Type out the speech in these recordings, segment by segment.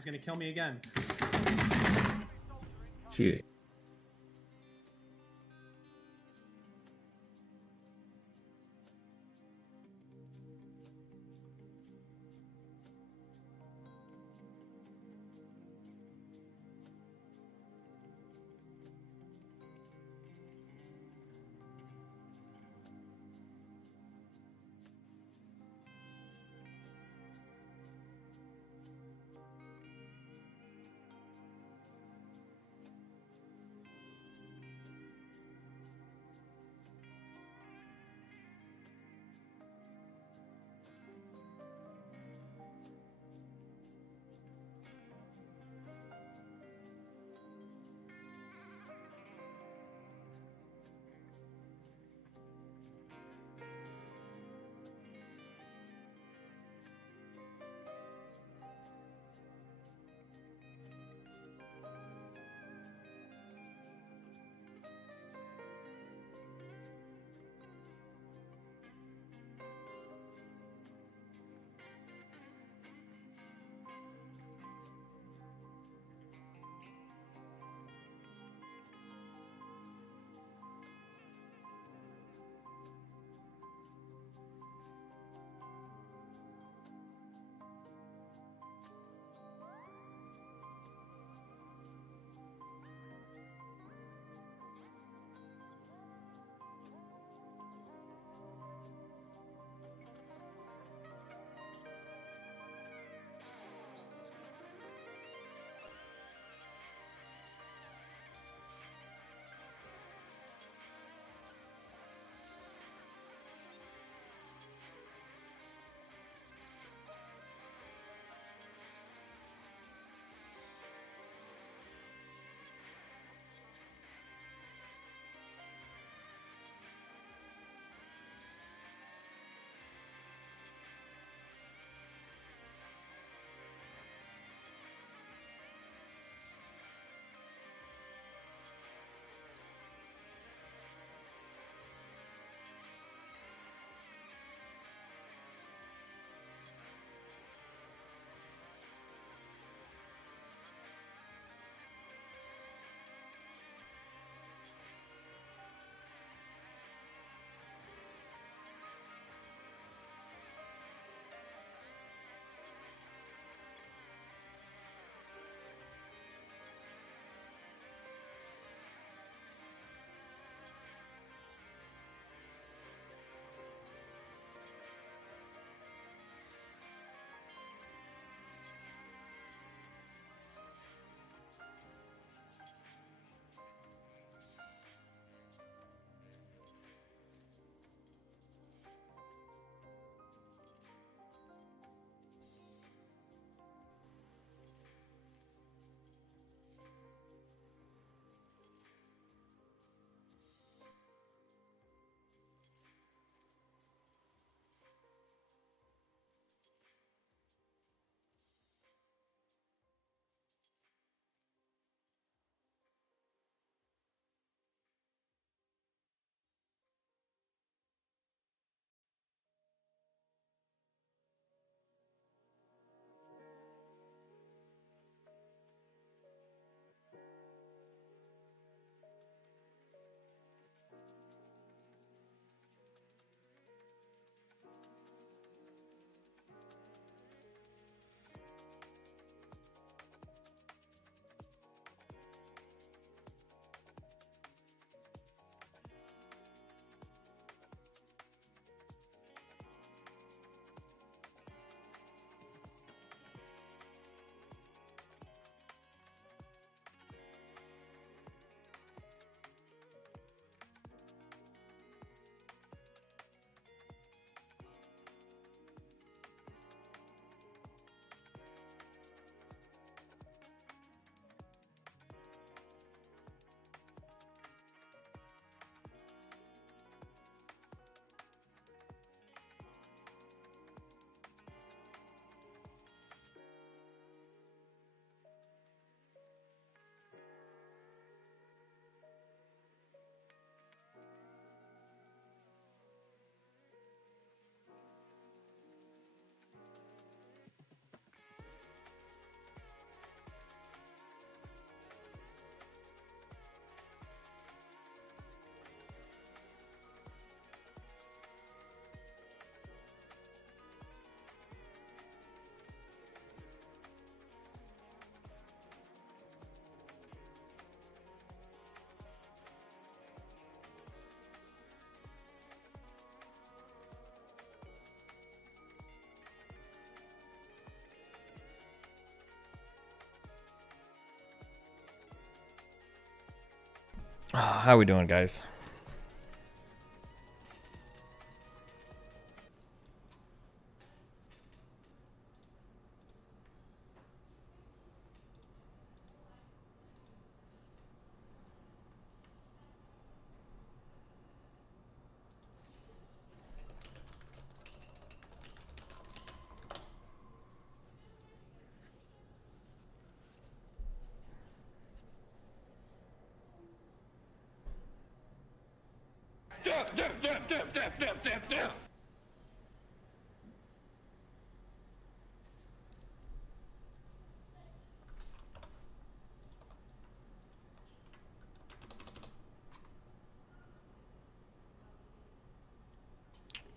He's gonna kill me again. Shit. How we doing, guys?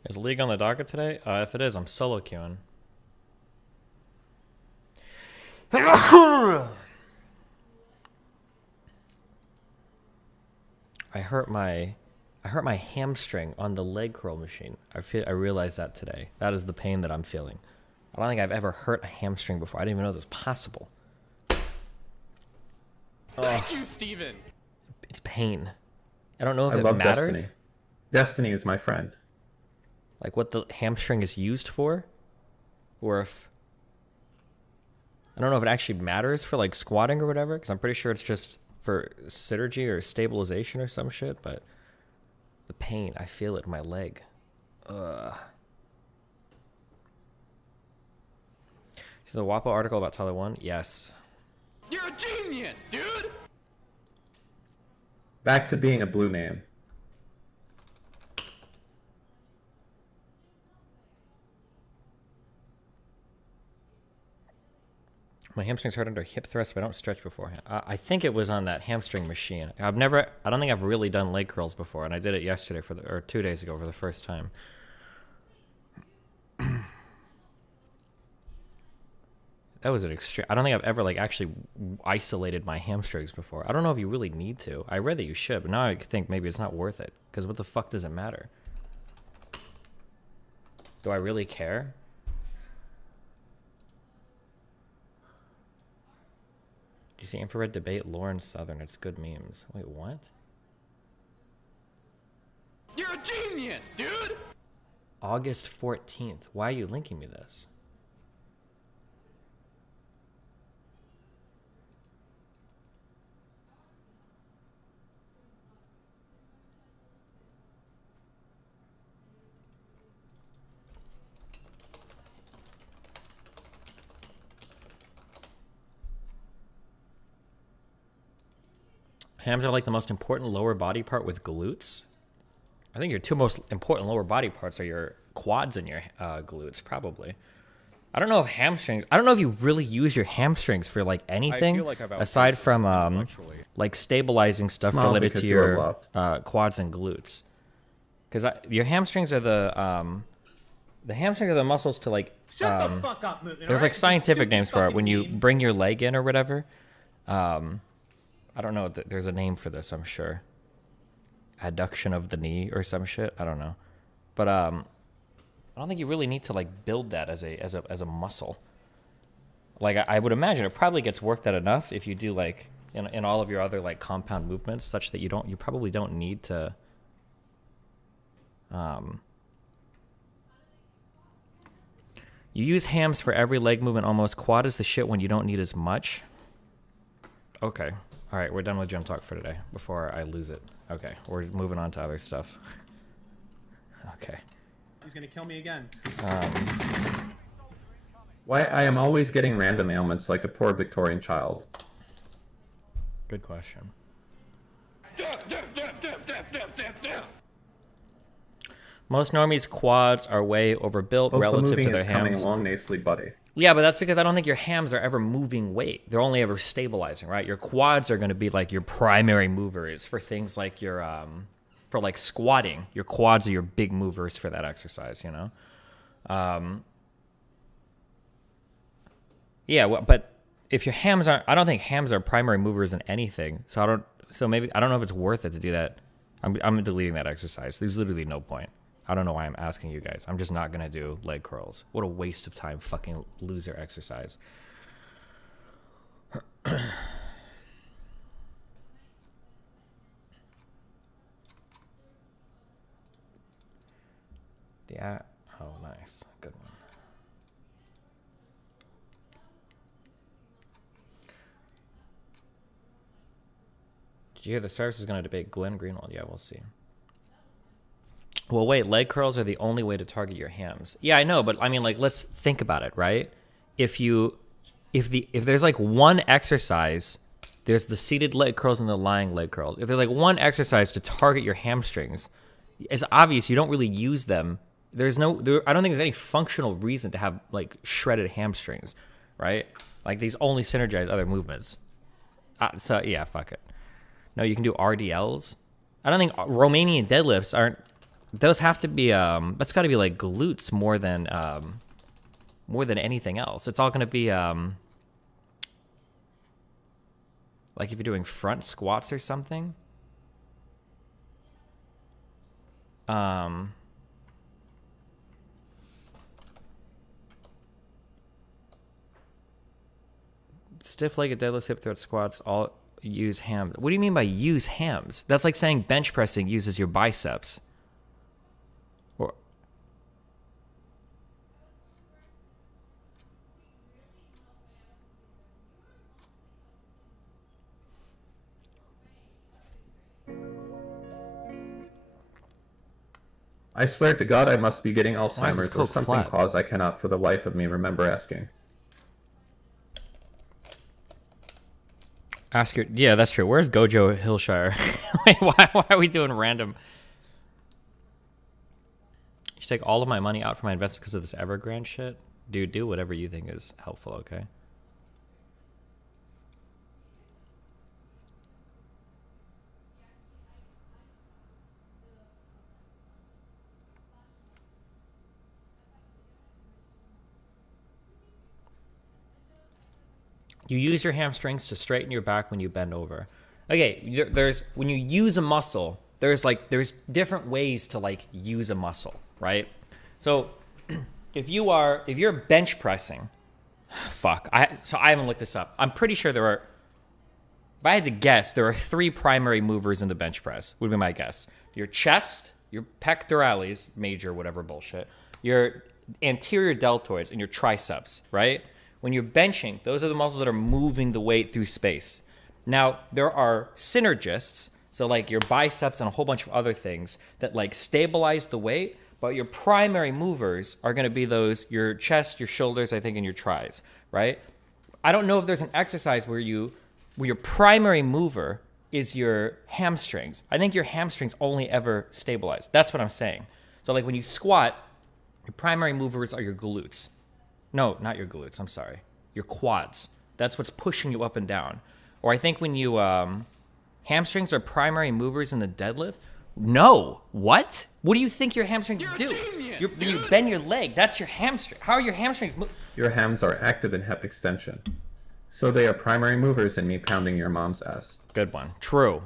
Is League on the docket today? If it is, I'm solo queuing. I hurt my hamstring on the leg curl machine. I realized that today. That is the pain that I'm feeling. I don't think I've ever hurt a hamstring before. I didn't even know this was possible. Thank you, Steven. It's pain. I don't know if I it love matters. Destiny. Destiny is my friend. Like what the hamstring is used for, or if I don't know if it actually matters for like squatting or whatever, because I'm pretty sure it's just for synergy or stabilization or some shit. But the pain, I feel it in my leg. Ugh. See the WAPO article about Tyler 1? Yes. You're a genius, dude. Back to being a blue man. My hamstrings hurt under hip thrust, but I don't stretch beforehand. I think it was on that hamstring machine. I don't think I've really done leg curls before, and I did it yesterday or 2 days ago for the first time. That was an extreme. I don't think I've ever like actually isolated my hamstrings before. I don't know if you really need to. I read that you should, but now I think maybe it's not worth it. Because what the fuck does it matter? Do I really care? You see infrared debate, Lauren Southern. It's good memes. Wait, what? You're a genius, dude. August 14th. Why are you linking me this? Hams are like the most important lower body part with glutes. I think your two most important lower body parts are your quads and your glutes, probably. I don't know if hamstrings. I don't know if you really use your hamstrings for like anything aside from like stabilizing stuff related to your quads and glutes. Because your hamstrings are the hamstrings are the muscles to like. Shut the fuck up, movement. There's like scientific names for it when you bring your leg in or whatever. I don't know. There's a name for this, I'm sure. Adduction of the knee or some shit. I don't know. But I don't think you really need to like build that as a muscle. Like I would imagine it probably gets worked out enough if you do like in all of your other like compound movements, such that you probably don't need to. You use hams for every leg movement almost. Quad is the shit when you don't need as much. Okay. All right, we're done with gym talk for today before I lose it. Okay, we're moving on to other stuff. Okay. He's gonna kill me again. Why I am always getting random ailments like a poor Victorian child. Good question. Most normies' quads are way overbuilt relative to their hams. Coming along nicely, buddy. Yeah, but that's because I don't think your hams are ever moving weight. They're only ever stabilizing, right? Your quads are going to be like your primary movers for things like your, for like squatting. Your quads are your big movers for that exercise, you know? Yeah, well, but if your hams aren't, I don't think hams are primary movers in anything. So I don't know if it's worth it to do that. I'm deleting that exercise. There's literally no point. I don't know why I'm asking you guys. I'm just not going to do leg curls. What a waste of time. Fucking loser exercise. Yeah. Oh, nice. Good one. Did you hear the service is going to debate Glenn Greenwald? Yeah, we'll see. Well, wait, leg curls are the only way to target your hams. Yeah, I know, but I mean, like, let's think about it, right? If there's like one exercise, there's the seated leg curls and the lying leg curls. If there's like one exercise to target your hamstrings, it's obvious you don't really use them. I don't think there's any functional reason to have like shredded hamstrings, right? Like these only synergize other movements. So yeah, fuck it. No, you can do RDLs. I don't think Romanian deadlifts aren't. Those have to be. That's got to be like glutes more than anything else. It's all going to be like if you're doing front squats or something. Stiff-legged deadlifts, hip thrust squats, all use hams. What do you mean by use hams? That's like saying bench pressing uses your biceps. Or I swear to God, I must be getting Alzheimer's called or something flat? cause I cannot for the life of me remember asking. ask your yeah, that's true. Where's Gojo Hillshire? Wait, why are we doing random? You should take all of my money out for my investment because of this Evergrande shit. Dude, do whatever you think is helpful, okay? You use your hamstrings to straighten your back when you bend over. Okay, there's when you use a muscle, there's different ways to like use a muscle, right? So if you're bench pressing, I haven't looked this up. I'm pretty sure there are. If I had to guess, there are 3 primary movers in the bench press. Would be my guess. Your chest, your pectoralis, major whatever bullshit, your anterior deltoids, and your triceps, right? When you're benching, those are the muscles that are moving the weight through space. Now, there are synergists, so like your biceps and a whole bunch of other things that like stabilize the weight, but your primary movers are going to be your chest, your shoulders, I think, and your tris, right? I don't know if there's an exercise where your primary mover is your hamstrings. I think your hamstrings only ever stabilize. That's what I'm saying. So like when you squat, your primary movers are your glutes. No, not your glutes. I'm sorry. Your quads. That's what's pushing you up and down. Or I think when you hamstrings are primary movers in the deadlift. No. What? What do you think your hamstrings do? Genius, You bend your leg. That's your hamstring. How are your hamstrings move? Your hams are active in hip extension. So they are primary movers in me pounding your mom's ass. Good one. True.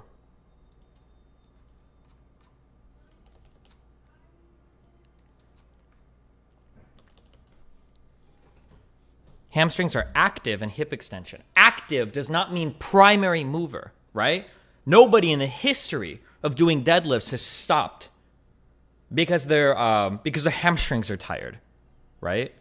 Hamstrings are active in hip extension. Active does not mean primary mover, right? Nobody in the history of doing deadlifts has stopped because their hamstrings are tired, right?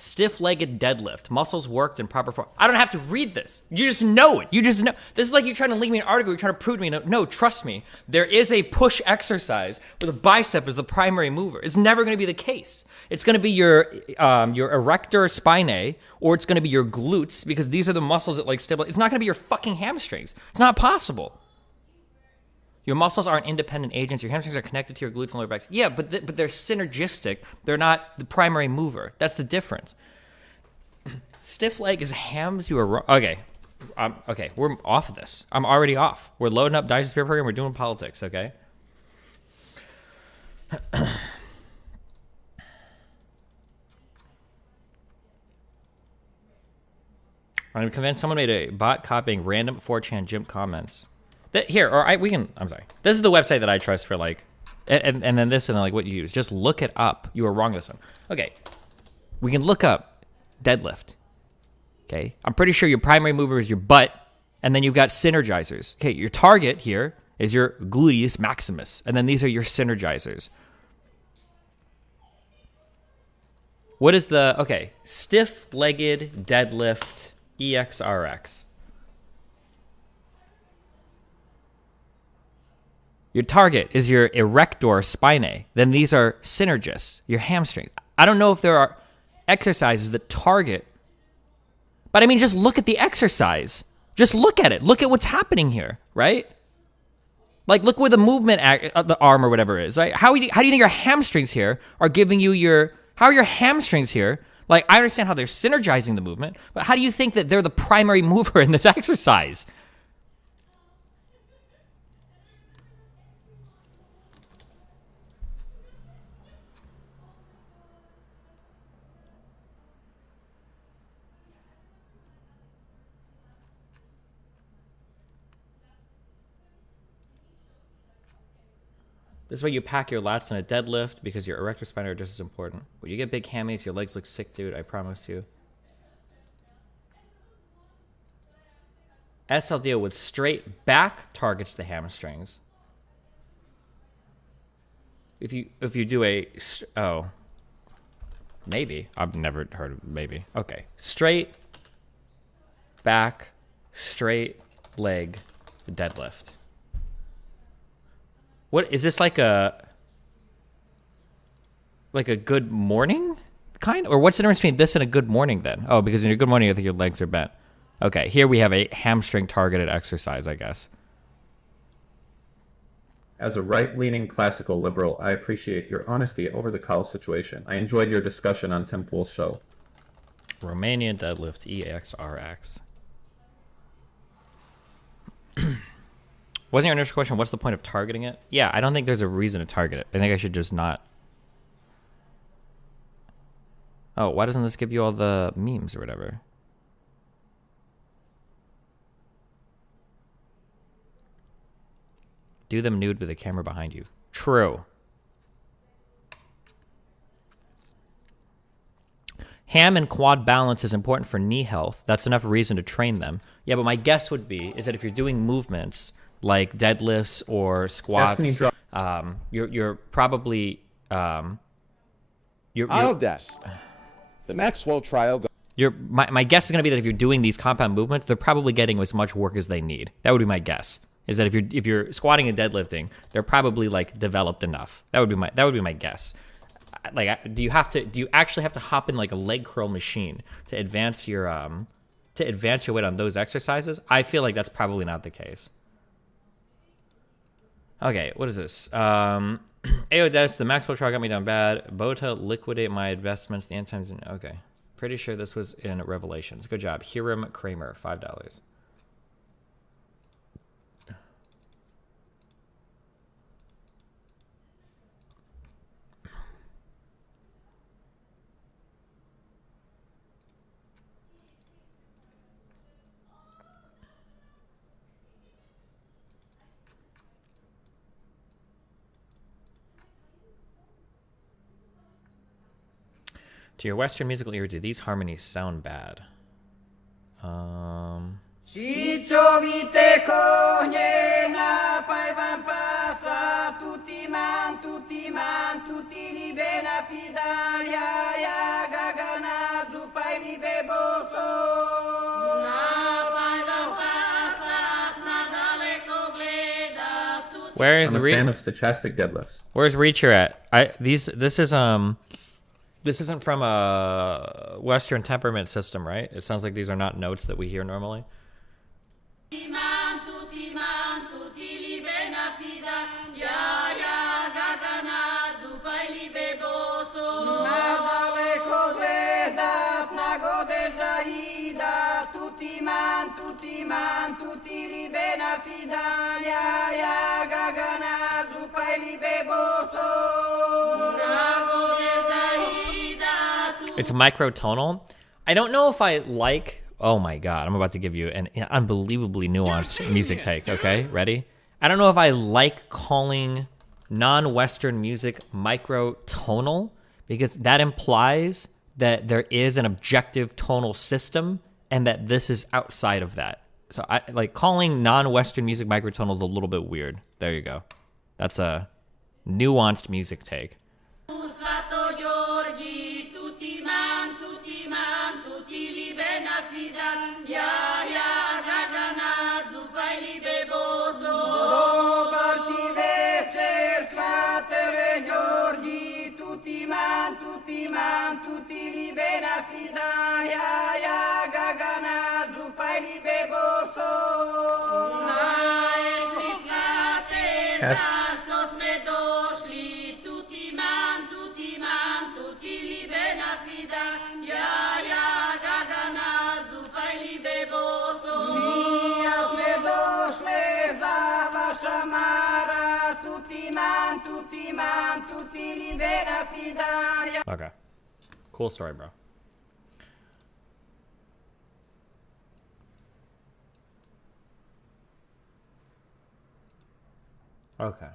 Stiff-legged deadlift. Muscles worked in proper form. I don't have to read this. You just know it. You just know. This is like you trying to link me an article. You're trying to prove to me. No, trust me. There is a push exercise where the bicep is the primary mover. It's never going to be the case. It's going to be your erector spinae, or it's going to be your glutes, because these are the muscles that like stabilize. It's not going to be your fucking hamstrings. It's not possible. Your muscles aren't independent agents. Your hamstrings are connected to your glutes and lower backs. Yeah, but they're synergistic. They're not the primary mover. That's the difference. Stiff leg is hams. You are wrong. Okay. Okay, we're off of this. I'm already off. We're loading up Digest Spirit Program. We're doing politics, okay? I'm convinced someone made a bot copying random 4chan gym comments. I'm sorry. This is the website that I trust for like, and then this and then like what you use. Just look it up. You were wrong this one. Okay. We can look up deadlift. Okay. I'm pretty sure your primary mover is your butt And then you've got synergizers. Okay, your target here is your gluteus maximus. And then these are your synergizers. What is the, okay, stiff-legged deadlift EXRX. Your target is your erector spinae. Then these are synergists, your hamstrings. I don't know if there are exercises that target, but I mean, just look at the exercise. Just look at it. Look at what's happening here, right? Like, look where the movement of the arm or whatever is, right? How do you think your hamstrings here are giving you your, how are your hamstrings here? Like, I understand how they're synergizing the movement, but how do you think that they're the primary mover in this exercise? This is why you pack your lats in a deadlift because your erector spinae are just as important. When you get big hammies, your legs look sick, dude. I promise you. SLDO with straight back targets the hamstrings. If you do a, oh, maybe. I've never heard of maybe. Okay. Straight back, straight leg deadlift. What is this, like a good morning kind? Or what's the difference between this and a good morning then? Oh, because in your good morning, I think your legs are bent. Okay, here we have a hamstring targeted exercise, I guess. As a right-leaning classical liberal, I appreciate your honesty over the call situation. I enjoyed your discussion on Tim Pool's show. Romanian deadlift EXRX. Wasn't your initial question, what's the point of targeting it? Yeah, I don't think there's a reason to target it. I think I should just not. Oh, why doesn't this give you all the memes or whatever? Do them nude with a camera behind you. True. Ham and quad balance is important for knee health. That's enough reason to train them. Yeah, but my guess would be is that if you're doing movements like deadlifts or squats, you're probably Aldest. The Maxwell trial. My guess is going to be that if you're doing these compound movements, they're probably getting as much work as they need. That would be my guess. Is that if you're squatting and deadlifting, they're probably like developed enough. That would be my guess. Like, do you actually have to hop in like a leg curl machine to advance your weight on those exercises? I feel like that's probably not the case. Okay, what is this? AODES, the Maxwell trial got me down bad. Bota, liquidate my investments. The end times. Okay, pretty sure this was in Revelations. Good job, Hiram Kramer, $5. To your Western musical ear, do these harmonies sound bad? Where is I'm a fan of stochastic deadlifts. Where's Reacher at? This isn't from a Western temperament system, right? It sounds like these are not notes that we hear normally. It's microtonal. I don't know if I like... Oh my god, I'm about to give you an unbelievably nuanced music take, okay? Ready? I don't know if I like calling non-Western music microtonal, because that implies that there is an objective tonal system and that this is outside of that. So I like calling non-Western music microtonal is a little bit weird. There you go. That's a nuanced music take. Test. Okay. Cool story, bro. Okay.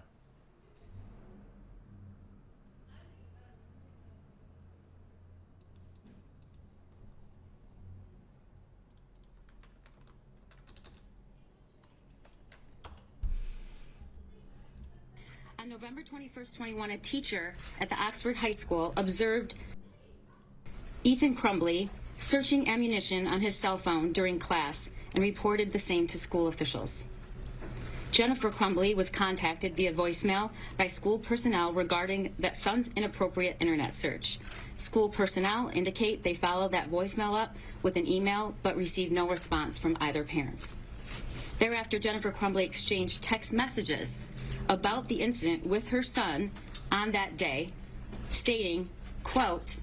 On November 21st, 21, a teacher at the Oxford High School observed Ethan Crumbly searching ammunition on his cell phone during class and reported the same to school officials. Jennifer Crumbly was contacted via voicemail by school personnel regarding that son's inappropriate internet search. School personnel indicate they followed that voicemail up with an email but received no response from either parent. Thereafter, Jennifer Crumbly exchanged text messages about the incident with her son on that day, stating, quote,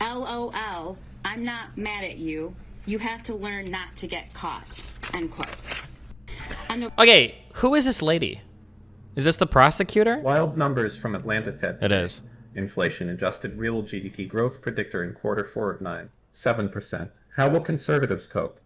LOL, I'm not mad at you. You have to learn not to get caught, end quote. Okay, who is this lady? Is this the prosecutor? Wild numbers from Atlanta Fed. It is. Inflation adjusted real GDP growth predictor in Q4 of 9, 7%. How will conservatives cope?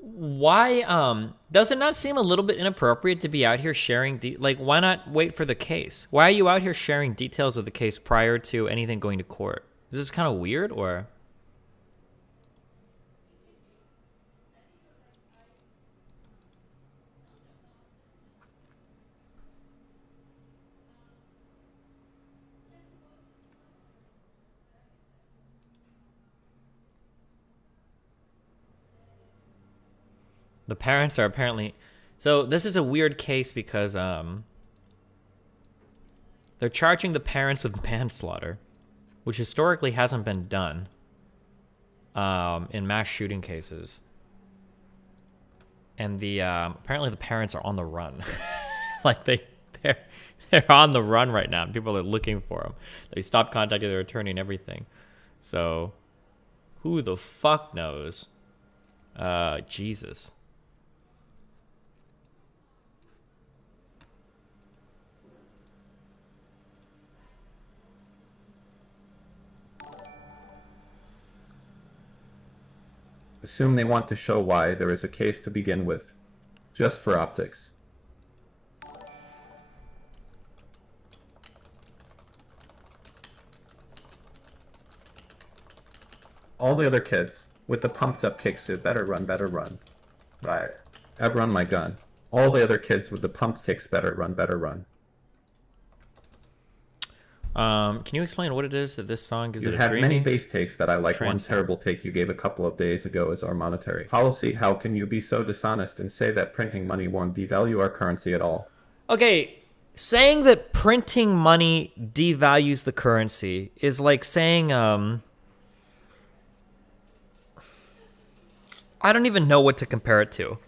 Why, does it not seem a little bit inappropriate to be out here sharing, like, why not wait for the case? Why are you out here sharing details of the case prior to anything going to court? Is this kind of weird, or? The parents are apparently... So this is a weird case because they're charging the parents with manslaughter, which historically hasn't been done in mass shooting cases. And the apparently the parents are on the run. Like they're on the run right now, and people are looking for them. They stopped contacting their attorney and everything. So who the fuck knows? Jesus. Assume they want to show why there is a case to begin with. Just for optics. All the other kids, with the pumped up kicks to better run, better run. Right. I've run my gun. All the other kids with the pumped kicks better run, better run. Can you explain what it is that this song gives? You have many base takes that I like. One terrible take you gave a couple of days ago is our monetary policy. How can you be so dishonest and say that printing money won't devalue our currency at all? Okay, saying that printing money devalues the currency is like saying, I don't even know what to compare it to.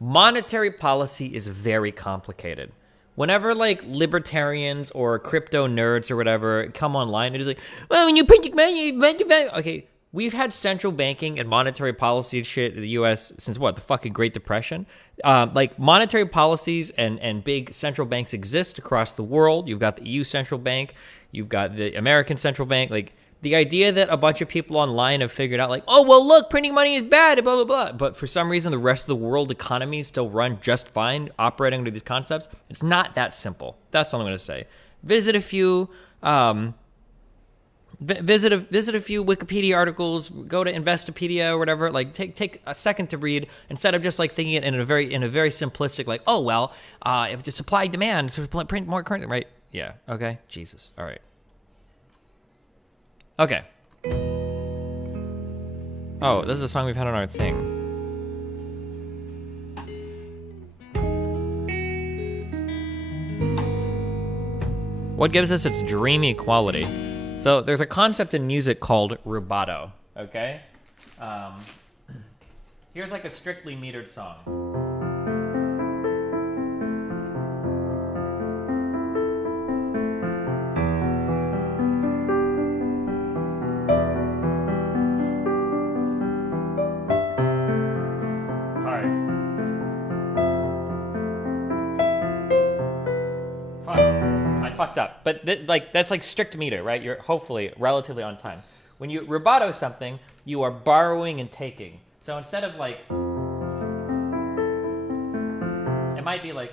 Monetary policy is very complicated. Whenever, like, libertarians or crypto nerds or whatever come online, it is like, well, when you print your money, okay, we've had central banking and monetary policy shit in the U.S. since, what, the fucking Great Depression? Like, monetary policies and big central banks exist across the world. You've got the EU Central Bank. You've got the American Central Bank. Like, the idea that a bunch of people online have figured out, like, oh, well, look, printing money is bad, blah, blah, blah. But for some reason, the rest of the world economies still run just fine operating under these concepts. It's not that simple. That's all I'm going to say. Visit a few visit a few Wikipedia articles, go to Investopedia or whatever. Like take a second to read instead of just like thinking it in a very simplistic like, oh well, if the supply demand to print more current, right? Yeah. Okay. Jesus. All right. Okay. Oh, this is a song we've had on our thing. What gives us its dreamy quality? So there's a concept in music called rubato, okay? Here's like a strictly metered song. Sorry. Fuck. I fucked up. But that's like strict meter, right? You're hopefully relatively on time. When you rubato something, you are borrowing and taking. So instead of like, it might be like,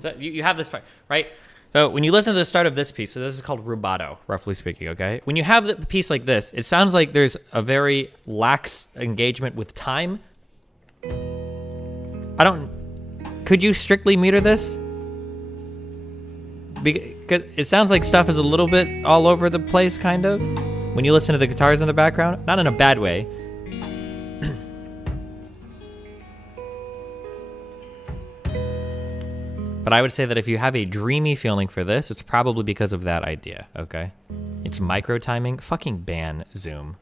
so you have this part, right? So when you listen to the start of this piece, so this is called rubato, roughly speaking, okay? When you have the piece like this, it sounds like there's a very lax engagement with time. Could you strictly meter this? Because it sounds like stuff is a little bit all over the place, kind of, when you listen to the guitars in the background. Not in a bad way. But I would say that if you have a dreamy feeling for this, it's probably because of that idea, okay? It's micro timing. Fucking ban Zoom.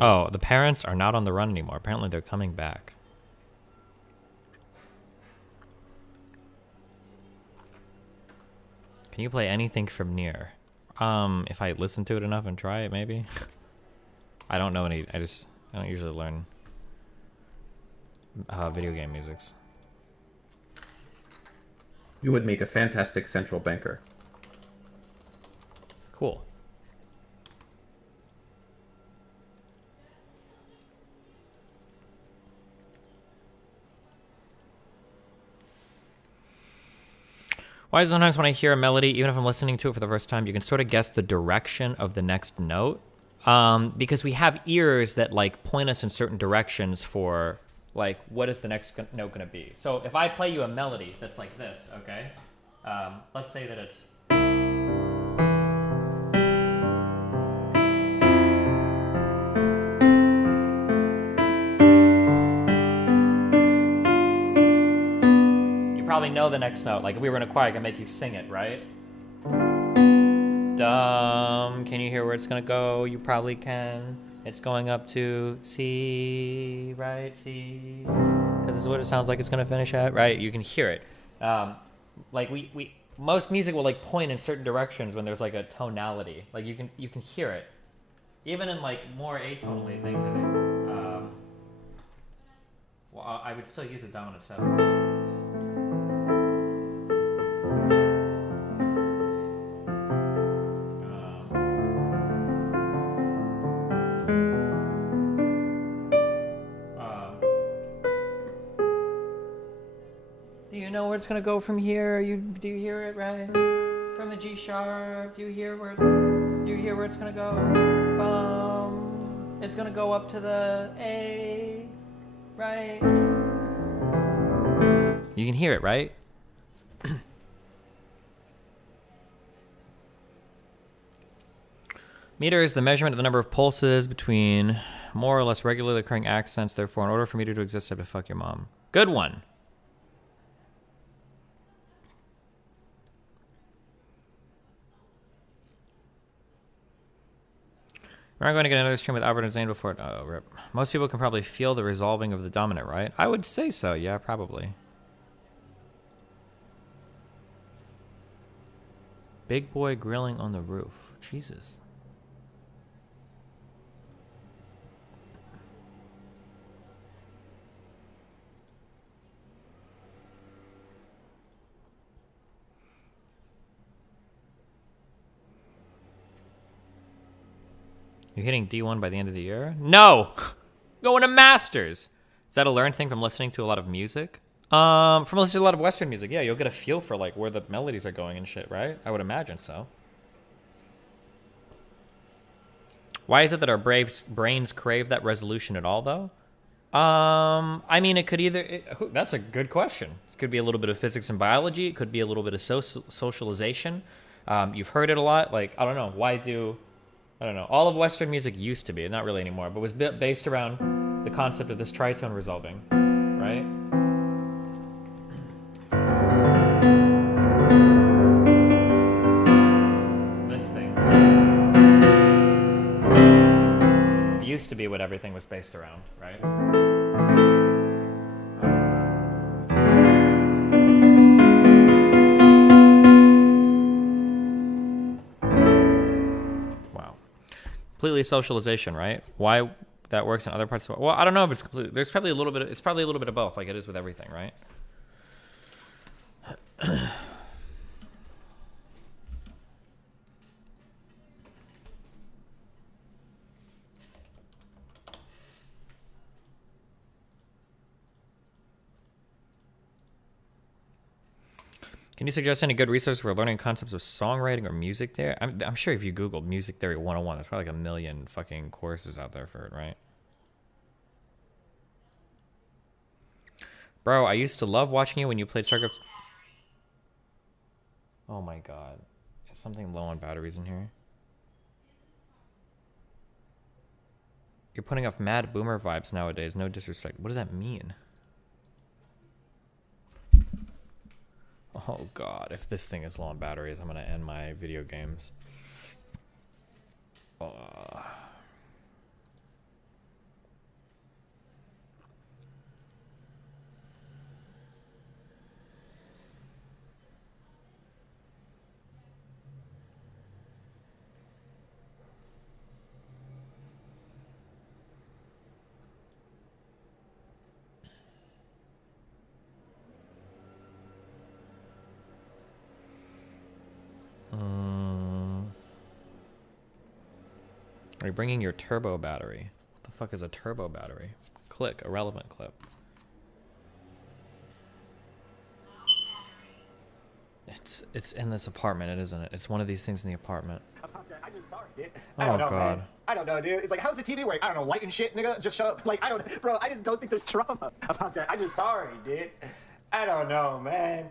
Oh, the parents are not on the run anymore. Apparently they're coming back. Can you play anything from Nier? If I listen to it enough and try it, maybe. I don't know any. I don't usually learn video game musics. You would make a fantastic central banker. Cool. Why sometimes when I hear a melody, even if I'm listening to it for the first time, you can sort of guess the direction of the next note? Because we have ears that like point us in certain directions for like, what is the next note going to be? So if I play you a melody that's like this, okay? Let's say that it's... Probably know the next note. Like if we were in a choir, I can make you sing it, right? Can you hear where it's gonna go? You probably can. It's going up to C, right? C, because this is what it sounds like it's gonna finish at, right? You can hear it. Like we most music will like point in certain directions when there's like a tonality. Like you can hear it, even in like more atonally things. I think. Well, I would still use a dominant seven. Do you know where it's gonna go from here? Do you hear it, right? From the G sharp. Do you hear where it's gonna go? Bum. It's gonna go up to the A, right? You can hear it, right? Meter is the measurement of the number of pulses between more or less regularly occurring accents. Therefore, in order for meter to exist, I have to fuck your mom. Good one. We're not going to get another stream with Albert and Zane before it. Oh, rip. Most people can probably feel the resolving of the dominant, right? I would say so. Yeah, probably. Big boy grilling on the roof. Jesus. You're hitting D1 by the end of the year? No! Going to Masters! Is that a learned thing from listening to a lot of music? From listening to a lot of Western music, yeah, you'll get a feel for like where the melodies are going and shit, right? I would imagine so. Why is it that our brains crave that resolution at all, though? I mean, it could either... that's a good question. It could be a little bit of physics and biology. It could be a little bit of socialization. You've heard it a lot. Like, I don't know. Why do... I don't know. All of Western music used to be, not really anymore, but was based around the concept of this tritone resolving, right? This thing. It used to be what everything was based around, right? Completely socialization, right? Why that works in other parts of the world? Well, I don't know if it's completely. There's probably a little bit. It's probably a little bit of both, like it is with everything, right? Can you suggest any good resources for learning concepts of songwriting or music theory? I'm sure if you Google music theory 101, there's probably like a million fucking courses out there for it, right? Bro, I used to love watching you when you played StarCraft. Oh my god. Is something low on batteries in here? You're putting off mad boomer vibes nowadays, no disrespect. What does that mean? Oh god, if this thing is low on batteries, I'm gonna end my video games. Are you bringing your turbo battery? What the fuck is a turbo battery? Click, irrelevant clip. It's in this apartment, isn't it? It's one of these things in the apartment. I'm just sorry, dude. Oh, I don't know, God. man. I don't know, dude. It's like, how's the TV work? I don't know, light and shit, nigga. Just shut up. Like, I don't, bro, I just don't think there's trauma about that. I'm just sorry, dude. I don't know, man.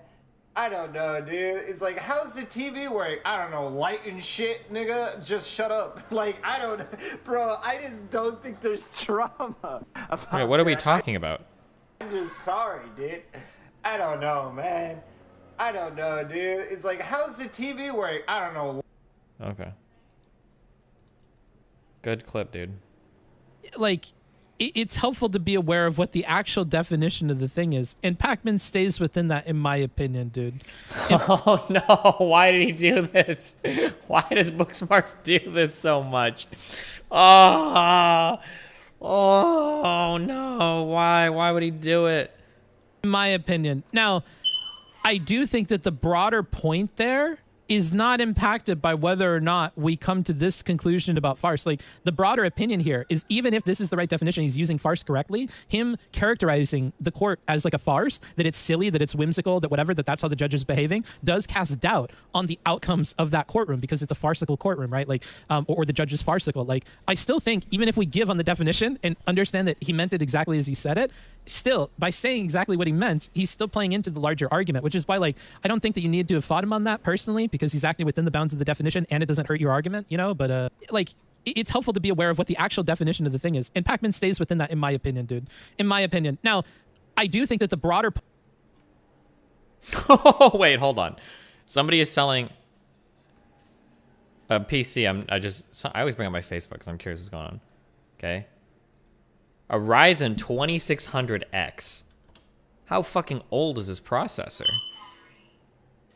I don't know, dude. It's like, how's the TV work? I don't know, light and shit, nigga. Just shut up. Like, I don't, bro, I just don't think there's trauma about Wait, what are we that. talking about? I'm just sorry, dude. I don't know, man. I don't know, dude. It's like, how's the TV work? I don't know. Okay. Good clip, dude. Like, it's helpful to be aware of what the actual definition of the thing is. And Pac-Man stays within that, in my opinion, dude. Oh, no. Why did he do this? Why does Booksmarts do this so much? Oh, no. Why would he do it? In my opinion. Now, I do think that the broader point there is not impacted by whether or not we come to this conclusion about farce. Like, the broader opinion here is, even if this is the right definition, he's using farce correctly, him characterizing the court as like a farce, that it's silly, that it's whimsical, that whatever, that that's how the judge is behaving, does cast doubt on the outcomes of that courtroom, because it's a farcical courtroom, right? Like, or the judge is farcical. Like, I still think, even if we give on the definition and understand that he meant it exactly as he said it, still, by saying exactly what he meant, he's still playing into the larger argument, which is why, like, I don't think that you need to have fought him on that personally, because he's acting within the bounds of the definition and it doesn't hurt your argument, you know? But, like, it's helpful to be aware of what the actual definition of the thing is. And Pac-Man stays within that, in my opinion, dude. In my opinion. Now, I do think that the broader... Oh, wait, hold on. Somebody is selling a PC. I always bring up my Facebook because I'm curious what's going on. Okay. A Ryzen 2600X. How fucking old is this processor?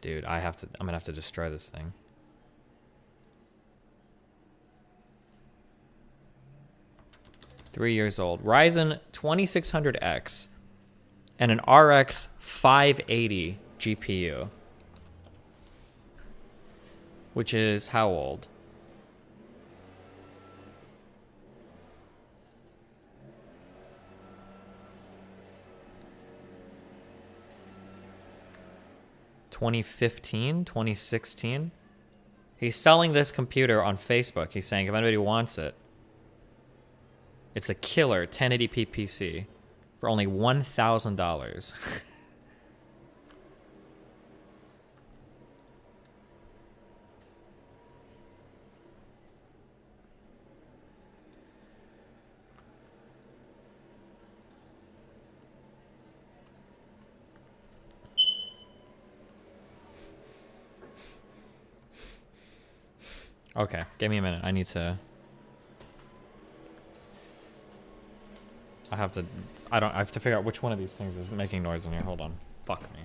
Dude, I'm gonna have to destroy this thing. $3 old. Ryzen 2600X and an RX 580 GPU. Which is how old? 2015, 2016. He's selling this computer on Facebook. He's saying if anybody wants it, it's a killer 1080p PC for only $1,000. Okay, give me a minute. I have to figure out which one of these things is making noise in here. Hold on. Fuck me.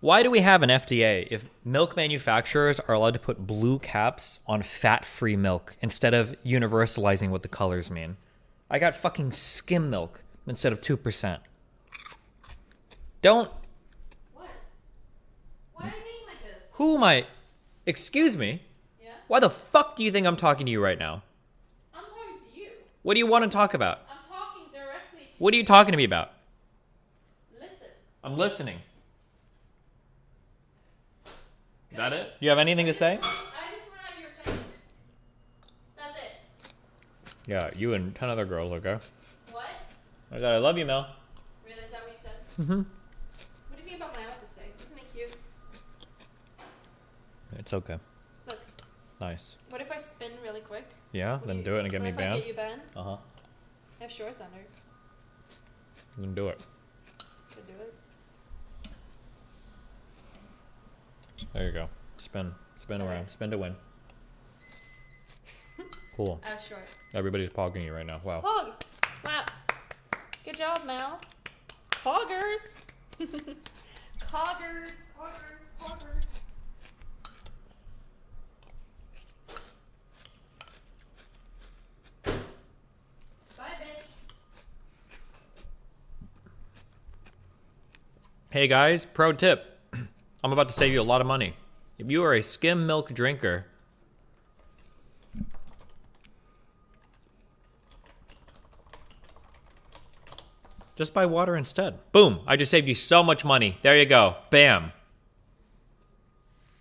Why do we have an FDA if milk manufacturers are allowed to put blue caps on fat-free milk instead of universalizing what the colors mean? I got fucking skim milk instead of 2%. Don't... What? Why are you being like this? Who am I? Excuse me? Yeah? Why the fuck do you think I'm talking to you right now? I'm talking to you. What do you want to talk about? I'm talking directly to What are you talking to me about? Listen. I'm listening. Is that it? You have anything to say? I just want out of your attention. That's it. Yeah, you and 10 other girls, okay? What? I got I love you, Mel. Really? Is that what you said? Mm-hmm. What do you think about my outfit today? Isn't it cute? It's okay. Look. Nice. What if I spin really quick? Yeah, then do it and get me What if I banned. get you banned? Uh-huh. I have shorts under. Then do it. Should do it. There you go. Spin. Spin Okay. around. Spin to win. Cool. I have shorts. Everybody's pogging you right now. Wow. Pog! Wow. Good job, Mel. Poggers! Poggers! Poggers! Poggers! Bye, bitch. Hey guys, pro tip. I'm about to save you a lot of money. If you are a skim milk drinker, just buy water instead. Boom, I just saved you so much money. There you go. Bam.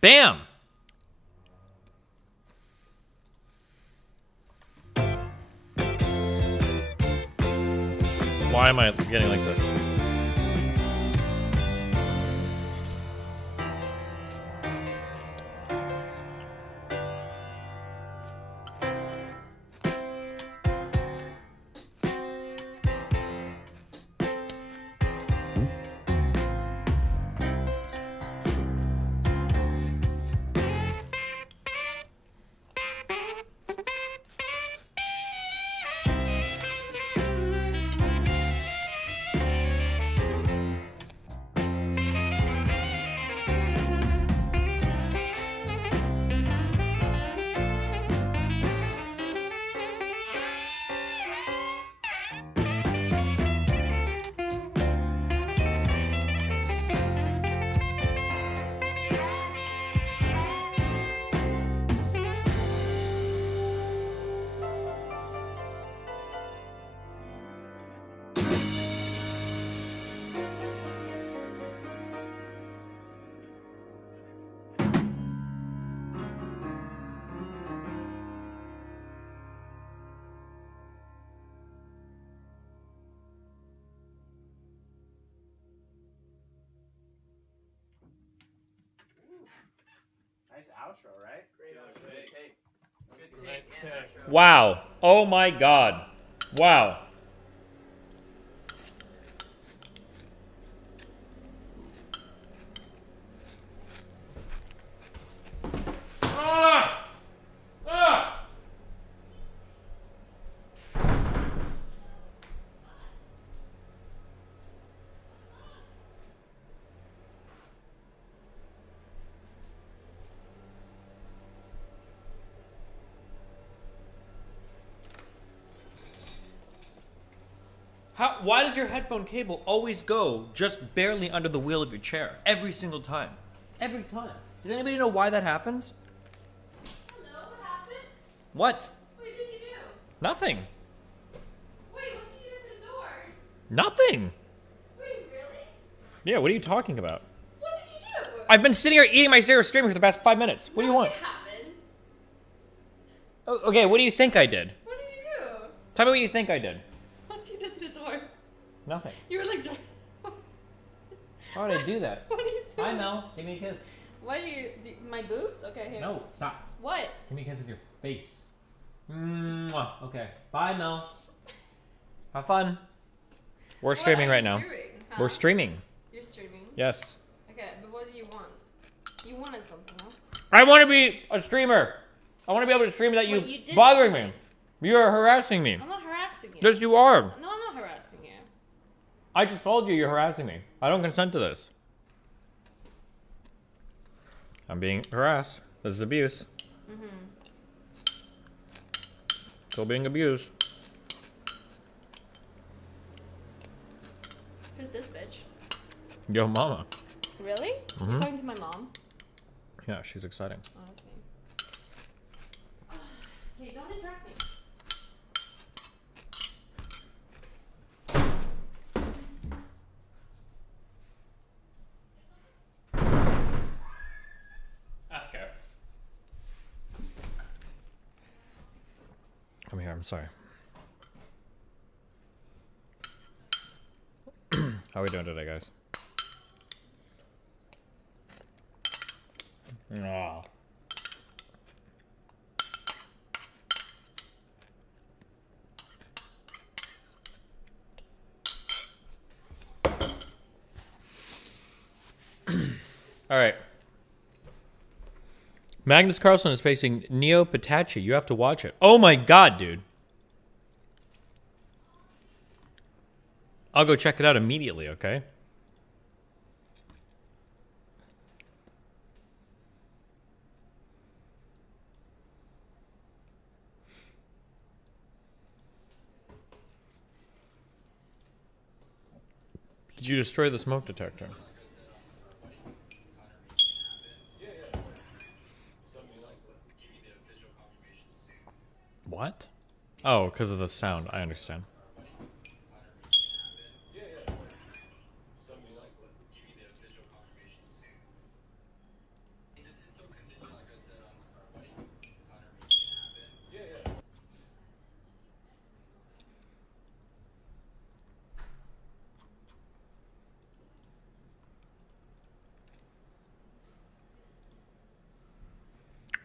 Bam. Why am I getting like this? Nice outro, right? Great outro. Good take. Good take and outro. Wow. Oh my god. Wow. Ah! Ah! Why does your headphone cable always go just barely under the wheel of your chair? Every single time. Every time. Does anybody know why that happens? Hello, what happened? What? What did you do? Nothing. Wait, what did you do to the door? Nothing. Wait, really? Yeah, what are you talking about? What did you do? I've been sitting here eating my cereal streaming for the past 5 minutes. What do you want? What happened? Oh, okay, what do you think I did? What did you do? Tell me what you think I did. What did you do to the door? Nothing. You were like, Why would I do that? what are you doing? Hi, Mel. Give me a kiss. Why are you, my boobs? Okay, here. No, stop. What? Give me a kiss with your face. Mwah. Okay. Bye, Mel. Have fun. We're streaming right now. Doing, huh? We're streaming. You're streaming? Yes. Okay, but what do you want? You wanted something, huh? I want to be a streamer. I want to be able to stream without you, Wait, you did bothering something. me. You're harassing me. I'm not harassing you. Yes, you are. No, I'm not harassing you. I just told you you're harassing me. I don't consent to this. I'm being harassed. This is abuse. Still being abused. Who's this bitch? Yo, mama. Really? You're talking to my mom? Yeah, she's exciting. Honestly. Okay, don't distract me. Okay. I'm here. I'm sorry. How are we doing today, guys? Aw. All right. Magnus Carlsen is facing Neo Patachi. You have to watch it. Oh my god, dude. I'll go check it out immediately, okay? Did you destroy the smoke detector? What? Oh, because of the sound. I understand.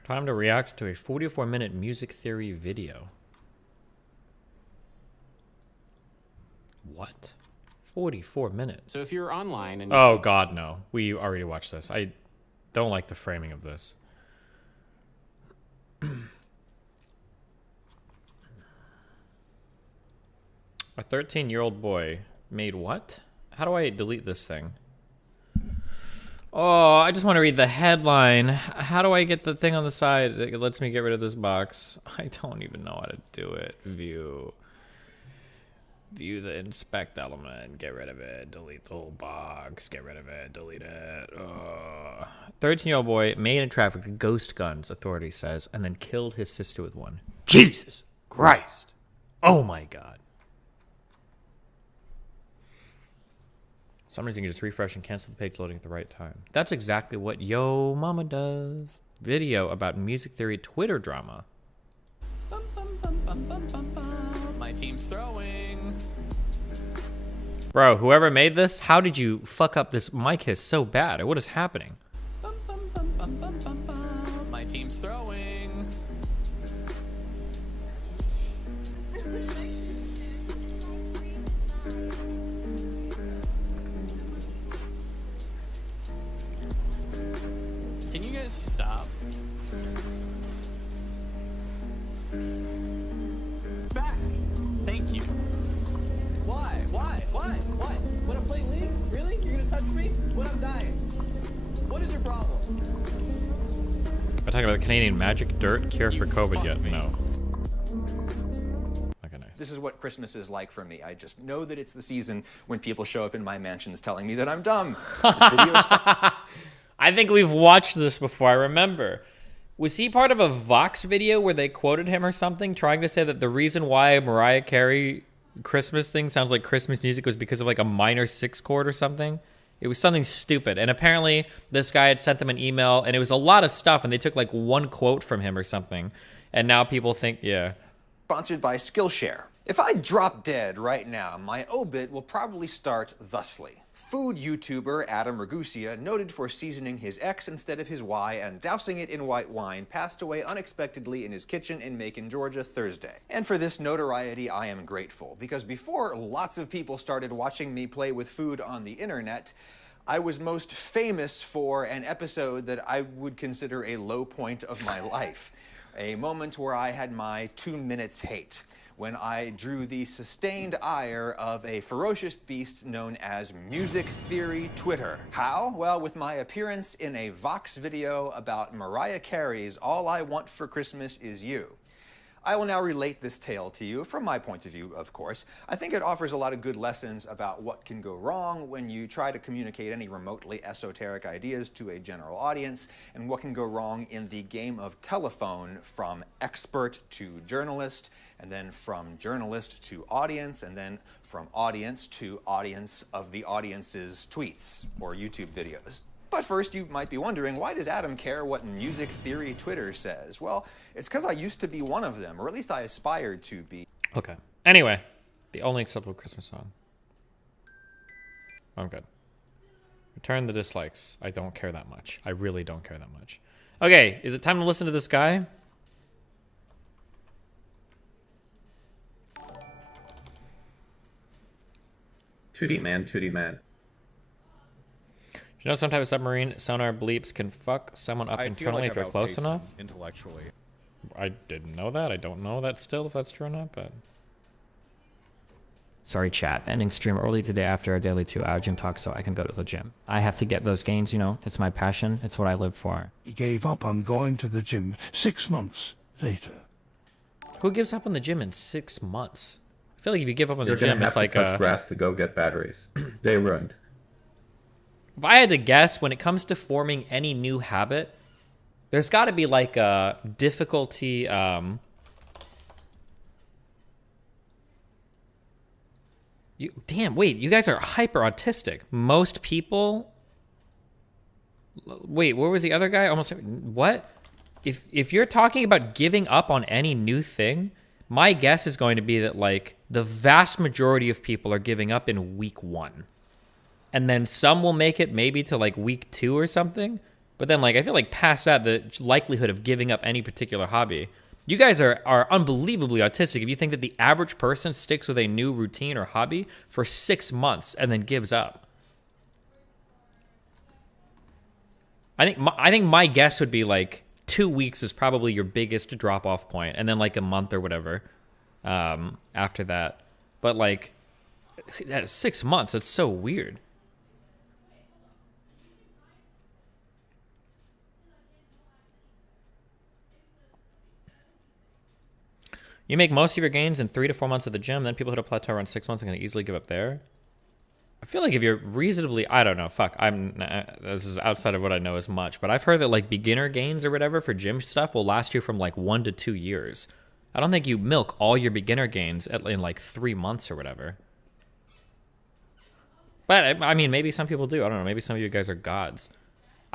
Time to react to a 44-minute music theory video. What? 44 minutes? So if you're online and Oh god, no. We already watched this. I don't like the framing of this. A 13-year-old boy made what? How do I delete this thing? Oh, I just want to read the headline. How do I get the thing on the side that lets me get rid of this box? I don't even know how to do it. View the inspect element. Get rid of it. Delete the whole box. Get rid of it. Delete it. 13-year-old boy made and trafficked ghost guns, authority says, and then killed his sister with one. Jesus Christ. Oh my god. Some reason you just refresh and cancel the page loading at the right time. That's exactly what Yo Mama does. Video about music theory Twitter drama. my team's throwing. Bro, whoever made this, how did you fuck up this mic hiss so bad? What is happening? My team's throwing. Can you guys stop? Back. Thank you. Why? Why? Why? Why? When I'm playing League? Really? You're gonna touch me? When I'm dying? What is your problem? We're talking about Canadian magic dirt cure for COVID yet? No. Okay, nice. This is what Christmas is like for me. I just know that it's the season when people show up in my mansions telling me that I'm dumb. This video is I think we've watched this before. I remember. Was he part of a Vox video where they quoted him or something, trying to say that the reason why Mariah Carey Christmas thing sounds like Christmas music was because of like a minor 6 chord or something? It was something stupid. And apparently this guy had sent them an email and it was a lot of stuff and they took like one quote from him or something. And now people think, yeah. sponsored by Skillshare. If I drop dead right now, my obit will probably start thusly. Food YouTuber Adam Ragusia, noted for seasoning his X instead of his Y and dousing it in white wine, passed away unexpectedly in his kitchen in Macon, Georgia, Thursday. And for this notoriety, I am grateful, because before lots of people started watching me play with food on the internet, I was most famous for an episode that I would consider a low point of my life. A moment where I had my 2 minutes hate. when I drew the sustained ire of a ferocious beast known as Music Theory Twitter. How? Well, with my appearance in a Vox video about Mariah Carey's All I Want for Christmas Is You. I will now relate this tale to you from my point of view, of course. I think it offers a lot of good lessons about what can go wrong when you try to communicate any remotely esoteric ideas to a general audience, and what can go wrong in the game of telephone from expert to journalist, and then from journalist to audience, and then from audience to audience of the audience's tweets or YouTube videos. But first, you might be wondering, why does Adam care what Music Theory Twitter says? Well, it's because I used to be one of them, or at least I aspired to be. Okay. Anyway, the only acceptable Christmas song. I'm good. Return the dislikes. I don't care that much. I really don't care that much. Okay, is it time to listen to this guy? Tootie man, tootie man. You know, some type of submarine sonar bleeps can fuck someone up internally if you're close enough? Intellectually. I didn't know that. I don't know that still, if that's true or not, but... Sorry, chat. Ending stream early today after our daily 2-hour gym talk so I can go to the gym. I have to get those gains, you know. It's my passion. It's what I live for. He gave up on going to the gym 6 months later. Who gives up on the gym in 6 months? I feel like if you give up on You're the gym, gonna it's have like to touch grass to go get batteries. They ruined. If I had to guess, when it comes to forming any new habit, there's got to be like a difficulty. Wait, you guys are hyper autistic. Most people. Wait, where was the other guy? Almost what? If you're talking about giving up on any new thing, my guess is going to be that like the vast majority of people are giving up in week 1. And then some will make it maybe to like week 2 or something. But then like I feel like past that, the likelihood of giving up any particular hobby. You guys are unbelievably autistic if you think that the average person sticks with a new routine or hobby for 6 months and then gives up. I think my guess would be like 2 weeks is probably your biggest drop off point, and then like a month or whatever after that. But like 6 months, that's so weird. You make most of your gains in 3 to 4 months at the gym, then people hit a plateau around 6 months and can easily give up there. I feel like if you're reasonably, I don't know, fuck, this is outside of what I know as much, but I've heard that like beginner gains or whatever for gym stuff will last you from like 1 to 2 years. I don't think you milk all your beginner gains in like 3 months or whatever. But I mean, maybe some people do. I don't know. Maybe some of you guys are gods.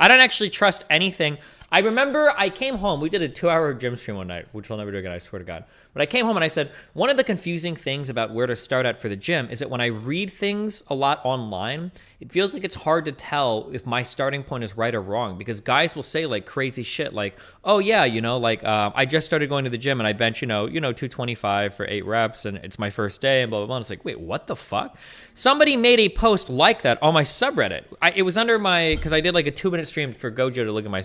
I don't actually trust anything. I remember I came home. We did a 2-hour gym stream one night, which I'll never do again, I swear to God. But I came home and I said, one of the confusing things about where to start at for the gym is that when I read things a lot online, it feels like it's hard to tell if my starting point is right or wrong, because guys will say like crazy shit like, oh yeah, you know, like I just started going to the gym and I bench, you know, 225 for 8 reps and it's my first day and blah, blah, blah. And it's like, wait, what the fuck? Somebody made a post like that on my subreddit. It was under my, because I did like a 2-minute stream for Gojo to look at my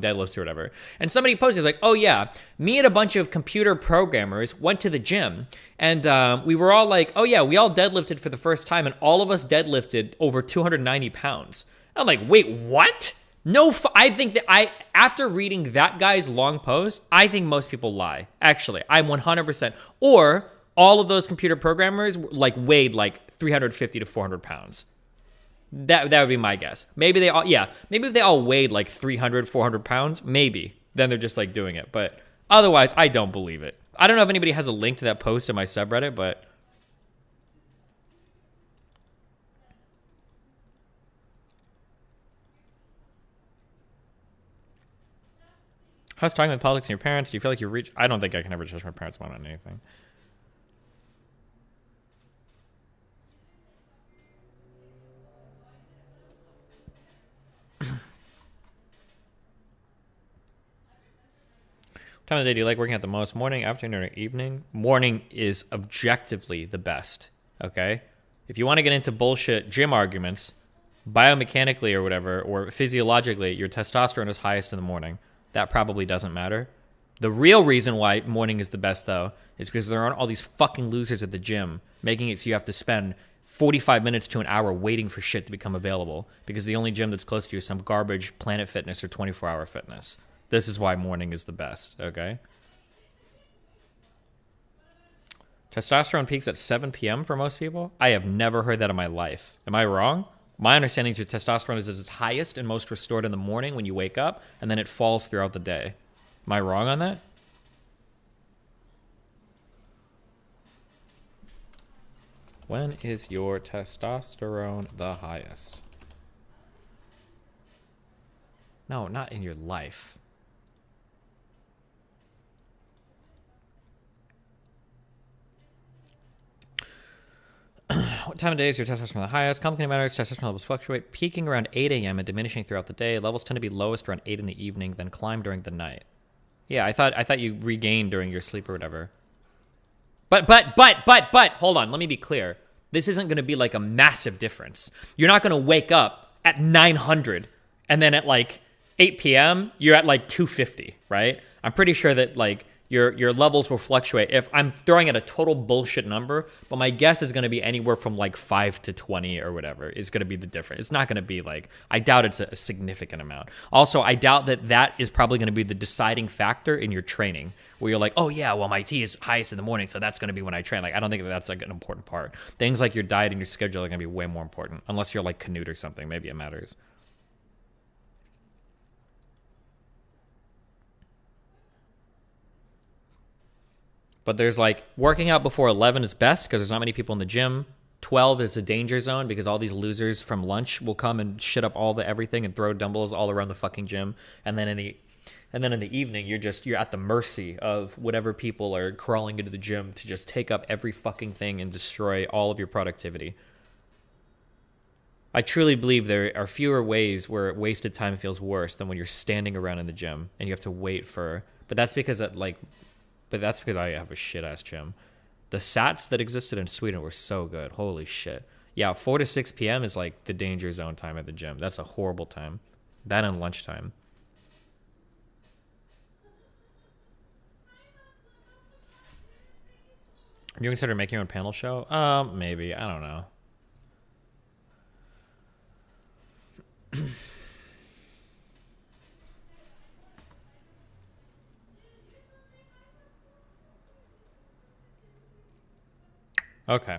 deadlifts or whatever. And somebody posted, like, oh yeah, me and a bunch of computer programmers went to the gym and we were all like, oh yeah, we all deadlifted for the first time and all of us deadlifted over 290 pounds. I'm like, wait, what? No, I think that after reading that guy's long post, I think most people lie. Actually, I'm 100%. Or all of those computer programmers like weighed like 350 to 400 pounds. That would be my guess. Maybe they all, maybe if they all weighed like 300, 400 pounds, maybe. Then they're just like doing it. But otherwise, I don't believe it. I don't know if anybody has a link to that post in my subreddit, but... How's talking with politics and your parents? Do you feel like you reach... I don't think I can ever judge my parents' mind on anything. Time of the day do you like working out the most? Morning, afternoon, or evening? Morning is objectively the best, okay? If you want to get into bullshit gym arguments, biomechanically or whatever, or physiologically, your testosterone is highest in the morning. That probably doesn't matter. The real reason why morning is the best, though, is because there aren't all these fucking losers at the gym, making it so you have to spend 45 minutes to an hour waiting for shit to become available, because the only gym that's close to you is some garbage Planet Fitness or 24-hour fitness. This is why morning is the best, okay? Testosterone peaks at 7 p.m. for most people? I have never heard that in my life. Am I wrong? My understanding is your testosterone is at its highest and most restored in the morning when you wake up, and then it falls throughout the day. Am I wrong on that? When is your testosterone the highest? No, not in your life. What time of day is your testosterone the highest? Complicated matters. Testosterone levels fluctuate, peaking around 8 a.m. and diminishing throughout the day. Levels tend to be lowest around 8 in the evening, then climb during the night. Yeah, I thought you regained during your sleep or whatever. But, hold on, let me be clear. This isn't going to be like a massive difference. You're not going to wake up at 900 and then at like 8 p.m. you're at like 250, right? I'm pretty sure that like your levels will fluctuate. If I'm throwing at a total bullshit number, but my guess is going to be anywhere from like 5 to 20 or whatever is going to be the difference. It's not going to be like, I doubt it's a significant amount. Also, I doubt that that is probably going to be the deciding factor in your training, where you're like, oh yeah, well my T is highest in the morning, so that's going to be when I train. Like, I don't think that that's like an important part. Things like your diet and your schedule are going to be way more important, unless you're like Canute or something. Maybe it matters. But there's like, working out before 11 is best because there's not many people in the gym. 12 is a danger zone because all these losers from lunch will come and shit up all the everything and throw dumbbells all around the fucking gym. And then in the evening, you're at the mercy of whatever people are crawling into the gym to just take up every fucking thing and destroy all of your productivity. I truly believe there are fewer ways where wasted time feels worse than when you're standing around in the gym and you have to wait for. But that's because I have a shit-ass gym. The SATs that existed in Sweden were so good. Holy shit. Yeah, 4 to 6 p.m. is like the danger zone time at the gym. That's a horrible time. That and lunchtime. Do you consider making your own panel show? Maybe. I don't know. Okay.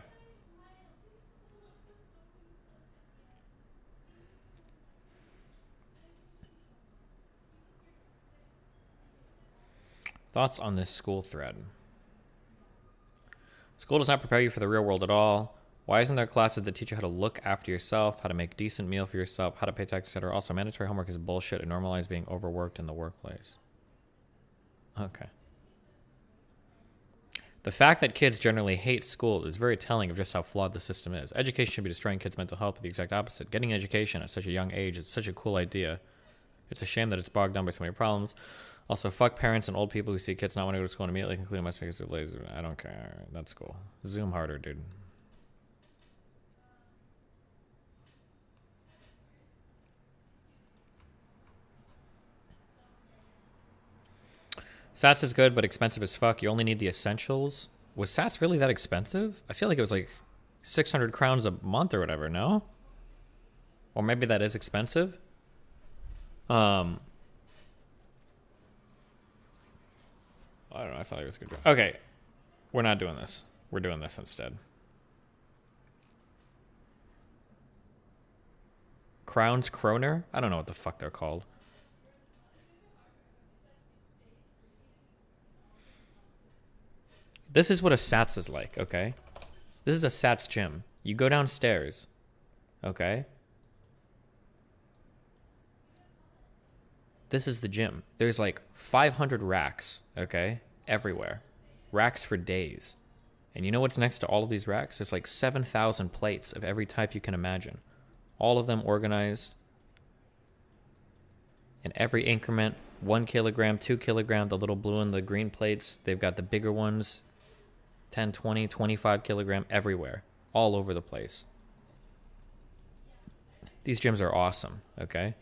Thoughts on this school thread? School does not prepare you for the real world at all. Why isn't there classes that teach you how to look after yourself, how to make decent meal for yourself, how to pay taxes, etc.? Also, mandatory homework is bullshit and normalize being overworked in the workplace. Okay. The fact that kids generally hate school is very telling of just how flawed the system is. Education should be destroying kids' mental health, but the exact opposite. Getting an education at such a young age is such a cool idea. It's a shame that it's bogged down by so many problems. Also, fuck parents and old people who see kids not want to go to school and immediately conclude it must make it lazy. I don't care. Right, that's cool. Zoom harder, dude. SATs is good, but expensive as fuck. You only need the essentials. Was SATs really that expensive? I feel like it was like 600 crowns a month or whatever, no? Or maybe that is expensive. I don't know. I thought it was good. Okay. We're not doing this. We're doing this instead. Crowns Kroner? I don't know what the fuck they're called. This is what a SATS is like, okay? This is a SATS gym. You go downstairs, okay? This is the gym. There's like 500 racks, okay? Everywhere. Racks for days. And you know what's next to all of these racks? There's like 7,000 plates of every type you can imagine. All of them organized in every increment. 1 kilogram, 2 kilogram, the little blue and the green plates. They've got the bigger ones. 10, 20, 25 kilogram everywhere. All over the place. These gyms are awesome, okay?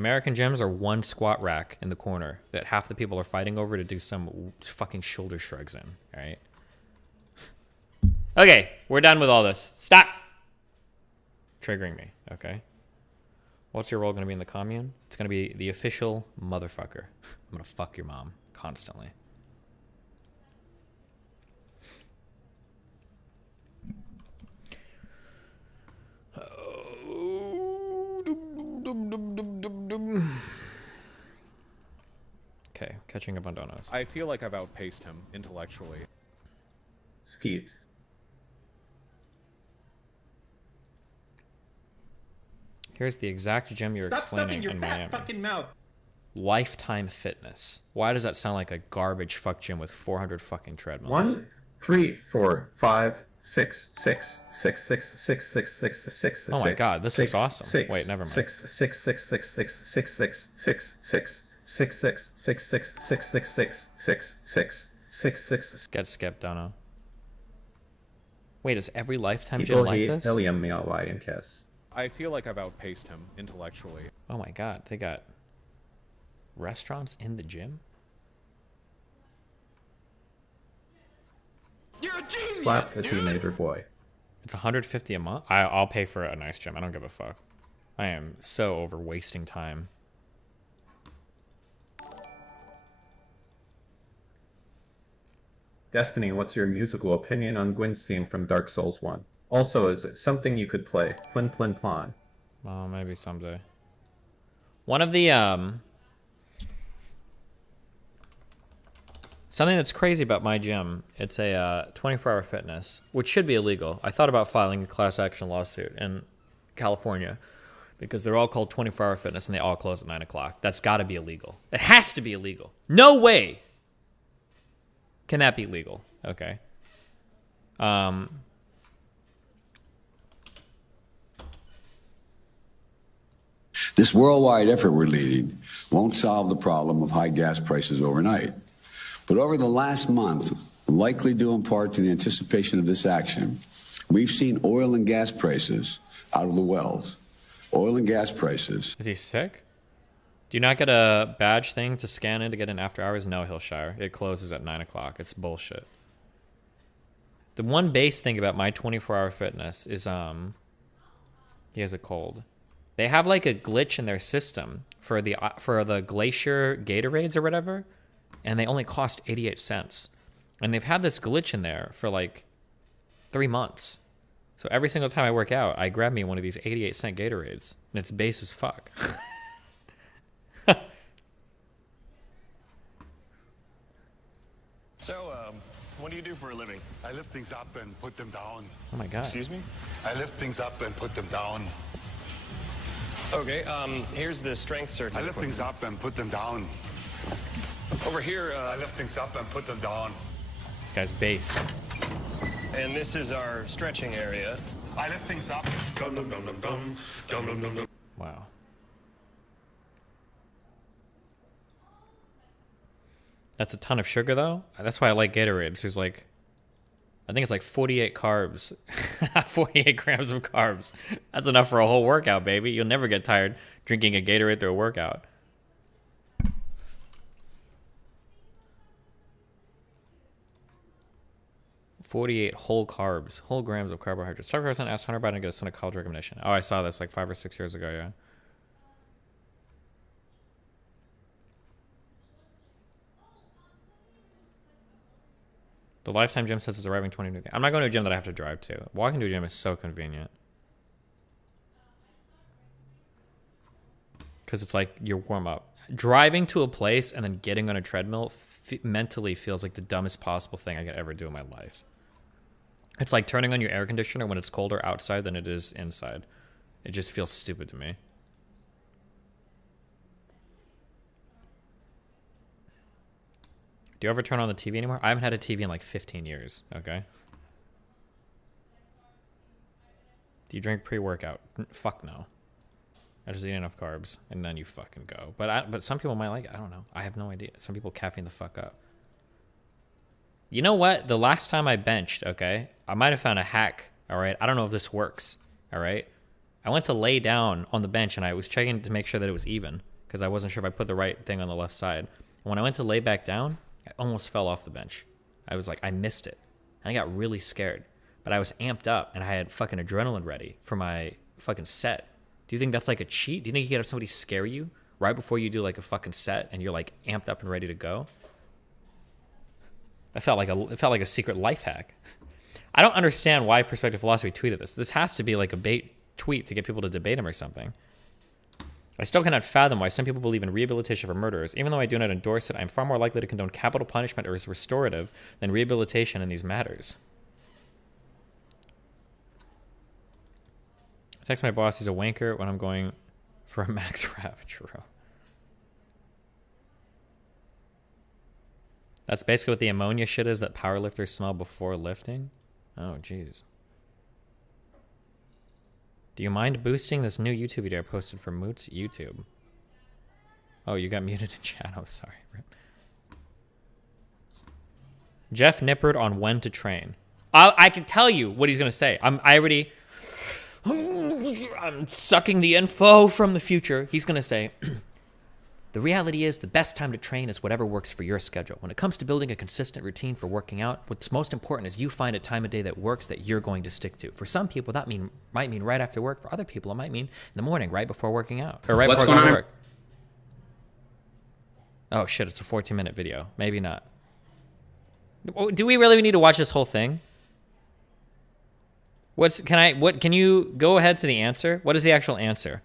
American gyms are one squat rack in the corner that half the people are fighting over to do some fucking shoulder shrugs in. All right. Okay, we're done with all this. Stop triggering me. Okay. What's your role going to be in the commune? It's going to be the official motherfucker. I'm going to fuck your mom constantly. Okay, catching up on donuts. I feel like I've outpaced him intellectually. Skeet. Here's the exact gym you're Stop explaining stuffing your in fat Miami. fucking mouth. Lifetime Fitness. Why does that sound like a garbage fuck gym with 400 fucking treadmills? 1, 3, 4, 5, 6, 6, 6, 6, 6, 6, 6, 6. Oh my god, this looks awesome. 6, Wait, never mind. 6, 6, 6, 6, 6, 6, 6, 6, 6, 6, 6, 6, 6, 6, 6, 6, 6, 6. Get skipped, Dono. Wait, is every Lifetime gym People like hate this? Helium Meow Y and Kiss. I feel like I've outpaced him intellectually. Oh my god, they got restaurants in the gym? You're a genius, Slap the dude. teenager boy. It's 150 a month? I'll pay for a nice gym. I don't give a fuck. I am so over wasting time. Destiny, what's your musical opinion on Gwyn's theme from Dark Souls 1? Also, is it something you could play? Plin plin plon. Oh, maybe someday. One of the, something that's crazy about my gym, it's a 24-hour fitness, which should be illegal. I thought about filing a class action lawsuit in California because they're all called 24-hour fitness and they all close at 9 o'clock. That's got to be illegal. It has to be illegal. No way can that be legal. Okay. This worldwide effort we're leading won't solve the problem of high gas prices overnight. But over the last month, likely due in part to the anticipation of this action, we've seen oil and gas prices out of the wells. Oil and gas prices. Is he sick? Do you not get a badge thing to scan in to get in after hours? No, Hillshire. It closes at 9 o'clock. It's bullshit. The one base thing about my 24-hour fitness is he has a cold. They have like a glitch in their system for the Glacier Gatorades or whatever, and they only cost 88 cents. And they've had this glitch in there for like 3 months. So every single time I work out, I grab me one of these 88-cent Gatorades, and it's base as fuck. So, what do you do for a living? I lift things up and put them down. Oh my god. Excuse me? I lift things up and put them down. Okay, here's the strength circuit. I lift things up and put them down. Over here, I lift things up and put them down. This guy's base. and this is our stretching area. I lift things up. Dum, dum, dum, dum, dum, dum, dum, dum, dum. Wow. That's a ton of sugar, though. That's why I like Gatorades. There's like, I think it's like 48 carbs, 48 grams of carbs. That's enough for a whole workout, baby. You'll never get tired drinking a Gatorade through a workout. $48 whole carbs, whole grams of carbohydrates. Tucker Carlson asked Hunter Biden to get a son of college recommendation. Oh, I saw this like 5 or 6 years ago, yeah. The Lifetime Gym says it's arriving 20 new. I'm not going to a gym that I have to drive to. Walking to a gym is so convenient. Because it's like your warm up. Driving to a place and then getting on a treadmill mentally feels like the dumbest possible thing I could ever do in my life. It's like turning on your air conditioner when it's colder outside than it is inside. It just feels stupid to me. Do you ever turn on the TV anymore? I haven't had a TV in like 15 years, okay? Do you drink pre-workout? Fuck no. I just eat enough carbs, and then you fucking go. But some people might like it. I don't know. I have no idea. Some people caffeine the fuck up. You know what? The last time I benched, okay, I might have found a hack, all right? I don't know if this works, all right? I went to lay down on the bench, and I was checking to make sure that it was even. because I wasn't sure if I put the right thing on the left side. When I went to lay back down, I almost fell off the bench. I was like, I missed it. And I got really scared. But I was amped up, and I had fucking adrenaline ready for my fucking set. Do you think that's like a cheat? Do you think you could have somebody scare you right before you do like a fucking set, and you're like amped up and ready to go? It felt like a secret life hack. I don't understand why Perspective Philosophy tweeted this. This has to be like a bait tweet to get people to debate him or something. I still cannot fathom why some people believe in rehabilitation for murderers. Even though I do not endorse it, I am far more likely to condone capital punishment or as restorative than rehabilitation in these matters. I text my boss he's a wanker when I'm going for a max rap. True. That's basically what the ammonia shit is that powerlifters smell before lifting? Oh, jeez. Do you mind boosting this new YouTube video I posted for Moot's YouTube? Oh, you got muted in chat. I'm sorry. Jeff Nippert on when to train. I can tell you what he's going to say. I'm sucking the info from the future. He's going to say... The reality is the best time to train is whatever works for your schedule. When it comes to building a consistent routine for working out, what's most important is you find a time of day that works that you're going to stick to. For some people, that might mean right after work. For other people, it might mean in the morning, right before working out. Or right before going to work. Oh shit, it's a 14-minute video. Maybe not. Do we really need to watch this whole thing? Can you go ahead to the answer? What is the actual answer?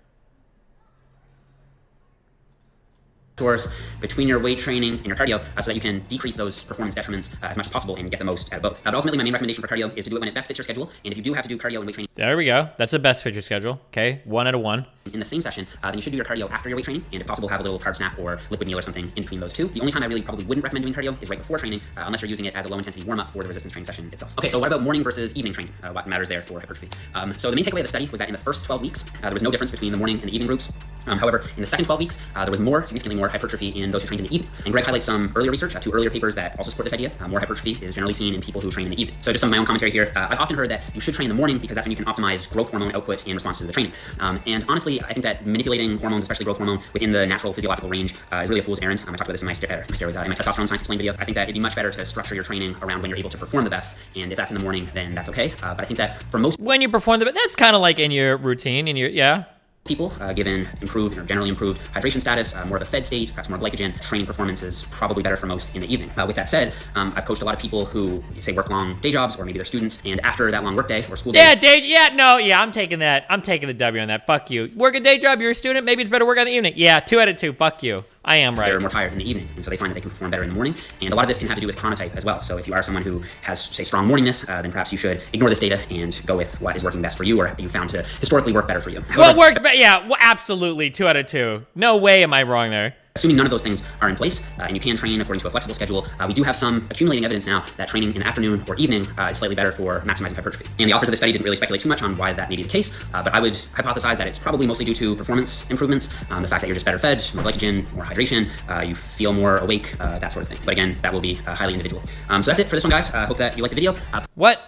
Source between your weight training and your cardio so that you can decrease those performance detriments as much as possible and get the most out of both. But ultimately, my main recommendation for cardio is to do it when it best fits your schedule. And if you do have to do cardio and weight training... There we go. That's a best fit your schedule. Okay, 1 out of 1. In the same session, then you should do your cardio after your weight training, and if possible, have a little carb snap or liquid meal or something in between those two. The only time I really probably wouldn't recommend doing cardio is right before training, unless you're using it as a low-intensity warm-up for the resistance training session itself. Okay, so what about morning versus evening training? What matters there for hypertrophy? So the main takeaway of the study was that in the first 12 weeks, there was no difference between the morning and the evening groups. However, in the second 12 weeks, there was significantly more hypertrophy in those who trained in the evening. And Greg highlights some earlier research, 2 earlier papers that also support this idea. More hypertrophy is generally seen in people who train in the evening. So just some of my own commentary here. I've often heard that you should train in the morning because that's when you can optimize growth hormone output in response to the training. And honestly, I think that manipulating hormones, especially growth hormone, within the natural physiological range is really a fool's errand. I talked about this in my testosterone science explained video. I think that it'd be much better to structure your training around when you're able to perform the best. And if that's in the morning, then that's okay. But I think that for most... When you perform the best, that's kind of like in your routine, yeah. People, given improved or generally improved hydration status, more of a fed state, perhaps more glycogen, training performance is probably better for most in the evening. With that said, I've coached a lot of people who say work long day jobs or maybe they're students, and after that long work day or school day. I'm taking that. I'm taking the W on that. Fuck you. Work a day job, you're a student, maybe it's better work on the evening. Yeah, 2 out of 2. Fuck you. I am right. They're more tired in the evening, and so they find that they can perform better in the morning. And a lot of this can have to do with chronotype as well. So if you are someone who has, say, strong morningness, then perhaps you should ignore this data and go with what is working best for you or you found to historically work better for you. However, what works best? Yeah, absolutely. 2 out of 2. No way am I wrong there. Assuming none of those things are in place, and you can train according to a flexible schedule, we do have some accumulating evidence now that training in the afternoon or evening is slightly better for maximizing hypertrophy. And the authors of the study didn't really speculate too much on why that may be the case, but I would hypothesize that it's probably mostly due to performance improvements, the fact that you're just better fed, more glycogen, more hydration, you feel more awake, that sort of thing. But again, that will be highly individual. So that's it for this one, guys. I hope that you liked the video. What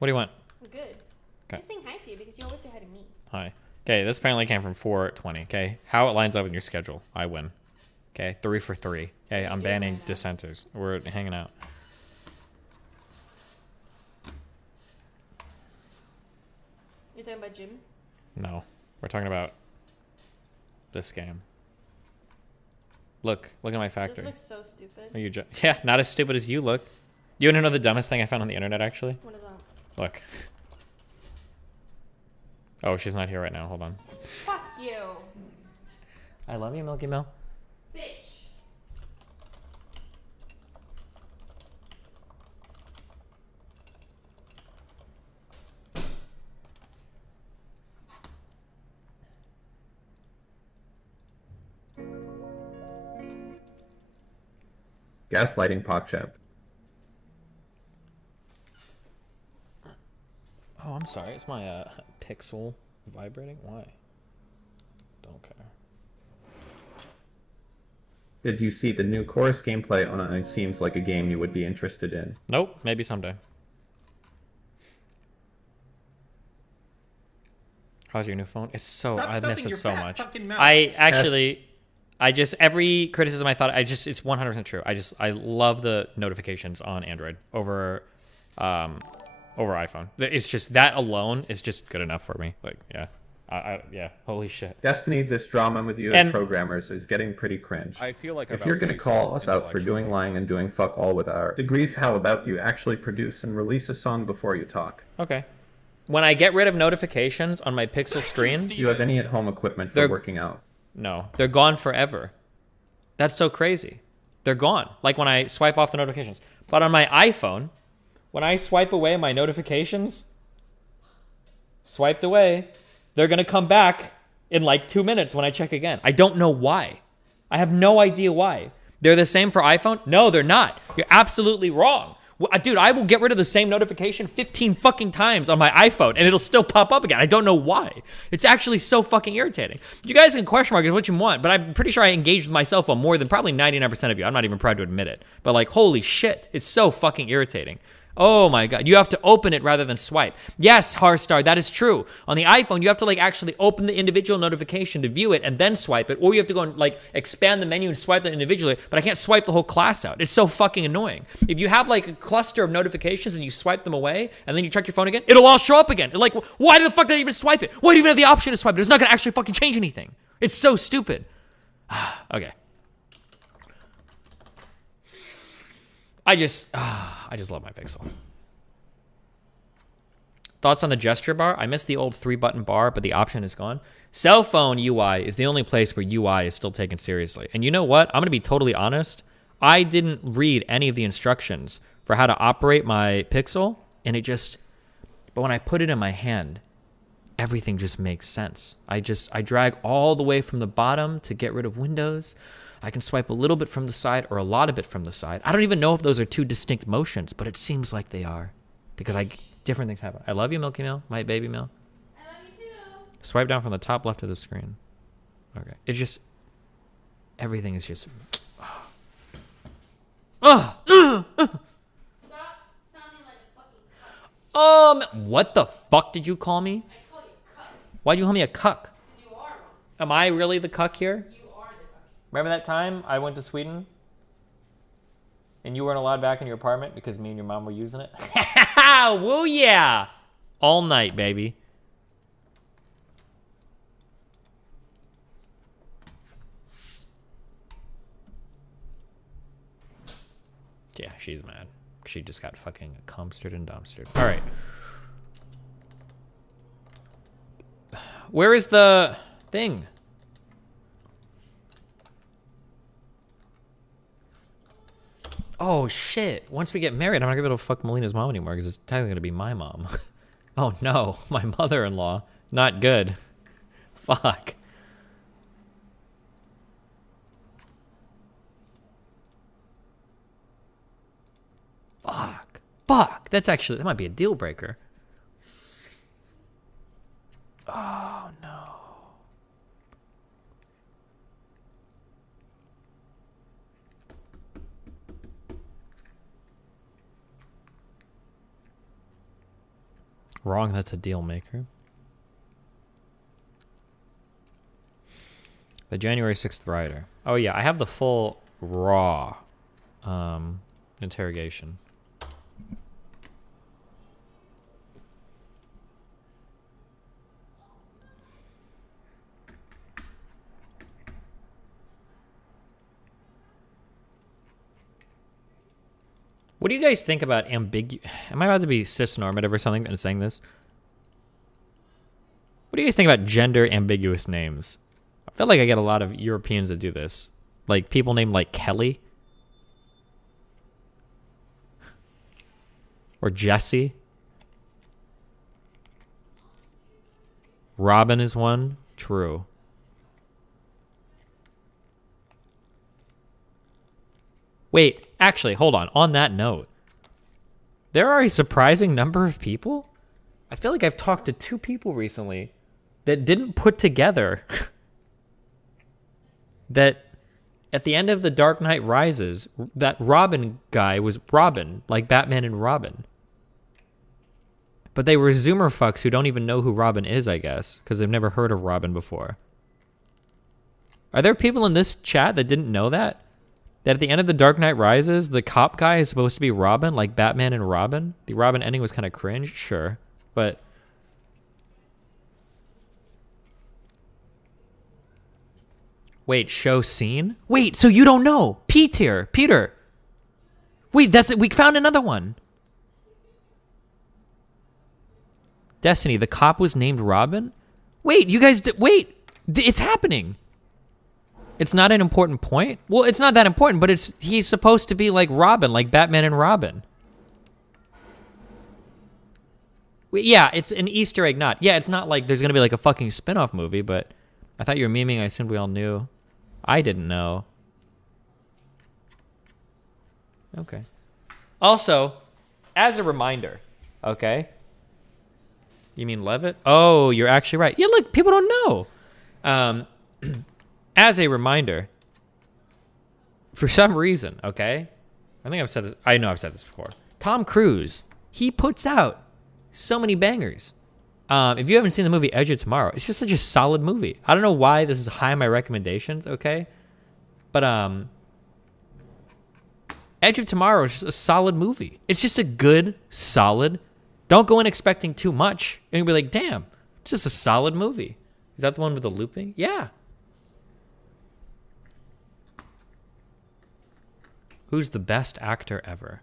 do you want? I'm good. Okay. Just saying hi to you because you always say hi to me. Hi. Okay, this apparently came from 420. Okay, how it lines up in your schedule, I win. Okay, 3 for 3. Okay, I'm banning dissenters. We're hanging out. You're talking about gym? No, we're talking about this game. Look at my factory. This looks so stupid. Are you yeah, not as stupid as you look. You want to know the dumbest thing I found on the internet, actually? What is that? Look. Oh, she's not here right now. Hold on. Fuck you. I love you, Milky Mill. Bitch. Gaslighting PogChamp. Oh, I'm sorry. It's my pixel vibrating. Why? Don't care. Did you see the new chorus gameplay on it? It seems like a game you would be interested in. Nope. Maybe someday. How's your new phone? It's so Stop I miss stuffing it your so fat much. fucking mouth. I actually, I just every criticism I thought it's 100% true. I love the notifications on Android over iPhone. It's just that alone is just good enough for me. Like yeah. Yeah, holy shit. Destiny, this drama with you and programmers is getting pretty cringe. I feel like if you're going to call us out for doing lying and doing fuck all with our degrees, how about you actually produce and release a song before you talk? Okay. When I get rid of notifications on my Pixel screen... Do you have any at-home equipment for working out? No. They're gone forever. That's so crazy. They're gone. Like when I swipe off the notifications. But on my iPhone, when I swipe away my notifications, swiped away... They're going to come back in like 2 minutes when I check again. I don't know why. I have no idea why. They're the same for iPhone? No, they're not. You're absolutely wrong. Dude, I will get rid of the same notification 15 fucking times on my iPhone and it'll still pop up again. I don't know why. It's actually so fucking irritating. You guys can question mark what you want, but I'm pretty sure I engaged with my cell phone more than probably 99% of you. I'm not even proud to admit it. But like, holy shit, it's so fucking irritating. Oh my God, you have to open it rather than swipe. Yes, Harstar, that is true. On the iPhone, you have to like actually open the individual notification to view it and then swipe it, or you have to go and like expand the menu and swipe it individually, but I can't swipe the whole class out. It's so fucking annoying. If you have like a cluster of notifications and you swipe them away and then you check your phone again, it'll all show up again. Like, why the fuck did I even swipe it? Why do you even have the option to swipe it? It's not gonna actually fucking change anything. It's so stupid. Okay. I just love my Pixel. Thoughts on the gesture bar? I miss the old 3-button bar, but the option is gone. Cell phone UI is the only place where UI is still taken seriously. And you know what? I'm going to be totally honest. I didn't read any of the instructions for how to operate my Pixel, and but when I put it in my hand, everything just makes sense. I drag all the way from the bottom to get rid of windows. I can swipe a little bit from the side or a lot of it from the side. I don't even know if those are two distinct motions, but it seems like they are because different things happen. I love you, Milky Mill, my baby Mill. I love you too. Swipe down from the top left of the screen. Okay. It's just, everything is just, Stop sounding like a fucking cuck. What the fuck did you call me? I call you cuck. Why'd you call me a cuck? Because you are one. Am I really the cuck here? You are the cuck. Remember that time I went to Sweden? And you weren't allowed back in your apartment because me and your mom were using it? Woo yeah! All night, baby. Yeah, she's mad. She just got fucking comstered and dumpstered. All right. Where is the thing? Oh shit. Once we get married, I'm not gonna be able to fuck Melina's mom anymore because it's technically gonna be my mom. Oh no, my mother-in-law. Not good. Fuck. Fuck. That might be a deal breaker. Oh no. Wrong, that's a deal maker. The January 6th Rioter. Oh yeah, I have the full raw interrogation. What do you guys think about ambiguous? Am I about to be cisnormative or something in saying this? What do you guys think about gender ambiguous names? I feel like I get a lot of Europeans that do this. Like people named like Kelly. Or Jesse. Robin is one. True. Wait, actually, hold on. On that note, there are a surprising number of people. I feel like I've talked to 2 people recently that didn't put together that at the end of The Dark Knight Rises, that Robin guy was Robin, like Batman and Robin. But they were Zoomer fucks who don't even know who Robin is, I guess, because they've never heard of Robin before. Are there people in this chat that didn't know that? That at the end of The Dark Knight Rises, the cop guy is supposed to be Robin, like Batman and Robin? The Robin ending was kind of cringe, sure. But... Wait, show scene? Wait, so you don't know? Peter. Wait, that's it. We found another one. Destiny, the cop was named Robin? Wait, you guys... Wait, it's happening. It's not an important point? Well, it's not that important, but he's supposed to be like Robin, like Batman and Robin. Yeah, it's an Easter egg not. Yeah, it's not like there's going to be like a fucking spin-off movie, but I thought you were memeing. I assumed we all knew. I didn't know. Okay. Also, as a reminder, okay? You mean Levitt? Oh, you're actually right. Yeah, look, people don't know. As a reminder, for some reason, okay? I think I've said this. I know I've said this before. Tom Cruise, he puts out so many bangers. If you haven't seen the movie Edge of Tomorrow, it's just such a solid movie. I don't know why this is high on my recommendations, okay? But Edge of Tomorrow is just a solid movie. It's just a good, solid. Don't go in expecting too much. And you'll be like, damn, it's just a solid movie. Is that the one with the looping? Yeah. Who's the best actor ever?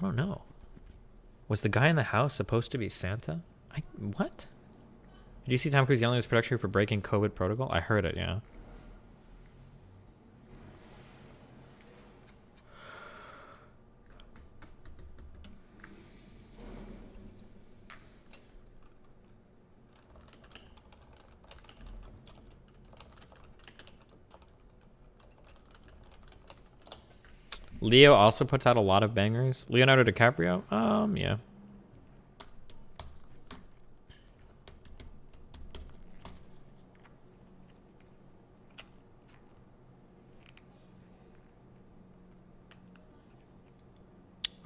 I don't know. Was the guy in the house supposed to be Santa? What? Did you see Tom Cruise yelling at his production crew for breaking COVID protocol? I heard it, yeah. Leo also puts out a lot of bangers. Leonardo DiCaprio? Yeah.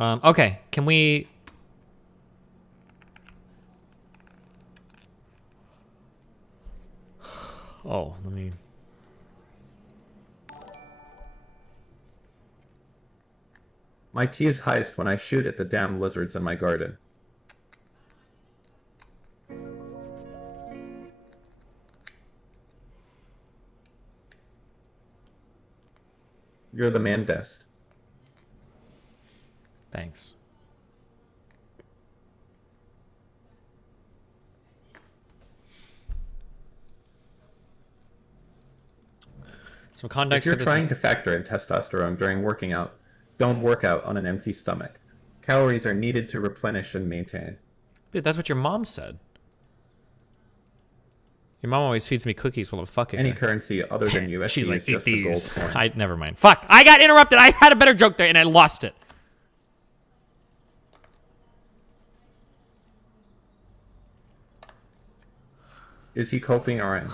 Okay, can we... Oh, let me... My tea is highest when I shoot at the damn lizards in my garden. You're the man, Dest. Thanks. Some context. If you're trying to factor in testosterone during working out, don't work out on an empty stomach. Calories are needed to replenish and maintain. Dude, that's what your mom said. Your mom always feeds me cookies while I'm fucking Any her. currency other than USD She's like, is just a gold coin. Never mind. Fuck! I got interrupted! I had a better joke there and I lost it. Is he coping or in?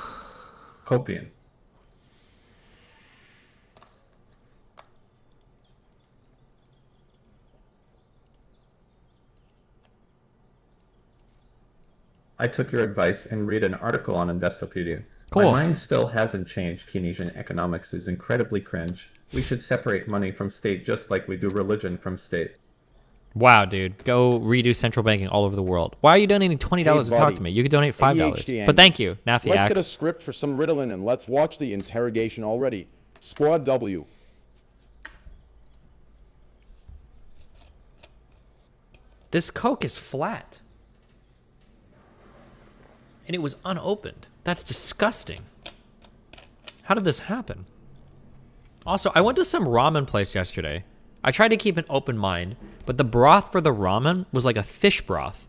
Copian. I took your advice and read an article on Investopedia. Cool. My mind still hasn't changed. Keynesian economics is incredibly cringe. We should separate money from state just like we do religion from state. Wow, dude. Go redo central banking all over the world. Why are you donating $20 to talk to me? You could donate $5. But thank you, Nathy Let's Axe. get a script for some Ritalin and let's watch the interrogation already. Squad W. This Coke is flat. And it was unopened. That's disgusting. How did this happen? Also, I went to some ramen place yesterday. I tried to keep an open mind, but the broth for the ramen was like a fish broth.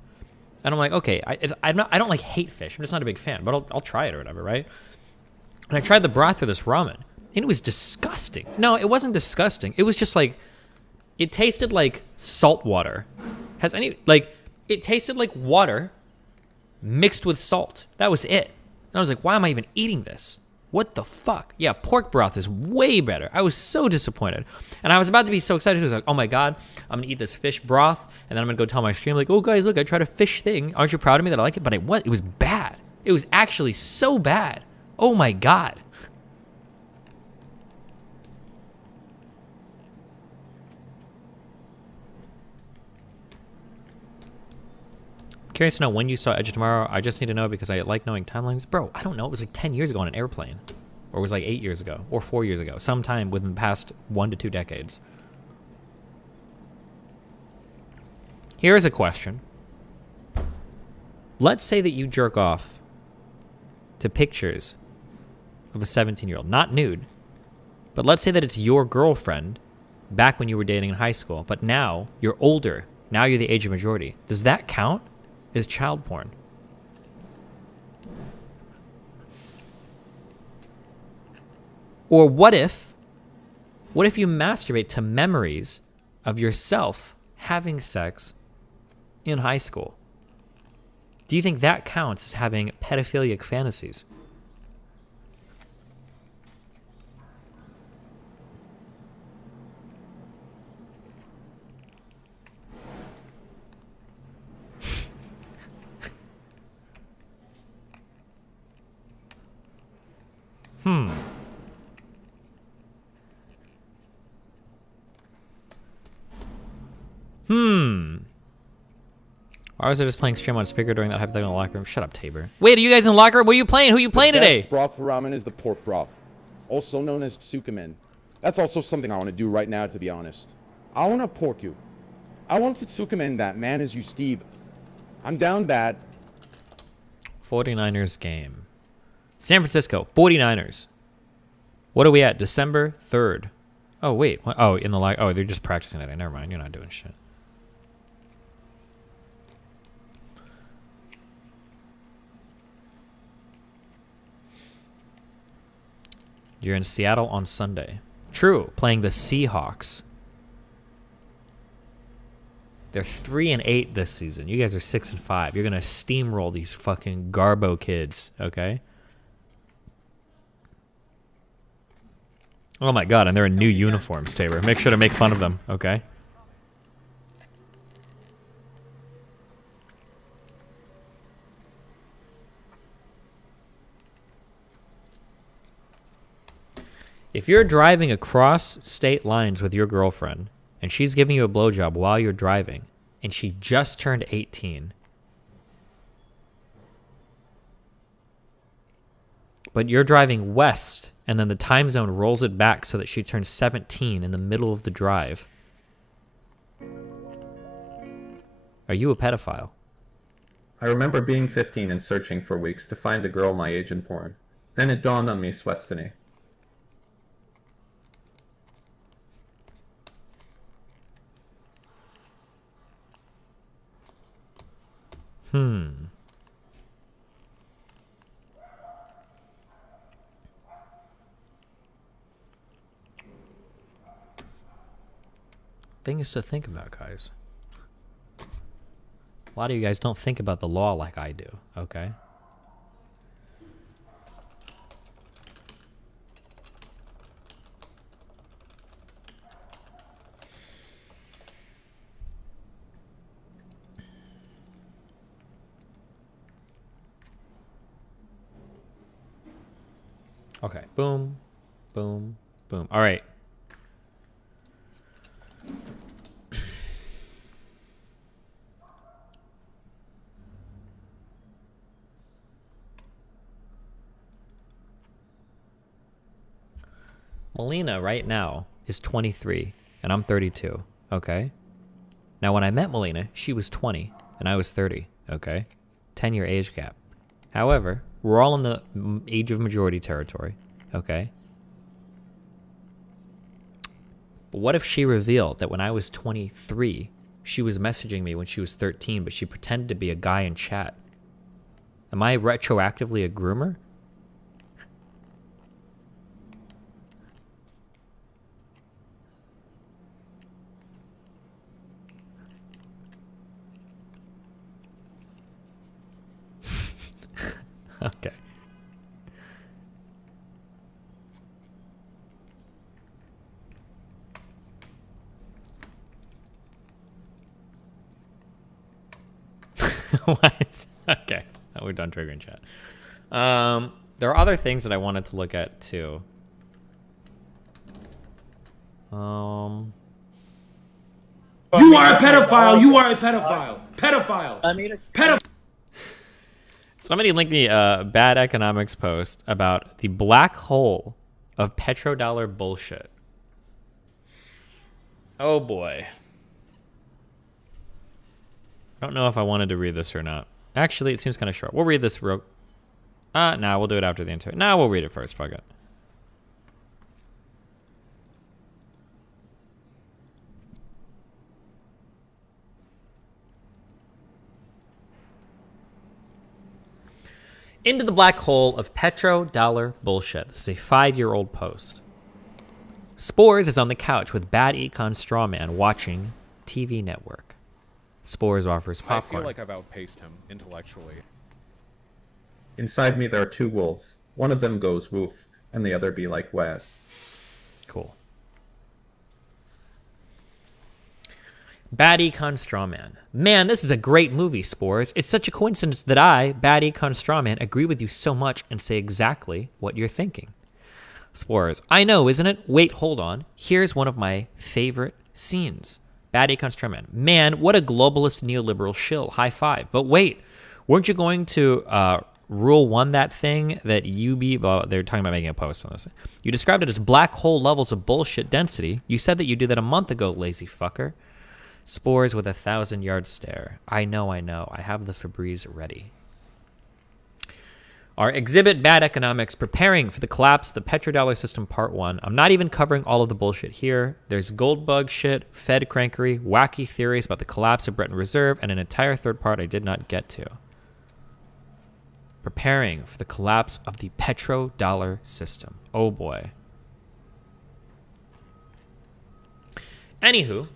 And I'm like, okay, I don't like hate fish. I'm just not a big fan, but I'll try it or whatever, right? And I tried the broth for this ramen, and it was disgusting. No, it wasn't disgusting. It was just like, it tasted like salt water. It tasted like water mixed with salt. That was it. And I was like, why am I even eating this? What the fuck? Yeah, pork broth is way better. I was so disappointed. And I was about to be so excited. I was like, oh my God, I'm going to eat this fish broth. And then I'm going to go tell my stream, like, oh guys, look, I tried a fish thing. Aren't you proud of me that I like it? But it was bad. It was actually so bad. Oh my God. Curious to know when you saw Edge of Tomorrow. I just need to know because I like knowing timelines. Bro, I don't know. It was like 10 years ago on an airplane. Or it was like 8 years ago. Or 4 years ago. Sometime within the past 1 to 2 decades. Here's a question. Let's say that you jerk off to pictures of a 17-year-old. Not nude. But let's say that it's your girlfriend back when you were dating in high school. But now you're older. Now you're the age of majority. Does that count as child porn? Or what if you masturbate to memories of yourself having sex in high school? Do you think that counts as having pedophilic fantasies? Why was I just playing stream on speaker during that hypothetical locker room? Shut up, Tabor. Wait, are you guys in the locker room? What are you playing? Who are you playing today? The best broth for ramen is the pork broth, also known as tsukemen. That's also something I want to do right now, to be honest. I want to pork you. I want to tsukemen that man as you, Steve. I'm down bad. 49ers game. San Francisco, 49ers. What are we at? December 3rd. Oh, wait. What? Oh, in the oh, they're just practicing today. Never mind. You're not doing shit. You're in Seattle on Sunday. True. Playing the Seahawks. They're 3-8 this season. You guys are 6-5. You're gonna steamroll these fucking Garbo kids, okay? Oh my God, and they're in new uniforms, Tabor. Make sure to make fun of them, okay? If you're driving across state lines with your girlfriend and she's giving you a blowjob while you're driving and she just turned 18, but you're driving west and then the time zone rolls it back so that she turns 17 in the middle of the drive, are you a pedophile? I remember being 15 and searching for weeks to find a girl my age in porn. Then it dawned on me, Sweatstony. Things to think about, guys. A lot of you guys don't think about the law like I do, okay? Okay, boom, boom, boom. All right. Melina right now is 23 and I'm 32, okay? Now when I met Melina, she was 20 and I was 30, okay? 10-year age gap. However, we're all in the age of majority territory, okay? But what if she revealed that when I was 23, she was messaging me when she was 13, but she pretended to be a guy in chat? Am I retroactively a groomer? Okay. What? Okay. We're done triggering chat. There are other things that I wanted to look at too. You are a pedophile. You are a pedophile. Pedophile. Pedophile. Somebody linked me a bad economics post about the black hole of petrodollar bullshit. Oh boy. I don't know if I wanted to read this or not. Actually, it seems kind of short. We'll read this real... nah, we'll do it after the intro. Nah, we'll read it first. Fuck it. Into the black hole of petrodollar bullshit. This is a 5-year-old post. Spores is on the couch with bad econ strawman watching TV network. Spores offers I popcorn. feel like I've outpaced him intellectually. Inside me there are two wolves. One of them goes woof, and the other be like wet. Cool. Bad Econ Strawman. Man, this is a great movie, Spores. It's such a coincidence that I, Bad Econ Strawman, agree with you so much and say exactly what you're thinking. Spores. I know, isn't it? Wait, hold on. Here's one of my favorite scenes. Bad Econ Strawman. Man, what a globalist neoliberal shill. High five. But wait, weren't you going to rule one that thing that you be... Well, they're talking about making a post on this. You described it as black hole levels of bullshit density. You said that you did that a month ago, lazy fucker. Spores with a 1,000-yard stare. I know. I have the Febreze ready. Our exhibit Bad Economics, preparing for the collapse of the petrodollar system, part 1. I'm not even covering all of the bullshit here. There's gold bug shit, Fed crankery, wacky theories about the collapse of Bretton Reserve, and an entire third part I did not get to. Preparing for the collapse of the petrodollar system. Oh boy. Anywho,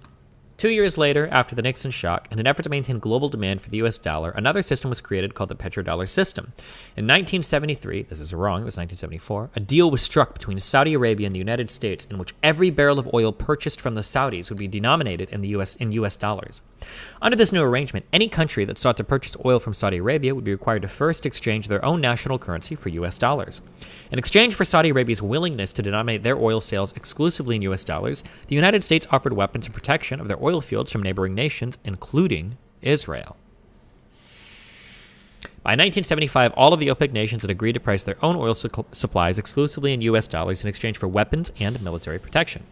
2 years later, after the Nixon shock, in an effort to maintain global demand for the US dollar, another system was created called the petrodollar system. In 1973, this is wrong, it was 1974, a deal was struck between Saudi Arabia and the United States in which every barrel of oil purchased from the Saudis would be denominated in US dollars. Under this new arrangement, any country that sought to purchase oil from Saudi Arabia would be required to first exchange their own national currency for US dollars. In exchange for Saudi Arabia's willingness to denominate their oil sales exclusively in US dollars, the United States offered weapons and protection of their oil fields from neighboring nations, including Israel. By 1975, all of the OPEC nations had agreed to price their own oil supplies exclusively in US dollars in exchange for weapons and military protection.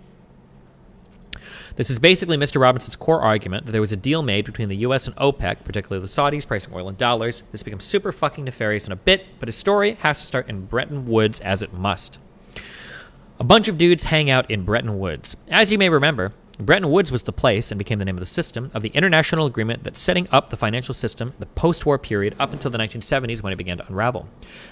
This is basically Mr. Robinson's core argument that there was a deal made between the US and OPEC, particularly the Saudis, pricing oil in dollars. This becomes super fucking nefarious in a bit, but his story has to start in Bretton Woods, as it must. A bunch of dudes hang out in Bretton Woods. As you may remember, Bretton Woods was the place, and became the name of the system, of the international agreement that's setting up the financial system the post-war period up until the 1970s when it began to unravel.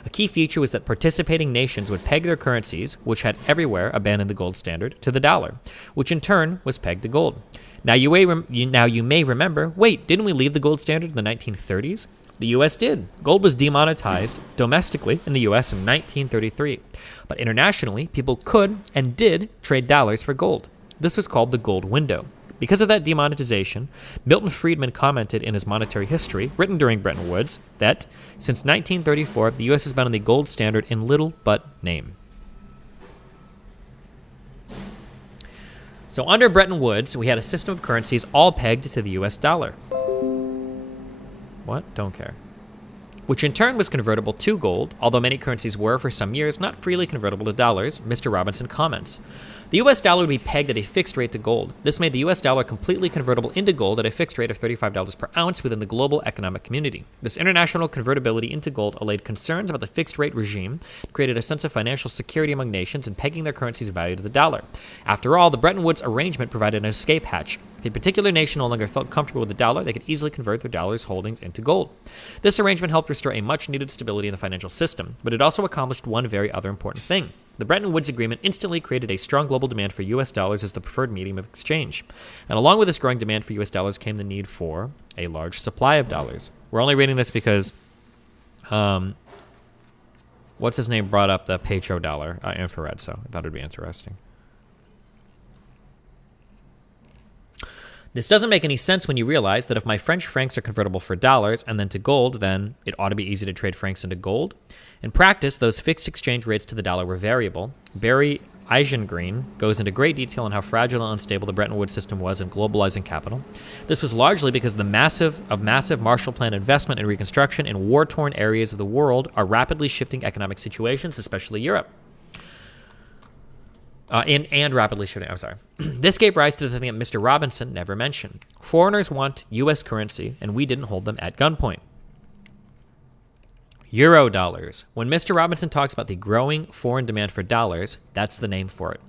A key feature was that participating nations would peg their currencies, which had everywhere abandoned the gold standard, to the dollar, which in turn was pegged to gold. Now you may remember, wait, didn't we leave the gold standard in the 1930s? The U.S. did. Gold was demonetized domestically in the U.S. in 1933. But internationally, people could and did trade dollars for gold. This was called the gold window. Because of that demonetization, Milton Friedman commented in his Monetary History, written during Bretton Woods, that since 1934, the U.S. has been on the gold standard in little but name. So under Bretton Woods, we had a system of currencies all pegged to the U.S. dollar. What? Don't care. Which in turn was convertible to gold, although many currencies were, for some years, not freely convertible to dollars, Mr. Robinson comments. The US dollar would be pegged at a fixed rate to gold. This made the US dollar completely convertible into gold at a fixed rate of $35 per ounce within the global economic community. This international convertibility into gold allayed concerns about the fixed rate regime, created a sense of financial security among nations, and pegging their currency's value to the dollar. After all, the Bretton Woods arrangement provided an escape hatch. If a particular nation no longer felt comfortable with the dollar, they could easily convert their dollar's holdings into gold. This arrangement helped restore a much-needed stability in the financial system, but it also accomplished one very other important thing. The Bretton Woods Agreement instantly created a strong global demand for U.S. dollars as the preferred medium of exchange. And along with this growing demand for U.S. dollars came the need for a large supply of dollars. We're only reading this because, what's his name brought up the petrodollar infrared, so I thought it'd be interesting. This doesn't make any sense when you realize that if my French francs are convertible for dollars and then to gold, then it ought to be easy to trade francs into gold. In practice, those fixed exchange rates to the dollar were variable. Barry Eichengreen goes into great detail on how fragile and unstable the Bretton Woods system was in globalizing capital. This was largely because the massive Marshall Plan investment and reconstruction in war-torn areas of the world are rapidly shifting economic situations, especially Europe. And rapidly shifting, I'm sorry. This gave rise to the thing that Mr. Robinson never mentioned. Foreigners want U.S. currency, and we didn't hold them at gunpoint. Euro dollars. When Mr. Robinson talks about the growing foreign demand for dollars, that's the name for it.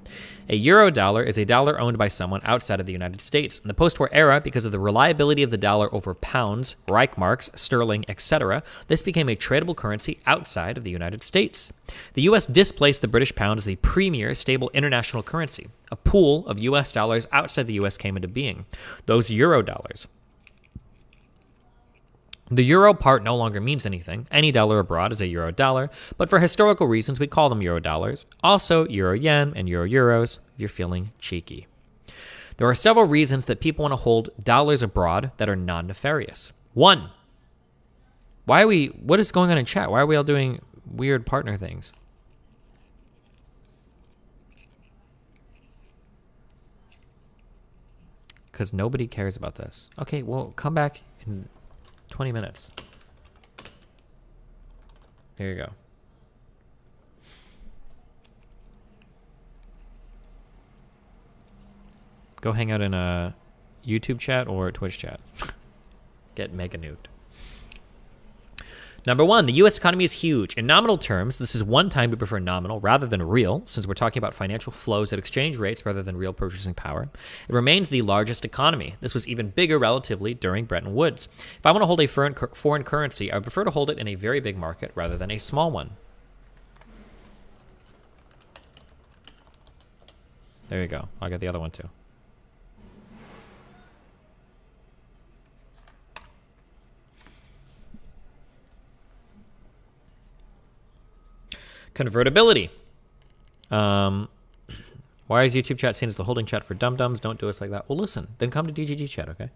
A euro dollar is a dollar owned by someone outside of the United States. In the post-war era, because of the reliability of the dollar over pounds, Reichmarks, sterling, etc., this became a tradable currency outside of the United States. The U.S. displaced the British pound as the premier stable international currency. A pool of U.S. dollars outside the U.S. came into being. Those euro dollars. The euro part no longer means anything. Any dollar abroad is a euro dollar, but for historical reasons, we call them euro dollars. Also, euro yen and euro euros, if you're feeling cheeky. There are several reasons that people want to hold dollars abroad that are non-nefarious. 1. What is going on in chat? Why are we all doing weird partner things? Because nobody cares about this. Okay, well, come back in 20 minutes. There you go. Go hang out in a YouTube chat or Twitch chat. Get mega nuked. Number 1, the U.S. economy is huge. In nominal terms, this is one time we prefer nominal rather than real, since we're talking about financial flows at exchange rates rather than real purchasing power. It remains the largest economy. This was even bigger relatively during Bretton Woods. If I want to hold a foreign currency, I would prefer to hold it in a very big market rather than a small one. There you go. I got the other one too. Convertibility. Why is YouTube chat seen as the holding chat for dum-dums? Don't do us like that. Well, listen, then come to DGG chat, okay?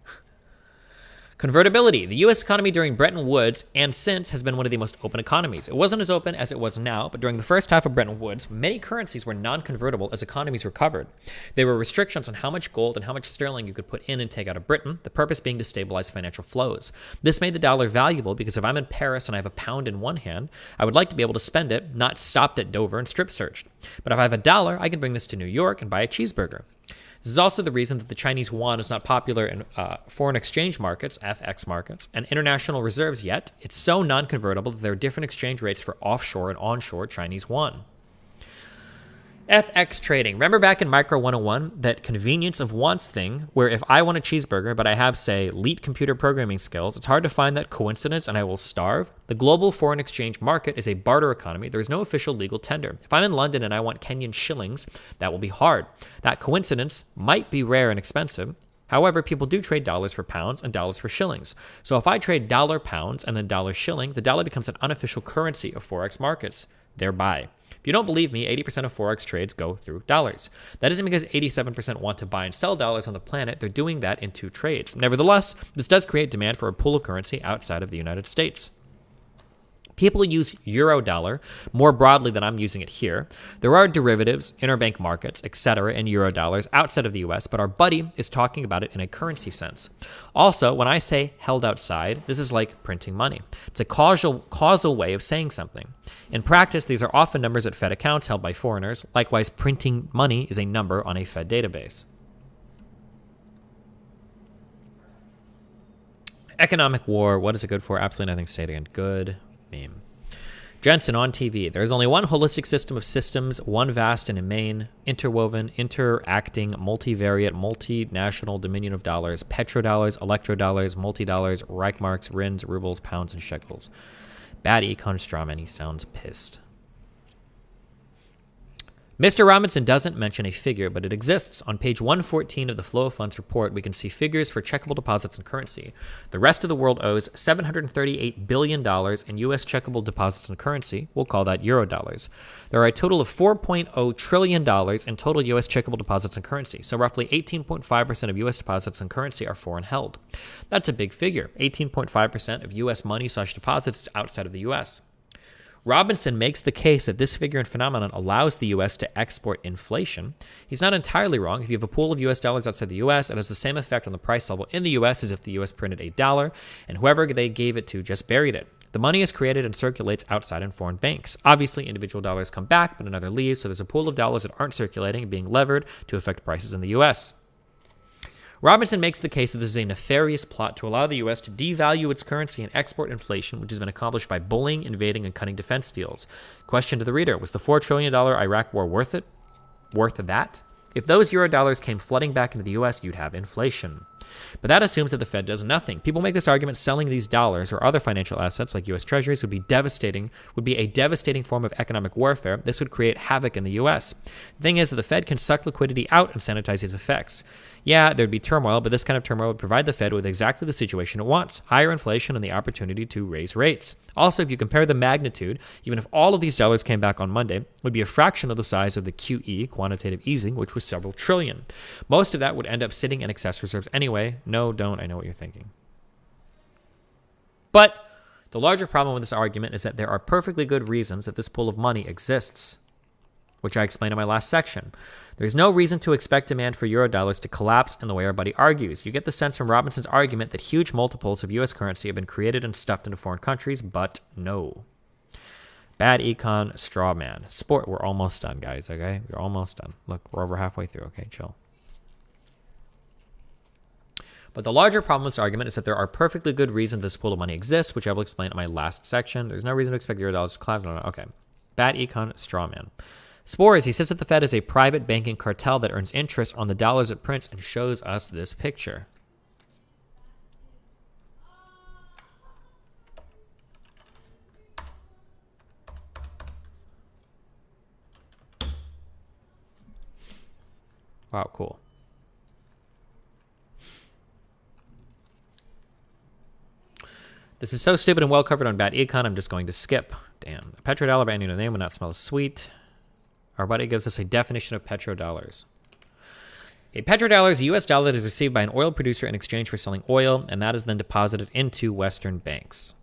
Convertibility. The U.S. economy during Bretton Woods and since has been one of the most open economies. It wasn't as open as it was now, but during the first half of Bretton Woods, many currencies were non-convertible as economies recovered. There were restrictions on how much gold and how much sterling you could put in and take out of Britain, the purpose being to stabilize financial flows. This made the dollar valuable because if I'm in Paris and I have a pound in one hand, I would like to be able to spend it, not stopped at Dover and strip searched. But if I have a dollar, I can bring this to New York and buy a cheeseburger. This is also the reason that the Chinese yuan is not popular in foreign exchange markets, FX markets, and international reserves yet. It's so non-convertible that there are different exchange rates for offshore and onshore Chinese yuan. FX trading. Remember back in Micro 101, that convenience of wants thing, where if I want a cheeseburger, but I have, say, elite computer programming skills, it's hard to find that coincidence and I will starve. The global foreign exchange market is a barter economy. There is no official legal tender. If I'm in London and I want Kenyan shillings, that will be hard. That coincidence might be rare and expensive. However, people do trade dollars for pounds and dollars for shillings. So if I trade dollar pounds and then dollar shilling, the dollar becomes an unofficial currency of Forex markets, thereby. If you don't believe me, 80% of Forex trades go through dollars. That isn't because 87% want to buy and sell dollars on the planet. They're doing that in 2 trades. Nevertheless, this does create demand for a pool of currency outside of the United States. People use euro dollar more broadly than I'm using it here. There are derivatives, interbank markets, etc. in euro dollars outside of the US, but our buddy is talking about it in a currency sense. Also, when I say held outside, this is like printing money. It's a causal way of saying something. In practice, these are often numbers at Fed accounts held by foreigners. Likewise, printing money is a number on a Fed database. Economic war, what is it good for? Absolutely nothing. Say it again. Good meme. Jensen on TV. There is only one holistic system of systems, one vast and immane, interwoven, interacting, multivariate, multinational dominion of dollars, petrodollars, electrodollars, multi-dollars, Reichmarks, Rins, rubles, pounds, and shekels. Bad econ strawman. He sounds pissed. Mr. Robinson doesn't mention a figure, but it exists. On page 114 of the Flow of Funds report, we can see figures for checkable deposits and currency. The rest of the world owes $738 billion in U.S. checkable deposits and currency. We'll call that Eurodollars. There are a total of $4.0 trillion in total U.S. checkable deposits and currency, so roughly 18.5% of U.S. deposits and currency are foreign held. That's a big figure. 18.5% of U.S. money/deposits is outside of the U.S. Robinson makes the case that this figure and phenomenon allows the U.S. to export inflation. He's not entirely wrong. If you have a pool of U.S. dollars outside the U.S., it has the same effect on the price level in the U.S. as if the U.S. printed $1, and whoever they gave it to just buried it. The money is created and circulates outside in foreign banks. Obviously, individual dollars come back, but another leaves, so there's a pool of dollars that aren't circulating and being levered to affect prices in the U.S. Robinson makes the case that this is a nefarious plot to allow the U.S. to devalue its currency and export inflation, which has been accomplished by bullying, invading, and cutting defense deals. Question to the reader, was the $4 trillion Iraq war worth it? Worth that? If those Eurodollars came flooding back into the U.S., you'd have inflation. But that assumes that the Fed does nothing. People make this argument selling these dollars or other financial assets like U.S. Treasuries would be a devastating form of economic warfare. This would create havoc in the U.S. The thing is that the Fed can suck liquidity out and sanitize these effects. Yeah, there'd be turmoil, but this kind of turmoil would provide the Fed with exactly the situation it wants: higher inflation and the opportunity to raise rates. Also, if you compare the magnitude, even if all of these dollars came back on Monday, it would be a fraction of the size of the QE, quantitative easing, which was several trillion. Most of that would end up sitting in excess reserves anyway. No, don't. I know what you're thinking. But the larger problem with this argument is that there are perfectly good reasons that this pool of money exists, which I explained in my last section. There's no reason to expect demand for Eurodollars to collapse in the way our buddy argues. You get the sense from Robinson's argument that huge multiples of U.S. currency have been created and stuffed into foreign countries, but no. Bad econ, straw man. Sport, we're almost done, guys, okay? We're almost done. Look, we're over halfway through, okay? Chill. But the larger problem with this argument is that there are perfectly good reasons this pool of money exists, which I will explain in my last section. There's no reason to expect Eurodollars to collapse. No, okay. Bad econ, straw man. Spores, he says that the Fed is a private banking cartel that earns interest on the dollars it prints and shows us this picture. Wow, cool. This is so stupid and well covered on Bad Econ, I'm just going to skip. Damn. A petrodollar by any other name would not smell as sweet. Our buddy gives us a definition of petrodollars. A petrodollar is a U.S. dollar that is received by an oil producer in exchange for selling oil, and that is then deposited into Western banks.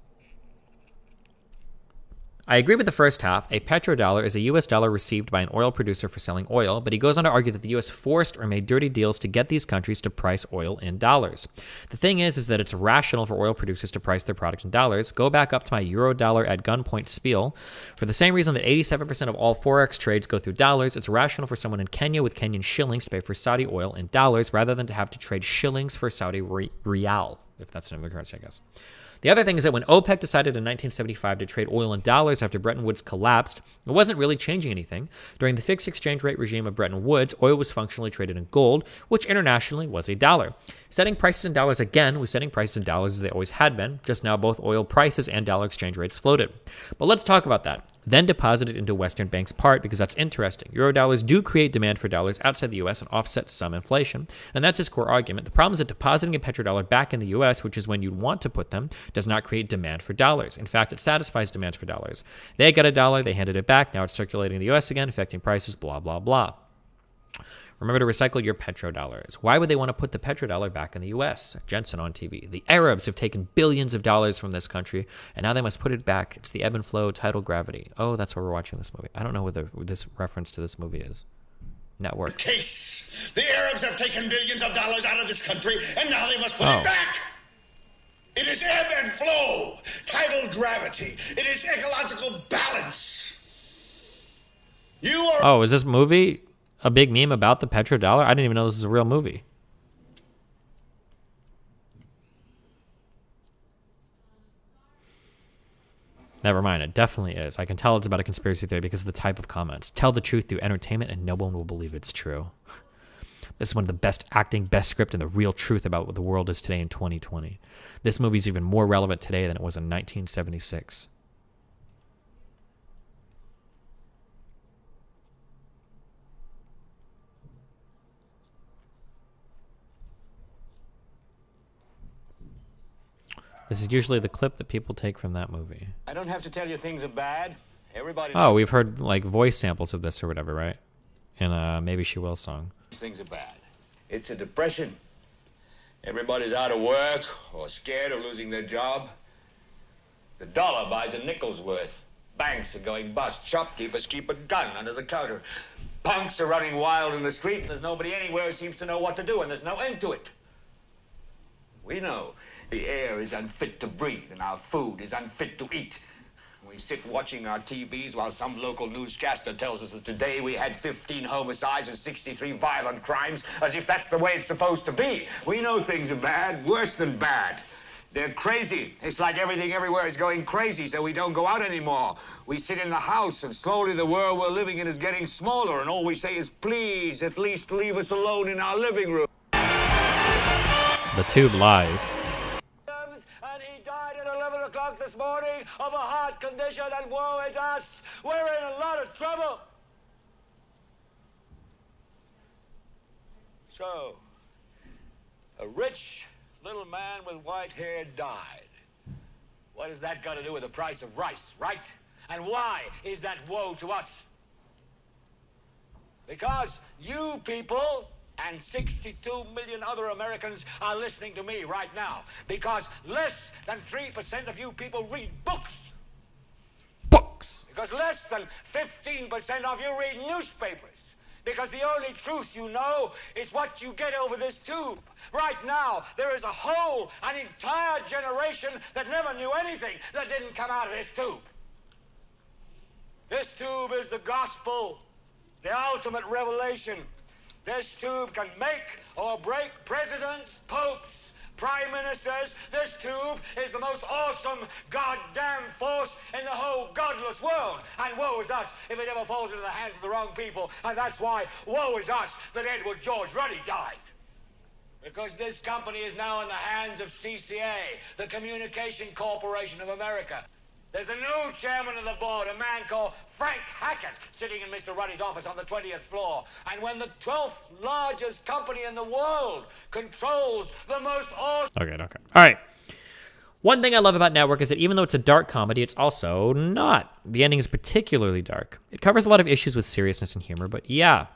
I agree with the first half. A petrodollar is a U.S. dollar received by an oil producer for selling oil, but he goes on to argue that the U.S. forced or made dirty deals to get these countries to price oil in dollars. The thing is that it's rational for oil producers to price their product in dollars. Go back up to my Eurodollar at gunpoint spiel. For the same reason that 87% of all Forex trades go through dollars, it's rational for someone in Kenya with Kenyan shillings to pay for Saudi oil in dollars rather than to have to trade shillings for Saudi rial, if that's the name of the currency, I guess. The other thing is that when OPEC decided in 1975 to trade oil in dollars after Bretton Woods collapsed, it wasn't really changing anything. During the fixed exchange rate regime of Bretton Woods, oil was functionally traded in gold, which internationally was a dollar. Setting prices in dollars again was setting prices in dollars as they always had been, just now both oil prices and dollar exchange rates floated. But let's talk about that. Then deposited into Western banks part, because that's interesting. Eurodollars do create demand for dollars outside the U.S. and offset some inflation, and that's his core argument. The problem is that depositing a petrodollar back in the U.S., which is when you'd want to put them, does not create demand for dollars. In fact, it satisfies demand for dollars. They got a dollar, they handed it back, now it's circulating in the U.S. again, affecting prices, blah, blah, blah. Remember to recycle your petrodollars. Why would they want to put the petrodollar back in the U.S.? Jensen on TV. The Arabs have taken billions of dollars from this country, and now they must put it back. It's the ebb and flow, tidal gravity. Oh, that's why we're watching this movie. I don't know what this reference to this movie is. Network. Case. The Arabs have taken billions of dollars out of this country, and now they must put it back. It is ebb and flow, tidal gravity. It is ecological balance. You are... Oh, is this movie a big meme about the petrodollar? I didn't even know this is a real movie. Never mind, it definitely is. I can tell it's about a conspiracy theory because of the type of comments. Tell the truth through entertainment and no one will believe it's true. This is one of the best acting, best script, and the real truth about what the world is today in 2020. This movie is even more relevant today than it was in 1976. This is usually the clip that people take from that movie. I don't have to tell you things are bad. Everybody Oh, we've heard like voice samples of this or whatever, right? In Maybe She Will song. knows things are bad. It's a depression. Everybody's out of work or scared of losing their job. The dollar buys a nickel's worth. Banks are going bust. Shopkeepers keep a gun under the counter. Punks are running wild in the street, and there's nobody anywhere who seems to know what to do, and there's no end to it. We know the air is unfit to breathe, and our food is unfit to eat. We sit watching our TVs while some local newscaster tells us that today we had 15 homicides and 63 violent crimes, as if that's the way it's supposed to be. We know things are bad, worse than bad. They're crazy. It's like everything everywhere is going crazy, so we don't go out anymore. We sit in the house, and slowly the world we're living in is getting smaller, and all we say is, please, at least leave us alone in our living room. The tube lies. And he died at 11 o'clock this morning of a heart condition, and woe is us. We're in a lot of trouble. So, a rich little man with white hair died. What has that got to do with the price of rice, right? And why is that woe to us? Because you people and 62 million other Americans are listening to me right now. Because less than 3% of you people read books. Books! Because less than 15% of you read newspapers. Because the only truth you know is what you get over this tube. Right now, there is an entire generation that never knew anything that didn't come out of this tube. This tube is the gospel, the ultimate revelation. This tube can make or break presidents, popes, prime ministers. This tube is the most awesome goddamn force in the whole godless world. And woe is us if it ever falls into the hands of the wrong people. And that's why woe is us that Edward George Ruddy died. Because this company is now in the hands of CCA, the Communication Corporation of America. There's a new chairman of the board, a man called Frank Hackett, sitting in Mr. Ruddy's office on the 20th floor. And when the 12th largest company in the world controls the most awesome... Okay. All right. One thing I love about Network is that even though it's a dark comedy, it's also not. The ending is particularly dark. It covers a lot of issues with seriousness and humor, but yeah.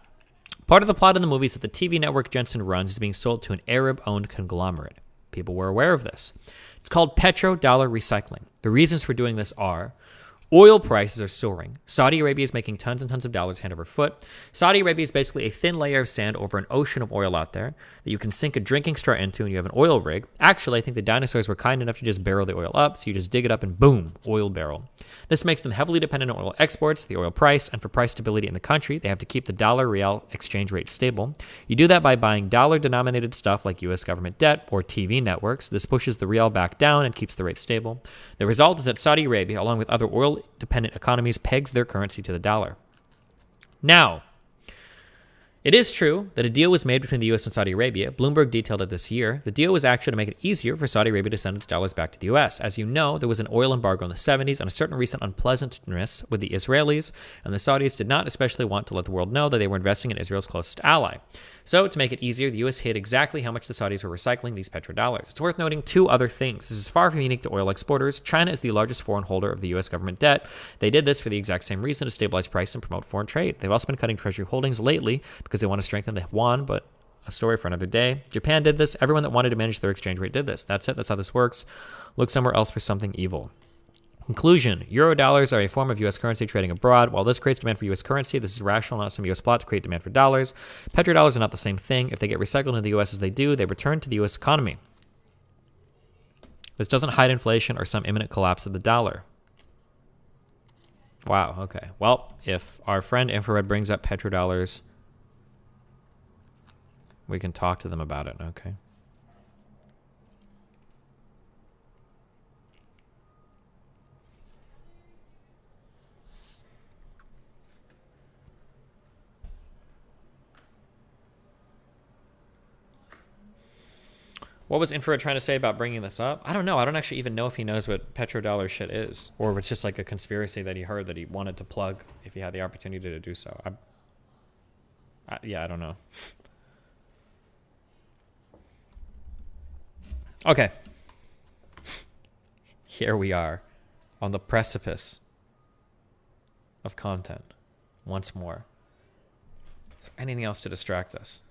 Part of the plot in the movie is that the TV network Jensen runs is being sold to an Arab-owned conglomerate. People were aware of this. It's called petrodollar recycling. The reasons for doing this are oil prices are soaring. Saudi Arabia is making tons and tons of dollars hand over foot. Saudi Arabia is basically a thin layer of sand over an ocean of oil out there that you can sink a drinking straw into and you have an oil rig. Actually, I think the dinosaurs were kind enough to just barrel the oil up, so you just dig it up and boom, oil barrel. This makes them heavily dependent on oil exports, the oil price, and for price stability in the country, they have to keep the dollar-real exchange rate stable. You do that by buying dollar-denominated stuff like U.S. government debt or TV networks. This pushes the real back down and keeps the rate stable. The result is that Saudi Arabia, along with other oil-dependent economies, pegs their currency to the dollar. Now, it is true that a deal was made between the U.S. and Saudi Arabia. Bloomberg detailed it this year. The deal was actually to make it easier for Saudi Arabia to send its dollars back to the U.S. As you know, there was an oil embargo in the 70s and a certain recent unpleasantness with the Israelis, and the Saudis did not especially want to let the world know that they were investing in Israel's closest ally. So, to make it easier, the U.S. hid exactly how much the Saudis were recycling these petrodollars. It's worth noting two other things. This is far from unique to oil exporters. China is the largest foreign holder of the U.S. government debt. They did this for the exact same reason, to stabilize price and promote foreign trade. They've also been cutting treasury holdings lately because they want to strengthen the yuan, but a story for another day. Japan did this. Everyone that wanted to manage their exchange rate did this. That's it. That's how this works. Look somewhere else for something evil. Conclusion. Eurodollars are a form of U.S. currency trading abroad. While this creates demand for U.S. currency, this is rational, not some U.S. plot to create demand for dollars. Petrodollars are not the same thing. If they get recycled in the U.S. as they do, they return to the U.S. economy. This doesn't hide inflation or some imminent collapse of the dollar. Wow, okay. Well, if our friend Infrared brings up petrodollars, we can talk to them about it, okay? What was Infrared trying to say about bringing this up? I don't know. I don't actually even know if he knows what petrodollar shit is, or if it's just like a conspiracy that he heard that he wanted to plug if he had the opportunity to do so. Yeah, I don't know. Okay. Here we are on the precipice of content once more. Is there anything else to distract us?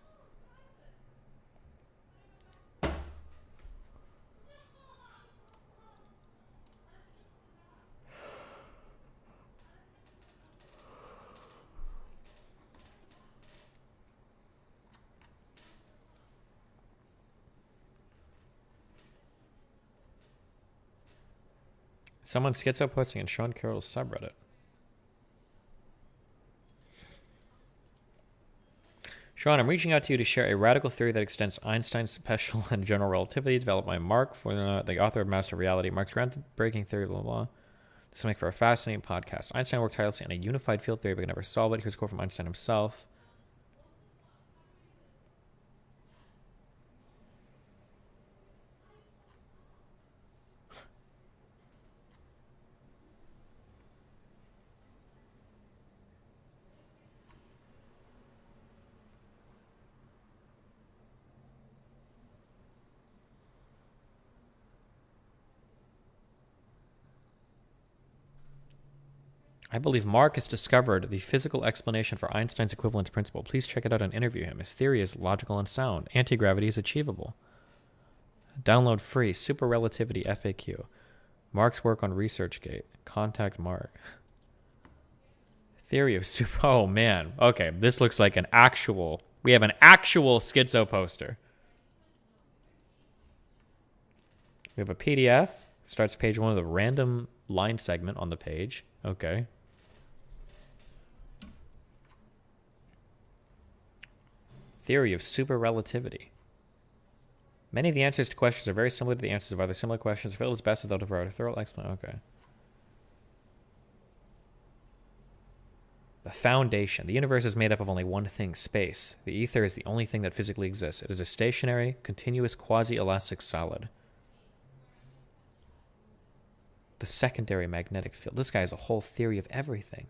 Someone schizo posting in Sean Carroll's subreddit. Sean, I'm reaching out to you to share a radical theory that extends Einstein's special and general relativity, developed by Mark, the author of Master of Reality. Mark's groundbreaking theory, blah, blah, blah. This will make for a fascinating podcast. Einstein worked tirelessly on a unified field theory, but could never solve it. Here's a quote from Einstein himself. I believe Mark has discovered the physical explanation for Einstein's equivalence principle. Please check it out and interview him. His theory is logical and sound. Anti-gravity is achievable. Download free. Super Relativity FAQ. Mark's work on ResearchGate. Contact Mark. Theory of super... Oh, man. Okay, this looks like an actual... We have an actual schizo poster. We have a PDF. Starts page 1 with a random line segment on the page. Okay. Theory of super relativity. Many of the answers to questions are very similar to the answers of other similar questions. Phil is best as though to provide a thorough explanation. Okay. The foundation. The universe is made up of only one thing, space. The ether is the only thing that physically exists. It is a stationary, continuous, quasi-elastic solid. The secondary magnetic field. This guy has a whole theory of everything.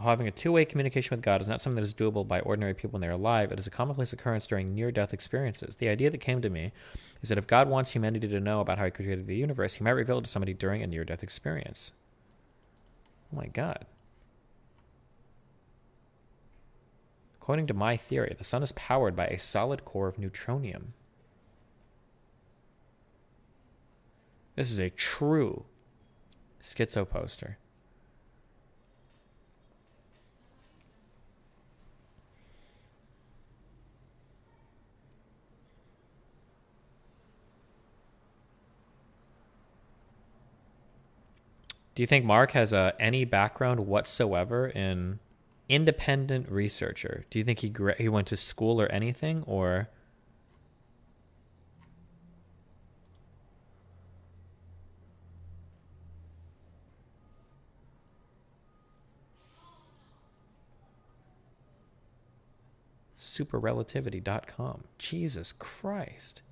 Having a two-way communication with God is not something that is doable by ordinary people when they're alive. It is a commonplace occurrence during near-death experiences. The idea that came to me is that if God wants humanity to know about how he created the universe, he might reveal it to somebody during a near-death experience. Oh my God. According to my theory, the sun is powered by a solid core of neutronium. This is a true schizo poster. Do you think Mark has any background whatsoever in independent researcher? Do you think he went to school or anything, or? Superrelativity.com. Jesus Christ.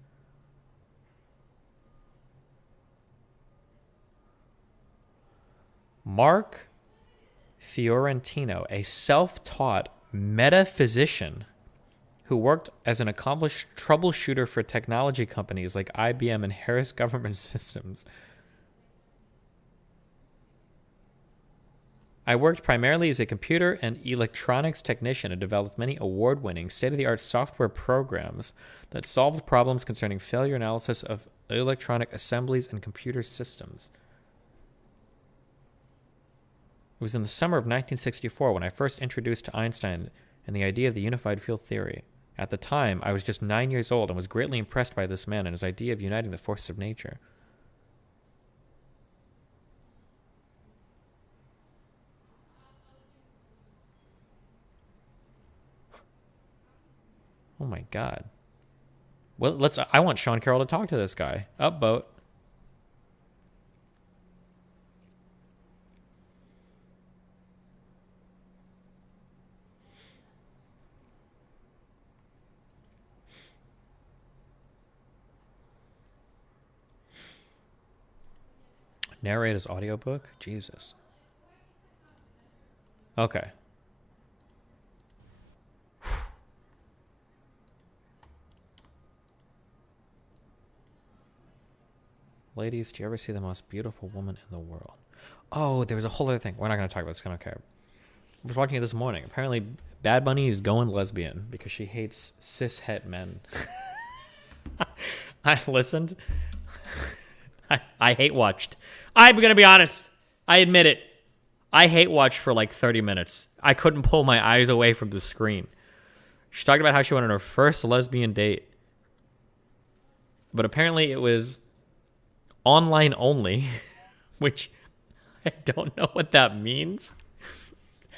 Mark Fiorentino, a self-taught metaphysician who worked as an accomplished troubleshooter for technology companies like IBM and Harris Government Systems. I worked primarily as a computer and electronics technician and developed many award-winning, state-of-the-art software programs that solved problems concerning failure analysis of electronic assemblies and computer systems. It was in the summer of 1964 when I first introduced to Einstein and the idea of the unified field theory. At the time, I was just 9 years old and was greatly impressed by this man and his idea of uniting the forces of nature. Oh my God. Well, I want Sean Carroll to talk to this guy. Up boat. Narrate his audiobook? Jesus. Okay. Ladies, do you ever see the most beautiful woman in the world? Oh, there was a whole other thing. We're not going to talk about this. I don't care. I was watching it this morning. Apparently, Bad Bunny is going lesbian because she hates cis-het men. I listened. I hate watched. I'm going to be honest. I admit it. I hate watched for like 30 minutes. I couldn't pull my eyes away from the screen. She talked about how she went on her first lesbian date. But apparently it was online only, which I don't know what that means.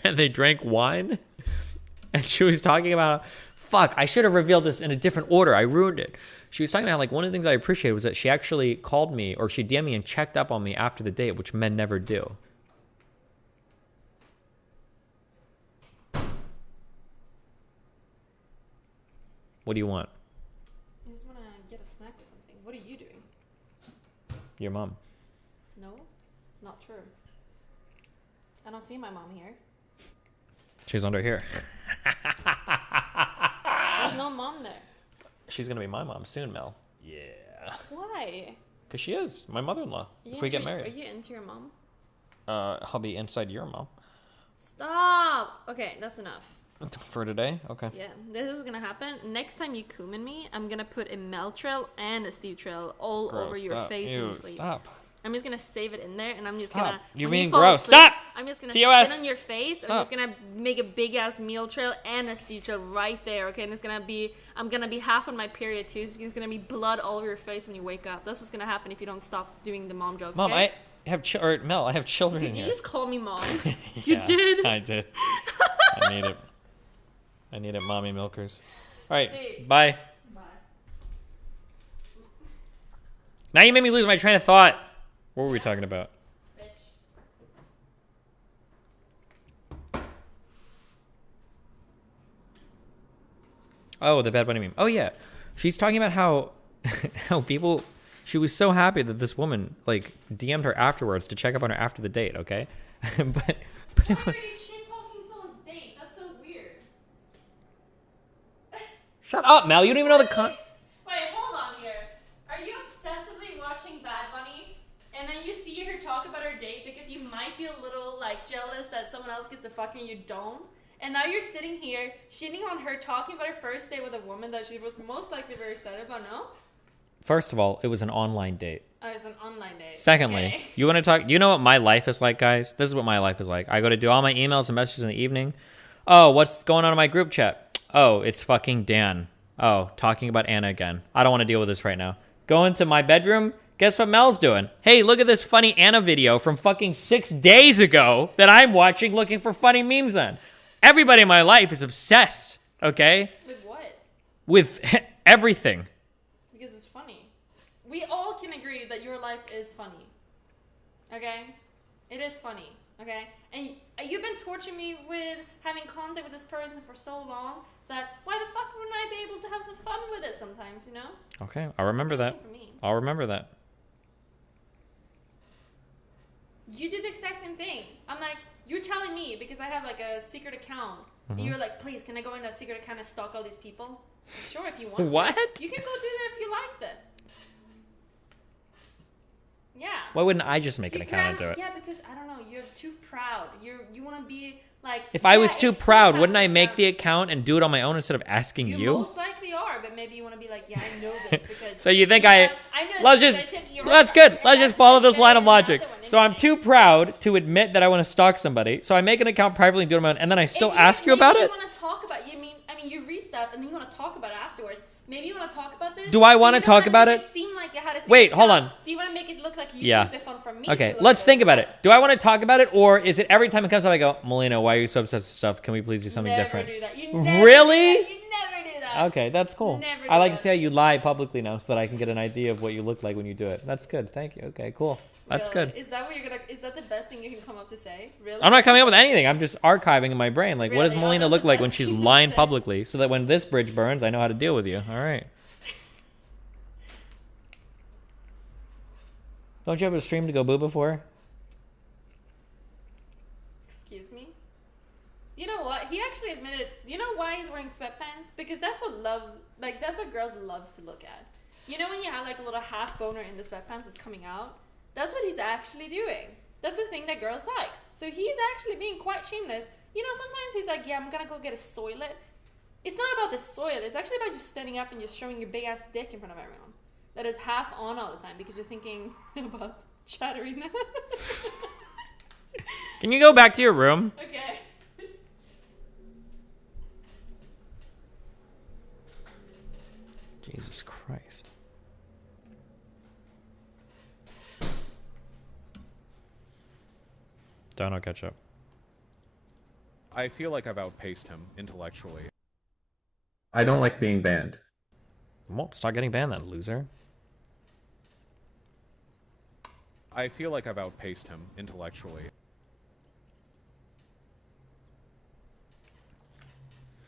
And they drank wine. And she was talking about, fuck, I should have revealed this in a different order. I ruined it. She was talking about like one of the things I appreciated was that she actually called me or she DM'd me and checked up on me after the date, which men never do. What do you want? I just want to get a snack or something. What are you doing? Your mom. No, not true. I don't see my mom here. She's under here. There's no mom there. She's going to be my mom soon, Mel. Yeah. Why? Because she is my mother-in-law if we get married. Are you into your mom? I'll be inside your mom. Stop! Okay, that's enough. For today? Okay. Yeah, this is gonna happen. Next time you cumin me, I'm gonna put a Mel trail and a Steve trail all Gross, over your stop. face Ew, when you sleep. stop. I'm just gonna save it in there, and I'm just Stop. gonna. You when mean fall gross. asleep, Stop! I'm just gonna TOS. sit on your face. Stop. I'm just gonna make a big ass meal trail and a Steve trail right there. Okay, and it's gonna be. I'm gonna be half on my period too, so it's gonna be blood all over your face when you wake up. That's what's gonna happen if you don't stop doing the mom jokes. Mom, okay? I have Mel, I have children Did in you here. just call me mom? Yeah, You did. I did. I need it. I need it, mommy milkers. All right, Hey. bye. Bye. Now you made me lose my train of thought. What were we talking about? Oh, the Bad Bunny meme. Oh yeah, she's talking about how how people. She was so happy that this woman like DM'd her afterwards to check up on her after the date. Okay, but it was, shit talking someone's date. That's so weird. shut up, Mel. You don't even know the con. Wait, hold on here. Are you obsessively watching Bad Bunny, and then you see her talk about her date because you might be a little like jealous that someone else gets a fuck and you don't? And now you're sitting here shitting on her talking about her first date with a woman that she was most likely very excited about, no? First of all, it was an online date. Oh, it was an online date. Secondly, Okay. you want to talk? You know what my life is like, guys? This is what my life is like. I go to do all my emails and messages in the evening. Oh, what's going on in my group chat? Oh, it's fucking Dan. Oh, talking about Anna again. I don't want to deal with this right now. Go into my bedroom. Guess what Mel's doing? Hey, look at this funny Anna video from fucking 6 days ago that I'm watching looking for funny memes on. Everybody in my life is obsessed, okay? With what? With everything. Because it's funny. We all can agree that your life is funny. Okay? It is funny. Okay? And you've been torturing me with having contact with this person for so long that why the fuck wouldn't I be able to have some fun with it sometimes, you know? Okay, I'll remember that. For me. I'll remember that. You did the exact same thing. I'm like, you're telling me because I have like a secret account. And Mhm. you're like, please, can I go into a secret account and stalk all these people? Sure, if you want What? to. You can go do that if you like that. Yeah. Why wouldn't I just make an You account and grab- do it? Yeah, because I don't know, you're too proud. You want to be like. If I was yeah, too if he proud, has wouldn't a I make account- the account and do it on my own instead of asking You you? most likely are, but maybe you want to be like, yeah, I know this because. So you think know I this let's because just I took your that's account, good. and Let's that's just follow better this line of than the logic. other one So I'm too proud to admit that I want to stalk somebody. So I make an account privately and do it on my own, and then I still ask you about it. Maybe you want to talk about. I mean, you read stuff and then you want to talk about it afterwards. Maybe you want to talk about this. Do I but wanna you don't talk wanna about make it? Seem like it had a secret Wait, hold account. on. So you want to make it look like you Yeah. took the fun from me. Okay, to look let's at think about it. Do I want to talk about it, or is it every time it comes up I go, Molina, why are you so obsessed with stuff? Can we please do something Never different? do that. You never Really? Do that. You never do that. Okay, that's cool. Never I do like that. to see how you lie publicly now so that I can get an idea of what you look like when you do it. That's good. Thank you. Okay, cool. That's Really? good. Is that what you're gonna? Is that the best thing you can come up to say? Really? I'm not coming up with anything. I'm just archiving in my brain. Like, what does Really? Oh, Molina that's look the like when best she's thing to lying say. publicly so that when this bridge burns, I know how to deal with you. All right. Don't you have a stream to go boo before? Excuse me? You know what? He actually admitted, you know why he's wearing sweatpants? Because that's what that's what girls loves to look at. You know when you have like a little half boner in the sweatpants that's coming out? That's what he's actually doing. That's the thing that girls likes. So he's actually being quite shameless. You know, sometimes he's like, yeah, I'm gonna go get a soilet. It's not about the soil. It's actually about just standing up and just showing your big ass dick in front of everyone. That is half on all the time because you're thinking about chattering. Can you go back to your room? Okay. Jesus Christ. Don't catch up. I feel like I've outpaced him intellectually. I don't like being banned. Well, start getting banned then, loser. I feel like I've outpaced him intellectually.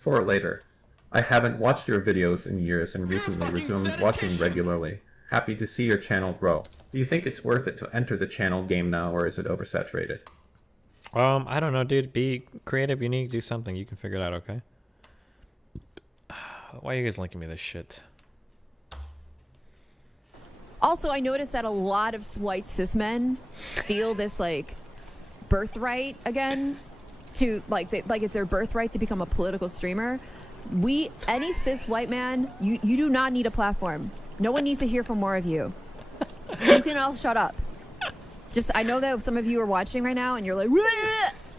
For later. I haven't watched your videos in years and recently resumed watching regularly. Happy to see your channel grow. Do you think it's worth it to enter the channel game now, or is it oversaturated? I don't know, dude. Be creative, unique, do something. You can figure it out, okay? Why are you guys linking me this shit? Also, I noticed that a lot of white cis men feel this like birthright again to like it's their birthright to become a political streamer. Any cis white man, you do not need a platform. No one needs to hear from more of you. You can all shut up. Just, I know that some of you are watching right now and you're like,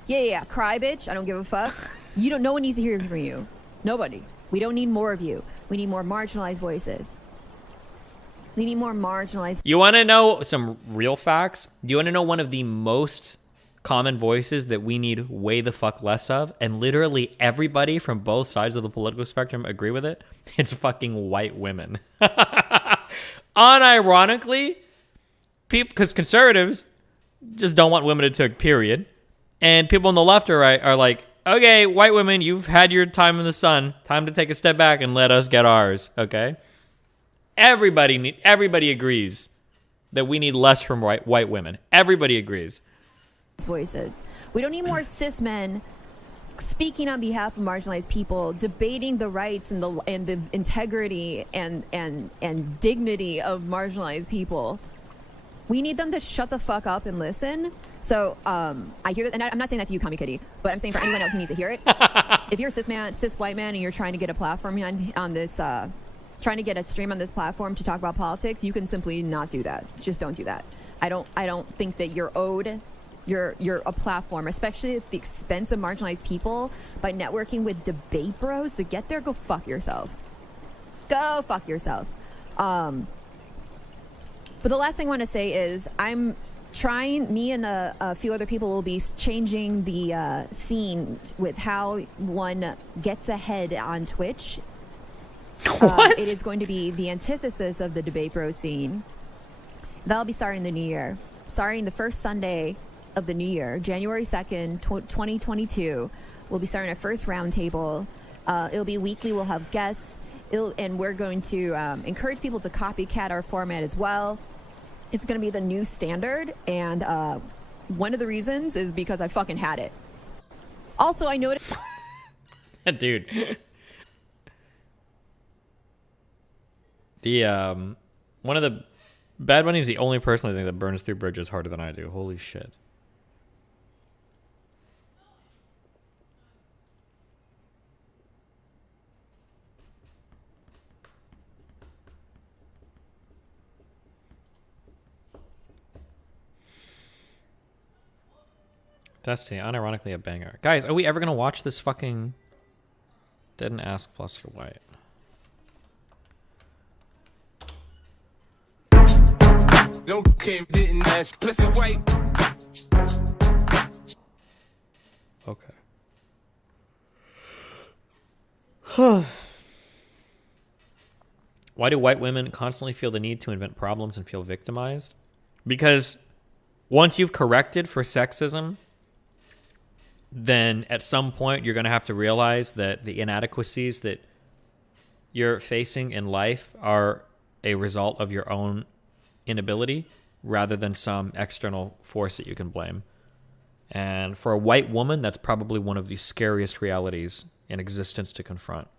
yeah, cry bitch. I don't give a fuck. No one needs to hear from you. Nobody. We don't need more of you. We need more marginalized voices. We need more marginalized. You want to know some real facts? Do you want to know one of the most common voices that we need way the fuck less of? And literally everybody from both sides of the political spectrum agree with it. It's fucking white women. Unironically, because conservatives just don't want women to take, period. And people on the left or right are like, okay, white women, you've had your time in the sun. Time to take a step back and let us get ours, okay? Everybody agrees that we need less from white women. Everybody agrees. Voices. We don't need more cis men speaking on behalf of marginalized people, debating the rights and the integrity and dignity of marginalized people. We need them to shut the fuck up and listen. So I hear that, and I'm not saying that to you, Kami Kitty, but I'm saying for anyone else who needs to hear it. If you're a cis white man, and you're trying to get a platform on this, trying to get a stream on this platform to talk about politics, you can simply not do that. Just don't do that. I don't think that you're owed a platform, especially at the expense of marginalized people, by networking with debate bros. To get there, go fuck yourself. Go fuck yourself. But the last thing I want to say is me and a few other people will be changing the scene with how one gets ahead on Twitch. It is going to be the antithesis of the debate bro scene. That'll be starting the new year. Starting the first Sunday of the new year, January 2nd, 2022. We'll be starting our first roundtable. It'll be weekly. We'll have guests. And we're going to encourage people to copycat our format as well. It's going to be the new standard, and one of the reasons is because I fucking had it. Also, I noticed... Dude. One of the... Bad Bunny is the only person I think that burns through bridges harder than I do. Holy shit. Destiny, unironically a banger. Guys, are we ever going to watch this fucking... Didn't ask plus for white. No Kim didn't ask plus for white. Okay. Why do white women constantly feel the need to invent problems and feel victimized? Because once you've corrected for sexism, then at some point you're going to have to realize that the inadequacies that you're facing in life are a result of your own inability rather than some external force that you can blame. And for a white woman, that's probably one of the scariest realities in existence to confront.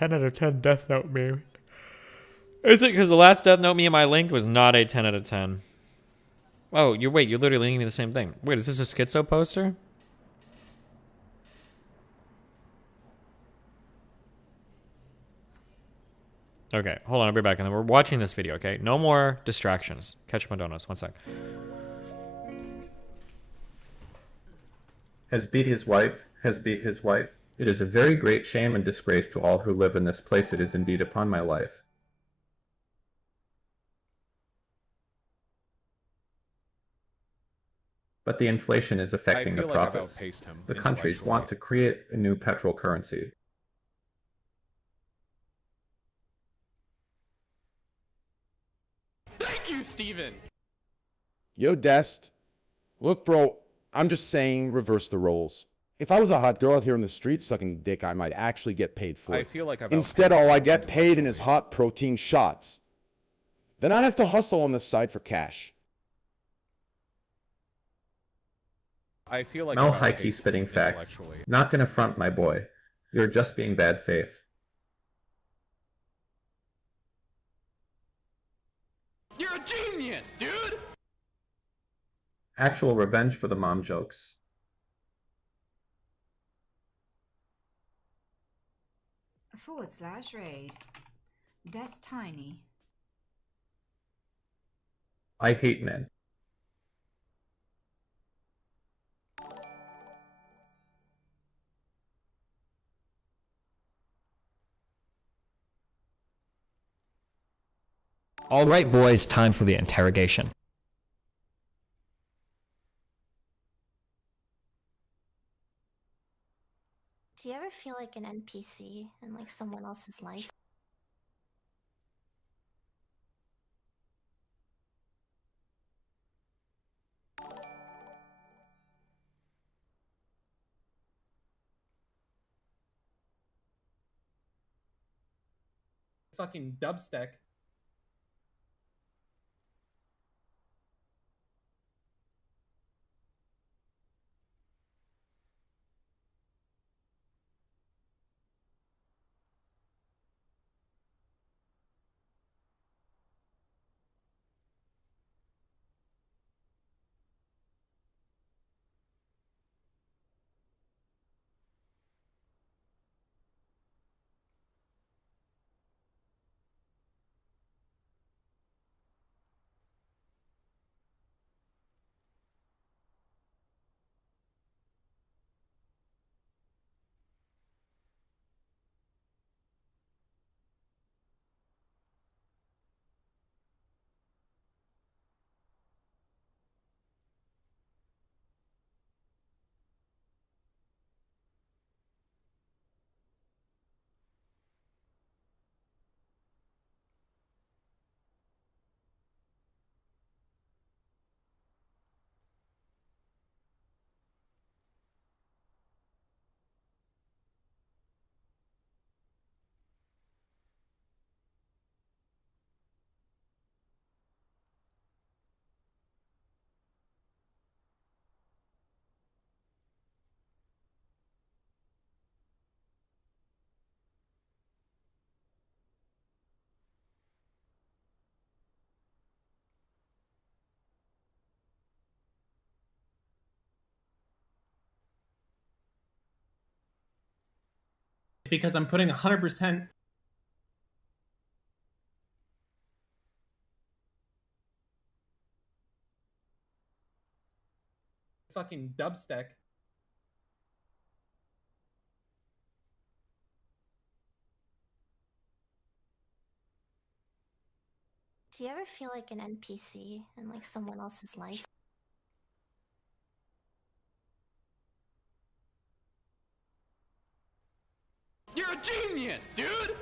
10 out of 10 Death Note meme. Is it because the last Death Note meme I linked was not a 10 out of 10? Oh, you're literally linking me the same thing. Wait, is this a schizo poster? Okay, hold on, I'll be back. And then we're watching this video, okay? No more distractions. Catch my donuts, 1 sec. Has beat his wife, has beat his wife. It is a very great shame and disgrace to all who live in this place. It is indeed upon my life. But the inflation is affecting the profits. The countries want to create a new petrol currency. Thank you, Steven! Yo, Dest. Look, bro, I'm just saying reverse the roles. If I was a hot girl out here in the street sucking dick, I might actually get paid for it. Instead, all I get paid in is hot protein shots. Then I'd have to hustle on the side for cash. I feel like No high-key spitting facts. Not gonna front, my boy. You're just being bad faith. You're a genius, dude! Actual revenge for the mom jokes. /raid. That's tiny. I hate men. All right, boys, time for the interrogation. Do you ever feel like an NPC in like someone else's life? Fucking dubstep. Because I'm putting 100% fucking dubstep. Do you ever feel like an NPC in like someone else's life? You're a genius, dude!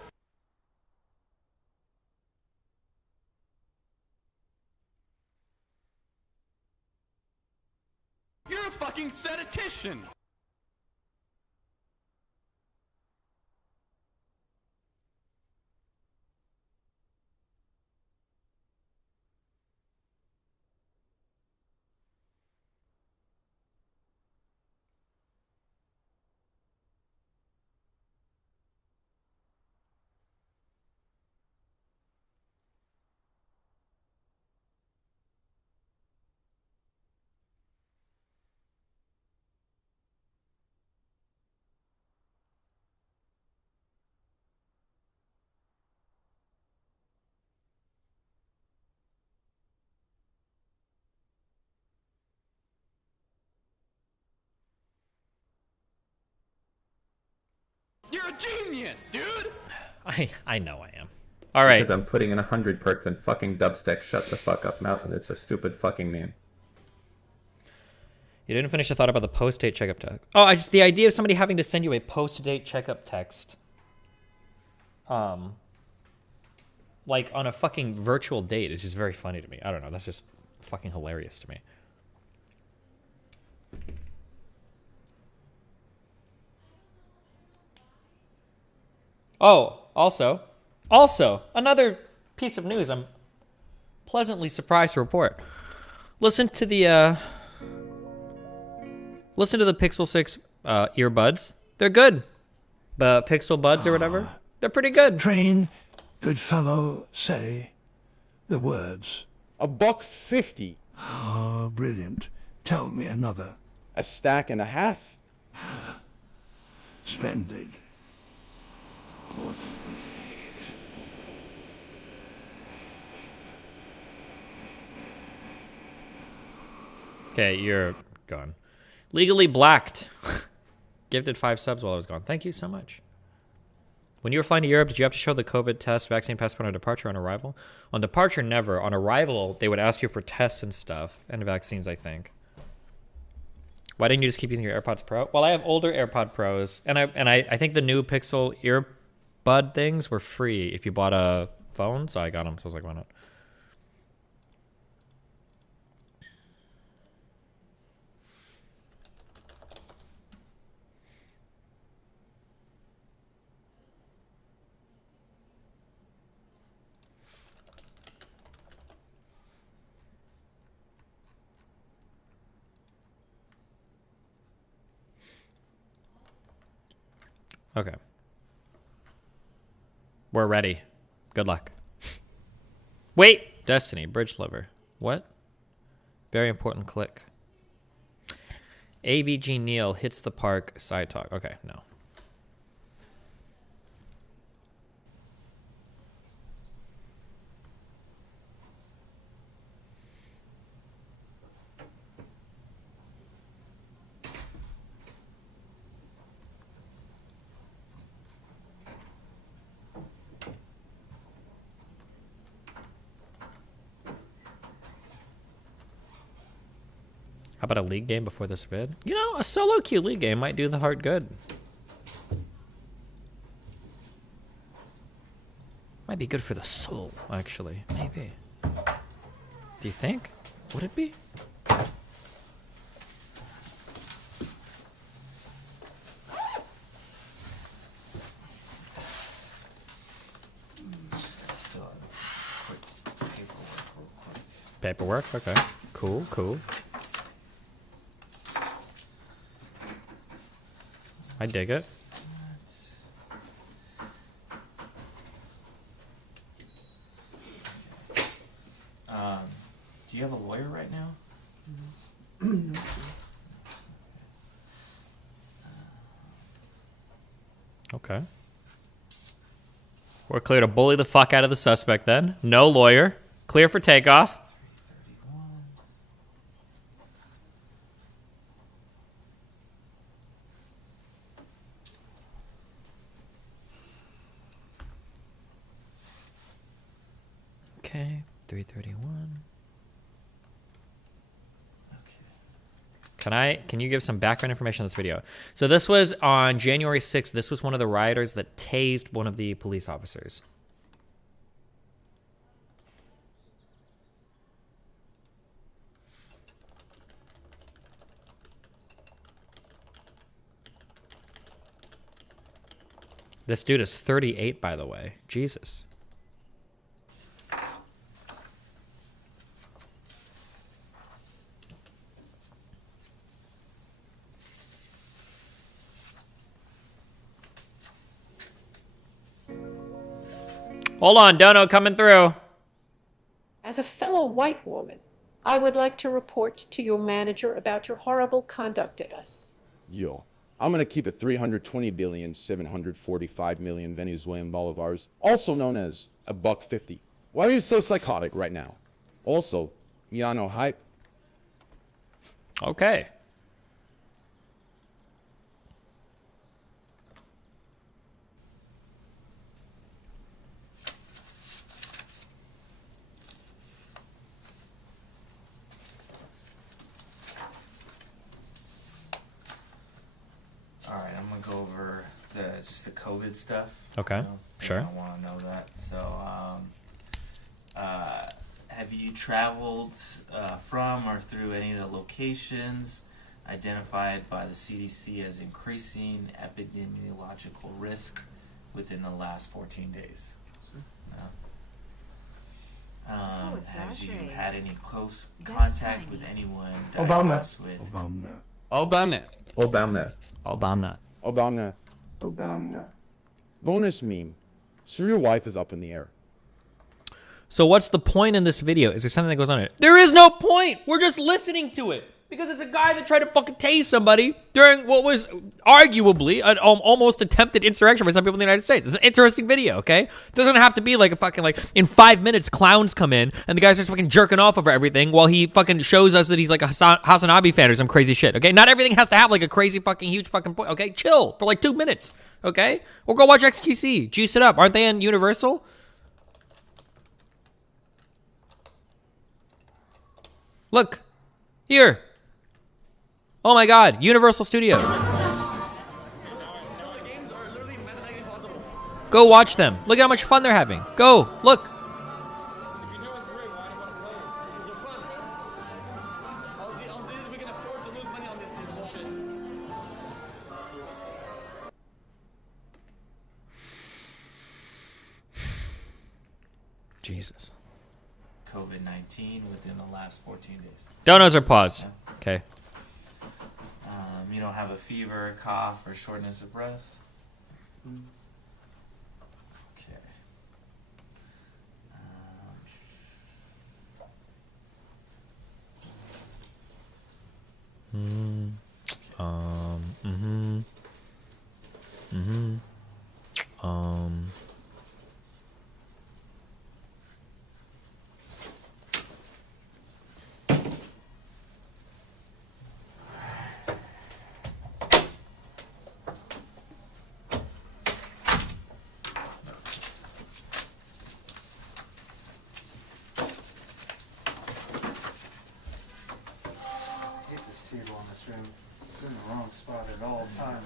You're a fucking statistician! You're a genius, dude. I know I am. All right. Because I'm putting in 100 perks and fucking Dubstack shut the fuck up Mountain. It's a stupid fucking name. You didn't finish the thought about the post-date checkup text. Oh, the idea of somebody having to send you a post-date checkup text. Like on a fucking virtual date is just very funny to me. I don't know. That's just fucking hilarious to me. Oh, also, another piece of news I'm pleasantly surprised to report. Listen to the Pixel 6 earbuds. They're good. The Pixel Buds or whatever. They're pretty good. Train, good fellow, say the words. $1.50. Oh, brilliant. Tell me another. A stack and a half. Splendid. Okay, you're gone. Legally blacked. Gifted 5 subs while I was gone. Thank you so much. When you were flying to Europe, did you have to show the COVID test, vaccine passport on departure, on arrival? On departure, never. On arrival, they would ask you for tests and stuff, and vaccines, I think. Why didn't you just keep using your AirPods Pro? Well, I have older AirPod Pros, and I think the new Pixel earbud things were free if you bought a phone, so I got them. So I was like, why not? Okay. We're ready. Good luck. Wait! Destiny, bridge lever. What? Very important click. ABG Neil hits the park, side talk. Okay, no. How about a league game before this vid? You know, a solo queue league game might do the heart good. Might be good for the soul, actually. Maybe. Do you think? Would it be? Paperwork? Okay. Cool, cool. I dig it. Do you have a lawyer right now? Okay. We're clear to bully the fuck out of the suspect then. No lawyer. Clear for takeoff. Okay, 331. Can you give some background information on this video? So this was on January 6th. This was one of the rioters that tased one of the police officers. This dude is 38, by the way. Jesus. Hold on, Dono coming through. As a fellow white woman, I would like to report to your manager about your horrible conduct at us. Yo, I'm gonna keep it 320,745,000,000 Venezuelan bolivars, also known as $1.50. Why are you so psychotic right now? Also, Miano hype. Okay. COVID stuff. Okay, sure. I want to know that. So, have you traveled from or through any of the locations identified by the CDC as increasing epidemiological risk within the last 14 days? No. Have you had any close contact with anyone diagnosed with Obama. Bonus meme. So your wife is up in the air. So what's the point in this video? Is there something that goes on in it? There is no point. We're just listening to it. Because it's a guy that tried to fucking tase somebody during what was arguably an almost attempted insurrection by some people in the United States. It's an interesting video, okay? It doesn't have to be like a fucking, like, in 5 minutes, clowns come in, and the guy starts fucking jerking off over everything while he fucking shows us that he's like a Hasanabi fan or some crazy shit, okay? Not everything has to have like a crazy fucking huge fucking point, okay? Chill for like 2 minutes, okay? Or go watch XQC. Juice it up. Aren't they in Universal? Look. Here. Oh my God, Universal Studios. Go watch them. Look at how much fun they're having. Go, look. Jesus. COVID-19 within the last 14 days. Donos are paused. Yeah. Okay. You don't have a fever, cough, or shortness of breath? Okay.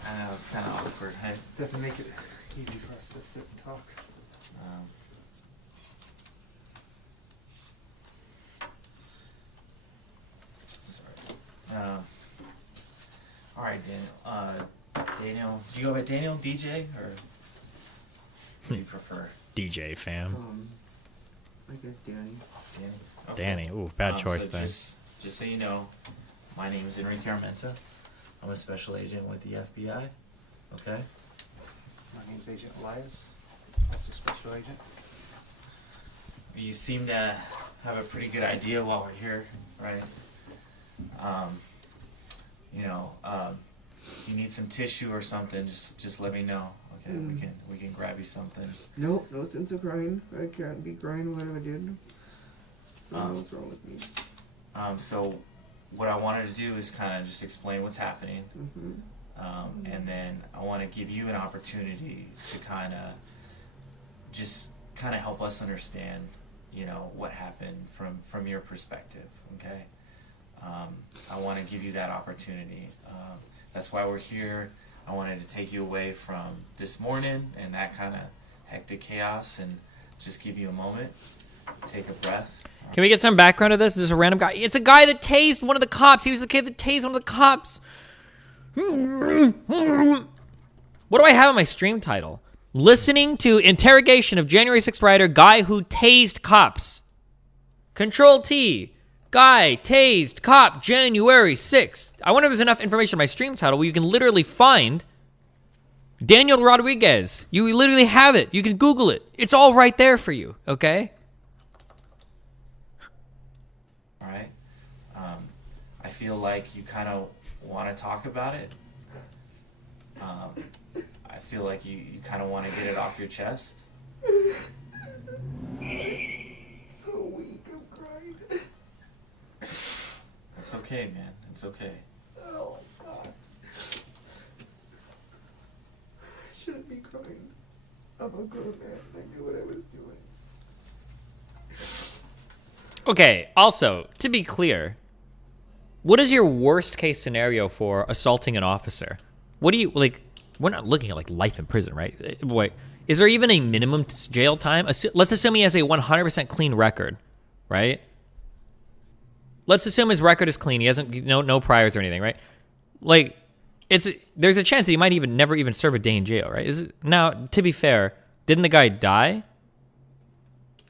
I know, it's kind of awkward. Hey? Doesn't make it easy for us to sit and talk. Sorry. All right, Daniel. Daniel, do you go by Daniel, DJ, or what do you prefer? DJ fam. I guess Danny. Danny. Okay. Danny. Ooh, bad choice so there. Just so you know, my name is Enrique Armenta. I'm a special agent with the FBI. Okay. My name's Agent Elias, also special agent. You seem to have a pretty good idea while we're here, right? You need some tissue or something, just let me know. Okay, we can grab you something. No sense of crying. I can't be crying what I did. What's wrong with me? So what I wanted to do is kind of just explain what's happening. And then I want to give you an opportunity to kind of help us understand, what happened from your perspective, okay? I want to give you that opportunity. That's why we're here. I wanted to take you away from this morning and that kind of hectic chaos and just give you a moment, take a breath. Can we get some background of this? This is a random guy. It's a guy that tased one of the cops. He was the kid that tased one of the cops. What do I have in my stream title? Listening to interrogation of January 6th rioter, guy who tased cops. Control T. Guy tased cop January 6th. I wonder if there's enough information in my stream title where you can literally find Daniel Rodriguez. You literally have it. You can Google it. It's all right there for you, okay? All right. I feel like you kind of want to talk about it. I feel like you kind of want to get it off your chest. So weak, I'm crying. It's okay, man. It's okay. Oh my God. I shouldn't be crying. I'm a grown man. I knew what I was doing. Okay, also, to be clear, what is your worst case scenario for assaulting an officer? What do you, like, we're not looking at like life in prison, right? Wait, is there even a minimum jail time? Let's assume he has a 100% clean record, right? Let's assume his record is clean. He hasn't no priors or anything, right? Like, there's a chance that he might never even serve a day in jail, right? Now, to be fair, didn't the guy die?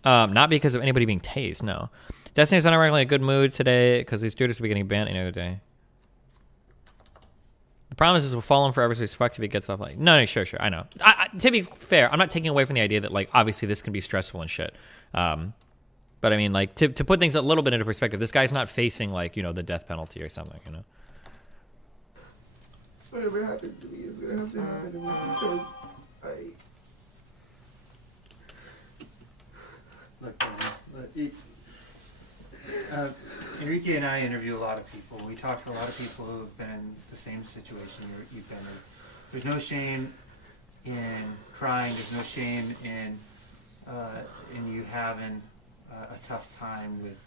Not because of anybody being tased, no. Destiny's not in a good mood today because these students will be getting banned another day. The problem is we'll follow him forever, so he's fucked if he gets off. Like, no, sure, I know. To be fair, I'm not taking away from the idea that, like, obviously this can be stressful and shit. But I mean, like, to put things a little bit into perspective, this guy's not facing, like, you know, the death penalty or something, you know. Whatever happens to me is gonna have to happen to me because Look, Enrique and I interview a lot of people. We talk to a lot of people who have been in the same situation you've been in. There's no shame in crying. There's no shame in you having a tough time with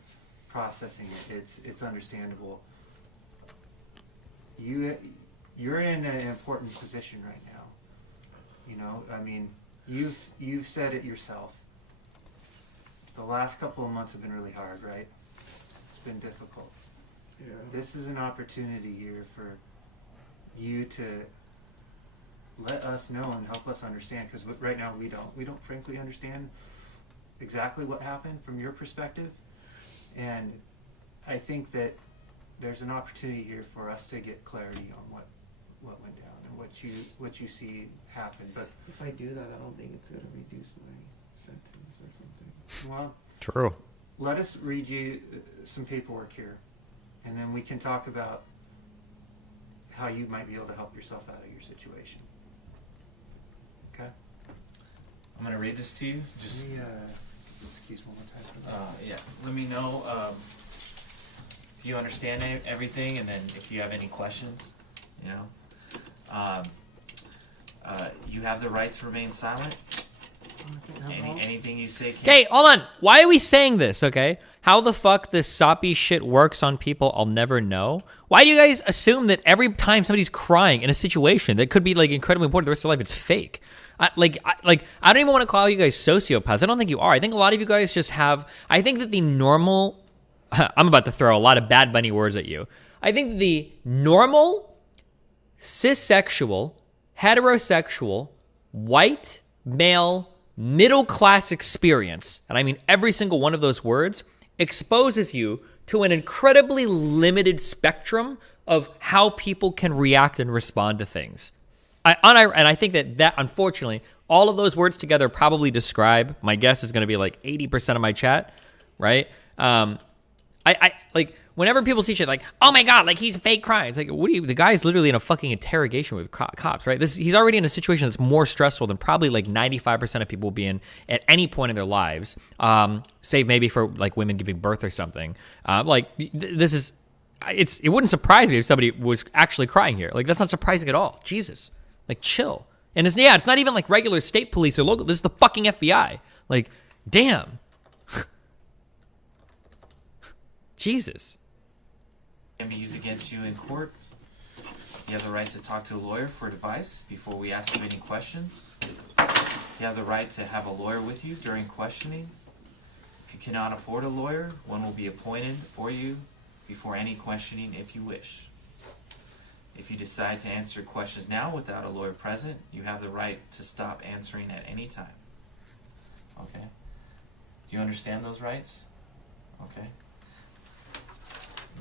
processing it. It's understandable. You're in an important position right now. You know, I mean, you've said it yourself. The last couple of months have been really hard, right? It's been difficult. Yeah. This is an opportunity here for you to let us know and help us understand, because right now we don't frankly understand exactly what happened from your perspective. And I think that there's an opportunity here for us to get clarity on what went down and what you see happen. But if I do that, I don't think it's gonna reduce my sentence or something. Well, true. Let us read you some paperwork here, and then we can talk about how you might be able to help yourself out of your situation. Okay? I'm going to read this to you. Just excuse one more time. Yeah. Let me know if you understand everything, and then if you have any questions, you know. You have the right to remain silent. Anything you say. Okay, hold on. Why are we saying this? Okay, how the fuck this soppy shit works on people, I'll never know. Why do you guys assume that every time somebody's crying in a situation that could be like incredibly important the rest of their life, it's fake? I don't even want to call you guys sociopaths. I don't think you are. I think a lot of you guys just have. I think that the normal. I'm about to throw a lot of Bad Bunny words at you. I think the normal, cissexual, heterosexual, white, male, middle-class experience, and I mean every single one of those words, exposes you to an incredibly limited spectrum of how people can react and respond to things. And I think that unfortunately, all of those words together probably describe, my guess is going to be like 80% of my chat, right? I like, whenever people see shit like, oh my God, like he's fake crying. It's like, the guy's literally in a fucking interrogation with cops, right? He's already in a situation that's more stressful than probably like 95% of people will be in at any point in their lives, save maybe for like women giving birth or something. It wouldn't surprise me if somebody was actually crying here. Like, that's not surprising at all. Jesus, like, chill. And it's not even like regular state police or local. This is the fucking FBI. Like, damn. Jesus. Can be used against you in court. You have the right to talk to a lawyer for advice before we ask you any questions. You have the right to have a lawyer with you during questioning. If you cannot afford a lawyer, one will be appointed for you before any questioning if you wish. If you decide to answer questions now without a lawyer present, you have the right to stop answering at any time. Okay? Do you understand those rights? Okay.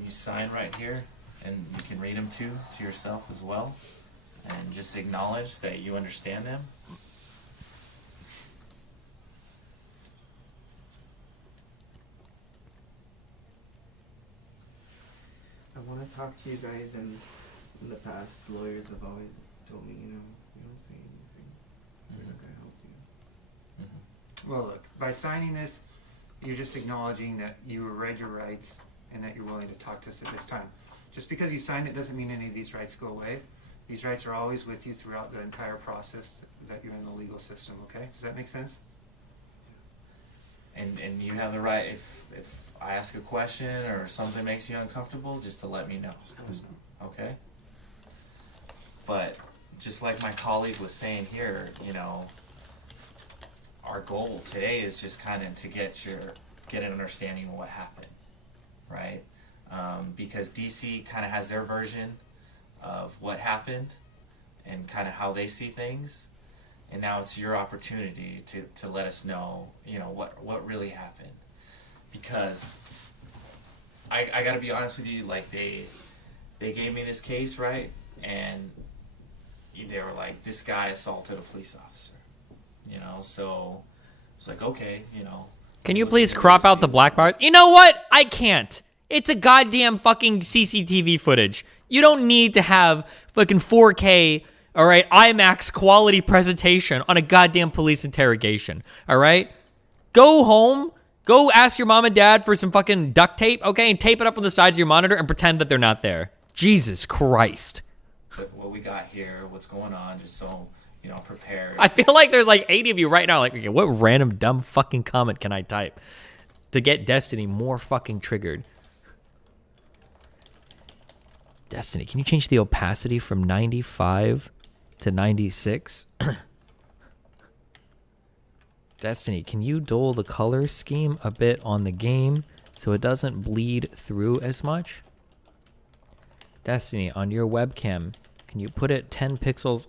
You sign right here, and you can read them to yourself as well, and just acknowledge that you understand them. I want to talk to you guys, and in the past, lawyers have always told me, you don't say anything. We're not going to help you. Well, look, by signing this, you're just acknowledging that you read your rights and that you're willing to talk to us at this time. Just because you signed it doesn't mean any of these rights go away. These rights are always with you throughout the entire process that you're in the legal system, okay? Does that make sense? And you have the right, if I ask a question or something makes you uncomfortable, just to let me know. Okay? But just like my colleague was saying here, you know, our goal today is just kind of to get an understanding of what happened, right? Because DC kind of has their version of what happened and kind of how they see things, and now it's your opportunity to let us know, you know, what really happened. Because I got to be honest with you, like they gave me this case, right, and they were like, this guy assaulted a police officer, you know, so it's like, okay, you know. Can you please crop out the black bars? You know what? I can't. It's a goddamn fucking CCTV footage. You don't need to have fucking 4K, all right, IMAX quality presentation on a goddamn police interrogation, all right? Go home, go ask your mom and dad for some fucking duct tape, okay, and tape it up on the sides of your monitor and pretend that they're not there. Jesus Christ. What we got here, what's going on, just so, you know, prepared. I feel like there's like 80 of you right now, like, okay, what random dumb fucking comment can I type to get Destiny more fucking triggered? Destiny, can you change the opacity from 95 to 96? Destiny, can you dull the color scheme a bit on the game so it doesn't bleed through as much? Destiny, on your webcam, can you put it 10 pixels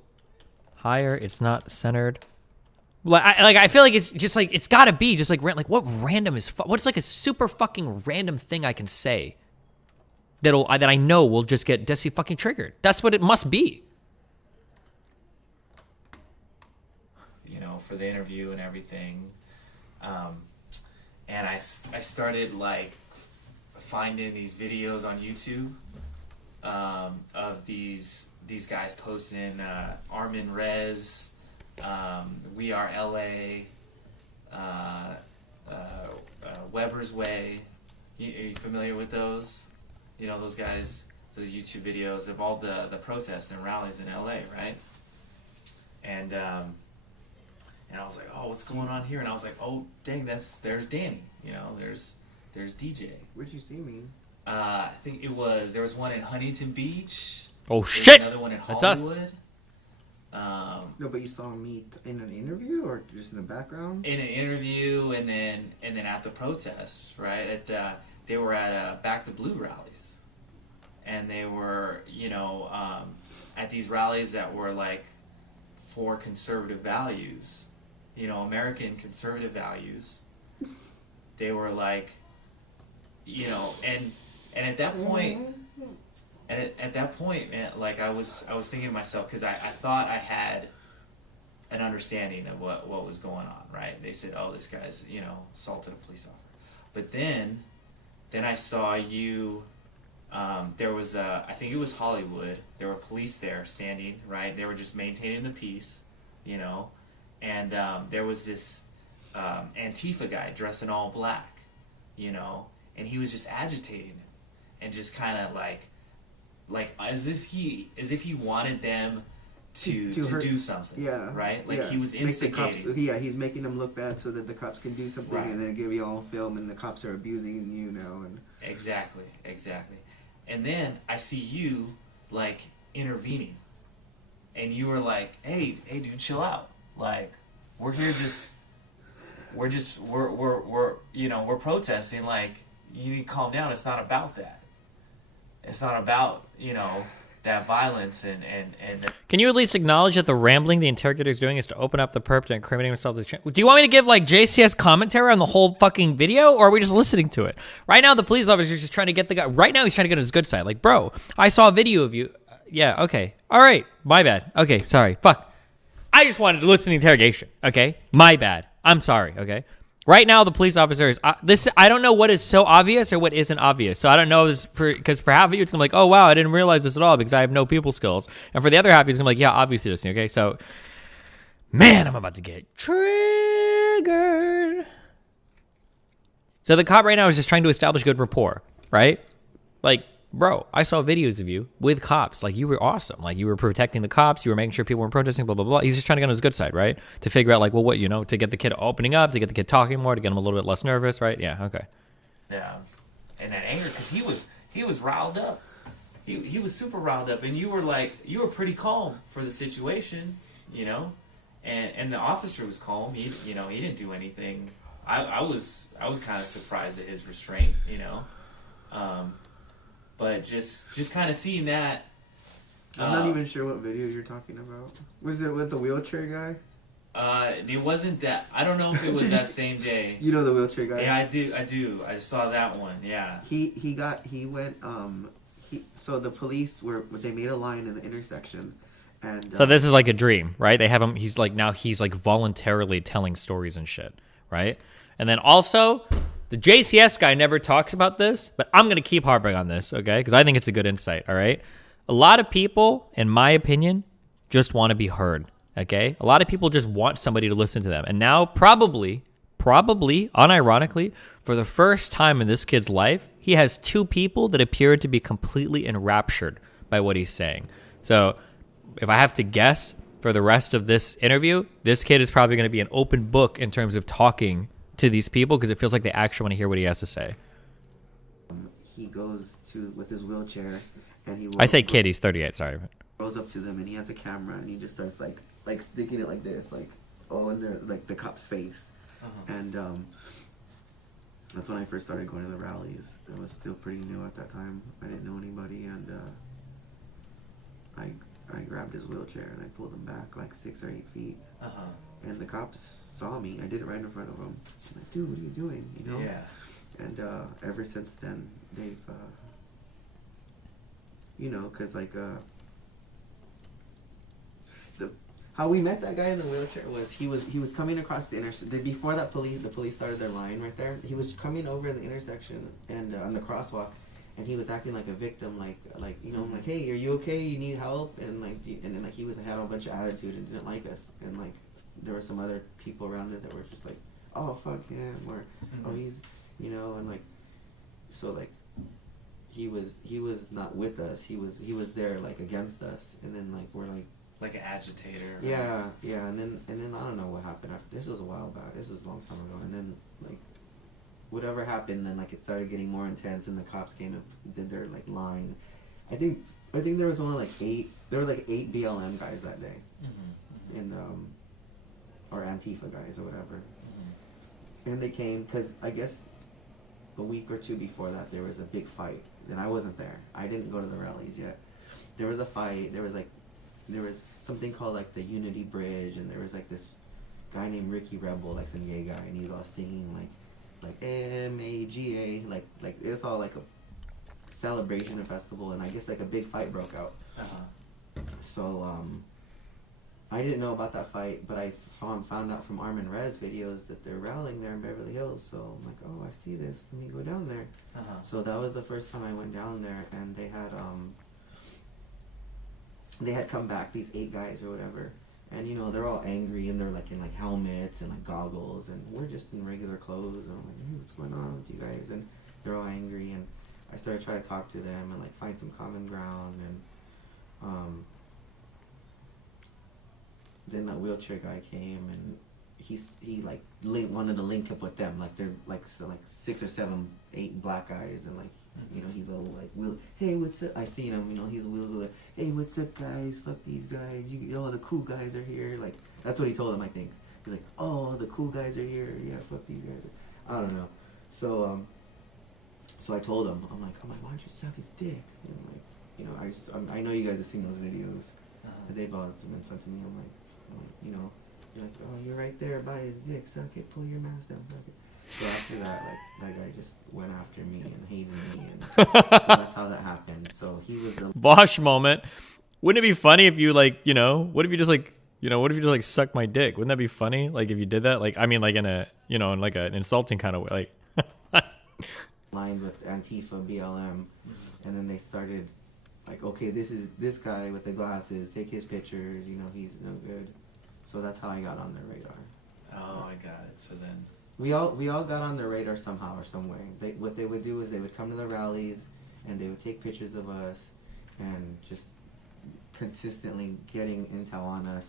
higher? It's not centered. I feel like it's just like, it's gotta be just like what random is, what's like a super fucking random thing I can say that I know will just get Destiny fucking triggered. That's what it must be. You know, for the interview and everything. And I started like finding these videos on YouTube of these guys posting Armin Rez, We Are LA, Weber's Way. Are you familiar with those? You know, those guys, those YouTube videos of all the protests and rallies in LA, right? And I was like, oh, what's going on here? And I was like, oh, dang, there's Danny. You know, there's DJ. Where'd you see me? I think there was one in Huntington Beach. Oh shit! Another one in That's Hollywood. us. No, but you saw me in an interview or just in the background? In an interview, and then at the protests, right? They were at Back to Blue rallies, and they were, you know, at these rallies that were like for conservative values, you know, American conservative values. They were like, you know, and at that point, man, like I was thinking to myself, because I thought I had an understanding of what was going on, right? They said, oh, this guy's, you know, assaulted a police officer. But then I saw you, there was, I think it was Hollywood, there were police there standing, right? They were just maintaining the peace, you know, and there was this Antifa guy dressed in all black, you know, and he was just agitating and just kind of like as if he wanted them to do something. Yeah. Right? Like yeah. he was instigating. He's making them look bad so that the cops can do something, right, and then give you all film and the cops are abusing you now. And Exactly. And then I see you like intervening, and you were like, hey dude, chill out. Like, we're here we're you know, we're protesting. Like, you need to calm down. It's not about that. It's not about, you know, that violence and Can you at least acknowledge that the rambling the interrogator is doing is to open up the perp to incriminate himself? Do you want me to give like JCS commentary on the whole fucking video, or are we just listening to it? Right now, the police officer is just trying to get the guy. Right now, he's trying to get on his good side. Like, bro, I saw a video of you. Yeah, okay, all right, my bad. Okay, sorry, fuck. I just wanted to listen to the interrogation. Okay, my bad. I'm sorry. Okay. Right now, the police officer is I don't know what is so obvious or what isn't obvious. So I don't know this because for half of you, it's gonna be like, oh wow, I didn't realize this at all because I have no people skills. And for the other half, it's gonna be like, yeah, obviously this. Okay, so man, I'm about to get triggered. So the cop right now is just trying to establish good rapport, right? Like, bro, I saw videos of you with cops. Like, you were awesome. Like, you were protecting the cops. You were making sure people weren't protesting, blah, blah, blah. He's just trying to get on his good side, right? To figure out, like, well, what, you know, to get the kid opening up, to get the kid talking more, to get him a little bit less nervous, right? Yeah, okay. Yeah. And that anger, because he was riled up. he was super riled up, and you were pretty calm for the situation, you know, and the officer was calm. He didn't do anything. I was kind of surprised at his restraint, you know, but just kind of seeing that. I'm not even sure what video you're talking about. Was it with the wheelchair guy? It wasn't that. I don't know if it was that same day. You know the wheelchair guy? Yeah, I do. I saw that one. Yeah. So the police they made a line in the intersection, and So this is like a dream, right? They have him. He's like voluntarily telling stories and shit, right? And then also, the JCS guy never talks about this, but I'm gonna keep harping on this, okay? Because I think it's a good insight. All right. A lot of people, in my opinion, just want to be heard. Okay? A lot of people just want somebody to listen to them. And now, probably, unironically, for the first time in this kid's life, he has two people that appear to be completely enraptured by what he's saying. So, if I have to guess for the rest of this interview, this kid is probably going to be an open book in terms of talking to these people because it feels like they actually want to hear what he has to say. He goes with his wheelchair, and I say kid, he's 38, sorry. Goes up to them, and he has a camera, and he just starts like sticking it like this, like in their like the cop's face. And that's when I first started going to the rallies. I was still pretty new at that time. I didn't know anybody, and I grabbed his wheelchair and I pulled him back like 6 or 8 feet. And the cops saw me. I did it right in front of them. I'm like, dude, what are you doing? You know? Yeah. And ever since then, they've you know, because like how we met that guy in the wheelchair was he was coming across the intersection before that the police started their line right there. He was coming over the intersection and on the crosswalk, and he was acting like a victim, like you know, like, hey, are you okay? You need help? And then like he had a bunch of attitude and didn't like us, and like there were some other people around it that were just like, oh fuck him, or oh he's, you know, and like so like he was not with us. He was there like against us, and then like we're like an agitator. Right? Yeah, and then I don't know what happened after. This was a while back. This was a long time ago. And then like whatever happened, then like it started getting more intense, and the cops came and did their like line. I think there was only like 8. There were like 8 BLM guys that day, and or Antifa guys or whatever. And they came because I guess a week or 2 before that there was a big fight, and I wasn't there. I didn't go to the rallies yet. There was a fight. There was something called like the Unity Bridge, and there was like this guy named Ricky Rebel, like some gay guy, and he's all singing like MAGA, like it's all like a celebration, a festival, and I guess like a big fight broke out. So I didn't know about that fight, but I found out from Armin Rez videos that they're rallying there in Beverly Hills. So I'm like, oh, I see this. Let me go down there. So that was the first time I went down there, and they had come back, these 8 guys or whatever, and you know they're all angry, and they're like in like helmets and like goggles, and we're just in regular clothes, and I'm like, hey, what's going on with you guys? And they're all angry, and I started trying to talk to them and like find some common ground, and then that wheelchair guy came, and he like wanted to link up with them, like they're like 6 or 7, 8 black guys, and like you know he's all like, hey, what's up? I seen him, you know, he's like, hey, what's up, guys? Fuck these guys. The cool guys are here. Like that's what he told them, I think. He's like, oh, the cool guys are here. Yeah, fuck these guys. I don't know. So I told him, I'm like, why don't you suck his dick? And like, you know, I know you guys have seen those videos that they've all been sent to me. I'm like, you know, you're like, oh, you're right there by his dick. Suck it. Pull your mask down. Suck it. So after that, like, that guy just went after me and hated me, and so that's how that happened. So he was a Bosch moment. Wouldn't it be funny if you like, you know, what if you just like, you know, what if you just like suck my dick? Wouldn't that be funny? Like if you did that, like, I mean, like in a, you know, in like an insulting kind of way, like. Lined with Antifa, BLM, and then they started like, okay, this guy with the glasses, take his pictures, you know, he's no good. So that's how I got on their radar. Oh, I got it. So then we all got on their radar somehow or some way. What they would do is they would come to the rallies, and they would take pictures of us, and just consistently getting intel on us,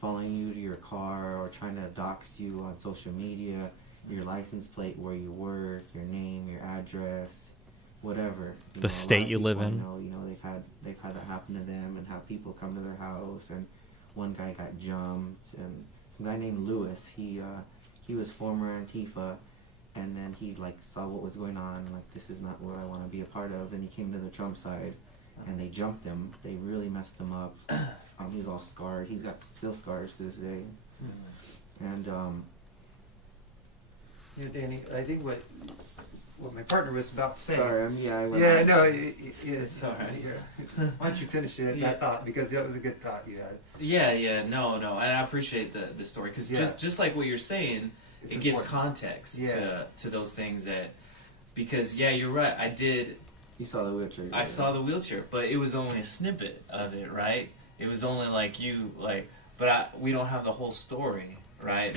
following you to your car, or trying to dox you on social media, your license plate, where you work, your name, your address, whatever. The state you live in. You know, they've had that happen to them, and have people come to their house, and one guy got jumped, and some guy named Lewis, he was former Antifa, and then he like saw what was going on, like this is not what I want to be a part of, and he came to the Trump side, and they jumped him. They really messed him up. He's all scarred. He's got still scars to this day. And yeah, Danny, I think what my partner was about to say. Sorry, it's all right. Why don't you finish that thought, because that was a good thought you had. No, and I appreciate the story, because just like what you're saying, it gives context to those things that, because you're right. You saw the wheelchair. I saw the wheelchair, but it was only a snippet of it, right? It was only but we don't have the whole story. Right.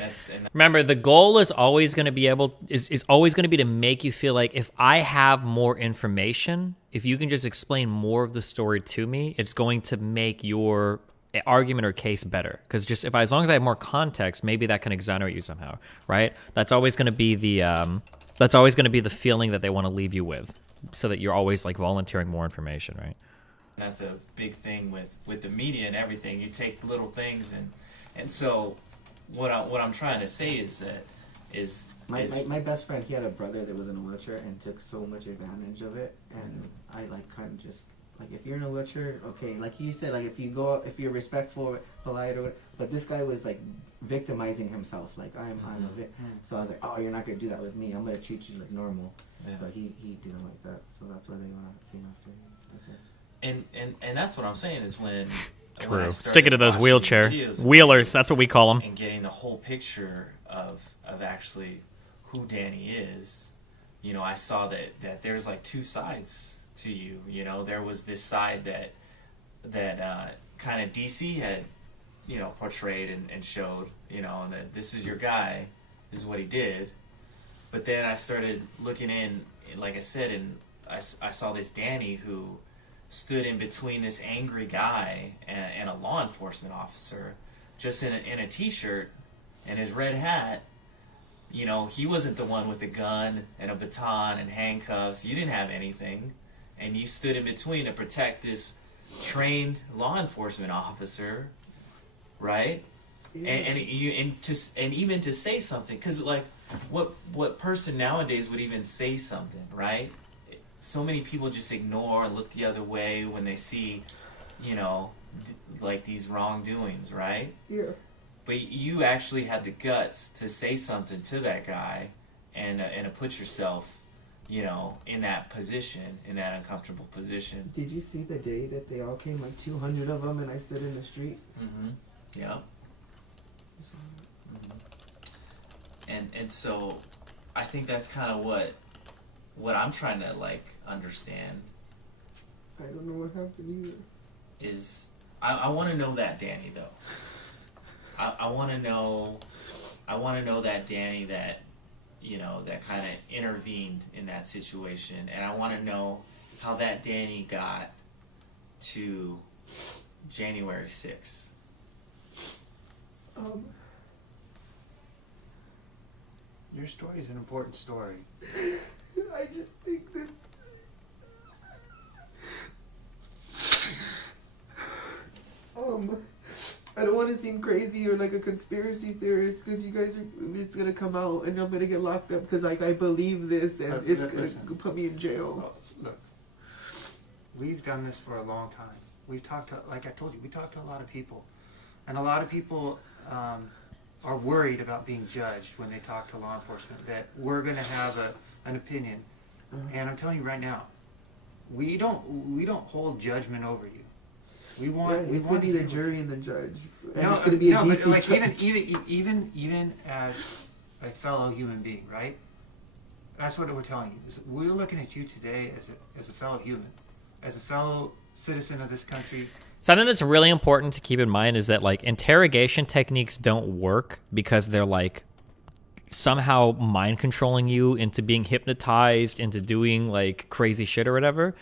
Remember, the goal is always going to be is always going to be to make you feel like if I have more information, if you can just explain more of the story to me, it's going to make your argument or case better. Because just as long as I have more context, maybe that can exonerate you somehow. Right. That's always going to be the feeling that they want to leave you with, so that you're always like volunteering more information. Right. That's a big thing with the media and everything. You take little things and so. What I'm trying to say is that my best friend, he had a brother that was in a wheelchair and took so much advantage of it, and I like kind of just like, if you're in a wheelchair, okay, like you said, like if you go up, if you're respectful, polite, or but this guy was like victimizing himself, like I'm a bit. So I was like, oh, you're not gonna do that with me. I'm gonna treat you like normal. But he didn't like that, so that's why they came after him. And that's what I'm saying is when. True. Sticking to those wheelchair wheelers, that's what we call them. And getting the whole picture of actually who Danny is, you know, I saw that there's like two sides to you. You know, there was this side that kind of DC had, you know, portrayed and showed, you know, and that this is your guy, this is what he did. But then I started looking in, like I said, and I saw this Danny who stood in between this angry guy and a law enforcement officer, just in a t-shirt and his red hat. You know, he wasn't the one with a gun and a baton and handcuffs. You didn't have anything, and you stood in between to protect this trained law enforcement officer, right? Yeah. And even to say something, because like, what person nowadays would even say something, right? So many people just ignore and look the other way when they see, you know, like these wrongdoings, right? Yeah. But you actually had the guts to say something to that guy and to put yourself, you know, in that position, in that uncomfortable position. Did you see the day that they all came, like 200 of them, and I stood in the street? Mm-hmm. Yeah. Mm-hmm. And so I think that's kind of what I'm trying to like understand. I don't know what happened either. Is I want to know that Danny though. I want to know that Danny that, you know, that kind of intervened in that situation, and I want to know how that Danny got to January 6th. Your story is an important story. I just think that I don't want to seem crazy or like a conspiracy theorist, because you guys it's gonna come out and I'm gonna get locked up because like I believe this and it's gonna put me in jail. Look, we've done this for a long time. We've talked to, like I told you, we talked to a lot of people, and a lot of people are worried about being judged when they talk to law enforcement, that we're gonna have an opinion. And I'm telling you right now, we don't hold judgment over you. We want it's gonna be the jury and the judge. And no, it's gonna be a DC but like judge. even as a fellow human being, right? That's what we're telling you. Is we're looking at you today as a fellow human, as a fellow citizen of this country. Something that's really important to keep in mind is that like interrogation techniques don't work because they're like somehow mind controlling you into being hypnotized into doing like crazy shit or whatever.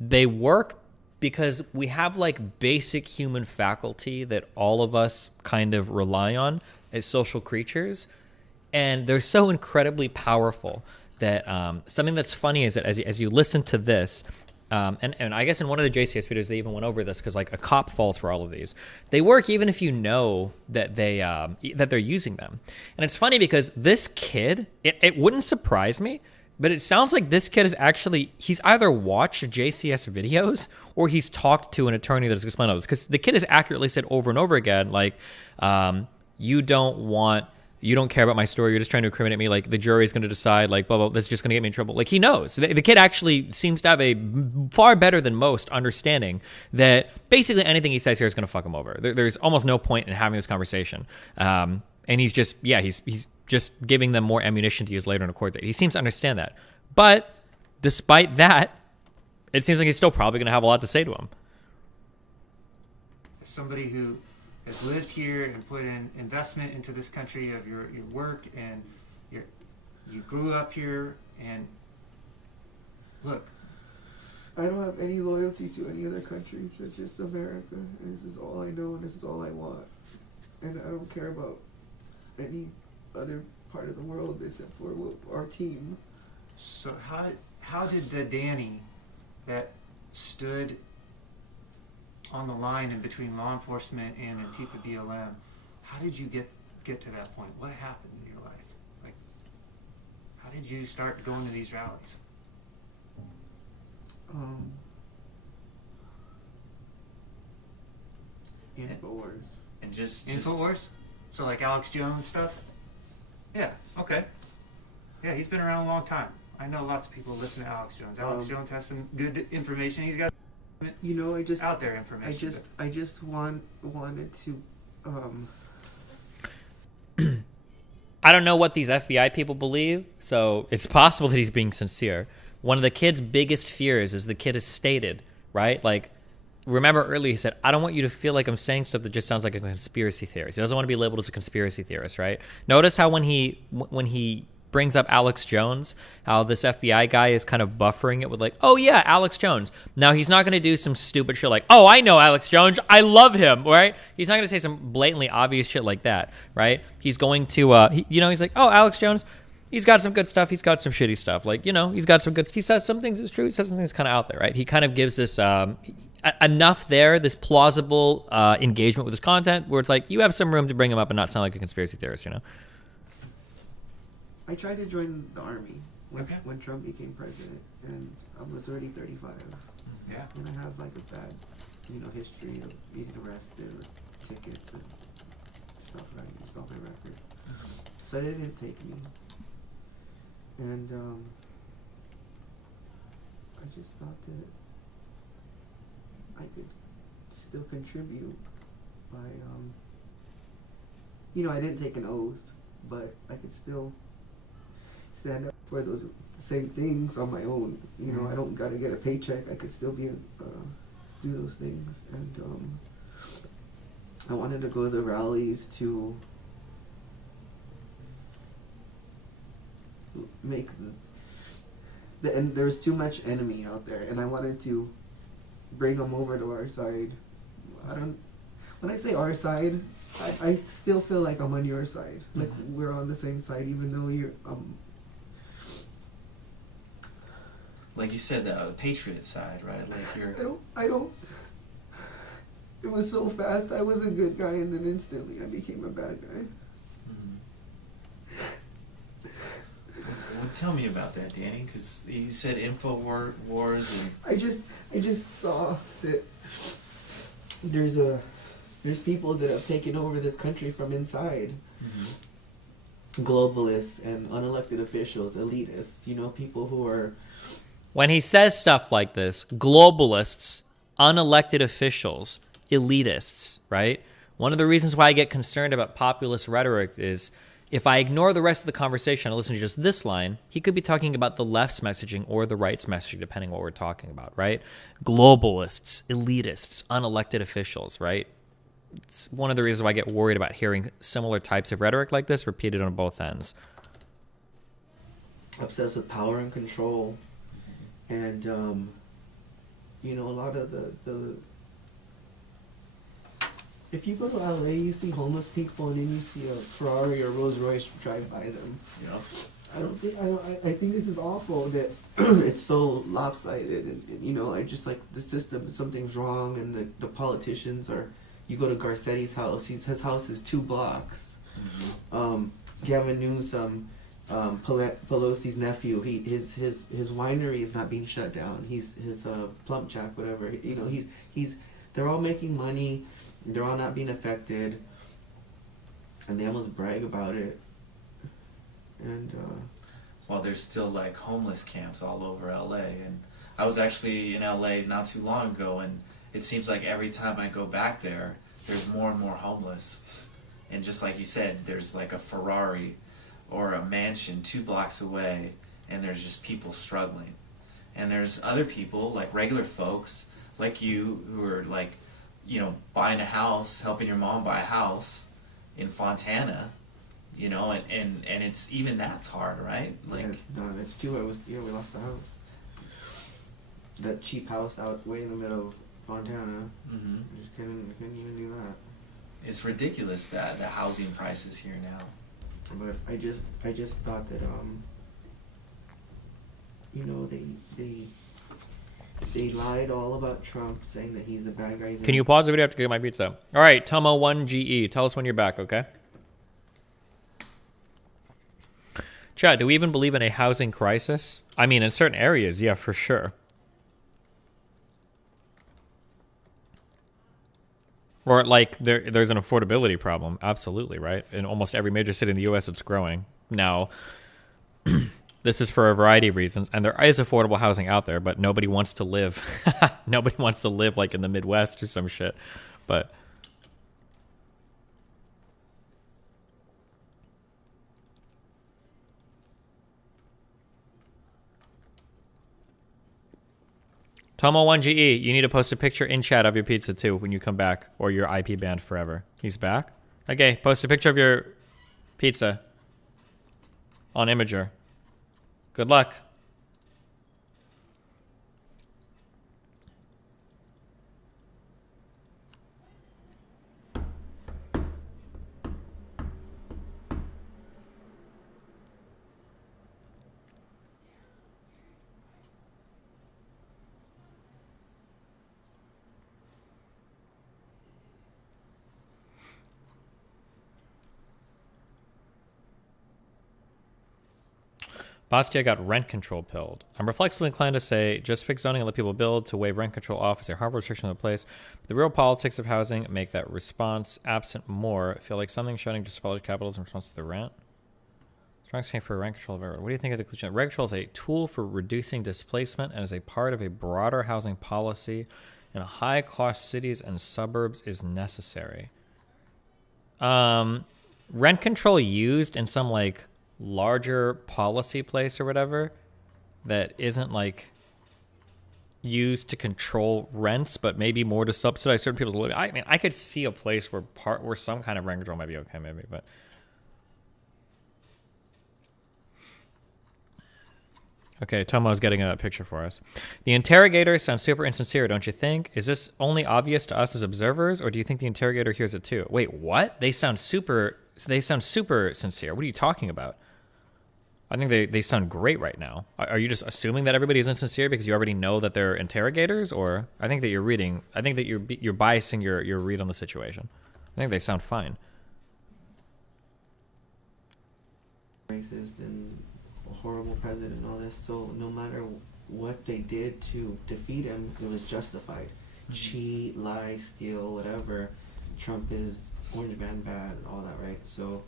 They work because we have like basic human faculty that all of us kind of rely on as social creatures, and they're so incredibly powerful that something that's funny is that as you listen to this, and I guess in one of the JCS videos they even went over this because like a cop falls for all of these. They work even if you know that they're using them. And it's funny because this kid, it wouldn't surprise me, but it sounds like this kid is actually, he's either watched JCS videos or he's talked to an attorney that has explained all this, because the kid has accurately said over and over again, like, you don't care about my story. You're just trying to incriminate me. Like, the jury is going to decide, like, blah, blah, that's just going to get me in trouble. Like, he knows. The kid actually seems to have a far better than most understanding that basically anything he says here is going to fuck him over. There's almost no point in having this conversation. And he's just, he's just giving them more ammunition to use later in a court date. He seems to understand that. But despite that, it seems like he's still probably going to have a lot to say to him. Somebody who has lived here and put in investment into this country of your work, and you grew up here, and look, I don't have any loyalty to any other country. It's just America, and this is all I know, and this is all I want. And I don't care about any other part of the world except for our team. So how did the Danny that stood on the line in between law enforcement and Antifa BLM, how did you get to that point? What happened in your life? Like, how did you start going to these rallies? Infowars. And just Infowars? So like Alex Jones stuff? Yeah, okay. Yeah, he's been around a long time. I know lots of people listen to Alex Jones. Alex Jones has some good information. He's got out there information. I just wanted to I don't know what these FBI people believe, so it's possible that he's being sincere. One of the kid's biggest fears is the kid has stated, right? Like, remember earlier he said, I don't want you to feel like I'm saying stuff that just sounds like a conspiracy theorist. He doesn't want to be labeled as a conspiracy theorist, right? Notice how when he brings up Alex Jones, how this FBI guy is kind of buffering it with like, oh yeah, Alex Jones. Now he's not going to do some stupid shit like, oh, I know Alex Jones, I love him, right? He's not going to say some blatantly obvious shit like that, right? He's going to, he's like, oh, Alex Jones, he's got some good stuff, he's got some shitty stuff. Like, he's got some good, he says some things is true, he says some things kind of out there, right? He kind of gives this, enough there, this plausible engagement with his content where it's like, you have some room to bring him up and not sound like a conspiracy theorist, I tried to join the army when Trump became president, and I was already 35. Yeah. And I have like a bad, history of being arrested with tickets and stuff like that. It's on my record. So they didn't take me. And I just thought that I could still contribute by, I didn't take an oath, but I could still stand up for those same things on my own. I don't gotta get a paycheck. I could still be do those things. And I wanted to go to the rallies to make and there's too much enemy out there, and I wanted to bring them over to our side. When I say our side, I still feel like I'm on your side. Like we're on the same side, even though you're like you said, the Patriot side, right? Like you're. I don't. It was so fast. I was a good guy, and then instantly I became a bad guy. Well, tell me about that, Danny, because you said wars and. I just saw that there's people that have taken over this country from inside. Globalists and unelected officials, elitists. People who are. When he says stuff like this, globalists, unelected officials, elitists, right? One of the reasons why I get concerned about populist rhetoric is if I ignore the rest of the conversation and listen to just this line, he could be talking about the left's messaging or the right's messaging, depending on what we're talking about, right? Globalists, elitists, unelected officials, right? It's one of the reasons why I get worried about hearing similar types of rhetoric like this repeated on both ends. Obsessed with power and control. And, a lot of the if you go to LA, you see homeless people and then you see a Ferrari or Rolls Royce drive by them. Yeah. I think this is awful that it's so lopsided, and you know, I just like the system. Something's wrong, and the politicians are. You go to Garcetti's house. His house is 2 blocks. Gavin Newsom, Pelosi's nephew. His winery is not being shut down. His Plum Jack, whatever. You know, he's. They're all making money. They're all not being affected, and they almost brag about it. And well, there's still like homeless camps all over LA, and I was actually in LA not too long ago, and it seems like every time I go back there, there's more and more homeless. And just like you said, there's like a Ferrari or a mansion 2 blocks away, and there's just people struggling. And there's other people, like regular folks, like you, who are like, you know, buying a house, helping your mom buy a house in Fontana, you know, and it's, even that's hard, right? Like, no, that's true. We lost the house. That cheap house out way in the middle of Fontana. Mm-hmm. Just couldn't even do that. It's ridiculous that the housing prices here now. But I just thought that you know, they lied all about Trump, saying that he's the bad guy. Can you pause the video? I have to get my pizza. All right, Tomo1GE, tell us when you're back, okay? Chad, do we even believe in a housing crisis? I mean, in certain areas, yeah, for sure. Or like there's an affordability problem, absolutely, right? In almost every major city in the U.S., it's growing. Now, this is for a variety of reasons, and there is affordable housing out there, but nobody wants to live. Nobody wants to live like in the Midwest or some shit. But Tomo1GE, you need to post a picture in chat of your pizza too when you come back, or your IP banned forever. He's back? Okay, post a picture of your pizza on Imager. Good luck. Bastia got rent control pilled. I'm reflexively inclined to say just fix zoning and let people build. To waive rent control off is a hard restriction in place. But the real politics of housing make that response absent more. I feel like something shutting just college capitals in response to the rent. Strong saying for rent control. What do you think of the conclusion? Rent control is a tool for reducing displacement and is a part of a broader housing policy in high-cost cities and suburbs is necessary. Rent control used in some like larger policy place or whatever that isn't like used to control rents, but maybe more to subsidize certain people's living. I mean, I could see a place where some kind of rent control might be okay, maybe, but okay, Tomo's getting a picture for us. The interrogator sounds super insincere, don't you think? Is this only obvious to us as observers, or do you think the interrogator hears it too? Wait, what? They sound super sincere. What are you talking about? I think they sound great right now. Are you just assuming that everybody is insincere because you already know that they're interrogators, or I think that you're reading. I think that you're biasing your read on the situation. I think they sound fine. Racist and a horrible president and all this. So no matter what they did to defeat him, it was justified. Cheat, lie, steal, whatever. Trump is orange man bad, all that, right? So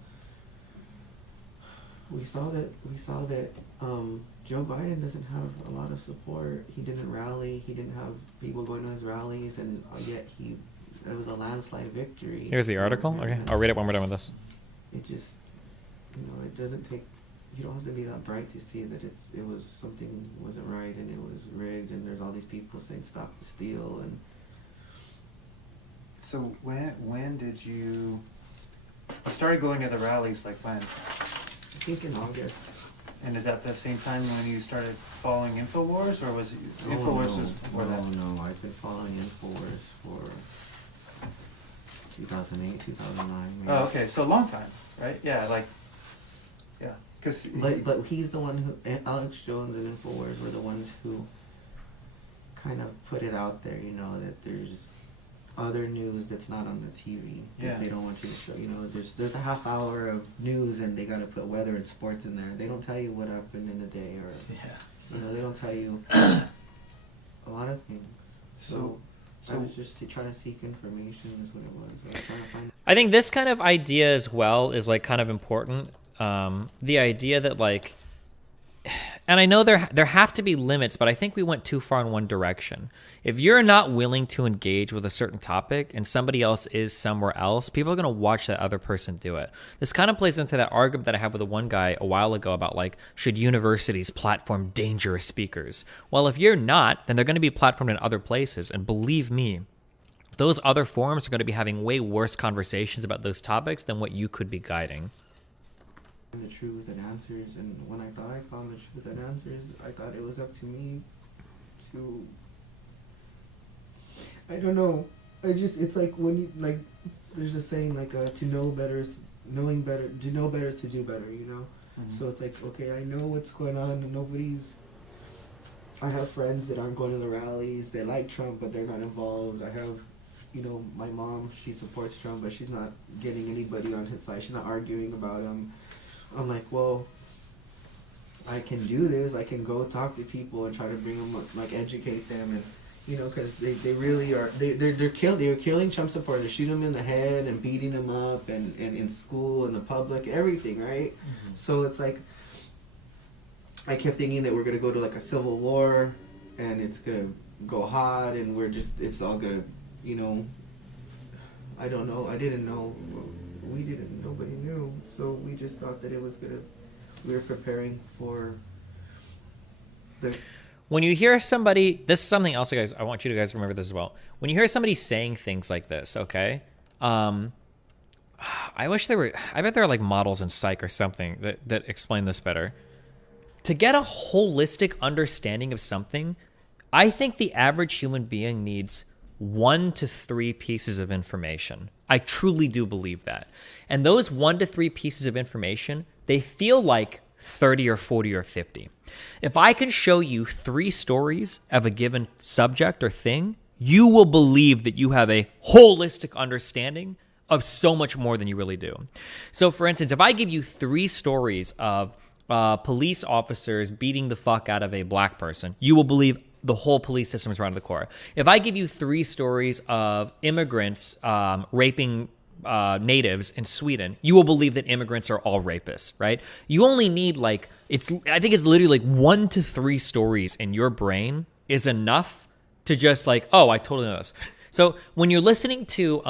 we saw that Joe Biden doesn't have a lot of support. He didn't rally. He didn't have people going to his rallies, and yet it was a landslide victory. Here's the article. Okay, I'll read it when we're done with this. It just, it doesn't take. You don't have to be that bright to see that something wasn't right and it was rigged, and there's all these people saying stop the steal. And so when did you started going to the rallies? Like when? I think in August. And is that the same time when you started following InfoWars, or was it InfoWars was before that? No, I've been following InfoWars for 2008, 2009. Maybe. Oh, okay, so a long time, right? Yeah, But he's the one who, Alex Jones and Infowars were the ones who kind of put it out there, you know, that there's other news that's not on the TV that they don't want you to show. You know, there's a half hour of news and they got to put weather and sports in there. They don't tell you what happened in the day, or you know, they don't tell you a lot of things. So I was just trying to seek information is what it was. I was trying to find. I think this kind of idea as well is like kind of important. The idea that like, and I know there have to be limits, but I think we went too far in one direction. If you're not willing to engage with a certain topic and somebody else is somewhere else, people are going to watch that other person do it. This kind of plays into that argument that I had with the one guy a while ago about like, should universities platform dangerous speakers? Well, if you're not, then they're going to be platformed in other places. And believe me, those other forums are going to be having way worse conversations about those topics than what you could be guiding. The truth and answers, and when I thought I found the truth and answers, I thought it was up to me to, I don't know, it's like when you, like, there's a saying like, to know better is knowing better, to know better is to do better, you know? So it's like, okay, I know what's going on, and I have friends that aren't going to the rallies, they like Trump, but they're not involved. I have, you know, my mom, she supports Trump, but she's not getting anybody on his side, she's not arguing about him. I'm like, well, I can do this. I can go talk to people and try to bring them, like, educate them, and you know, because they really are. They're killing Trump supporters. They're shooting them in the head and beating them up, and in school and the public, everything, right? So it's like, I kept thinking that we're gonna go to like a civil war, and it's gonna go hot, and it's all gonna, you know. I don't know. I didn't know. We didn't, nobody knew, so we just thought that it was we were preparing for when you hear somebody, this is something else, guys, I want you to guys remember this as well. When you hear somebody saying things like this, okay, I bet there are like models in psych or something that explain this better. To get a holistic understanding of something, I think the average human being needs 1 to 3 pieces of information. I truly do believe that. And those 1 to 3 pieces of information, they feel like 30 or 40 or 50. If I can show you 3 stories of a given subject or thing, you will believe that you have a holistic understanding of so much more than you really do. So for instance, if I give you 3 stories of police officers beating the fuck out of a black person, you will believe the whole police system is round to the core. If I give you 3 stories of immigrants raping natives in Sweden, you will believe that immigrants are all rapists, right? You only need I think it's literally like 1 to 3 stories in your brain is enough to just like, oh, I totally know this. So when you're listening to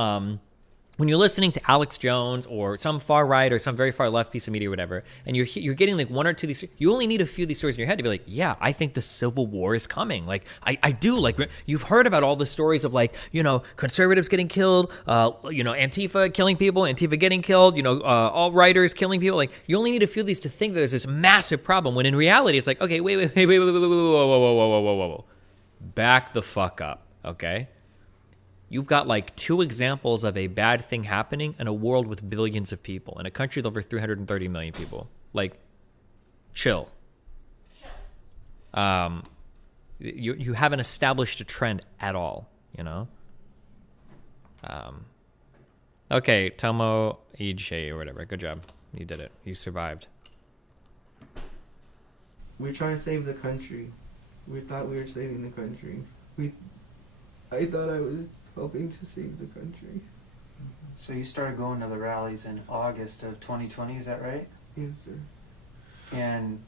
Alex Jones or some far right or some very far left piece of media or whatever, and you're getting like 1 or 2 of these, you only need a few of these stories in your head to be like, yeah, I think the Civil War is coming. Like, I do. Like, you've heard about all the stories of like, you know, conservatives getting killed, you know, Antifa killing people, Antifa getting killed, you know, alt-righters killing people. Like, you only need a few of these to think that there's this massive problem, when in reality, it's like, okay, wait, whoa. Back the fuck up, okay? You've got like 2 examples of a bad thing happening in a world with billions of people, in a country with over 330 million people. Like, chill. You haven't established a trend at all, you know? Okay, 7lEJaG3YGUo or whatever. Good job. You did it. You survived. We're trying to save the country. We thought we were saving the country. I thought I was helping to save the country. So you started going to the rallies in August of 2020, is that right? Yes, sir. And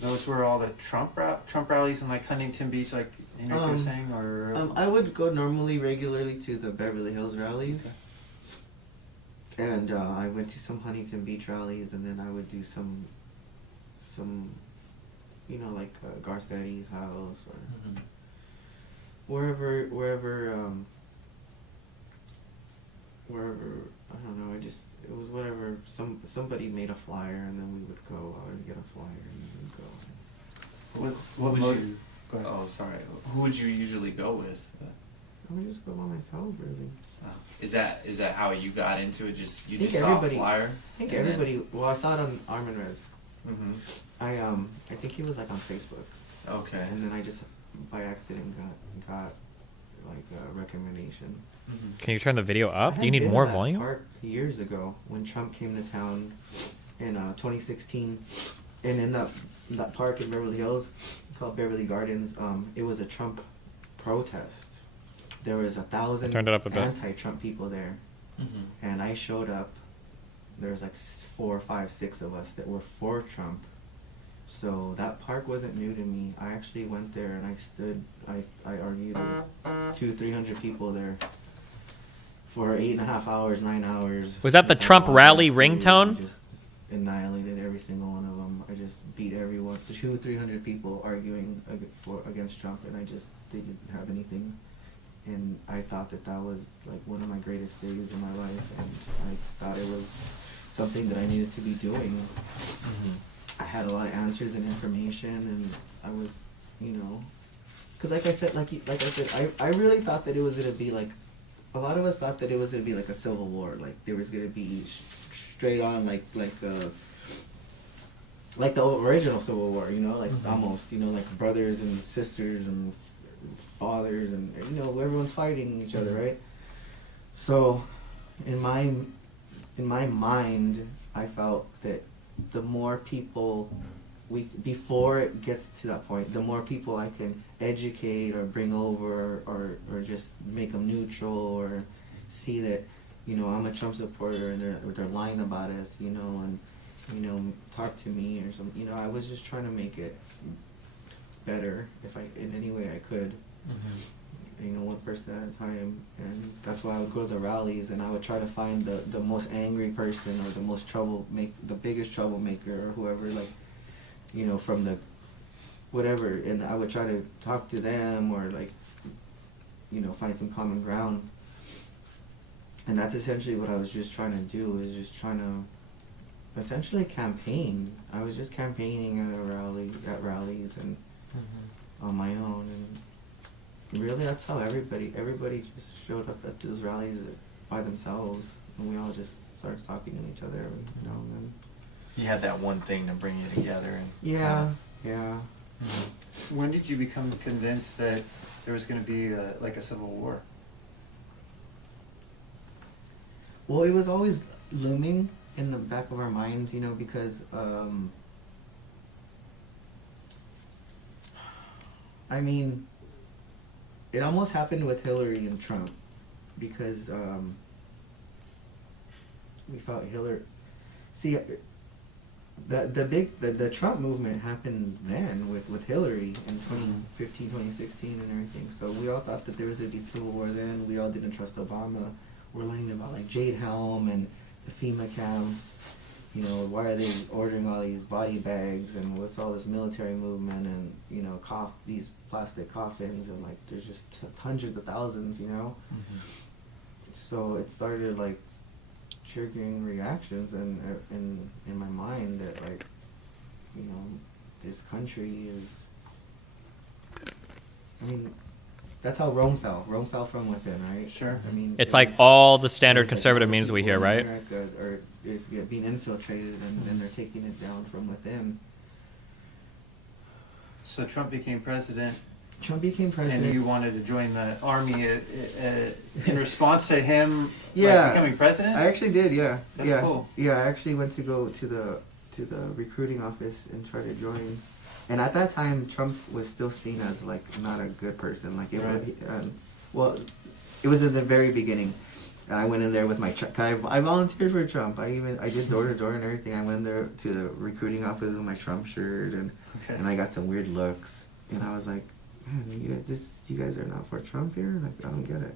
those were all the Trump rallies in like Huntington Beach, like Enrique was saying, or? I would go regularly to the Beverly Hills rallies. Okay. And I went to some Huntington Beach rallies, and then I would do some you know, like Garcetti's house or wherever, I don't know, it was whatever, somebody made a flyer, and then we would go out and get a flyer, and we would go. What would you, oh, sorry, who would you usually go with? I would just go by myself, really. Is that how you got into it? You just saw a flyer? I think everybody, well, I saw it on Arm and Res. I think he was like on Facebook. Okay. And then I just by accident got like a recommendation. Can you turn the video up? Do you need been more to that volume? Park years ago when Trump came to town in 2016, and in that park in Beverly Hills called Beverly Gardens, it was a Trump protest. There was 1,000 turned it up a bit. anti-Trump people there, and I showed up. There was like 4, 5, 6 of us that were for Trump. So that park wasn't new to me. I actually went there and I argued with 200-300 people there for 8.5 hours, 9 hours. Was that the Trump rally ringtone? Just annihilated every single one of them. I just beat everyone. 200-300 people arguing against Trump, and they didn't have anything. And I thought that was like one of my greatest days in my life, and I thought it was something that I needed to be doing. I had a lot of answers and information, and I was, because like I said, I really thought that it was gonna be like, a lot of us thought that it was gonna be like a civil war, like there was gonna be straight on like the original Civil War, almost, like brothers and sisters and fathers, and everyone's fighting each other, right? So, in my mind, I felt that the more people before it gets to that point, the more people I can educate or bring over or just make them neutral, or see that, I'm a Trump supporter and they're lying about us, and, talk to me or something. I was just trying to make it better in any way I could. One person at a time, and that's why I would go to the rallies and I would try to find the most angry person or the biggest troublemaker or whoever, from the whatever, and I would try to talk to them or find some common ground. And that's essentially what I was just trying to do, is just trying to essentially campaign. I was just campaigning at rallies and on my own, and really that's how everybody just showed up at those rallies by themselves, and we all just started talking to each other every now and then. You had that one thing to bring you together, and yeah. When did you become convinced that there was going to be a civil war? Well, it was always looming in the back of our minds, because it almost happened with Hillary and Trump, because we felt Hillary. See, the Trump movement happened then with Hillary in 2015, 2016, and everything. So we all thought that there was a civil war then. We all didn't trust Obama. We're learning about Jade Helm and the FEMA camps. Why are they ordering all these body bags, and what's all this military movement, and these plastic coffins, and there's just hundreds of thousands, So it started triggering reactions in my mind that this country is. That's how Rome fell. Rome fell from within, right? Sure. It's like all the standard conservative memes we hear, right? America, or it's being infiltrated, and they're taking it down from within. So Trump became president. And you wanted to join the army in response to him becoming president? I actually did, yeah. That's cool. Yeah, I actually went to go to the recruiting office and try to join. And at that time, Trump was still seen as not a good person. It was in the very beginning. And I went in there with my I volunteered for Trump. I did door to door and everything. I went there to the recruiting office with my Trump shirt, and I got some weird looks. And I was like, man, you guys are not for Trump here? I don't get it.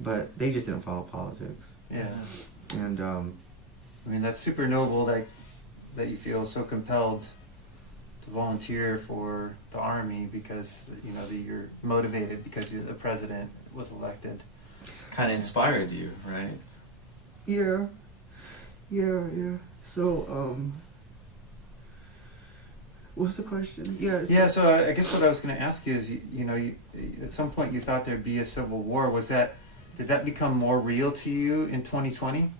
But they just didn't follow politics. Yeah. And that's super noble that you feel so compelled to volunteer for the army, because you're motivated because the president was elected. Kind of inspired you, right? Yeah. So what's the question? Yeah. So I guess what I was going to ask you is, you at some point you thought there'd be a civil war. Did that become more real to you in 2020?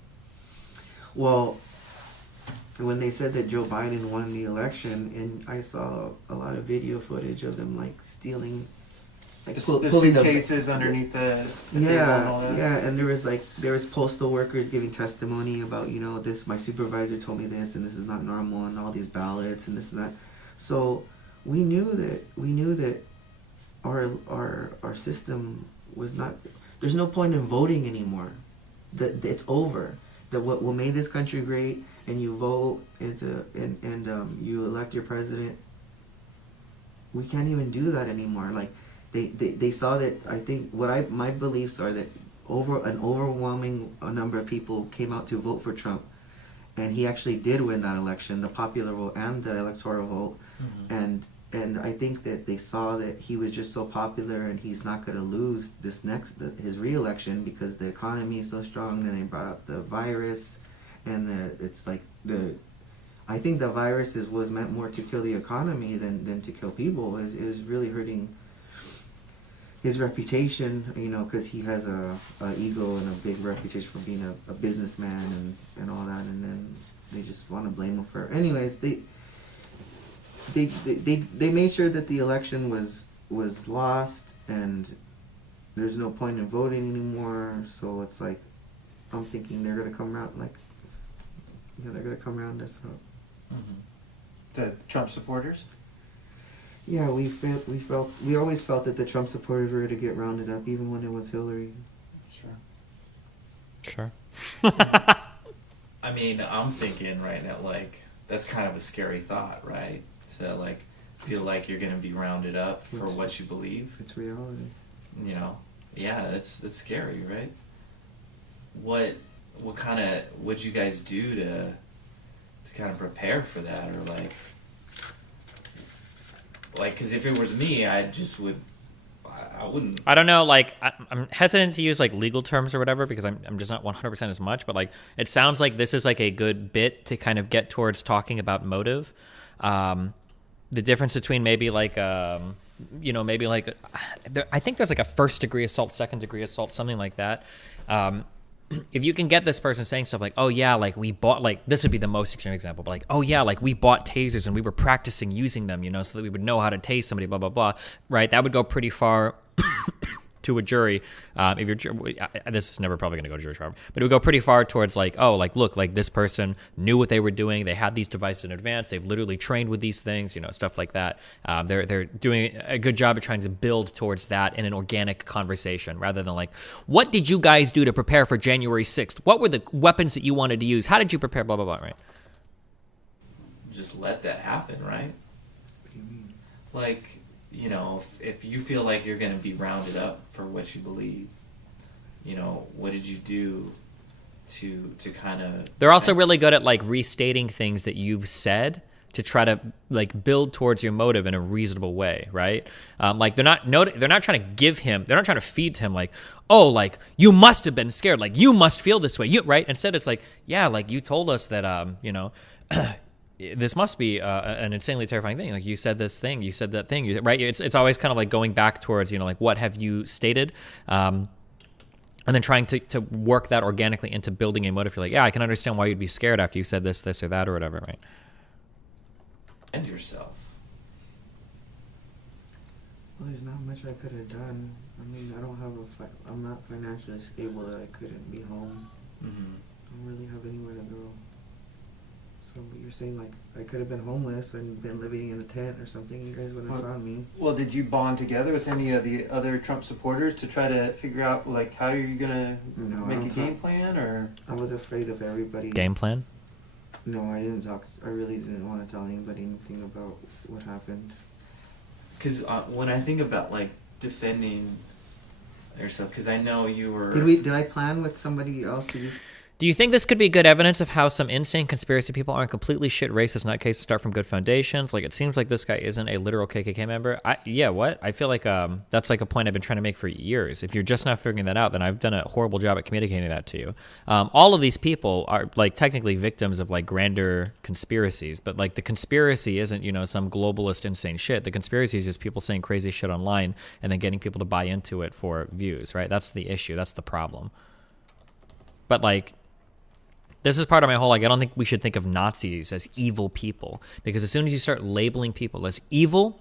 Well, when they said that Joe Biden won the election, and I saw a lot of video footage of them like stealing, like The pulling suitcases underneath the table and all that. yeah, and there was postal workers giving testimony about, you know, this, my supervisor told me this, and this is not normal, and all these ballots and this and that. So we knew that our system was not. There's no point in voting anymore. That it's over. That what made this country great, and you vote and you elect your president. We can't even do that anymore. Like they saw that. I think my beliefs are that an overwhelming number of people came out to vote for Trump, and he actually did win that election, the popular vote and the electoral vote. Mm-hmm. And I think that they saw that he was just so popular, and he's not going to lose his re-election because the economy is so strong. Then they brought up the virus, and I think the virus was meant more to kill the economy than to kill people. It was really hurting his reputation, you know, because he has a ego and a big reputation for being a businessman and all that. And then they just want to blame him for. Anyways, they made sure that the election was lost, and there's no point in voting anymore. So it's like, I'm thinking they're gonna come around, like, yeah, they're gonna come around us up. Mm-hmm. The Trump supporters. Yeah, we always felt that the Trump supporters were to get rounded up, even when it was Hillary. Sure. I mean, I'm thinking right now, like, that's kind of a scary thought, right? To, like, feel like you're going to be rounded up for what you believe. It's reality. You know? Yeah, that's scary, right? What'd you guys do to kind of prepare for that? Or, like, because if it was me, I wouldn't. I don't know, like, I'm hesitant to use, like, legal terms or whatever because I'm just not 100% as much, but, like, it sounds like this is, like, a good bit to kind of get towards talking about motive. The difference between maybe, like, you know, maybe, like, I think there's, like, a first-degree assault, second-degree assault, something like that. If you can get this person saying stuff like, oh, yeah, like, we bought, like, this would be the most extreme example, but, like, oh, yeah, like, we bought tasers and we were practicing using them, you know, so that we would know how to tase somebody, blah, blah, blah, right? That would go pretty far to a jury. If you're, this is never probably going to go to jury trial, but it would go pretty far towards, like, oh, like, look, like, this person knew what they were doing. They had these devices in advance. They've literally trained with these things, you know, stuff like that. They're doing a good job of trying to build towards that in an organic conversation rather than, like, what did you guys do to prepare for January 6th? What were the weapons that you wanted to use? How did you prepare? Blah, blah, blah, right? Just let that happen, right? What do you mean? Like, you know, if you feel like you're going to be rounded up for what you believe, you know, what did you do to kind of... They're also really good at, like, restating things that you've said to try to, like, build towards your motive in a reasonable way, right? Like, they're not trying to give him, they're not trying to feed him, like, oh, like, you must have been scared, like, you must feel this way, right? Instead, it's like, yeah, like, you told us that, you know... this must be an insanely terrifying thing. Like, you said this thing, you said that thing, right? It's always kind of like going back towards, you know, like, what have you stated? And then trying to work that organically into building a motive. You're like, yeah, I can understand why you'd be scared after you said this or that or whatever, right? And yourself. Well, there's not much I could have done. I mean, I'm not financially stable that I couldn't be home. Mm-hmm. I don't really have anywhere to go. So you're saying, like, I could have been homeless and been living in a tent or something. You guys would have found me. Well, did you bond together with any of the other Trump supporters to try to figure out, like, how you're gonna make a game plan, or? I was afraid of everybody. Game plan? No, I didn't talk. I really didn't want to tell anybody anything about what happened. Because when I think about, like, defending yourself, because I know you were... Did I plan with somebody else to do... Do you think this could be good evidence of how some insane conspiracy people aren't completely shit racist nutcases start from good foundations? Like, it seems like this guy isn't a literal KKK member. Yeah, what? I feel like that's like a point I've been trying to make for years. If you're just not figuring that out, then I've done a horrible job at communicating that to you. All of these people are, like, technically victims of, like, grander conspiracies, but, like, the conspiracy isn't, you know, some globalist insane shit. The conspiracy is just people saying crazy shit online and then getting people to buy into it for views, right? That's the issue. That's the problem. But, like... This is part of my whole, like, I don't think we should think of Nazis as evil people, because as soon as you start labeling people as evil,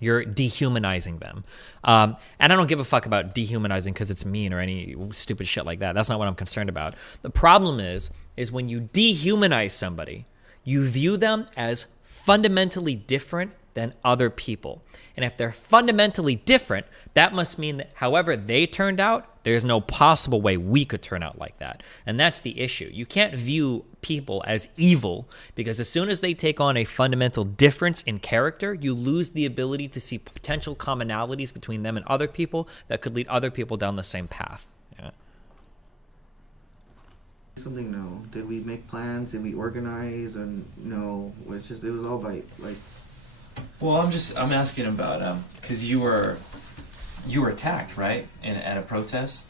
you're dehumanizing them. And I don't give a fuck about dehumanizing because it's mean or any stupid shit like that. That's not what I'm concerned about. The problem is when you dehumanize somebody, you view them as fundamentally different than other people. And if they're fundamentally different, that must mean that however they turned out, there's no possible way we could turn out like that. And that's the issue. You can't view people as evil, because as soon as they take on a fundamental difference in character, you lose the ability to see potential commonalities between them and other people that could lead other people down the same path. Yeah. Something, no. Did we make plans? Did we organize? And no, it was all by like. Well, I'm asking about because you were attacked, right, at a protest.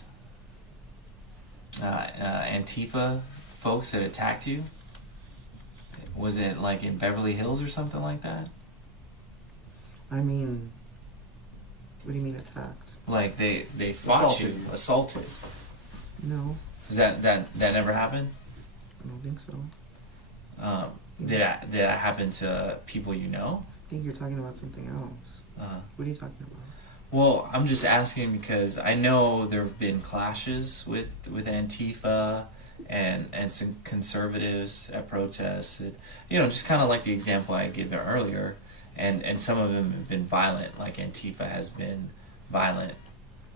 Antifa folks that attacked you. Was it like in Beverly Hills or something like that? I mean, what do you mean attacked? Like they fought you, assaulted. No. Is that never happened? I don't think so. Did that happen to people you know? I think you're talking about something else. What are you talking about? Well, I'm just asking because I know there have been clashes with Antifa and some conservatives at protests. Just kind of like the example I gave there earlier, and some of them have been violent, like Antifa has been violent.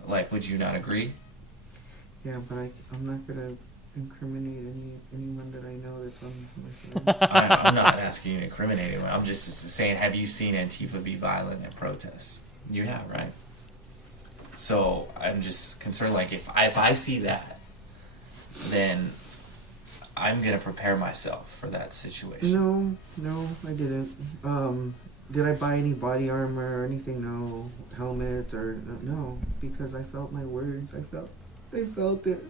Like, would you not agree? Yeah, but I'm not gonna incriminate anyone that I know that's on my side. I'm not asking you to incriminate anyone. I'm just saying, have you seen Antifa be violent at protests? You have, right? So I'm just concerned, like, if I see that, then I'm gonna prepare myself for that situation. No, I didn't. Did I buy any body armor or anything? No. Helmets or no, because I felt my words. I felt it.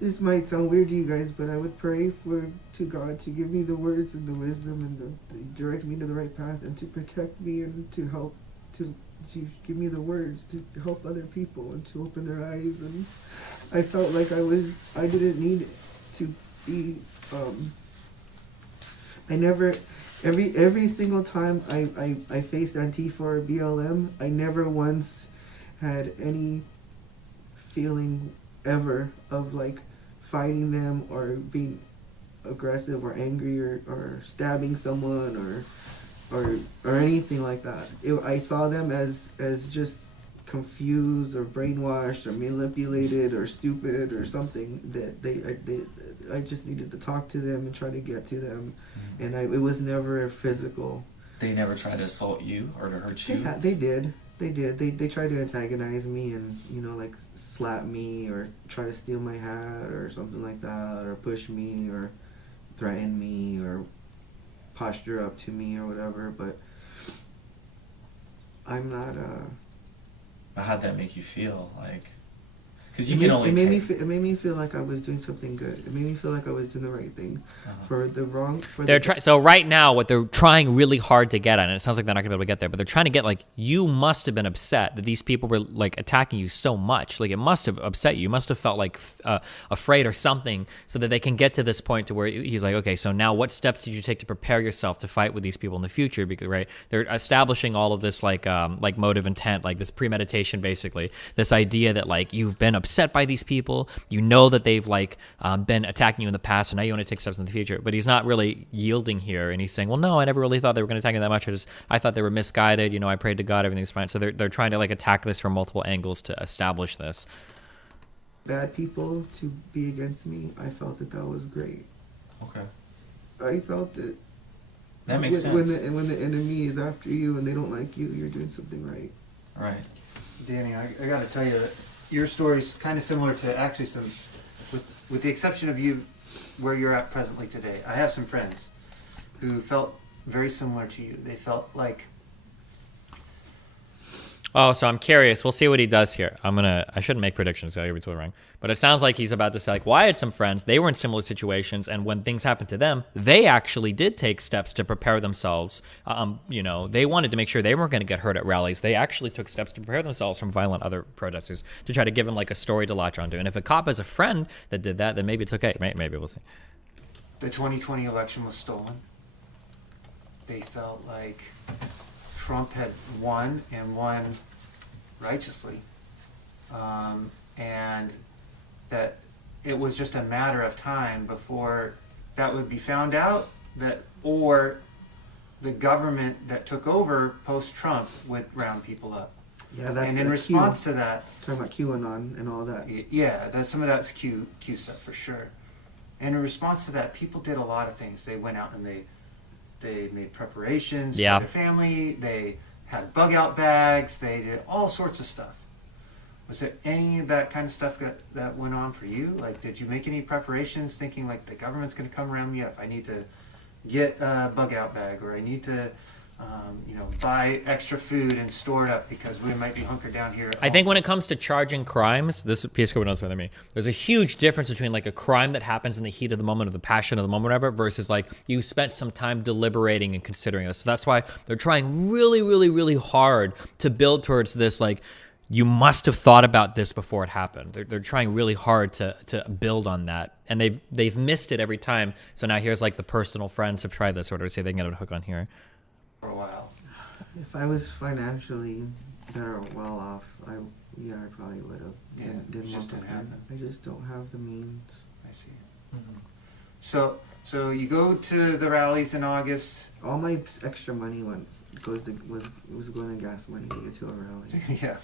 This might sound weird to you guys, but I would pray to God to give me the words and the wisdom and to direct me to the right path and to protect me and to help to give me the words to help other people and to open their eyes. And I felt like I didn't need to be. I never. Every single time I faced Antifa or BLM, I never once had any feeling ever of like fighting them or being aggressive or angry or stabbing someone or anything like that. I saw them as just confused or brainwashed or manipulated or stupid or something that I just needed to talk to them and try to get to them. And it was never physical. They never tried to assault you or to hurt you? They did. They tried to antagonize me and, like slap me or try to steal my hat or something like that, or push me or threaten me or posture up to me or whatever, but I'm not How'd that make you feel? Like, because it made me feel like I was doing something good. It made me feel like I was doing the right thing for the wrong. So right now, what they're trying really hard to get at, and it sounds like they're not gonna be able to get there, but they're trying to get, like, you must have been upset that these people were like attacking you so much. Like, it must have upset you. You must have felt like afraid or something, so that they can get to this point to where he's like, okay, so now what steps did you take to prepare yourself to fight with these people in the future? Because they're establishing all of this like motive intent, like this premeditation, basically this idea that like you've been upset by these people, you know that they've like been attacking you in the past, and now you want to take steps in the future. But he's not really yielding here, and he's saying, well, no, I never really thought they were going to attack you that much. I thought they were misguided. I prayed to God, everything's fine. So they're trying to like attack this from multiple angles to establish this. Bad people to be against me, I felt that was great. Okay. I felt that makes sense. When the enemy is after you and they don't like you, you're doing something right. Right. Danny, I got to tell you that your story's kind of similar to actually some, with the exception of you, where you're at presently today. I have some friends who felt very similar to you. They felt like Oh, so I'm curious. We'll see what he does here. I shouldn't make predictions. I'll be totally wrong. But it sounds like he's about to say, like, well, I had some friends. They were in similar situations. And when things happened to them, they actually did take steps to prepare themselves. You know, they wanted to make sure they weren't going to get hurt at rallies. They actually took steps to prepare themselves from violent other protesters to try to give them like a story to latch onto. And if a cop has a friend that did that, then maybe it's okay. Maybe we'll see. The 2020 election was stolen. They felt like Trump had won and won righteously, and that it was just a matter of time before that would be found out, that or the government that took over post-Trump would round people up. Yeah, that's and in response to that, talking about QAnon and all that. Yeah, some of that's Q stuff for sure. And in response to that, people did a lot of things. They went out and they made preparations for their family. They had bug out bags. They did all sorts of stuff. Was there any of that kind of stuff that went on for you? Like, did you make any preparations thinking like the government's going to come round me up? I need to get a bug out bag, or I need to, buy extra food and store it up because we might be hunkered down here. I think when it comes to charging crimes, this PSK knows more than me. There's a huge difference between like a crime that happens in the heat of the moment, of the passion of the moment, whatever, versus like you spent some time deliberating and considering this. So that's why they're trying really, really, really hard to build towards this. Like, you must have thought about this before it happened. They're trying really hard to build on that, and they've missed it every time. So now here's like the personal friends have tried this, sort of say they can get a hook on here. For a while. If I was financially better well off, I probably would have. Yeah, it just didn't happen. I just don't have the means. I see. Mm-hmm. So you go to the rallies in August. All my extra money was going to gas money to get to a rally. Yeah.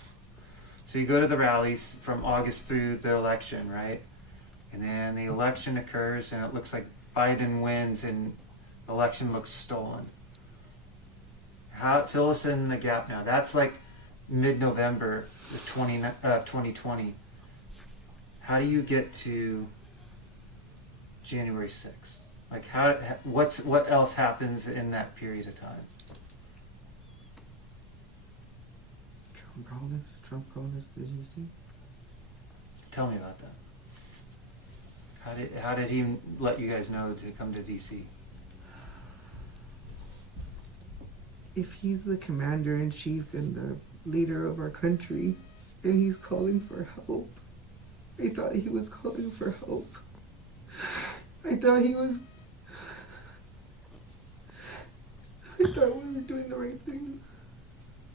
So you go to the rallies from August through the election, right? And then the election occurs, and it looks like Biden wins, and the election looks stolen. Fill us in the gap now. That's like mid-November, 2020. How do you get to January 6th? Like, what else happens in that period of time? Trump promised, did you see? Tell me about that. How did he let you guys know to come to DC? If he's the commander-in-chief and the leader of our country, and he's calling for help, I thought he was calling for help. I thought we were doing the right thing.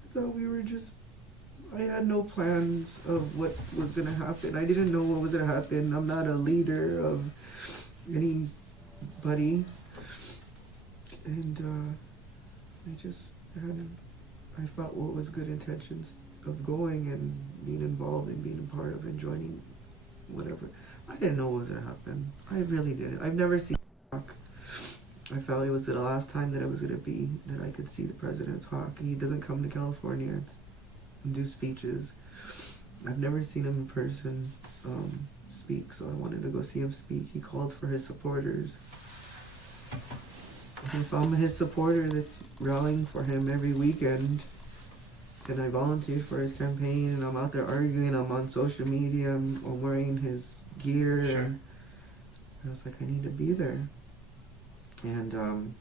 I thought we were just... I had no plans of what was going to happen. I didn't know what was going to happen. I'm not a leader of anybody. And I felt what was good intentions of going and being involved and being a part of and joining whatever. I didn't know what was going to happen. I really didn't. I've never seen talk. I felt it was the last time that it was going to be that I could see the president talk. He doesn't come to California and do speeches. I've never seen him in person speak, so I wanted to go see him speak. He called for his supporters. If I'm his supporter that's rallying for him every weekend, and I volunteered for his campaign, and I'm out there arguing, I'm on social media, I'm wearing his gear, Sure. and I was like, I need to be there. And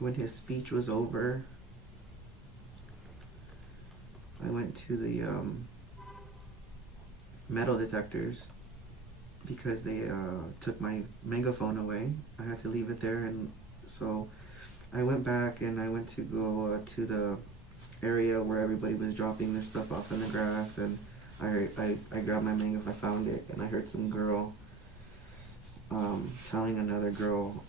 when his speech was over, I went to the metal detectors because they took my megaphone away. I had to leave it there, and so I went back and I went to go to the area where everybody was dropping their stuff off in the grass, and I grabbed my megaphone, I found it, and I heard some girl telling another girl,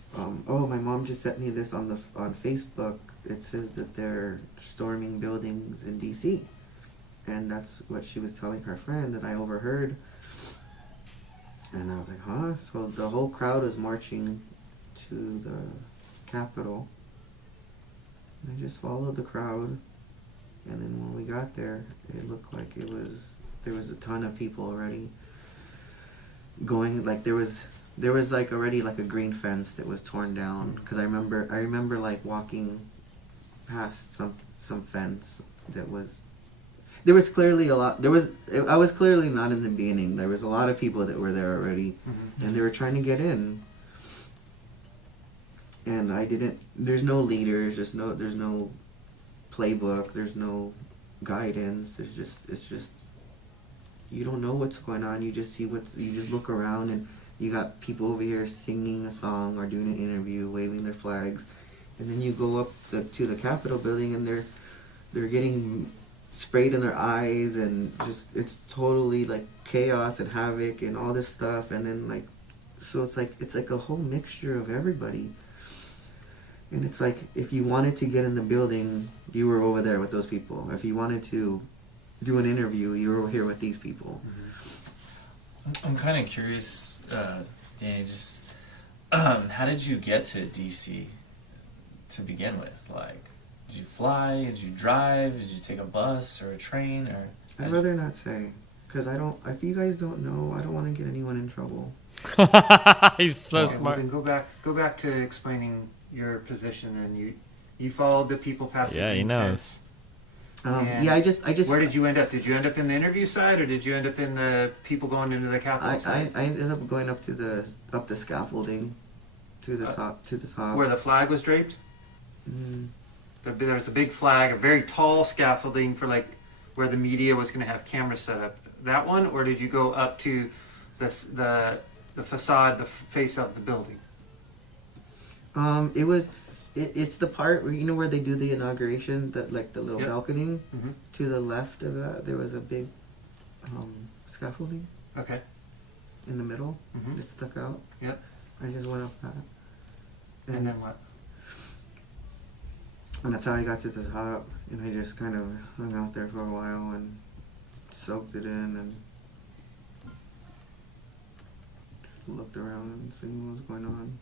oh, my mom just sent me this on Facebook. It says that they're storming buildings in DC. And that's what she was telling her friend that I overheard. And I was like, huh? So the whole crowd was marching to the Capitol. And I just followed the crowd. And then when we got there, it looked like there was a ton of people already going, like there was like already like a green fence that was torn down. Cause I remember like walking past some fence that was, there was clearly a lot. I was clearly not in the beginning. There was a lot of people that were there already, and they were trying to get in. And I didn't. There's no leaders. There's no playbook. There's no guidance. It's just you don't know what's going on. You just see you just look around and you got people over here singing a song or doing an interview, waving their flags, and then you go up to the Capitol building and they're getting sprayed in their eyes, and just it's totally like chaos and havoc and all this stuff. And then like, so it's like a whole mixture of everybody. And it's like, if you wanted to get in the building, you were over there with those people. If you wanted to do an interview, you were over here with these people. I'm kind of curious, Danny, just how did you get to DC to begin with? Like, did you fly? Did you drive? Did you take a bus or a train? Or I'd rather not say, because I don't. If you guys don't know, I don't want to get anyone in trouble. He's so Okay, smart. Well, then go back to explaining your position, and you followed the people past. Yeah, the he knows. Yeah, I just. Where did you end up? Did you end up in the interview side, or did you end up in the people going into the Capitol side? I ended up going up the scaffolding, to the top. Where the flag was draped. Mm. There was a big flag, a very tall scaffolding for like where the media was going to have cameras set up. That one, or did you go up to the facade, the face of the building? It's the part where, you know, where they do the inauguration, that like the little balcony. To the left of that, there was a big scaffolding. Okay. In the middle, it stuck out. Yep. I just went up that. And then what? And that's how I got to the top, and I just kind of hung out there for a while and soaked it in and just looked around and seeing what was going on.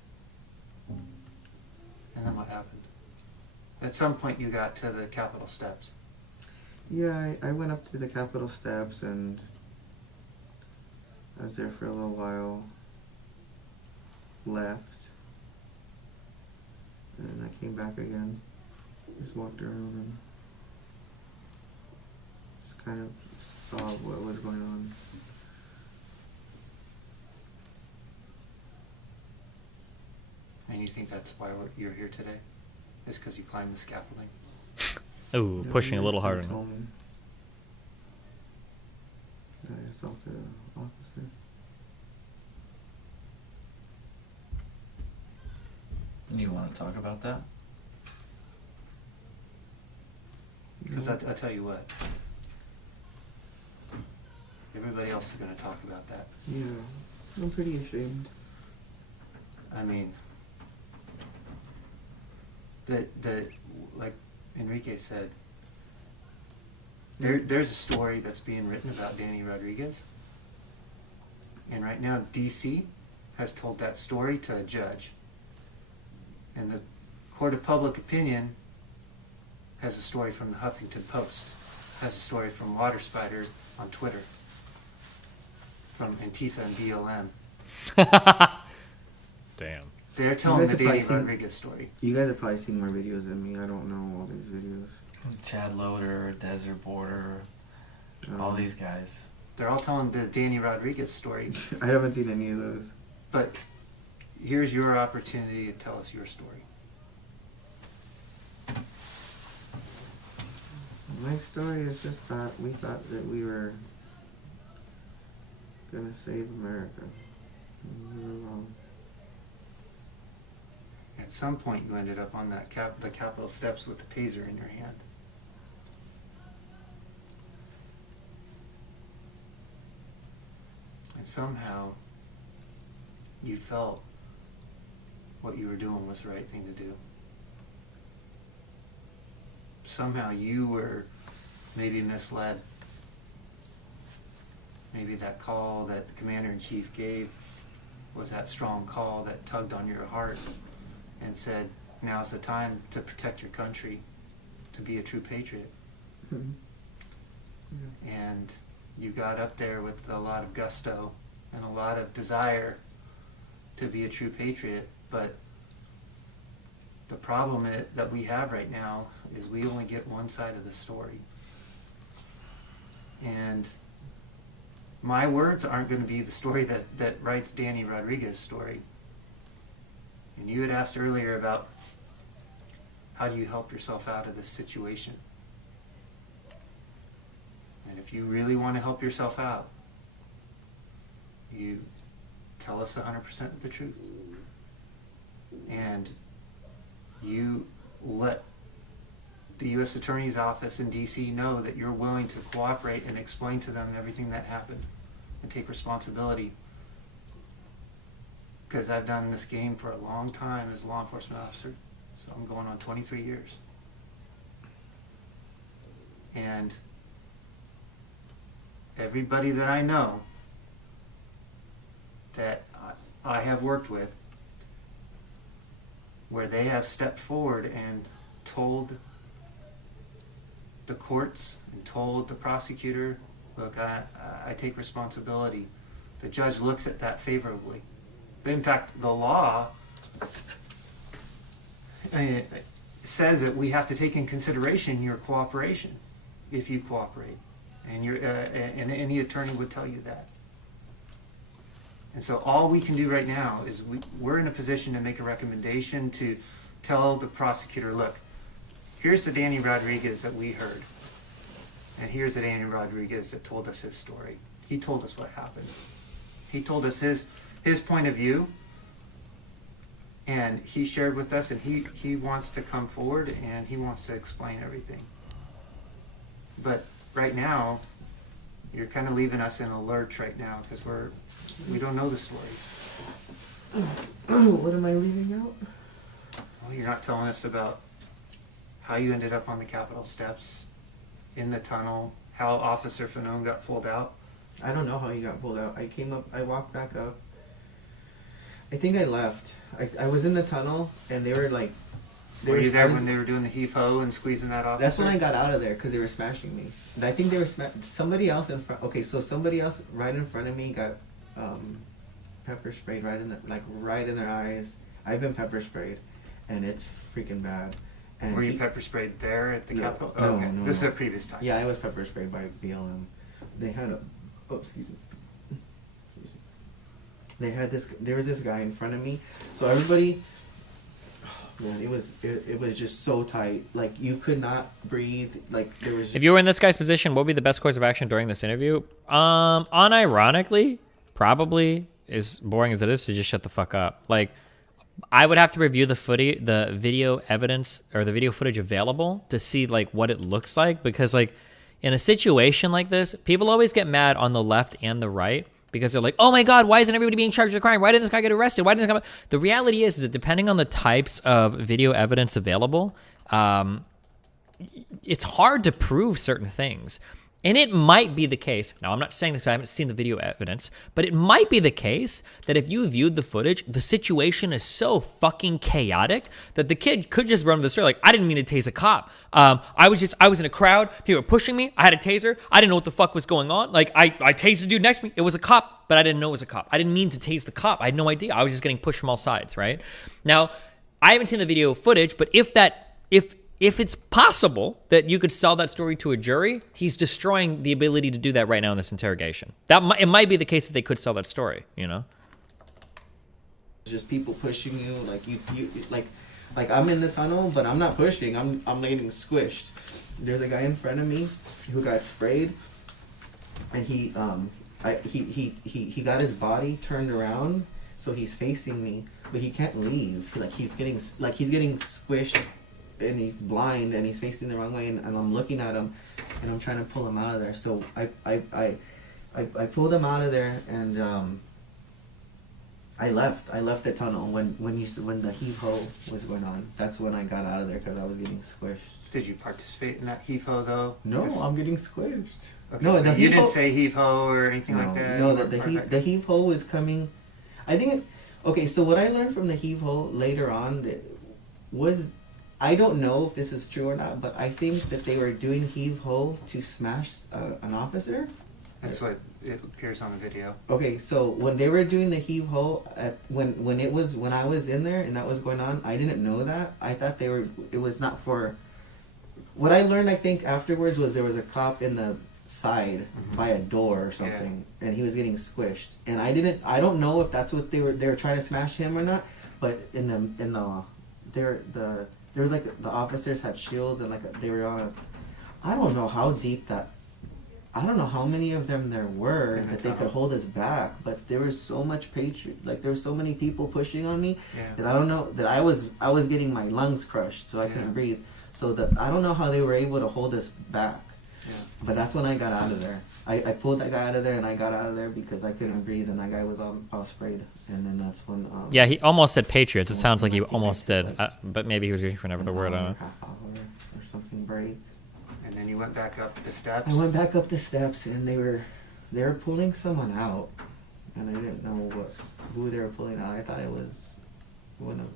And then what happened? At some point you got to the Capitol steps. Yeah, I went up to the Capitol steps and I was there for a little while, left, and then I came back again. Just walked around and just kind of saw what was going on. And you think that's why you're here today? Is because you climbed the scaffolding? Ooh, pushing a little harder. Told me. I assaulted an officer. You want to talk about that? Because I tell you what, everybody else is going to talk about that. Yeah, I'm pretty ashamed. I mean, like Enrique said, there's a story that's being written about Danny Rodriguez, and right now DC has told that story to a judge, and the court of public opinion has a story from the Huffington Post, has a story from Water Spider on Twitter, from Antifa and BLM. Damn. They're telling the Danny Rodriguez story. You guys have probably seen more videos than me. I don't know all these videos. Chad Loader, Desert Border, all these guys. They're all telling the Danny Rodriguez story. I haven't seen any of those. But here's your opportunity to tell us your story. My story is just that we thought that we were gonna save America. We were wrong. At some point you ended up on the Capitol steps with the taser in your hand. And somehow you felt what you were doing was the right thing to do. Somehow you were maybe misled. Maybe that call that the Commander-in-Chief gave was that strong call that tugged on your heart and said, now's the time to protect your country, to be a true patriot. And you got up there with a lot of gusto and a lot of desire to be a true patriot, but the problem that we have right now is we only get one side of the story. And my words aren't going to be the story that writes Danny Rodriguez's story. And you had asked earlier about how do you help yourself out of this situation. And if you really want to help yourself out, you tell us 100% of the truth. And you let the U.S. Attorney's Office in D.C. know that you're willing to cooperate and explain to them everything that happened and take responsibility. Because I've done this game for a long time as a law enforcement officer. So I'm going on 23 years. And everybody that I know that I have worked with, where they have stepped forward and told the courts and told the prosecutor, look, I take responsibility. The judge looks at that favorably. In fact, the law says that we have to take in consideration your cooperation if you cooperate. And any attorney would tell you that. And so all we can do right now is we're in a position to make a recommendation to tell the prosecutor, look, here's the Danny Rodriguez that we heard. And here's the Danny Rodriguez that told us his story. He told us what happened. He told us his point of view. And he shared with us, and he wants to come forward and he wants to explain everything. But right now, you're kind of leaving us in a lurch right now because we don't know the story. What am I leaving out? Well, you're not telling us about how you ended up on the Capitol steps, in the tunnel, how Officer Fanone got pulled out. I don't know how he got pulled out. I came up, I walked back up. I think I left. I was in the tunnel, and they were like... Were you there when they were doing the heave-ho and squeezing that officer? That's when I got out of there, because they were smashing me. And I think they were somebody else in front... Okay, so somebody else right in front of me got pepper sprayed right in their eyes. I've been pepper sprayed, and it's freaking bad. And were you pepper sprayed there at the Capitol? No, okay. no. This is a previous time. Yeah, I was pepper sprayed by BLM. They had a... Oh, excuse me. There was this guy in front of me. So everybody... Man, it was just so tight. Like, you could not breathe. Like, there was... If you were in this guy's position, what would be the best course of action during this interview? Unironically, probably, as boring as it is, to just shut the fuck up. Like, I would have to review the video evidence or the video footage available to see like what it looks like, because like in a situation like this, people always get mad on the left and the right because they're like, oh my God, why isn't everybody being charged with a crime? Why didn't this guy get arrested? Why didn't this guy... The reality is that depending on the types of video evidence available, it's hard to prove certain things. And it might be the case, now I'm not saying this, I haven't seen the video evidence, but it might be the case that if you viewed the footage, the situation is so fucking chaotic that the kid could just run to the store like, I didn't mean to tase a cop. I was in a crowd, people were pushing me, I had a taser, I didn't know what the fuck was going on. Like, I tased the dude next to me, it was a cop, but I didn't know it was a cop. I didn't mean to tase the cop, I had no idea. I was just getting pushed from all sides, right? Now, I haven't seen the video footage, but if it's possible that you could sell that story to a jury, he's destroying the ability to do that right now in this interrogation. It might be the case that they could sell that story, you know? Just people pushing you, like you like I'm in the tunnel, but I'm not pushing. I'm getting squished. There's a guy in front of me who got sprayed, and he got his body turned around, so he's facing me, but he can't leave. Like he's getting squished. And he's blind and he's facing the wrong way, and I'm looking at him and I'm trying to pull him out of there. So I pulled him out of there, and I left the tunnel when the heave-ho was going on. That's when I got out of there because I was getting squished. Did you participate in that heave-ho though? No, I'm getting squished. Okay, no, you didn't say heave-ho or anything like that? No, the heave-ho was coming. I think okay, so what I learned from the heave-ho later on was, I don't know if this is true or not, but I think that they were doing heave-ho to smash an officer. That's what it appears on the video. Okay, so when they were doing the heave-ho, when I was in there and that was going on, I didn't know that. I thought it was not for... What I learned, I think, afterwards was there was a cop in the side by a door or something, and he was getting squished. And I don't know if that's what they were trying to smash him or not. But there was like the officers had shields and like they were on a. I don't know how deep that. I don't know how many of them there were that they could hold us back, but there was so much like there were so many people pushing on me that I don't know that I was getting my lungs crushed, so I couldn't breathe. So that I don't know how they were able to hold us back. Yeah. But that's when I got out of there. I pulled that guy out of there, and I got out of there because I couldn't breathe, and that guy was all sprayed. And then that's when. Yeah, he almost said Patriots. It sounds like he almost did, but maybe he was reaching for another word. I don't know. Half hour or something break. And then you went back up the steps? I went back up the steps, and they were pulling someone out, and I didn't know who they were pulling out. I thought it was one of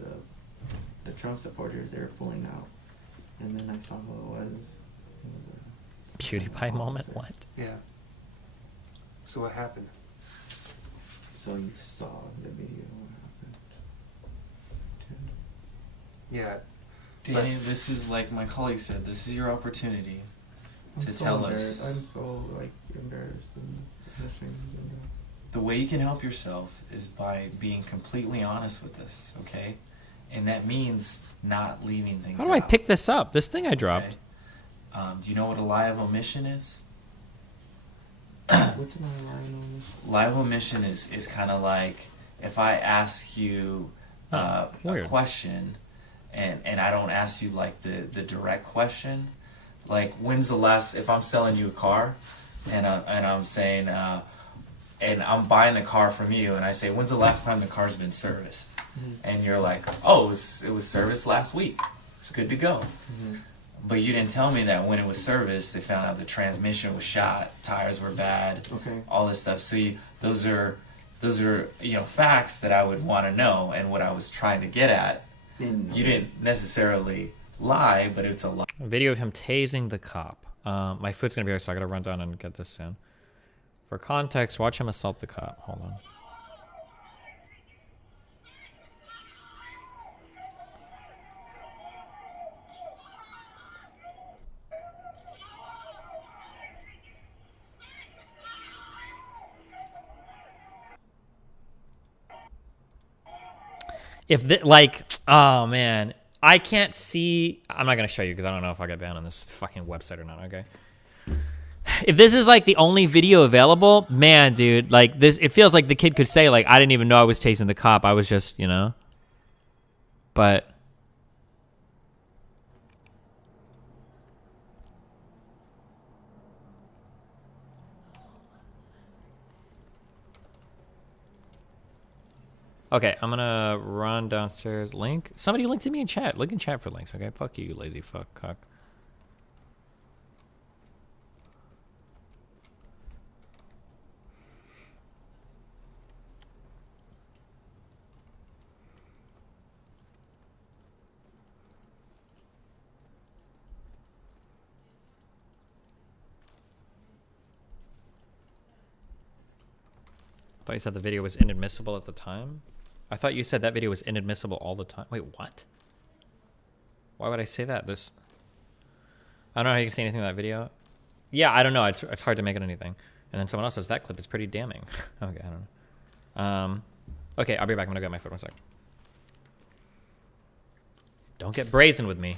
the Trump supporters they were pulling out, and then I saw who it was. PewDiePie moment? What? Yeah. So what happened? So you saw the video. What happened? Yeah. Danny, this is like my colleague said, this is your opportunity to tell us. I'm so embarrassed and ashamed. The way you can help yourself is by being completely honest with us, okay? And that means not leaving things out. How do I pick this up? This thing I dropped. Okay? Do you know what a lie of omission is? What's a lie of omission? Lie of omission is kind of like if I ask you a question and I don't ask you like the direct question, like when's the last, if I'm selling you a car and I'm saying and I'm buying the car from you and I say when's the last time the car's been serviced, and you're like, oh, it was serviced last week, it's good to go. But you didn't tell me that when it was serviced, they found out the transmission was shot, tires were bad, all this stuff. So those are facts that I would want to know. And what I was trying to get at, you didn't necessarily lie, but it's a lie. A video of him tasing the cop. My foot's gonna be here, so I gotta run down and get this soon. For context, watch him assault the cop. Hold on. Oh man, I can't see. I'm not gonna show you because I don't know if I'll get banned on this fucking website or not. Okay. If this is like the only video available, man, dude, like this, it feels like the kid could say like, I didn't even know I was tasing the cop. I was just, but. Okay, I'm gonna run downstairs. Link. Somebody link to me in chat. Look in chat for links, okay? Fuck you, lazy fuck cuck. I thought you said the video was inadmissible at the time. I thought you said that video was inadmissible all the time. Wait, what? Why would I say that? I don't know how you can say anything in that video. Yeah, I don't know. It's hard to make it anything. And then someone else says that clip is pretty damning. Okay, I don't know. Okay, I'll be back. I'm gonna get my foot. 1 sec. Don't get brazen with me.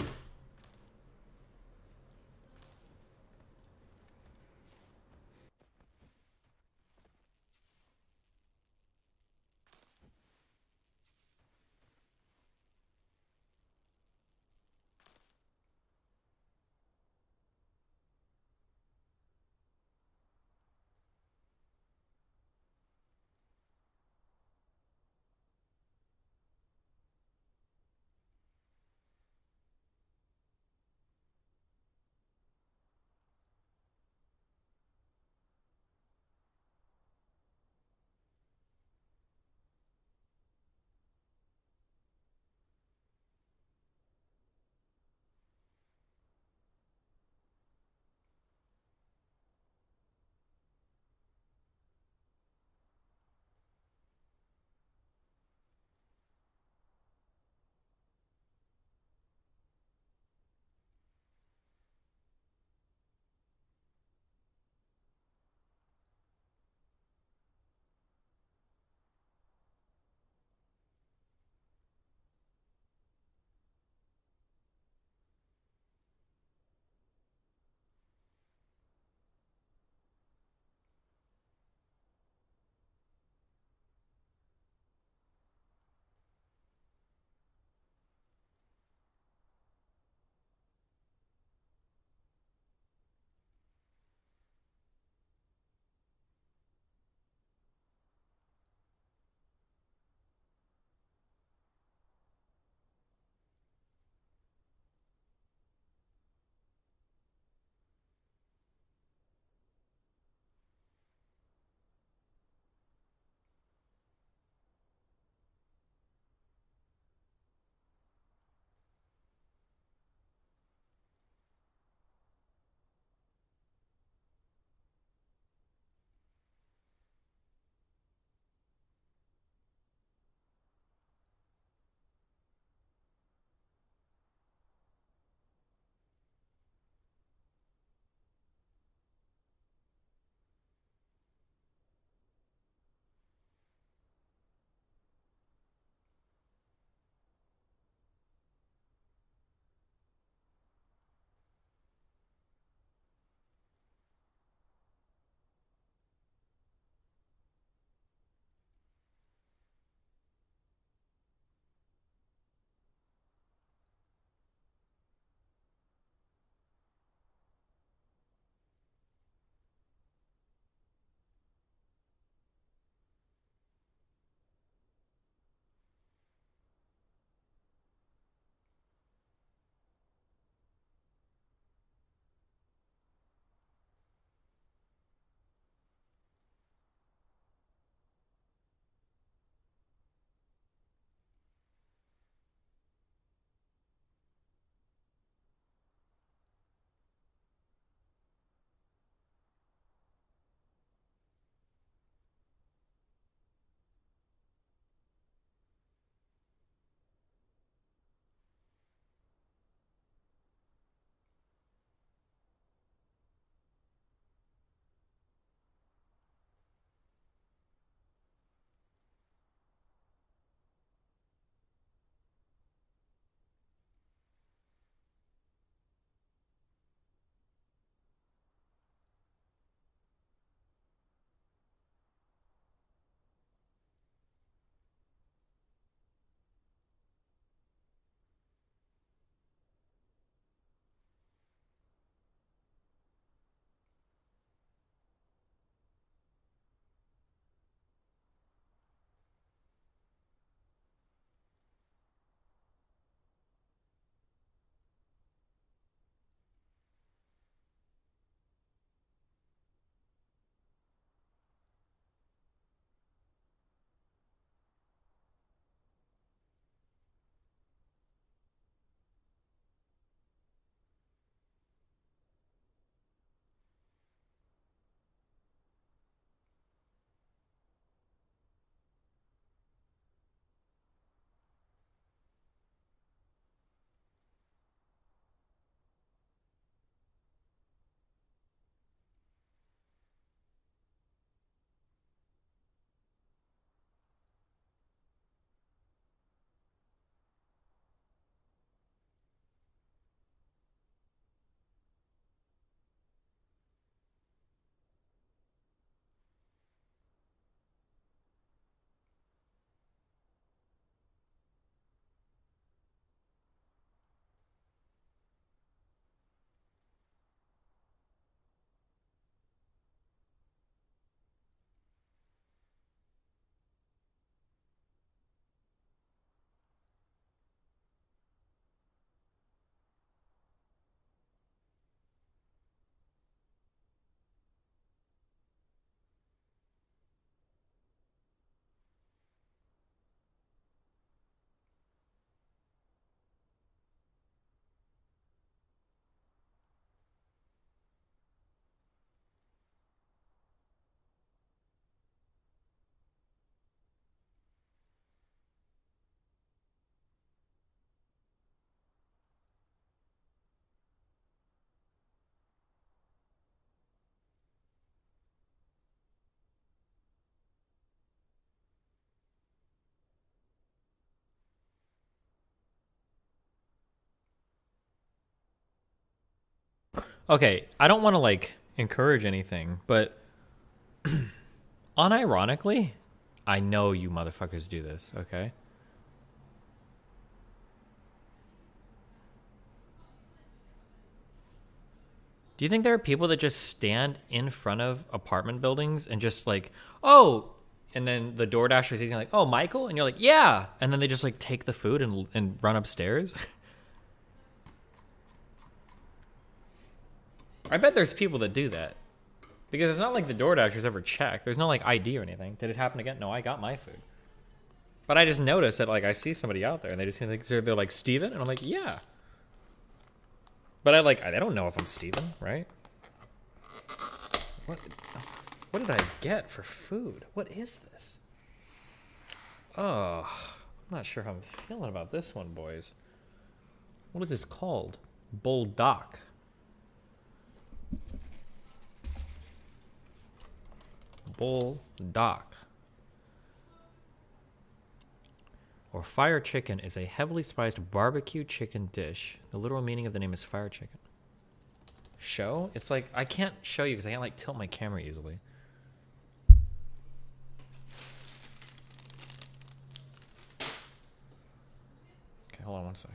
Okay, I don't want to like encourage anything, but unironically, I know you motherfuckers do this, okay? Do you think there are people that just stand in front of apartment buildings and just like, oh, and then the DoorDasher is like, oh, Michael? And you're like, yeah. And then they just like take the food and run upstairs? I bet there's people that do that. Because it's not like the DoorDashers ever check. There's no like ID or anything. Did it happen again? No, I got my food. But I just noticed that like I see somebody out there and they just like, they're like, Steven? And I'm like, yeah. But I don't know if I'm Steven, right? What did I get for food? What is this? Oh, I'm not sure how I'm feeling about this one, boys. What is this called? Bulldog. Bulldog. Or fire chicken is a heavily spiced barbecue chicken dish. The literal meaning of the name is fire chicken. Show? It's like, I can't show you because I can't like tilt my camera easily. Okay, hold on one sec.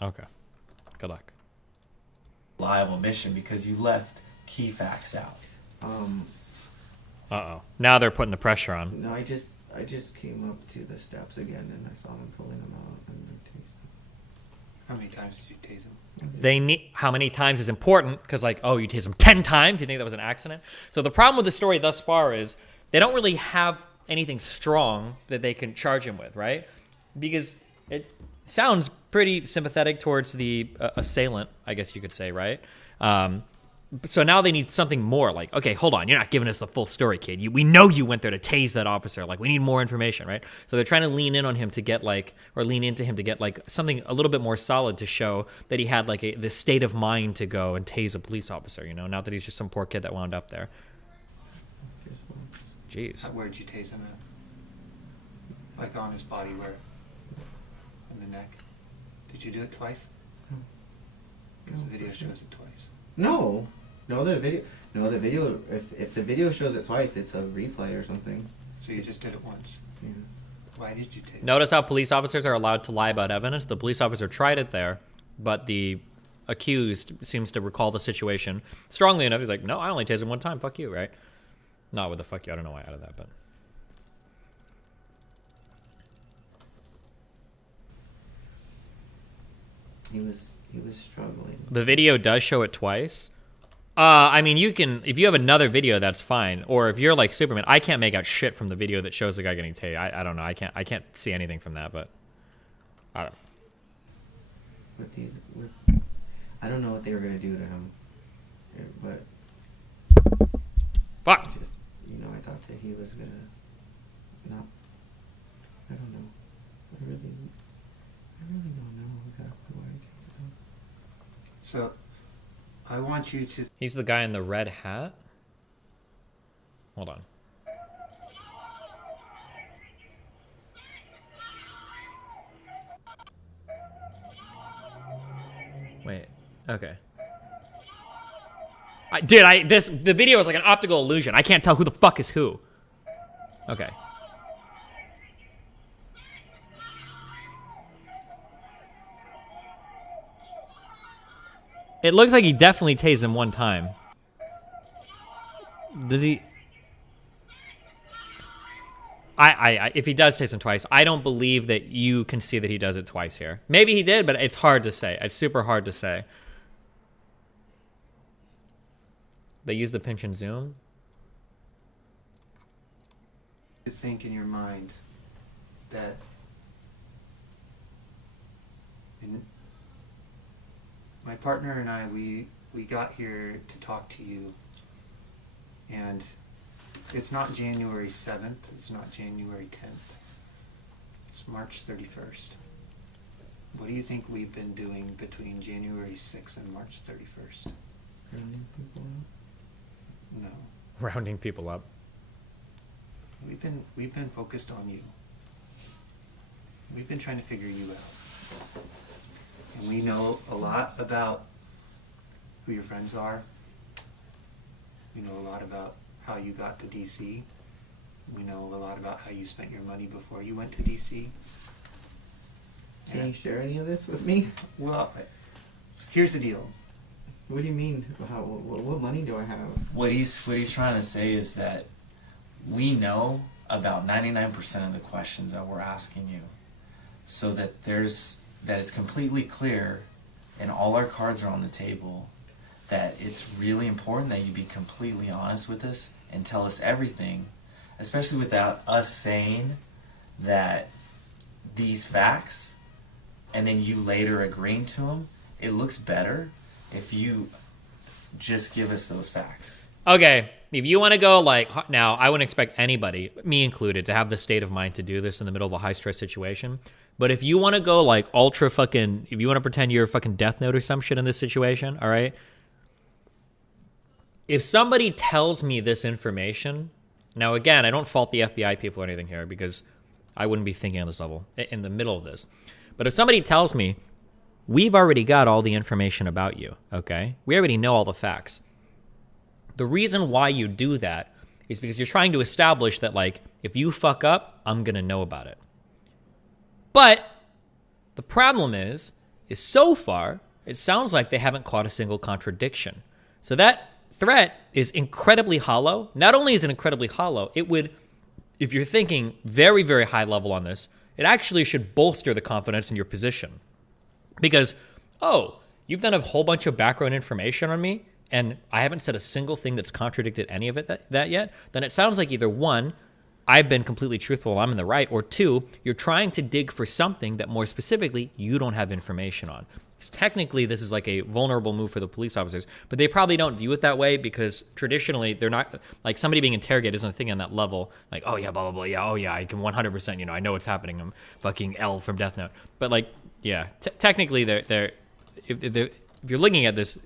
Okay. Good luck. Liable mission because you left key facts out. Uh-oh. Now they're putting the pressure on. No, I just came up to the steps again and I saw them pulling them out and I tased them. How many times did you tase them? They need how many times is important because like, oh, you tased them 10 times. You think that was an accident? So the problem with the story thus far is they don't really have anything strong that they can charge him with, right? Because it sounds pretty sympathetic towards the assailant, I guess you could say, right? So now they need something more like, okay, hold on, you're not giving us the full story, kid. We know you went there to tase that officer. Like, we need more information, right? So they're trying to lean in on him to get like, or lean into him to get like something a little bit more solid to show that he had like this state of mind to go and tase a police officer, you know, not that he's just some poor kid that wound up there. Jeez. Where'd you tase him at? Like on his body, where? In the neck? Did you do it twice? Because the video shows it twice. No, the video. If the video shows it twice, it's a replay or something. So you just did it once. Yeah. Why did you take? Notice how police officers are allowed to lie about evidence. The police officer tried it there, but the accused seems to recall the situation strongly enough. He's like, "No, I only tased him one time. Fuck you, right?" Not with the fuck you. I don't know why I added that, but. He was struggling. The video does show it twice. I mean, you can, if you have another video, that's fine. Or if you're like Superman, I can't make out shit from the video that shows the guy getting tased. I don't know. I can't see anything from that, but I don't know. I don't know what they were gonna do to him, but fuck. Just, I thought that he was gonna not. I don't know. I really don't know exactly why I changed him. So, I want you to... He's the guy in the red hat? Hold on. Wait. Okay. The video is like an optical illusion. I can't tell who the fuck is who. Okay. It looks like he definitely tased him one time. Does he? If he does tase him twice, I don't believe that you can see that he does it twice here. Maybe he did, but it's hard to say. It's super hard to say. They use the pinch and zoom. To think in your mind that my partner and I, we got here to talk to you, and It's not January 7th. It's not January 10th. It's March 31st. What do you think we've been doing between January 6th and March 31st? Rounding people up? No. Rounding people up. We've been focused on you. We've been trying to figure you out. And we know a lot about who your friends are. We know a lot about how you got to DC. We know a lot about how you spent your money before you went to DC. Can you share any of this with me? Well, here's the deal. What do you mean? What money do I have? What he's trying to say is that we know about 99% of the questions that we're asking you, so that it's completely clear, and all our cards are on the table, that it's really important that you be completely honest with us and tell us everything, especially without us saying that these facts and then you later agreeing to them. It looks better if you just give us those facts. Okay, if you want to go like, now I wouldn't expect anybody, me included, to have the state of mind to do this in the middle of a high stress situation. But if you want to go like ultra fucking, if you want to pretend you're a fucking Death Note or some shit in this situation, all right? If somebody tells me this information, now again, I don't fault the FBI people or anything here because I wouldn't be thinking on this level in the middle of this. But if somebody tells me, we've already got all the information about you, okay? We already know all the facts. The reason why you do that is because you're trying to establish that, like, if you fuck up, I'm going to know about it. But the problem is so far, it sounds like they haven't caught a single contradiction. So that threat is incredibly hollow. Not only is it incredibly hollow, it would, if you're thinking very, very high level on this, it actually should bolster the confidence in your position. Because, oh, you've done a whole bunch of background information on me, and I haven't said a single thing that's contradicted any of it that yet, then it sounds like either one, I've been completely truthful, I'm in the right, or two, you're trying to dig for something that more specifically you don't have information on. Technically, this is like a vulnerable move for the police officers, but they probably don't view it that way because traditionally they're not, like somebody being interrogated isn't a thing on that level. Like, oh yeah, blah, blah, blah, yeah, oh yeah, I can 100%, I know what's happening. I'm fucking L from Death Note. But like, yeah, technically if you're looking at this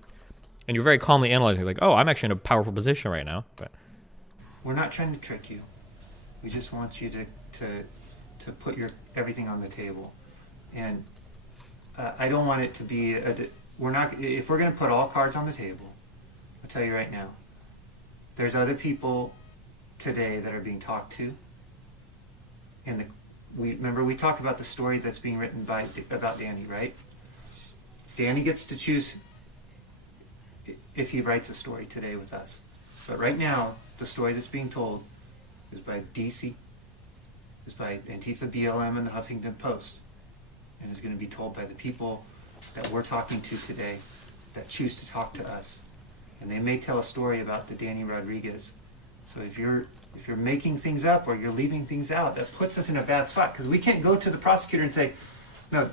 and you're very calmly analyzing, like, oh, I'm actually in a powerful position right now. But we're not trying to trick you. We just want you to put everything on the table. And I don't want it to be if we're going to put all cards on the table, I'll tell you right now, there's other people today that are being talked to. And remember we talked about the story that's being written about Danny, right? Danny gets to choose if he writes a story today with us. But right now, the story that's being told is by DC, is by Antifa, BLM, and the Huffington Post, and is going to be told by the people that we're talking to today that choose to talk to us. And they may tell a story about the Danny Rodriguez. So if you're making things up or you're leaving things out, that puts us in a bad spot because we can't go to the prosecutor and say, no,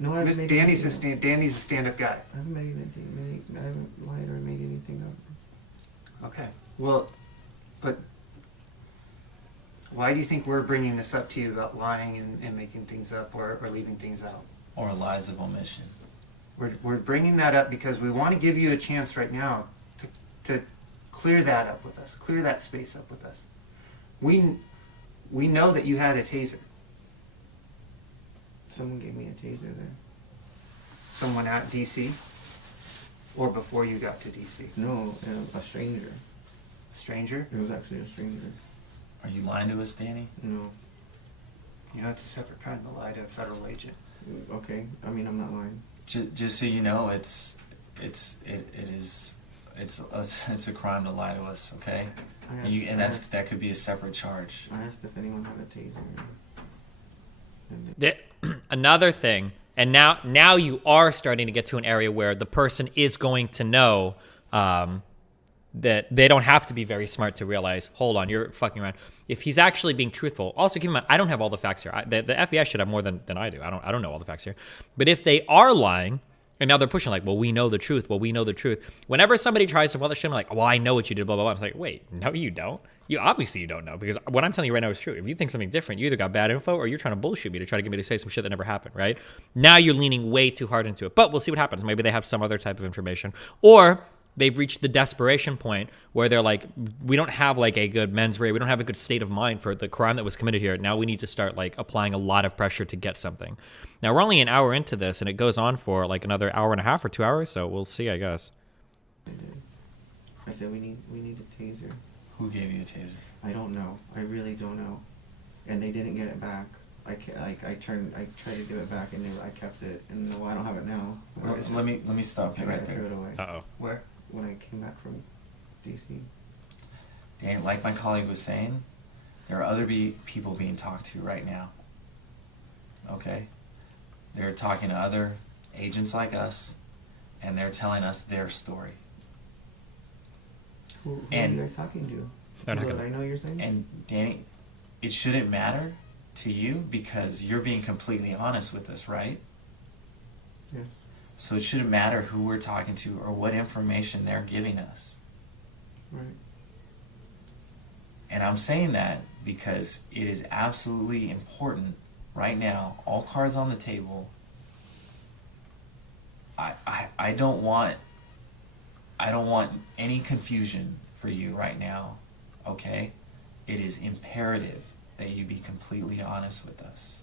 Danny's a stand-up guy. I haven't lied or made anything up. Okay. Well, but why do you think we're bringing this up to you about lying and making things up or leaving things out? Or lies of omission. We're bringing that up because we want to give you a chance right now to clear that up with us, clear that space up with us. We know that you had a taser. Someone gave me a taser there. Someone at DC? Or before you got to DC? No, a stranger. A stranger? It was actually a stranger. Are you lying to us, Danny? No. It's a separate crime to lie to a federal agent. Okay, I mean, I'm not lying. Just so you know, it's a crime to lie to us, okay? That could be a separate charge. I asked if anyone had a taser. Another thing, and now you are starting to get to an area where the person is going to know that they don't have to be very smart to realize, hold on, you're fucking around. If he's actually being truthful, also keep in mind, I don't have all the facts here. The FBI should have more than I do. I don't know all the facts here. But if they are lying, And now they're pushing like, well, we know the truth. Well, we know the truth. Whenever somebody tries to publish them, like, well, I know what you did, blah, blah, blah. I'm like, wait, no, you don't. You obviously you don't know, because what I'm telling you right now is true. If you think something different, you either got bad info or you're trying to bullshit me to try to get me to say some shit that never happened, right? Now you're leaning way too hard into it. But we'll see what happens. Maybe they have some other type of information. Or they've reached the desperation point where they're like, we don't have like a good mens rea. We don't have a good state of mind for the crime that was committed here. Now we need to start like applying a lot of pressure to get something. Now we're only an hour into this and it goes on for like another hour and a half or 2 hours. So we'll see, I guess. I said we need a taser. Who gave you a taser? I don't know. I really don't know. And they didn't get it back. I tried to give it back and I kept it. And no, I don't have it now. Let me stop you right there. I threw it away. Uh-oh. Where? When I came back from DC. Dan, like my colleague was saying, there are other people being talked to right now. Okay? They're talking to other agents like us, and they're telling us their story. Who are you guys talking to? They're not gonna... I know you're saying? And Danny, it shouldn't matter to you because you're being completely honest with us, right? Yes. So it shouldn't matter who we're talking to or what information they're giving us. Right. And I'm saying that because it is absolutely important right now, all cards on the table. I don't want any confusion for you right now, okay? It is imperative that you be completely honest with us.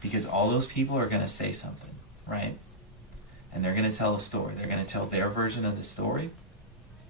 Because all those people are going to say something, right? And they're going to tell a story. They're going to tell their version of the story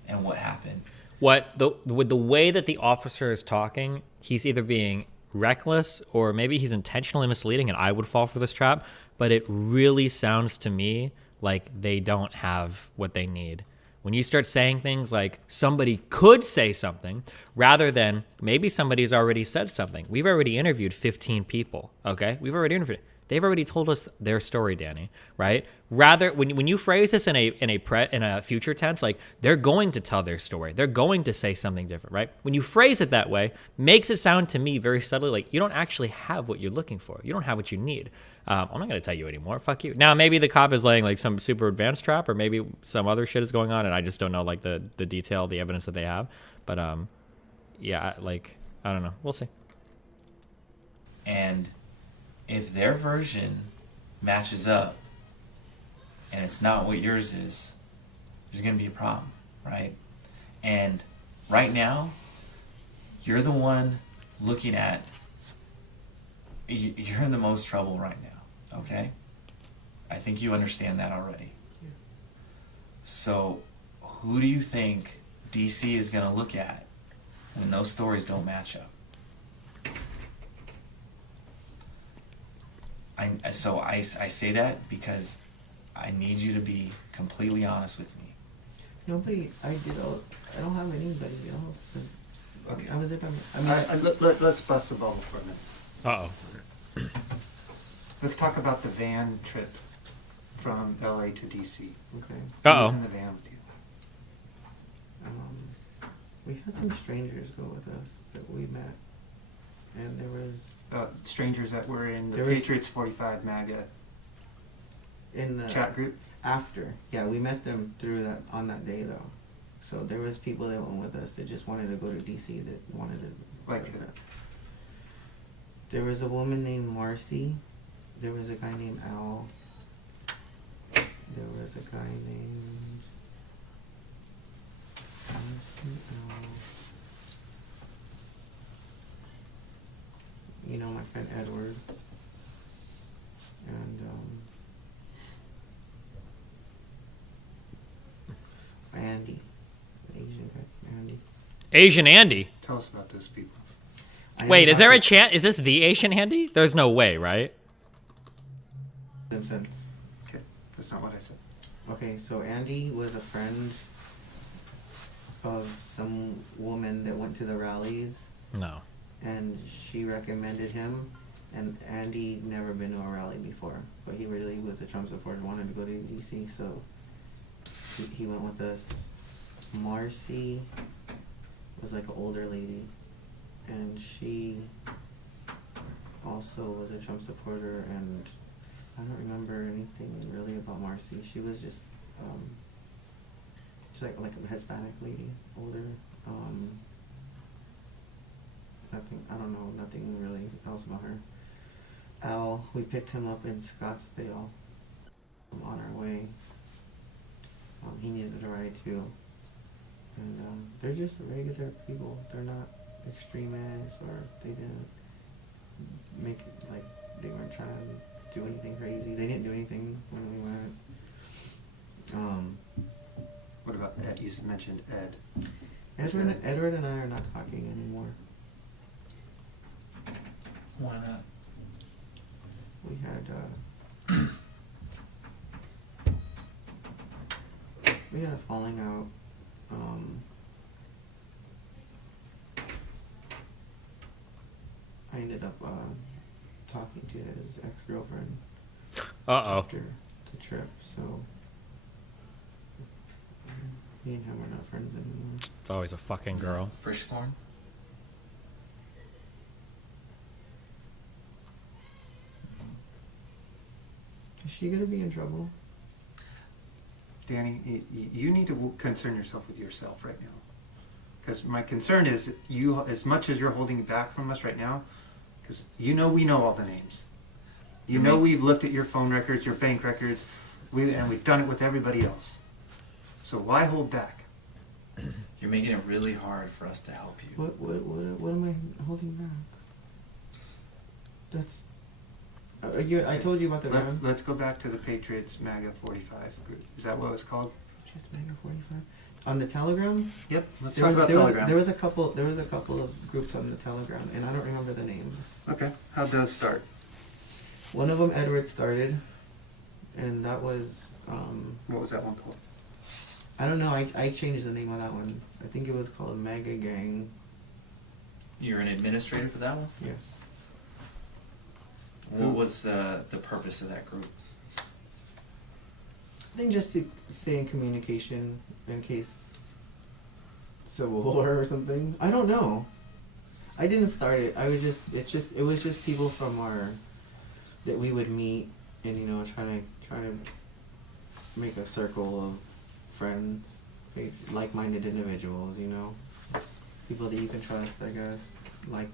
and what happened. With the way that the officer is talking, he's either being reckless or maybe he's intentionally misleading, and I would fall for this trap. But it really sounds to me like they don't have what they need. When you start saying things like somebody could say something rather than maybe somebody's already said something. We've already interviewed 15 people, okay? We've already interviewed. They've already told us their story, Danny, right? Rather, when you phrase this in a future tense, like they're going to tell their story, they're going to say something different, right? When you phrase it that way, makes it sound to me very subtly like you don't actually have what you're looking for. You don't have what you need. I'm not going to tell you anymore. Fuck you. Now, maybe the cop is laying like some super advanced trap, or maybe some other shit is going on, and I just don't know like the detail, the evidence that they have. But yeah, like I don't know. We'll see. And if their version matches up and it's not what yours is, there's going to be a problem, right? And right now, you're the one looking at, you're in the most trouble right now, okay? I think you understand that already. Yeah. So who do you think DC is going to look at when those stories don't match up? I say that because I need you to be completely honest with me. I don't have anybody else. Okay. I was let's bust the bubble for a minute. Uh-oh. Let's talk about the van trip from LA to DC. Okay. Uh-oh. Who's in the van with you? We had some strangers go with us that we met, and there was strangers that were in the Patriots 45 MAGA in the chat group after. Yeah, we met them through that on that day though. So there was people that went with us that just wanted to go to DC that wanted to like there was a woman named Marcy. There was a guy named Al. There was a guy named you know, my friend Edward, and Andy, the Asian guy, Andy. Asian Andy? Tell us about those people. Wait, is there a chance? Is this the Asian Andy? There's no way, right? Simpsons. Okay, that's not what I said. Okay, so Andy was a friend of some woman that went to the rallies. No. And she recommended him, and Andy never been to a rally before, but he really was a Trump supporter, wanted to go to DC, so he went with us. Marcy was like an older lady, and she also was a Trump supporter, and I don't remember anything really about Marcy. She was just, she's like a Hispanic lady, older. Nothing, I don't know, nothing really else about her. Al, we picked him up in Scottsdale on our way. He needed a ride too. And they're just regular people. They're not extremists, or they didn't make it, like, they weren't trying to do anything crazy. They didn't do anything when we went. What about Ed? You mentioned Ed. Edward and I are not talking anymore. Why not? We had a falling out. I ended up talking to his ex-girlfriend after the trip, so me and him are not friends anymore. It's always a fucking girl. Firstborn? Is she gonna be in trouble? Danny, you need to concern yourself with yourself right now. Because my concern is you, as much as you're holding back from us right now, because we know all the names. We've looked at your phone records, your bank records, and we've done it with everybody else. So why hold back? You're making it really hard for us to help you. What am I holding back? That's. I told you about the round. Let's go back to the Patriots MAGA 45 group. Is that what it was called? Patriots MAGA 45. On the Telegram? Yep. Let's talk about Telegram. There was a couple of groups on the Telegram, and I don't remember the names. Okay. How'd those start? One of them, Edward, started, and that was. What was that one called? I don't know. I changed the name of that one. I think it was called MAGA Gang. You're an administrator for that one? Yes. What was the purpose of that group? I think just to stay in communication in case civil war or something. I don't know. I didn't start it. It was just people from that we would meet and try to make a circle of friends, like-minded individuals, people that you can trust, I guess, like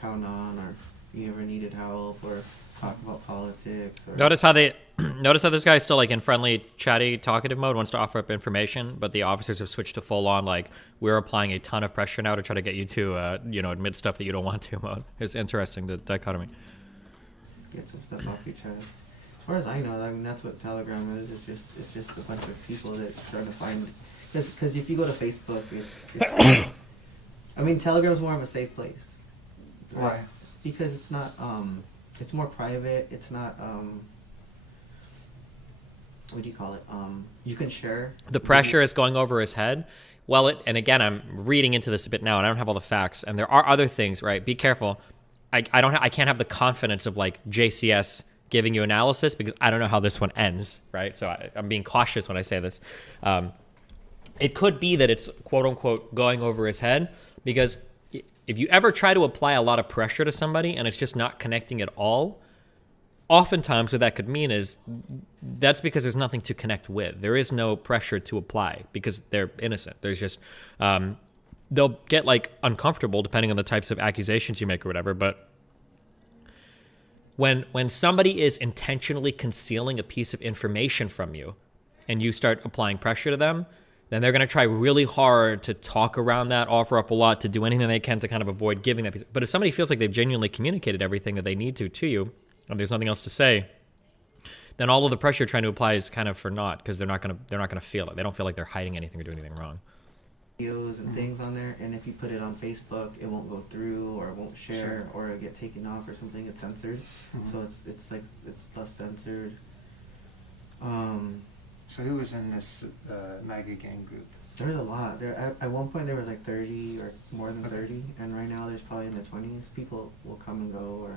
count on, or if you ever needed help, or talk about politics. Or Notice how this guy's still like in friendly, chatty, talkative mode, wants to offer up information, but the officers have switched to full on like we're applying a ton of pressure now to try to get you to admit stuff that you don't want to mode. It's interesting, the dichotomy. Get some stuff off your chest. As far as I know, that's what Telegram is. It's just a bunch of people that try to find. Because if you go to Facebook, it's I mean, Telegram's more of a safe place. Why? Because it's not. It's more private. It's not. What do you call it? You can share. The pressure is going over his head. Well, and again, I'm reading into this a bit now, and I don't have all the facts. And there are other things, right? Be careful. I can't have the confidence of like JCS giving you analysis because I don't know how this one ends, right? So I'm being cautious when I say this. It could be that it's quote unquote going over his head because if you ever try to apply a lot of pressure to somebody and it's just not connecting at all, oftentimes what that could mean is that's because there's nothing to connect with. There is no pressure to apply because they're innocent. There's just, they'll get like uncomfortable depending on the types of accusations you make or whatever. But when somebody is intentionally concealing a piece of information from you and you start applying pressure to them, then they're going to try really hard to talk around that, offer up a lot, to do anything they can to kind of avoid giving that piece. But if somebody feels like they've genuinely communicated everything that they need to you, and there's nothing else to say, then all of the pressure you're trying to apply is kind of for naught because they're not going to feel it. They don't feel like they're hiding anything or doing anything wrong. Videos and things on there, and if you put it on Facebook, it won't go through, or it won't share, or it'll get taken off or something. It's censored, so it's less censored. So who was in this MAGA gang group? There's a lot. At one point there was like 30 or more than 30, and right now there's probably in the 20s. People will come and go,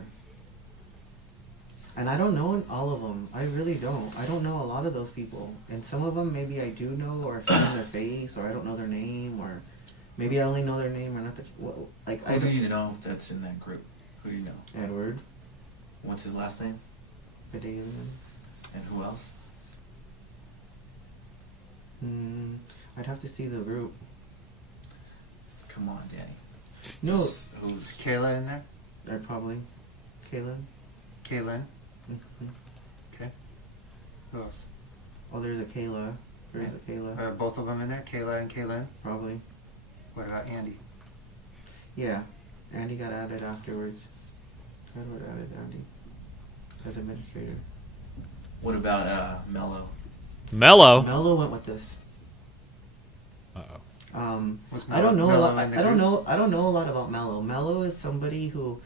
and I don't know all of them. I really don't. I don't know a lot of those people, and some of them maybe I do know, or I've seen their face, or I don't know their name, or maybe I only know their name or not. Who do you know that's in that group? Who do you know? Edward. What's his last name? Bedalian. And who else? I'd have to see the group. Come on, Danny. No. Just, who's Kayla in there? Or probably. Kaylin. Kaylin. Mm-hmm. Okay. Who else? Oh, there's a Kayla. There's a Kayla. Are both of them in there? Kayla and Kaylin? Probably. What about Andy? Yeah. Andy got added afterwards. Edward added Andy as administrator. What about Mello? Mello? Mello went with this. Uh-oh. I don't know a lot. I don't know a lot about Mello. Mello is somebody who,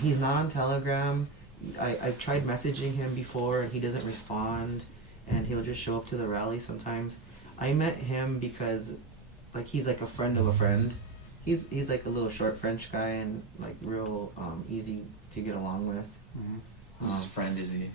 he's not on Telegram. I've tried messaging him before and he doesn't respond, and he'll just show up to the rally sometimes. I met him because, like, he's like a friend of a friend. He's like a little short French guy and like real easy to get along with. Mm-hmm. Whose friend is he?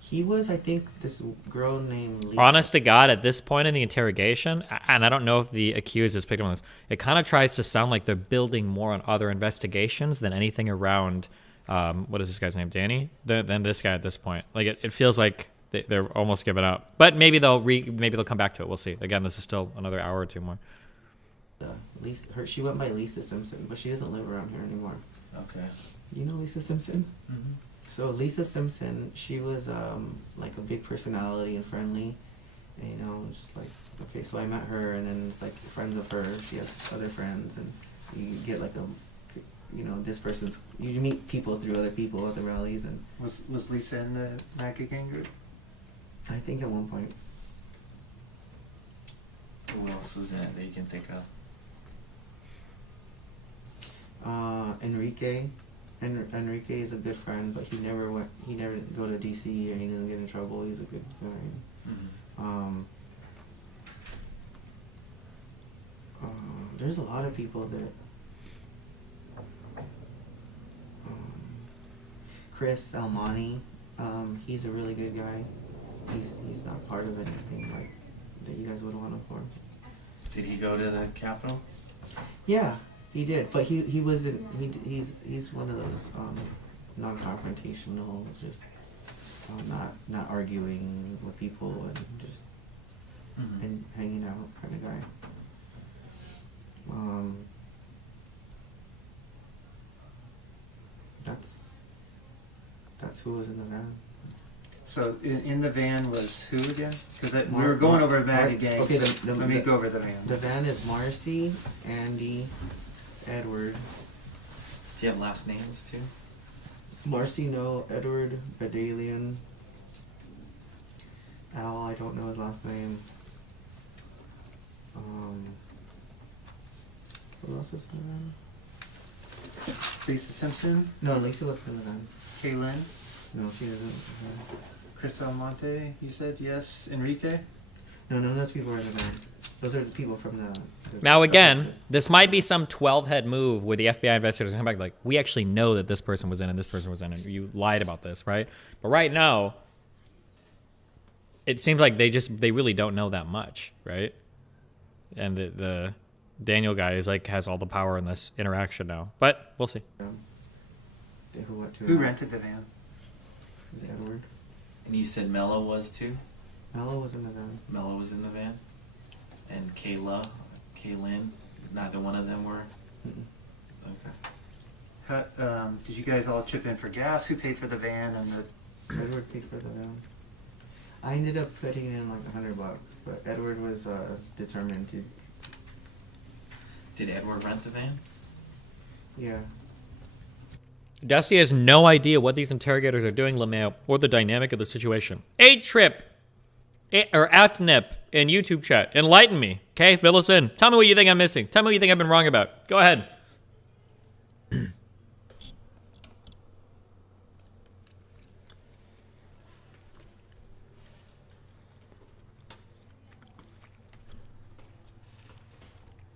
He was, I think, this girl named Lisa. Honest to God, at this point in the interrogation, and I don't know if the accused has picked up on this, it kind of tries to sound like they're building more on other investigations than anything around, what is this guy's name, Danny? Than this guy at this point. Like, it feels like they're almost giving up. But maybe they'll come back to it. We'll see. Again, this is still another hour or two more. She went by Lisa Simpson, but she doesn't live around here anymore. Okay. You know Lisa Simpson? Mm-hmm. So Lisa Simpson, she was like a big personality and friendly, and, you know, just like, okay, so I met her, and then it's like friends of her, she has other friends, and you get like a, you know, this person's, you meet people through other people at the rallies. And was Lisa in the MAGA gang group? I think at one point. Who else was in it that you can think of? Enrique. Enrique is a good friend, but he never go to DC, or he doesn't get in trouble. He's a good guy. Mm-hmm. There's a lot of people that Chris Almani, he's a really good guy. He's not part of anything like that you guys would want him for. Did he go to the Capitol? Yeah, he did, but he wasn't. He's one of those non-confrontational, just not arguing with people and just and hanging out kind of guy. That's who was in the van. So in the van was who again? Because we were going over MAGA gangs. Okay, let me go over the van. The van is Marcy, Andy, Edward. Do you have last names too? Marcy, no. Edward, Bedalian. Al, I don't know his last name. Who else is in the van? Lisa Simpson? No, Lisa was in the van. Kaylin? No, she isn't. Chris Almonte, you said? Yes. Enrique? No, none of those people are in the van. Those are the people from the now, again, this might be some 12-head move where the FBI investigators come back like, we actually know that this person was in and this person was in and you lied about this, right? But right now, it seems like they really don't know that much, right? And the Daniel guy is like has all the power in this interaction now. But we'll see. Who rented the van? It was Edward. And you said Mello was too? Mello was in the van. Mello was in the van? And Kayla, Kaylin, neither one of them were? Okay. Did you guys all chip in for gas? Who paid for the van? And Edward paid for the van. I ended up putting in like $100, but Edward was determined to. Did Edward rent the van? Yeah. Dusty has no idea what these interrogators are doing, LeMayo, or the dynamic of the situation. A-Trip, or Atnip in YouTube chat. Enlighten me, okay? Fill us in. Tell me what you think I'm missing. Tell me what you think I've been wrong about. Go ahead.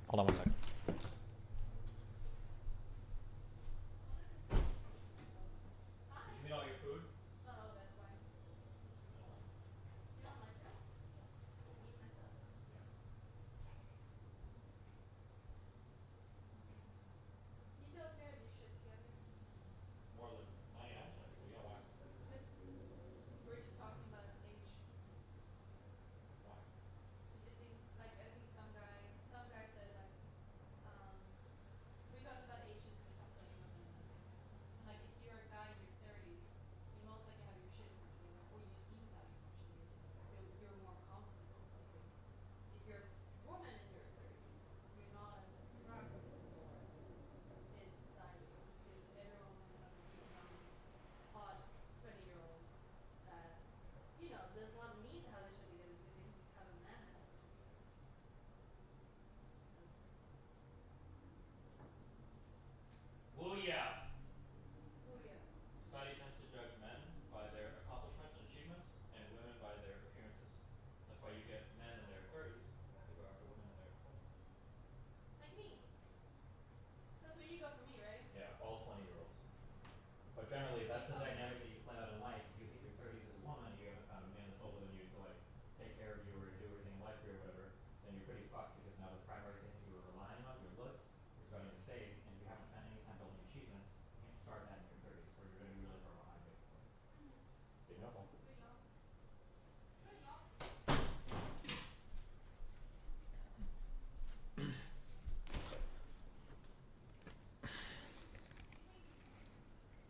Hold on one second.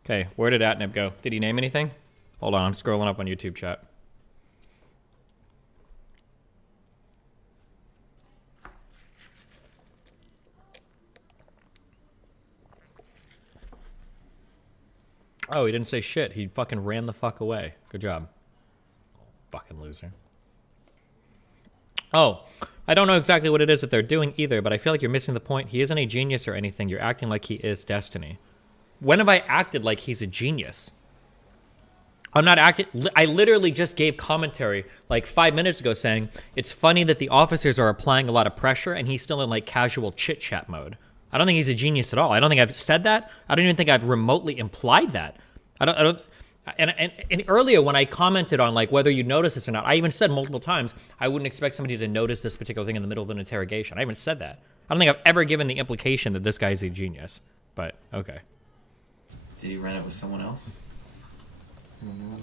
Okay, where did Atnip go? Did he name anything? Hold on, I'm scrolling up on YouTube chat. Oh, he didn't say shit. He fucking ran the fuck away. Good job. Fucking loser. Oh, I don't know exactly what it is that they're doing either, but I feel like you're missing the point. He isn't a genius or anything. You're acting like he is Destiny. When have I acted like he's a genius? I'm not acting. I literally just gave commentary like 5 minutes ago saying it's funny that the officers are applying a lot of pressure and he's still in like casual chit chat mode. I don't think he's a genius at all. I don't think I've said that. I don't even think I've remotely implied that. And earlier when I commented on like whether you notice this or not, I even said multiple times I wouldn't expect somebody to notice this particular thing in the middle of an interrogation. I even said that. I don't think I've ever given the implication that this guy's a genius. But okay. Did he rent it with someone else? I don't know.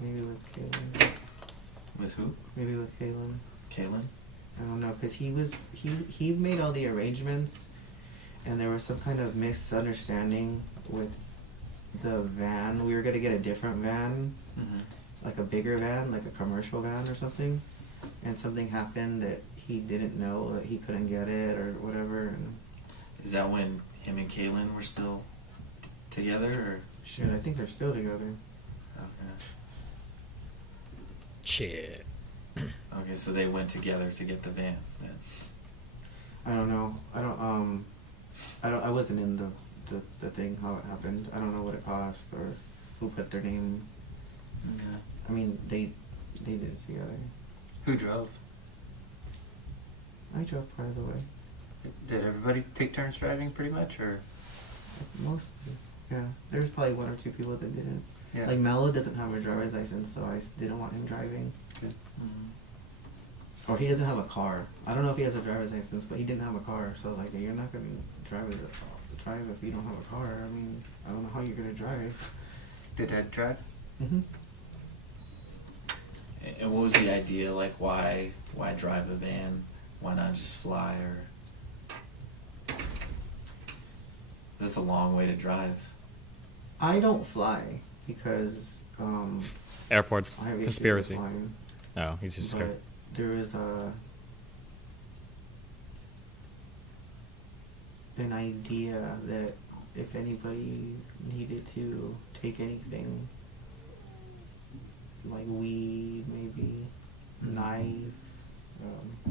Maybe with Kaylin. With who? Maybe with Kaylin. Kaylin? I don't know, because he made all the arrangements, and there was some kind of misunderstanding with the van. We were gonna get a different van, like a bigger van, like a commercial van or something, and something happened that he didn't know that he couldn't get it or whatever. And is that when him and Kaylin were still together, or? Shit, I think they're still together. Okay. Shit. Okay, so they went together to get the van then. I don't know. I wasn't in the thing, how it happened. I don't know what it cost or who put their name. Okay. I mean, they did it together. Who drove? I drove part of the way. Did everybody take turns driving pretty much, or? Most, yeah. There's probably one or two people that didn't. Yeah. Like Mello doesn't have a driver's license, so I didn't want him driving. Good. Or he doesn't have a car. I don't know if he has a driver's license, but he didn't have a car. So I was like, you're not gonna drive if you don't have a car. I mean, I don't know how you're gonna drive. Did Ed drive? Mm-hmm. And what was the idea? Like, why drive a van? Why not just fly? Or that's a long way to drive. I don't fly because Airports I have issues conspiracy. with flying. No, he's just scared. But there was an idea that if anybody needed to take anything, like weed, maybe knife,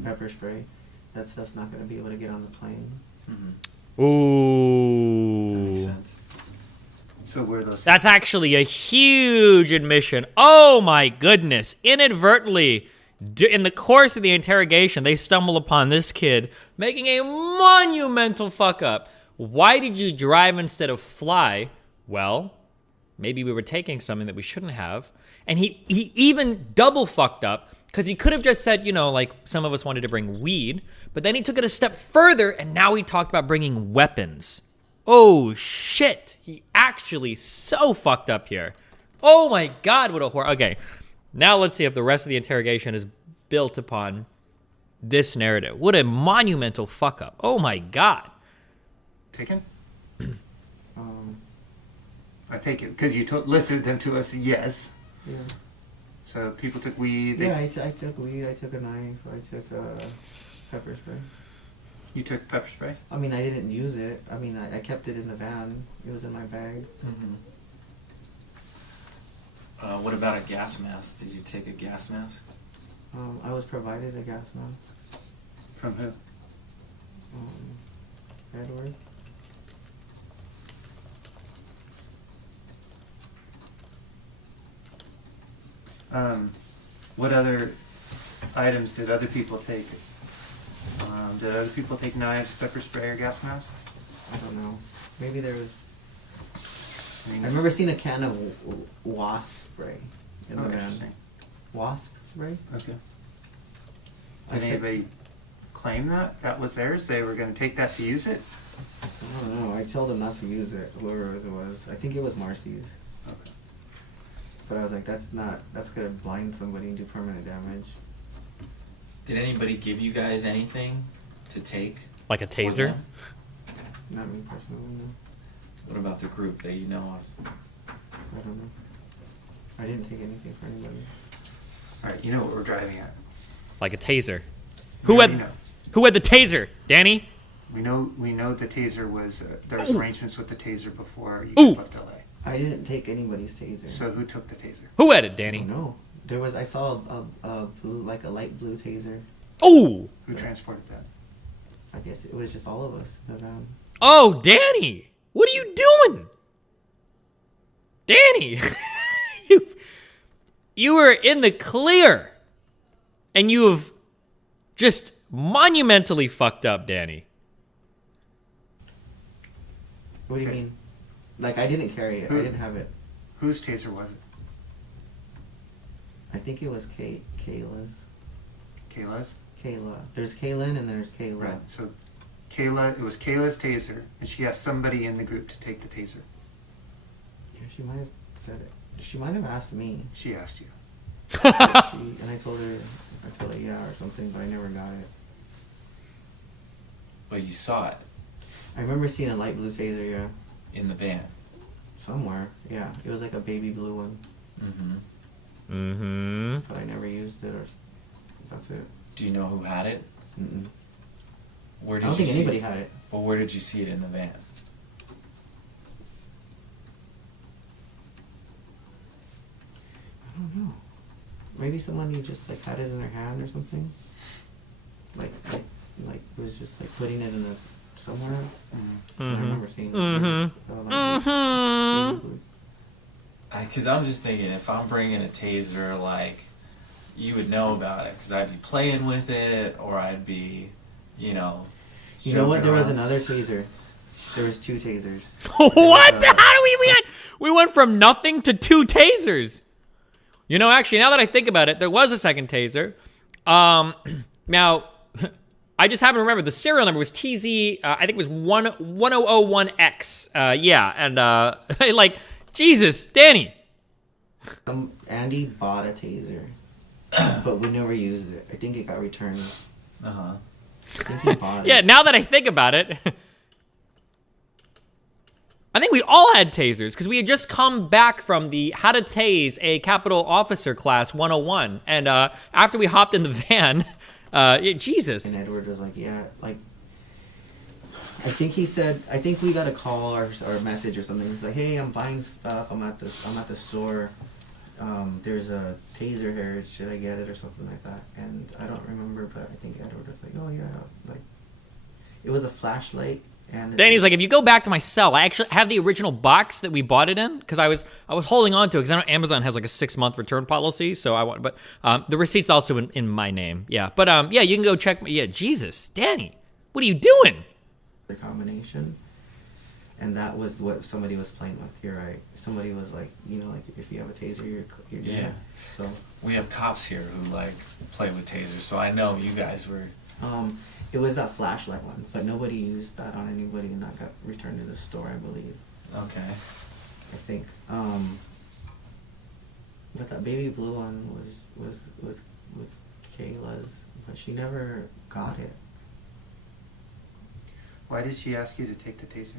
pepper spray, that stuff's not going to be able to get on the plane. Ooh. That makes sense. So where those? That's actually a huge admission. Oh my goodness. Inadvertently, in the course of the interrogation, they stumble upon this kid making a monumental fuck up. Why did you drive instead of fly? Well, maybe we were taking something that we shouldn't have. And he even double fucked up because he could have just said, you know, like some of us wanted to bring weed, but then he took it a step further and now he talked about bringing weapons. Oh shit, he actually so fucked up here. Oh my God, what a horror. Okay, now let's see if the rest of the interrogation is built upon this narrative. What a monumental fuck up. Oh my God. Taken? I take it because you listed them to us. Yes. Yeah. So people took weed. Yeah, I took weed. I took a knife. I took pepper spray. You took pepper spray? I mean, I didn't use it. I mean, I kept it in the van. It was in my bag. What about a gas mask? Did you take a gas mask? I was provided a gas mask. From who? Edward. What other items did other people take? Did other people take knives, pepper spray, or gas masks? I don't know. Maybe there was... I remember seeing a can of wasp spray in the van. Wasp spray? Okay. Did anybody claim that was theirs? They were going to take that to use it? I don't know. I told them not to use it, whoever it was. I think it was Marcy's. Okay. But I was like, that's going to blind somebody and do permanent damage. Did anybody give you guys anything to take? Like a taser? Not me personally, no. What about the group that you know of? I don't know. I didn't take anything for anybody. All right, you know what we're driving at. Like a taser. We Who already had know. who had the taser? Danny? We know the taser was there was Ooh. arrangements with the taser before you Ooh. guys left LA. I didn't take anybody's taser. So who took the taser? Who had it, Danny? No, there was. I saw a blue, like a light blue taser. Oh! Who transported that? I guess it was just all of us in the van. Oh, Danny! What are you doing? Danny! you were in the clear. And you have just monumentally fucked up, Danny. What do you mean? Like, I didn't carry it. I didn't have it. Whose taser was it? I think it was Kayla's. Kayla's? Kayla. There's Kaylin and there's Kayla. Right. So Kayla, it was Kayla's taser, and she asked somebody in the group to take the taser. Yeah, she might have said it. She might have asked me. She asked you. And I told her yeah or something, but I never got it. But you saw it I remember seeing a light blue taser, yeah. in the van. Somewhere, yeah. It was like a baby blue one. Mm-hmm. Mm-hmm. But I never used it, or that's it. Do you know who had it? Mm-mm. Where I did don't you think see anybody it? had it. Well, where did you see it in the van? I don't know. Maybe somebody just like had it in their hand or something. Like was just like putting it in a somewhere. I remember seeing it. Because I'm just thinking, if I'm bringing a taser, like, you would know about it, because I'd be playing with it, or I'd be, you know. You know what? joking There was around. another taser. There was 2 tasers. What? How do we went from nothing to 2 tasers. You know, actually, now that I think about it, there was a second taser. Now, I just happen to remember the serial number was TZ, I think it was 1001X. Yeah, and like, Jesus, Danny. Andy bought a taser, but we never used it. I think it got returned. Uh-huh. I think he bought it. Yeah, now that I think about it, I think we all had tasers because we had just come back from the How to Tase a Capitol Officer Class 101. And after we hopped in the van, Jesus. And Edward was like, yeah, like, I think he said, I think we got a call or a message or something. He's like, hey, I'm buying stuff. I'm at the store. There's a taser here. Should I get it or something like that? And I don't remember, but I think Edward was like, oh yeah, like, it was a flashlight. And Danny's like, if you go back to my cell, I actually have the original box that we bought it in because I was holding on to it because I know Amazon has like a 6-month return policy, so I want. But the receipt's also in my name, yeah. But yeah, you can go check. Yeah, Jesus, Danny, what are you doing? The combination, and that was what somebody was playing with. You're right. Somebody was like, you know, like if you have a taser, you're doing Yeah. it. So We have cops here who, like, play with tasers, so I know you guys were... it was that flashlight one, but nobody used that on anybody, and that got returned to the store, I believe. Okay. I think. But that baby blue one was Kayla's, but she never got it. Why did she ask you to take the taser?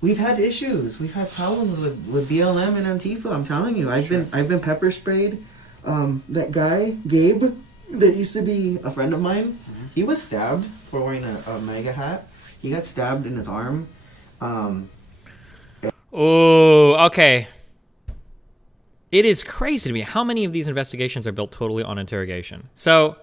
We've had issues. We've had problems with BLM and Antifa. I'm telling you, I've been pepper sprayed. That guy Gabe, that used to be a friend of mine, he was stabbed for wearing a MAGA hat. He got stabbed in his arm. Oh, okay. It is crazy to me how many of these investigations are built totally on interrogation. So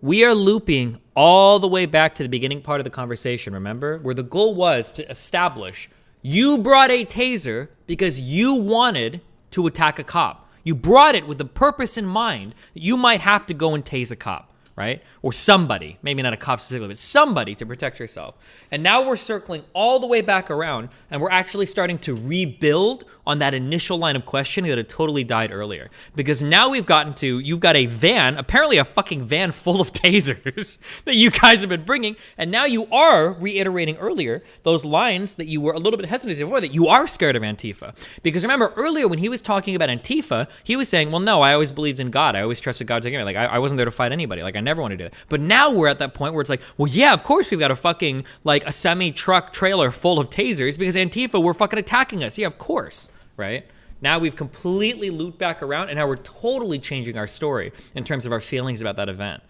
we are looping all the way back to the beginning part of the conversation, remember? Where the goal was to establish you brought a taser because you wanted to attack a cop. You brought it with the purpose in mind that you might have to go and tase a cop, right? Or somebody, maybe not a cop specifically, but somebody to protect yourself. And now we're circling all the way back around, and we're actually starting to rebuild on that initial line of questioning that had totally died earlier. Because now we've gotten to, you've got a van, apparently a fucking van full of tasers that you guys have been bringing, and now you are reiterating earlier those lines that you were a little bit hesitant before, that you are scared of Antifa. Because remember, earlier when he was talking about Antifa, he was saying, well, no, I always believed in God. I always trusted God to take care of me. Like, I wasn't there to fight anybody. Like, I never want to do that. But now we're at that point where it's like, well, yeah, of course we've got a fucking, like, a semi-truck trailer full of tasers because Antifa were fucking attacking us. Yeah, of course, right? Now we've completely looped back around, and now we're totally changing our story in terms of our feelings about that event.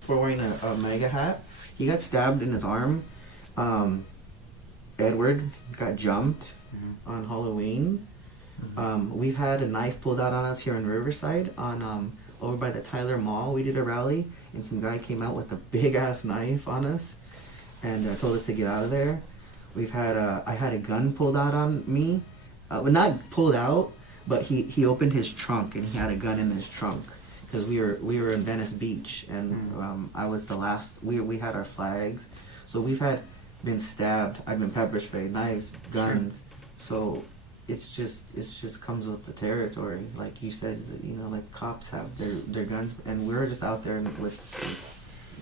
For wearing a MAGA hat, he got stabbed in his arm. Edward got jumped on Halloween. We've had a knife pulled out on us here in Riverside on over by the Tyler Mall. We did a rally, and some guy came out with a big ass knife on us and told us to get out of there. We've had I had a gun pulled out on me. Well, not pulled out, but he opened his trunk and he had a gun in his trunk because we were in Venice Beach, and I was the last. We had our flags, so we've been stabbed. I've been pepper sprayed, knives, guns. Sure. So it's just comes with the territory. Like you said, you know, like cops have their guns, and we're just out there with.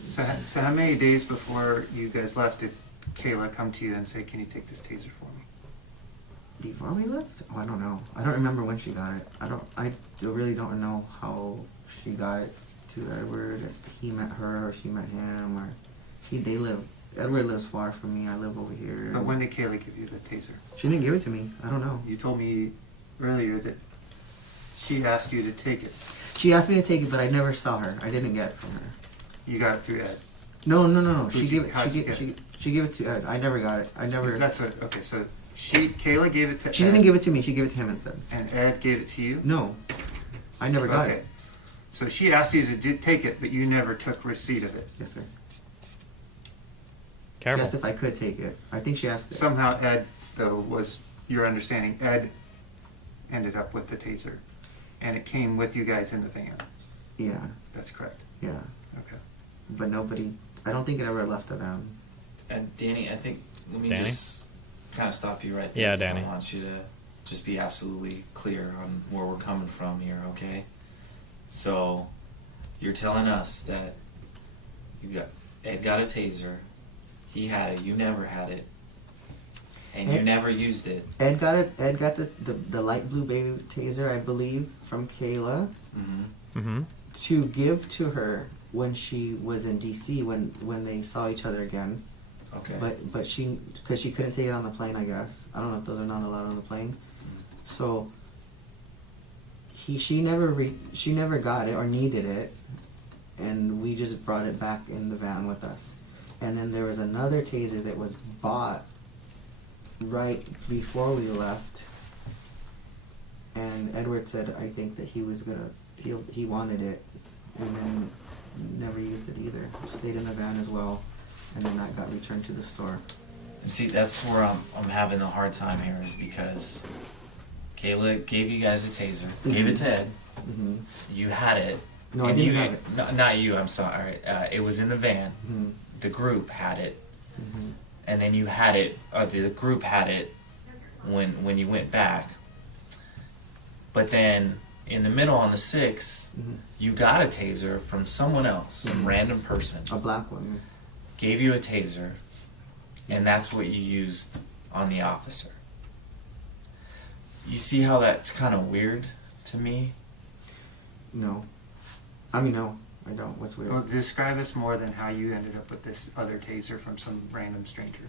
So how many days before you guys left did Kayla come to you and say, "Can you take this taser for me"? Before we left? Oh, I don't know. I don't remember when she got it. I really don't know how she got it to Edward. If he met her or she met him, or they live. Edward lives far from me. I live over here. But when did Kayla give you the taser? She didn't give it to me. I don't know. You told me earlier that she asked you to take it. She asked me to take it, but I never saw her. I didn't get it from her. You got it through Ed? No. She gave it to Ed. I never got it. I never. That's what. Okay, so Kayla gave it to Ed. She didn't give it to me. She gave it to him instead. And Ed gave it to you? No. I never got it. So she asked you to take it, but you never took receipt of it? Yes, sir. Careful. She asked if I could take it. I think she asked it. Somehow Ed, though, was your understanding, Ed ended up with the taser. And it came with you guys in the van. Yeah. That's correct. Yeah. Okay. But nobody, I don't think it ever left the van. And Danny, I think, let me Danny? just kind of stop you right there. Yeah, 'cause Danny. I want you to just be absolutely clear on where we're coming from here, okay? So, you're telling us that Ed got a taser, he had it, you never had it, and you never used it. Ed got it. Ed got the light blue baby taser, I believe, from Kayla to give to her when she was in DC when they saw each other again. Okay. But because she couldn't take it on the plane, I guess. I don't know if those are not allowed on the plane. So she never got it or needed it, and we just brought it back in the van with us. And then there was another taser that was bought right before we left, and Edward said I think that he wanted it, and then never used it either. Stayed in the van as well, and then that got returned to the store. And see, that's where I'm having a hard time here, is because Kayla gave you guys a taser, gave it to Ed, you had it. No, I didn't have it. No, not you, I'm sorry. It was in the van. The group had it. And then you had it, the group had it when you went back. But then in the middle on the 6th, you got a taser from someone else, some random person. A black one. Gave you a taser, and that's what you used on the officer. You see how that's kind of weird to me? No. I mean, no, I don't. What's weird? Well, describe us more than how you ended up with this other taser from some random stranger.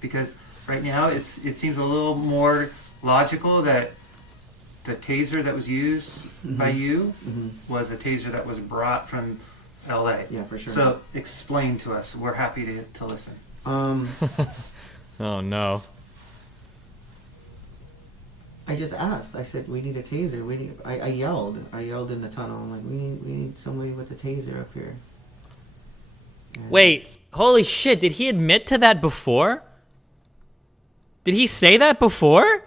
Because right now it seems a little more logical that the taser that was used by you was a taser that was brought from LA. Yeah, for sure. So explain to us. We're happy to listen. Oh no. I just asked. I said, we need a taser. I yelled. I yelled in the tunnel. I'm like, we need somebody with a taser up here. And Wait, holy shit, did he admit to that before? Did he say that before?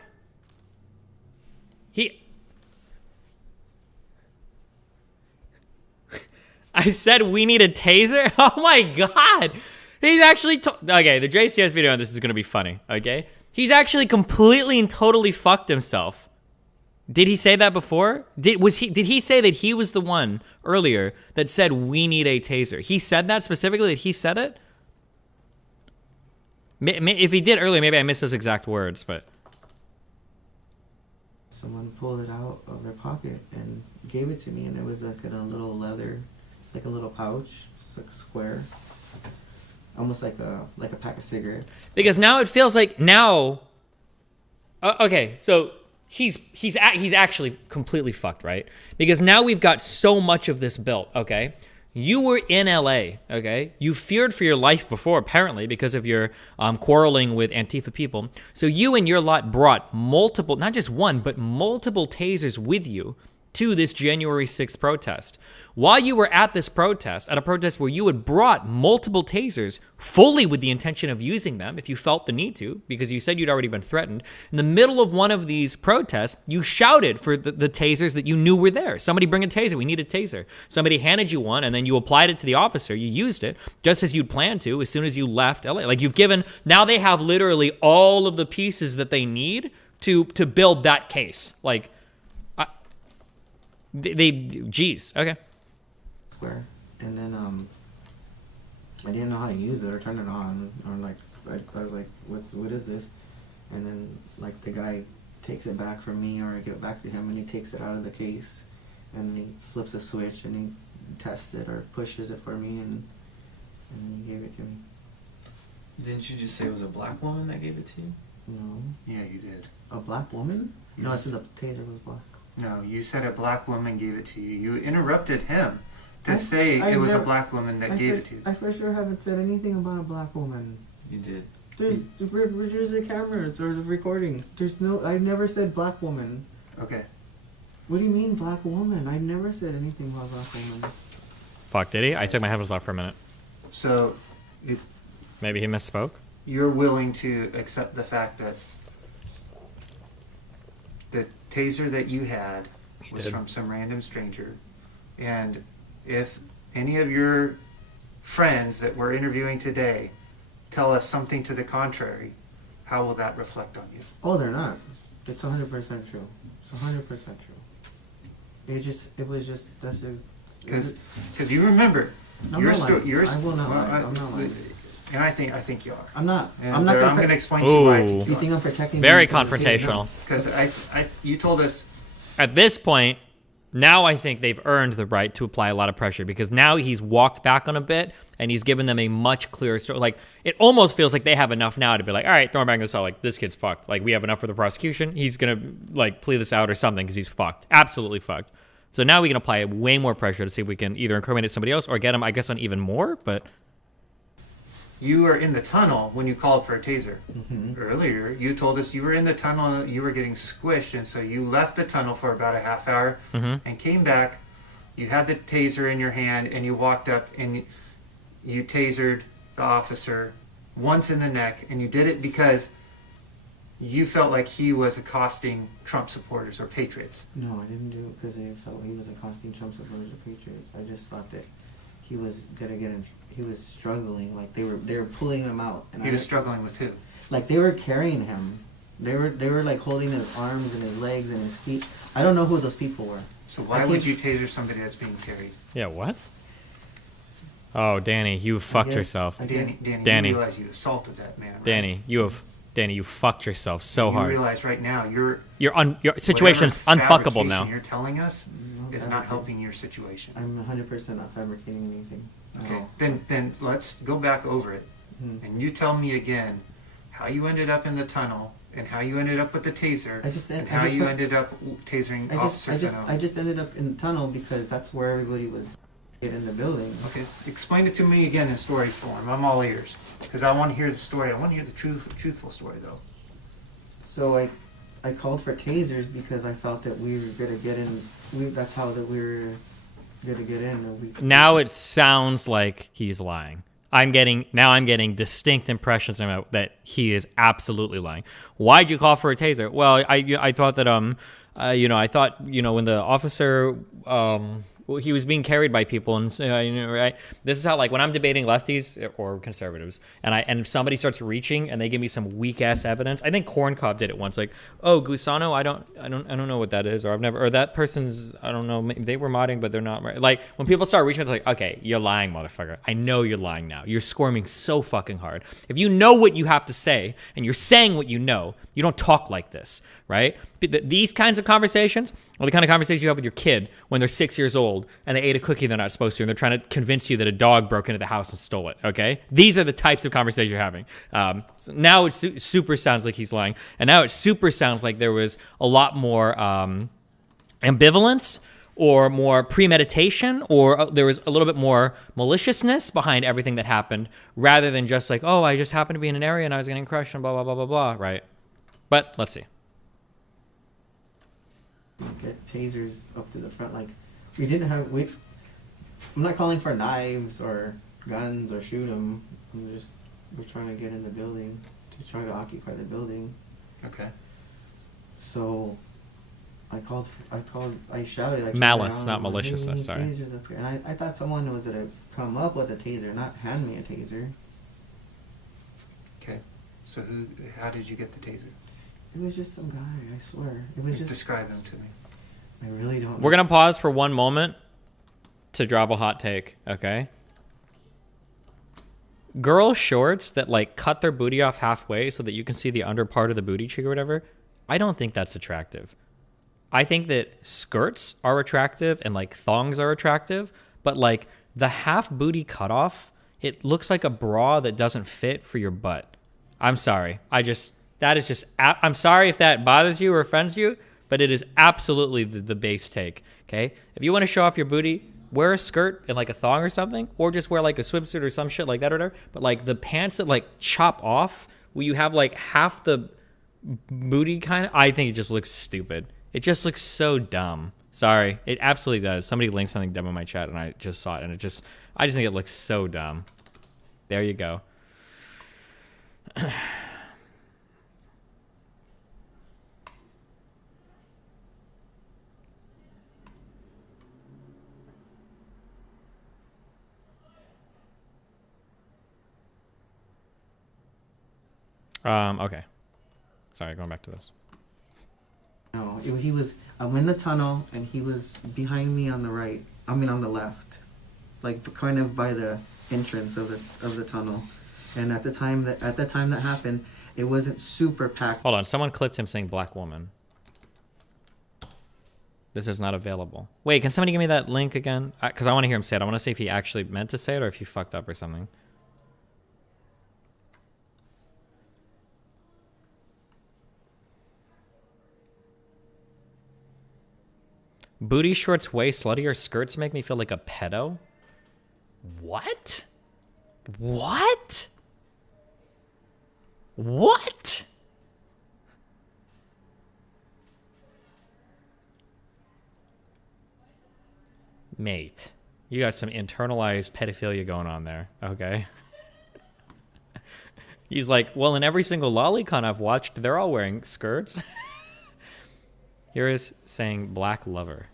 I said we need a taser? Oh my god! He's actually okay, the JCS video on this is gonna be funny, okay? He's actually completely and totally fucked himself. Did he say that before? Did he say that he was the one earlier that said we need a taser? He said that specifically? That he said it? If he did earlier, maybe I missed those exact words, but someone pulled it out of their pocket and gave it to me, and it was like in a little leather It's like a little pouch. It's like square. Almost like a pack of cigarettes. Because now it feels like now. Okay, so he's actually completely fucked, right? Because now we've got so much of this built. Okay, you were in LA. Okay, you feared for your life before, apparently, because of your quarreling with Antifa people. So you and your lot brought multiple, not just one, but multiple tasers with you to this January 6th protest. While you were at this protest, at a protest where you had brought multiple tasers fully with the intention of using them if you felt the need to, because you said you'd already been threatened, in the middle of one of these protests, you shouted for the tasers that you knew were there. Somebody bring a taser, we need a taser. Somebody handed you one, and then you applied it to the officer, you used it, just as you'd planned to as soon as you left LA. Like you've given, now they have literally all of the pieces that they need to build that case. Like, geez, okay. Square, and then I didn't know how to use it or turn it on. Or like, I was like, what is this? And then like the guy takes it back from me, or I give it back to him, and he takes it out of the case, and he flips a switch, and he tests it or pushes it for me, and then he gave it to me. Didn't you just say it was a black woman that gave it to you? No. Yeah, you did. A black woman? No, I said the taser was black. No, you said a black woman gave it to you. You interrupted him to say it was a black woman that gave it to you. I for sure haven't said anything about a black woman. You did. There's the cameras or the recording. There's no. I never said black woman. Okay. What do you mean black woman? I never said anything about black woman. Fuck, did he? I took my headphones off for a minute. So, maybe he misspoke. You're willing to accept the fact that the taser that you had was from some random stranger, and if any of your friends that we're interviewing today tell us something to the contrary, how will that reflect on you? Oh, they're not. It's 100% true. It's 100% true. It was just, that's just... Because you remember, I will not lie. I'm not lying. And I think you are. I'm not. And I'm not. I'm going to explain to you why. You think I'm protecting? Very confrontational. Because you told us. At this point, now I think they've earned the right to apply a lot of pressure, because now he's walked back on a bit and he's given them a much clearer story. Like, it almost feels like they have enough now to be like, all right, throw him back in the cell. Like, this kid's fucked. Like, we have enough for the prosecution. He's going to like plea this out or something because he's fucked. Absolutely fucked. So now we can apply way more pressure to see if we can either incriminate somebody else or get him, I guess, on even more. But you were in the tunnel when you called for a taser. Earlier, you told us you were in the tunnel, you were getting squished, and so you left the tunnel for about a half hour and came back. You had the taser in your hand, and you walked up and you tasered the officer once in the neck, and you did it because you felt like he was accosting Trump supporters or patriots. No, I didn't do it because I felt he was accosting Trump supporters or patriots. I just thought that he was gonna get in. He was struggling, like they were pulling him out. And he was struggling with who? Like they were carrying him. They were like holding his arms and his legs and his feet. I don't know who those people were. So why would you taser somebody that's being carried? Yeah, what? Oh, Danny, you fucked yourself. Danny, Danny, you realize you assaulted that man, right? Danny, you fucked yourself so hard. You realize right now your situation is unfuckable now. You're telling us is not helping your situation. I'm 100% not fabricating anything. Okay, then let's go back over it, and you tell me again how you ended up in the tunnel and how you ended up with the taser, and how you ended up tasering Officer Fennell. I just ended up in the tunnel because that's where everybody was in the building. Okay, explain it to me again in story form. I'm all ears. Because I want to hear the story. I want to hear the truthful story, though. So I called for tasers because I felt that we were going to get in. That's how that we were going to get in. Now it sounds like he's lying. I'm getting distinct impressions about that he is absolutely lying. Why'd you call for a taser? Well, I thought that when the officer he was being carried by people, and right. This is how, like, when I'm debating lefties or conservatives, and somebody starts reaching and they give me some weak ass evidence. I think Corn Cob did it once, like, oh, Gusano, I don't know what that is, or that person's, I don't know, maybe they were modding, but they're not right. Like, when people start reaching, it's like, okay, you're lying, motherfucker. I know you're lying now. You're squirming so fucking hard. If you know what you have to say and you're saying what you know, you don't talk like this, right? These kinds of conversations are the kind of conversations you have with your kid when they're 6 years old and they ate a cookie they're not supposed to, and they're trying to convince you that a dog broke into the house and stole it, okay? These are the types of conversations you're having. So now it super sounds like he's lying, and now it super sounds like there was a lot more ambivalence or more premeditation, or there was a little bit more maliciousness behind everything that happened, rather than just like, oh, I just happened to be in an area and I was getting crushed and blah, blah, blah, blah, blah, right? But let's see. Get tasers up to the front. Like, we didn't have, I'm not calling for knives or guns or shoot them. We're trying to get in the building to try to occupy the building. Okay. So I shouted. Malice, not maliciousness, sorry. Tasers up here. And I thought someone was going to come up with a taser, not hand me a taser. Okay. So how did you get the taser? It was just some guy, I swear. It was just... Describe him to me. I really don't know. We're going to pause for one moment to drop a hot take, okay? Girl shorts that, like, cut their booty off halfway so that you can see the under part of the booty cheek or whatever, I don't think that's attractive. I think that skirts are attractive and, like, thongs are attractive, but, like, the half booty cutoff, it looks like a bra that doesn't fit for your butt. I'm sorry. I'm sorry if that bothers you or offends you, but it is absolutely the base take, okay? If you want to show off your booty, wear a skirt and like a thong or something, or just wear like a swimsuit or some shit like that or whatever. But like the pants that like chop off, where you have like half the booty kind of, I think it just looks stupid. It just looks so dumb. Sorry, it absolutely does. Somebody linked something dumb in my chat and I just saw it, and I just think it looks so dumb. There you go. Okay. Sorry, going back to this. No, he was, I'm in the tunnel and he was behind me on the right. I mean on the left. Like kind of by the entrance of the tunnel. And at the time that happened, it wasn't super packed. Hold on, someone clipped him saying black woman. This is not available. Wait, can somebody give me that link again? Because I want to hear him say it. I want to see if he actually meant to say it or if he fucked up or something. Booty shorts way sluttier skirts make me feel like a pedo? What? What? What? Mate, you got some internalized pedophilia going on there, okay? He's like, well, in every single lolicon I've watched, they're all wearing skirts. Here is saying black lover.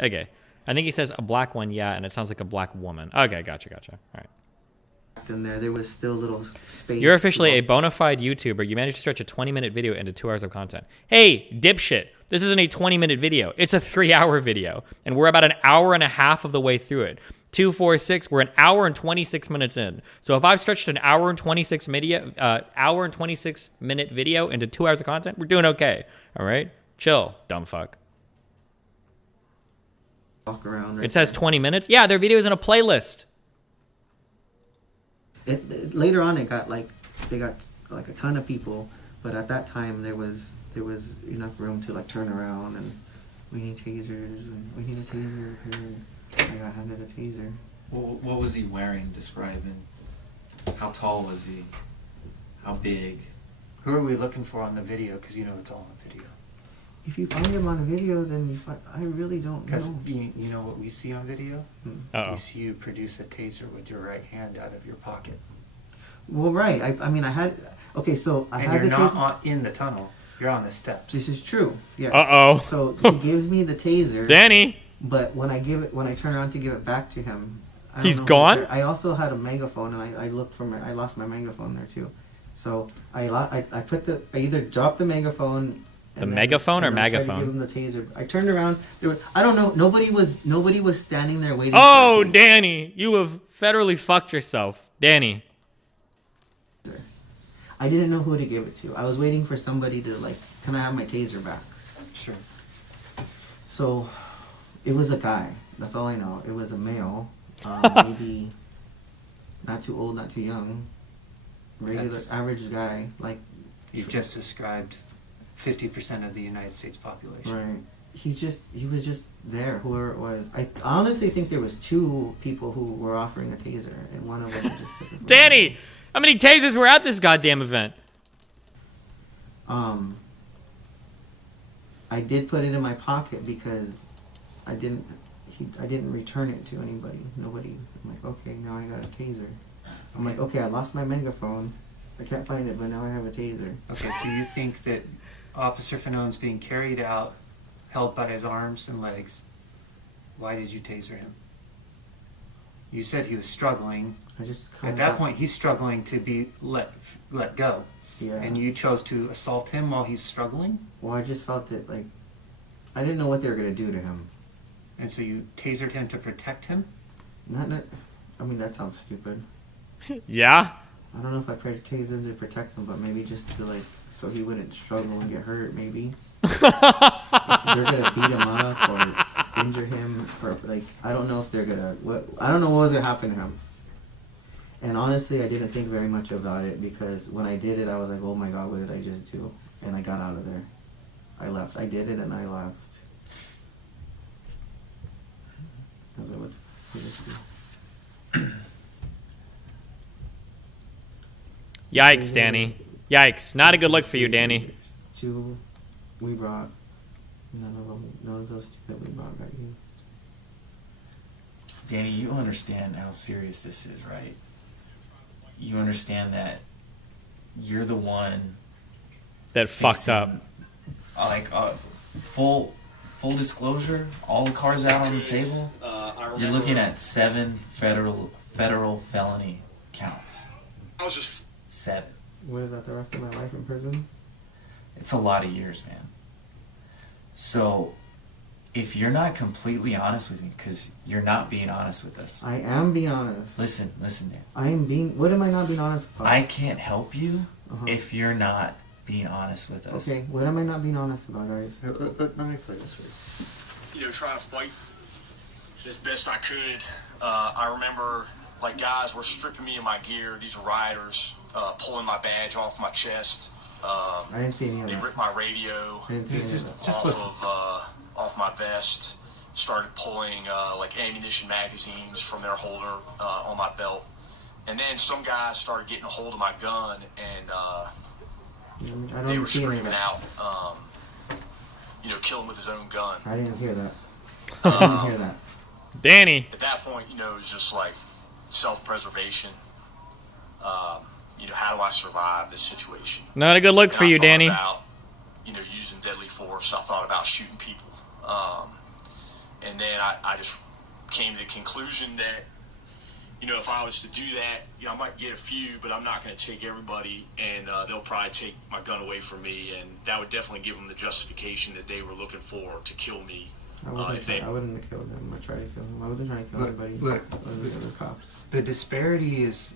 Okay. I think he says a black one, yeah, and it sounds like a black woman. Okay, gotcha. All right. In there was still little space. You're officially a bona fide YouTuber. You managed to stretch a 20-minute video into 2 hours of content. Hey, dipshit. This isn't a 20-minute video. It's a 3-hour video. And we're about an hour and a half of the way through it. 2, 4, 6, we're an hour and 26 minutes in. So if I've stretched an hour and 26 minute video into 2 hours of content, we're doing okay. All right? Chill, dumb fuck. Walk around. It says 20 minutes. Yeah, their video is in a playlist. Later on, they got like a ton of people, but at that time there was enough room to like turn around, and we need tasers, and we need a taser here. I got handed a taser. What was he wearing? Describing. How tall was he? How big? Who are we looking for on the video? Because you know it's all on video. If you find him on video, then I really don't know. Because you know what we see on video? Uh-oh. We see you produce a taser with your right hand out of your pocket. Well, right. I mean, I had... Okay, so I had the taser... You're not in the tunnel. You're on the steps. This is true. Yes. Uh-oh. So he gives me the taser. Danny! But when I turn around to give it back to him... He's gone? I also had a megaphone, and I looked for I lost my megaphone there, too. So I either dropped the megaphone... The megaphone or magaphone? I tried to give him the taser. I turned around. I don't know. Nobody was standing there waiting. Oh, Danny, you have federally fucked yourself, Danny. I didn't know who to give it to. I was waiting for somebody to like, can I have my taser back? Sure. So, it was a guy. That's all I know. It was a male. Maybe not too old, not too young. Regular, average guy. Like You've just described 50% of the United States population. Right. He was just there, whoever it was. I honestly think there was 2 people who were offering a taser, and one of them just took it. Danny, how many tasers were at this goddamn event? I did put it in my pocket because I didn't return it to anybody. Nobody. I'm like, okay, now I got a taser. I'm like, okay, I lost my megaphone. I can't find it, but now I have a taser. Okay, so you think that Officer Fanone's being carried out, held by his arms and legs. Why did you taser him? You said he was struggling. At that point, he's struggling to be let go. Yeah. And you chose to assault him while he's struggling? Well, I just felt that, like, I didn't know what they were going to do to him. And so you tasered him to protect him? I mean, that sounds stupid. Yeah? I don't know if I tased him to protect him, but maybe just to, like, so he wouldn't struggle and get hurt, maybe. If they're going to beat him up or injure him, or, like, I don't know if they're going to, I don't know what was going to happen to him. And honestly, I didn't think very much about it because when I did it, I was like, oh my god, what did I just do? And I got out of there. I left. I did it and I left. Because it was Yikes, Danny. Yikes. Not a good look for you, Danny. 2 we brought. None of those 2 that we brought got used. Danny, you understand how serious this is, right? You understand that you're the one that fucked up. Like, full disclosure, all the cards out on the table. You're looking at 7 federal felony counts. I was just 7. What is that, the rest of my life in prison? It's a lot of years, man. So, if you're not completely honest with me, because you're not being honest with us. I am being honest. Listen, man. I am being. What am I not being honest about? I can't help you if you're not being honest with us. Okay, what am I not being honest about, guys? Let me play this for you know, trying to fight as best I could. I remember, like, guys were stripping me of my gear. These are rioters, pulling my badge off my chest. I didn't see any of They that. ripped my radio I didn't see any of that. off my vest. Started pulling like ammunition magazines from their holder on my belt. And then some guys started getting a hold of my gun, and they were screaming out, you know, kill him with his own gun. I didn't hear that. I didn't hear that. Danny. At that point, you know, it was just like self-preservation. You know, how do I survive this situation? Not a good look for you, Danny. About, you know, using deadly force. I thought about shooting people. And then I just came to the conclusion that, you know, if I was to do that, you know, I might get a few, but I'm not going to take everybody, and they'll probably take my gun away from me, and that would definitely give them the justification that they were looking for to kill me. I wouldn't have killed him. I tried to kill him. I wasn't trying to kill anybody. Look, the other cops. The disparity is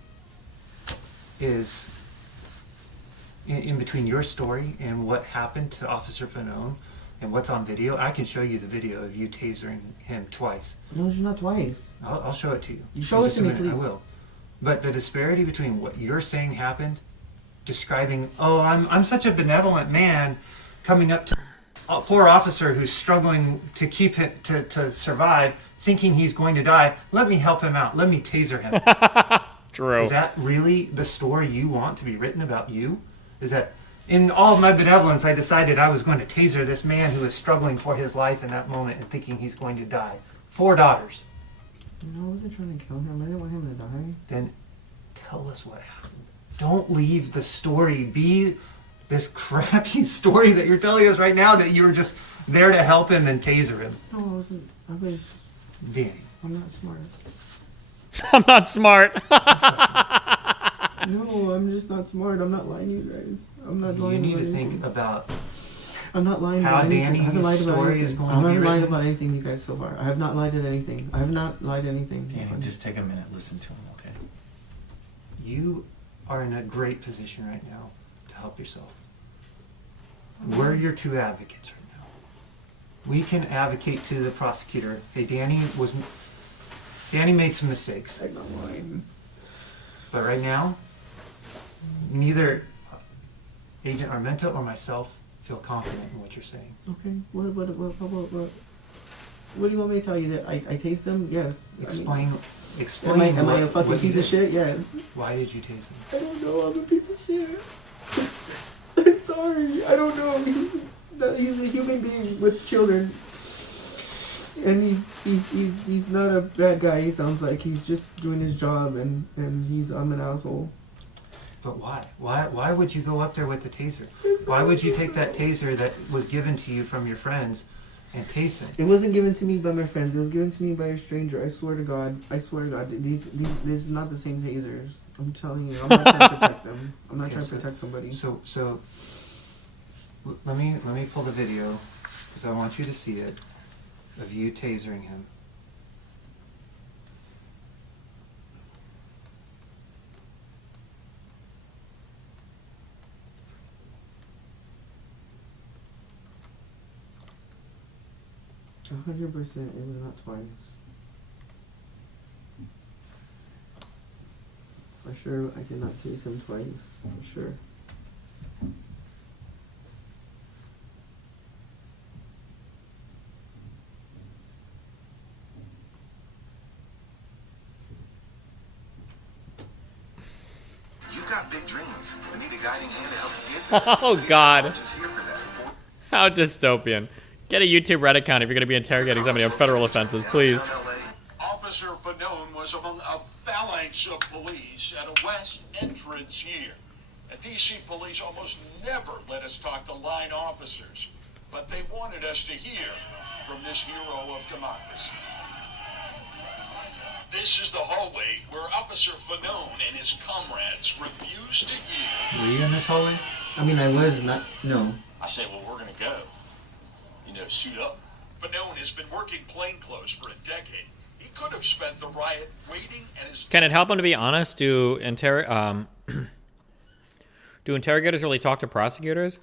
in between your story and what happened to Officer Fanone and what's on video. I can show you the video of you tasering him twice. No, it's not twice. I'll show it to you. You show it to me, please. I will. But the disparity between what you're saying happened, describing, oh, I'm such a benevolent man, coming up to a poor officer who's struggling to keep him to survive, thinking he's going to die. Let me help him out. Let me taser him. True. Is that really the story you want to be written about you? Is that in all of my benevolence, I decided I was going to taser this man who is struggling for his life in that moment and thinking he's going to die? 4 daughters. No, I wasn't trying to kill him. I didn't want him to die. Then tell us what happened. Don't leave the story be this crappy story that you're telling us right now, that you were just there to help him and taser him. No, I wasn't. I was... Danny. I'm not smart. I'm not smart. No, I'm just not smart. I'm not lying to you guys. I'm not lying. You need to think about. I'm not lying how about anything. Danny's story is going to be I haven't lied written. about anything, you guys, so far. I have not lied at anything. I have not lied anything. Danny, just take a minute. Listen to him, okay? You are in a great position right now to help yourself. We're your two advocates right now. We can advocate to the prosecutor. Hey, Danny made some mistakes. I know mine. But right now, neither Agent Armenta or myself feel confident in what you're saying. Okay. What do you want me to tell you? That I tased them? Yes. Explain. Am I a fucking piece of shit? Yes. Why did you tase him? I don't know. I'm a piece of shit. I'm sorry. I don't know. He's a human being with children, and he's not a bad guy. He sounds like he's just doing his job, and I'm an asshole. But why? Why would you go up there with the taser? Why would you take that taser that was given to you from your friends and tase him? It wasn't given to me by my friends. It was given to me by a stranger. I swear to God. This is not the same tasers. I'm telling you. I'm not trying to protect them. I'm not trying to protect somebody. So let me pull the video because I want you to see it of you tasering him. $100%, it was not twice. For sure, I did not tase him twice. For sure. You got big dreams. I need a guiding hand to help you get there. Oh, God. Just here for that. How dystopian. Get a YouTube Reddit account if you're going to be interrogating somebody on federal offenses, please. Officer Fanone was among a phalanx of police at a west entrance here. At DC police almost never let us talk to line officers, but they wanted us to hear from this hero of democracy. This is the hallway where Officer Fanone and his comrades refused to yield. Were you in this hallway? I mean, I was not. No. I said, well, we're going to go. You know, suit up. Fanone has been working plainclothes for a decade. He could have spent the riot waiting at his... Can it help him to be honest? Do interrogators really talk to prosecutors?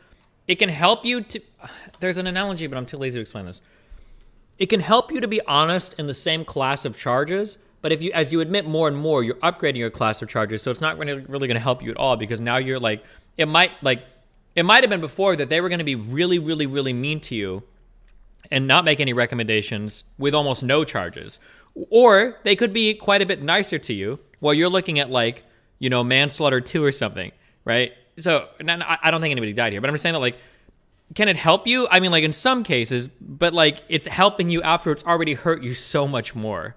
It can help you to... There's an analogy, but I'm too lazy to explain this. It can help you to be honest in the same class of charges, but if you, as you admit more and more, you're upgrading your class of charges, so it's not really going to help you at all, because now you're like... It might have been before that they were going to be really, really, really mean to you and not make any recommendations with almost no charges. Or they could be quite a bit nicer to you while you're looking at, like, you know, manslaughter 2 or something, right? So I don't think anybody died here, but I'm just saying that, like, can it help you? I mean, like, in some cases, but, like, it's helping you after it's already hurt you so much more.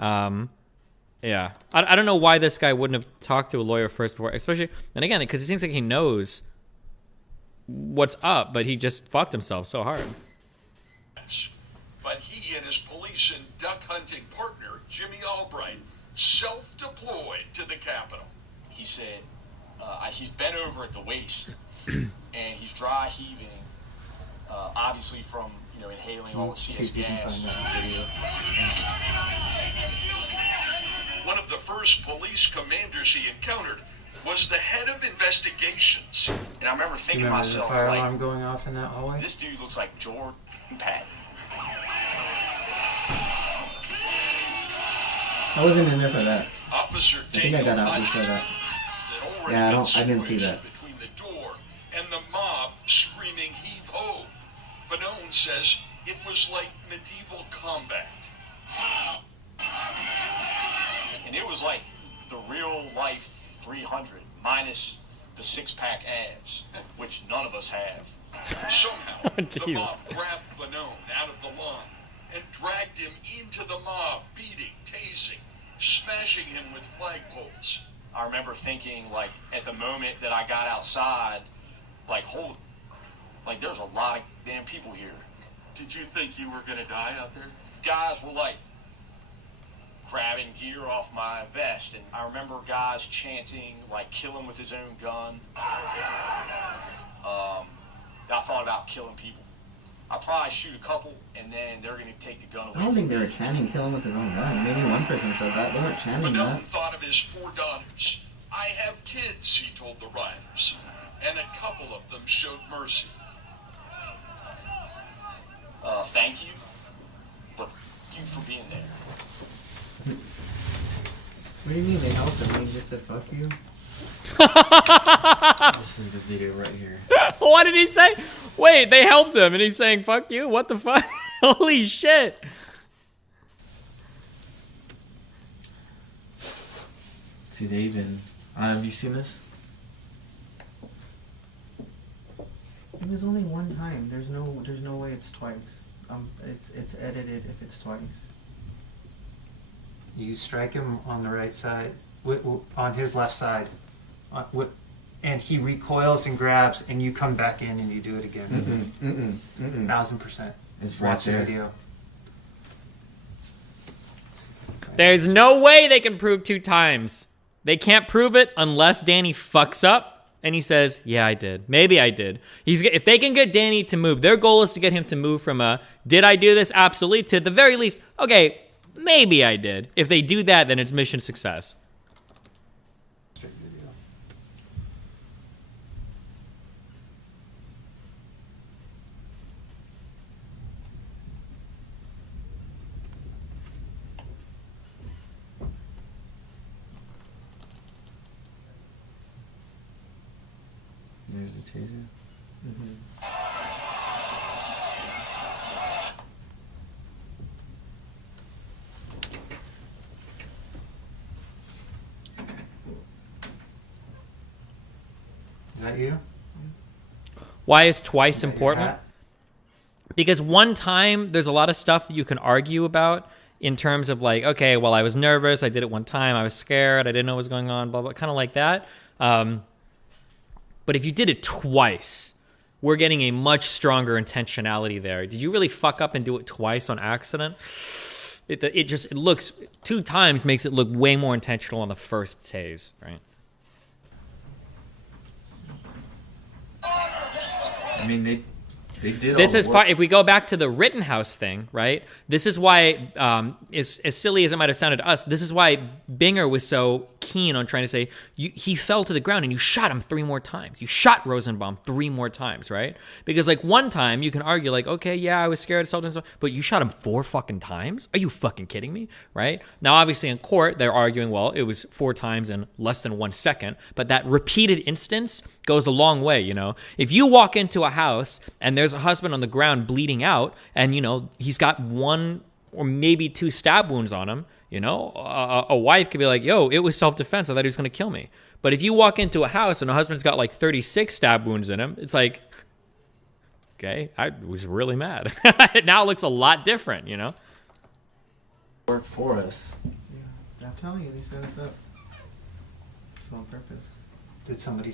Yeah. I don't know why this guy wouldn't have talked to a lawyer first before, especially, and again, because it seems like he knows what's up, but he just fucked himself so hard. But he and his police and duck hunting partner, Jimmy Albright, self-deployed to the Capitol. He said he's bent over at the waist and he's dry heaving, obviously from, you know, inhaling all the CS gas. One of the first police commanders he encountered was the head of investigations. And I remember thinking to The myself, fire like, alarm going off in that hallway? this dude looks like Jordan Patton. I wasn't in there for that. Officer I think I got out before that. Yeah, I didn't see that. Between the door and the mob screaming heave ho. Fanone says it was like medieval combat. And it was like the real life 300 minus the six-pack abs, which none of us have. Somehow, the mob grabbed Fanone out of the line and dragged him into the mob, beating, tasing, smashing him with flagpoles. I remember thinking, like, at the moment that I got outside, like, holy, like, there's a lot of damn people here. Did you think you were gonna die out there? Guys were, like, grabbing gear off my vest, and I remember guys chanting, like, kill him with his own gun. I thought about killing people. I'd probably shoot a couple, and then they're going to take the gun away. I don't think they were chanting kill him with his own gun. Maybe one person said that. They weren't chanting that. Fanone thought of his 4 daughters, I have kids, he told the rioters, and a couple of them showed mercy. Thank you, but you for being there. What do you mean they helped him? They just said fuck you? This is the video right here. What did he say? Wait, they helped him and he's saying fuck you? What the fuck? Holy shit. See, they even... have you seen this? It was only one time. There's no way it's twice. It's edited if it's twice. You strike him on the right side, on his left side, and he recoils and grabs, and you come back in and you do it again. 1000%. It's Watch right the there. video. There's no way they can prove 2 times. They can't prove it unless Danny fucks up and he says, yeah, I did. Maybe I did. If they can get Danny to move, their goal is to get him to move from a, did I do this? Absolutely. To the very least, okay, maybe I did. If they do that, then it's mission success. There's the taser. Is that you? Why is twice important? Because one time, there's a lot of stuff that you can argue about in terms of like, okay, well, I was nervous. I did it one time. I was scared. I didn't know what was going on, blah, blah, kind of like that. But if you did it twice, we're getting a much stronger intentionality there. Did you really fuck up and do it twice on accident? It looks, 2 times makes it look way more intentional on the first tase, right? I mean, they did. This all is the part. work. If we go back to the Rittenhouse thing, right? This is why, as silly as it might have sounded to us, this is why Binger was so keen on trying to say he fell to the ground and you shot him 3 more times. You shot Rosenbaum 3 more times, right? Because like one time you can argue like, okay, yeah, I was scared of self-defense, but you shot him 4 fucking times. Are you fucking kidding me? Right? Now, obviously in court they're arguing, well, it was 4 times in less than 1 second, but that repeated instance goes a long way, you know? If you walk into a house and there's a husband on the ground bleeding out and, you know, he's got 1 or maybe 2 stab wounds on him, you know, a wife could be like, yo, it was self-defense. I thought he was going to kill me. But if you walk into a house and a husband's got like 36 stab wounds in him, it's like, okay, I was really mad. Now it looks a lot different, you know? Work for us. Yeah, I'm telling you, they set us up. It's on purpose. Did somebody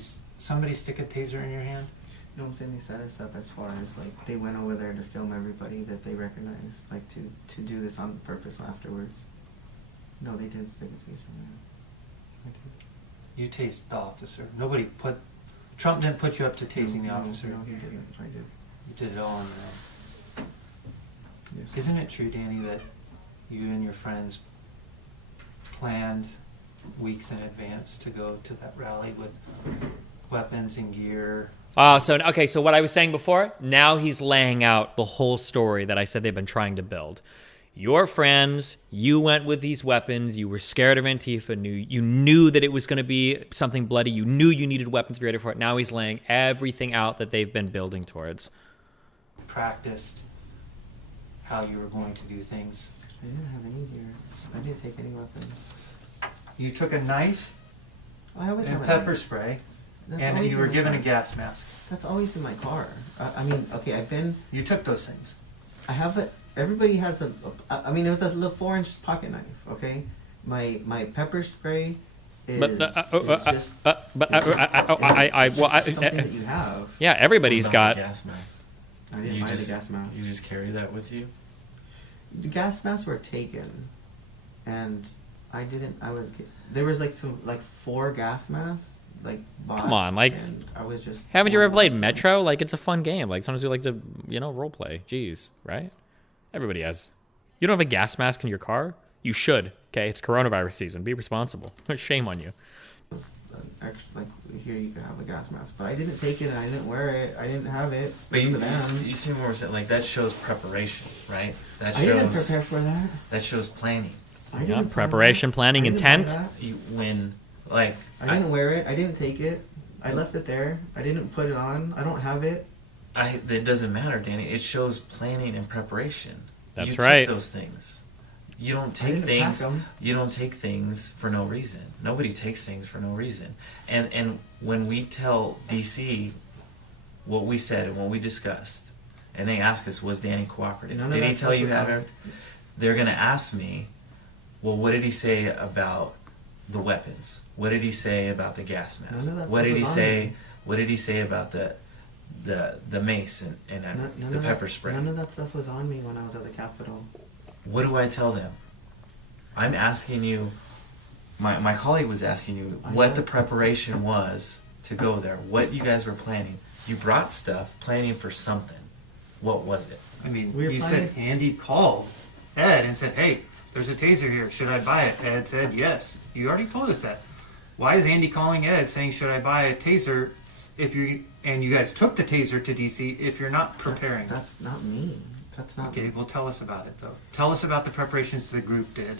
stick a taser in your hand? You know what I'm saying? They set us up as far as like they went over there to film everybody that they recognized, like to do this on purpose afterwards. No, they didn't stick a taser in. You tased the officer. Trump didn't put you up to tasing the officer. No, he didn't. I did. You did it all on your own. Yes. Isn't it true, Danny, that you and your friends planned weeks in advance to go to that rally with weapons and gear? So what I was saying before, now he's laying out the whole story that I said they've been trying to build. Your friends, you went with these weapons, you were scared of Antifa, you knew that it was going to be something bloody, you knew you needed weapons to be ready for it. Now he's laying everything out that they've been building towards. Practiced how you were going to do things. I didn't have any gear. I didn't take any weapons. You took a knife and pepper spray, and you were given a gas mask. That's always in my car. I mean, okay, You took those things. I have it. Everybody has it was a little 4-inch pocket knife, okay? My pepper spray is something that you have. Yeah, everybody's got gas mask. I didn't buy the gas mask. You just carry that with you? The gas masks were taken, and there was like 4 gas masks, like bought. Come on, like, and I was just. Haven't you ever played Metro? Like, it's a fun game. Like, sometimes we like to, role play. Jeez, right? Everybody has. You don't have a gas mask in your car? You should. Okay, it's coronavirus season. Be responsible. Shame on you. Like here you can have a gas mask, but I didn't take it and I didn't wear it. I didn't have it. But in the van. you see what we're saying? Like, that shows preparation, right? That I didn't prepare for that. That shows planning. I didn't preparation, planning, intent. I didn't wear it. I didn't take it. I left it there. I didn't put it on. I don't have it. It doesn't matter, Danny. It shows planning and preparation. That's you right. Take those things. You don't I take didn't things. pack 'em. You don't take things for no reason. Nobody takes things for no reason. And when we tell DC what we said and what we discussed, and they ask us, was Danny cooperative? None of Did he that tell stuff you was how on. everything? They're gonna ask me, well, what did he say about the weapons? What did he say about the gas mask? None of that What stuff did he was on say? me. What did he say about the mace and None the of pepper that, spray? None of that stuff was on me when I was at the Capitol. What do I tell them? I'm asking you, my colleague was asking you what the preparation was to go there, what you guys were planning. You brought stuff, planning for something. What was it? I mean, We were you planning- said Andy called Ed and said, hey, there's a taser here. Should I buy it? Ed said yes. You already told us that. Why is Andy calling Ed saying, should I buy a taser and you guys took the taser to DC if you're not preparing? That's not me. That's not Okay, me. well, tell us about it, though. Tell us about the preparations the group did.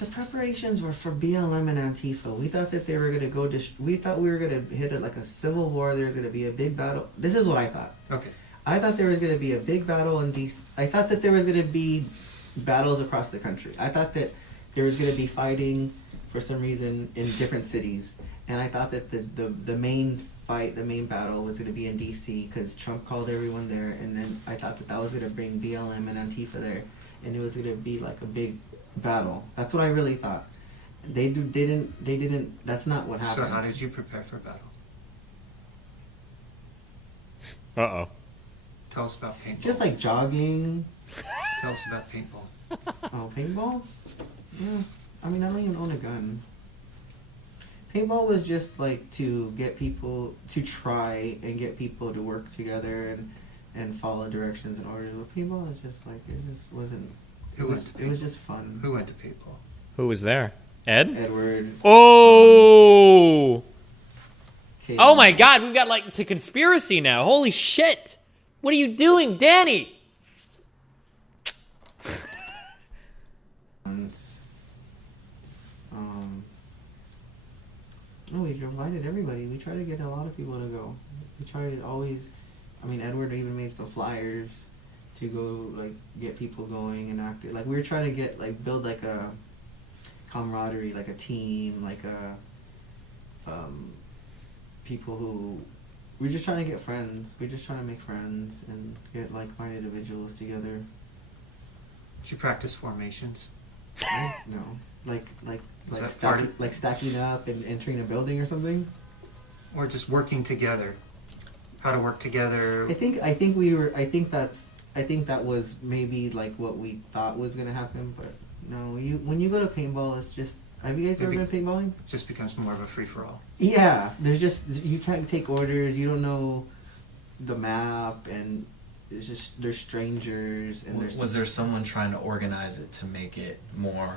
The preparations were for BLM and Antifa. We thought that they were gonna go. We thought we were gonna hit it like a civil war. There was gonna be a big battle. This is what I thought. Okay. I thought there was gonna be a big battle in DC. I thought that there was gonna be battles across the country. I thought that there was gonna be fighting for some reason in different cities, and I thought that the main fight, the main battle was gonna be in DC because Trump called everyone there, and then I thought that was gonna bring BLM and Antifa there, and it was gonna be like a big battle. That's what I really thought. They didn't. That's not what happened. So how did you prepare for battle? Uh-oh. Tell us about paintball. Just like jogging. Tell us about paintball. Oh, paintball? Yeah. I mean, I don't even own a gun. Paintball was just like to get people to try and get people to work together and follow directions and orders. But paintball is just like, it just wasn't. Who went to paintball? It was just fun. Who went to paintball? Who was there? Ed? Edward. Oh! Kate. Oh my god, we've got like to conspiracy now. Holy shit! What are you doing, Danny? No, we invited everybody. We try to get a lot of people to go. We try to always. I mean, Edward even made some flyers to go like get people going and active. Like we were trying to get build like a camaraderie, like a team, like a people who we're just trying to get friends. We're just trying to make friends and get like-minded individuals together. Did you practice formations? No, like Was that part of- like stacking up and entering a building or something. Or just working together? How to work together? I think that was maybe like what we thought was gonna happen, but no. When you go to paintball, it's just. Have you guys ever been paintballing? It just becomes more of a free for all. Yeah, you can't take orders. You don't know the map, and it's just there's strangers and there's. Was there someone trying to organize it to make it more,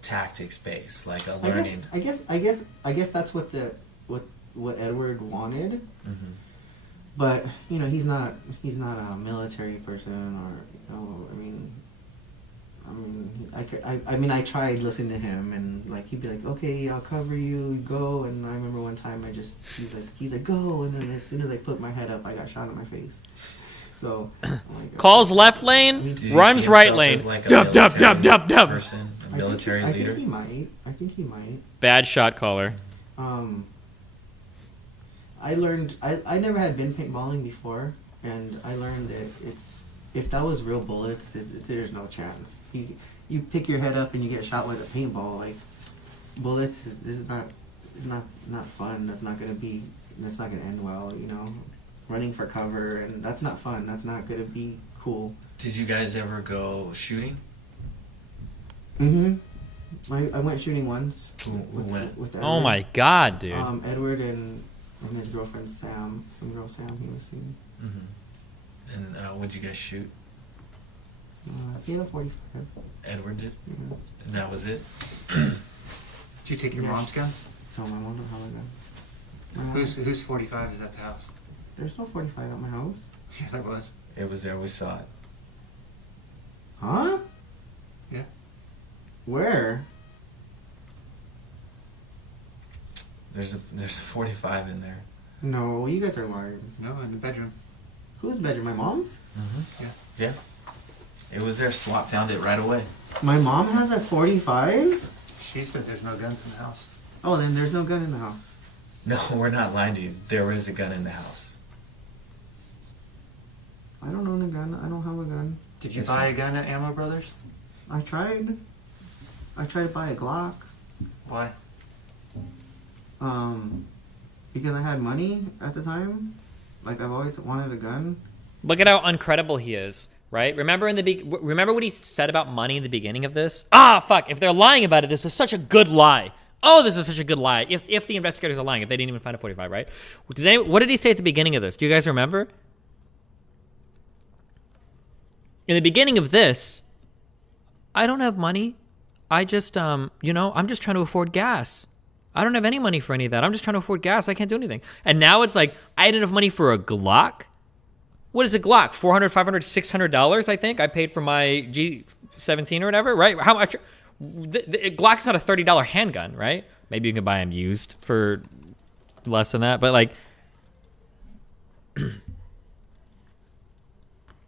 tactics based, like a learning? I guess that's what what Edward wanted. Mm-hmm. But he's not a military person, or I mean I tried listening to him, and like he'd be like, okay, I'll cover you, go. And I remember one time he's like go, and then as soon as I put my head up, I got shot in my face. So calls left lane, runs right lane. Dub dub dub dub dub. Person, a military leader. I think he might. Bad shot caller. I learned I never had been paintballing before, and I learned that if that was real bullets, there's no chance. You pick your head up and you get shot with a paintball. Like bullets is not fun. That's not gonna end well. Running for cover, and that's not fun. That's not gonna be cool. Did you guys ever go shooting? Mm-hmm. I went shooting once. Who went? With Edward. Oh my god, dude. Edward and his girlfriend Sam. Some girl Sam he was seeing. Mm-hmm. And what'd you guys shoot? He had a 45. Edward did? Mm-hmm. And that was it? Did you take your mom's gun? No, my mom don't have a gun. Who's 45 is at the house? There's no 45 at my house. Yeah, there was. It was there. We saw it. Huh? Yeah. Where? There's a 45 in there. No, you guys are lying. No, in the bedroom. Whose bedroom? My mom's? Mm-hmm. Yeah. It was there. SWAT found it right away. My mom has a 45? She said there's no guns in the house. Oh, then there's no gun in the house. No, we're not lying to you. There is a gun in the house. I don't own a gun. I don't have a gun. Did you buy a gun at Ammo Brothers? I tried. I tried to buy a Glock. Why? Because I had money at the time. Like, I've always wanted a gun. Look at how uncredible he is, right? Remember remember what he said about money in the beginning of this? Ah, fuck. If they're lying about it, this is such a good lie. Oh, this is such a good lie. If the investigators are lying, if they didn't even find a 45, right? What did he say at the beginning of this? Do you guys remember? In the beginning of this, I don't have money. I just, you know, I'm just trying to afford gas. I don't have any money for any of that. I'm just trying to afford gas. I can't do anything. And now it's like, I had enough money for a Glock. What is a Glock? $400, $500, $600, I think. I paid for my G17 or whatever, right? How much? The Glock's not a $30 handgun, right? Maybe you can buy them used for less than that. But like...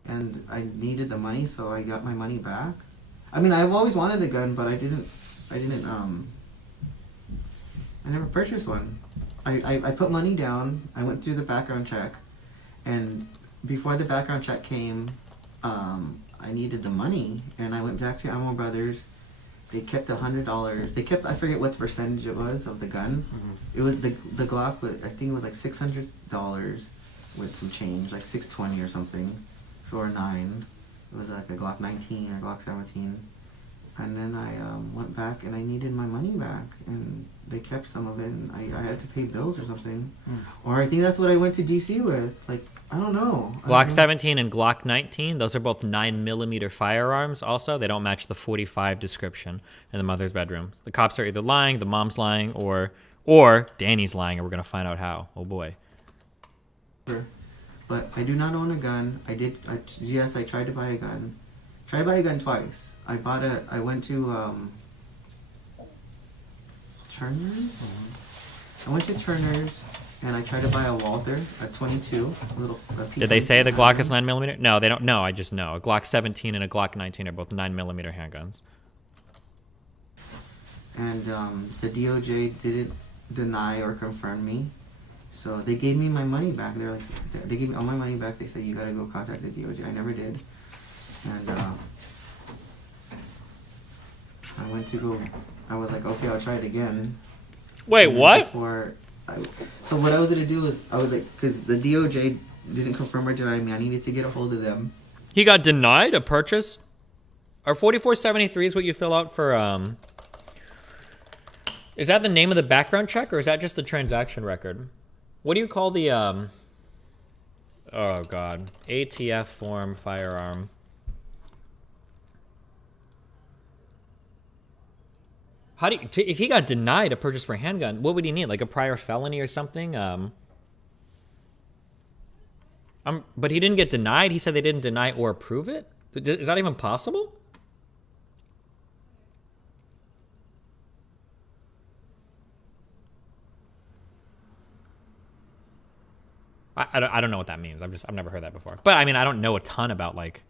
And I needed the money, so I got my money back. I mean, I've always wanted a gun, but I never purchased one. I put money down, I went through the background check, and before the background check came, I needed the money, and I went back to Ammo Brothers. They kept $100. They kept, I forget what percentage it was of the gun. It was the Glock, I think it was like $600 with some change, like $620 or something for a 9. It was like a Glock 19 or Glock 17. And then I went back and I needed my money back, and they kept some of it, and I had to pay bills or something. Or I think that's what I went to DC with. Like, I don't know. Glock 17 and Glock 19, those are both 9mm firearms also. They don't match the 45 description in the mother's bedroom. The cops are either lying, the mom's lying, or Danny's lying, and we're going to find out how. Oh boy. But I do not own a gun. Yes, I tried to buy a gun. Tried to buy a gun twice. I went to Turner's. I went to Turner's and I tried to buy a Walther, a 22. Did they say the Glock is 9mm? No, they don't know. I just know. A Glock 17 and a Glock 19 are both 9mm handguns. And the DOJ didn't deny or confirm me. So they gave me my money back. They gave me all my money back. They said, you gotta go contact the DOJ. I never did. And I went to go, I was like, okay, I'll try it again. Wait, what? So what I was going to do is, I was like, because the DOJ didn't confirm or deny me, I needed to get a hold of them. He got denied a purchase? Or 4473 is what you fill out for, is that the name of the background check, or is that just the transaction record? What do you call the, oh God, ATF form firearm? How do you, if he got denied a purchase for a handgun, what would he need? Like a prior felony or something? But he didn't get denied. He said they didn't deny or approve it. Is that even possible? I don't know what that means. I've never heard that before. But I mean, I don't know a ton about like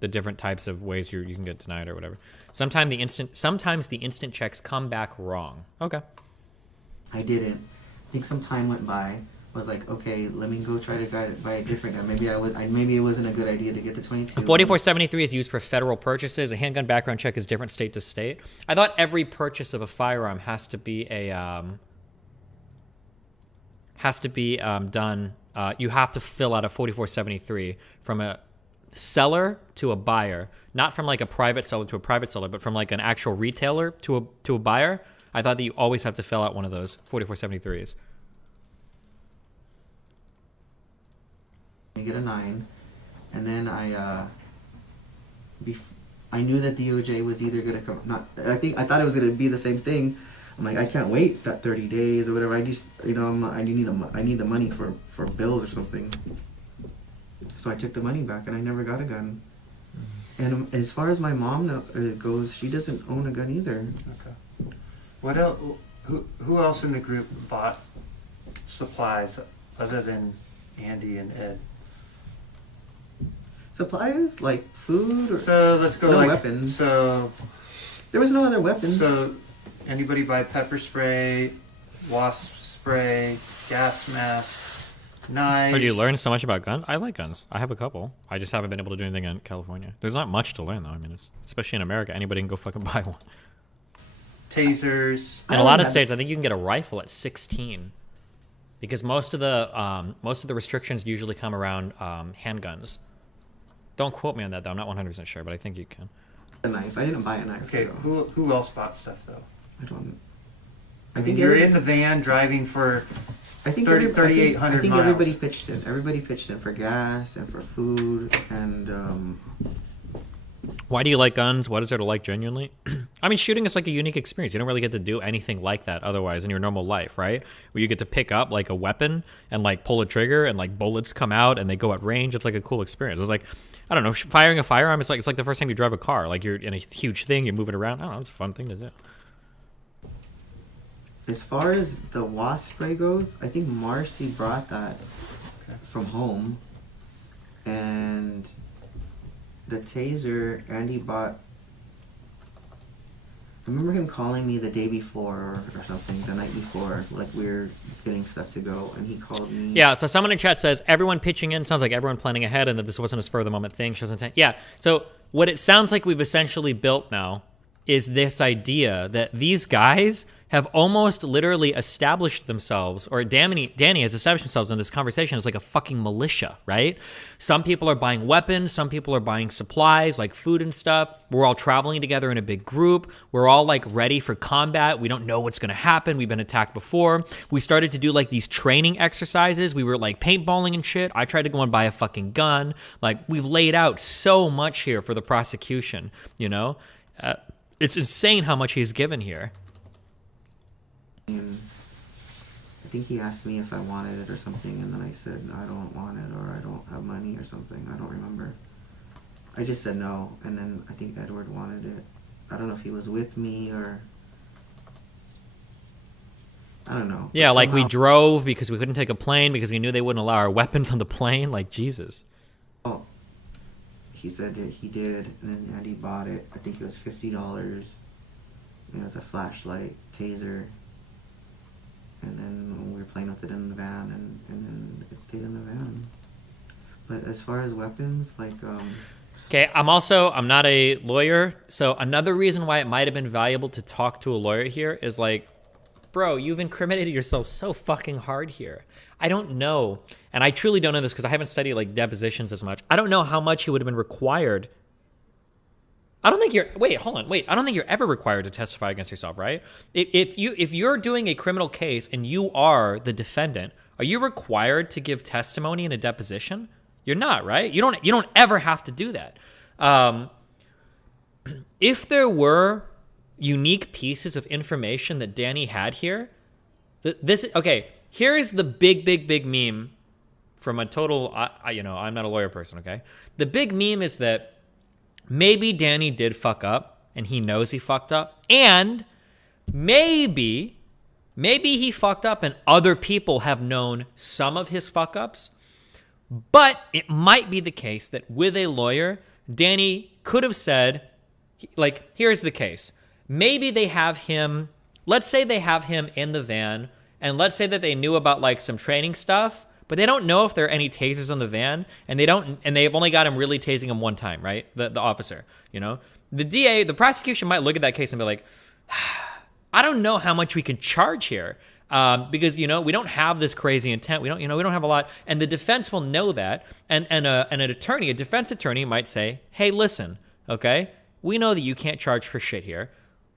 the different types of ways you can get denied or whatever. Sometimes the instant checks come back wrong. Okay. I didn't. I think some time went by. I was like, okay, let me go try to buy a different gun. Maybe it wasn't a good idea to get the 22. A 4473 is used for federal purchases. A handgun background check is different state to state. I thought every purchase of a firearm has to be done. You have to fill out a 4473 from a seller to a buyer, not from like a private seller to a private seller, but from like an actual retailer to a buyer. I thought that you always have to fill out one of those 4473s. I get a 9, and then I knew that DOJ was either gonna come. I thought it was gonna be the same thing, I'm like, I can't wait that 30 days or whatever. I just, you know, I need the money for bills or something. So I took the money back, and I never got a gun. And as far as my mom goes, she doesn't own a gun either. Okay. What else? Who else in the group bought supplies other than Andy and Ed? Supplies like food or so let's go no like weapons. So there was no other weapons. So anybody buy pepper spray, wasp spray, gas masks, knives? Oh, do you learn so much about guns? I like guns. I have a couple. I just haven't been able to do anything in California. There's not much to learn though. I mean, it's, especially in America, anybody can go fucking buy one. Tasers. In a lot of states, I think you can get a rifle at 16, because most of the restrictions usually come around handguns. Don't quote me on that though. I'm not 100% sure, but I think you can. A knife. I didn't buy a knife. Okay, who else bought stuff though? I don't. I think you're in the van driving for I think 3,800 I think miles. everybody pitched in. Everybody pitched in for gas and for food and. Why do you like guns? What is there to like genuinely? I mean, shooting is like a unique experience. You don't really get to do anything like that otherwise in your normal life, right? Where you get to pick up like a weapon and like pull a trigger and like bullets come out and they go at range. It's like a cool experience. It's like, I don't know, firing a firearm. It's like the first time you drive a car. Like you're in a huge thing, you're moving around. I don't know. It's a fun thing to do. As far as the wasp spray goes, I think Marcy brought that from home, and the taser Andy bought. I remember him calling me the day before or something, the night before, like we were getting stuff to go, and he called me. Yeah, so someone in chat says, everyone pitching in, sounds like everyone planning ahead and that this wasn't a spur-of-the-moment thing. She wasn't. Yeah, so what it sounds like we've essentially built now is this idea that these guys have almost literally established themselves, or Danny has established themselves in this conversation as like a fucking militia, right? Some people are buying weapons, some people are buying supplies like food and stuff. We're all traveling together in a big group. We're all like ready for combat. We don't know what's gonna happen. We've been attacked before. We started to do like these training exercises. We were like paintballing and shit. I tried to go and buy a fucking gun. Like we've laid out so much here for the prosecution, you know? It's insane how much he's given here. And I think he asked me if I wanted it or something, and then I said I don't want it, or I don't have money or something. I don't remember. I just said no, and then I think Edward wanted it. I don't know if he was with me or I don't know. Yeah, like we drove because we couldn't take a plane because we knew they wouldn't allow our weapons on the plane. Like, Jesus. Oh, he said that he did, and then Andy bought it. I think it was $50. It was a flashlight, taser. And then we were playing with it in the van, and then it stayed in the van. But as far as weapons, like, Okay, I'm not a lawyer, so another reason why it might have been valuable to talk to a lawyer here is like, bro, you've incriminated yourself so fucking hard here. I don't know, and I truly don't know this because I haven't studied like depositions as much. I don't know how much he would have been required. I don't think you're, wait, I don't think you're ever required to testify against yourself, right? If you're doing a criminal case and you are the defendant, are you required to give testimony in a deposition? You're not, right? You don't ever have to do that. If there were unique pieces of information that Danny had here, okay, here's the big meme from a total, I'm not a lawyer person, okay? The big meme is that maybe Danny did fuck up and he knows he fucked up, and maybe he fucked up and other people have known some of his fuck ups, but it might be the case that with a lawyer, Danny could have said, like, here's the case. Maybe they have him, let's say they have him in the van, and let's say that they knew about like some training stuff, but they don't know if there are any tasers on the van, and they've only got him really tasing him one time, right? The officer, you know? The prosecution might look at that case and be like, I don't know how much we can charge here. Because, we don't have this crazy intent. We don't have a lot. And the defense will know that. And a defense attorney might say, hey, listen, okay? We know that you can't charge for shit here.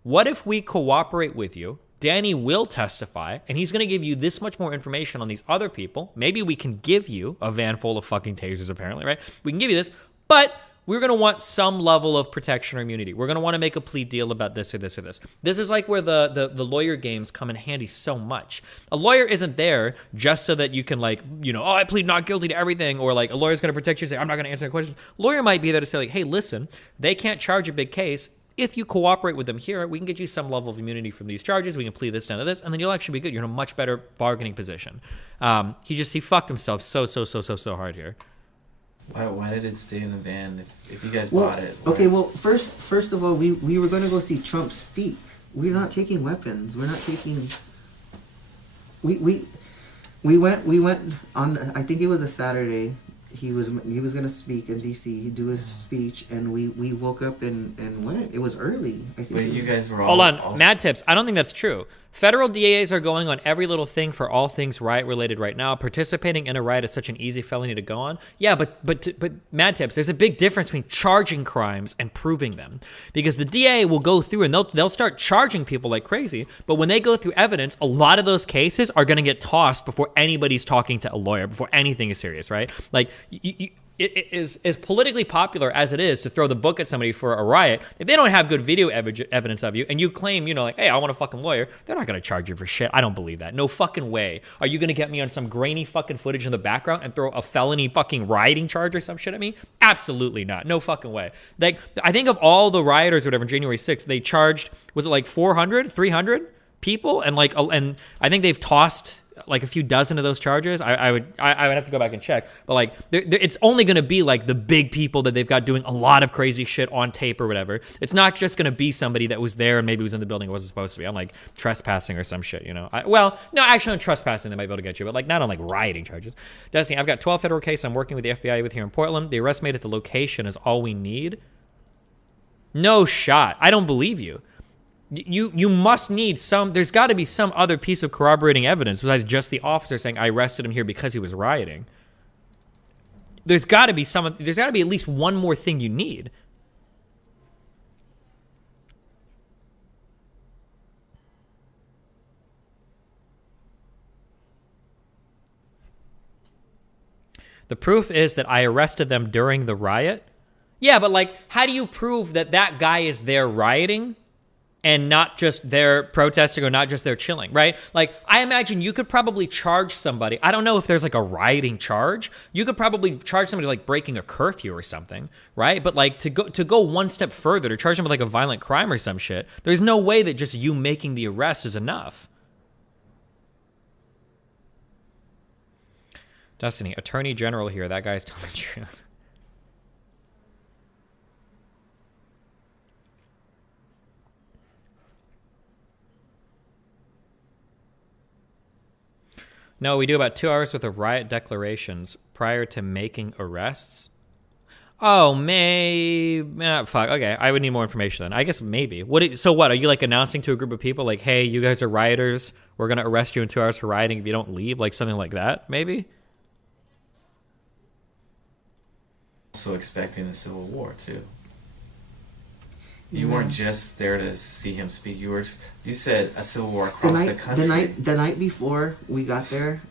What if we cooperate with you? Danny will testify, and he's going to give you this much more information on these other people. Maybe we can give you a van full of fucking tasers, apparently, right? We can give you this, but we're going to want some level of protection or immunity. We're going to want to make a plea deal about this or this or this. This is like where the lawyer games come in handy so much. A lawyer isn't there just so that you can like, you know, oh, I plead not guilty to everything, or like a lawyer's going to protect you and say, I'm not going to answer any questions. Lawyer might be there to say like, hey, listen, they can't charge a big case. If you cooperate with them here, we can get you some level of immunity from these charges. We can plead this down to this, and then you'll actually be good. You're in a much better bargaining position. He fucked himself so hard here. Why did it stay in the van if you guys bought it? Okay, well, first of all, we were going to go see Trump speak. We're not taking weapons. We're not taking... We went on, I think it was a Saturday. He was going to speak in D.C. He'd do his speech, and we woke up and went. It was early. I think. But you guys were all... Hold on, Mad Tips. I don't think that's true. Federal DAs are going on every little thing for all things riot-related right now. Participating in a riot is such an easy felony to go on. Yeah, but Mad Tips, there's a big difference between charging crimes and proving them. Because the DA will go through and they'll start charging people like crazy, but when they go through evidence, a lot of those cases are going to get tossed before anybody's talking to a lawyer, before anything is serious, right? Like, it is as politically popular as it is to throw the book at somebody for a riot. If they don't have good video evidence of you and you claim, you know, like, hey, I want a fucking lawyer, they're not going to charge you for shit. I don't believe that. No fucking way. Are you going to get me on some grainy fucking footage in the background and throw a felony fucking rioting charge or some shit at me? Absolutely not. No fucking way. Like, I think of all the rioters or whatever, January 6th, they charged, was it like 400, 300 people? And like, and I think they've tossed like a few dozen of those charges. I would have to go back and check, but like it's only going to be like the big people that they've got doing a lot of crazy shit on tape or whatever. It's not just going to be somebody that was there and maybe was in the building and wasn't supposed to be, on like trespassing or some shit, you know. Well, no, actually on trespassing they might be able to get you, but like not on like rioting charges. Destiny, I've got 12 federal cases I'm working with the FBI with here in Portland. The arrest made at the location is all we need. No shot. I don't believe you. You must need some, there's got to be some other piece of corroborating evidence besides just the officer saying, I arrested him here because he was rioting. There's got to be at least one more thing you need. The proof is that I arrested them during the riot. Yeah, but like, how do you prove that that guy is there rioting and not just there protesting or not just there chilling, right? Like, I imagine you could probably charge somebody. I don't know if there's like a rioting charge. You could probably charge somebody like breaking a curfew or something, right? But like to go one step further, to charge them with like a violent crime or some shit, there's no way that just you making the arrest is enough. Destiny, Attorney General here. That guy's telling the truth. No, we do about 2 hours worth of riot declarations prior to making arrests. Oh, fuck. Okay, I would need more information then. I guess maybe. So what? Are you like announcing to a group of people like, hey, you guys are rioters. We're going to arrest you in 2 hours for rioting if you don't leave? Like something like that, maybe? Also expecting a civil war, too. You weren't just there to see him speak. You said a civil war across the country. The night before we got there,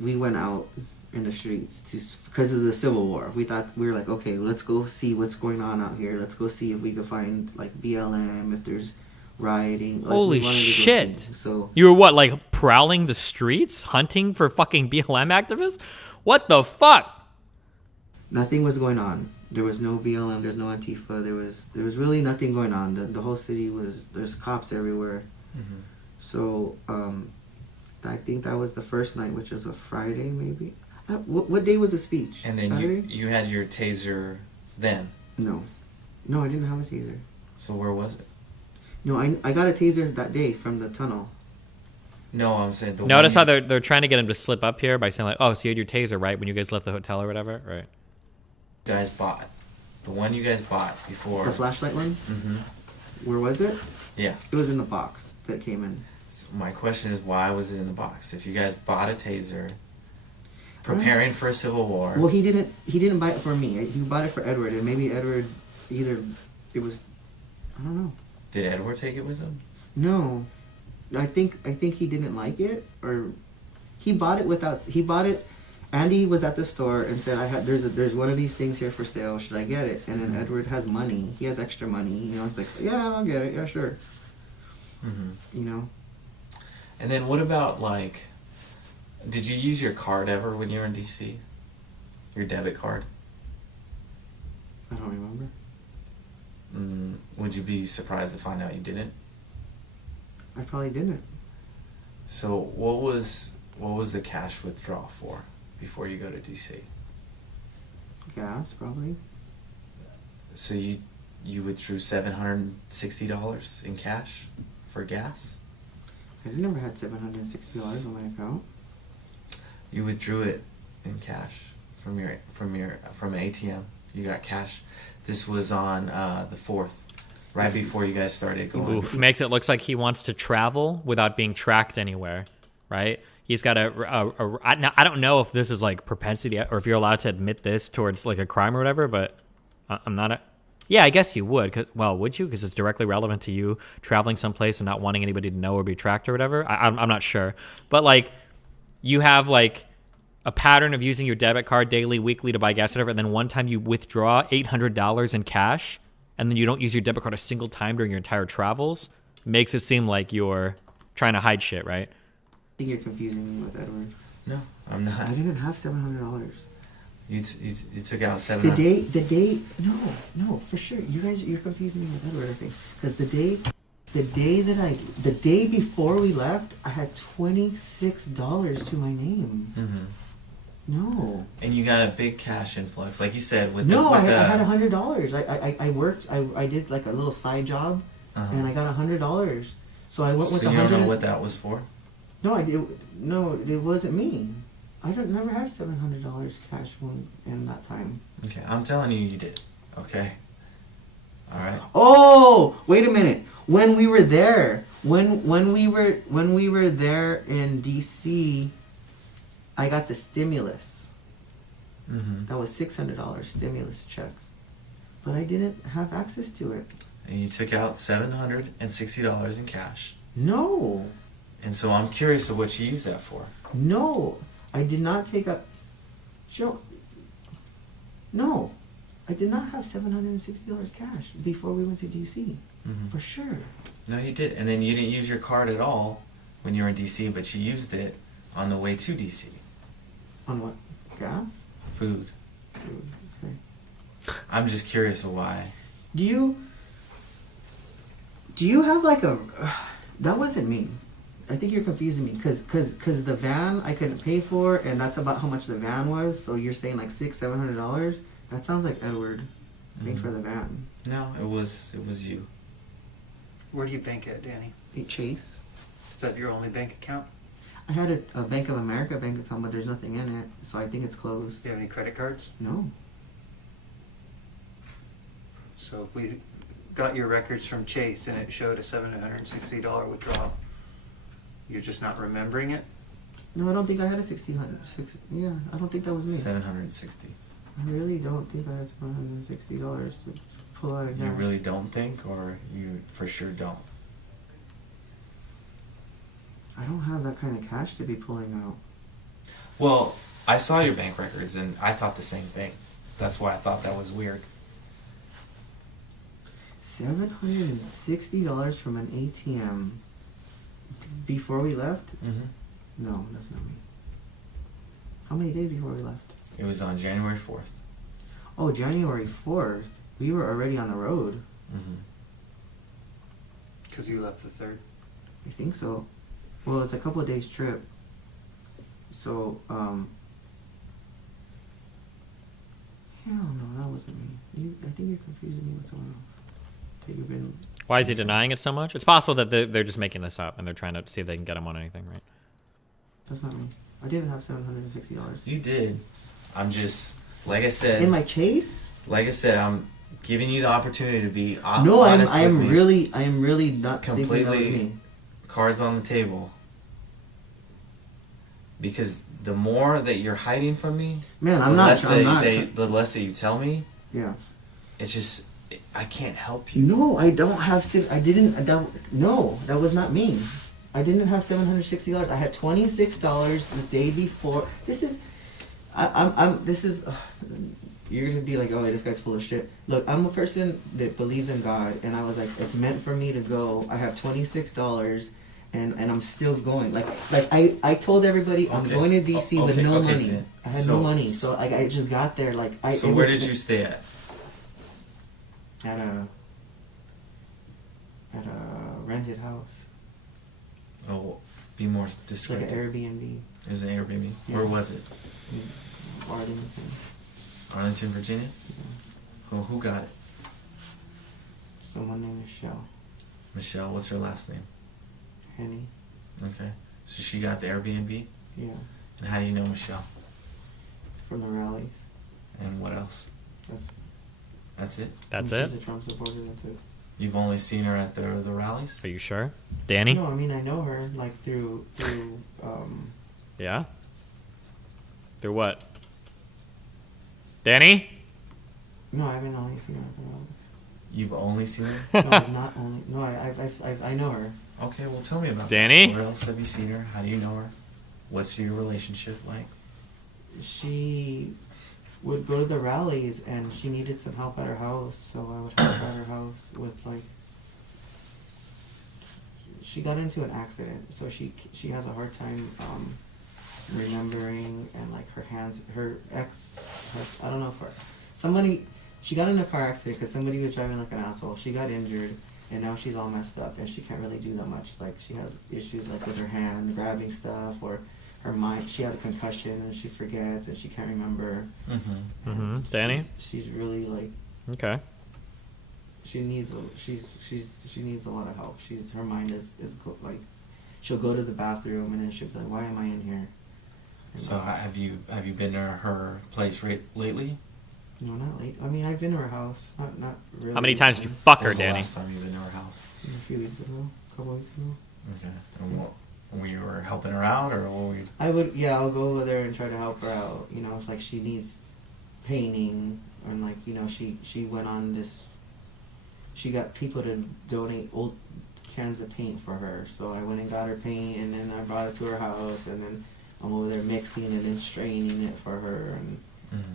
we went out in the streets because of the Civil War. We were like, okay, let's go see what's going on out here. Let's go see if we can find like BLM, if there's rioting. Like, holy shit! So you were what, like prowling the streets, hunting for fucking BLM activists? What the fuck? Nothing was going on. There was no BLM, there's no Antifa, there was really nothing going on. The whole city there's cops everywhere. Mm-hmm. So, I think that was the first night, which was a Friday, maybe. What day was the speech? And then Saturday? you had your taser then? No, I didn't have a taser. So where was it? No, I got a taser that day from the tunnel. No, I'm saying the Notice how they're trying to get him to slip up here by saying like, oh, so you had your taser, right, when you guys left the hotel or whatever, right? Guys bought the one you guys bought before the flashlight one. Mm-hmm. Where was it? Yeah, it was in the box that came in. So my question is, why was it in the box? If you guys bought a taser, preparing for a civil war. Well, he didn't buy it for me. He bought it for Edward, and maybe Edward I don't know. Did Edward take it with him? No, I think he didn't like it, or he bought it Andy was at the store and said, there's one of these things here for sale. Should I get it? And then Edward has money. He has extra money. You know, it's like, yeah, I'll get it. Yeah, sure. You know. And then what about, like, did you use your card ever when you were in DC? Your debit card? I don't remember. Would you be surprised to find out you didn't? I probably didn't. So what was the cash withdrawal for before you go to DC? Gas, probably. So you withdrew $760 in cash for gas? I never had $760 on my account. You withdrew it in cash from ATM. You got cash. This was on the 4th, right before you guys started going. Oof, makes it looks like he wants to travel without being tracked anywhere, right? He's got I don't know if this is like propensity or if you're allowed to admit this towards like a crime or whatever, but I'm not yeah, I guess you would. Well, would you? Because it's directly relevant to you traveling someplace and not wanting anybody to know or be tracked or whatever. I'm not sure. But like you have like a pattern of using your debit card daily, weekly to buy gas, whatever, and then one time you withdraw $800 in cash, and then you don't use your debit card a single time during your entire travels, makes it seem like you're trying to hide shit, right? I think you're confusing me with Edward. No, I'm not. I didn't have $700. You took out $700. The day, no, for sure. You're confusing me with Edward, I think, because the day before we left, I had $26 to my name. No. And you got a big cash influx, like you said. With I had $100. I worked. I did like a little side job, and I got $100. So I went with So you don't know what that was for? No, I did. No, it wasn't me. I never had $700 cash in that time. Okay, I'm telling you, you did. Okay. All right. Oh, wait a minute. When we were there, when we were there in DC, I got the stimulus. That was $600 stimulus check, but I didn't have access to it. And you took out $760 in cash. No. And so I'm curious of what you used that for. No, I did not take up. No, I did not have $760 cash before we went to DC. For sure. No, you did. And then you didn't use your card at all when you were in DC, but you used it on the way to DC. On what? Gas? Food. Okay. I'm just curious of why. Do you have like a... that wasn't me. I think you're confusing me because the van I couldn't pay for, and that's about how much the van was. So you're saying like $600-700? That sounds like Edward paying for the van. No, it was you. Where do you bank at, Danny? At Chase. Is that your only bank account? I had a Bank of America bank account, but there's nothing in it, so I think it's closed. Do you have any credit cards? No. So if we got your records from Chase and it showed a $760 withdrawal, you're just not remembering it? No, I don't think I had a $1,600. Yeah, I don't think that was me. $760. I really don't think I had $760 to pull out of gas. You really don't think, or you for sure don't? I don't have that kind of cash to be pulling out. Well, I saw your bank records and I thought the same thing. That's why I thought that was weird. $760 from an ATM before we left? No, that's not me. How many days before we left? It was on January 4th. Oh, January 4th. We were already on the road. Because you left the 3rd? I think so. Well, it's a couple of days trip. So, hell no, that wasn't me. I think you're confusing me with someone else. Why is he denying it so much? It's possible that they're just making this up and they're trying to see if they can get him on anything, right? That's not me. I didn't have $760. You did. I'm just, like I said. In my Chase? Like I said, I'm giving you the opportunity to be honest with me. I am really not completely thinking that was me. Cards on the table. Because the more that you're hiding from me, man, the less that you tell me. Yeah. It's just, I can't help you. No, I don't have. No, that was not me. I didn't have $760. I had $26 the day before. This is. This is. You're gonna be like, oh, this guy's full of shit. Look, I'm a person that believes in God, and I was like, it's meant for me to go. I have $26, and I'm still going. Like I told everybody I'm going to DC with no money. Dan. I had no money, so I just got there. Like So where did you stay at? At a rented house. Oh, be more descriptive. Like an Airbnb. It was an Airbnb. Yeah. Where was it? Arlington. Arlington, Virginia? Yeah. Who got it? Someone named Michelle. Michelle, what's her last name? Henny. Okay. So she got the Airbnb? Yeah. And how do you know Michelle? From the rallies. And what else? That's it? That's She's it? a Trump supporter, that's it. You've only seen her at the rallies? Are you sure? Danny? No, I mean, I know her, like, through Yeah? Through what? Danny? No, I haven't only seen her at the rallies. You've only seen her? No, I've not only. No, I know her. Okay, well, tell me about Danny? That. Where else have you seen her? How do you know her? What's your relationship like? She would go to the rallies, and she needed some help at her house, so I would help at her house with, like... She got into an accident, so she has a hard time remembering, and, like, her hands... Her ex... I don't know if her... Somebody... She got in a car accident because somebody was driving like an asshole. She got injured, and now she's all messed up, and she can't really do that much. Like, she has issues, like, with her hand, grabbing stuff, or her mind. She had a concussion, and she forgets, and she can't remember. Danny? She's really, like... Okay. She needs she needs a lot of help. Her mind is like... She'll go to the bathroom, and then she'll be like, why am I in here? And So have you been to her place lately? No, not late. I mean, I've been to her house. Not really. How many times did you fuck her, When was the Danny? last time you've been to her house? A few weeks ago. A couple weeks ago. Okay. And what, were you helping her out, or what were you... I'll go over there and try to help her out. You know, it's like she needs painting, and like, you know, she went on this... She got people to donate old cans of paint for her. So I went and got her paint, and then I brought it to her house, and then I'm over there mixing and then straining it for her, and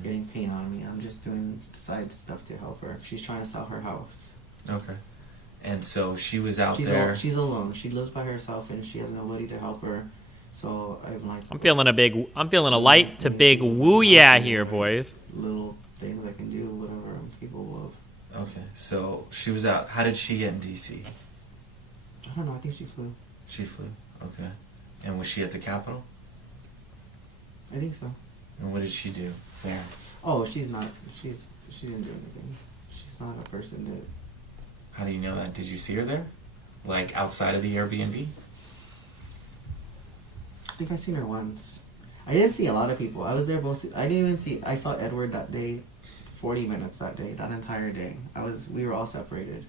getting paint on me. I'm just doing side stuff to help her. She's trying to sell her house. Okay. And so she was out there... She's alone. She lives by herself, and she has nobody to help her. So I'm like... I'm feeling a light to big woo yeah here, boys. Little things I can do, whatever I'm capable of. Okay, so she was out. How did she get in DC? I don't know. I think she flew. She flew. Okay. And was she at the Capitol? I think so. And what did she do? Yeah. Oh, she's not. She didn't do anything. She's not a person that... How do you know that? Did you see her there? Like outside of the Airbnb? I think I seen her once. I didn't see a lot of people. I was there mostly. I didn't even see... I saw Edward that day, 40 minutes that day, that entire day. We were all separated.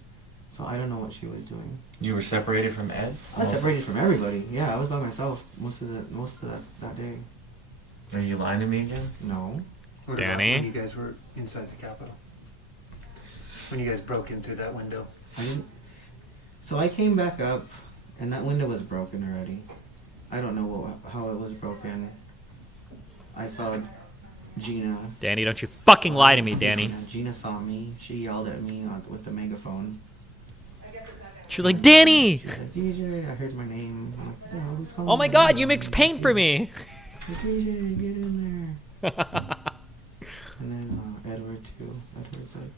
So I don't know what she was doing. You were separated from Ed? I was separated from everybody. Yeah, I was by myself most of that day. Are you lying to me again? No. What about when you guys were inside the Capitol? When you guys broke into that window? I didn't... So I came back up, and that window was broken already. I don't know how it was broken. I saw Gina. Danny, don't you fucking lie to me, Danny. Gina saw me. She yelled at me with the megaphone. She was like, Danny! She was like, DJ, I heard my name. I'm like, "Oh, who's calling Oh my me?" god, you mixed paint for me! DJ, get in there. And then Edward too. Edward's like,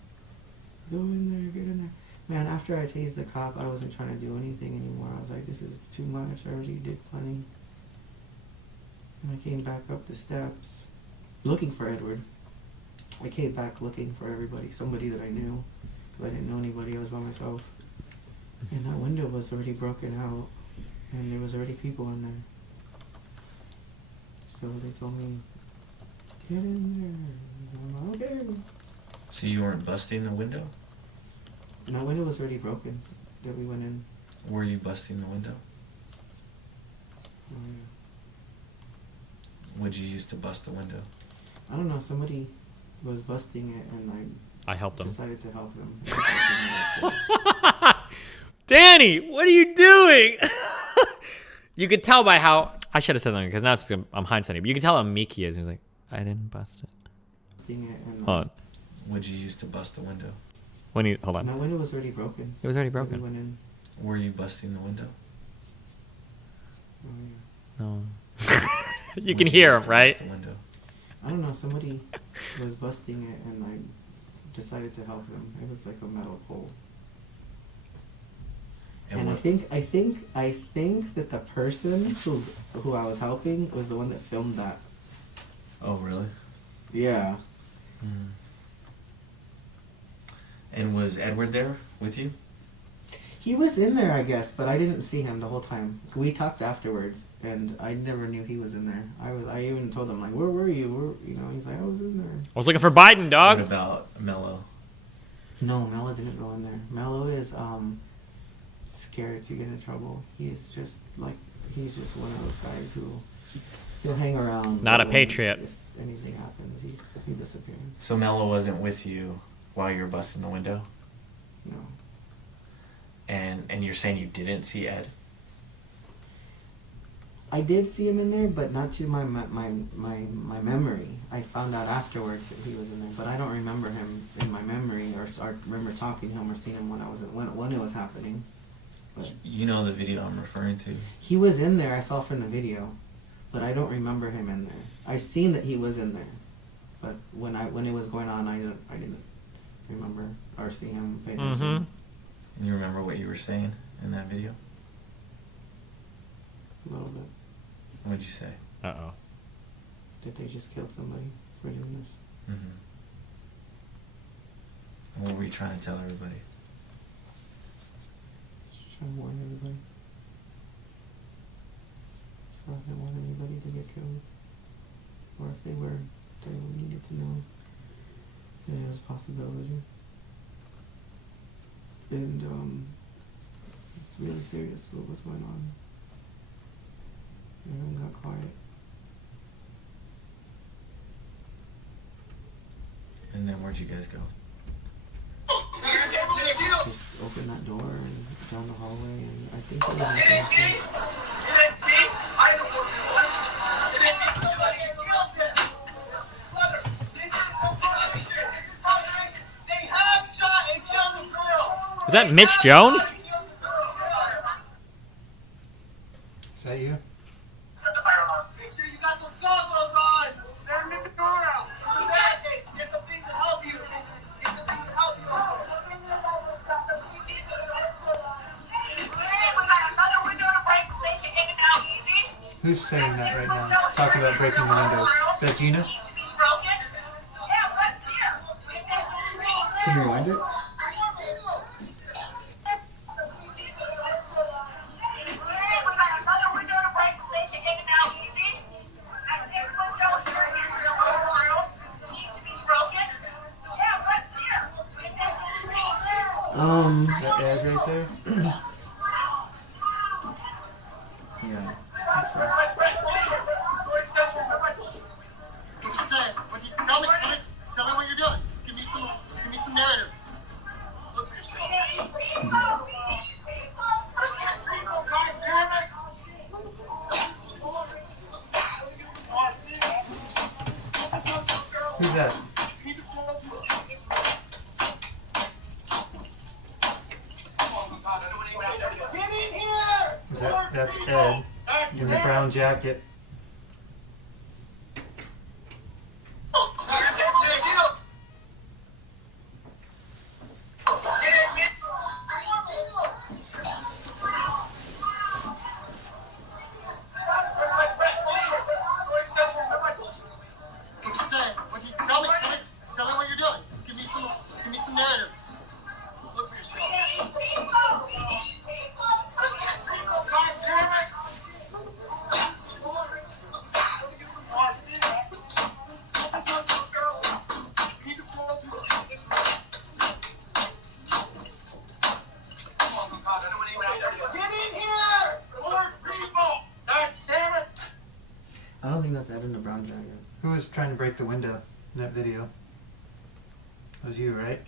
go in there, get in there. Man, after I tased the cop, I wasn't trying to do anything anymore. I was like, this is too much. I already did plenty. And I came back up the steps, looking for Edward. I came back looking for everybody, somebody that I knew. Because I didn't know anybody, I was by myself. And that window was already broken out. And there was already people in there. So they told me, get in there. I'm like, okay. So you weren't busting the window? And that window was already broken that we went in. Were you busting the window? What'd you use to bust the window? I don't know, somebody was busting it and I helped him. Decided to help them. Danny, what are you doing? You could tell by how... I should have said something because now I'm hindsighting. But you can tell how meek he is. He's like, I didn't bust it. And, Hold on. What'd you use to bust the window? When you hold on. My window was already broken. It was already When we broken. went in. Were you busting the window? No. You What'd can hear use him, to right? bust the window? I don't know. Somebody was busting it, and I decided to help him. It was like a metal pole. And I think that the person who I was helping was the one that filmed that. Oh, really? Yeah. And was Edward there with you? He was in there, I guess, but I didn't see him the whole time. We talked afterwards, and I never knew he was in there. I even told him, like, where were you? He's like, I was in there. I was looking for Biden, dog. What about Mello? No, Mello didn't go in there. Mello is scared to get in trouble. He's just one of those guys who he'll hang around. Not a but patriot. If anything happens, he disappears. So Mello wasn't with you while you were busting the window? No. And you're saying you didn't see Ed? I did see him in there, but not to my memory. I found out afterwards that he was in there, but I don't remember him in my memory, or remember talking to him or seeing him when it was happening. But You know the video I'm referring to. he was in there. I saw from the video, but I don't remember him in there. I've seen that he was in there, but when it was going on, I didn't remember or see him. Pay attention. You remember what you were saying in that video? A little bit. What'd you say? Uh-oh. That they just killed somebody for doing this. And what were you trying to tell everybody? Just trying to warn everybody. So I didn't want anybody to get killed. Or if they were, they needed to know that it was a possibility. And it's really serious what was going on. Everyone got quiet. And then where'd you guys go? Just open that door and down the hallway, and I think there was nothing. Is that Mitch Jones? Is that you? Make sure you got those goggles on. They're in the door out. Get the things that help you. Get the things that help you. Who's saying that right now? Talking about breaking the windows. Is that Gina? Can you rewind it? Is that Ed right there? Yeah. What's he saying? Tell me what you're doing. Just give me some narrative. Look for yourself. Who's that? Get in here! That's Ed in the brown jacket. What's he saying? Tell me what you're doing. Just give me some narrative. Look for yourself. Get in here! More people! God damn it! I don't think that's Ed in the brown jacket. Who was trying to break the window in that video? That was you, right?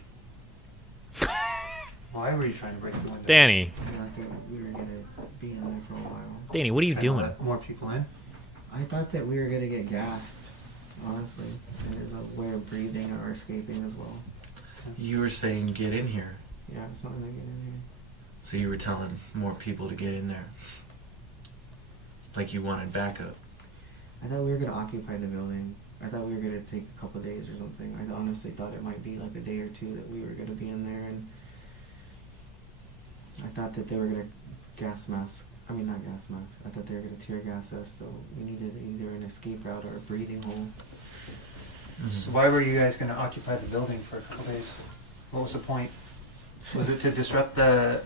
Why were you trying to break the window? Danny. Yeah, I think we were gonna be in there for a while. Danny, what are you Trying to doing? let more people in? I thought that we were gonna get gassed. honestly. And there's a way of breathing or escaping as well. You were saying get in here. Yeah, I just wanted to get in here. So you were telling more people to get in there. Like you wanted backup. I thought we were going to occupy the building. I thought we were going to take a couple of days or something. I honestly thought it might be like a day or two that we were going to be in there, and I thought that they were going to gas mask. I mean, not gas mask. I thought they were going to tear gas us, so we needed either an escape route or a breathing hole. So why were you guys going to occupy the building for a couple days? What was the point? Was it to disrupt the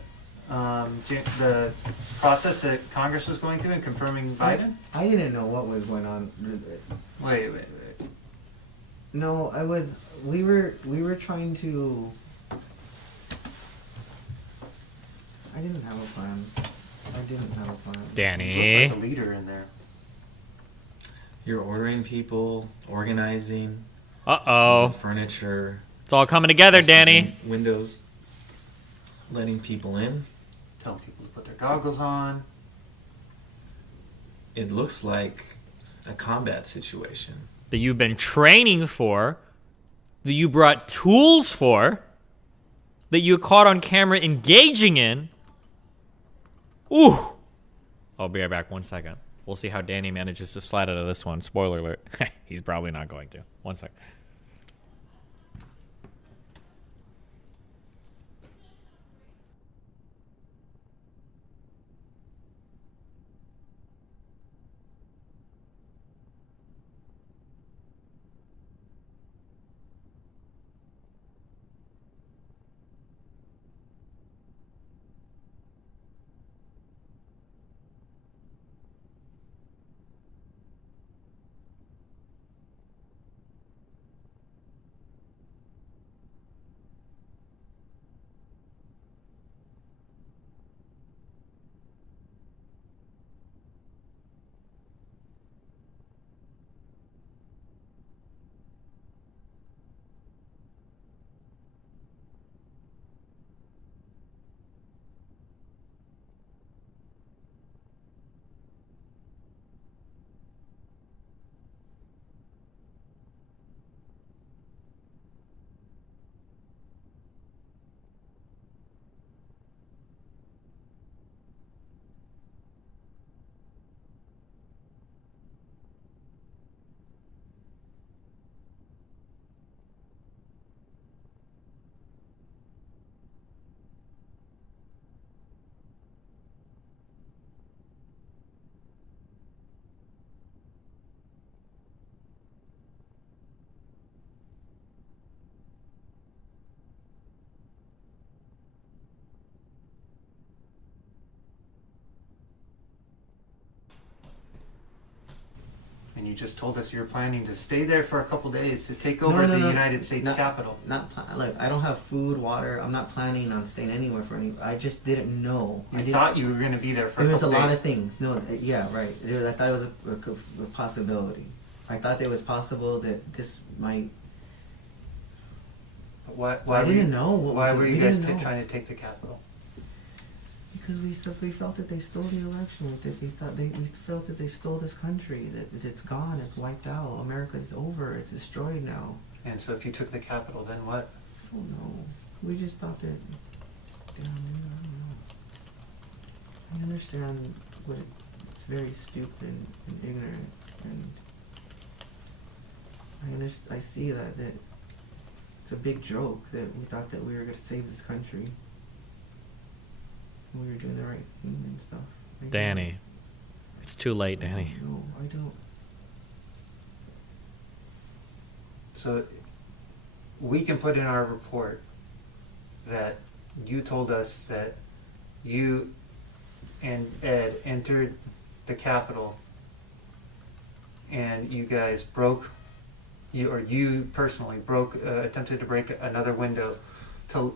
process that Congress was going through in confirming Biden? I didn't know what was going on. Wait. No, we were trying to. I didn't have a plan. Danny. You look like a leader in there. You're ordering people, organizing. Uh-oh. Furniture. It's all coming together, Danny. Windows. Letting people in. Telling people to put their goggles on. It looks like a combat situation. That you've been training for. That you brought tools for. That you caught on camera engaging in. Ooh. I'll be right back 1 second. We'll see how Danny manages to slide out of this one. Spoiler alert. He's probably not going to. 1 second. And you just told us you're planning to stay there for a couple days to take over the United States Capitol. Like, I don't have food, water. I'm not planning on staying anywhere for any. I just didn't know. I thought you were going to be there for a couple days. There was a lot of things. No, yeah, right. I thought it was a possibility. I thought it was possible that this might. Why were you guys trying to take the Capitol? Because we simply felt that they stole the election. That we felt that they stole this country. That it's gone. It's wiped out. America's over. It's destroyed now. And so, if you took the Capitol, then what? Oh no. We just thought that. I don't know. I understand what it's very stupid and ignorant, and I see that it's a big joke that we thought that we were going to save this country. We were doing the right thing and stuff. Danny. It's too late, Danny. No, I don't. So, we can put in our report that you told us that you and Ed entered the Capitol and you guys you personally attempted to break another window to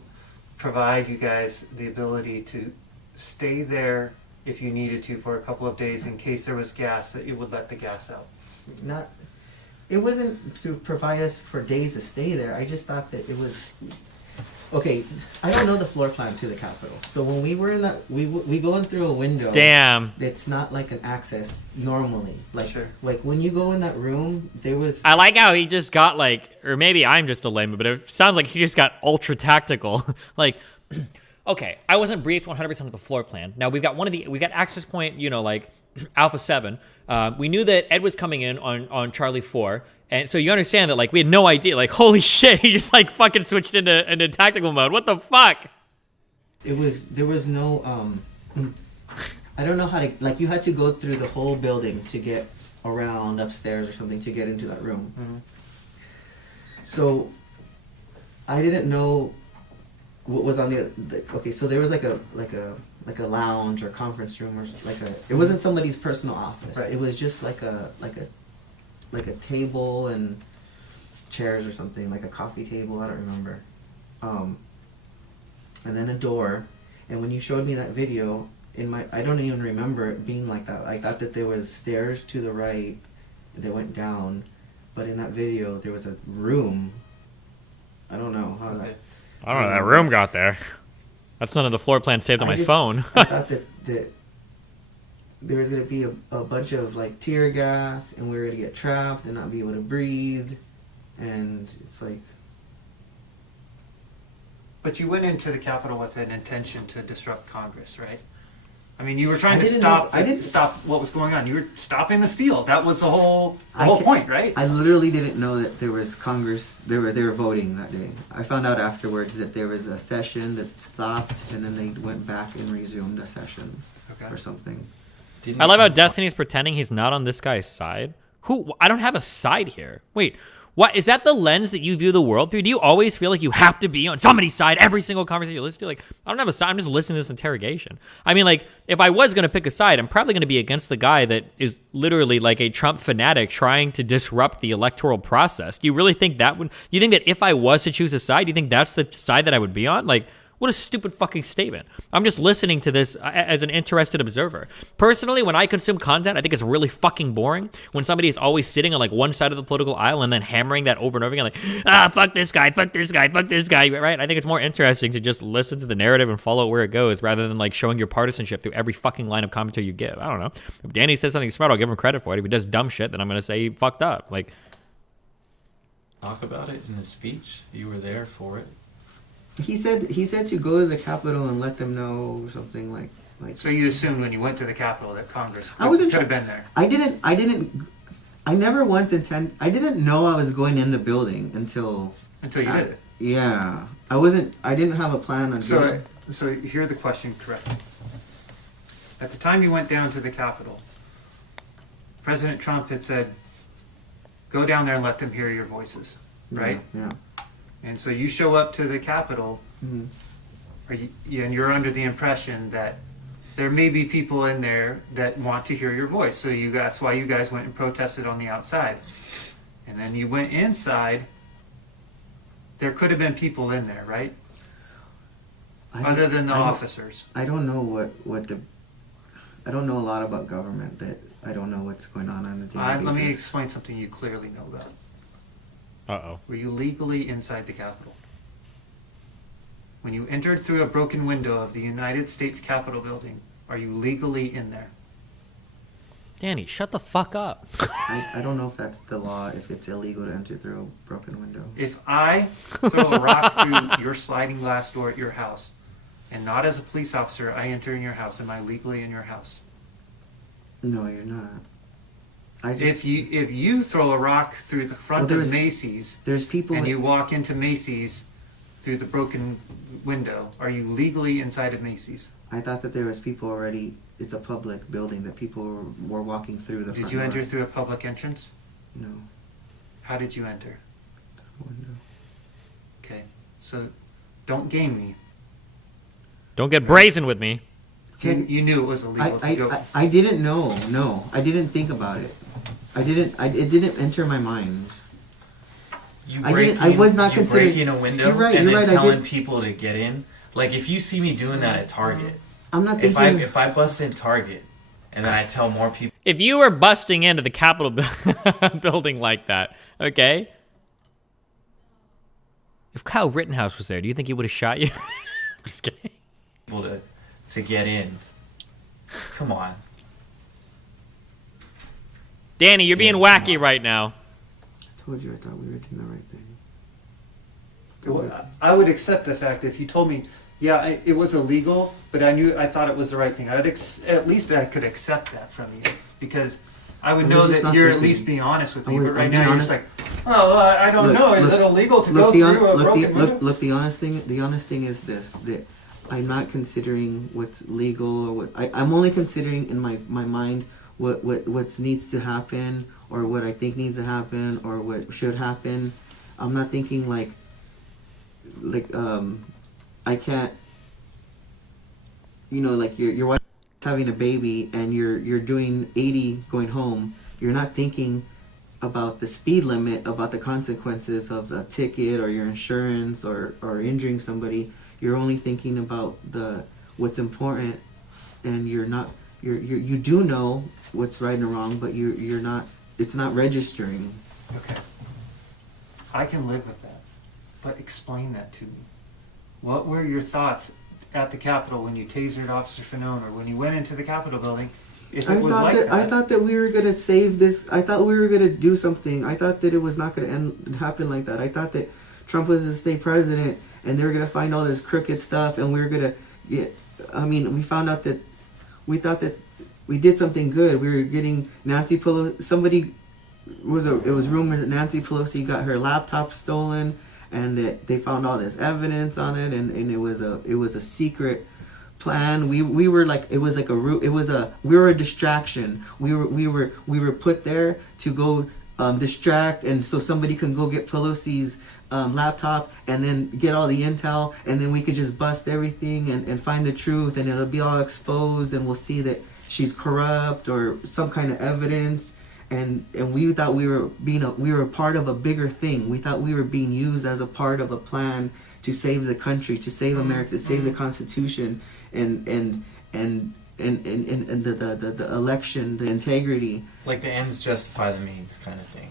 provide you guys the ability to stay there if you needed to for a couple of days in case there was gas, that you would let the gas out. It wasn't to provide us for days to stay there. I just thought that it was. Okay, I don't know the floor plan to the Capitol. So when we were in that, we go in through a window. Damn. It's not like an access normally. Like, like when you go in that room, there was. I like how he just got like, or maybe I'm just a layman, but it sounds like he just got ultra tactical. Like, okay, I wasn't briefed 100% of the floor plan. Now we got access point, you know, like Alpha 7. We knew that Ed was coming in on Charlie 4. And so you understand that, like, we had no idea. Like, holy shit, he just, like, fucking switched into tactical mode. What the fuck? There was no, I don't know how to, like, you had to go through the whole building to get around upstairs or something to get into that room. Mm-hmm. So, I didn't know what was on the okay, so there was like a lounge or conference room or it wasn't somebody's personal office. Right. It was just like a table and chairs or something, like a coffee table, I don't remember. And then a door. And when you showed me that video, I don't even remember it being like that. I thought that there was stairs to the right that went down, but in that video there was a room. I don't know how that. I don't know how that room got there. That's none of the floor plan saved on my phone. I thought that there was going to be a bunch of like tear gas and we were going to get trapped and not be able to breathe. And it's like. But you went into the Capitol with an intention to disrupt Congress, right? I mean, you were trying I to didn't stop what was going on. You were stopping the steal. That was the whole point, right? I literally didn't know that there was Congress. They were voting that day. I found out afterwards that there was a session that stopped and then they went back and resumed a session or something. I love how Destiny's pretending he's not on this guy's side. Who? I don't have a side here. Wait, what? Is that the lens that you view the world through? Do you always feel like you have to be on somebody's side every single conversation you listen to? Like, I don't have a side. I'm just listening to this interrogation. I mean, like, if I was going to pick a side, I'm probably going to be against the guy that is literally like a Trump fanatic trying to disrupt the electoral process. Do you really think that would... You think that if I was to choose a side, do you think that's the side that I would be on? Like... What a stupid fucking statement. I'm just listening to this as an interested observer. Personally, when I consume content, I think it's really fucking boring when somebody is always sitting on like one side of the political aisle and then hammering that over and over again, like, fuck this guy, fuck this guy, fuck this guy, right? I think it's more interesting to just listen to the narrative and follow where it goes rather than like showing your partisanship through every fucking line of commentary you give. I don't know. If Danny says something smart, I'll give him credit for it. If he does dumb shit, then I'm going to say he fucked up. Like, talk about it in the speech. You were there for it. He said to go to the Capitol and let them know something like. So you assumed when you went to the Capitol that Congress could have been there. I never once I didn't know I was going in the building until you did it. Yeah, I didn't have a plan on. So hear the question correctly. At the time you went down to the Capitol, President Trump had said, "Go down there and let them hear your voices," right? Yeah. And so you show up to the Capitol, Mm-hmm. and you're under the impression that there may be people in there that want to hear your voice. So that's why you guys went and protested on the outside. And then you went inside. There could have been people in there, right? Other than the officers. I don't know I don't know a lot about government that I don't know what's going on a daily basis. Let me explain something you clearly know about. Uh-oh. Were you legally inside the Capitol? When you entered through a broken window of the United States Capitol building, are you legally in there? Danny, shut the fuck up. I don't know if that's the law, if it's illegal to enter through a broken window. If I throw a rock through your sliding glass door at your house, and not as a police officer, I enter in your house, am I legally in your house? No, you're not. If you throw a rock through the front of Macy's, there's people, and you walk into Macy's through the broken window, are you legally inside of Macy's? I thought that there was people already. It's a public building that people were walking through the. Did you enter through a public entrance? No. How did you enter? Window. Okay, so don't game me. Don't get brazen with me. You knew it was illegal to go. I didn't know. No, I didn't think about it. It didn't enter my mind. I was not considering. You break in a window and then telling people to get in. Like if you see me doing that at Target, I'm not thinking. If I bust in Target and then I tell more people. If you were busting into the Capitol building like that, okay? If Kyle Rittenhouse was there, do you think he would have shot you? I'm just kidding. Able to get in. Come on. Danny, you're being wacky right now. I told you I thought we were doing the right thing. I would accept the fact that if you told me, yeah, it was illegal, but I thought it was the right thing. At least I could accept that from you, because I would know that you're at least being honest with me. But right now you're just like, oh, well, I don't know. Is it illegal to go through a broken window? Look, the honest thing is this: that I'm not considering what's legal or what. I'm only considering in my mind what needs to happen, or what I think needs to happen, or what should happen. I'm not thinking like I can't, like your wife having a baby and you're doing 80 going home. You're not thinking about the speed limit, about the consequences of a ticket or your insurance or injuring somebody. You're only thinking about what's important, and you do know what's right and wrong, but you're not. It's not registering. Okay. I can live with that, but explain that to me. What were your thoughts at the Capitol when you tasered Officer Fanone, or when you went into the Capitol building? I thought that we were gonna save this. I thought we were gonna do something. I thought that it was not gonna happen like that. I thought that Trump was the state president, and they were gonna find all this crooked stuff, and we were gonna get. I mean, we found out that we thought that we did something good. We were getting Nancy Pelosi. It was rumored that Nancy Pelosi got her laptop stolen, and that they found all this evidence on it, and it was a secret plan. We were like, we were a distraction. We were put there to go distract, and so somebody can go get Pelosi's laptop and then get all the intel, and then we could just bust everything and find the truth, and it'll be all exposed, and we'll see that she's corrupt or some kind of evidence. And we thought we were part of a bigger thing. We thought we were being used as a part of a plan to save the country, to save America, to save the Constitution, and the election, the integrity. Like the ends justify the means kind of thing.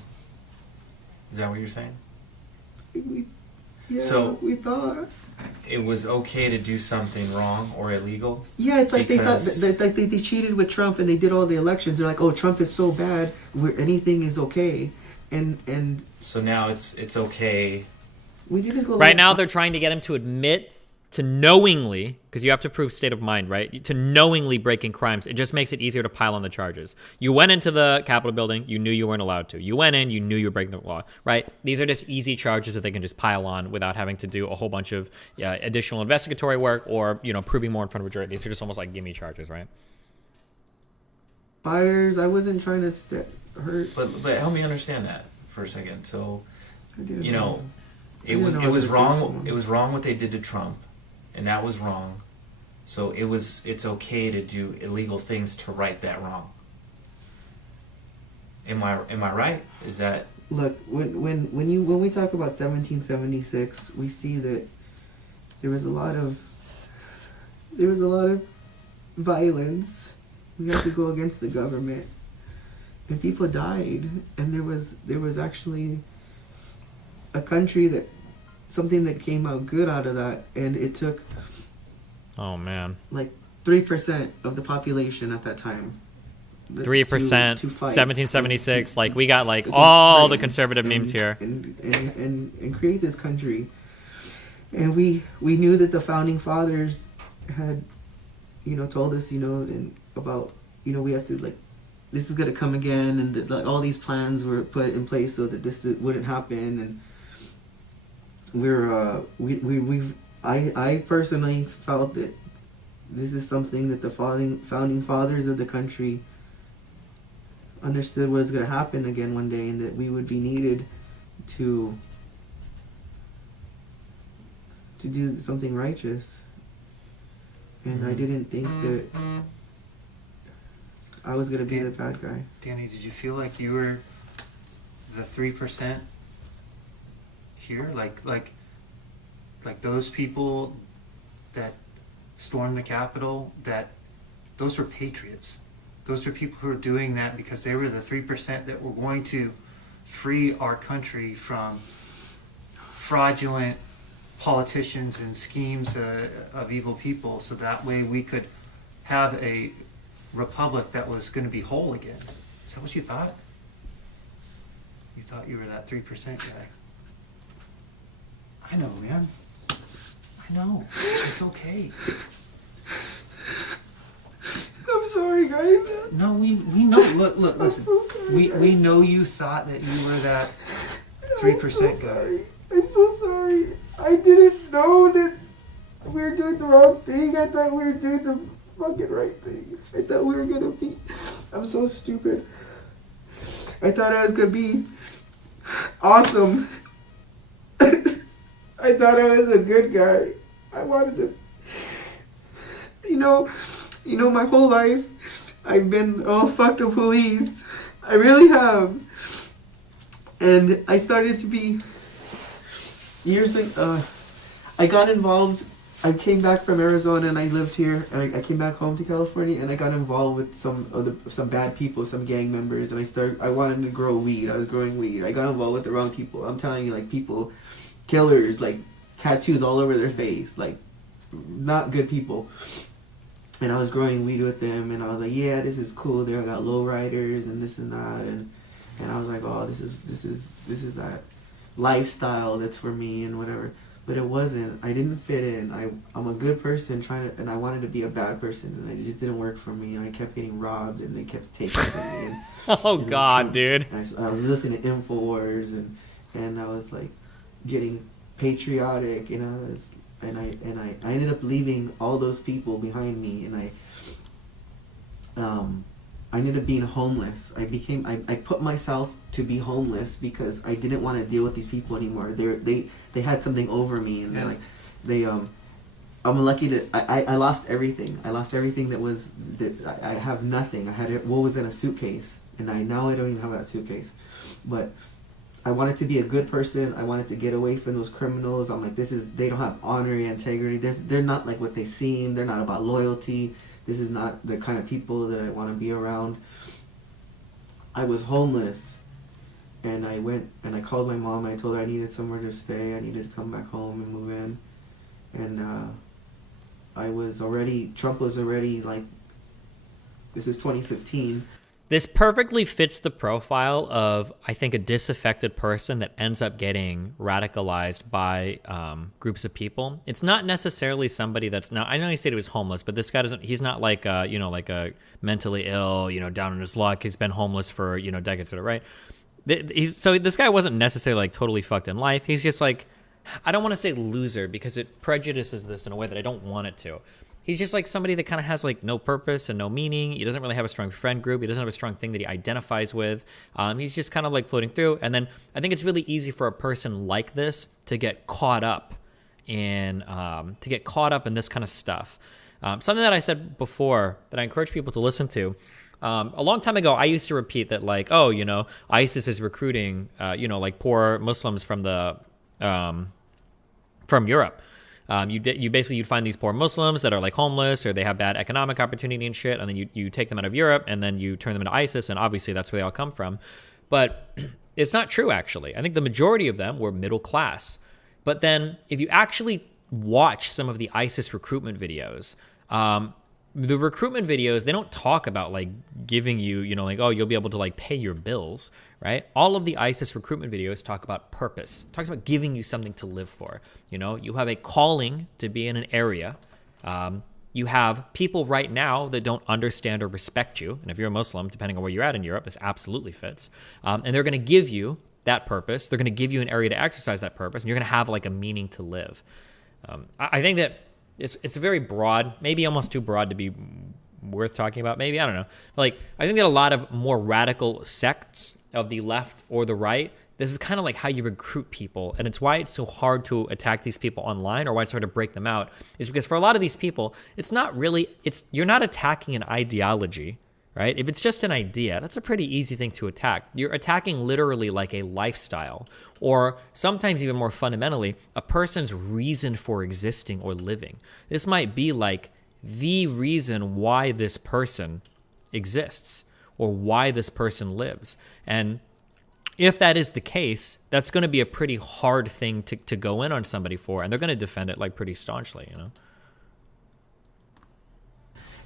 Is that what you're saying? We thought it was okay to do something wrong or illegal. Yeah, it's like they thought that they cheated with Trump and they did all the elections. They're like, oh, Trump is so bad, where anything is okay, and so now it's okay. We didn't go right now. They're trying to get him to admit to knowingly, because you have to prove state of mind, right? To knowingly breaking crimes. It just makes it easier to pile on the charges. You went into the Capitol building, you knew you weren't allowed to. You went in, you knew you were breaking the law, right? These are just easy charges that they can just pile on without having to do a whole bunch of additional investigatory work or, proving more in front of a jury. These are just almost like gimme charges, right? Fires, I wasn't trying to hurt. But help me understand that for a second. So, it was wrong. It was wrong what they did to Trump. And that was wrong. So it's okay to do illegal things to right that wrong. Am I right? Is that... Look, when we talk about 1776, we see that there was a lot of violence. We had to go against the government, and people died, and there was actually a country something that came out good out of that, and it took like 3% of the population at that time. 3%, 1776, like we got like all the conservative memes here. And create this country. And we knew that the founding fathers had, told us, and about, we have to this is going to come again, and all these plans were put in place so that this wouldn't happen, and I personally felt that this is something that the founding fathers of the country understood was going to happen again one day, and that we would be needed to do something righteous. And I didn't think that I was going to be the bad guy. Danny, did you feel like you were the 3%? Here, like those people that stormed the Capitol, those were patriots. Those were people who were doing that because they were the 3% that were going to free our country from fraudulent politicians and schemes of evil people, so that way we could have a republic that was going to be whole again. Is that what you thought? You thought you were that 3% guy. I know, man. I know. It's okay. I'm sorry, guys. No, we know. Look, listen. so sorry, We know you thought that you were that 3% guy. I'm so sorry. I didn't know that we were doing the wrong thing. I thought we were doing the fucking right thing. I thought we were gonna be... I'm so stupid. I thought I was gonna be awesome. I thought I was a good guy. I wanted to... You know, my whole life, I've been, oh, fuck the police. I really have. And I started to be... Years ago, I got involved. I came back from Arizona and I lived here. And I came back home to California and I got involved with some bad people, some gang members. And I wanted to grow weed. I was growing weed. I got involved with the wrong people. I'm telling you, like, people, killers, like, tattoos all over their face. Like, not good people. And I was growing weed with them, and I was like, yeah, this is cool. There I got lowriders and this and that, and I was like, oh, this is that lifestyle that's for me and whatever. But it wasn't. I didn't fit in. I'm a good person and I wanted to be a bad person, and it just didn't work for me. And I kept getting robbed, and they kept taking from me. Oh God, dude. I was listening to Infowars, and I was like getting patriotic, and I ended up leaving all those people behind me, and I ended up being homeless. I put myself to be homeless because I didn't want to deal with these people anymore. They had something over me, and I'm lucky that I lost everything. I lost everything I have nothing. I had what was in a suitcase, and now I don't even have that suitcase. But I wanted to be a good person. I wanted to get away from those criminals. I'm like, they don't have honor and integrity. They're not like what they seem. They're not about loyalty. This is not the kind of people that I want to be around. I was homeless, and I went and I called my mom. And I told her I needed somewhere to stay. I needed to come back home and move in. And Trump was already like, this is 2015. This perfectly fits the profile of, I think, a disaffected person that ends up getting radicalized by groups of people. It's not necessarily somebody that's not, I know he said he was homeless, but this guy he's not like a mentally ill, down on his luck. He's been homeless for, decades, right? So this guy wasn't necessarily like totally fucked in life. He's just like, I don't want to say loser because it prejudices this in a way that I don't want it to. He's just like somebody that kind of has like no purpose and no meaning. He doesn't really have a strong friend group. He doesn't have a strong thing that he identifies with. He's just kind of like floating through. And then I think it's really easy for a person like this to get caught up in this kind of stuff. Something that I said before that I encourage people to listen to. A long time ago, I used to repeat that like, oh, ISIS is recruiting, like poor Muslims from Europe. You'd find these poor Muslims that are like homeless or they have bad economic opportunity and shit, and then you take them out of Europe and then you turn them into ISIS, and obviously that's where they all come from. But it's not true, actually. I think the majority of them were middle class. But then if you actually watch some of the ISIS recruitment videos, the recruitment videos, they don't talk about like giving you, like, oh, you'll be able to like pay your bills, right? All of the ISIS recruitment videos talk about purpose, talks about giving you something to live for. You have a calling to be in an area. You have people right now that don't understand or respect you. And if you're a Muslim, depending on where you're at in Europe, this absolutely fits. And they're going to give you that purpose. They're going to give you an area to exercise that purpose, and you're going to have like a meaning to live. I think that it's very broad, maybe almost too broad to be worth talking about. Maybe, I don't know. Like, I think that a lot of more radical sects of the left or the right, this is kind of like how you recruit people. And it's why it's so hard to attack these people online, or why it's hard to break them out, is because for a lot of these people, you're not attacking an ideology, right? If it's just an idea, that's a pretty easy thing to attack. You're attacking literally like a lifestyle, or sometimes even more fundamentally, a person's reason for existing or living. This might be like the reason why this person exists or why this person lives. And if that is the case, that's going to be a pretty hard thing to go in on somebody for, and they're going to defend it like pretty staunchly, you know.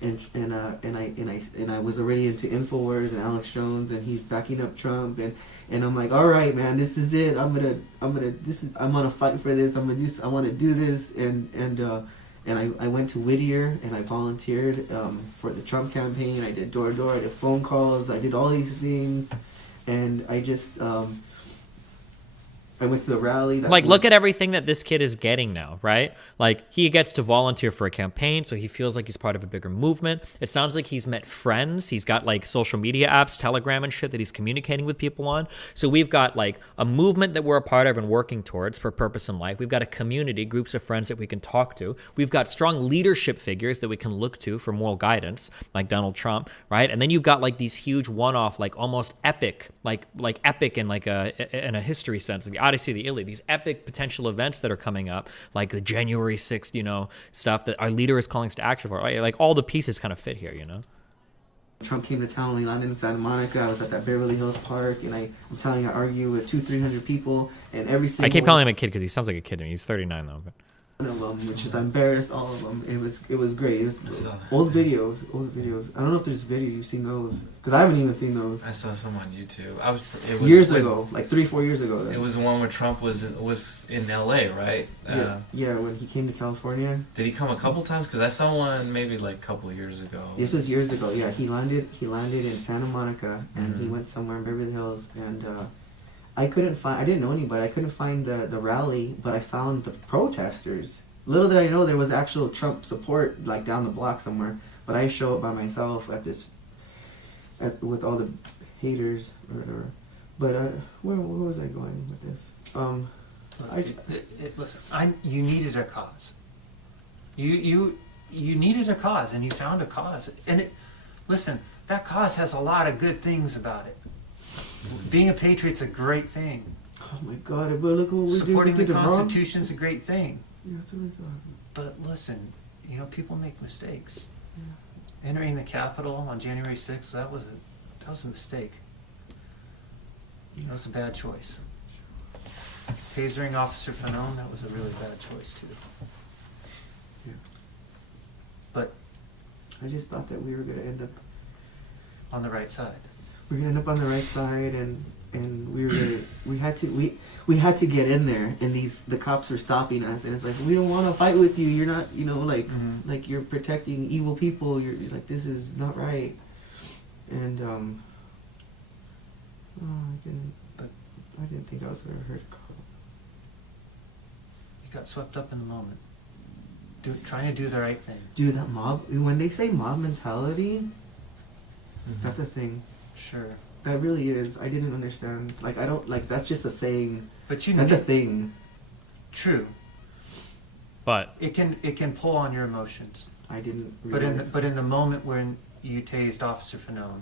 And I was already into Infowars and Alex Jones, and he's backing up Trump, and I'm like, all right, man, this is it. I'm gonna fight for this. I want to do this, and I went to Whittier and I volunteered for the Trump campaign. I did door to door. I did phone calls. I did all these things, and I just I went to the rally. Like, look at everything that this kid is getting now, right? Like, he gets to volunteer for a campaign, so he feels like he's part of a bigger movement. It sounds like he's met friends. He's got, like, social media apps, Telegram and shit that he's communicating with people on. So we've got, like, a movement that we're a part of and working towards for purpose in life. We've got a community, groups of friends that we can talk to. We've got strong leadership figures that we can look to for moral guidance, like Donald Trump, right? And then you've got, like, these huge one-off, like, almost epic, like epic in, like, in a history sense, like the Odyssey of the Iliad, these epic potential events that are coming up, like the January 6th, you know, stuff that our leader is calling us to action for. Right? Like, all the pieces kind of fit here, you know? Trump came to town. We landed in Santa Monica. I was at that Beverly Hills Park, and I'm telling you, I argue with 200-300 people, and every single... I keep calling him a kid because he sounds like a kid to me. He's 39 though. But... one of them, which is I embarrassed all of them. It was great. It was old videos. I don't know if there's video. You've seen those? Because I haven't even seen those. I saw some on YouTube. It was years ago, like 3-4 years ago. It was the one where Trump was in L.A., right? Yeah, when he came to California. Did he come a couple times? Because I saw one maybe like a couple of years ago. This was years ago. Yeah, he landed in Santa Monica, and he went somewhere in Beverly Hills, and I didn't know anybody. I couldn't find the rally, but I found the protesters. Little did I know there was actual Trump support like down the block somewhere, but I show up by myself with all the haters or whatever. But where was I going with this? Listen, you needed a cause. You needed a cause, and you found a cause. And listen, that cause has a lot of good things about it. Being a patriot's a great thing. Oh my God! But look what we Supporting do. the Constitution's a great thing. Yeah, that's what we thought. But listen, you know, people make mistakes. Yeah. Entering the Capitol on January 6th, that was a mistake. You know, it's a bad choice. Tasering Officer Fanon, that was a really bad choice too. Yeah. But I just thought that we were going to end up on the right side. We're going to end up on the right side, and we had to get in there, and the cops are stopping us, and it's like, we don't want to fight with you. You're not, you know, like like you're protecting evil people. You're like, this is not right. And I didn't think I was gonna hurt a cop. You got swept up in the moment, trying to do the right thing. Dude, that mob. When they say mob mentality, that's a thing. Sure. That really is. I didn't understand. Like, I don't, like, that's just a saying. But you know, that's a thing. True. But it can pull on your emotions. I didn't realize. But in the moment when you tased Officer Fanon,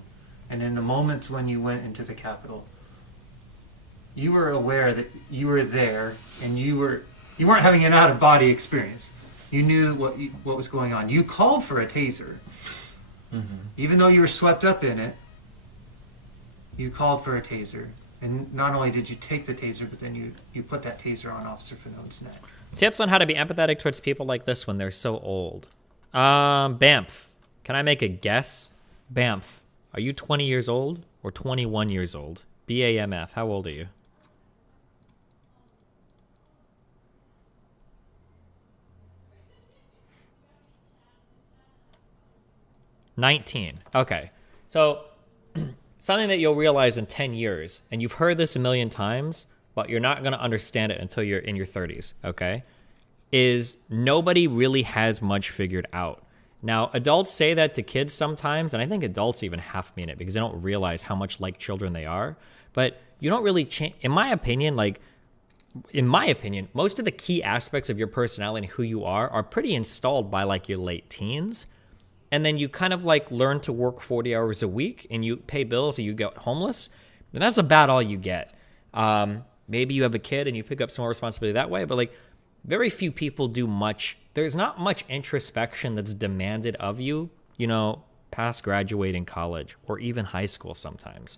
and in the moments when you went into the Capitol, you were aware that you were there, and you weren't having an out-of-body experience. You knew what was going on. You called for a taser. Even though you were swept up in it, you called for a taser. And not only did you take the taser, but then you put that taser on Officer Fanon's neck. Tips on how to be empathetic towards people like this when they're so old. Bamf. Can I make a guess? Bamf. Are you 20 years old or 21 years old? BAMF. How old are you? $19. Okay. So something that you'll realize in 10 years, and you've heard this a million times, but you're not going to understand it until you're in your 30s, okay, is nobody really has much figured out. Now, adults say that to kids sometimes, and I think adults even half mean it because they don't realize how much like children they are. But you don't really change, in my opinion, most of the key aspects of your personality and who you are pretty installed by like your late teens. And then you kind of like learn to work 40 hours a week and you pay bills and you get homeless. And that's about all you get. Maybe you have a kid and you pick up some more responsibility that way, but like very few people do much. There's not much introspection that's demanded of you, you know, past graduating college or even high school sometimes.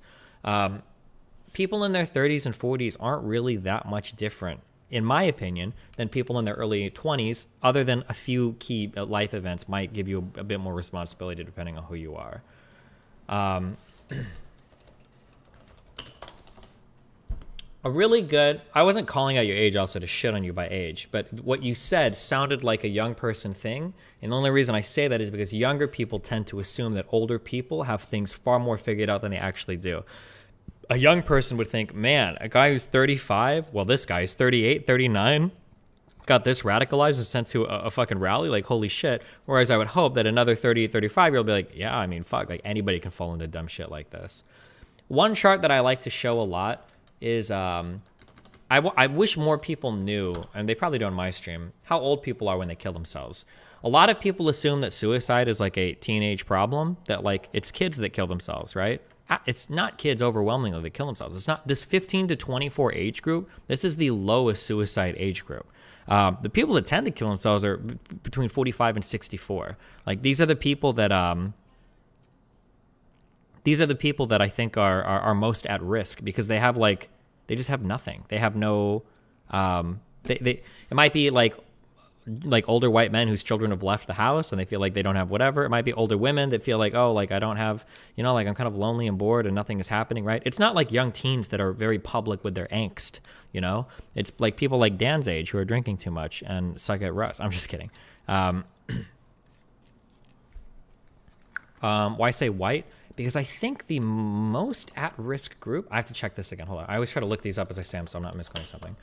people in their 30s and 40s aren't really that much different, in my opinion, than people in their early 20s, other than a few key life events might give you a bit more responsibility depending on who you are. A really good, I wasn't calling out your age also to shit on you by age, but what you said sounded like a young person thing. And the only reason I say that is because younger people tend to assume that older people have things far more figured out than they actually do. A young person would think, man, a guy who's 35, well, this guy's 38, 39, got this radicalized and sent to a fucking rally, like, holy shit. Whereas I would hope that another 30, 35-year-old be like, yeah, I mean, fuck, like, anybody can fall into dumb shit like this. One chart that I like to show a lot is, I wish more people knew, and they probably do on my stream, how old people are when they kill themselves. A lot of people assume that suicide is like a teenage problem, that like it's kids that kill themselves, right? It's not kids overwhelmingly that kill themselves. It's not this 15 to 24 age group. This is the lowest suicide age group. The people that tend to kill themselves are between 45 and 64. Like these are the people that I think are most at risk because they have like, they just have nothing. They have no, it might be like older white men whose children have left the house and they feel like they don't have whatever. It might be older women that feel like, oh, like I don't have, you know, like I'm kind of lonely and bored and nothing is happening, right? It's not like young teens that are very public with their angst, you know? It's like people like Dan's age who are drinking too much and suck at rust. I'm just kidding. Why say white? Because I think the most at-risk group, I have to check this again, hold on. I always try to look these up as I say them so I'm not misquoting something.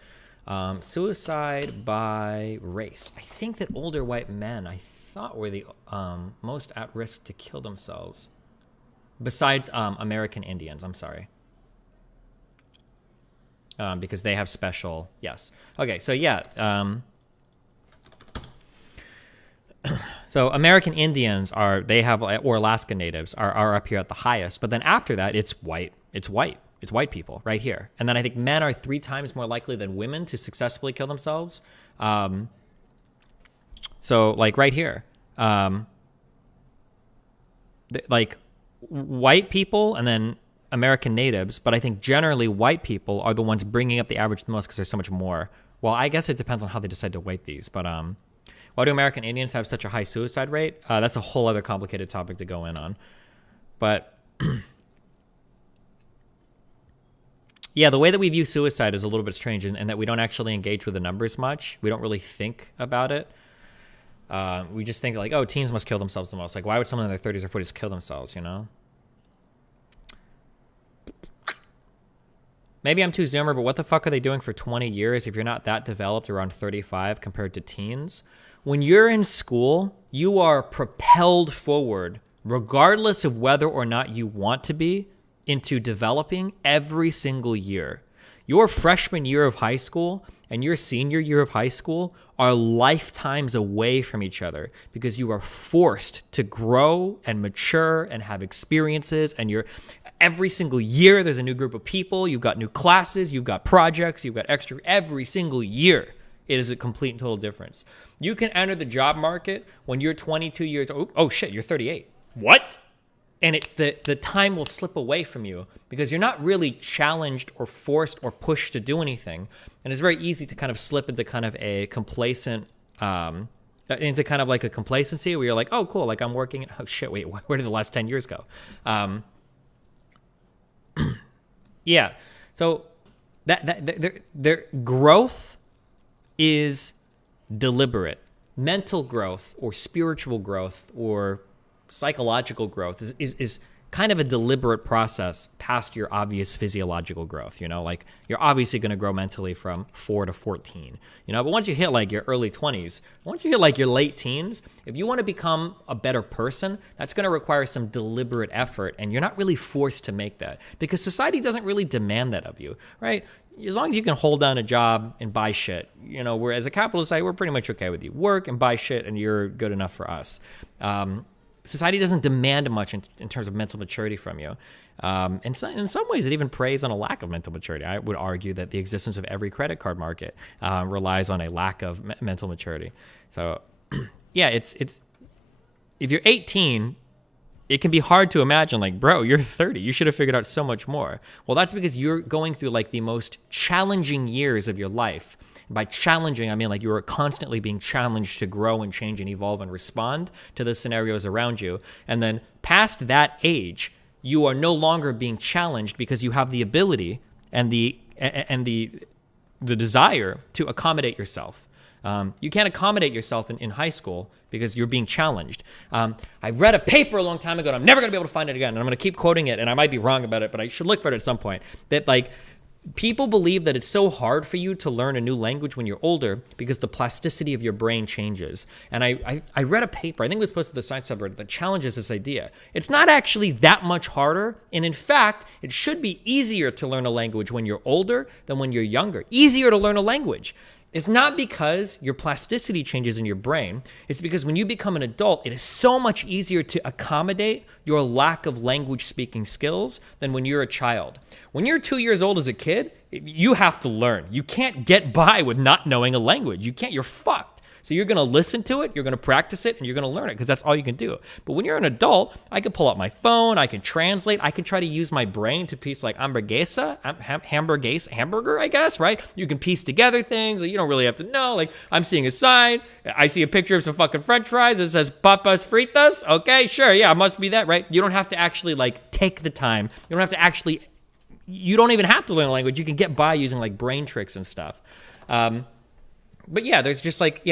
Suicide by race. I think that older white men, I thought were the most at risk to kill themselves. Besides American Indians, I'm sorry. Because they have special, yes. Okay, so yeah. So American Indians or Alaska Natives are up here at the highest. But then after that, it's white. It's white people right here. And then I think men are 3 times more likely than women to successfully kill themselves. So like right here, like white people and then American natives. But I think generally white people are the ones bringing up the average the most because there's so much more. Well, I guess it depends on how they decide to weight these. But why do American Indians have such a high suicide rate? That's a whole other complicated topic to go in on. But yeah, the way that we view suicide is a little bit strange in that we don't actually engage with the numbers much. We don't really think about it. We just think like, oh, teens must kill themselves the most. Like, why would someone in their 30s or 40s kill themselves, you know? Maybe I'm too zoomer, but what the fuck are they doing for 20 years if you're not that developed around 35 compared to teens? When you're in school, you are propelled forward, regardless of whether or not you want to be, into developing every single year. Your freshman year of high school and your senior year of high school are lifetimes away from each other because you are forced to grow and mature and have experiences, and you're every single year there's a new group of people, you've got new classes, you've got projects, you've got extra. Every single year it is a complete and total difference. You can enter the job market when you're 22 years old. Oh shit, you're 38. What? And the time will slip away from you because you're not really challenged or forced or pushed to do anything. And it's very easy to kind of slip into kind of a complacent, into kind of like a complacency where you're like, oh, cool, like I'm working. Oh shit, wait, where did the last 10 years go? Yeah, so their growth is deliberate. Mental growth or spiritual growth or psychological growth is kind of a deliberate process past your obvious physiological growth, you know, like you're obviously going to grow mentally from 4 to 14, you know, but once you hit like your early 20s, once you hit like your late teens, if you want to become a better person, that's going to require some deliberate effort, and you're not really forced to make that because society doesn't really demand that of you, right? As long as you can hold down a job and buy shit, you know, we're as a capitalist society, we're pretty much okay with you. Work and buy shit and you're good enough for us. Society doesn't demand much in terms of mental maturity from you. In some ways, it even preys on a lack of mental maturity. I would argue that the existence of every credit card market relies on a lack of mental maturity. So, yeah, it's if you're 18, it can be hard to imagine, like, bro, you're 30. You should have figured out so much more. Well, that's because you're going through like the most challenging years of your life. By challenging, I mean like you are constantly being challenged to grow and change and evolve and respond to the scenarios around you. And then past that age, you are no longer being challenged because you have the ability and the desire to accommodate yourself. You can't accommodate yourself in high school because you're being challenged. I read a paper a long time ago, and I'm never going to be able to find it again. And I'm going to keep quoting it, and I might be wrong about it, but I should look for it at some point. That like people believe that it's so hard for you to learn a new language when you're older because the plasticity of your brain changes. And I read a paper, I think it was posted to the Science subreddit, that challenges this idea. It's not actually that much harder. And in fact, it should be easier to learn a language when you're older than when you're younger. Easier to learn a language. It's not because your plasticity changes in your brain. It's because when you become an adult, it is so much easier to accommodate your lack of language speaking skills than when you're a child. When you're 2 years old as a kid, you have to learn. You can't get by with not knowing a language. You can't, you're fucked. So you're going to listen to it, you're going to practice it, and you're going to learn it because that's all you can do. But when you're an adult, I can pull up my phone, I can translate, I can try to use my brain to piece like hamburguesa, hamburger, I guess, right? You can piece together things that you don't really have to know. Like I'm seeing a sign, I see a picture of some fucking French fries, it says papas fritas. Okay, sure, yeah, it must be that, right? You don't have to actually like take the time. You don't have to actually, you don't even have to learn a language. You can get by using like brain tricks and stuff. But yeah, there's just like,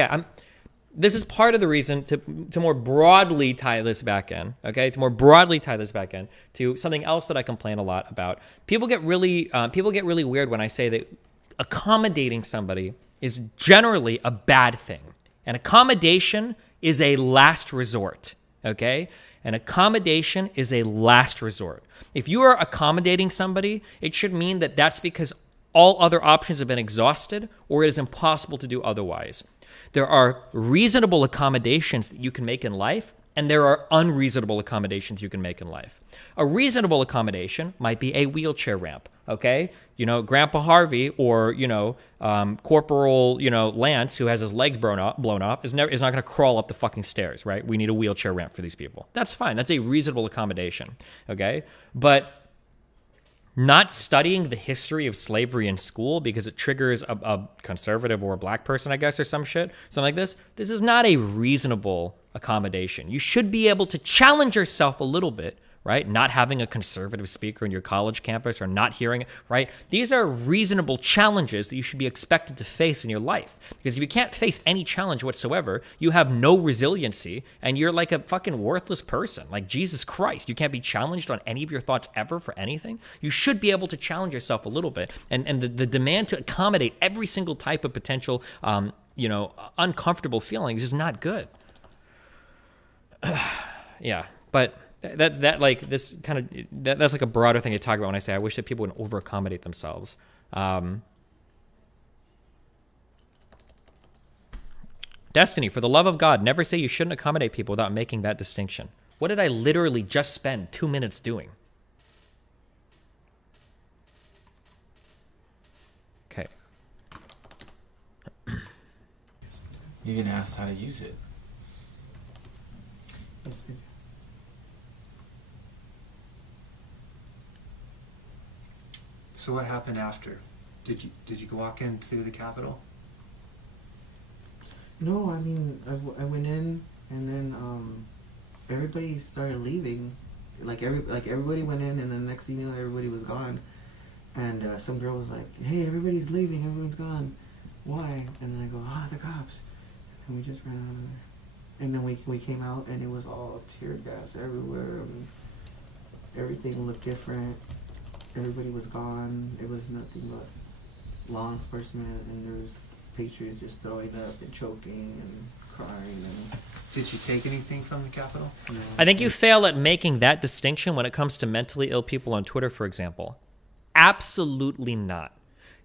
this is part of the reason to more broadly tie this back in, okay? To more broadly tie this back in to something else that I complain a lot about. People get really weird when I say that accommodating somebody is generally a bad thing. And accommodation is a last resort, okay? And accommodation is a last resort. If you are accommodating somebody, it should mean that that's because all other options have been exhausted, or it is impossible to do otherwise. There are reasonable accommodations that you can make in life, and there are unreasonable accommodations you can make in life. A reasonable accommodation might be a wheelchair ramp, okay? You know, Grandpa Harvey or, Corporal, Lance, who has his legs blown off, is not going to crawl up the fucking stairs, right? We need a wheelchair ramp for these people. That's fine. That's a reasonable accommodation, okay? But not studying the history of slavery in school because it triggers a conservative or a black person, I guess, or something like this. This is not a reasonable accommodation. You should be able to challenge yourself a little bit, right? Not having a conservative speaker in your college campus or not hearing it, right? These are reasonable challenges that you should be expected to face in your life. Because if you can't face any challenge whatsoever, you have no resiliency and you're like a fucking worthless person. Like Jesus Christ, you can't be challenged on any of your thoughts ever for anything. You should be able to challenge yourself a little bit. And the demand to accommodate every single type of potential, uncomfortable feelings is not good. Yeah, but that's like a broader thing to talk about when I say I wish that people would over accommodate themselves. Destiny, for the love of God, never say you shouldn't accommodate people without making that distinction. What did I literally just spend 2 minutes doing? Okay. You can ask how to use it. So what happened after? Did you walk in through the Capitol? No, I mean I went in and then everybody started leaving. Like everybody went in and then next thing you know everybody was gone. And some girl was like, "Hey, everybody's leaving. Everyone's gone. Why?" And then I go, "Ah, the cops." And we just ran out of there. And then we came out and it was all tear gas everywhere. Everything looked different. Everybody was gone. It was nothing but law enforcement, and there was patriots just throwing up and choking and crying. And did you take anything from the Capitol? No. I think you fail at making that distinction when it comes to mentally ill people on Twitter, for example. Absolutely not.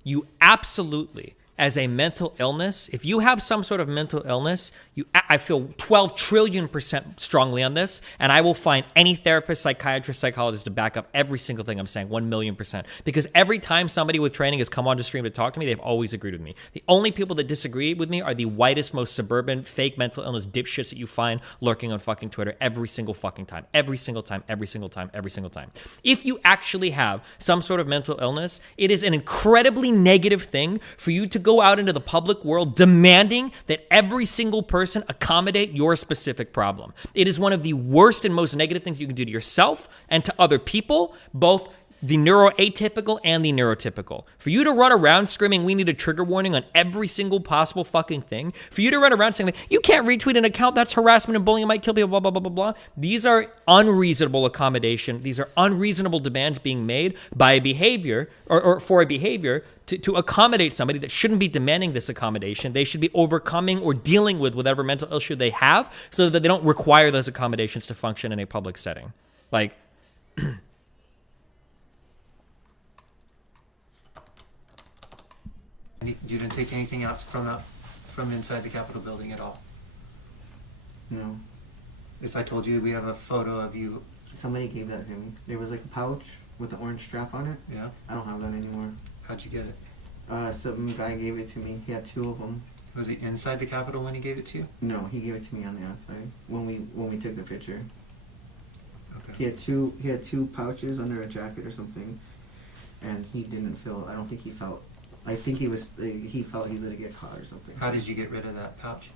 You absolutely as a mental illness, if you have some sort of mental illness, I feel 12 trillion% strongly on this, and I will find any therapist, psychiatrist, psychologist to back up every single thing I'm saying, 1,000,000%. Because every time somebody with training has come onto stream to talk to me, they've always agreed with me. The only people that disagree with me are the whitest, most suburban, fake mental illness dipshits that you find lurking on fucking Twitter every single fucking time. Every single time, every single time, every single time. If you actually have some sort of mental illness, it is an incredibly negative thing for you to go out into the public world demanding that every single person accommodate your specific problem. It is one of the worst and most negative things you can do to yourself and to other people, both the neuroatypical and the neurotypical. For you to run around screaming, we need a trigger warning on every single possible fucking thing. For you to run around saying, you can't retweet an account, that's harassment and bullying, might kill people, blah, blah, blah, blah, blah. These are unreasonable accommodation. These are unreasonable demands being made by a behavior or for a behavior to accommodate somebody that shouldn't be demanding this accommodation. They should be overcoming or dealing with whatever mental issue they have so that they don't require those accommodations to function in a public setting. Like, You didn't take anything out from inside the Capitol building at all? No. If I told you we have a photo of you... Somebody gave that to me. There was like a pouch with the orange strap on it. Yeah. I don't have that anymore. How'd you get it? Some guy gave it to me. He had 2 of them. Was he inside the Capitol when he gave it to you? No, he gave it to me on the outside when we took the picture. Okay. He had two pouches under a jacket or something, and he didn't feel. I don't think he felt. I think he felt he was gonna get caught or something. How did you get rid of that pouch?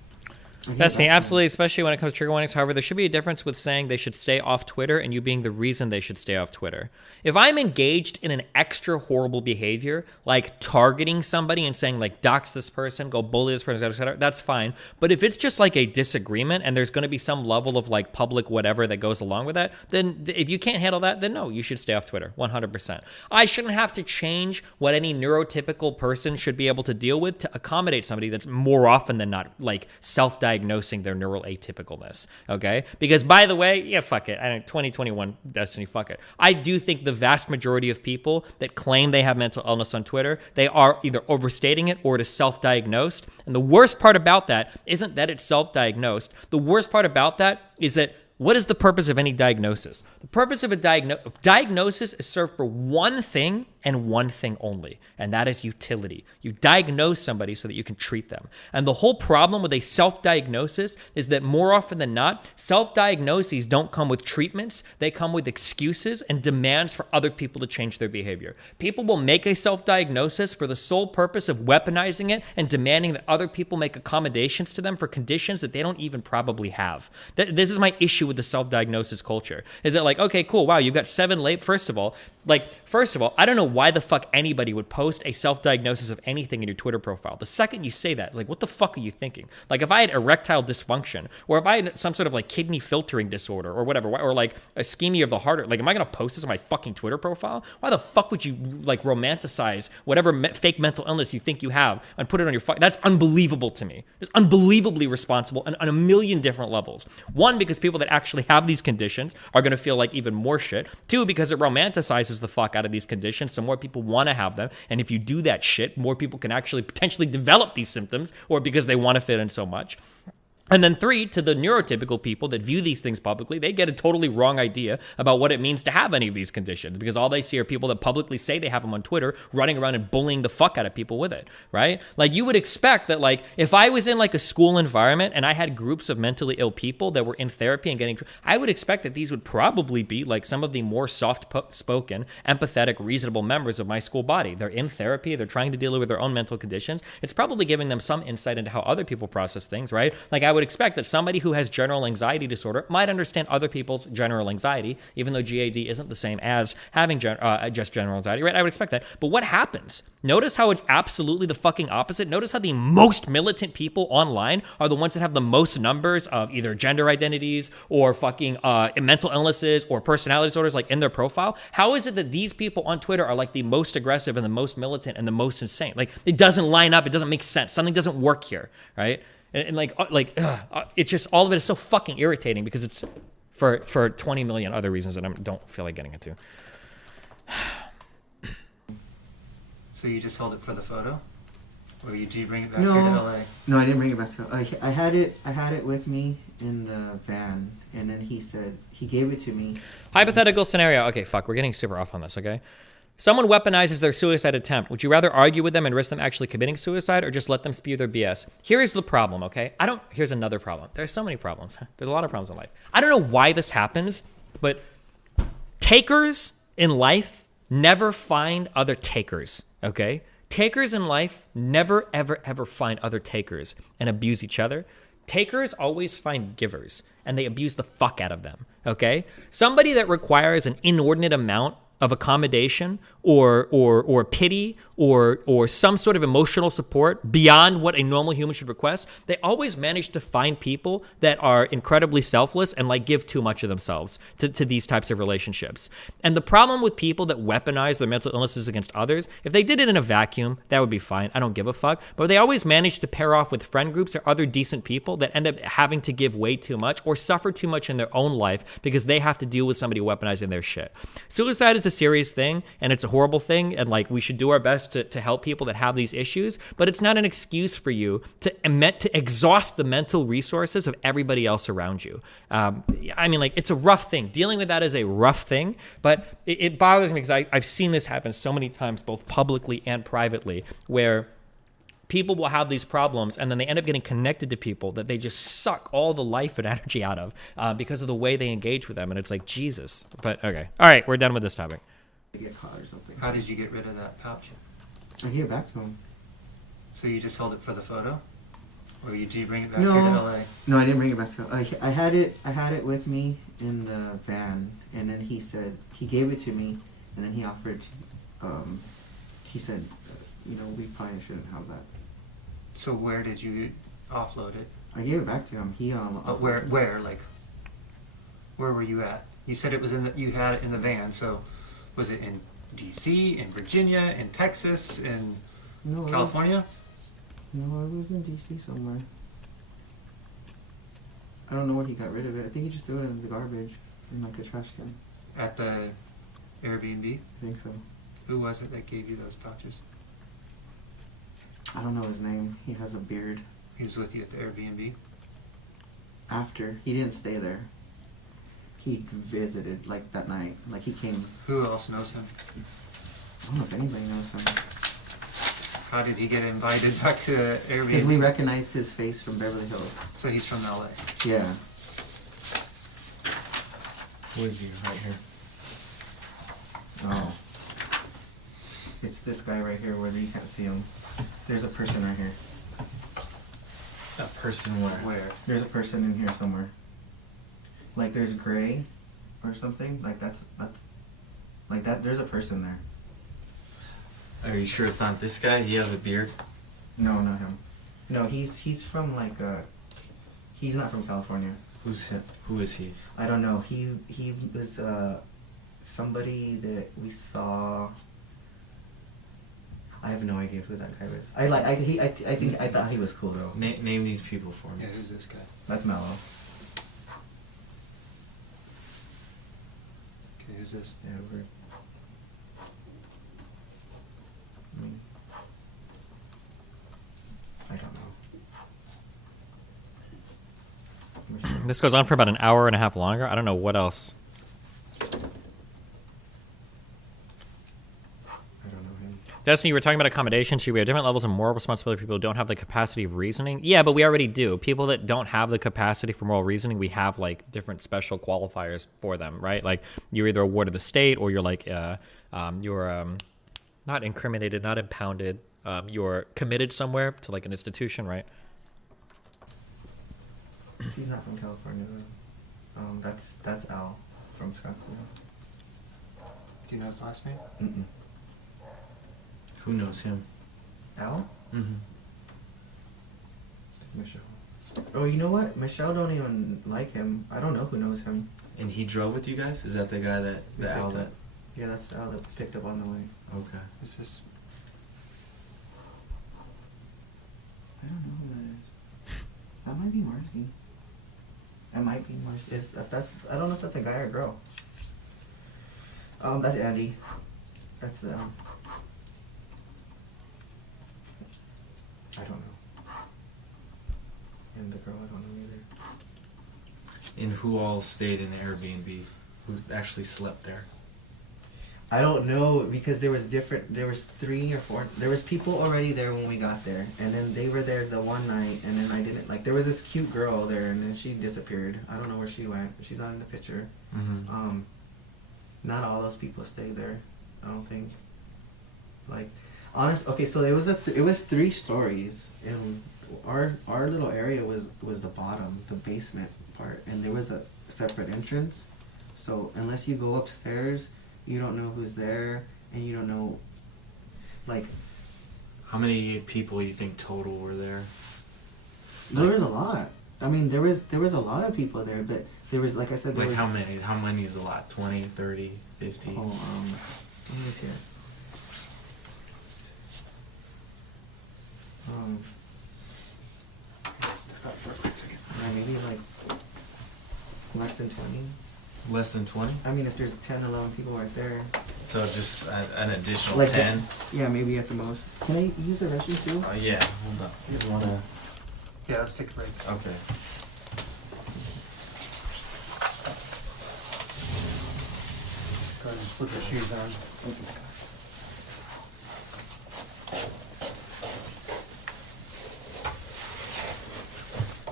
That's me, absolutely, especially when it comes to trigger warnings. However, there should be a difference with saying they should stay off Twitter and you being the reason they should stay off Twitter. If I'm engaged in an extra horrible behavior, like targeting somebody and saying, like, dox this person, go bully this person, etc., that's fine. But if it's just like a disagreement and there's going to be some level of like public whatever that goes along with that, then if you can't handle that, then no, you should stay off Twitter, 100%. I shouldn't have to change what any neurotypical person should be able to deal with to accommodate somebody that's more often than not like self-diagnosing their neural atypicalness, okay? Because by the way, yeah, fuck it. 2021 Destiny, fuck it. I do think the vast majority of people that claim they have mental illness on Twitter, they are either overstating it or it is self-diagnosed. And the worst part about that isn't that it's self-diagnosed. The worst part about that is that what is the purpose of any diagnosis? The purpose of a diagnosis is served for one thing and one thing only, and that is utility. You diagnose somebody so that you can treat them. And the whole problem with a self-diagnosis is that more often than not, self-diagnoses don't come with treatments. They come with excuses and demands for other people to change their behavior. People will make a self-diagnosis for the sole purpose of weaponizing it and demanding that other people make accommodations to them for conditions that they don't even probably have. This is my issue with the self-diagnosis culture. Is it like, okay, cool, wow, you've got 7 first of all, I don't know why the fuck anybody would post a self-diagnosis of anything in your Twitter profile. The second you say that, like, what the fuck are you thinking? Like, if I had erectile dysfunction, or if I had some sort of like kidney filtering disorder or whatever, or like ischemia of the heart, like, am I gonna post this on my fucking Twitter profile? Why the fuck would you like romanticize whatever fake mental illness you think you have and put it on your that's unbelievable to me. It's unbelievably responsible on a million different levels. One, because people that actually have these conditions are gonna feel like even more shit. Two, because it romanticizes the fuck out of these conditions, so more people want to have them. And if you do that shit, more people can actually potentially develop these symptoms, or because they want to fit in so much. And then 3, to the neurotypical people that view these things publicly, they get a totally wrong idea about what it means to have any of these conditions, because all they see are people that publicly say they have them on Twitter running around and bullying the fuck out of people with it, right? Like, you would expect that, like, if I was in like a school environment and I had groups of mentally ill people that were in therapy and getting, I would expect that these would probably be like some of the more soft-spoken, empathetic, reasonable members of my school body. They're in therapy, they're trying to deal with their own mental conditions. It's probably giving them some insight into how other people process things, right? Like, I would expect that somebody who has general anxiety disorder might understand other people's general anxiety, even though GAD isn't the same as having just general anxiety, right? I would expect that. But what happens? Notice how it's absolutely the fucking opposite. Notice how the most militant people online are the ones that have the most numbers of either gender identities or fucking mental illnesses or personality disorders like in their profile. How is it that these people on Twitter are like the most aggressive and the most militant and the most insane? Like, it doesn't line up. It doesn't make sense. Something doesn't work here, right? And it's just, all of it is so fucking irritating because it's for 20 million other reasons that I don't feel like getting into. So you just held it for the photo? Or did you bring it back here to LA? No, I didn't bring it back to. I had it with me in the van, and then he gave it to me. Hypothetical scenario. Okay, fuck, we're getting super off on this, okay? Someone weaponizes their suicide attempt. Would you rather argue with them and risk them actually committing suicide or just let them spew their BS? Here is the problem, okay? Here's another problem. There's so many problems. There's a lot of problems in life. I don't know why this happens, but takers in life never find other takers, okay? Takers in life never, ever, ever find other takers and abuse each other. Takers always find givers, and they abuse the fuck out of them, okay? Somebody that requires an inordinate amount of accommodation or pity or some sort of emotional support beyond what a normal human should request, they always manage to find people that are incredibly selfless and like give too much of themselves to these types of relationships. And the problem with people that weaponize their mental illnesses against others, if they did it in a vacuum, that would be fine. I don't give a fuck. But they always manage to pair off with friend groups or other decent people that end up having to give way too much or suffer too much in their own life because they have to deal with somebody weaponizing their shit. Suicide is a serious thing and it's a horrible thing, and like we should do our best to help people that have these issues, but it's not an excuse for you to exhaust the mental resources of everybody else around you. I mean, like, it's a rough thing. Dealing with that is a rough thing, but it bothers me because I've seen this happen so many times, both publicly and privately, where people will have these problems and then they end up getting connected to people that they just suck all the life and energy out of because of the way they engage with them. And it's like, Jesus. But okay. All right, we're done with this topic. Get caught or something. How did you get rid of that pouch? I gave it back to him. So you just held it for the photo? Or did you bring it back here to LA? No, I didn't bring it back to LA. I had it with me in the van, and then he gave it to me, and then he offered, he said, we probably shouldn't have that. So where did you offload it? I gave it back to him. But where, like, where were you at? You said it was you had it in the van, so was it in DC, in Virginia, in Texas, in California? No, it was in DC somewhere. I don't know when he got rid of it. I think he just threw it in the garbage, in like a trash can. At the Airbnb? I think so. Who was it that gave you those pouches? I don't know his name. He has a beard. He was with you at the Airbnb? After. He didn't stay there. He visited, like, that night. Like, he came. Who else knows him? I don't know if anybody knows him. How did he get invited back to Airbnb? Because we recognized his face from Beverly Hills. So he's from LA? Yeah. Who is he right here? Oh. It's this guy right here where you can't see him. There's a person right here. A person where? Where? There's a person in here somewhere. Like there's gray or something. Like that's like that. There's a person there. Are you sure it's not this guy? He has a beard? No, not him. No, he's from like he's not from California. Who's him? Who is he? I don't know. He was somebody that we saw. I have no idea who that guy was. I thought he was cool though. Name these people for me. Yeah, who's this guy? That's Mello. Okay, who's this? Yeah, I don't know. This goes on for about an hour and a half longer. I don't know what else. Destiny, you were talking about accommodation. Should we have different levels of moral responsibility for people who don't have the capacity of reasoning? Yeah, but we already do. People that don't have the capacity for moral reasoning, we have like different special qualifiers for them, right? Like you're either a ward of the state or you're like, you're not incriminated, not impounded. You're committed somewhere to like an institution, right? He's not from California though. That's Al from Scottsdale. Do you know his last name? Mm-mm. Who knows him? Al? Mm-hmm. Michelle. Oh, you know what? Michelle don't even like him. I don't know who knows him. And he drove with you guys? Is that the guy that Al that? Yeah, that's the Al that picked up on the way. Okay. Is this? I don't know who that is. That might be Marcy. It might be Marcy. I don't know if that's a guy or a girl. That's Andy. That's And the girl, I don't know either. And who all stayed in the Airbnb? Who actually slept there? I don't know because there was 3 or 4. There was people already there when we got there, and then they were there the one night, and then I didn't like. There was this cute girl there, and then she disappeared. I don't know where she went. She's not in the picture. Mm-hmm. Not all those people stayed there. I don't think. Like, okay, so there was it was 3 stories, and our little area was the bottom, the basement part, and there was a separate entrance. So unless you go upstairs, you don't know who's there, and you don't know, like... How many people you think total were there? There was a lot. I mean, there was a lot of people there, but there was, like I said... Like, how many? How many is a lot? 20, 30, 50? Oh, let me see. Yeah, maybe, like, less than 20. Less than 20? I mean, if there's 10, 11 people right there. So just an additional Like 10? Yeah, maybe at the most. Can I use the restroom too? Yeah, hold on. You wanna... Yeah, let's take a break. Okay. Go ahead and slip your shoes on.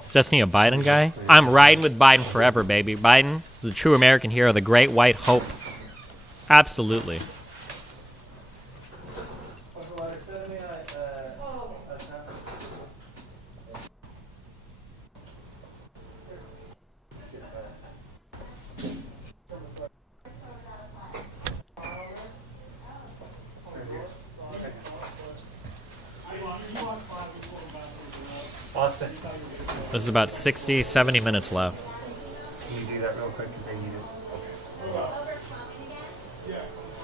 Is Destiny a Biden guy? I'm riding with Biden forever, baby. Biden is a true American hero, the great white hope. Absolutely. Austin. This is about 60, 70 minutes left. Can you do that real quick because I need it.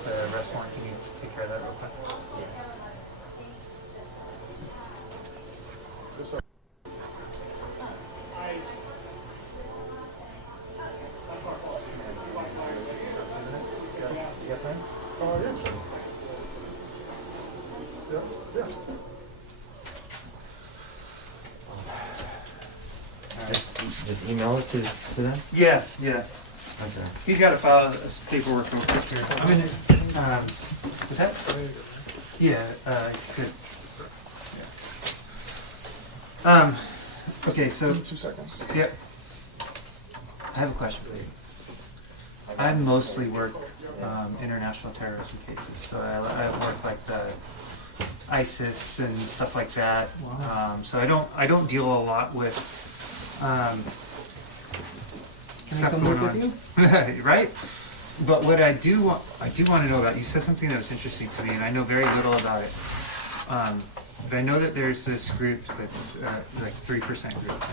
The restaurant, can you take care of that real quick? Just email it to them? Yeah. Okay. He's got to file paperwork real quick here. I'm gonna, is that? Yeah, good. Yeah. Okay, so. 2 seconds. Yep. I have a question for you. I mostly work international terrorism cases, so I work like the ISIS and stuff like that. Wow. So I don't deal a lot with. Can I come work with you? Right? But what I do want to know about, you said something that was interesting to me, and I know very little about it. But I know that there's this group that's like 3% group.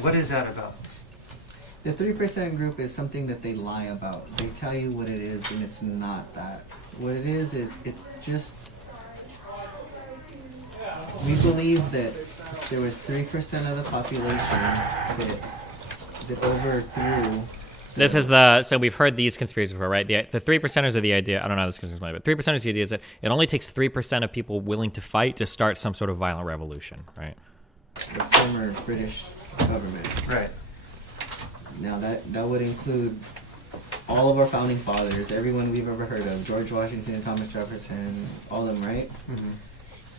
What is that about? The 3% group is something that they lie about. They tell you what it is, and it's not that. What it is it's just... We believe that there was 3% of the population that overthrew... This is the, so we've heard these conspiracies before, right? The 3%ers are the idea, I don't know how this conspiracy is made, but 3%ers the idea is that it only takes 3% of people willing to fight to start some sort of violent revolution, right? The former British government. Right. Now that would include all of our founding fathers, everyone we've ever heard of, George Washington and Thomas Jefferson, all of them, right? Mm-hmm.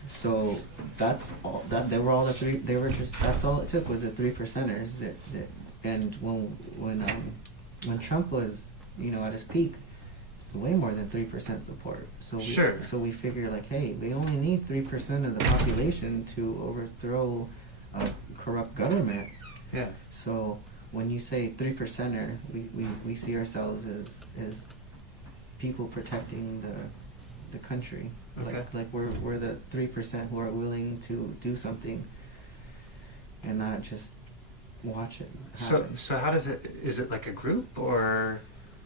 So that's all. They were all the 3. They were just. That's all it took was the 3%ers. And when Trump was, at his peak, way more than 3% support. So So we figure like, hey, we only need 3% of the population to overthrow a corrupt government. Yeah. So when you say 3%er, we see ourselves as people protecting the country. Okay. Like we're the 3% who are willing to do something and not just watch it happen. So how does it? Is it like a group or?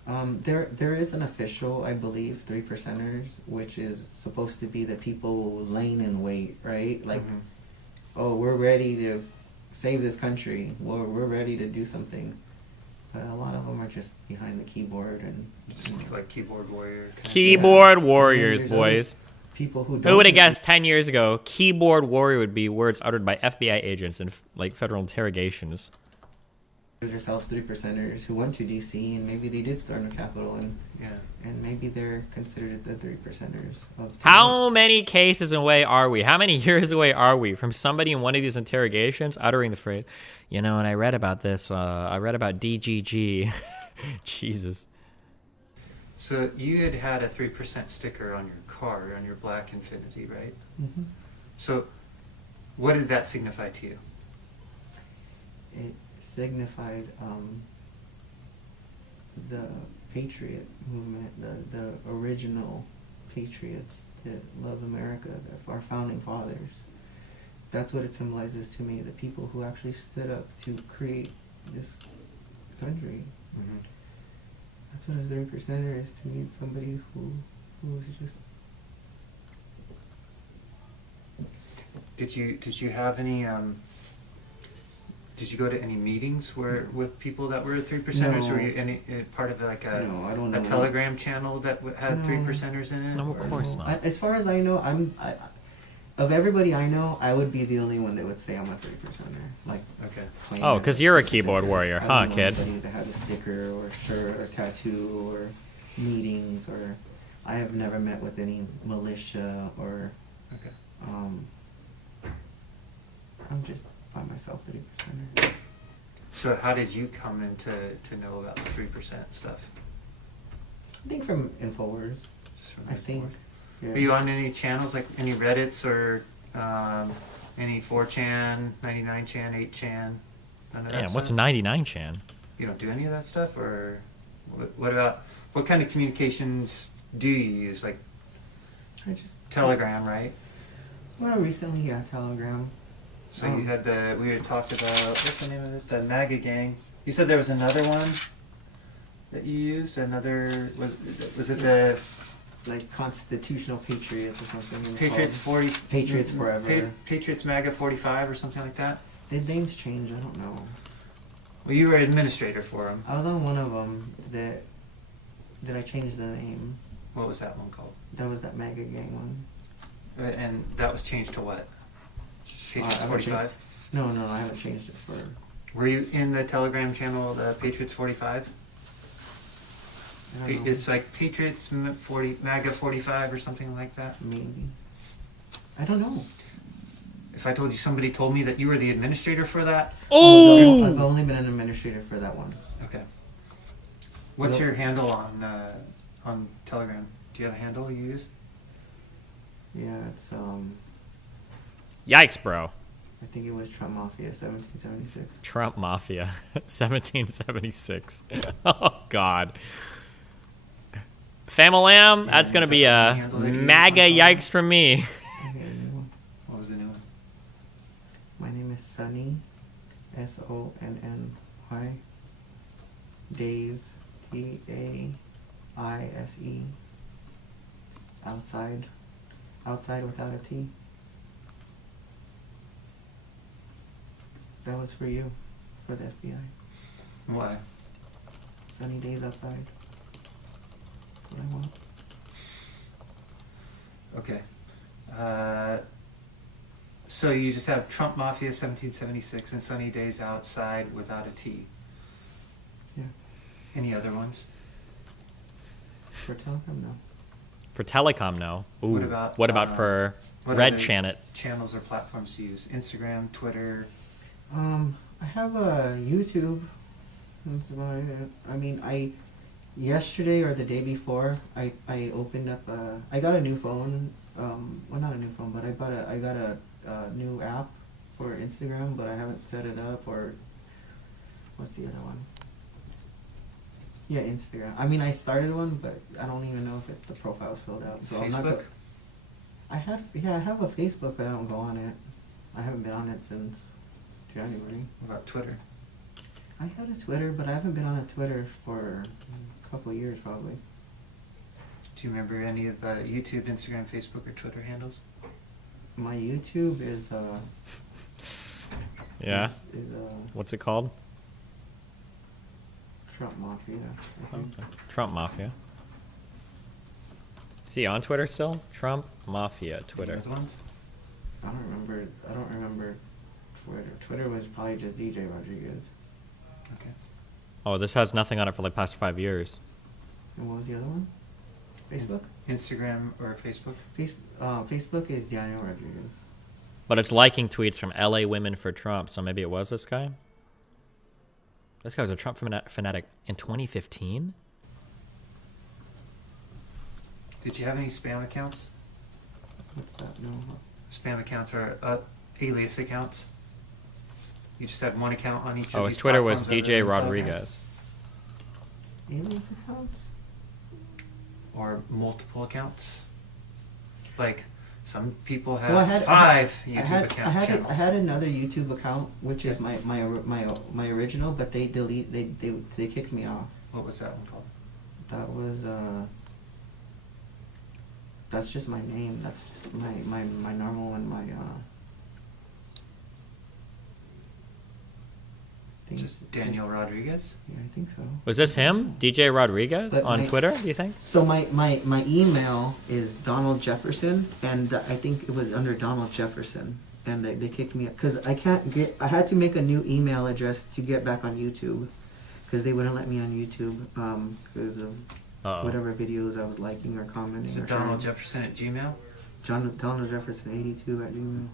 There is an official, I believe, 3%ers, which is supposed to be the people laying in wait, right? Like, oh, we're ready to save this country. We're ready to do something. But a lot of them are just behind the keyboard and Just like keyboard warrior. Keyboard warriors, boys. people who don't. Who would have guessed 10 years ago keyboard warrior would be words uttered by FBI agents in like federal interrogations? Yourselves 3%ers who went to DC and maybe they did storm the Capitol and maybe they're considered the 3%ers of How many cases away are we? How many years away are we from somebody in one of these interrogations uttering the phrase, you know, and I read about this, I read about DGG. Jesus. So you had a 3% sticker on your car, on your black Infinity, right? Mm-hmm. So what did that signify to you? It signified the Patriot movement, the original patriots that love America, our founding fathers. That's what it symbolizes to me, the people who actually stood up to create this country. Mm-hmm. That's what a 3%er is to me, somebody who was just... Did you have any did you go to any meetings with people that were 3%ers? No. Were you any part of like a No, I don't know. Telegram channel that had 3%ers in it? No, of course not. As far as I know, of everybody I know, I would be the only one that would say I'm a 3%er. Like, okay. Oh, because you're a keyboard warrior, I huh, don't know kid? anybody that has a sticker or shirt or tattoo or meetings, or I have never met with any militia or. Okay. I'm just by myself 3%er. So how did you come into to know about the 3% stuff? I think from Infowars. I think. Yeah. Are you on any channels, like any Reddits or any 4chan, 99chan, 8chan? None of that Damn, what's stuff? 99chan? You don't do any of that stuff, or what about what kind of communications do you use? Like I just Telegram, right? Well, recently, yeah, Telegram. So you had we had talked about, what's the name of it? The MAGA gang. You said there was another one that you used? Another, was it the... Like Constitutional Patriots or something. Patriots 40... Patriots Forever. Patriots MAGA 45 or something like that? The names change, I don't know. Well, you were an administrator for them. I was on one of them that I changed the name. What was that one called? That was that MAGA gang one. And that was changed to what? Patriots 45? No, I haven't changed it for... Were you in the Telegram channel, the Patriots 45? It's like Patriots 40, MAGA 45 or something like that? Maybe. I don't know. If I told you somebody told me that you were the administrator for that? Oh! I've only been an administrator for that one. Okay. What's your handle on Telegram? Do you have a handle you use? Yeah, it's Yikes, bro. I think it was Trump Mafia 1776. Trump Mafia 1776. Oh, God. Famalam, that's going to be a MAGA yikes from me. What was the new one? My name is Sonny, SONNY. Days, TAISE. Outside without a T. That was for you, for the FBI. Why? Sunny days outside. That's what I want. Okay. So you just have Trump Mafia 1776 and Sunny Days Outside without a T. Yeah. Any other ones? For Telecom, no. For Telecom, no. Ooh. What about for what Red other Channel? Channels or platforms to use? Instagram, Twitter? I have a YouTube. That's about it. I mean, yesterday or the day before, I opened up I got a new phone. Well, not a new phone, but I got a new app for Instagram, but I haven't set it up. Or what's the other one? Yeah, Instagram. I mean, I started one, but I don't even know if the profile's filled out. So Facebook? I'm not. I have a Facebook, but I don't go on it. I haven't been on it since January. What about Twitter? I had a Twitter, but I haven't been on a Twitter for a couple of years, probably. Do you remember any of the YouTube, Instagram, Facebook, or Twitter handles? My YouTube is Yeah. What's it called? Trump Mafia, I think. Trump Mafia. Is he on Twitter still? Trump Mafia Twitter. I don't remember. Twitter. Twitter was probably just DJ Rodriguez. Okay. Oh, this has nothing on it for like past 5 years. And what was the other one? Facebook? Instagram or Facebook? Facebook is Daniel Rodriguez. But it's liking tweets from LA Women for Trump, so maybe it was this guy? This guy was a Trump fanatic in 2015? Did you have any spam accounts? What's that? No. Spam accounts are alias accounts. You just had one account on each. Oh, of his these Twitter was platforms DJ other than Rodriguez. Alias accounts? Or multiple accounts. Like some people have Well, I had 5 YouTube channels. I had another YouTube account, which is my original, but they kicked me off. What was that one called? That was that's just my name. That's just my normal one. Just Daniel Rodriguez? Yeah, I think so. Was this him? DJ Rodriguez But on Twitter, do you think? So my email is Donald Jefferson, and I think it was under Donald Jefferson, and they kicked me up because I had to make a new email address to get back on YouTube, because they wouldn't let me on YouTube because of whatever videos I was liking or commenting. Is it or Donald sharing. Jefferson at Gmail? Donald Jefferson 82 at Gmail.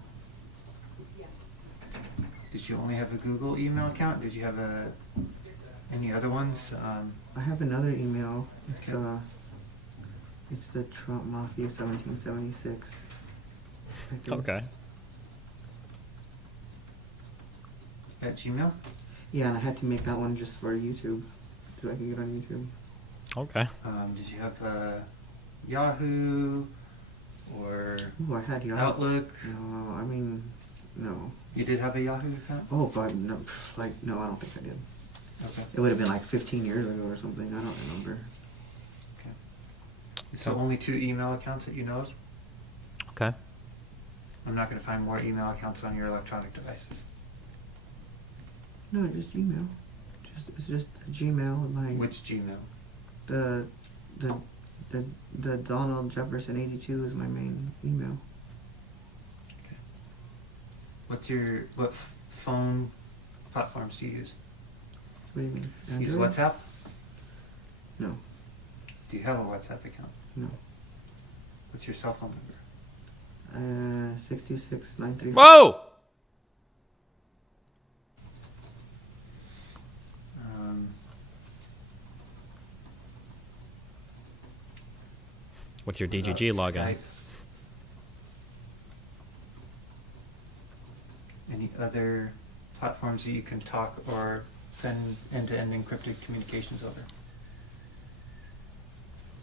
Did you only have a Google email account? Did you have any other ones? I have another email. It's the Trump Mafia 1776. Okay. At Gmail? Yeah, and I had to make that one just for YouTube, so I can get on YouTube. Okay. Did you have Yahoo or Ooh, I had Yahoo. Outlook? No, I mean, no. You did have a Yahoo account? Oh, but no, no, I don't think I did. Okay. It would have been like 15 years ago or something. I don't remember. So only 2 email accounts that you know of? Okay. I'm not going to find more email accounts on your electronic devices. No, just Gmail. It's just Gmail. Which Gmail? The Donald Jefferson 82 is my main email. What phone platforms do you use? What do you mean? Use Android? WhatsApp? No. Do you have a WhatsApp account? No. What's your cell phone number? 62693. Whoa! What's your DGG login? Skype. Any other platforms that you can talk or send end-to-end encrypted communications over?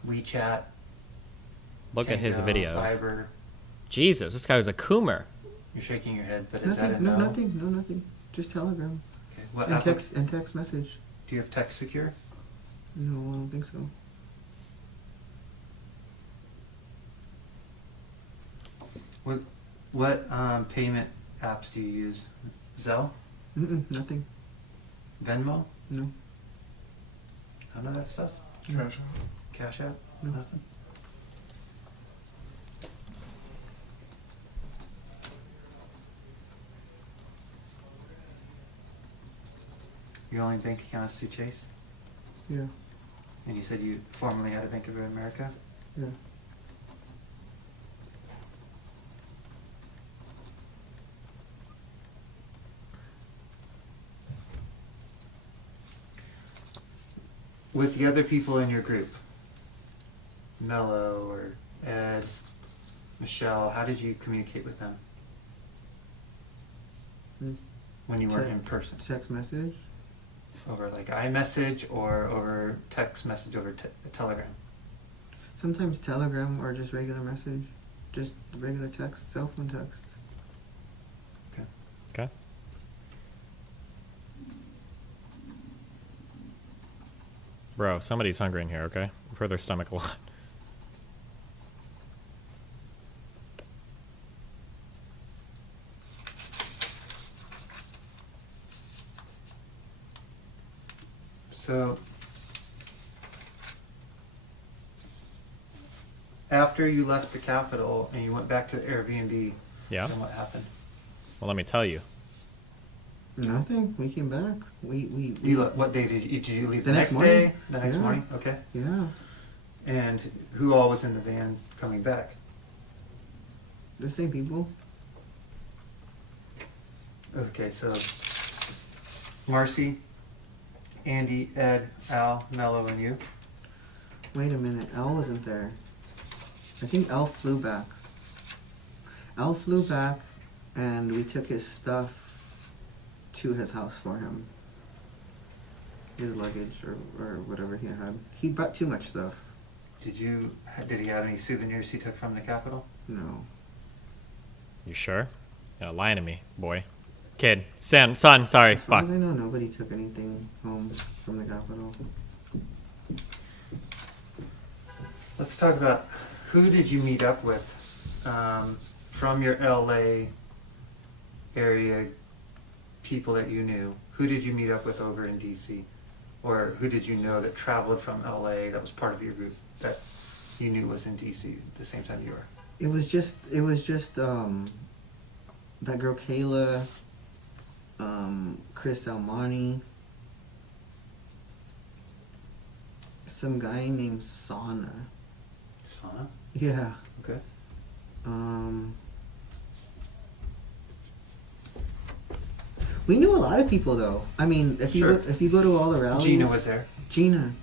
WeChat. Look at his Tango, videos. Viber. Jesus, this guy was a coomer. You're shaking your head, but is that a Nothing. No, nothing. Just Telegram. Okay. What and text message. Do you have Text Secure? No, I don't think so. What payment apps do you use? Zelle? Nothing. Venmo? No. None of that stuff? Cash App. Cash App? No. Nothing? Your only bank account is through Chase? Yeah. And you said you formerly had a Bank of America? Yeah. With the other people in your group, Mello or Ed, Michelle, how did you communicate with them? When you weren't in person? Text message. Over like iMessage or over text message over Telegram? Sometimes Telegram or just regular message. Just regular text, cell phone text. Okay. Okay. Bro, somebody's hungry in here, okay? I've heard their stomach a lot. So, after you left the Capitol and you went back to the Airbnb, Yeah. then what happened? Well, let me tell you. Nothing. We came back. We What day did you leave? The The next next morning. day? The next Yeah. morning? Okay. Yeah. And who all was in the van coming back? The same people. Okay, so Marcy, Andy, Ed, Al, Mello, and you. Wait a minute. Al wasn't there. I think Al flew back. Al flew back, and we took his stuff to his house for him. His luggage or whatever he had. He brought too much stuff. Did he have any souvenirs he took from the Capitol? No. You sure? You're lying to me, boy. Kid. Son, sorry. As far Fuck. as I know, nobody took anything home from the Capitol. Let's talk about who did you meet up with from your LA area, people that you knew. Who did you meet up with over in DC? Or who did you know that traveled from LA that was part of your group that you knew was in DC at the same time you were? It was just that girl Kayla, Chris Almani, some guy named Sana. Sana? Yeah. Okay. We knew a lot of people though. I mean, if Sure. you go to all the rallies. Gina was there. Gina.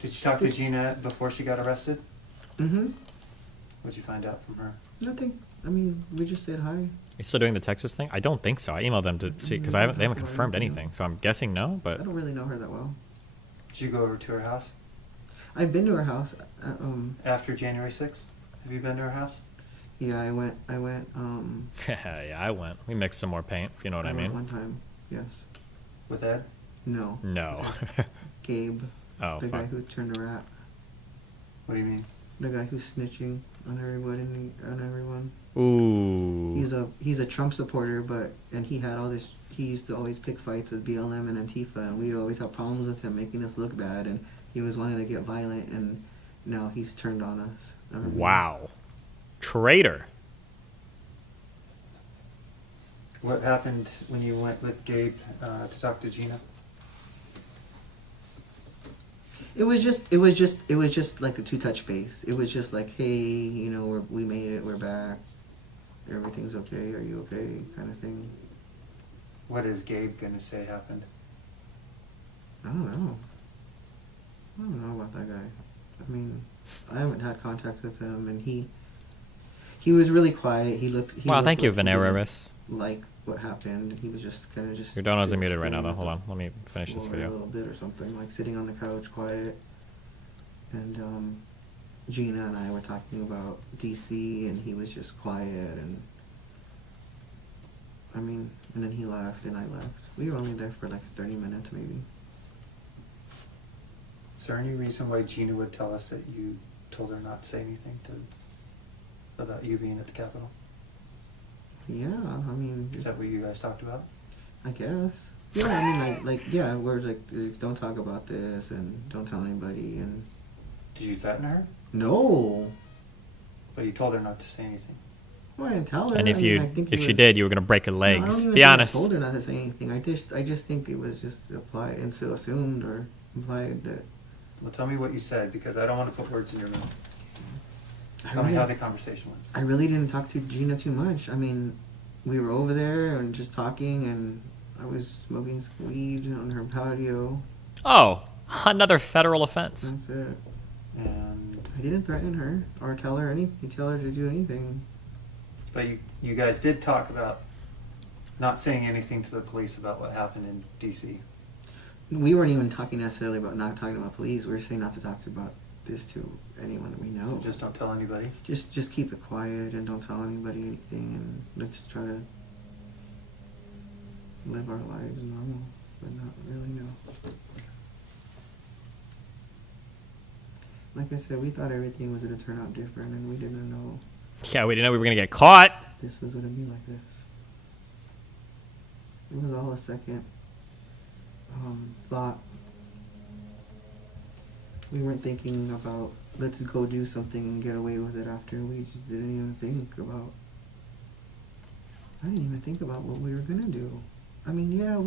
Did you talk to Gina before she got arrested? Mm-hmm. What'd you find out from her? Nothing. I mean, we just said hi. You still doing the Texas thing? I don't think so. I emailed them to see because they haven't confirmed anything. So I'm guessing no. But I don't really know her that well. Did you go over to her house? I've been to her house. After January 6th? Have you been to her house? Yeah, I went. yeah, I went. We mixed some more paint, if you know what I went mean. one time. Yes. With Ed? No. No. Gabe. Oh, the guy fuck. who turned a rat. What do you mean? The guy who's snitching on everyone. Ooh. He's a Trump supporter, and he had all this. He used to always pick fights with BLM and Antifa, and we'd always have problems with him, making us look bad, and he was wanting to get violent, and now he's turned on us. Wow. Traitor. What happened when you went with Gabe to talk to Gina? It was just like a touch base. It was just like, hey, we made it, we're back, everything's okay, are you okay, kind of thing. What is Gabe gonna say happened? I don't know about that guy. I mean, I haven't had contact with him, and he was really quiet. Wow, thank you, Veneris. Like what happened. He was just kind of just. Your donuts are muted right now, though. Hold on, let me finish this A video. little bit or something, like sitting on the couch, quiet. And Gina and I were talking about DC, and he was just quiet, and and then he left, and I left. We were only there for like 30 minutes, maybe. Is there any reason why Gina would tell us that you told her not to say anything about you being at the Capitol? Yeah, I mean. Is that what you guys talked about? I guess. Yeah, I mean, yeah, we're like, don't talk about this, and don't tell anybody, and. Did you threaten her? No. But you told her not to say anything. Well, I didn't tell her. And if she was, did, you were gonna break her no, I legs. don't even Be think honest. I told her not to say anything. I just think it was just applied and so assumed or implied that. Well, tell me what you said, because I don't want to put words in your mouth. I Tell me really- how the conversation went. I really didn't talk to Gina too much. I mean, we were over there and just talking, and I was smoking some weed on her patio. Oh, another federal offense. That's it. And I didn't threaten her or tell her to do anything. But you guys did talk about not saying anything to the police about what happened in D.C. We weren't even talking necessarily about not talking about police. We were saying not to talk about this to anyone that we know. So just don't tell anybody? Just keep it quiet and don't tell anybody anything, and let's try to live our lives normal, but not really know. Like I said, we thought everything was going to turn out different, and we didn't know Yeah, we didn't know we were gonna get caught. this was going to be like this. It was all a second thought we weren't thinking about let's go do something and get away with it after. We just didn't even think about. I didn't even think about what we were gonna do. I mean, yeah,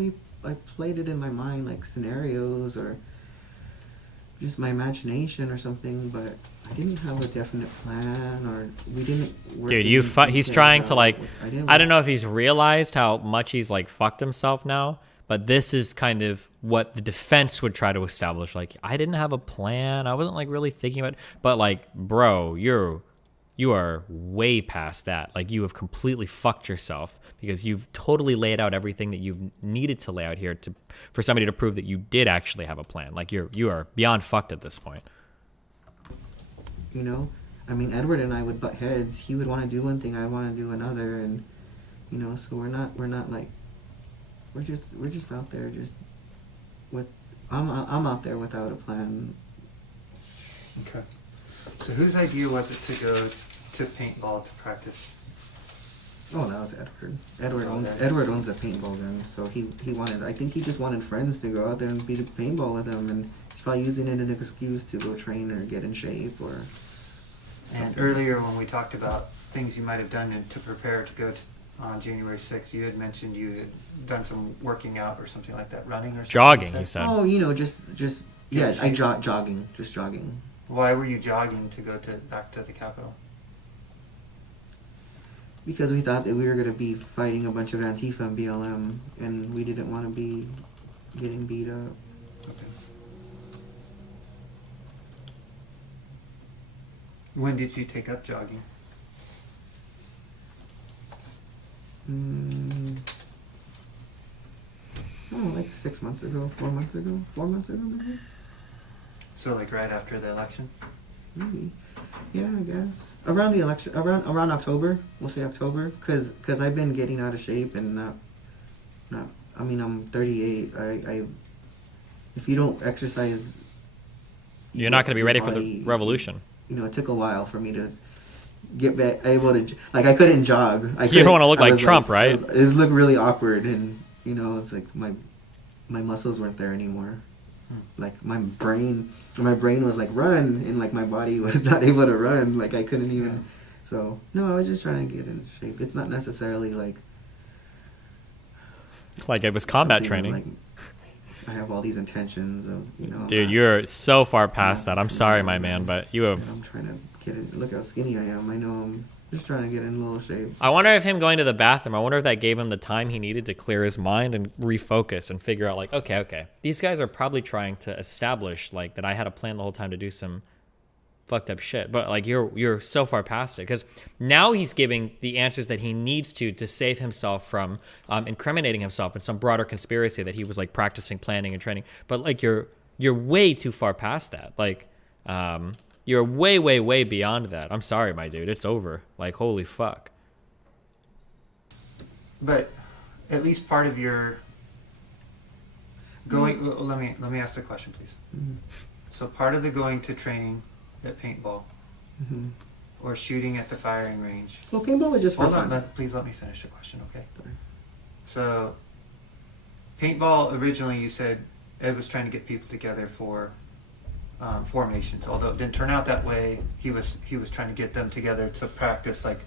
I played it in my mind like scenarios or just my imagination or something, but I didn't have a definite plan, or we didn't work. Dude, he's trying to like, I don't know if he's realized how much he's like fucked himself now, but this is kind of what the defense would try to establish. Like, I didn't have a plan. I wasn't like really thinking about it. But like, bro, you are way past that. Like, you have completely fucked yourself because you've totally laid out everything that you've needed to lay out here for somebody to prove that you did actually have a plan. Like, you are beyond fucked at this point. You know, I mean, Edward and I would butt heads. He would want to do one thing, I want to do another, and you know, so we're not like, we're just out there just with. I'm out there without a plan. Okay. So whose idea was it to go to paintball to practice? Oh, that was Edward. Edward owns a paintball gun, so he wanted. I think he just wanted friends to go out there and beat a paintball with him, and he's probably using it as an excuse to go train or get in shape or. And earlier when we talked about things you might have done to prepare to go on January 6th, you had mentioned you had done some working out or something like that, running or something. Jogging, he said. Oh, you know, just yeah, jogging, just jogging. Why were you jogging to go back to the Capitol? Because we thought that we were going to be fighting a bunch of Antifa and BLM, and we didn't want to be getting beat up. Okay. When did you take up jogging? Like 6 months ago, 4 months ago, 4 months ago maybe. So like right after the election? Maybe. Yeah, I guess. Around the election, around October, we'll say October, cause I've been getting out of shape and not. I mean, I'm 38. If you don't exercise, you're not going to be ready for the revolution. You know, it took a while for me to get back able to, like, I couldn't jog. You don't want to look like Trump, right? It looked really awkward, and you know, it's like my muscles weren't there anymore. Like my brain was like run, and like my body was not able to run. Like I couldn't even. So no, I was just trying to get in shape. It's not necessarily like it was combat training. Like, I have all these intentions of, you know. Dude, you're so far past that. I'm sorry, my man, but you have. I'm trying to get in. Look how skinny I am. I know I'm just trying to get in a little shape. I wonder if him going to the bathroom, I wonder if that gave him the time he needed to clear his mind and refocus and figure out, like, okay, these guys are probably trying to establish, like, that I had a plan the whole time to do some fucked up shit. But, like, you're so far past it. Because now he's giving the answers that he needs to save himself from incriminating himself in some broader conspiracy that he was, like, practicing, planning, and training. But, like, you're way too far past that. Like, you're way, way, way beyond that. I'm sorry, my dude. It's over. Like, holy fuck. But at least part of your going. Let me ask the question, please. Mm-hmm. So part of the going to training at paintball, or shooting at the firing range. Well, paintball was just for fun. Hold on. Please let me finish the question, okay? So paintball originally, you said Ed was trying to get people together for formations. Although it didn't turn out that way, he was trying to get them together to practice like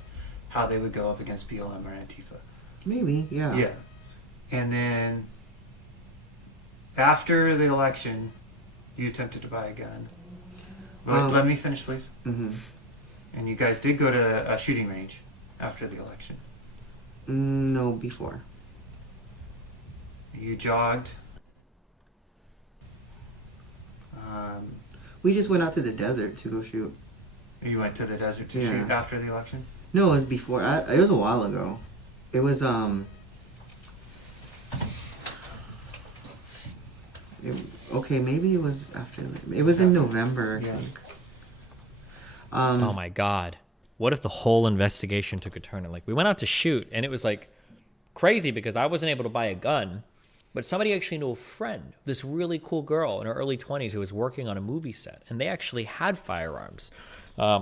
how they would go up against BLM or Antifa. Maybe, yeah. Yeah. And then after the election, you attempted to buy a gun. Let me finish, please. Mm-hmm. And you guys did go to a shooting range after the election. No, before. You jogged. We just went out to the desert to go shoot. You went to the desert to shoot after the election? No, it was before. It was a while ago. It was okay, maybe it was after. It was in November, I think. Oh my god. What if the whole investigation took a turn? And like, we went out to shoot, and it was like crazy because I wasn't able to buy a gun, but somebody actually knew a friend, this really cool girl in her early 20s who was working on a movie set, and they actually had firearms.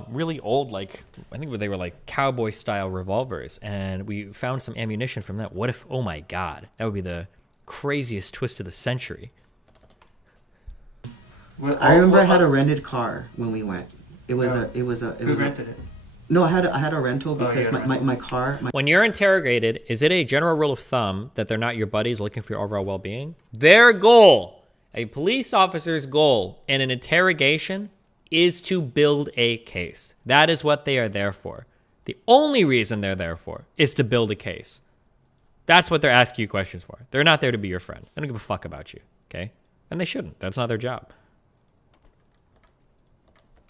Really old, like, I think they were like cowboy style revolvers, and we found some ammunition from that. What if, oh my god, that would be the craziest twist of the century. I remember I had a rented car when we went. It was Who rented it? No, I had a rental Oh, you because had a my car. When you're interrogated, is it a general rule of thumb that they're not your buddies looking for your overall well-being? Their goal, a police officer's goal in an interrogation, is to build a case. That is what they are there for. The only reason they're there for is to build a case. That's what they're asking you questions for. They're not there to be your friend. They don't give a fuck about you, okay? And they shouldn't. That's not their job.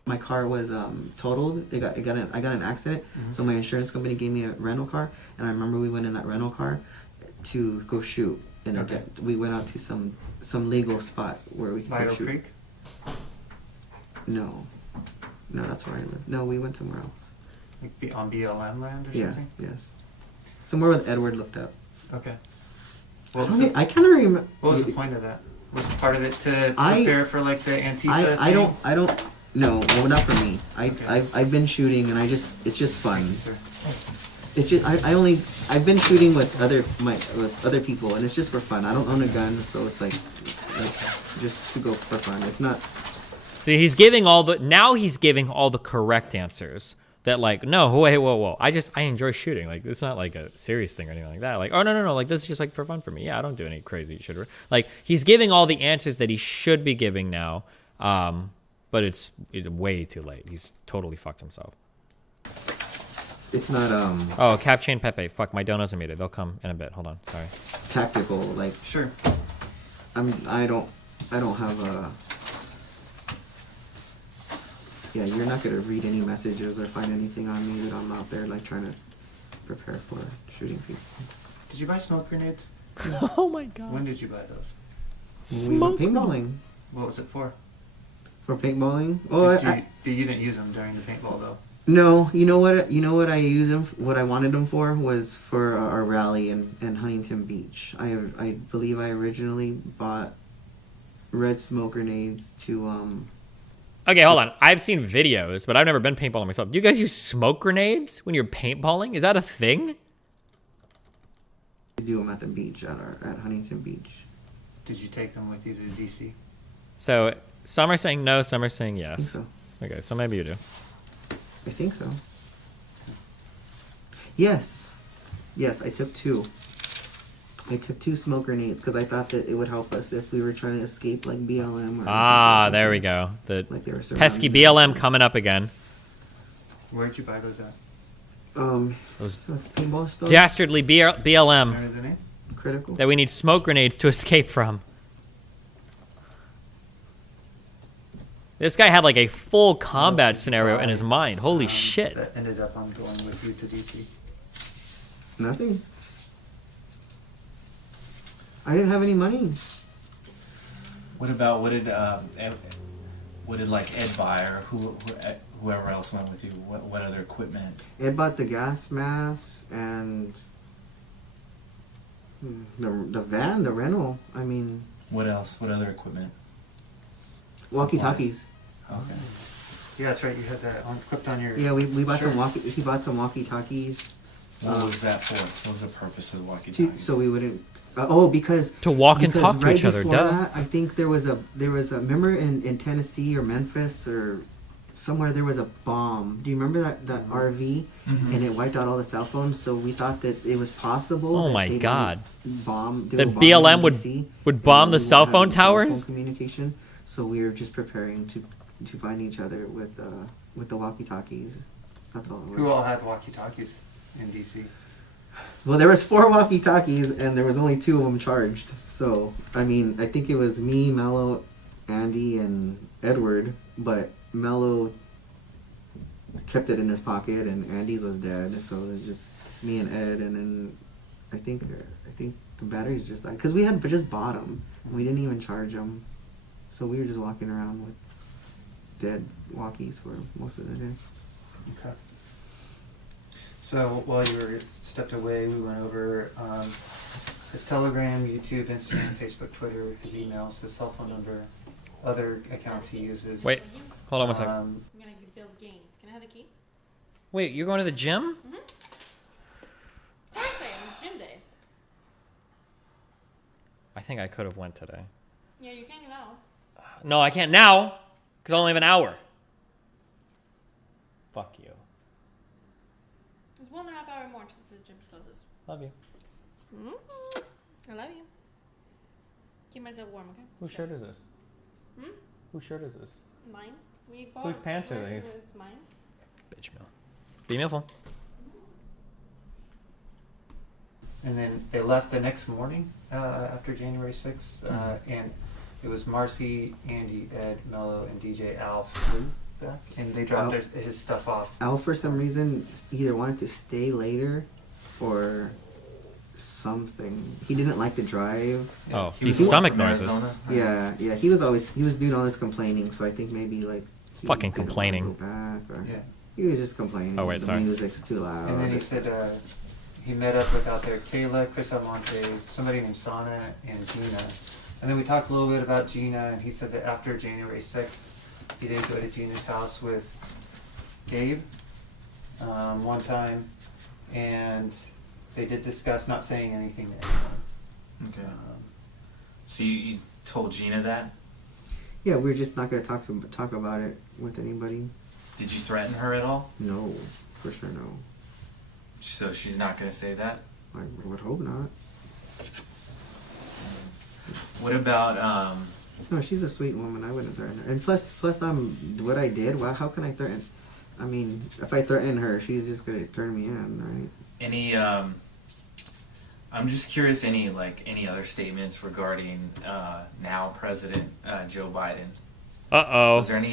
My car was totaled. I got an accident, so my insurance company gave me a rental car, and I remember we went in that rental car to go shoot. And we went out to some legal spot where we could go shoot. Creek? No, that's where I live. No, we went somewhere else. Like on BLM land or something? Yes. Somewhere with Edward looked up. Okay. I kind of remember. What was the point of that? Was part of it to prepare for like the Antifa thing? I don't. No, well, not for me. I've been shooting and it's just fun. It's just I've been shooting with other people and it's just for fun. I don't own a gun, so it's like just to go for fun. It's not. See, he's giving all the correct answers. That like, no, whoa. I enjoy shooting. Like, it's not like a serious thing or anything like that. Like, oh, no. Like, this is just like for fun for me. Yeah, I don't do any crazy shit. Like, he's giving all the answers that he should be giving now. But it's way too late. He's totally fucked himself. It's not, Oh, Cap Chain Pepe. Fuck, my donuts are muted. They'll come in a bit. Hold on. Sorry. Tactical, like. Sure. I don't have a. Yeah, you're not gonna read any messages or find anything on me that I'm out there like trying to prepare for shooting people. Did you buy smoke grenades? Oh my god. When did you buy those? Smoke paintballing. What was it for? For paintballing? Oh, you didn't use them during the paintball though. No, you know what I use them. What I wanted them for was for our rally in Huntington Beach. I believe I originally bought red smoke grenades to Okay, hold on. I've seen videos, but I've never been paintballing myself. Do you guys use smoke grenades when you're paintballing? Is that a thing? We do them at the beach at Huntington Beach. Did you take them with you to DC? So some are saying no, some are saying yes. I think so. Okay, so maybe you do. I think so. Yes, I took two. I took 2 smoke grenades because I thought that it would help us if we were trying to escape like BLM. Or there we go. The like pesky BLM coming up again. Where'd you buy those at? Those paintball stores. Dastardly BLM. Critical. That we need smoke grenades to escape from. This guy had like a full combat scenario in his mind. Holy shit. That ended up on going with you to DC. Nothing. I didn't have any money. What did like Ed buy or whoever else went with you? What other equipment? Ed bought the gas mask and the van, the rental. I mean. What else? What other equipment? Walkie-talkies. Okay. Yeah, that's right. You had that clipped on your. Yeah, we bought some he bought some walkie-talkies. What was that for? What was the purpose of the walkie-talkies? So we wouldn't. To walk and talk to each other, duh. That, I think there was a remember in Tennessee or Memphis or somewhere there was a bomb. Do you remember that RV? Mm-hmm. And it wiped out all the cell phones. So we thought that it was possible. Oh that my god! That BLM would bomb the cell phone towers. Cell phone communication. So we were just preparing to find each other with the walkie-talkies. That's all. Who all had walkie-talkies in DC? Well, there was 4 walkie-talkies, and there was only 2 of them charged. So, I mean, I think it was me, Mello, Andy, and Edward. But Mello kept it in his pocket, and Andy's was dead. So it was just me and Ed, and then I think the batteries just died because we had just bought them. We didn't even charge them, so we were just walking around with dead walkies for most of the day. Okay. So while you were stepped away, we went over his Telegram, YouTube, Instagram, Facebook, Twitter, his emails, his cell phone number, other accounts he uses. Wait, hold on one second. I'm gonna build gains. Can I have the key? Wait, you're going to the gym? Mm-hmm. Of course I am. It's gym day. I think I could have went today. Yeah, you can now. No, I can't now, because I only have an hour. Fuck you. It's 1.5 hour more until the gym closes. Love you. I love you. Keep myself warm, okay? Whose shirt is this? Hmm? Whose shirt is this? Mine. We bought. Whose pants are these? It's mine. Bitch meal. Be mealful. And then they left the next morning after January 6th, and it was Marcy, Andy, Ed, Mello, and DJ Al flew back, and they dropped his stuff off. Al, for some reason, either wanted to stay later or something. He didn't like the drive. Oh, these stomach from noises. Arizona. Yeah. He was doing all this complaining, so I think maybe like he Fucking didn't complaining. wanna go back, or Yeah. He was just complaining. Oh, wait, the sorry. music's too loud. And then he said he met up with out there Kayla, Chris Almonte, somebody named Sana, and Gina. And then we talked a little bit about Gina, and he said that after January 6th, he did go to Gina's house with Gabe one time, and they did discuss not saying anything to anyone. Okay. So you told Gina that? Yeah, we're just not going to talk about it with anybody. Did you threaten her at all? No, for sure no. So she's not going to say that? I would hope not. What about No, she's a sweet woman. I wouldn't threaten her. And plus, what I did. Well, how can I threaten? I mean, if I threaten her, she's just gonna turn me in, right? any? I'm just curious. Any other statements regarding now President Joe Biden? Was there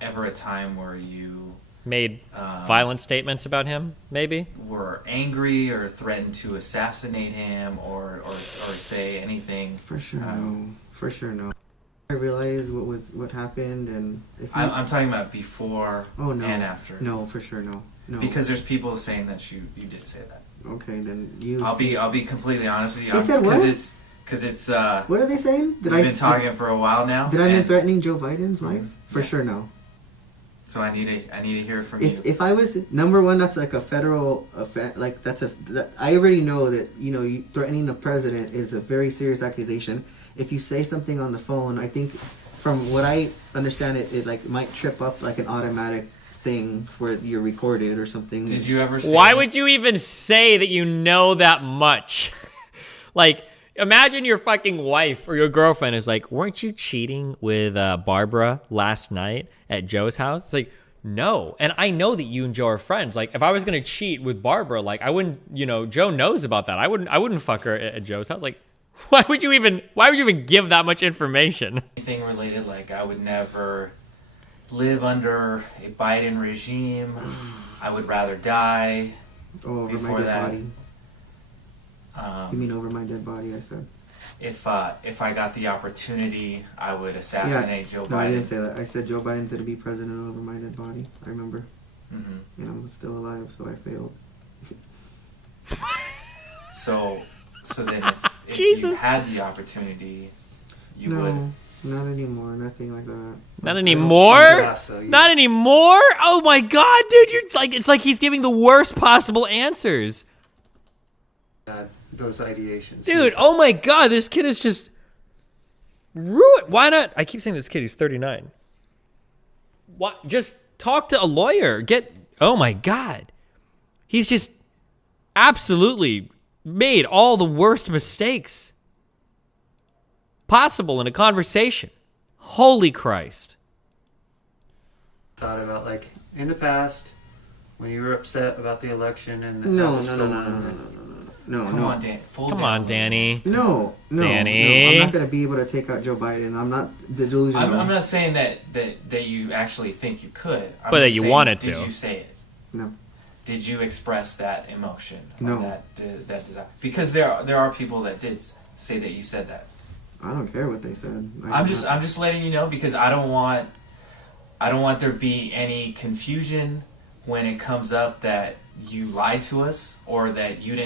ever a time where you made violent statements about him? Maybe were angry or threatened to assassinate him or say anything? For sure no. For sure no. I realized what happened, and if I'm talking about before and after. No, for sure no. No. Because there's people saying that you did say that. Okay, then you. I'll be completely honest with you. They said what? Because it's What are they saying? We've been talking for a while now. Did I mean threatening Joe Biden's life? For sure no. So I need to hear from you. If I was number one, that's like a federal offense. Like I already know that you threatening the president is a very serious accusation. If you say something on the phone, I think from what I understand, it like might trip up like an automatic thing where you're recorded or something. Did you ever? Why would you even say that you know that much? Like, imagine your fucking wife or your girlfriend is like, weren't you cheating with Barbara last night at Joe's house? It's like, no. And I know that you and Joe are friends. Like, if I was going to cheat with Barbara, like, I wouldn't, Joe knows about that. I wouldn't fuck her at Joe's house. Like, why would you even give that much information? Anything related, like I would never live under a Biden regime. I would rather die. Oh, over my dead body. You mean over my dead body? I said. If I got the opportunity, I would assassinate Joe Biden. No, I didn't say that. I said Joe Biden said to be president over my dead body. I remember. Mm-hmm. And I'm still alive, so I failed. So then if you had the opportunity, you would. Not anymore. Nothing like that. Not anymore? Not anymore? Oh my god, dude! It's like he's giving the worst possible answers. Those ideations. Dude, oh my god, this kid is just ruined. Why not? I keep saying this kid, he's 39. What? Just talk to a lawyer. Oh my god. He's just absolutely made all the worst mistakes possible in a conversation. Holy Christ. Thought about, like, in the past, when you were upset about the election and No. Come on, Dan. Come on, Danny. No, Danny. I'm not gonna be able to take out Joe Biden. I'm not delusional. I'm not saying that you actually think you could. But that you wanted to. Did you say it? No. Did you express that emotion? No. Or that desire? Because there are people that did say that you said that. I don't care what they said. I'm just letting you know, because I don't want there to be any confusion when it comes up that you lied to us or that you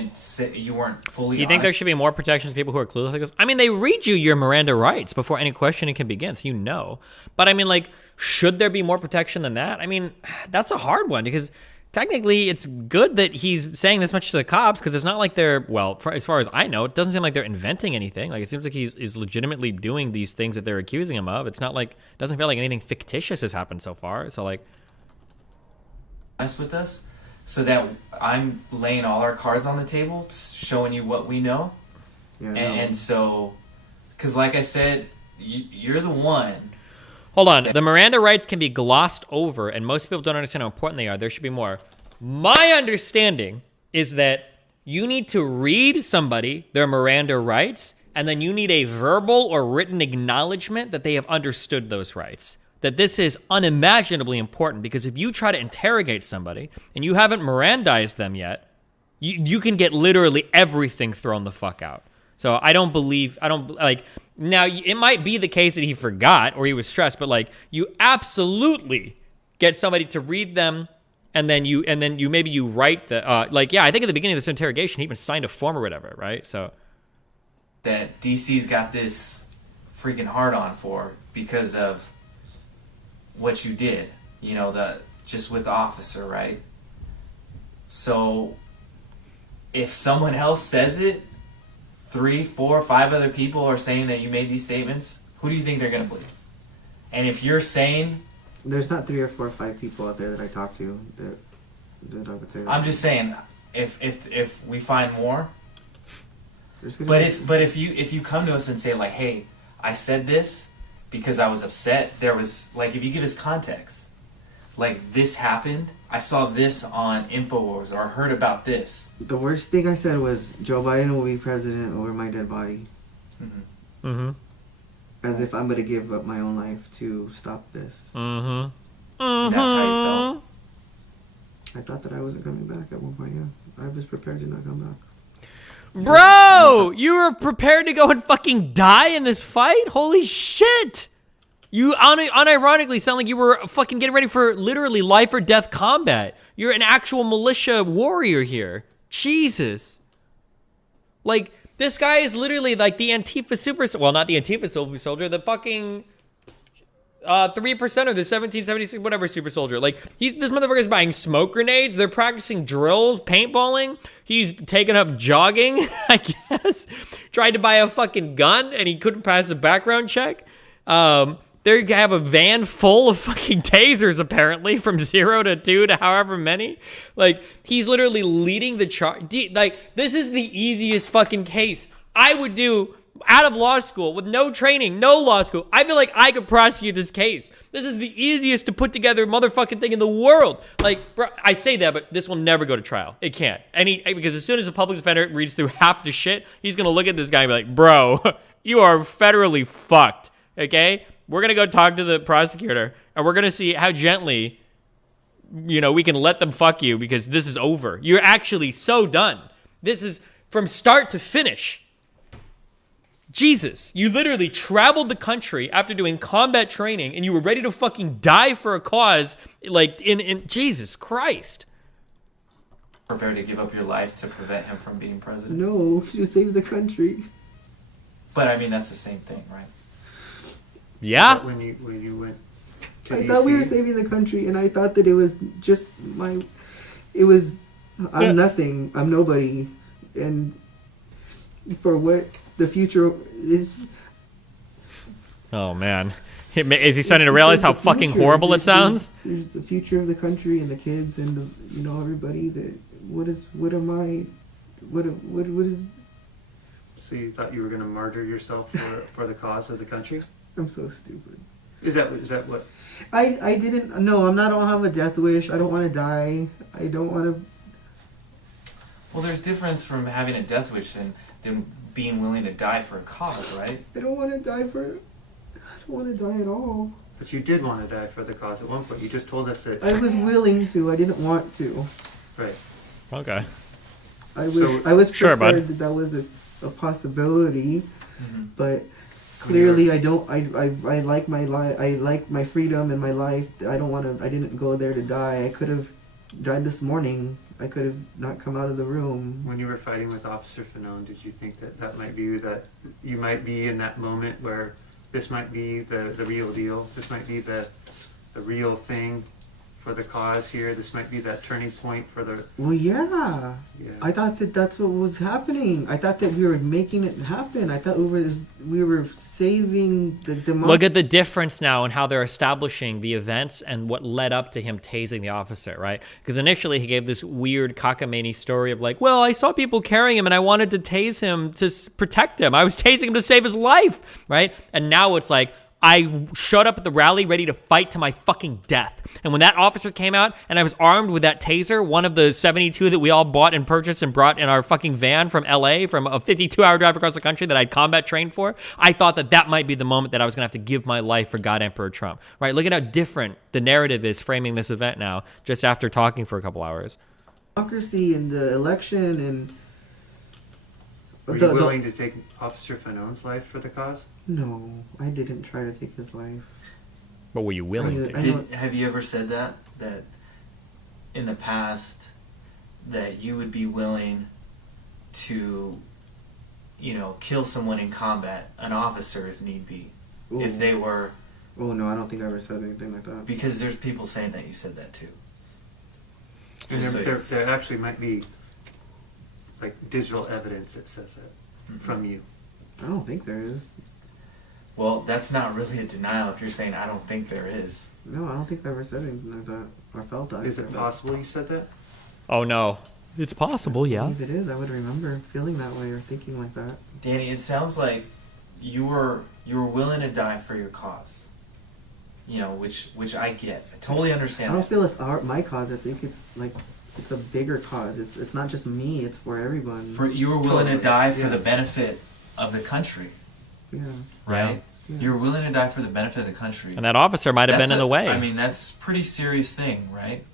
weren't fully. You think there should be more protections for people who are clueless like this? I mean, they read you your Miranda rights before any questioning can begin, so But I mean, like, should there be more protection than that? I mean, that's a hard one, because technically, it's good that he's saying this much to the cops because it's not like they're, well, as far as I know, it doesn't seem like they're inventing anything. Like, it seems like he's legitimately doing these things that they're accusing him of. It's not like, it doesn't feel like anything fictitious has happened so far. So, like, honest with us, so that I'm laying all our cards on the table, showing you what we know. Yeah, And so, because like I said, you're the one. Hold on. The Miranda rights can be glossed over, and most people don't understand how important they are. There should be more. My understanding is that you need to read somebody their Miranda rights, and then you need a verbal or written acknowledgement that they have understood those rights. That this is unimaginably important, because if you try to interrogate somebody and you haven't Mirandized them yet, you can get literally everything thrown the fuck out. So now it might be the case that he forgot or he was stressed, but like, you absolutely get somebody to read them, and then you maybe write the like, yeah, I think at the beginning of this interrogation he even signed a form or whatever, right? So that DC's got this freaking hard on for because of what you did, you know, just with the officer, right? So if someone else says it, 3, 4, 5 other people are saying that you made these statements, who do you think they're going to believe? And if you're saying... There's not 3 or 4 or 5 people out there that I talk to that I would say... I'm just saying, if we find more... But if you come to us and say, like, hey, I said this because I was upset, there was... Like, if you give us context, like, this happened, I saw this on InfoWars, or heard about this. The worst thing I said was, Joe Biden will be president over my dead body. Mm-hmm. Mm-hmm. As if I'm going to give up my own life to stop this. Mm-hmm. That's how you felt? I thought that I wasn't coming back at one point, yeah. I was prepared to not come back. Bro, you were prepared to go and fucking die in this fight? Holy shit! You unironically sound like you were fucking getting ready for literally life or death combat. You're an actual militia warrior here. Jesus. Like, this guy is literally like the Antifa super... Well, not the Antifa super soldier, the fucking 3% or the 1776 whatever super soldier. Like, this motherfucker's buying smoke grenades. They're practicing drills, paintballing. He's taking up jogging, I guess. Tried to buy a fucking gun, and he couldn't pass a background check. They have a van full of fucking tasers, apparently, from 0 to 2 to however many. Like, he's literally leading the charge. Like, this is the easiest fucking case I would do out of law school with no training, no law school. I feel like I could prosecute this case. This is the easiest to put together motherfucking thing in the world. Like, bro, I say that, but this will never go to trial. It can't. Because as soon as a public defender reads through half the shit, he's going to look at this guy and be like, bro, you are federally fucked, okay? We're going to go talk to the prosecutor, and we're going to see how gently, you know, we can let them fuck you, because this is over. You're actually so done. This is from start to finish. Jesus, you literally traveled the country after doing combat training, and you were ready to fucking die for a cause, like, in Jesus Christ. Prepared to give up your life to prevent him from being president? No, to save the country. But, I mean, that's the same thing, right? Yeah. When you went to I thought we were saving the country, and I thought that it was just I'm nothing, I'm nobody, and for what the future is. Oh man, is he starting to realize how fucking horrible it sounds? There's the future of the country and the kids and everybody. What is? So you thought you were going to martyr yourself for the cause of the country? I'm so stupid. Is that what? I didn't. No, I don't have a death wish. I don't want to die. I don't want to. Well, there's difference from having a death wish than being willing to die for a cause, right? I don't want to die I don't want to die at all. But you did want to die for the cause at one point. You just told us that... I was willing to. I didn't want to. Right. Okay. I was prepared that was a possibility, but clearly I don't. I like my life. I like my freedom and my life. I don't want to. I didn't go there to die. I could have died this morning. I could have not come out of the room. When you were fighting with Officer Fanon, did you think that might be that you might be in that moment where this might be the real deal? This might be the real thing for the cause here. This might be that turning point for the. Well, yeah. Yeah. I thought that that's what was happening. I thought that we were making it happen. I thought we were saving the democracy. Look at the difference now in how they're establishing the events and what led up to him tasing the officer, right? Because initially he gave this weird cockamamie story of like, well, I saw people carrying him and I wanted to tase him to protect him. I was tasing him to save his life, right? And now it's like, I showed up at the rally ready to fight to my fucking death. And when that officer came out and I was armed with that taser, one of the 72 that we all bought and purchased and brought in our fucking van from LA, from a 52-hour drive across the country that I'd combat trained for, I thought that that might be the moment that I was going to have to give my life for God Emperor Trump, right? Look at how different the narrative is framing this event now, just after talking for a couple hours. Democracy and the election and... Were you willing to take Officer Fanon's life for the cause? No, I didn't try to take his life. But were you willing to? Have you ever said that in the past that you would be willing to, kill someone in combat, an officer if need be, Ooh. if they were? Oh no, I don't think I ever said anything like that. Because there's people saying that you said that too. And there actually might be like digital evidence that says that from you. I don't think there is. Well, that's not really a denial if you're saying I don't think there is. No, I don't think I ever said anything like that or felt that. Is it possible you said that? Oh no. It's possible, yeah. If it is, I would remember feeling that way or thinking like that. Danny, it sounds like you were willing to die for your cause. Which I get. I totally understand. I don't feel it's my cause. I think it's like it's a bigger cause. It's not just me. It's for everyone. You were willing to die for the benefit of the country. Yeah. Right? Yeah. You were willing to die for the benefit of the country. And that officer might have been in the way. I mean, that's a pretty serious thing, right?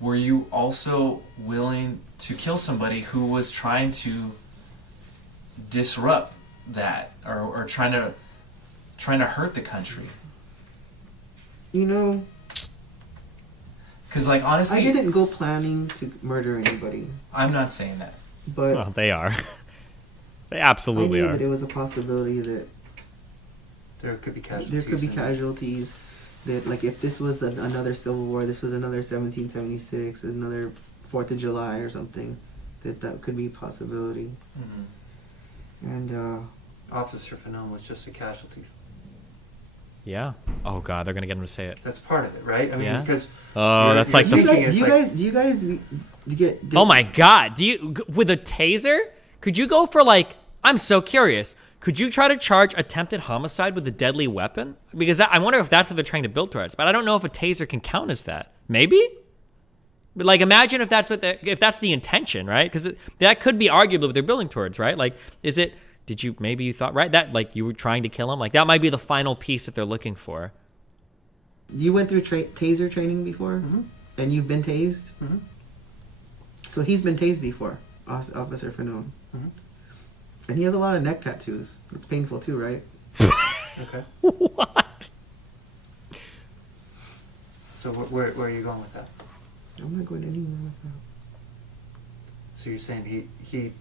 Were you also willing to kill somebody who was trying to disrupt that or trying to hurt the country? Because, like, honestly... I didn't go planning to murder anybody. I'm not saying that. But well, they are. They absolutely I knew are. that it was a possibility that there could be casualties. There could be casualties. That, like, if this was another Civil War, this was another 1776, another 4th of July or something, that could be a possibility. Mm-hmm. And Officer Fanon was just a casualty. Yeah. Oh god, they're gonna get him to say it. That's part of it, right? I mean, because that's like do you guys get? Oh my god, do you with a taser? Could you go for like? I'm so curious. Could you try to charge attempted homicide with a deadly weapon? Because I wonder if that's what they're trying to build towards. But I don't know if a taser can count as that. Maybe. But like, imagine if that's the intention, right? Because that could be arguably what they're building towards, right? Like, is it? Maybe you thought, right, that like you were trying to kill him? Like that might be the final piece that they're looking for. You went through taser training before? Mm-hmm. And you've been tased? Mm-hmm. So he's been tased before, Officer Fanon. Mm-hmm. And he has a lot of neck tattoos. It's painful too, right? Okay. What? So where are you going with that? I'm not going anywhere with that. So you're saying he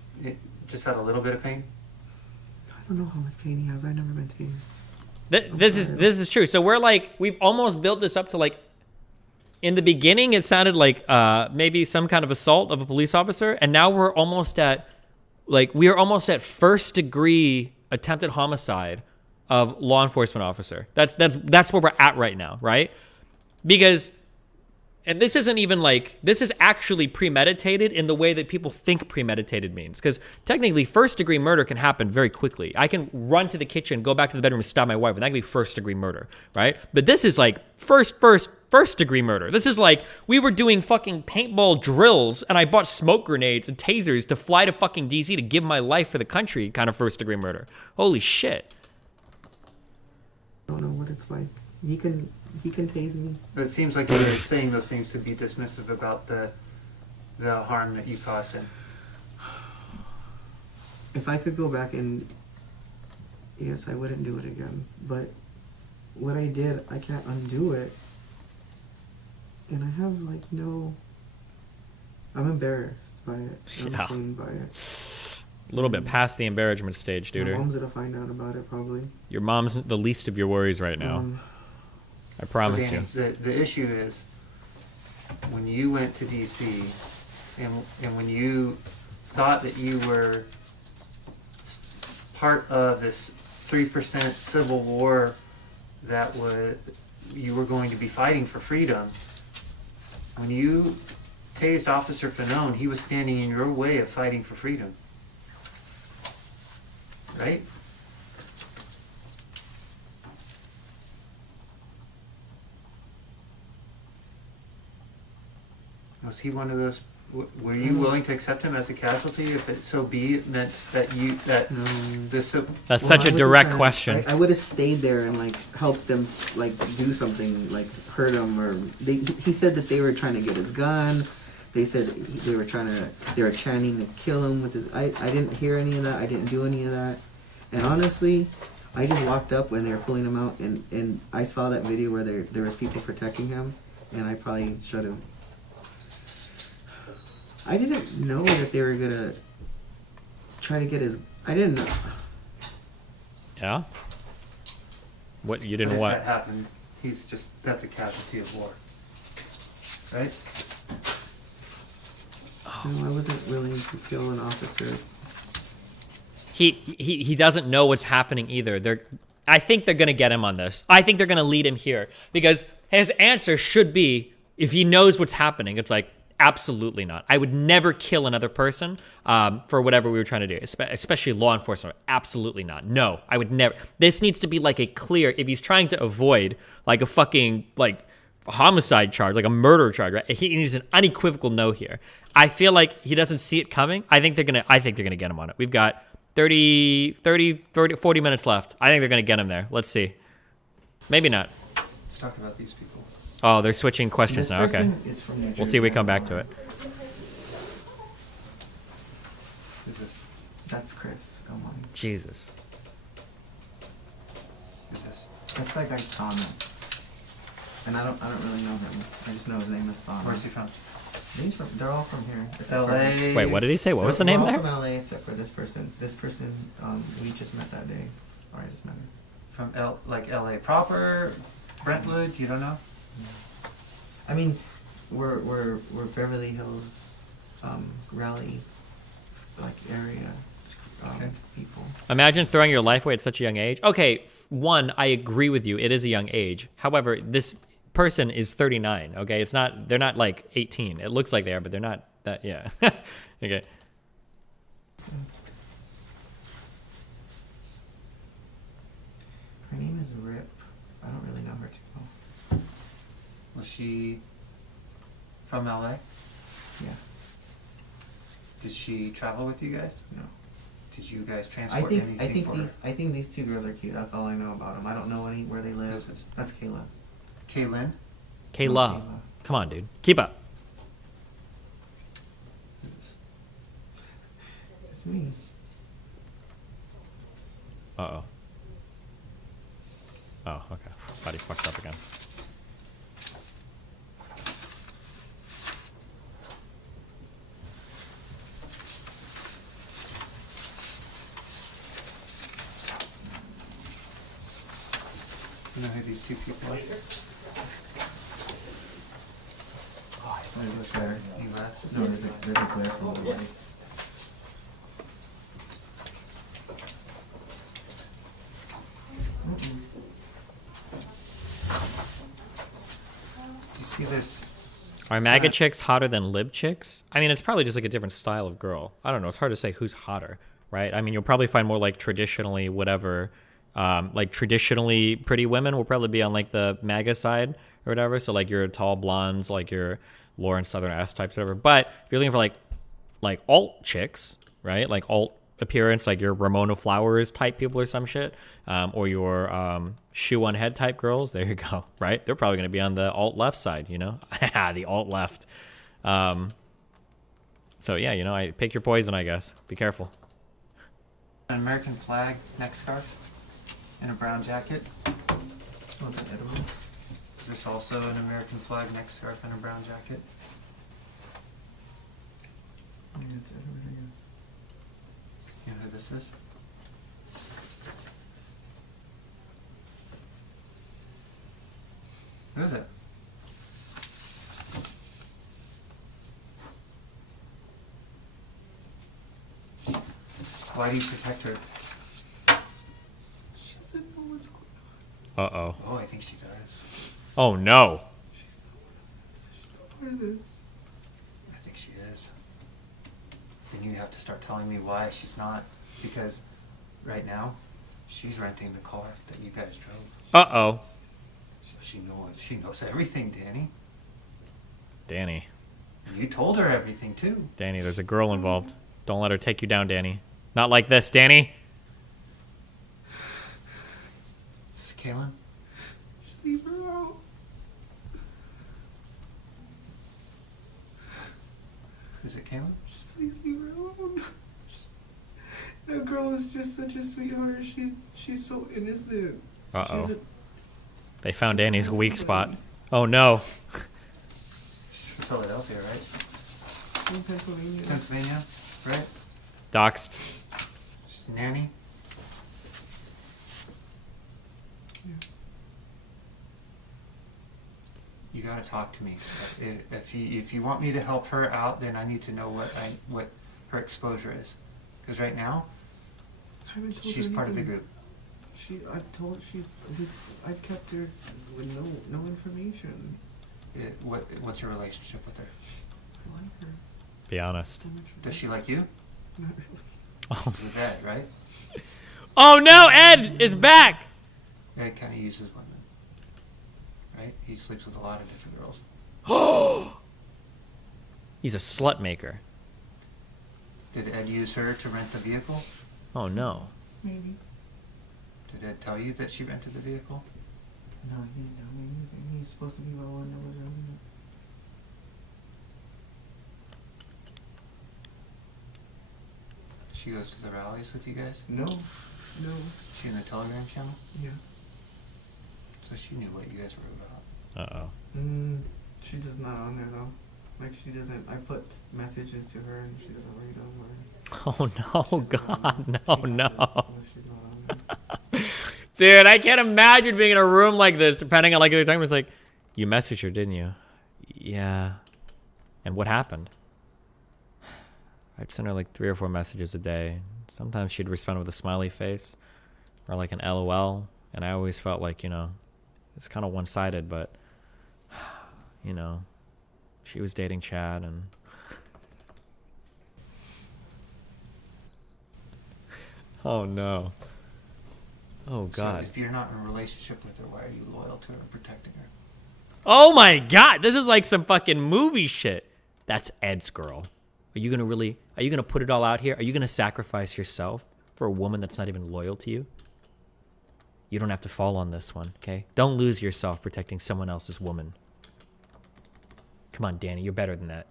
just had a little bit of pain? I don't know how much pain he has. I've never been tased. This is true. So we've almost built this up to like, in the beginning it sounded like maybe some kind of assault of a police officer, and now we're almost at first degree attempted homicide of law enforcement officer. That's where we're at right now, right? Because, and this isn't even like, this is actually premeditated in the way that people think premeditated means. Because technically, first degree murder can happen very quickly. I can run to the kitchen, go back to the bedroom and stab my wife, and that can be first degree murder, right? But this is like first degree murder. This is like, we were doing fucking paintball drills, and I bought smoke grenades and tasers to fly to fucking DC to give my life for the country kind of first degree murder. Holy shit. I don't know what it's like. He can tase me. But it seems like you're saying those things to be dismissive about the harm that you caused him. If I could go back and... Yes, I wouldn't do it again. But what I did, I can't undo it. And I have, like, no... I'm embarrassed by it. I'm ashamed by it. A little bit past the embarrassment stage, dude. My mom's gonna find out about it, probably. Your mom's the least of your worries right now. I promise so Danny, you. The issue is, when you went to DC and when you thought that you were part of this 3% civil war that you were going to be fighting for freedom, when you tased Officer Fanone, he was standing in your way of fighting for freedom. Right? Was he one of those? Were you willing to accept him as a casualty if it so be meant that this? That's such a direct question. I would have stayed there and like helped them like do something, like hurt him, or he said that they were trying to get his gun. They said they were chanting to kill him with his. I didn't hear any of that. I didn't do any of that. And honestly, I just walked up when they were pulling him out, and I saw that video where there was people protecting him, and I probably should have. I didn't know that they were gonna try to get his. I didn't know. Yeah. What you didn't If what? that happened, that's a casualty of war, right? No, I wasn't willing to kill an officer. He doesn't know what's happening either. I think they're gonna get him on this. I think they're gonna lead him here because his answer should be, if he knows what's happening, it's like, absolutely not. I would never kill another person for whatever we were trying to do, especially law enforcement. Absolutely not. No, I would never. This needs to be like a clear, if he's trying to avoid like a fucking like homicide charge, like a murder charge, right? He needs an unequivocal no here. I feel like he doesn't see it coming. I think they're gonna get him on it. We've got 40 minutes left. I think they're gonna get him there. Let's see. Maybe not. Let's talk about these people. Oh, they're switching questions now. Okay. We'll see if we come back to it. Who's this? That's Chris. Come on. Jesus. Who's this? That's that guy Sana. And I don't really know him. I just know his name is Sana. Where's he from? They're all from here. LA. Wait, what did he say? What was the name they're there? all from LA except for this person. This person, we just met that day. Or I just met her. From LA proper, Brentwood. You don't know? I mean, we're Beverly Hills, Raleigh, like area, people. Imagine throwing your life away at such a young age. Okay, one, I agree with you. It is a young age. However, this person is 39. Okay, they're not like 18. It looks like they are, but they're not that. Yeah. Okay. Her name is Rip. I don't really know her too well. Was she from LA? Yeah. Did she travel with you guys? No. Did you guys transport anything for her? I think these two girls are cute. That's all I know about them. I don't know where they live. That's Kayla. Kaylin? Kayla. Come on, dude. Keep up. It's me. Uh-oh. Oh, okay. Thought he fucked up again. You know who these two people are? Oh, there's a glare. You last? No, there's a glare from the light. You see this? Are MAGA chicks hotter than lib chicks? I mean, it's probably just like a different style of girl. I don't know. It's hard to say who's hotter, right? I mean, you'll probably find more like traditionally whatever, like traditionally pretty women will probably be on like the MAGA side or whatever. So like your tall blondes, like your Lauren Southern S types, whatever. But if you're looking for like alt chicks, right? Like alt appearance, like your Ramona Flowers type people or some shit, or your shoe on head type girls, there you go, right? They're probably going to be on the alt left side, you know? The alt left. So yeah, you know, I pick your poison, I guess. Be careful. An American flag neck scarf and a brown jacket. Is this also an American flag neck scarf and a brown jacket? You know who this is? Who is it? Why do you protect her? She doesn't know what's going Uh-oh. Oh, I think she does. Oh, no. on. Part of this. I think she is. Then you have to start telling me why she's not. Because right now, she's renting the car that you guys drove. Uh-oh. So she knows everything, Danny. Danny. And you told her everything, too. Danny, there's a girl involved. Don't let her take you down, Danny. Not like this, Danny. This is Kaylin. Just leave her out. Is it Kaylin? Just please leave her alone. That girl is just such a sweetheart. She's so innocent. Uh-oh. She's They found Danny's weak spot. Oh, no. Philadelphia, right? in Pennsylvania. Pennsylvania, right? Doxed. She's a nanny. You gotta talk to me. If you want me to help her out, then I need to know what her exposure is. Because right now, I haven't told she's her part of the anything. group. I kept her with no information. What's your relationship with her? I like her. Be honest. Does she like you? Not really. Oh. With Ed, right? Oh no, Ed is back! Ed kind of uses women. Right? He sleeps with a lot of different girls. He's a slut maker. Did Ed use her to rent the vehicle? Oh no. Maybe. Did Ed tell you that she rented the vehicle? No, he didn't tell me anything. He's supposed to be the one that was running it. She goes to the rallies with you guys? No. She in the Telegram channel? Yeah. So she knew what you guys were about. Uh-oh. She's just not on there though. Like she doesn't. I put messages to her and she doesn't read them. Oh no, God, no, no. She's not on there. Dude, I can't imagine being in a room like this, depending on like the time. It's like, you messaged her, didn't you? Yeah. And what happened? I'd send her like 3 or 4 messages a day. Sometimes she'd respond with a smiley face or like an LOL. And I always felt like, you know, it's kind of one-sided, but, you know, she was dating Chad and... Oh, no. Oh, God. So if you're not in a relationship with her, why are you loyal to her and protecting her? Oh, my God. This is like some fucking movie shit. That's Ed's girl. Are you going to put it all out here? Are you going to sacrifice yourself for a woman that's not even loyal to you? You don't have to fall on this one, okay? Don't lose yourself protecting someone else's woman. Come on, Danny, you're better than that.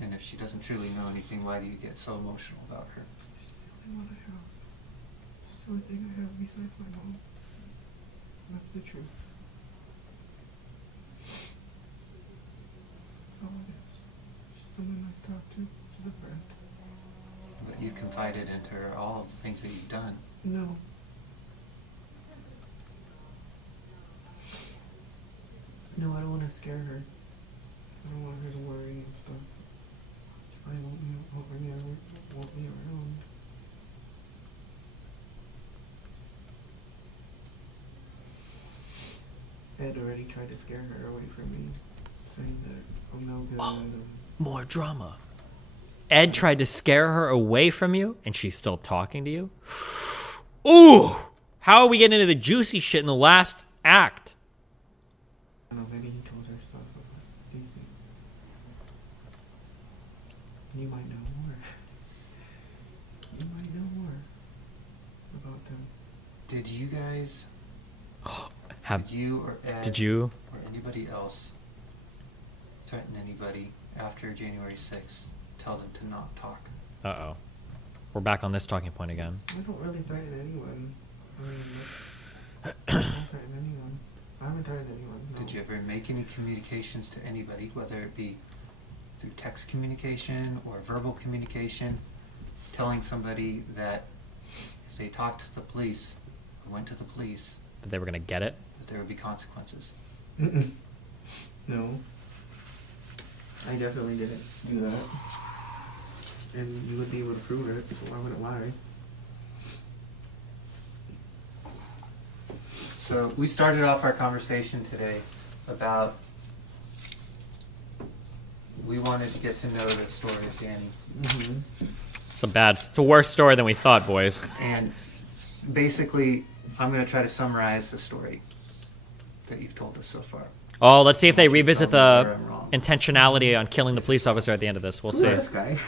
And if she doesn't truly know anything, why do you get so emotional about her? She's the only one I have. She's the only thing I have besides my mom. That's the truth. That's all it is. She's someone I've talked to. She's a friend. But you confided into her all of the things that you've done. No. No, I don't want to scare her. I don't want her to worry and stuff. She probably won't be around. Ed already tried to scare her away from me, saying that I'm no good. More drama. Ed tried to scare her away from you, and she's still talking to you? Ooh! How are we getting into the juicy shit in the last act? I don't know, maybe he told her stuff about DC. You might know more. You might know more about them. Did you guys... Have, did you or Ed did you? or anybody else threaten anybody after January 6th? Tell them to not talk. Uh-oh. We're back on this talking point again. I don't really threaten anyone. I don't threaten anyone. I haven't threatened anyone. No. Did you ever make any communications to anybody, whether it be through text communication or verbal communication, telling somebody that if they talked to the police or went to the police, That they were going to get it? that there would be consequences? No. I definitely didn't do that. and you would be able to prove it, so why would it lie? So we started off our conversation today about we wanted to get to know the story of Danny. Mm-hmm. It's a worse story than we thought, boys. And basically, I'm going to try to summarize the story that you've told us so far. Oh, let's see if they revisit the intentionality on killing the police officer at the end of this. We'll see. This guy.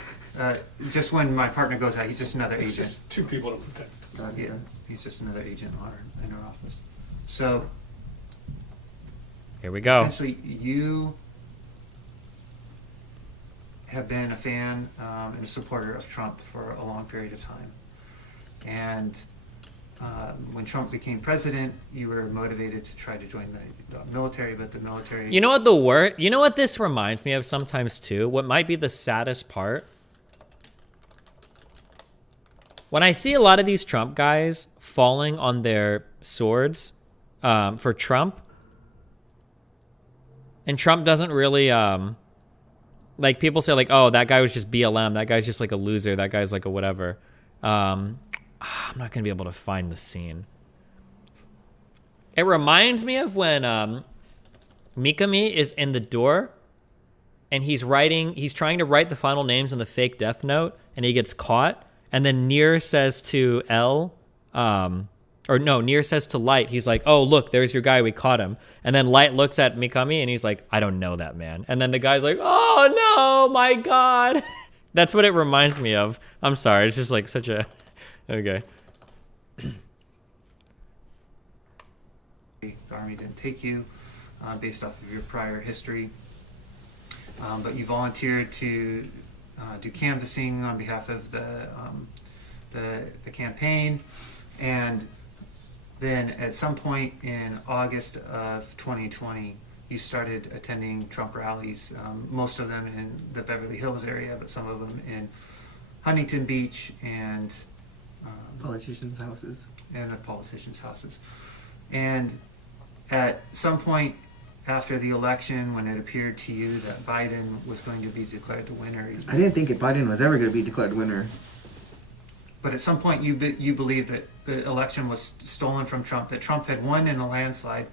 Just when my partner goes out, he's just another agent. Just two people to protect. Yeah, he's just another agent in our office. So here we go. Essentially, you have been a fan and a supporter of Trump for a long period of time. And when Trump became president, you were motivated to try to join the military, but the military... You know what this reminds me of sometimes too? What might be the saddest part? When I see a lot of these Trump guys falling on their swords for Trump, and Trump doesn't really... like, people say, like, oh, that guy was just BLM. That guy's just, like, a loser. That guy's, like, a whatever. I'm not going to be able to find the scene. It reminds me of when Mikami is in the door, and he's trying to write the final names in the fake death note, and he gets caught. And then Nier says to Nier says to Light, he's like, oh, look, there's your guy, we caught him. And then Light looks at Mikami and he's like, I don't know that man. And then the guy's like, oh no, my God. That's what it reminds me of. I'm sorry, it's just like such a, okay. The Army didn't take you based off of your prior history. But you volunteered to do canvassing on behalf of the campaign. And then at some point in August of 2020, you started attending Trump rallies, most of them in the Beverly Hills area, but some of them in Huntington Beach and politicians' houses. And the politicians' houses. And at some point after the election, when it appeared to you that Biden was going to be declared the winner... I didn't think Biden was ever going to be declared winner. But at some point, you believed that the election was stolen from Trump, that Trump had won in a landslide,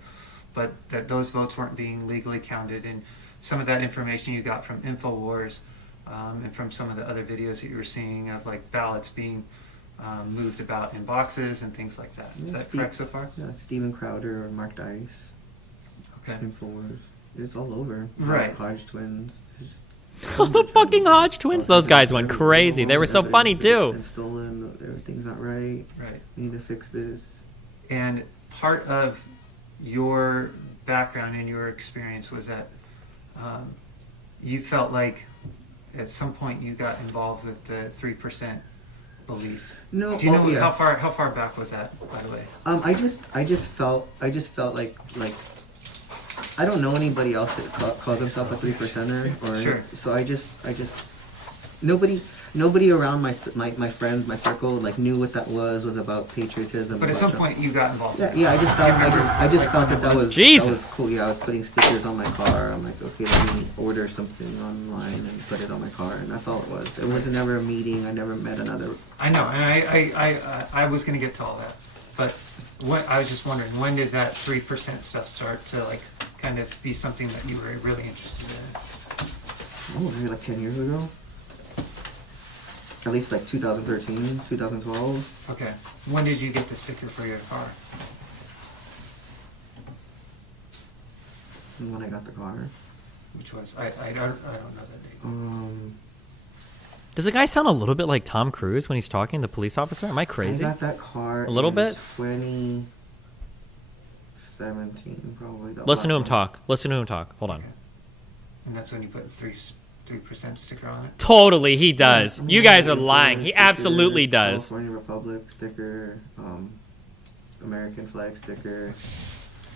but that those votes weren't being legally counted. And some of that information you got from InfoWars and from some of the other videos that you were seeing of like ballots being moved about in boxes and things like that. Is that correct so far? Yeah, Steven Crowder or Mark Dice. Okay. InfoWars. It's all over. Right. Hodge twins. The fucking Hodge twins. Those guys went crazy. They were so funny too. Stolen. Everything's not right. Right. We need to fix this. And part of your background and your experience was that you felt like at some point you got involved with the 3% belief. No. Do you know how far back was that, by the way? I just felt like I don't know anybody else that calls himself a 3%er, or sure. So I just nobody around my friends, my circle, like knew what that was about patriotism. But at some point you got involved. Yeah, I just felt that was Jesus. That was cool. Yeah, I was putting stickers on my car. I'm like, okay, let me order something online and put it on my car, and that's all it was. It wasn't ever a meeting. I never met another. I know, and I was going to get to all that, but I was just wondering, when did that 3% stuff start to like kind of be something that you were really interested in? Oh, maybe like 10 years ago. At least like 2013, 2012. Okay. When did you get the sticker for your car? When I got the car. Which was I don't know that date. Does the guy sound a little bit like Tom Cruise when he's talking, the police officer? Am I crazy? I got that car a little bit? 2017, probably. Listen to him talk. Listen to him talk. Hold on. Okay. And that's when you put the 3% sticker on it? Totally, he does. You guys are lying. He absolutely does. California Republic sticker, American flag sticker,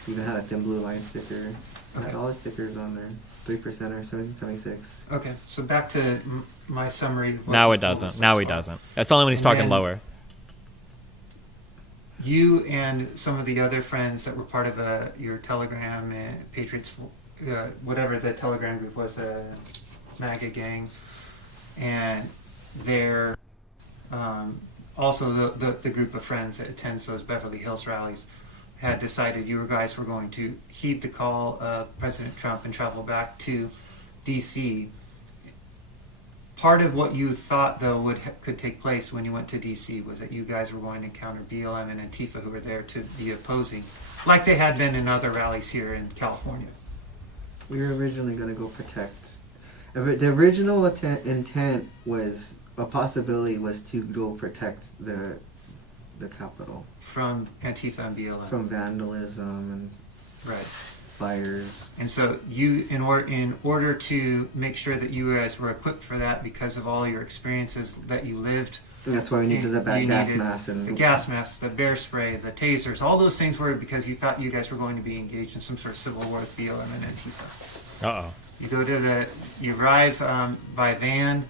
even had a thin blue line sticker. I had all the stickers on there. 3%er, 1776. Okay, so back to my summary. Now it doesn't. Now he doesn't. That's only when he's talking lower. You and some of the other friends that were part of your Telegram and Patriots, whatever the Telegram group was, MAGA gang, and their also the group of friends that attends those Beverly Hills rallies had decided you guys were going to heed the call of President Trump and travel back to D.C. Part of what you thought, though, could take place when you went to D.C. was that you guys were going to encounter BLM and Antifa who were there to be opposing, like they had been in other rallies here in California. We were originally going to go protect. The original intent was, a possibility was to go protect the Capitol. From Antifa and BLM. From vandalism and right. fires. And so you, in order to make sure that you guys were equipped for that because of all your experiences that you lived. And that's why we needed the gas mask. And the gas masks, the bear spray, the tasers, all those things were because you thought you guys were going to be engaged in some sort of civil war with BLM and Antifa. Uh-oh. You arrive by van,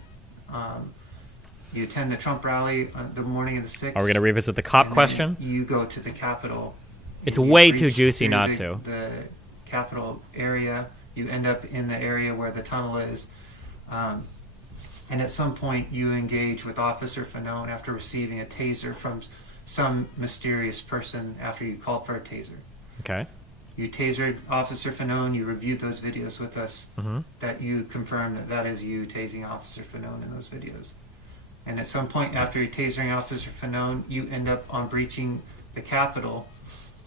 you attend the Trump rally on the morning of the 6th. Are we going to revisit the cop question? You go to the Capitol. It's way too juicy not to. The Capitol area. You end up in the area where the tunnel is. And at some point you engage with Officer Fanone after receiving a taser from some mysterious person after you called for a taser. Okay. You tasered Officer Fanone, you reviewed those videos with us, mm-hmm. that you confirmed that is you tasing Officer Fanone in those videos. And at some point after tasering Officer Fanone, you end up on breaching the Capitol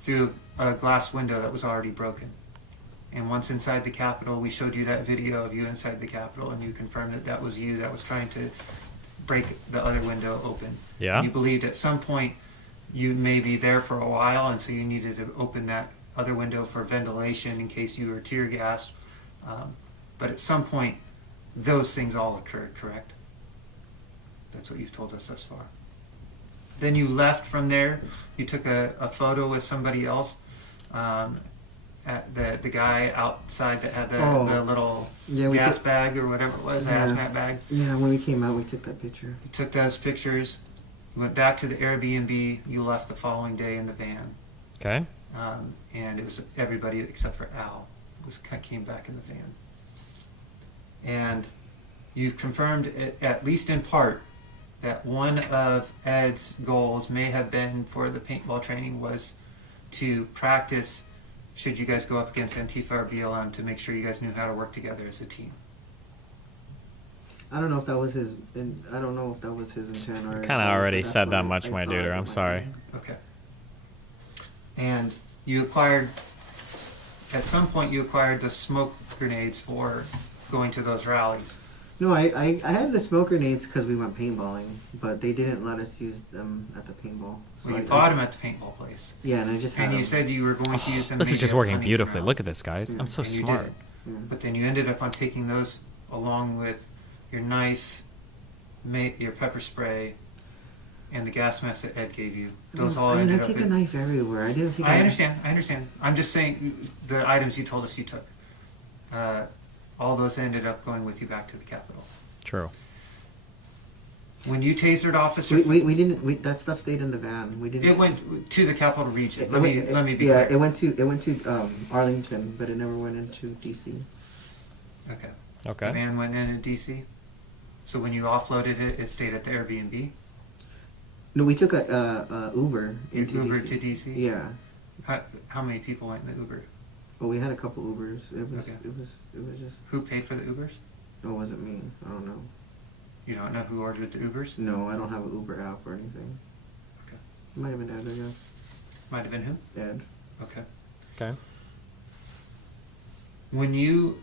through a glass window that was already broken. And once inside the Capitol, we showed you that video of you inside the Capitol, and you confirmed that was you that was trying to break the other window open. Yeah. And you believed at some point you may be there for a while, and so you needed to open that other window for ventilation in case you were tear gassed. But at some point, those things all occurred, correct? That's what you've told us thus far. Then you left from there. You took a photo with somebody else. At the guy outside that had the little gas bag or whatever it was, the hazmat bag. Yeah, when we came out, we took that picture. You took those pictures. You went back to the Airbnb. You left the following day in the van. Okay. And it was everybody except for Al came back in the van. And you confirmed, at least in part, that one of Ed's goals may have been for the paintball training was to practice, should you guys go up against Antifa or BLM, to make sure you guys knew how to work together as a team. I don't know if that was his. I don't know if that was his intent. Or kind of already said that much, my dude. I'm sorry. Okay. And you acquired, at some point, you acquired the smoke grenades for going to those rallies. No, I had the smoke grenades because we went paintballing, but they didn't let us use them at the paintball. So you bought them at the paintball place. Yeah, and I just had And you them. said you were going to use them. This is just working beautifully. Round. Look at this, guys. I'm so And you smart. did. But then you ended up on taking those along with your knife, your pepper spray, and the gas mask that Ed gave you. Those all ended up. I take a knife everywhere. I didn't think. I understand. I'm just saying the items you told us you took. All those ended up going with you back to the Capitol. True. When you tasered Officer, we didn't. That stuff stayed in the van. We didn't. It went to the Capitol region. Let me be clear. Yeah, it went to Arlington, but it never went into DC. Okay. Okay. The van went into DC. So when you offloaded it, it stayed at the Airbnb. No, we took a Uber into Uber DC. to DC. Yeah. How many people went in the Uber? Well, we had a couple Ubers. It was. Okay. It was just. Who paid for the Ubers? No, it wasn't me. I don't know. You don't know who ordered the Ubers? No, I don't have an Uber app or anything. Okay. It might have been Ed, I guess. Might have been who? Ed. Okay. Okay. When you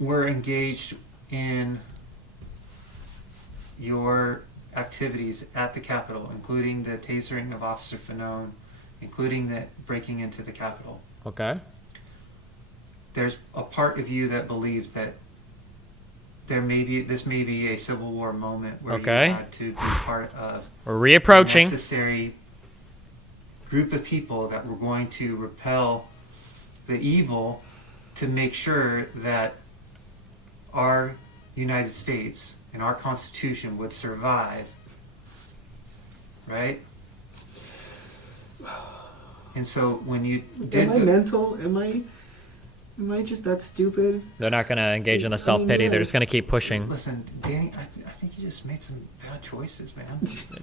were engaged in your activities at the Capitol, including the tasering of Officer Fanone, including the breaking into the Capitol. Okay. There's a part of you that believes that this may be a Civil War moment where you had to be part of we're reapproaching a necessary group of people that were going to repel the evil to make sure that our United States and our Constitution would survive, right? And so when you did... Am I mental? Am I... Am I just that stupid? They're not going to engage in the self-pity. They're just going to keep pushing. Listen, Danny, I think you just made some bad choices, man.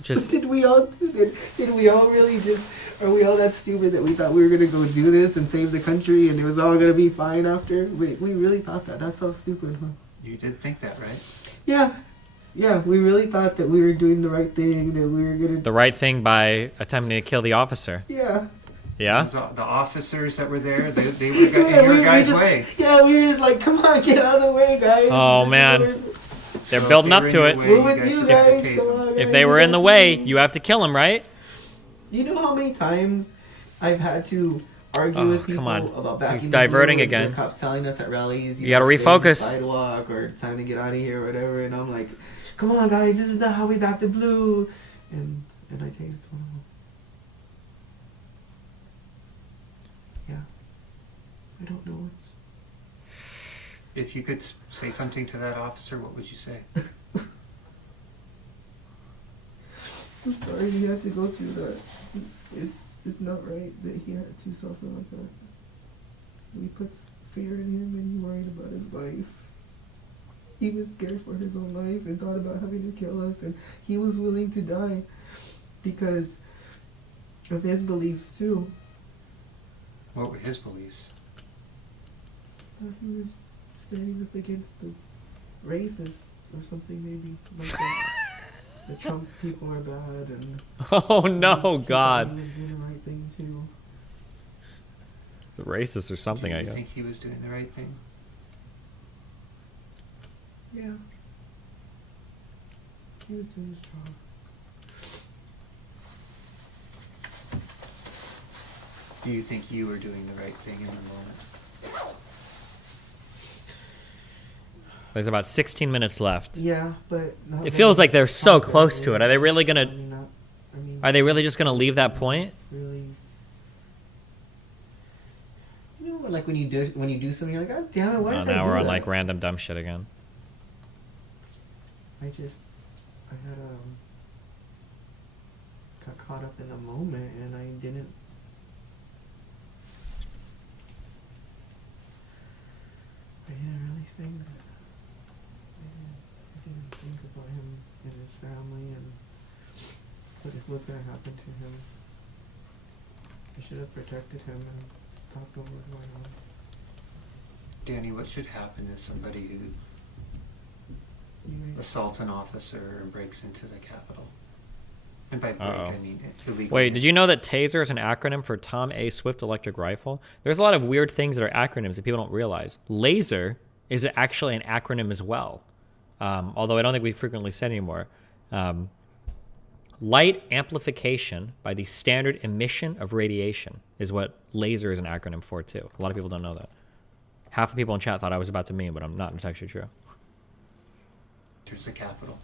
Just did we all really just, are we all that stupid that we thought we were gonna go do this and save the country and it was all gonna be fine after? We really thought that. That's so stupid, huh? You did think that, right? Yeah, we really thought that we were doing the right thing, that we were gonna... the right thing by attempting to kill the officer. Yeah. Yeah? The officers that were there, they were in your guys' way. Yeah, we were just like, come on, get out of the way, guys. Oh, man. They're building up to it. We're with you guys. Come on, If guys. they were in the way, you have to kill them, right? You know how many times I've had to argue with people about backing He's the diverting blue, again. The cops telling us at rallies, You gotta know, stay on the refocus. sidewalk or it's time to get out of here or whatever, and I'm like, come on, guys, this is not how we back the blue, and I tased one of them. Yeah, I don't know. If you could say something to that officer, what would you say? I'm sorry he had to go through that. It's not right that he had to suffer like that. We put fear in him and he worried about his life. He was scared for his own life and thought about having to kill us, and he was willing to die because of his beliefs too. What were his beliefs? That he was standing up against the racists or something maybe like that. The Trump people are bad and... Oh no, God. He was doing the right thing too. The racist or something, Do I you guess. think he was doing the right thing? Yeah. He was doing his job. Do you think you were doing the right thing in the moment? There's about 16 minutes left. Yeah, but... It feels like they're so close to it. Are they really gonna... Are they really just gonna leave that point? Really... You know, like when you do something, you're like, God damn it, why Oh, did I now do we're on that? like random dumb shit again. I had got caught up in the moment and I didn't really think that. I didn't think about him and his family and what was going to happen to him. I should have protected him and stopped what was going on. Danny, what should happen to somebody who assaults an officer and breaks into the Capitol? And by break, I mean illegally. Wait, did you know that TASER is an acronym for Tom A. Swift Electric Rifle? There's a lot of weird things that are acronyms that people don't realize. Laser is actually an acronym as well, although I don't think we frequently say anymore. Light amplification by the standard emission of radiation is what laser is an acronym for too. A lot of people don't know that. Half the people in chat thought I was about to meme, but I'm not. It's actually true. Enters the Capitol.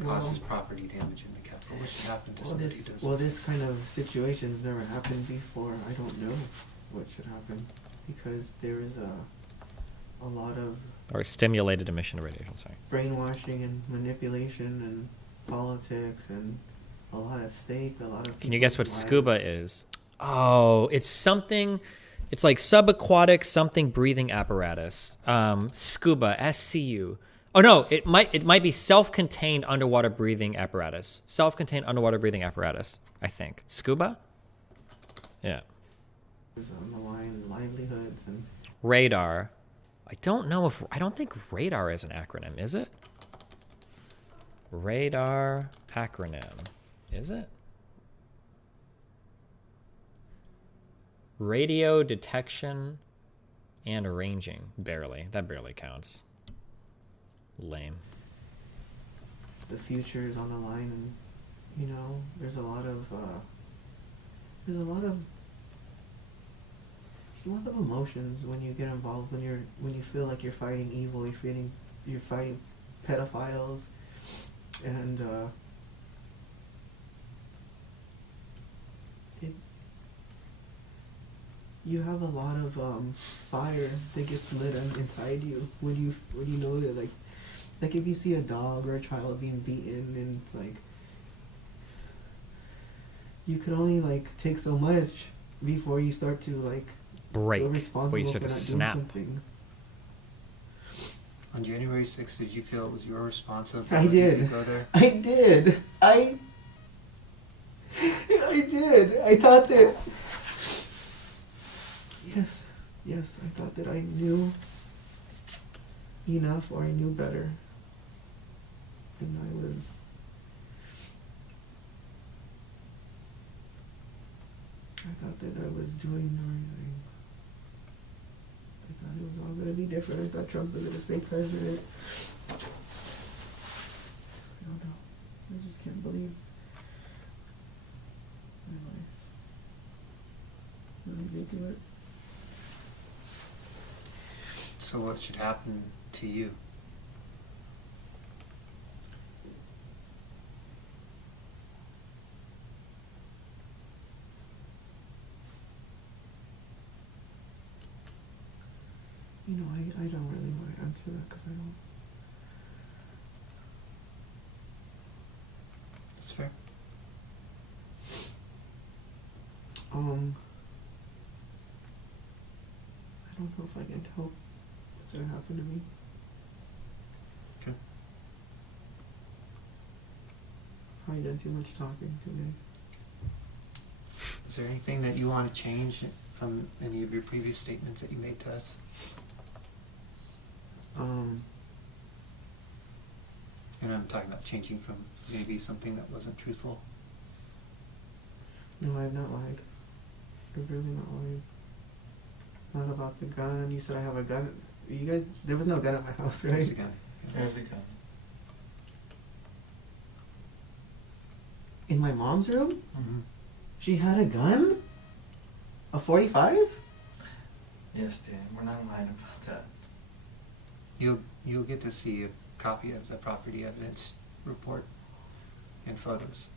Causes property damage in the Capitol. What should happen to somebody who does this kind of situation's never happened before. I don't know what should happen because there is a lot of Or stimulated emission of radiation, sorry. brainwashing and manipulation and politics and a lot at stake. A lot of. Can you guess what scuba is? Oh, it's something. It's like subaquatic something breathing apparatus. Scuba, SCU. Oh no, it might be self-contained underwater breathing apparatus. Self-contained underwater breathing apparatus, I think. Scuba? Yeah. On the line, livelihoods and Radar. I don't think radar is an acronym, is it? Radar acronym. Is it? Radio detection and ranging. Barely. That barely counts. Lame. the future is on the line, and you know, there's a lot of emotions when you get involved, when you feel like you're fighting evil, you're fighting pedophiles, and you have a lot of fire that gets lit inside you when you know that, like if you see a dog or a child being beaten, and it's like you could only like take so much before you start to like break. feel Before responsible you start for to not snap. doing something. On January 6th, did you feel it was your responsibility I did. to go there? I did. I did. I thought that. Yes, I thought that I knew enough, or I knew better, and I thought that I was doing the right thing. I thought it was all going to be different. I thought Trump was going to stay president. I don't know. I just can't believe my life. What did they do it? So what should happen to you? You know, I don't really want to answer that because I don't. That's fair. I don't know if I can tell what's going to happen to me. Okay. Probably done too much talking today. Is there anything that you want to change from any of your previous statements that you made to us? And I'm talking about changing from maybe something that wasn't truthful. No, I have not lied. I've really not lied. Not about the gun. You said I have a gun. You guys, there was no gun at my house, right? There's a gun. There's a gun. In my mom's room? Mm-hmm. She had a gun? A 45? Yes, Dan. We're not lying about that. You'll get to see a copy of the property evidence report and photos.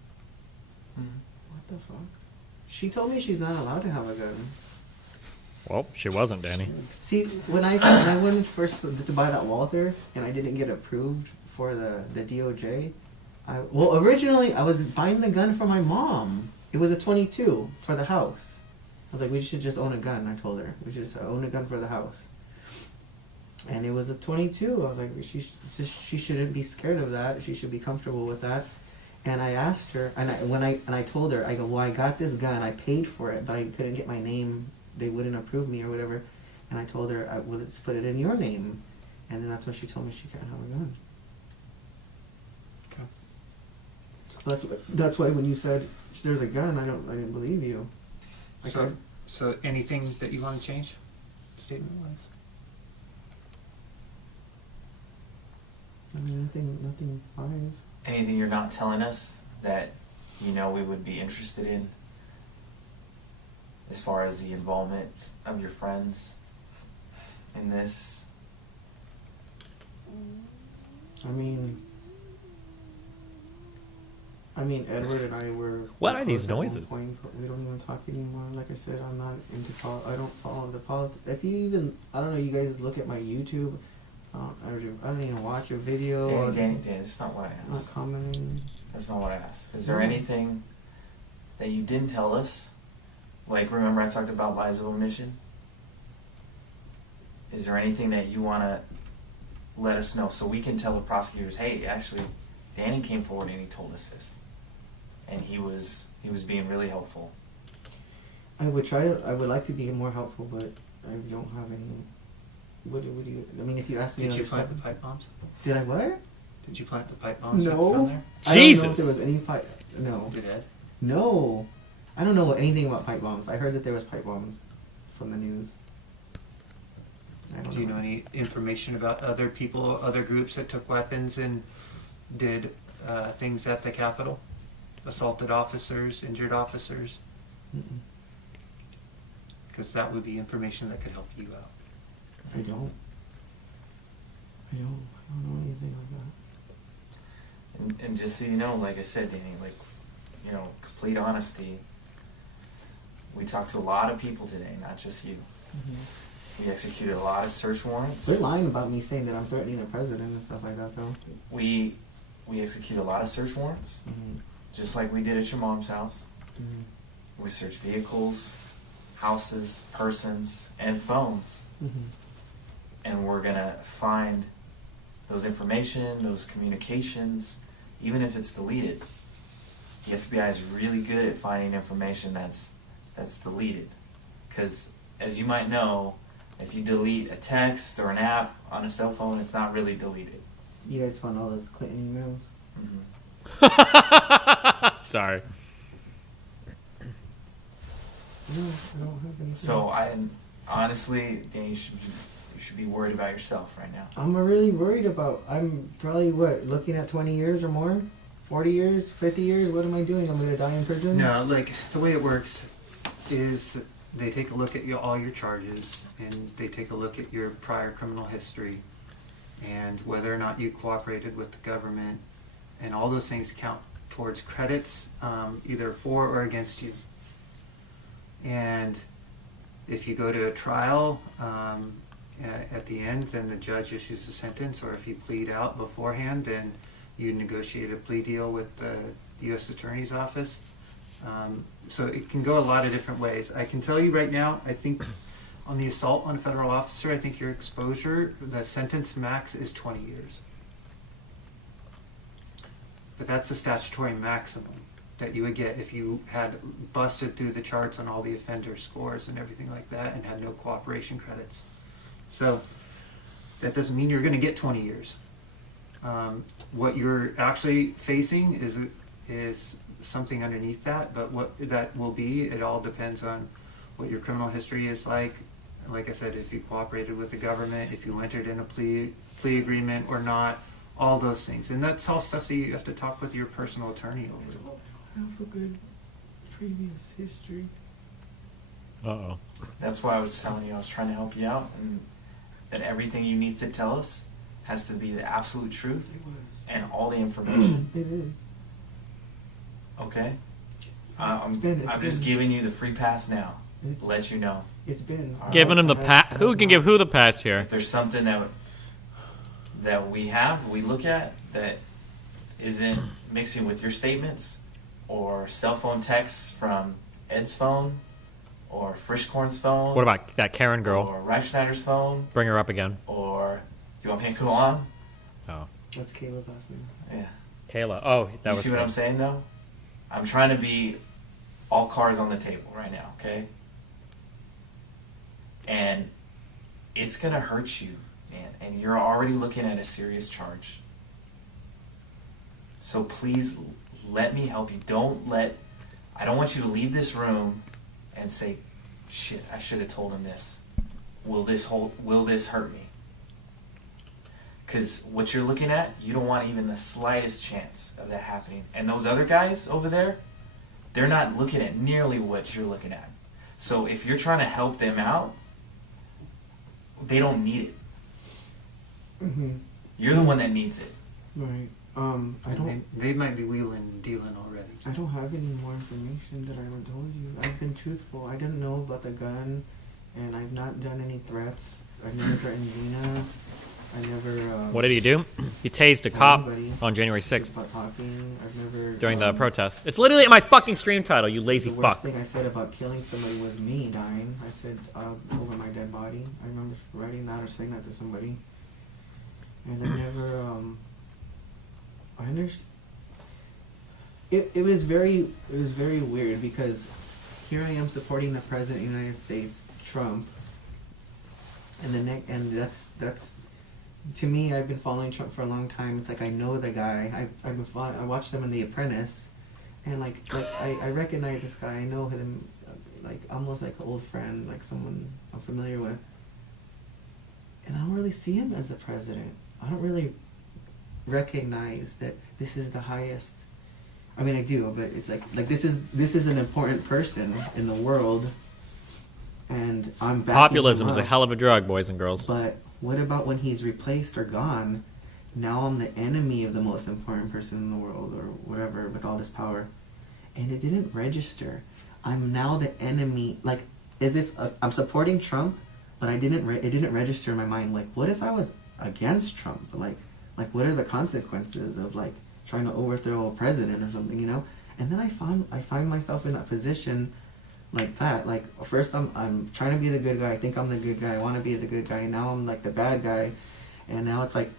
What the fuck? She told me she's not allowed to have a gun. Well, she wasn't, Danny. See, when I went first to buy that Walther and I didn't get approved for the DOJ, originally I was buying the gun for my mom. It was a 22 for the house. I was like, we should just own a gun. I told her we should just own a gun for the house. And it was a 22. I was like, she shouldn't be scared of that. She should be comfortable with that. And I asked her, and I told her, I go, well, I got this gun. I paid for it, but I couldn't get my name. They wouldn't approve me or whatever. And I told her, well, let's put it in your name. And then that's when she told me she can't have a gun. Okay. So that's why when you said there's a gun, I didn't believe you. So anything that you want to change, statement-wise? I mean, nothing wise. Anything you're not telling us that you know we would be interested in, as far as the involvement of your friends in this? I mean, Edward and I were. What are these close at one noises? point, but we don't even talk anymore. Like I said, I'm not into I don't follow the politics. If you even, I don't know, you guys look at my YouTube. I don't even watch your video. Danny, that's not what I asked. Not commenting. That's not what I asked. Is there anything that you didn't tell us? Like, remember I talked about lies of omission? Is there anything that you want to let us know so we can tell the prosecutors, hey, actually, Danny came forward and he told us this, and he was being really helpful. I would like to be more helpful, but I don't have any. What do you? I mean, if you ask me, Did you plant the pipe bombs? Did I what? Did you plant the pipe bombs? No. From there? Jesus. I don't know if there was any pipe. No. Did Ed? No. I don't know anything about pipe bombs. I heard that there was pipe bombs from the news. Do you know any information about other people, other groups that took weapons and did things at the Capitol? Assaulted officers, injured officers? Because that would be information that could help you out. I don't know anything like that. And just so you know, like I said, Danny, like, you know, complete honesty, we talked to a lot of people today, not just you. We executed a lot of search warrants. They're lying about me saying that I'm threatening the president and stuff like that, though. We executed a lot of search warrants, just like we did at your mom's house. We searched vehicles, houses, persons, and phones. And we're gonna find those information, those communications, even if it's deleted. The FBI is really good at finding information that's deleted. Because as you might know, if you delete a text or an app on a cell phone, it's not really deleted. You guys found all those Clinton emails? Sorry. No, I don't have anything. So honestly, Dan, you should be worried about yourself right now. I'm really worried about, I'm probably, looking at 20 years or more? 40 years? 50 years? What am I doing? I'm going to die in prison? No, like, the way it works is they take a look at all your charges, and they take a look at your prior criminal history, and whether or not you cooperated with the government, and all those things count towards credits, either for or against you. And if you go to a trial, at the end, then the judge issues a sentence, or if you plead out beforehand, then you negotiate a plea deal with the U.S. Attorney's Office. So it can go a lot of different ways. I can tell you right now, I think on the assault on a federal officer, I think your exposure, the sentence max is 20 years. But that's the statutory maximum that you would get if you had busted through the charts on all the offender scores and everything like that and had no cooperation credits. So that doesn't mean you're going to get 20 years. What you're actually facing is something underneath that, but what that will be, it all depends on what your criminal history is like. Like I said, if you cooperated with the government, if you entered in a plea agreement or not, all those things. And that's all stuff that you have to talk with your personal attorney over. I have a good previous history. Uh-oh. That's why I was telling you I was trying to help you out, and that everything you need to tell us has to be the absolute truth and all the information. It is. Okay? I'm just giving you the free pass now. Let you know. It's been. Giving him the pass. Who can give who the pass here? If there's something that we look at that isn't mixing with your statements, or cell phone texts from Ed's phone, or Frischkorn's phone. What about that Karen girl? Or Reichschneider's phone. Bring her up again. Or, do you want me to go on? Oh. That's Kayla's last name. Yeah. Kayla. Oh, that was see what fun. I'm saying, though? I'm trying to be all cards on the table right now, okay? And it's going to hurt you, man. And you're already looking at a serious charge. So please let me help you. I don't want you to leave this room and say, shit, I should have told him this. Will this hurt me? Because what you're looking at, you don't want even the slightest chance of that happening. And those other guys over there, they're not looking at nearly what you're looking at. So if you're trying to help them out, they don't need it. Mm-hmm. You're the one that needs it. Right. I don't. They might be wheeling and dealing already. I don't have any more information that I haven't told you. I've been truthful. I didn't know about the gun, and I've not done any threats. I've never threatened Gina. I never. What did he do? He tased a cop on January 6th. I've never. During the protest. It's literally in my fucking stream title, you lazy the worst fuck. thing I said about killing somebody was me dying. I said over my dead body. I remember writing that or saying that to somebody. And I never. I understand. It was very weird because here I am supporting the president of the United States, Trump, and that's to me, I've been following Trump for a long time. It's like I know the guy. I watched him in The Apprentice, and I recognize this guy. I know him, like almost like an old friend, like someone I'm familiar with. And I don't really see him as the president. I don't really recognize that this is the highest. I mean, I do, but it's like this is an important person in the world, and I'm backing Populism him is a up. hell of a drug, boys and girls. But what about when he's replaced or gone? Now I'm the enemy of the most important person in the world, or whatever, with all this power, and it didn't register. I'm now the enemy, like as if I'm supporting Trump, but it didn't register in my mind. Like, what if I was against Trump? Like what are the consequences of like trying to overthrow a president or something, you know? And then I find myself in that position like that. Like first I'm trying to be the good guy. I think I'm the good guy. I want to be the good guy. Now I'm like the bad guy, and now it's like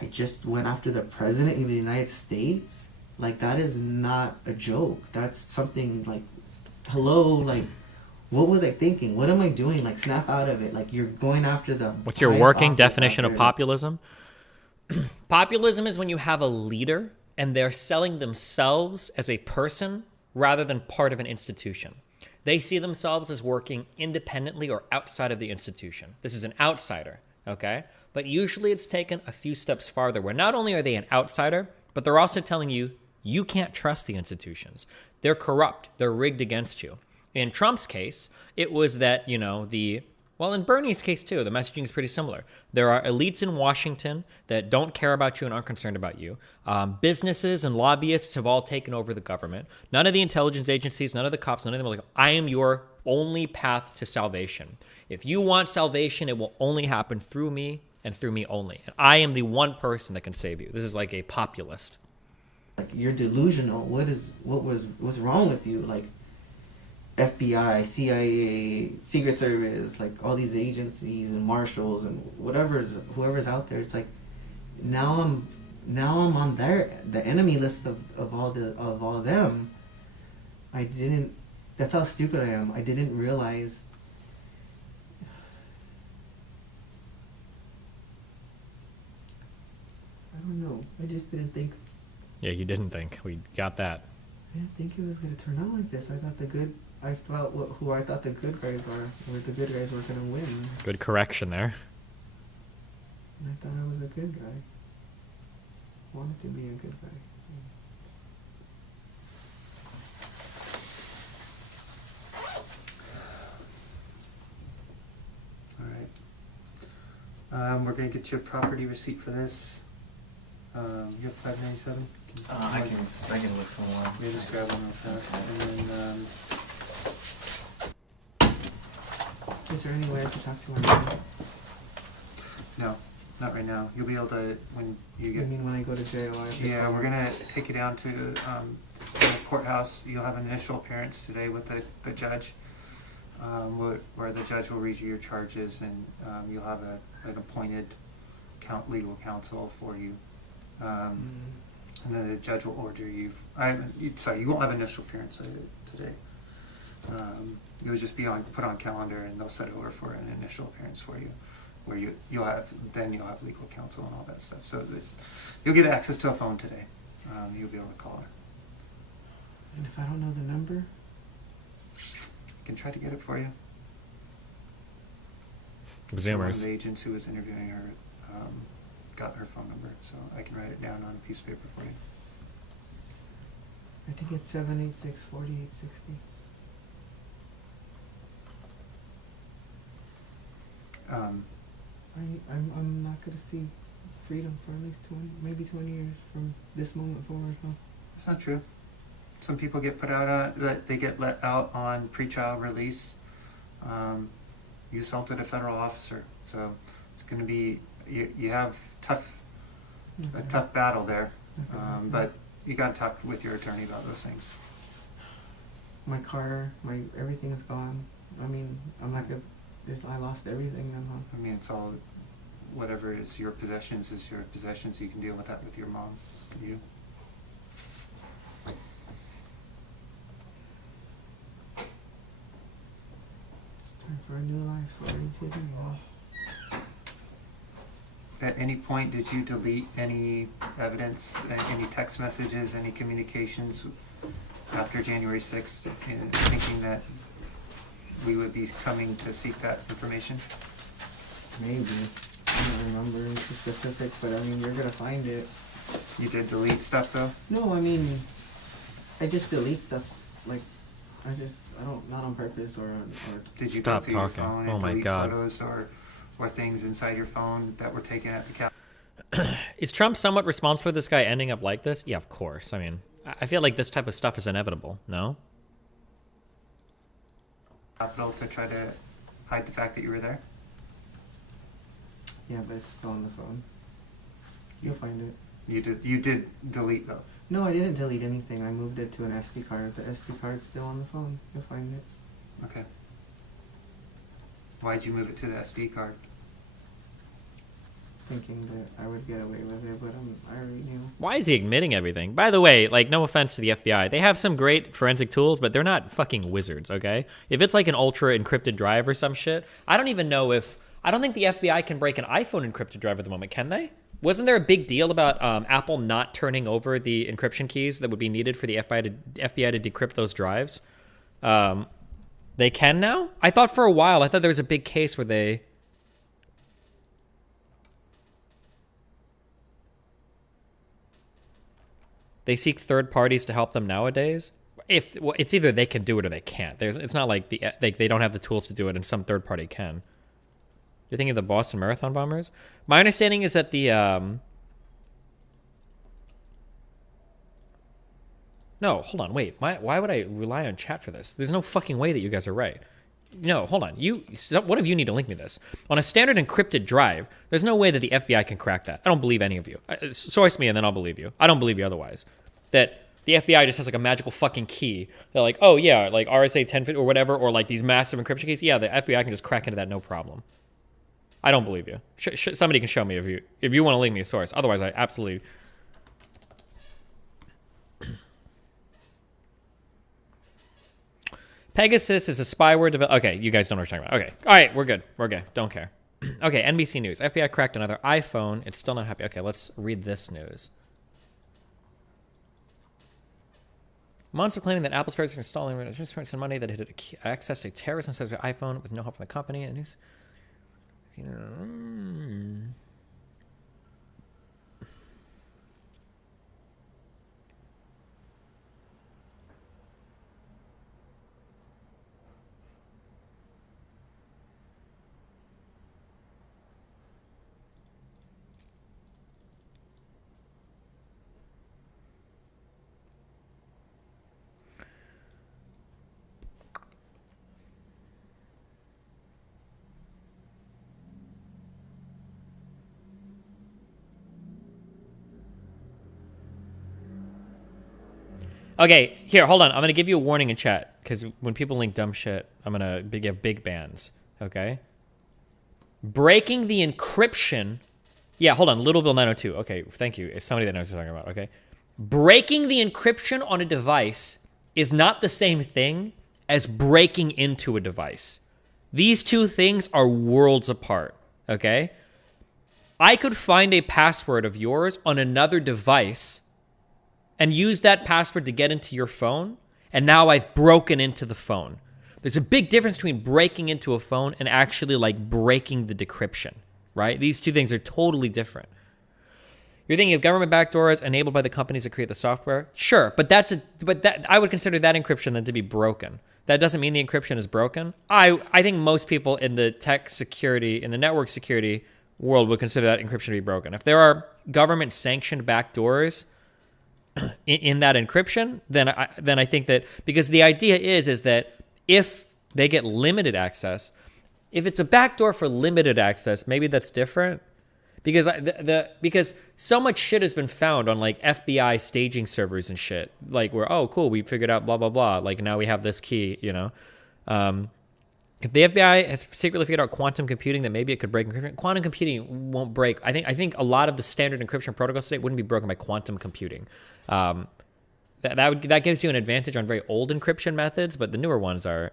I just went after the president of the United States. Like that is not a joke. That's something like, hello, like. What was I thinking? What am I doing? Like, snap out of it. Like, you're going after the... What's your working definition of populism? Populism is when you have a leader and they're selling themselves as a person rather than part of an institution. They see themselves as working independently or outside of the institution. This is an outsider, okay? But usually it's taken a few steps farther where not only are they an outsider, but they're also telling you, you can't trust the institutions. They're corrupt. They're rigged against you. In Trump's case, it was that, you know, in Bernie's case too, the messaging is pretty similar. There are elites in Washington that don't care about you and aren't concerned about you. Businesses and lobbyists have all taken over the government. None of the intelligence agencies, none of the cops, none of them are like, I am your only path to salvation. If you want salvation, it will only happen through me and through me only. And I am the one person that can save you. This is like a populist. Like, you're delusional. What's wrong with you? Like, FBI, CIA, Secret Service, like all these agencies and marshals and whoever's out there. It's like now I'm on the enemy list of all them. That's how stupid I am. I didn't realize. I don't know. I just didn't think. Yeah, you didn't think. We got that. I didn't think it was gonna turn out like this. I thought who I thought the good guys were, or the good guys were gonna win. Good correction there. And I thought I was a good guy. Wanted to be a good guy. Alright. We're gonna get you a property receipt for this. You have 597? I can look for one. You just grab one real fast. And then, is there any way I can talk to one? No, not right now. You'll be able to when you get. You mean when I go to jail? Yeah, we're gonna take you down to the courthouse. You'll have an initial appearance today with the judge, where the judge will read you your charges, and you'll have an appointed legal counsel for you. And then the judge will order you. You won't have initial appearance today. You'll just be put on calendar, and they'll set over for an initial appearance for you, where you'll have legal counsel and all that stuff. So that you'll get access to a phone today. You'll be able to call her. And if I don't know the number, I can try to get it for you. Zoomers. One of the agents who was interviewing her got her phone number, so I can write it down on a piece of paper for you. I think it's 786-4860. I'm not gonna see freedom for at least 20 years from this moment forward. Huh? That's not true. Some people get put out they get let out on pretrial release. You assaulted a federal officer, so it's going to be you have a tough battle there, but you got to talk with your attorney about those things. My car, everything is gone. I mean, I'm not gonna. I lost everything. I mean, it's all whatever is your possessions is your possessions. You can deal with that with your mom. You. It's time for a new life for ATV. At any point, did you delete any evidence, any text messages, any communications after January 6th, thinking that we would be coming to seek that information? Maybe. I don't remember any specifics, but I mean, you're going to find it. You did delete stuff, though? No, I mean, I just delete stuff. Like, I don't, not on purpose or Did you Stop go through talking. your phone Oh and my delete God. photos or things inside your phone that were taken at the Capitol? Is Trump somewhat responsible for this guy ending up like this? Yeah, of course. I mean, I feel like this type of stuff is inevitable, no? Capitol to try to hide the fact that you were there? Yeah, but it's still on the phone. You'll find it. You did delete, though? No, I didn't delete anything. I moved it to an SD card. The SD card's still on the phone. You'll find it. Okay. Why'd you move it to the SD card? Thinking that I would get away with it, but I already knew. Why is he admitting everything? By the way, like, no offense to the FBI. They have some great forensic tools, but they're not fucking wizards, okay? If it's like an ultra encrypted drive or some shit, I don't even know if... I don't think the FBI can break an iPhone encrypted drive at the moment, can they? Wasn't there a big deal about Apple not turning over the encryption keys that would be needed for the FBI to decrypt those drives? They can now? I thought for a while, I thought there was a big case where they... They seek third parties to help them nowadays. Well, it's either they can do it or they can't. It's not like they don't have the tools to do it and some third party can. You're thinking of the Boston Marathon bombers? My understanding is that the... No, hold on, wait. Why would I rely on chat for this? There's no fucking way that you guys are right. No, hold on. One of you need to link me this. On a standard encrypted drive, there's no way that the FBI can crack that. I don't believe any of you. Source me and then I'll believe you. I don't believe you otherwise. That the FBI just has like a magical fucking key. They're like, oh yeah, like RSA 1050 or whatever, or like these massive encryption keys. Yeah, the FBI can just crack into that no problem. I don't believe you. Somebody can show me if you want to link me a source. Otherwise, I absolutely... Pegasus is a spyware developed... Okay, you guys don't know what we're talking about. Okay. All right, we're good. We're good. Don't care. Okay, NBC News. FBI cracked another iPhone. It's still not happy. Okay, let's read this news. Months of claiming that Apple's products are installing some money that had accessed a terrorist on the iPhone with no help from the company. And news... Okay, here, hold on. I'm going to give you a warning in chat, because when people link dumb shit, I'm going to give big bans, okay? Breaking the encryption... Yeah, hold on. Little Bill 902. Okay, thank you. It's somebody that knows what I'm talking about, okay? Breaking the encryption on a device is not the same thing as breaking into a device. These two things are worlds apart, okay? I could find a password of yours on another device and use that password to get into your phone, and now I've broken into the phone. There's a big difference between breaking into a phone and actually, like, breaking the decryption, right? These two things are totally different. You're thinking of government backdoors enabled by the companies that create the software? Sure, but I would consider that encryption then to be broken. That doesn't mean the encryption is broken. I think most people in the tech security, in the network security world would consider that encryption to be broken. If there are government-sanctioned backdoors in that encryption, then I think that, because the idea is that if they get limited access, if it's a backdoor for limited access, maybe that's different, because because so much shit has been found on like FBI staging servers and shit, like where, oh cool, we figured out blah blah blah, like now we have this key, you know. If the FBI has secretly figured out quantum computing, then maybe it could break encryption. Quantum computing won't break. I think a lot of the standard encryption protocols today wouldn't be broken by quantum computing. That gives you an advantage on very old encryption methods, but the newer ones are...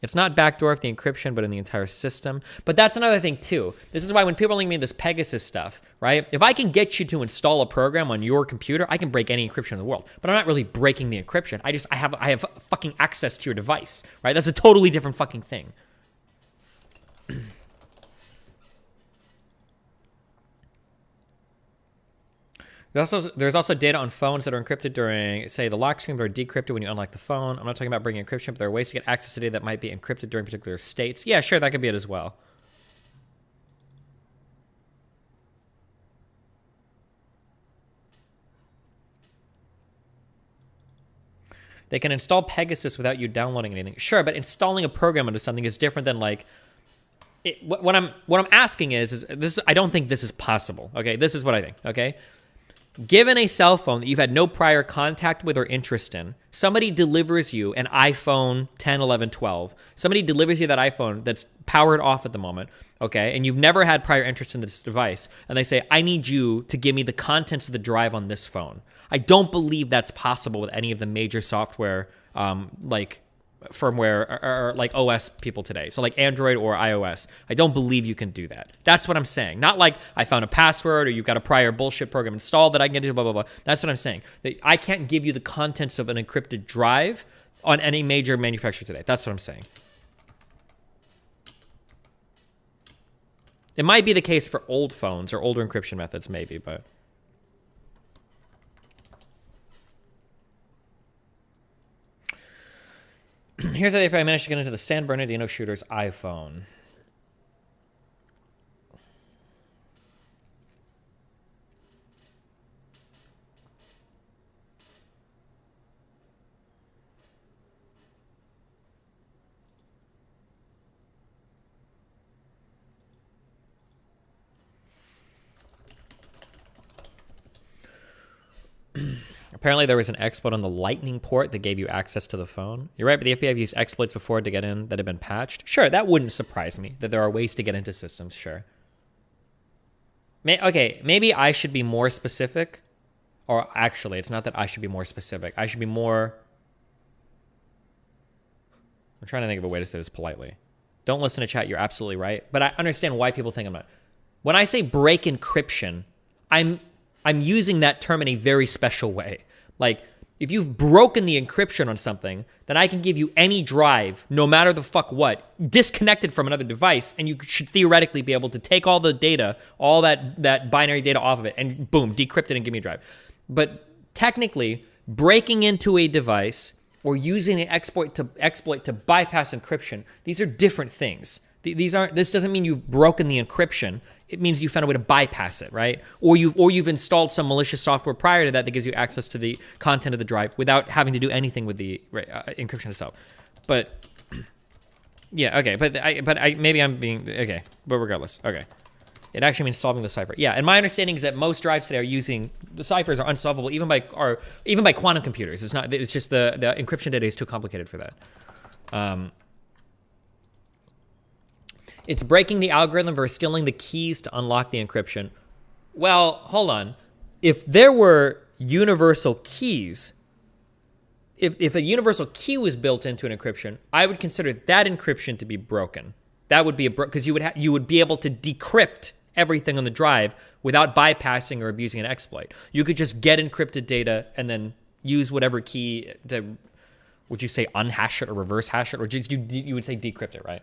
It's not backdoor of the encryption, but in the entire system. But that's another thing too. This is why when people are linking me this Pegasus stuff, right? If I can get you to install a program on your computer, I can break any encryption in the world. But I'm not really breaking the encryption. I have fucking access to your device, right? That's a totally different fucking thing. There's also data on phones that are encrypted during, say, the lock screen, but are decrypted when you unlock the phone. I'm not talking about bringing encryption, but there are ways to get access to data that might be encrypted during particular states. Yeah, sure, that could be it as well. They can install Pegasus without you downloading anything. Sure, but installing a program into something is different than like... What I'm asking is this. I don't think this is possible. Okay, this is what I think. Okay, given a cell phone that you've had no prior contact with or interest in, somebody delivers you an iPhone 10, 11, 12. Somebody delivers you that iPhone that's powered off at the moment, okay, and you've never had prior interest in this device, and they say, I need you to give me the contents of the drive on this phone. I don't believe that's possible with any of the major software, like firmware or like OS people today. So like Android or iOS. I don't believe you can do that. That's what I'm saying. Not like I found a password or you've got a prior bullshit program installed that I can get into, blah, blah, blah. That's what I'm saying. That I can't give you the contents of an encrypted drive on any major manufacturer today. That's what I'm saying. It might be the case for old phones or older encryption methods, maybe, but... Here's how they managed to get into the San Bernardino shooter's iPhone. Apparently, there was an exploit on the Lightning port that gave you access to the phone. You're right, but the FBI have used exploits before to get in that have been patched. Sure, that wouldn't surprise me, that there are ways to get into systems, sure. Okay, maybe I should be more specific. Or actually, it's not that I should be more specific. I should be more... I'm trying to think of a way to say this politely. Don't listen to chat, you're absolutely right. But I understand why people think I'm not. When I say break encryption, I'm using that term in a very special way. Like, if you've broken the encryption on something, then I can give you any drive, no matter the fuck what, disconnected from another device, and you should theoretically be able to take all the data, all that binary data off of it, and boom, decrypt it and give me a drive. But technically, breaking into a device or using an exploit to bypass encryption, these are different things. This doesn't mean you've broken the encryption. It means you found a way to bypass it, right? Or you've installed some malicious software prior to that gives you access to the content of the drive without having to do anything with the encryption itself. But yeah, okay. But maybe I'm being okay. But regardless, okay. It actually means solving the cipher. Yeah, and my understanding is that most drives today are using the ciphers are unsolvable even by quantum computers. It's not. It's just the encryption data is too complicated for that. It's breaking the algorithm versus stealing the keys to unlock the encryption. Well, hold on. If there were universal keys, if a universal key was built into an encryption, I would consider that encryption to be broken. That would be because you would be able to decrypt everything on the drive without bypassing or abusing an exploit. You could just get encrypted data and then use whatever key to, would you say unhash it or reverse hash it, or just you would say decrypt it, right?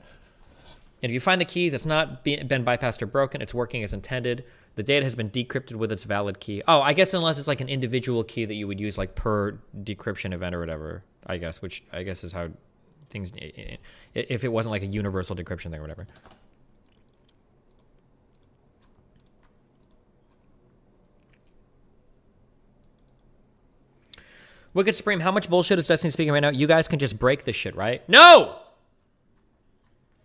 And if you find the keys, it's not been bypassed or broken, it's working as intended. The data has been decrypted with its valid key. Oh, I guess unless it's like an individual key that you would use like per decryption event or whatever, I guess, which I guess is how things, if it wasn't like a universal decryption thing or whatever. Wicked Supreme, how much bullshit is Destiny speaking right now? You guys can just break this shit, right? No!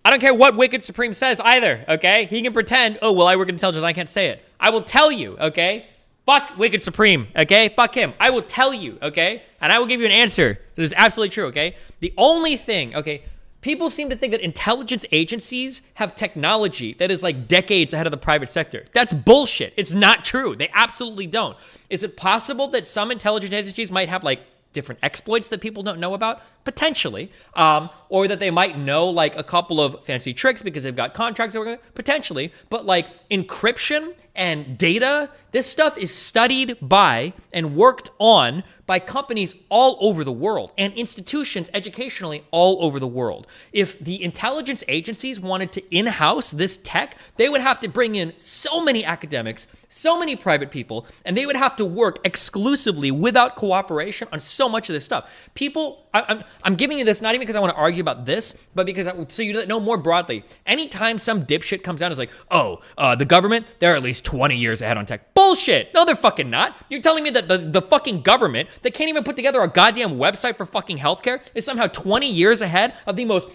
I don't care what Wicked Supreme says either, okay? He can pretend, oh, well, I work in intelligence, I can't say it. I will tell you, okay? Fuck Wicked Supreme, okay? Fuck him. I will tell you, okay? And I will give you an answer that is absolutely true, okay? The only thing, okay, people seem to think that intelligence agencies have technology that is like decades ahead of the private sector. That's bullshit. It's not true. They absolutely don't. Is it possible that some intelligence agencies might have like different exploits that people don't know about? Potentially. Or that they might know like a couple of fancy tricks because they've got contracts that we're going to, potentially. But like encryption and data, this stuff is studied by and worked on by companies all over the world and institutions educationally all over the world. If the intelligence agencies wanted to in-house this tech, they would have to bring in so many academics, so many private people, and they would have to work exclusively without cooperation on so much of this stuff. People, I'm giving you this not even because I want to argue about this, but because so you know more broadly. Anytime some dipshit comes out and is like, oh, the government, they're at least 20 years ahead on tech. Bullshit. No, they're fucking not. You're telling me that the fucking government that can't even put together a goddamn website for fucking healthcare is somehow 20 years ahead of the most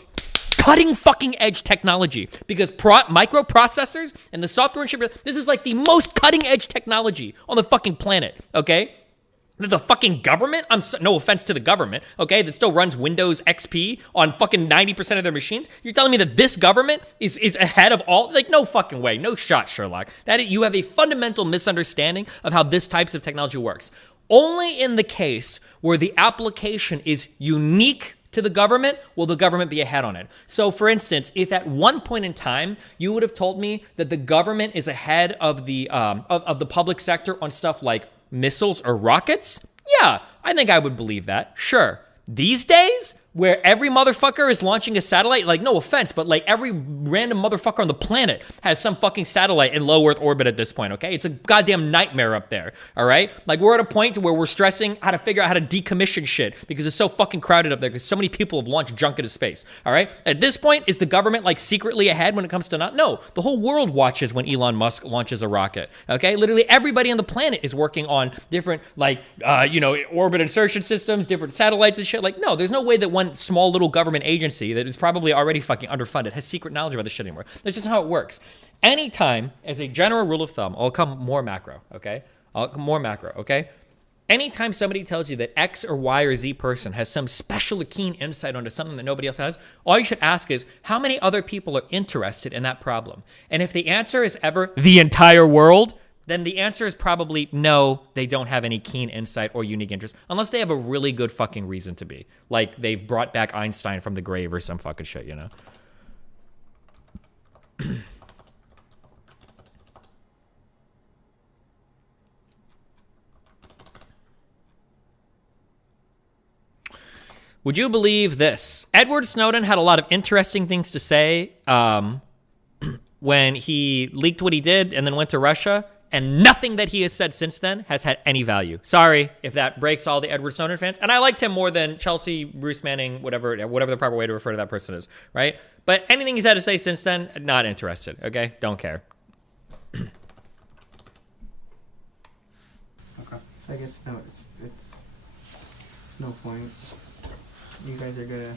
cutting fucking edge technology because microprocessors and the software and shit, this is like the most cutting edge technology on the fucking planet, okay? The fucking government, no offense to the government, okay, that still runs Windows XP on fucking 90% of their machines. You're telling me that this government is ahead of all? Like, no fucking way. No shot, Sherlock. You have a fundamental misunderstanding of how this types of technology works. Only in the case where the application is unique to the government will the government be ahead on it. So, for instance, if at one point in time you would have told me that the government is ahead of the public sector on stuff like missiles or rockets, yeah, I think I would believe that. Sure. These days, where every motherfucker is launching a satellite, like, no offense, but like every random motherfucker on the planet has some fucking satellite in low Earth orbit at this point, okay? It's a goddamn nightmare up there, all right? Like, we're at a point where we're stressing how to figure out how to decommission shit because it's so fucking crowded up there because so many people have launched junk into space, all right? At this point, is the government like secretly ahead when it comes to No, the whole world watches when Elon Musk launches a rocket, okay? Literally everybody on the planet is working on different, like, orbit insertion systems, different satellites and shit. Like, no, there's no way that one small little government agency that is probably already fucking underfunded has secret knowledge about this shit anymore. That's just how it works. Anytime, as a general rule of thumb, I'll come more macro, okay? Anytime somebody tells you that X or Y or Z person has some special keen insight onto something that nobody else has, all you should ask is, how many other people are interested in that problem? And if the answer is ever the entire world, then the answer is probably no, they don't have any keen insight or unique interest, unless they have a really good fucking reason to be. Like, they've brought back Einstein from the grave or some fucking shit, you know? Would you believe this? Edward Snowden had a lot of interesting things to say when he leaked what he did and then went to Russia. And nothing that he has said since then has had any value. Sorry if that breaks all the Edward Snowden fans. And I liked him more than Chelsea, Bruce Manning, whatever the proper way to refer to that person is, right? But anything he's had to say since then, not interested, okay? Don't care. Okay. I guess no, it's no point. You guys are gonna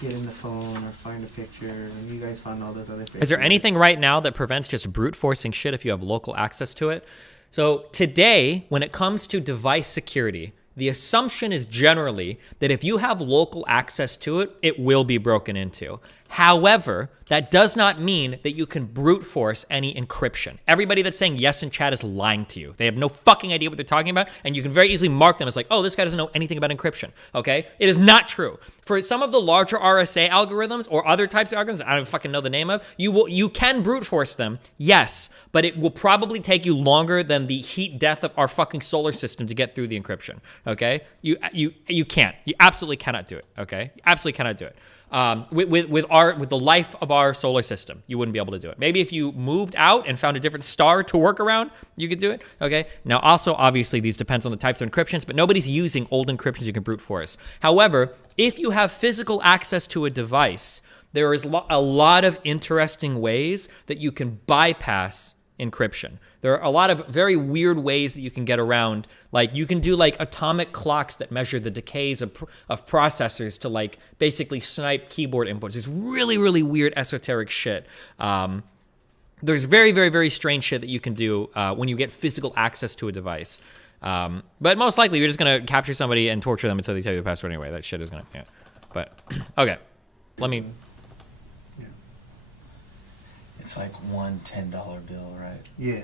get in the phone or find a picture, and you guys found all those other pictures. Is there anything right now that prevents just brute forcing shit if you have local access to it? So today, when it comes to device security, the assumption is generally that if you have local access to it, it will be broken into. However, that does not mean that you can brute force any encryption. Everybody that's saying yes in chat is lying to you. They have no fucking idea what they're talking about, and you can very easily mark them as like, oh, this guy doesn't know anything about encryption, okay? It is not true. For some of the larger RSA algorithms or other types of algorithms I don't fucking know the name of, you can brute force them, yes, but it will probably take you longer than the heat death of our fucking solar system to get through the encryption, okay? You can't. You absolutely cannot do it, okay? You absolutely cannot do it. With the life of our solar system, you wouldn't be able to do it. Maybe if you moved out and found a different star to work around, you could do it, okay? Now, also, obviously, these depends on the types of encryptions, but nobody's using old encryptions you can brute force. However, if you have physical access to a device, there is a lot of interesting ways that you can bypass encryption. There are a lot of very weird ways that you can get around. Like, you can do like atomic clocks that measure the decays of processors to like basically snipe keyboard inputs. It's really, really weird esoteric shit. There's very, very, very strange shit that you can do when you get physical access to a device. But most likely you're just gonna capture somebody and torture them until they tell you the password anyway. That shit is gonna, yeah. But, okay. Let me... It's like one $10 bill, right? Yeah.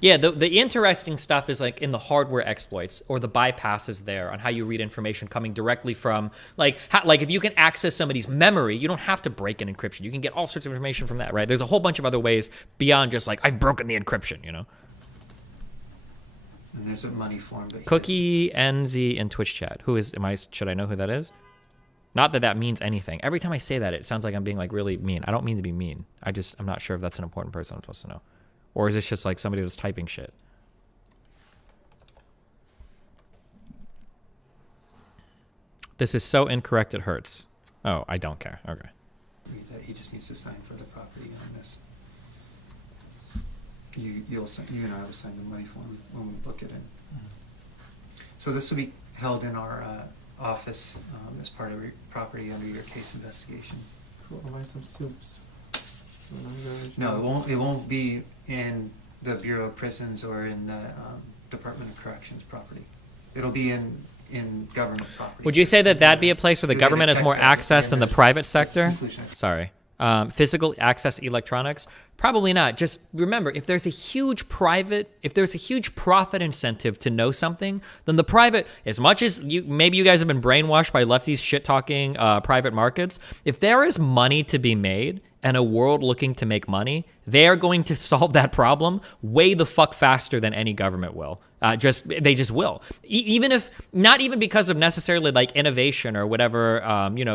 Yeah, the interesting stuff is like in the hardware exploits or the bypasses there on how you read information coming directly from, like if you can access somebody's memory, you don't have to break an encryption. You can get all sorts of information from that, right? There's a whole bunch of other ways beyond just like, I've broken the encryption, you know? And there's a money form. But Cookie NZ in Twitch chat. Should I know who that is? Not that that means anything. Every time I say that, it sounds like I'm being like really mean. I don't mean to be mean. I'm not sure if that's an important person I'm supposed to know. Or is this just like somebody that's typing shit? This is so incorrect it hurts. Oh, I don't care. Okay. He just needs to sign for the property on this. You and I will sign the money form when we book it in. So this will be held in our office as part of your property under your case investigation. Cool. I'll buy some soups. No, it won't be in the Bureau of Prisons or in the Department of Corrections property. It'll be in government property. Would you say that that'd be a place where the government has more access than the private sector? Sorry. Physical access electronics? Probably not. Just remember, if there's a huge profit incentive to know something, then the private, as much as maybe you guys have been brainwashed by lefties shit-talking private markets, if there is money to be made and a world looking to make money, they are going to solve that problem way the fuck faster than any government will. They just will. Even if, not even because of necessarily like innovation or whatever,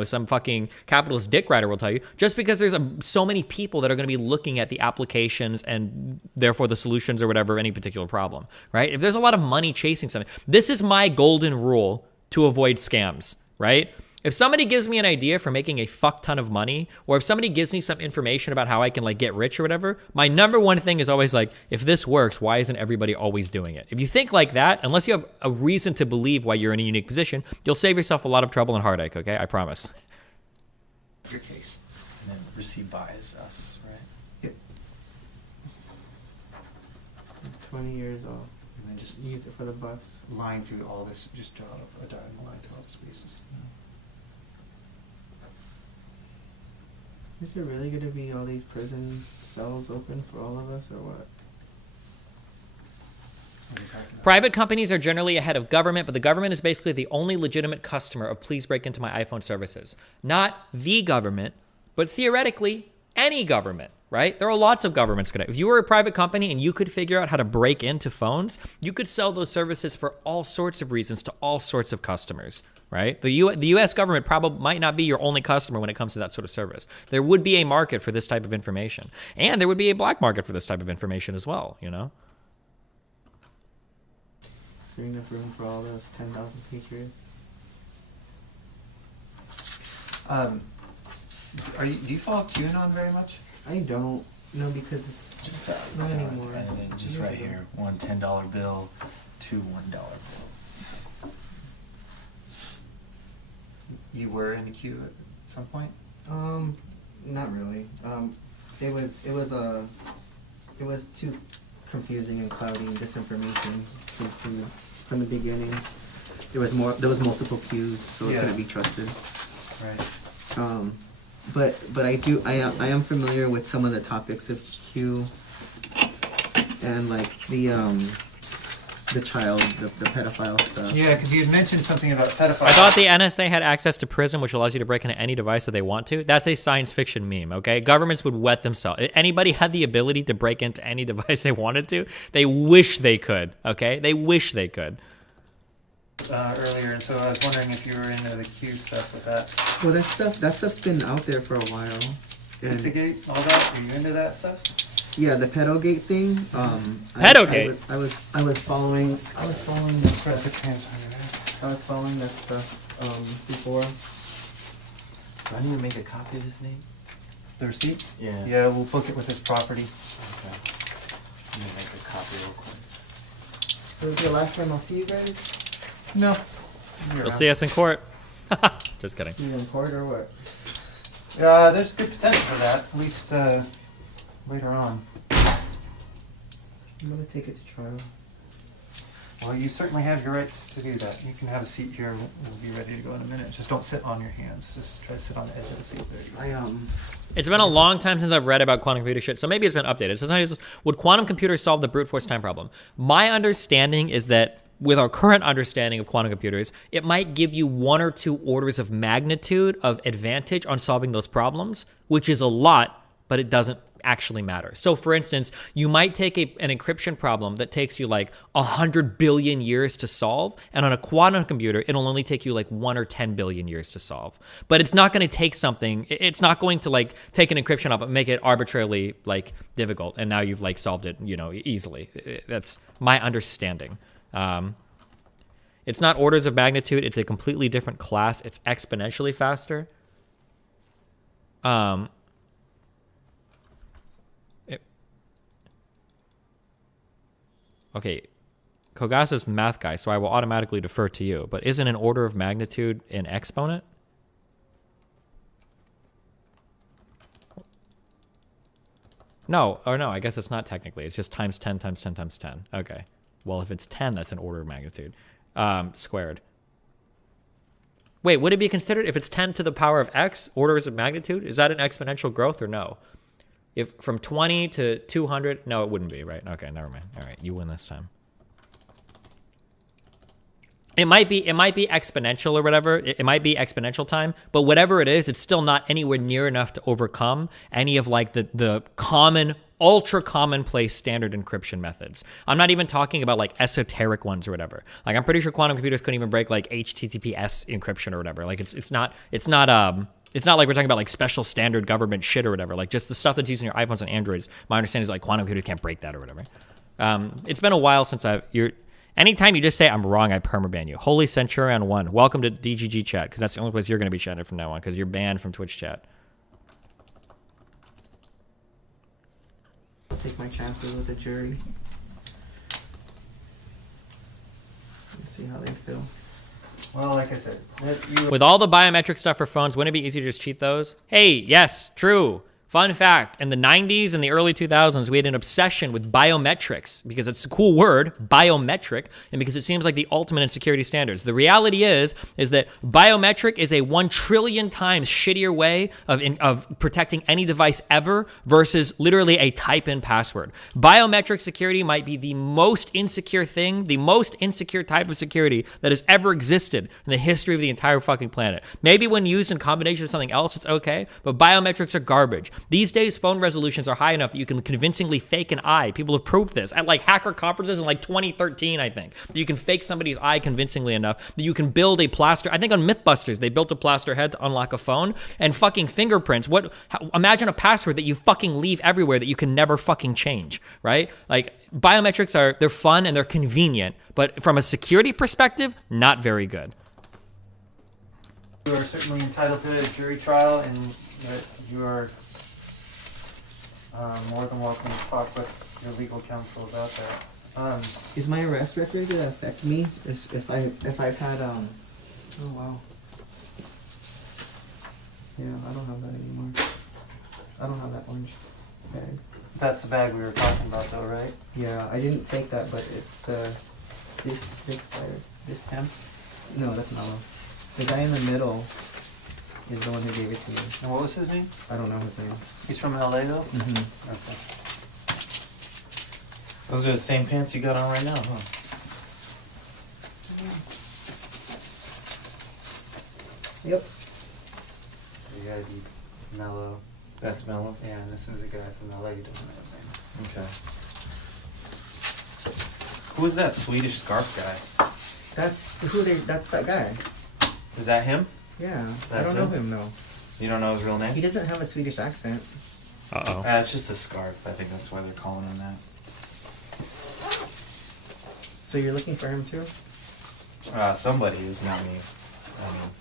some fucking capitalist dick rider will tell you, just because there's so many people that are going to be looking at the applications and therefore the solutions or whatever of any particular problem, right? If there's a lot of money chasing something, this is my golden rule to avoid scams, right? If somebody gives me an idea for making a fuck ton of money, or if somebody gives me some information about how I can like get rich or whatever, my number one thing is always like, if this works, why isn't everybody always doing it? If you think like that, unless you have a reason to believe why you're in a unique position, you'll save yourself a lot of trouble and heartache, okay? I promise. Your case. And then received by is us, right? Yep. 20 years old. And then just use it for the bus. Line through all this, just draw a diagonal line through all the spaces. Is there really going to be all these prison cells open for all of us, or what? Private companies are generally ahead of government, but the government is basically the only legitimate customer of please break into my iPhone services. Not the government, but theoretically any government, right? There are lots of governments today. If you were a private company and you could figure out how to break into phones, you could sell those services for all sorts of reasons to all sorts of customers, right? The U.S. government probably might not be your only customer when it comes to that sort of service. There would be a market for this type of information, and there would be a black market for this type of information as well, you know? Is there enough room for all those 10,000 patriots? Do you follow QAnon very much? I don't know, because it's Just not anymore. and then just right here, one $10 bill, two $1 bill. You were in the queue at some point? Not really. It was too confusing and cloudy and disinformation from the beginning. There was multiple queues, so it couldn't be trusted. Right. But I am familiar with some of the topics of Q, and like the pedophile stuff. Yeah, because you had mentioned something about pedophiles. I thought the NSA had access to PRISM, which allows you to break into any device that they want to. That's a science fiction meme, okay? Governments would wet themselves. If anybody had the ability to break into any device they wanted to, they wish they could, okay? They wish they could. Earlier, and so I was wondering if you were into the Q stuff with that. Well, that stuff's been out there for a while. Pizzagate, all that? Are you into that stuff? Yeah, the pedogate thing. Pedogate. I was following that. I was following that stuff before. Do I need to make a copy of this name? The receipt? Yeah. Yeah, we'll book it with this property. Okay. Let me make a copy real quick. So is it the last time I'll see you guys? No. You'll see us in court. Just kidding. See you in court or what? There's good potential for that, at least later on. I'm gonna take it to trial. Well, you certainly have your rights to do that. You can have a seat here. We'll be ready to go in a minute. Just don't sit on your hands. Just try to sit on the edge of the seat. There you go. It's been a long time since I've read about quantum computer shit, so maybe it's been updated. So somebody says, would quantum computers solve the brute force time problem? My understanding is that with our current understanding of quantum computers, it might give you 1 or 2 orders of magnitude of advantage on solving those problems, which is a lot, but it doesn't actually matter. So for instance, you might take an encryption problem that takes you like 100 billion years to solve, and on a quantum computer, it'll only take you like 1 or 10 billion years to solve. But it's not going to take something, it's not going to like take an encryption up and make it arbitrarily like difficult, and now you've like solved it, you know, easily. That's my understanding. It's not orders of magnitude, it's a completely different class. It's exponentially faster. Okay. Kogas is the math guy, so I will automatically defer to you. But isn't an order of magnitude an exponent? No, or no, I guess it's not technically. It's just times 10 times 10 times 10. Okay. Well, if it's 10, that's an order of magnitude. Squared. Wait, would it be considered, if it's 10 to the power of x, orders of magnitude? Is that an exponential growth or no? If from 20 to 200, no, it wouldn't be, right? Okay, never mind. All right, you win this time. It might be exponential or whatever. It might be exponential time, but whatever it is, it's still not anywhere near enough to overcome any of like the common, ultra commonplace standard encryption methods. I'm not even talking about like esoteric ones or whatever. Like I'm pretty sure quantum computers couldn't even break like HTTPS encryption or whatever. Like it's not like we're talking about like special standard government shit or whatever. Like just the stuff that's using your iPhones and Androids. My understanding is like quantum computers can't break that or whatever. It's been a while since anytime you just say I'm wrong, I permaban you. Holy Centurion 1, welcome to DGG chat, because that's the only place you're going to be chatting from now on, because you're banned from Twitch chat. I'll take my chances with the jury. Let's see how they feel. Well, like I said, With all the biometric stuff for phones, wouldn't it be easier to just cheat those? Hey, yes, true. Fun fact, in the 90s and the early 2000s, we had an obsession with biometrics because it's a cool word, biometric, and because it seems like the ultimate in security standards. The reality is that biometric is a 1 trillion times shittier way of protecting any device ever versus literally a type-in password. Biometric security might be the most insecure thing, the most insecure type of security that has ever existed in the history of the entire fucking planet. Maybe when used in combination with something else, it's okay, but biometrics are garbage. These days, phone resolutions are high enough that you can convincingly fake an eye. People have proved this at like hacker conferences in like 2013, I think. That you can fake somebody's eye convincingly enough that you can build a plaster. I think on Mythbusters, they built a plaster head to unlock a phone and fucking fingerprints. Imagine a password that you fucking leave everywhere that you can never fucking change, right? Like biometrics they're fun and they're convenient, but from a security perspective, not very good. You are certainly entitled to a jury trial, and you are more than welcome to talk with your legal counsel about that. Is my arrest record gonna affect me if I've had oh wow. Yeah, I don't have that anymore. I don't have that orange bag. That's the bag we were talking about, though, right? Yeah, I didn't take that, but it's this expired. This hemp? No, that's mellow. The guy in the middle is the one who gave it to me. And what was his name? I don't know his name. He's from LA, though? Mm-hmm. Okay. Those are the same pants you got on right now, huh? Yep. You gotta be mellow. That's mellow? Yeah, and this is a guy from LA who doesn't have a name. Okay. Who is that Swedish scarf guy? That's that guy. Is that him? Yeah. That's I don't know him, no. You don't know his real name? He doesn't have a Swedish accent. Uh-oh. It's just a scarf. I think that's why they're calling him that. So you're looking for him too? Somebody is, not me. I mean,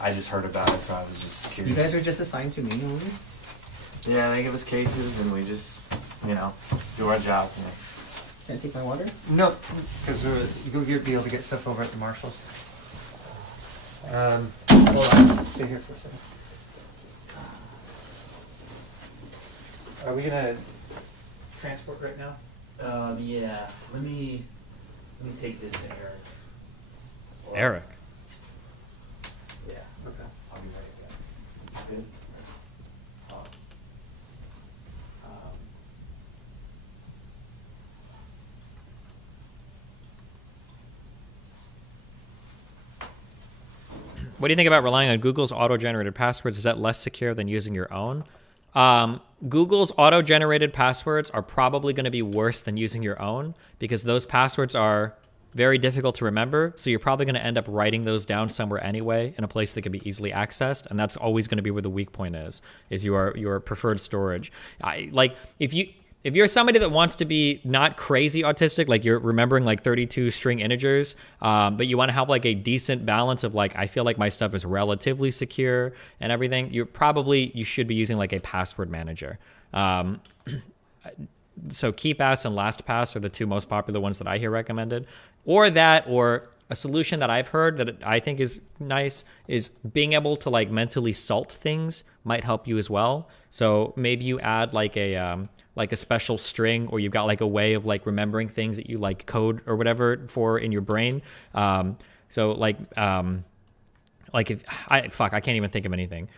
I just heard about it, so I was just curious. You guys are just assigned to me only? Yeah, they give us cases, and we just, do our jobs. Can I take my water? No, because you'll be able to get stuff over at the marshals. Hold on. Stay here for a second. Are we gonna transport right now? Yeah. Let me take this to Eric. Eric? Yeah. Okay. I'll be right again. Good? What do you think about relying on Google's auto-generated passwords? Is that less secure than using your own? Google's auto-generated passwords are probably going to be worse than using your own because those passwords are very difficult to remember. So you're probably going to end up writing those down somewhere anyway in a place that can be easily accessed. And that's always going to be where the weak point is your preferred storage. If you're somebody that wants to be not crazy autistic, like you're remembering like 32 string integers, but you want to have like a decent balance of like, I feel like my stuff is relatively secure and everything, you should be using like a password manager. So KeePass and LastPass are the two most popular ones that I hear recommended. Or that, or a solution that I've heard that I think is nice is being able to like mentally salt things might help you as well. So maybe you add like a special string, or you've got like a way of like remembering things that you like code or whatever for in your brain. So like if I can't even think of anything.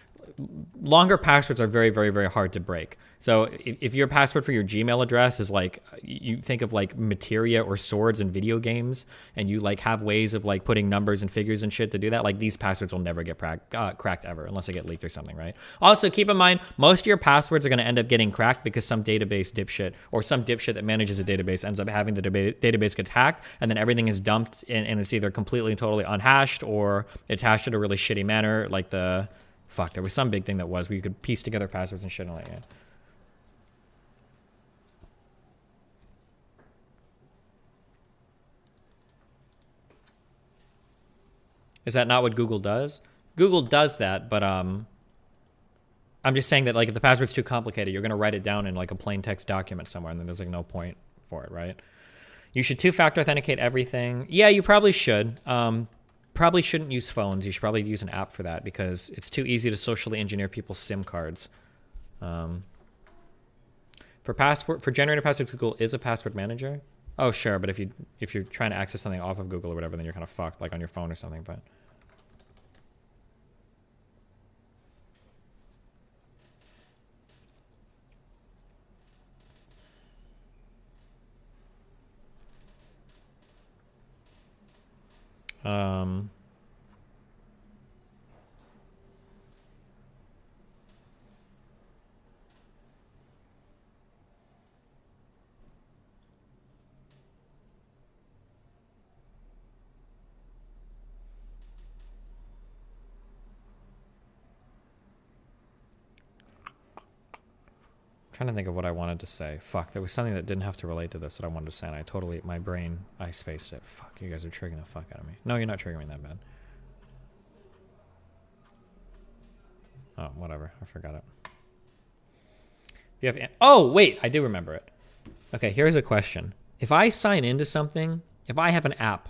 Longer passwords are very, very, very hard to break. So if your password for your Gmail address is like, you think of like materia or swords in video games, and you like have ways of like putting numbers and figures and shit to do that, like these passwords will never get cracked ever, unless they get leaked or something, right? Also, keep in mind, most of your passwords are going to end up getting cracked because some database dipshit or some dipshit that manages a database ends up having the database gets hacked, and then everything is dumped and it's either completely and totally unhashed, or it's hashed in a really shitty manner, like there was some big thing that was where you could piece together passwords and shit like that. Is that not what Google does? Google does that, but I'm just saying that like if the password's too complicated, you're gonna write it down in like a plain text document somewhere, and then there's like no point for it, right? You should two-factor authenticate everything. Yeah, you probably should. Probably shouldn't use phones. You should probably use an app for that because it's too easy to socially engineer people's SIM cards. For generated passwords, Google is a password manager. Oh, sure, but if you're trying to access something off of Google or whatever, then you're kind of fucked, like on your phone or something. But trying to think of what I wanted to say. Fuck, there was something that didn't have to relate to this that I wanted to say, and I spaced it. Fuck, you guys are triggering the fuck out of me. No, you're not triggering me that bad. Oh, whatever. I forgot it. Oh, wait, I do remember it. Okay, here's a question. If I sign into something, if I have an app,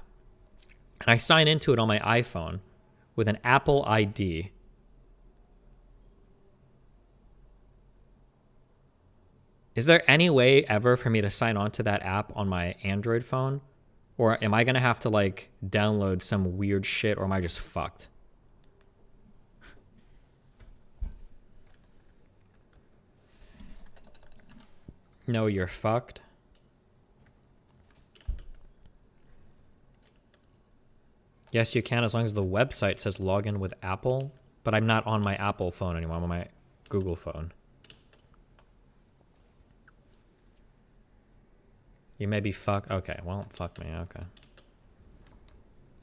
and I sign into it on my iPhone with an Apple ID, is there any way ever for me to sign on to that app on my Android phone? Or am I going to have to like download some weird shit, or am I just fucked? No, you're fucked. Yes, you can, as long as the website says login with Apple, but I'm not on my Apple phone anymore. I'm on my Google phone. You may be fuck. Okay, well, fuck me. Okay.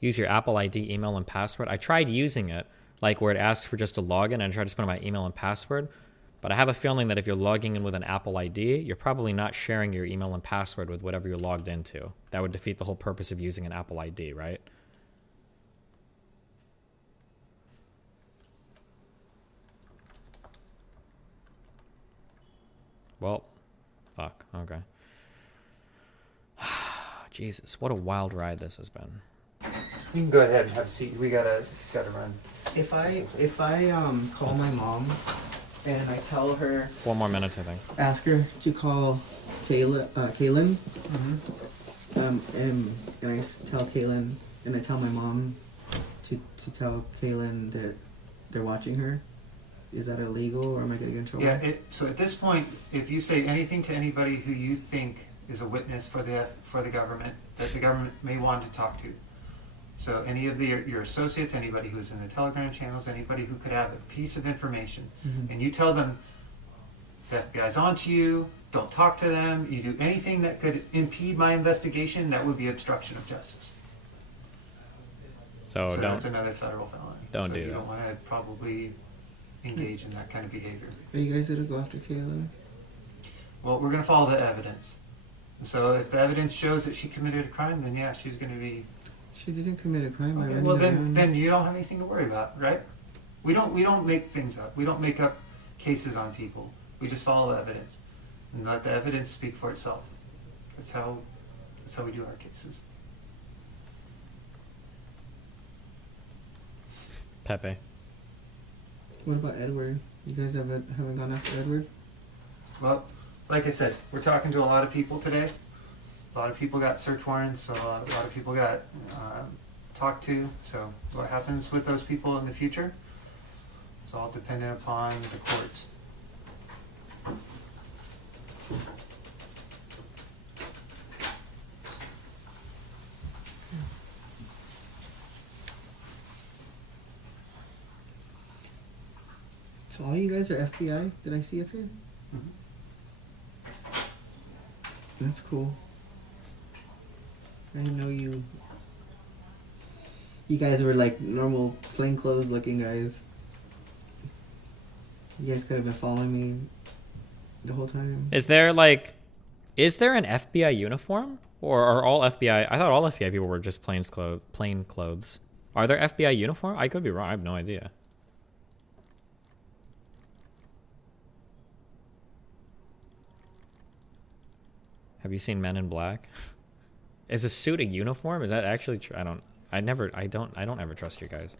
Use your Apple ID, email, and password. I tried using it, like where it asks for just a login, and I tried to put in my email and password. But I have a feeling that if you're logging in with an Apple ID, you're probably not sharing your email and password with whatever you're logged into. That would defeat the whole purpose of using an Apple ID, right? Well, fuck. Okay. Jesus, what a wild ride this has been. You can go ahead and have a seat. He's gotta run. If I call my mom and I tell her 4 more minutes, I think. Ask her to call Kaylin. And I tell Kaylin, and I tell my mom to tell Kaylin that they're watching her. Is that illegal, or am I gonna get in trouble? Yeah. So at this point, if you say anything to anybody who you think is a witness for the government that the government may want to talk to. So any of your associates, anybody who's in the Telegram channels, anybody who could have a piece of information, and you tell them that guy's onto you, don't talk to them, you do anything that could impede my investigation, that would be obstruction of justice. So that's another federal felony. Don't do that. You don't want to probably engage in that kind of behavior. Are you guys gonna go after Kaylin? Well, we're going to follow the evidence. So if the evidence shows that she committed a crime, then yeah, she's going to be. She didn't commit a crime. Okay, well, then you don't have anything to worry about, right? We don't make things up. We don't make up cases on people. We just follow evidence. and let the evidence speak for itself. That's how we do our cases. Pepe. What about Edward? You guys haven't gone after Edward? Well, like I said, we're talking to a lot of people today. A lot of people got search warrants. A lot of people got talked to. So what happens with those people in the future? It's all dependent upon the courts. So all you guys are FBI? Did I see up here? That's cool. I didn't know you. You guys were like normal plainclothes looking guys. You guys could have been following me the whole time. Is there an FBI uniform? Or are all FBI... I thought all FBI people were just plain clothes. Are there FBI uniform? I could be wrong. I have no idea. Have you seen Men in Black? Is a suit a uniform? Is that actually true? I don't ever trust you guys.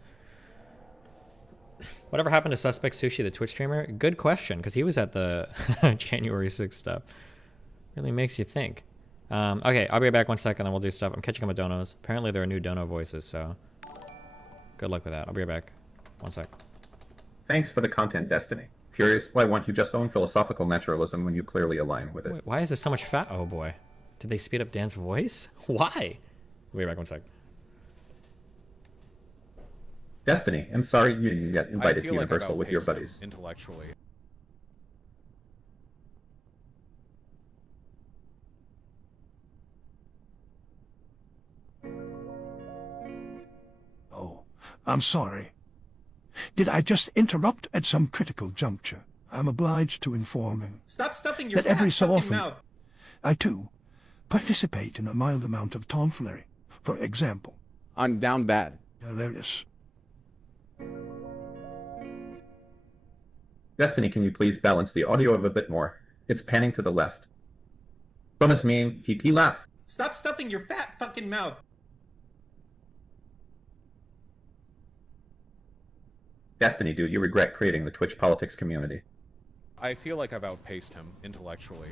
Whatever happened to Suspect Sushi, the Twitch streamer? Good question, because he was at the January 6th stuff. Really makes you think. Okay, I'll be right back 1 second, then we'll do stuff. I'm catching up with donos. Apparently there are new dono voices, so good luck with that. I'll be right back. 1 sec. Thanks for the content, Destiny. Curious why won't you just own philosophical naturalism when you clearly align with it? Wait, why is there so much fat? Oh boy. Did they speed up Dan's voice? Why? I'll be right back 1 sec. Destiny, I'm sorry you didn't get invited to like Universal with your outpaced him buddies. Intellectually. Oh, I'm sorry. Did I just interrupt at some critical juncture? I'm obliged to inform him Stop stuffing your that every fat so fucking often mouth. I too participate in a mild amount of tomfoolery. For example, I'm down bad. Hilarious. Destiny, can you please balance the audio a bit more? It's panning to the left. Bonus meme, PP laugh. Stop stuffing your fat fucking mouth. Destiny, do you regret creating the Twitch politics community? I feel like I've outpaced him intellectually.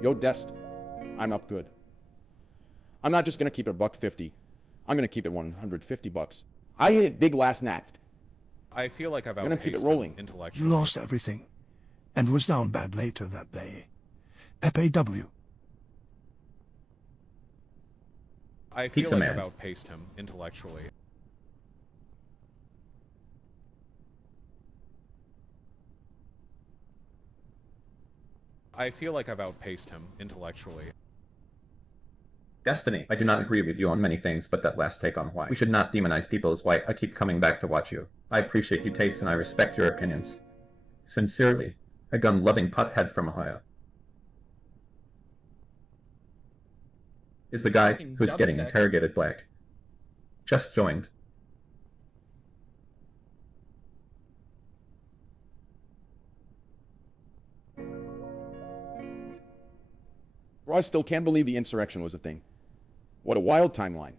Yo, Dest, I'm up good. I'm not just gonna keep it $150. I'm gonna keep it $150. I hit it big last night. I feel like I've I'm gonna outpaced keep it him rolling. intellectually. Lost everything, and was down bad later that day. FAW. I feel Pizza like Man. I've outpaced him intellectually. I feel like I've outpaced him intellectually. Destiny, I do not agree with you on many things, but that last take on why we should not demonize people is why I keep coming back to watch you. I appreciate your takes and I respect your opinions. Sincerely, a gun-loving pothead from Ohio. Is the guy Fucking who's getting dubstep. interrogated black? Just joined. Bro, I still can't believe the insurrection was a thing. What a wild timeline.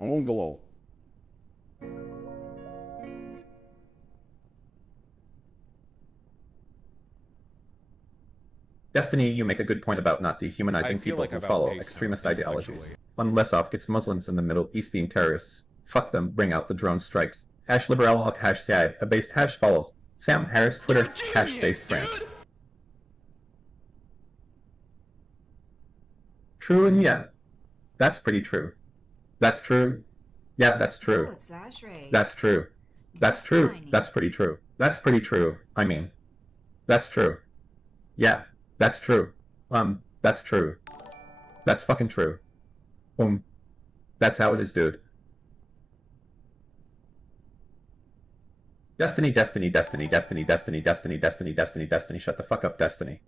I won't go all. Destiny, you make a good point about not I dehumanizing feel people like who I've follow outpaced him extremist ideologies. intellectually. One less off gets Muslims in the Middle East being terrorists. Fuck them, bring out the drone strikes. Hash liberal hawk hash CI, a based hash follows. Sam Harris Twitter, hash based France. True and yeah. That's pretty true. That's true. Yeah, that's true. That's true. That's true. That's pretty true. That's pretty true. I mean, that's true. Yeah, that's true. That's true. That's fucking true. That's how it is, dude. Destiny, Destiny, Destiny, Destiny, Destiny, Destiny, Destiny, Destiny, Destiny, shut the fuck up, Destiny.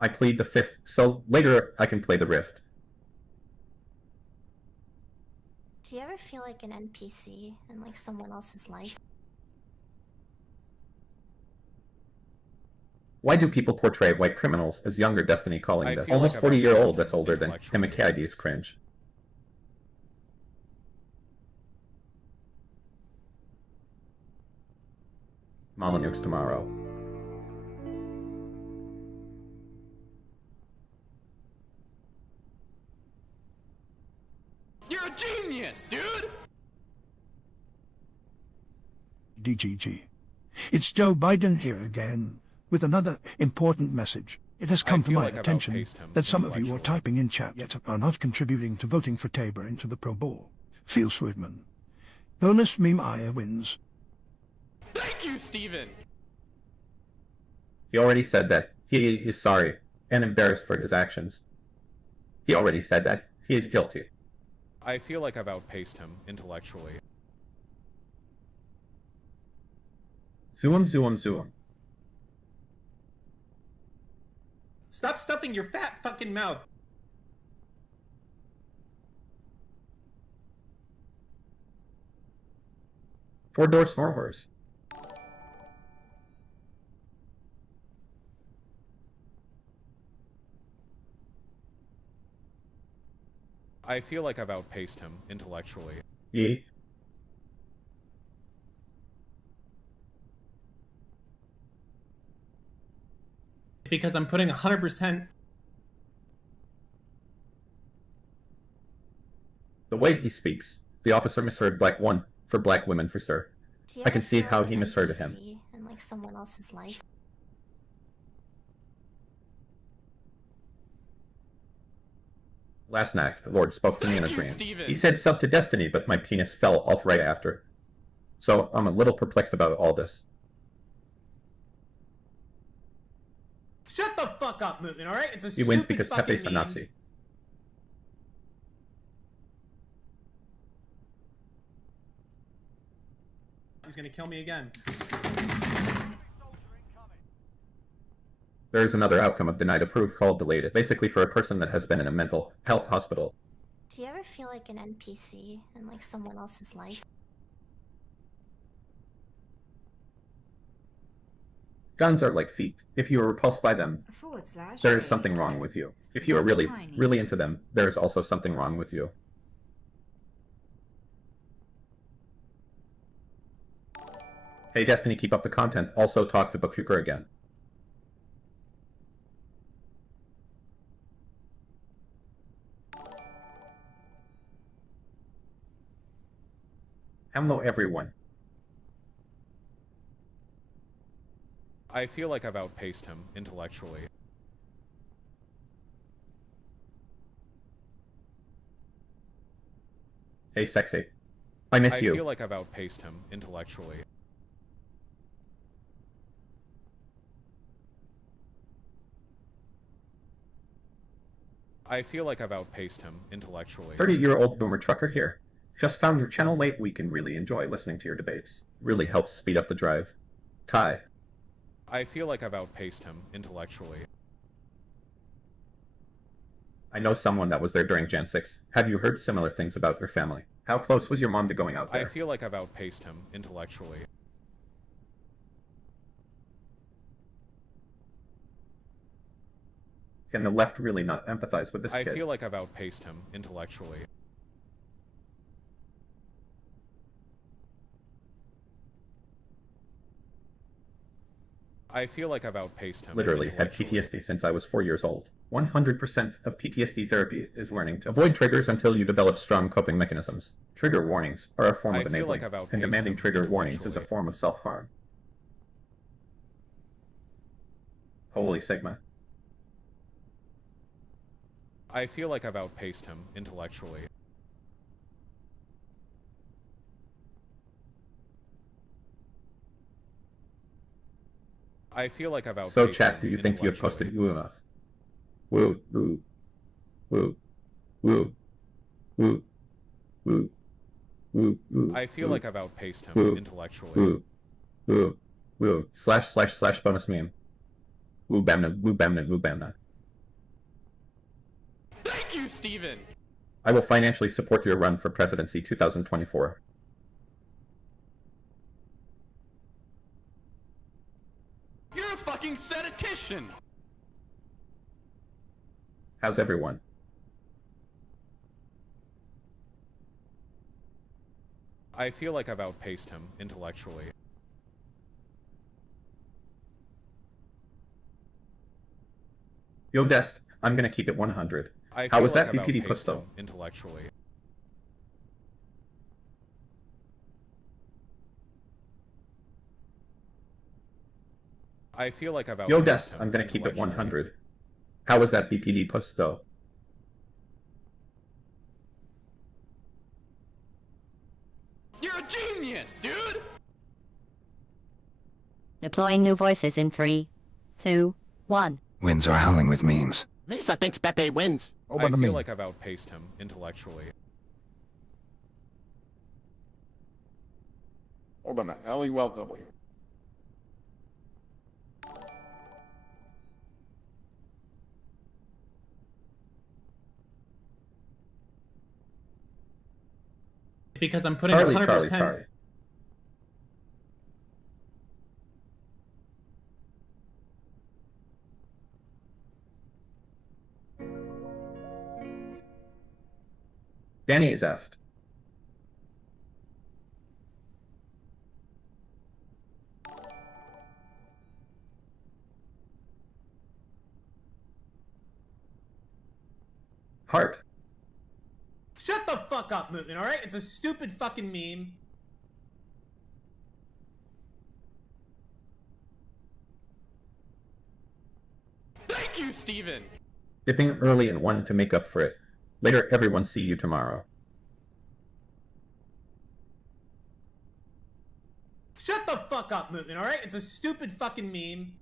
I plead the fifth, so later I can play the rift. Do you ever feel like an NPC in like someone else's life? Why do people portray white criminals as younger Destiny calling I this? feel Almost like 40-year-old that's older than him and KID is cringe. Mama nukes tomorrow. You're a genius, dude! DGG. It's Joe Biden here again, with another important message. It has come to feel my like I've attention outpaced him that some of you are intellectually. typing in chat yet are not contributing to voting for Tabor into the Pro Bowl. Feel Swidman. Bonus meme Aya wins. Thank you, Steven! He already said that he is sorry and embarrassed for his actions. He already said that he is guilty. I feel like I've outpaced him intellectually. Zoom, zoom, zoom. Stop stuffing your fat fucking mouth. Four-door snorhorse. I feel like I've outpaced him intellectually. Ye. Because I'm putting 100%. The way he speaks, the officer misheard black one for black women for sir. Do you I can ever see feel how like he an misheard him. NPC in like someone else's life? Last night, the Lord spoke to me in a Thank you, dream. Steven. He said sub to Destiny, but my penis fell off right after. So I'm a little perplexed about all this. Shut the fuck up, Mutin, alright? It's a He wins stupid because fucking Pepe's a meme. Nazi. He's gonna kill me again. There is another outcome of denied approved called delayed. It's basically for a person that has been in a mental health hospital. Do you ever feel like an NPC in like someone else's life? Guns are like feet. If you are repulsed by them, / there is something wrong with you. If you are really, Tiny. really into them, there is also something wrong with you. Hey Destiny, keep up the content. Also talk to Bookfuker again. Hello everyone. I feel like I've outpaced him intellectually. Hey sexy. I miss I you. feel like I've outpaced him intellectually. I feel like I've outpaced him intellectually. 30-year-old boomer trucker here. Just found your channel late. We can really enjoy listening to your debates. Really helps speed up the drive. Ty. I feel like I've outpaced him intellectually. I know someone that was there during Gen 6. Have you heard similar things about your family? How close was your mom to going out I there? feel like I've outpaced him intellectually. Can the left really not empathize with this I kid? feel like I've outpaced him intellectually. I feel like I've outpaced him. Literally had PTSD since I was 4 years old. 100% of PTSD therapy is learning to avoid triggers until you develop strong coping mechanisms. Trigger warnings are a form I of feel enabling, like I've outpaced and demanding him trigger warnings is a form of self-harm. Holy Sigma. I feel like I've outpaced him intellectually. I feel like I've outpaced So him chat, do you think you have posted woo enough? Woo, woo, woo, woo, woo, woo, woo, woo. I feel woo, like I've outpaced him woo, intellectually. Woo, woo, woo, // bonus meme. Woo bamna, woo bamna, woo bamna. you, Steven! I will financially support your run for presidency 2024. You're a fucking statistician! How's everyone? I feel like I've outpaced him intellectually. Yo, Dest, I'm gonna keep it 100. I How feel was like that I've BPD outpaced puss though? him intellectually. I feel like I've outpaced Yo, Dest, him I'm gonna keep it intellectually. 100. How was that BPD puss though? You're a genius, dude! Deploying new voices in 3, 2, 1. Winds are howling with memes. Lisa thinks Pepe wins. I feel like I've outpaced him intellectually. Obama, Ellie, welcome. Because I'm putting Charlie, 100%. Charlie, Charlie. Danny is effed. Heart. Shut the fuck up, movement, alright? It's a stupid fucking meme. Thank you, Steven! Dipping early in one to make up for it. Later, everyone see you tomorrow. Shut the fuck up, movement, alright? It's a stupid fucking meme.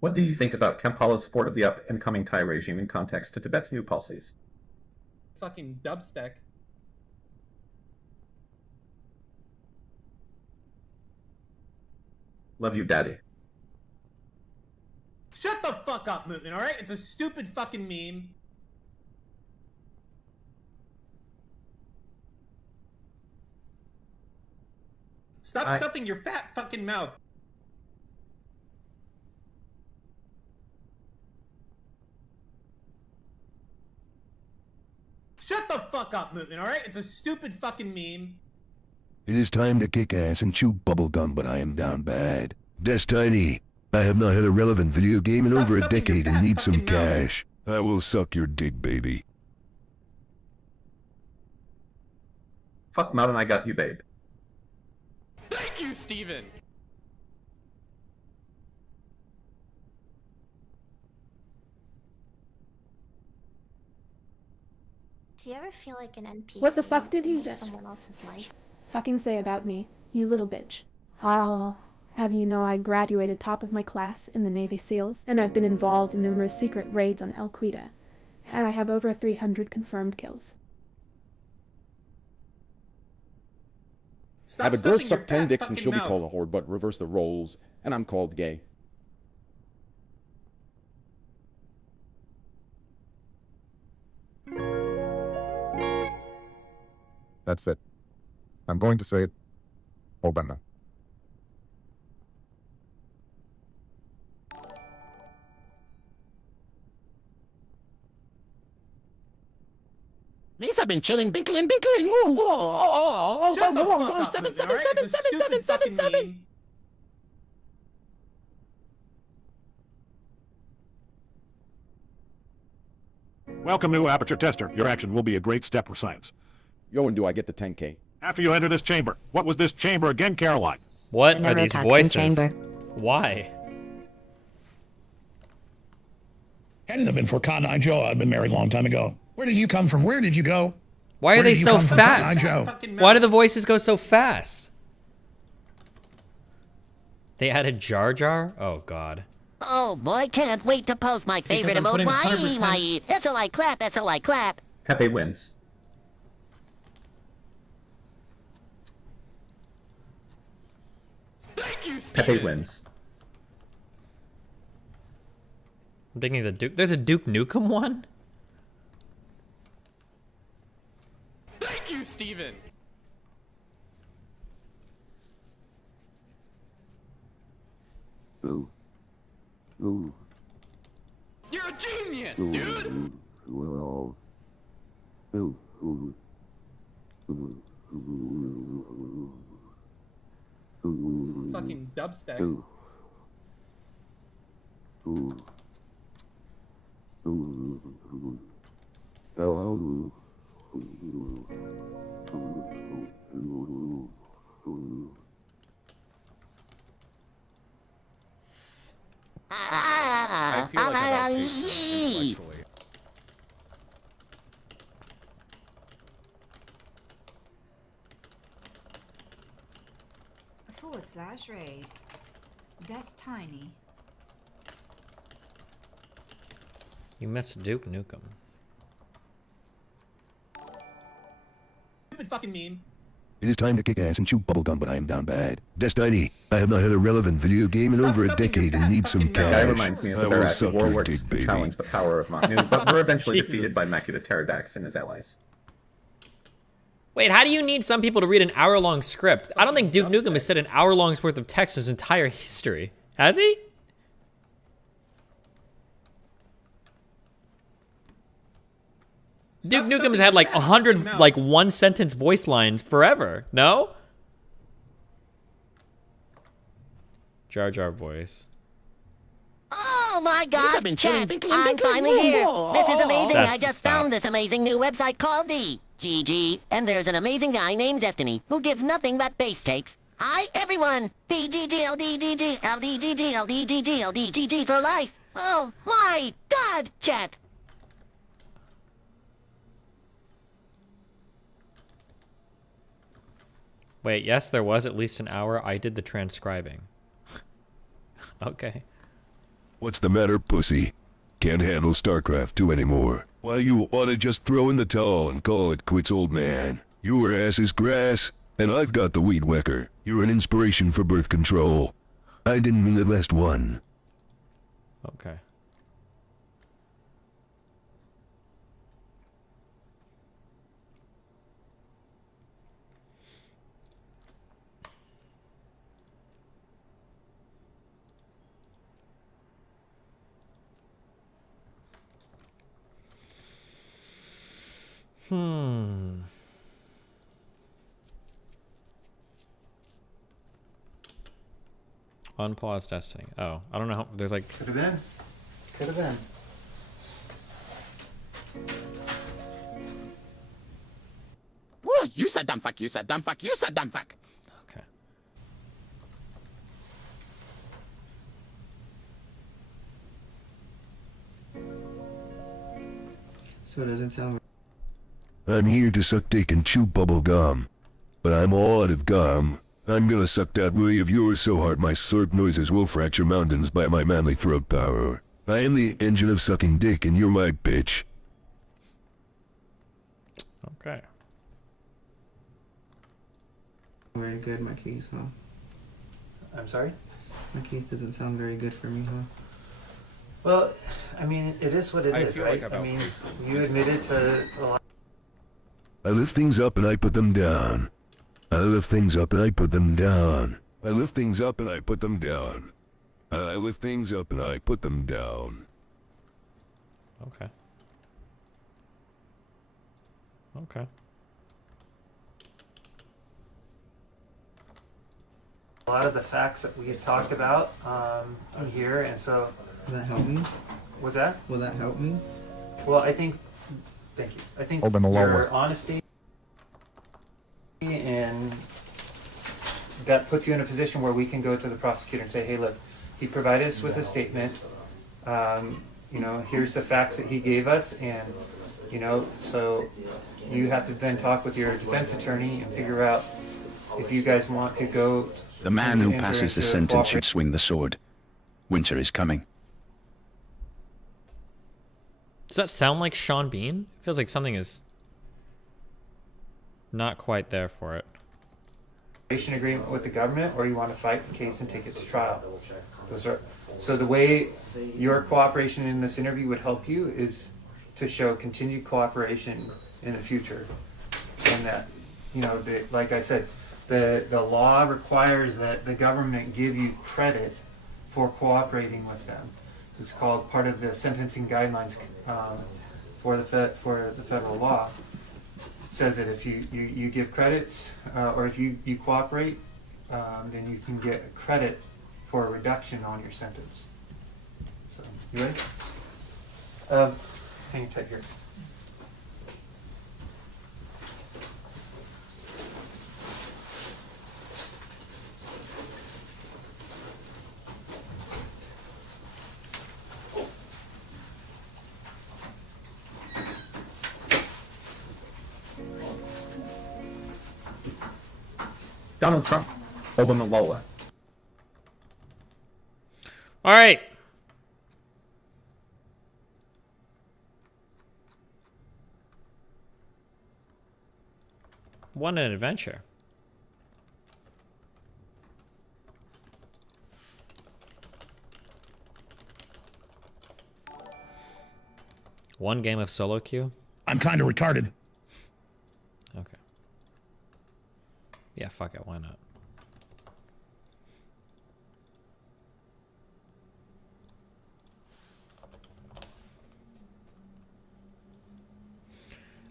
What do you think about Kampala's support of the up and coming Thai regime in context to Tibet's new policies? Fucking dubstep. Love you, Daddy. Shut the fuck up, movement, alright? It's a stupid fucking meme. Stop stuffing your fat fucking mouth. Shut the fuck up, movement, alright? It's a stupid fucking meme. It is time to kick ass and chew bubblegum, but I am down bad. Destiny, I have not had a relevant video game in over a decade and need some cash. I will suck your dick, baby. Fuck Maud and I got you, babe. Thank you, Steven! Do you ever feel like an NPC? What the fuck did you in just someone else's life? fucking say about me, you little bitch? I'll have you know I graduated top of my class in the Navy SEALs, and I've been involved in numerous secret raids on Al Qaeda, and I have over 300 confirmed kills. Have a girl suck 10 dicks and she'll be called a whore, but reverse the roles, and I'm called gay. That's it. I'm going to say it. Obama. Lisa been chilling, binkling. Oh, shut the fuck up, 7. Welcome, new Aperture Tester. Your action will be a great step for science. Yo, and do I get the 10K? After you enter this chamber. What was this chamber again, Caroline? What The are these neurotoxin voices? chamber. Why? Hadn't have been for Cotton Eye Joe. I'd been married a long time ago. Where did you come from? Where did you go? Why are Where they did you so come from, Cotton Eye fast? Joe? Why do the voices go so fast? They added Jar Jar? Oh god. Oh boy, can't wait to post my favorite I'm putting emote. 100%. Why? That's all I clap, that's all I clap. Pepe wins. Thank you, Pepe wins. I'm thinking the Duke. There's a Duke Nukem one? Steven. Ooh. Ooh. You're a genius, dude! Well. Ooh. Ooh. Fucking dubstep. Ooh. Ooh. Ooh. Hello. I feel like I've outpaced him intellectually. /raid. That's tiny. You missed Duke Nukem. Stupid fucking meme. It is time to kick ass and chew bubblegum, but I am down bad. Destiny, I have not had a relevant video game in over a decade and need some cash. Guy reminds me of the I will Barak suck War your where dick, he baby. challenged the power of Manu, but were eventually defeated by Makeda Pterodax and his allies. Wait, how do you need some people to read an hour-long script? I don't think Duke Nukem has said an hour-long's worth of text in his entire history. Has he? Duke Nukem has had like 100 like one-sentence voice lines forever. No? Jar Jar voice. Oh my God, Chat, I'm finally here. This is amazing. I just found this amazing new website called the GG, and there's an amazing guy named Destiny who gives nothing but base cakes. Hi, everyone. DGG, for life. Oh my God, Chat. Wait, yes, there was at least an hour. I did the transcribing. Okay. What's the matter, pussy? Can't handle StarCraft 2 anymore. Why you wanna just throw in the towel and call it quits, old man? Your ass is grass, and I've got the weed whacker. You're an inspiration for birth control. I didn't mean the last one. Okay. Unpause testing. Oh, I don't know how, there's like... Could have been. Could have been. Whoa, you said dumb fuck, you said dumb fuck, you said dumb fuck. Okay. So it doesn't sound... I'm here to suck dick and chew bubble gum. But I'm all out of gum. I'm gonna suck that willy of yours so hard my slurp noises will fracture mountains by my manly throat power. I am the engine of sucking dick and you're my bitch. Okay. Very good, my case, huh? I'm sorry? My case doesn't sound very good for me, huh? Well, I mean, it is what it I is, feel right? like I've I mean, outpaced him. you admitted to a lot. I lift things up and I put them down. I lift things up and I put them down. I lift things up and I put them down. I lift things up and I put them down. Okay. Okay. A lot of the facts that we had talked about in here, and so... Will that help me? What's that? Will that help me? Well, I think... Thank you. I think Open the your lower. honesty and that puts you in a position where we can go to the prosecutor and say, hey, look, he provided us with a statement. You know, here's the facts that he gave us, and, you know, so you have to then talk with your defense attorney and figure out if you guys want to go... The man who enter passes the into sentence should cooperation. swing the sword. Winter is coming. Does that sound like Sean Bean? It feels like something is not quite there for it. Agreement with the government, or you want to fight the case and take it to trial. Those are, so the way your cooperation in this interview would help you is to show continued cooperation in the future, and that you know, like I said, the law requires that the government give you credit for cooperating with them. It's called part of the sentencing guidelines for the federal law. Says that if you give credits or if you cooperate, then you can get credit for a reduction on your sentence. So, you ready? Hang tight here. Donald Trump, Obama Lola. All right. What an adventure. One game of solo queue? I'm kind of retarded. Okay. Yeah, fuck it. Why not?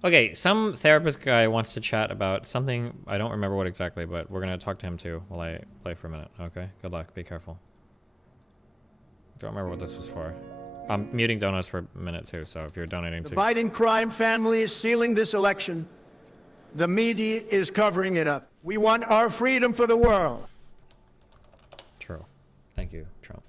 Okay, some therapist guy wants to chat about something. I don't remember what exactly, but we're going to talk to him too while I play for a minute. Okay, good luck. Be careful. Don't remember what this was for. I'm muting donuts for a minute too, so if you're donating The to... Biden crime family is sealing this election. The media is covering it up. We want our freedom for the world. True. Thank you, Trump.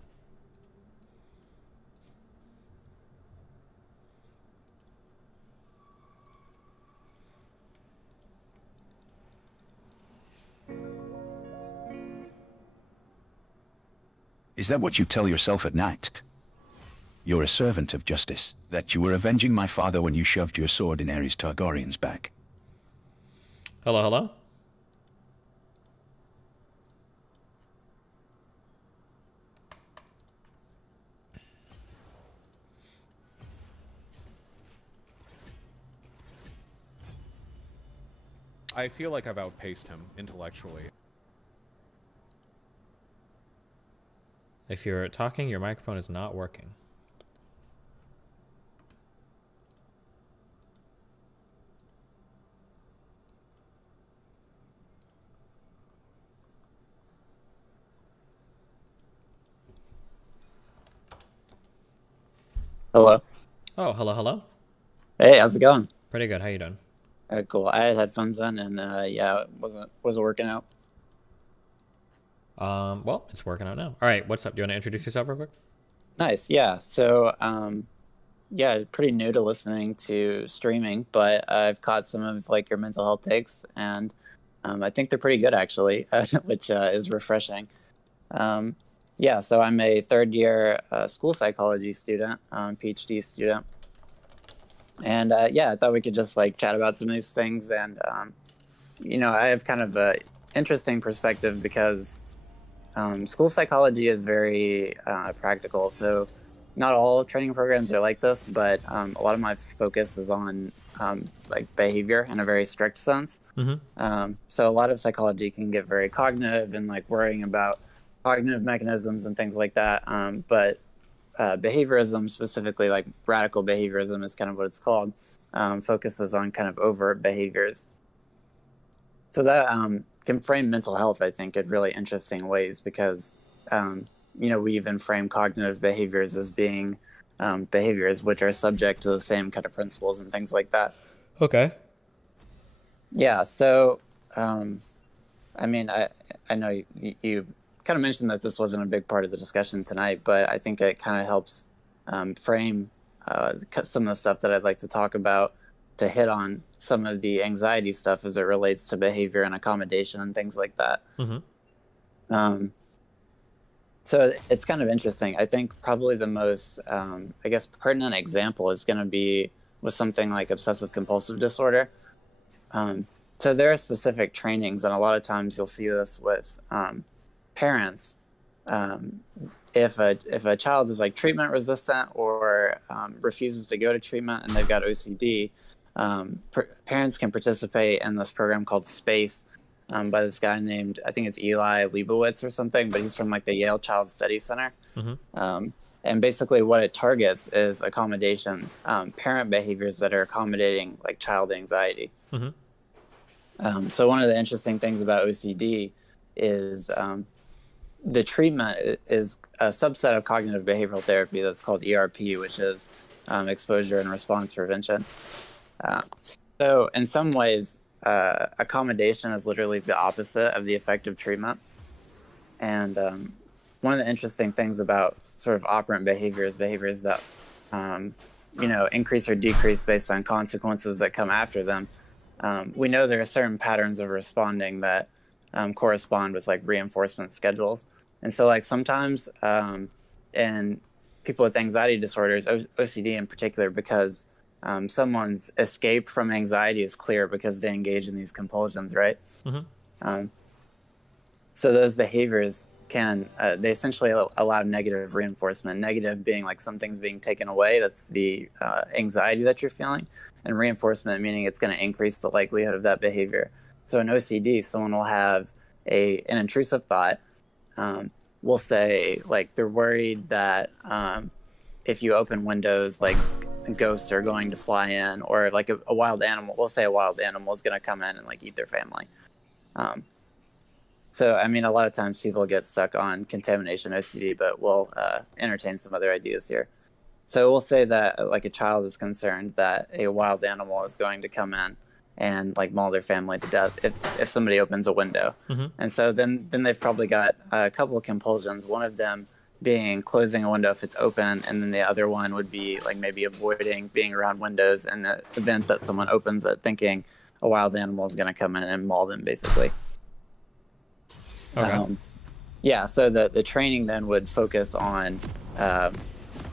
Is that what you tell yourself at night? You're a servant of justice, that you were avenging my father when you shoved your sword in Ares Targaryen's back. Hello, hello? I feel like I've outpaced him intellectually. If you're talking, your microphone is not working. Hello. Oh, hello, hello. Hey, how's it going? Pretty good. How you doing? Cool. I had headphones on, and yeah, it wasn't working out. Well, it's working out now. All right, what's up? Do you want to introduce yourself real quick? Nice. Yeah. So, yeah, pretty new to listening to streaming, but I've caught some of like your mental health takes, and I think they're pretty good actually, which is refreshing. Yeah. So I'm a third-year school psychology student, PhD student. And yeah, I thought we could just like chat about some of these things. And, you know, I have kind of a interesting perspective because school psychology is very practical. So not all training programs are like this, but a lot of my focus is on like behavior in a very strict sense. So a lot of psychology can get very cognitive and like worrying about cognitive mechanisms and things like that. But behaviorism, specifically like radical behaviorism is kind of what it's called, focuses on kind of overt behaviors. So that can frame mental health, I think, in really interesting ways because, you know, we even frame cognitive behaviors as being behaviors which are subject to the same kind of principles and things like that. Okay. Yeah, so, I mean, I know you kind of mentioned that this wasn't a big part of the discussion tonight, but I think it kind of helps frame some of the stuff that I'd like to talk about to hit on some of the anxiety stuff as it relates to behavior and accommodation and things like that. So it's kind of interesting. I think probably the most, I guess, pertinent example is going to be with something like obsessive compulsive disorder. So there are specific trainings, and a lot of times you'll see this with parents. If a child is like treatment resistant or refuses to go to treatment and they've got OCD, parents can participate in this program called SPACE by this guy named, I think it's Eli Leibowitz or something, but he's from like the Yale Child Study Center. And basically what it targets is accommodation, parent behaviors that are accommodating like child anxiety. So one of the interesting things about OCD is the treatment is a subset of cognitive behavioral therapy that's called ERP, which is exposure and response prevention. So in some ways, accommodation is literally the opposite of the effective treatment. And one of the interesting things about sort of operant behaviors that, increase or decrease based on consequences that come after them, we know there are certain patterns of responding that correspond with like reinforcement schedules. And so like sometimes in people with anxiety disorders, OCD in particular, because someone's escape from anxiety is clear because they engage in these compulsions, right? So those behaviors can, they essentially allow negative reinforcement, negative being like something's being taken away, that's the anxiety that you're feeling, and reinforcement meaning it's going to increase the likelihood of that behavior. So in OCD, someone will have an intrusive thought. We'll say like they're worried that if you open windows, like ghosts are going to fly in, or like a wild animal. We'll say a wild animal is going to come in and like eat their family. So I mean, a lot of times people get stuck on contamination OCD, but we'll entertain some other ideas here. So we'll say that like a child is concerned that a wild animal is going to come in and like maul their family to death if somebody opens a window. And so then they've probably got a couple of compulsions, one of them being closing a window if it's open, and then the other one would be like maybe avoiding being around windows in the event that someone opens it, thinking a wild animal is going to come in and maul them, basically. Yeah, so the training then would focus on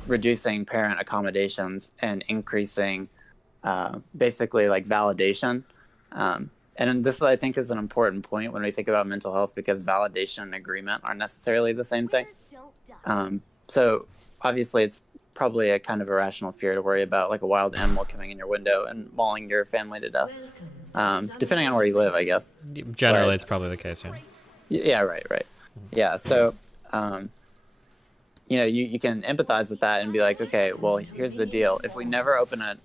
reducing parent accommodations and increasing basically like validation. And this, I think, is an important point when we think about mental health, because validation and agreement aren't necessarily the same thing. So obviously it's probably a kind of irrational fear to worry about like a wild animal coming in your window and mauling your family to death, depending on where you live, I guess. Generally, it's probably the case, yeah. Yeah, right. Yeah, so, you can empathize with that and be like, okay, well, here's the deal. If we never open a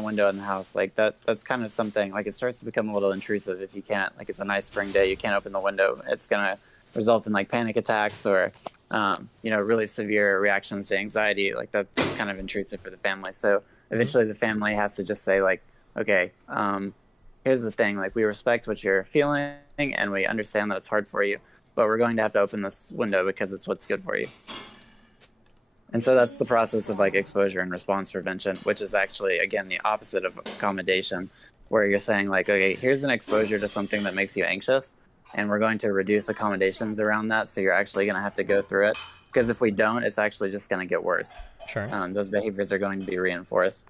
window in the house, like that's kind of something, like it starts to become a little intrusive if you can't, like it's a nice spring day, you can't open the window. It's going to result in like panic attacks or, really severe reactions to anxiety. Like that's kind of intrusive for the family. So eventually the family has to just say like, okay, here's the thing, like we respect what you're feeling and we understand that it's hard for you, but we're going to have to open this window because it's what's good for you. And so that's the process of like exposure and response prevention, which is actually, again, the opposite of accommodation, where you're saying like, okay, here's an exposure to something that makes you anxious, and we're going to reduce accommodations around that. So you're actually going to have to go through it, because if we don't, it's actually just going to get worse. Sure. Those behaviors are going to be reinforced.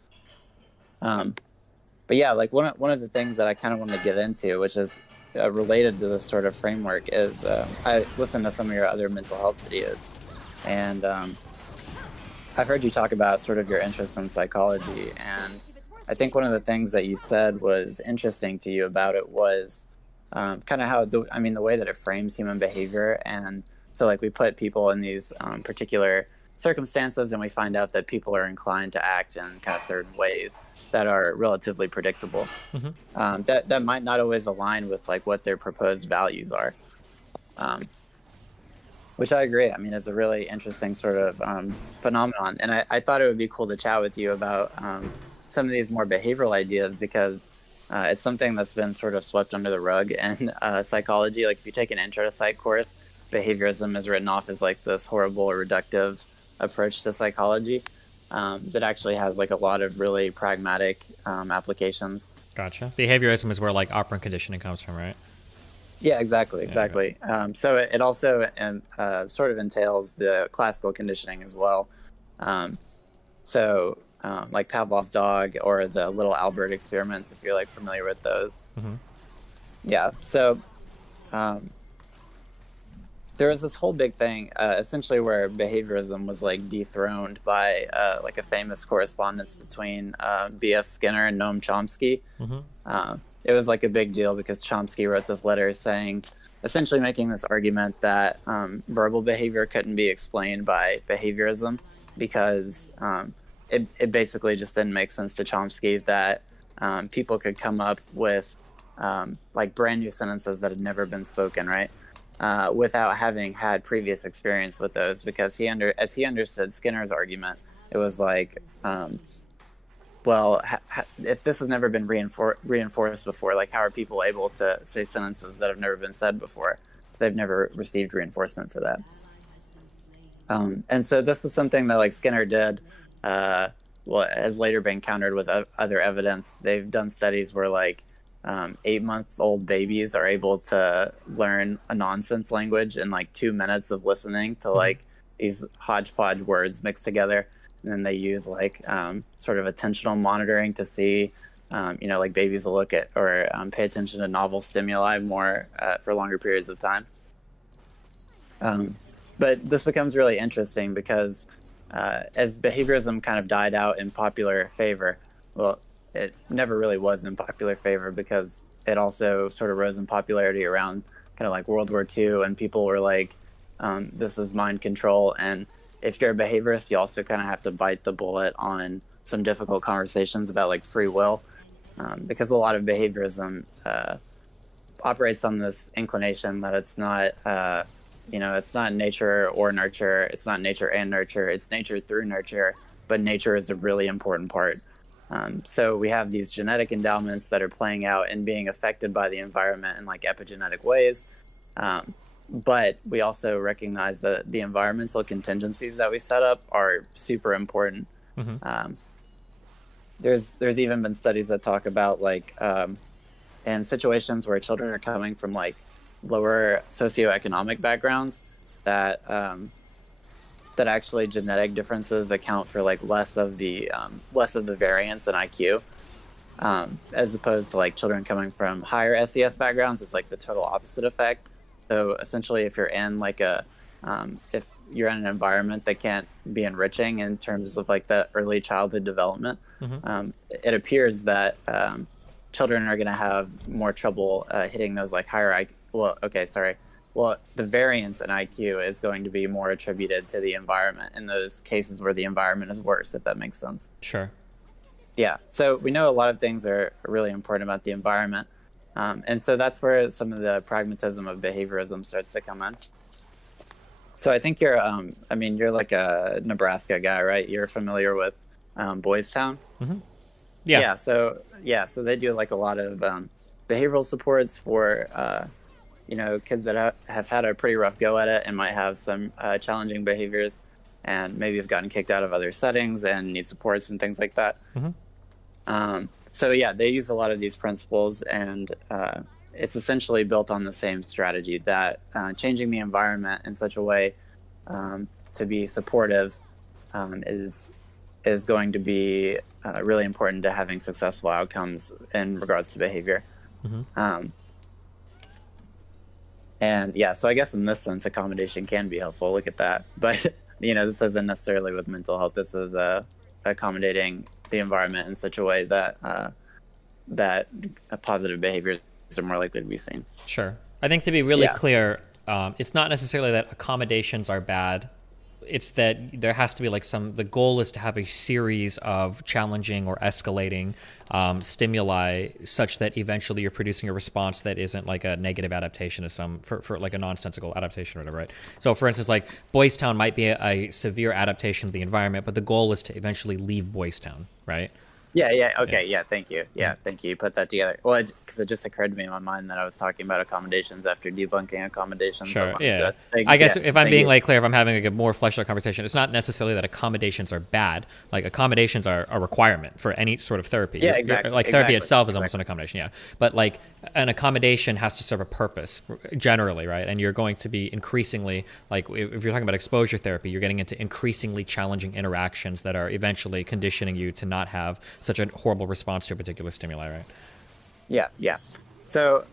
But yeah, like one of the things that I kind of want to get into, which is related to this sort of framework, is I listened to some of your other mental health videos, and I've heard you talk about sort of your interest in psychology, and I think one of the things that you said was interesting to you about it was kind of how the way that it frames human behavior. And so like we put people in these particular circumstances, and we find out that people are inclined to act in kind of certain ways that are relatively predictable. That might not always align with like what their proposed values are. Which I agree. I mean, it's a really interesting sort of phenomenon. And I thought it would be cool to chat with you about some of these more behavioral ideas, because it's something that's been sort of swept under the rug in psychology. Like if you take an intro to psych course, behaviorism is written off as like this horrible reductive approach to psychology that actually has like a lot of really pragmatic applications. Gotcha. Behaviorism is where like operant conditioning comes from, right? Yeah, exactly. So it also sort of entails the classical conditioning as well. Like Pavlov's dog or the little Albert experiments, if you're like familiar with those. Yeah. So there was this whole big thing, essentially, where behaviorism was like dethroned by like a famous correspondence between B.F. Skinner and Noam Chomsky. It was like a big deal because Chomsky wrote this letter saying, essentially making this argument that verbal behavior couldn't be explained by behaviorism because it basically just didn't make sense to Chomsky that people could come up with like brand new sentences that had never been spoken, right? Without having had previous experience with those, because as he understood Skinner's argument, it was like, well, if this has never been reinforced before, like how are people able to say sentences that have never been said before? They've never received reinforcement for that. And so this was something that like Skinner did, well, has later been countered with other evidence. They've done studies where like 8-month-old babies are able to learn a nonsense language in like 2 minutes of listening to like these hodgepodge words mixed together. And then they use like sort of attentional monitoring to see, you know, like babies will look at or pay attention to novel stimuli more for longer periods of time. But this becomes really interesting because as behaviorism kind of died out in popular favor, well, it never really was in popular favor because it also sort of rose in popularity around kind of like World War II, and people were like, this is mind control. And if you're a behaviorist, you also kind of have to bite the bullet on some difficult conversations about like free will, because a lot of behaviorism operates on this inclination that it's not, you know, it's not nature or nurture. It's not nature and nurture. It's nature through nurture, but nature is a really important part. So we have these genetic endowments that are playing out and being affected by the environment in like epigenetic ways. But we also recognize that the environmental contingencies that we set up are super important. There's even been studies that talk about like in situations where children are coming from like lower socioeconomic backgrounds, that that actually genetic differences account for like less of the variance in IQ, as opposed to like children coming from higher SES backgrounds. It's like the total opposite effect. So essentially, if you're in like if you're in an environment that can't be enriching in terms of like the early childhood development, it appears that children are going to have more trouble hitting those like higher IQ. Well, the variance in IQ is going to be more attributed to the environment in those cases where the environment is worse, if that makes sense. Sure. Yeah. So we know a lot of things are really important about the environment. And so that's where some of the pragmatism of behaviorism starts to come in. So I think you're, I mean, you're like a Nebraska guy, right? You're familiar with Boys Town? Yeah. So they do like a lot of behavioral supports for, you know, kids that have had a pretty rough go at it and might have some challenging behaviors and maybe have gotten kicked out of other settings and need supports and things like that. So yeah, they use a lot of these principles, and it's essentially built on the same strategy that changing the environment in such a way to be supportive is going to be really important to having successful outcomes in regards to behavior. And yeah, so I guess in this sense, accommodation can be helpful. Look at that. But, you know, this isn't necessarily with mental health. This is accommodating the environment in such a way that that positive behaviors are more likely to be seen. Sure. I think to be really clear, it's not necessarily that accommodations are bad. It's that there has to be like the goal is to have a series of challenging or escalating stimuli such that eventually you're producing a response that isn't like a negative adaptation to for like a nonsensical adaptation or whatever, right? So for instance, like Boys Town might be a severe adaptation of the environment, but the goal is to eventually leave Boys Town, right? Okay, thank you. Thank you. You put that together. Well, because it just occurred to me in my mind that I was talking about accommodations after debunking accommodations. Sure, I guess if I'm being like clear, if I'm having like a more fleshed out conversation, it's not necessarily that accommodations are bad. Like accommodations are a requirement for any sort of therapy. Yeah, exactly. Like therapy itself is almost an accommodation, yeah. But like an accommodation has to serve a purpose generally, right? And you're going to be increasingly, like if you're talking about exposure therapy, you're getting into increasingly challenging interactions that are eventually conditioning you to not have such a horrible response to a particular stimuli, right? Yeah. So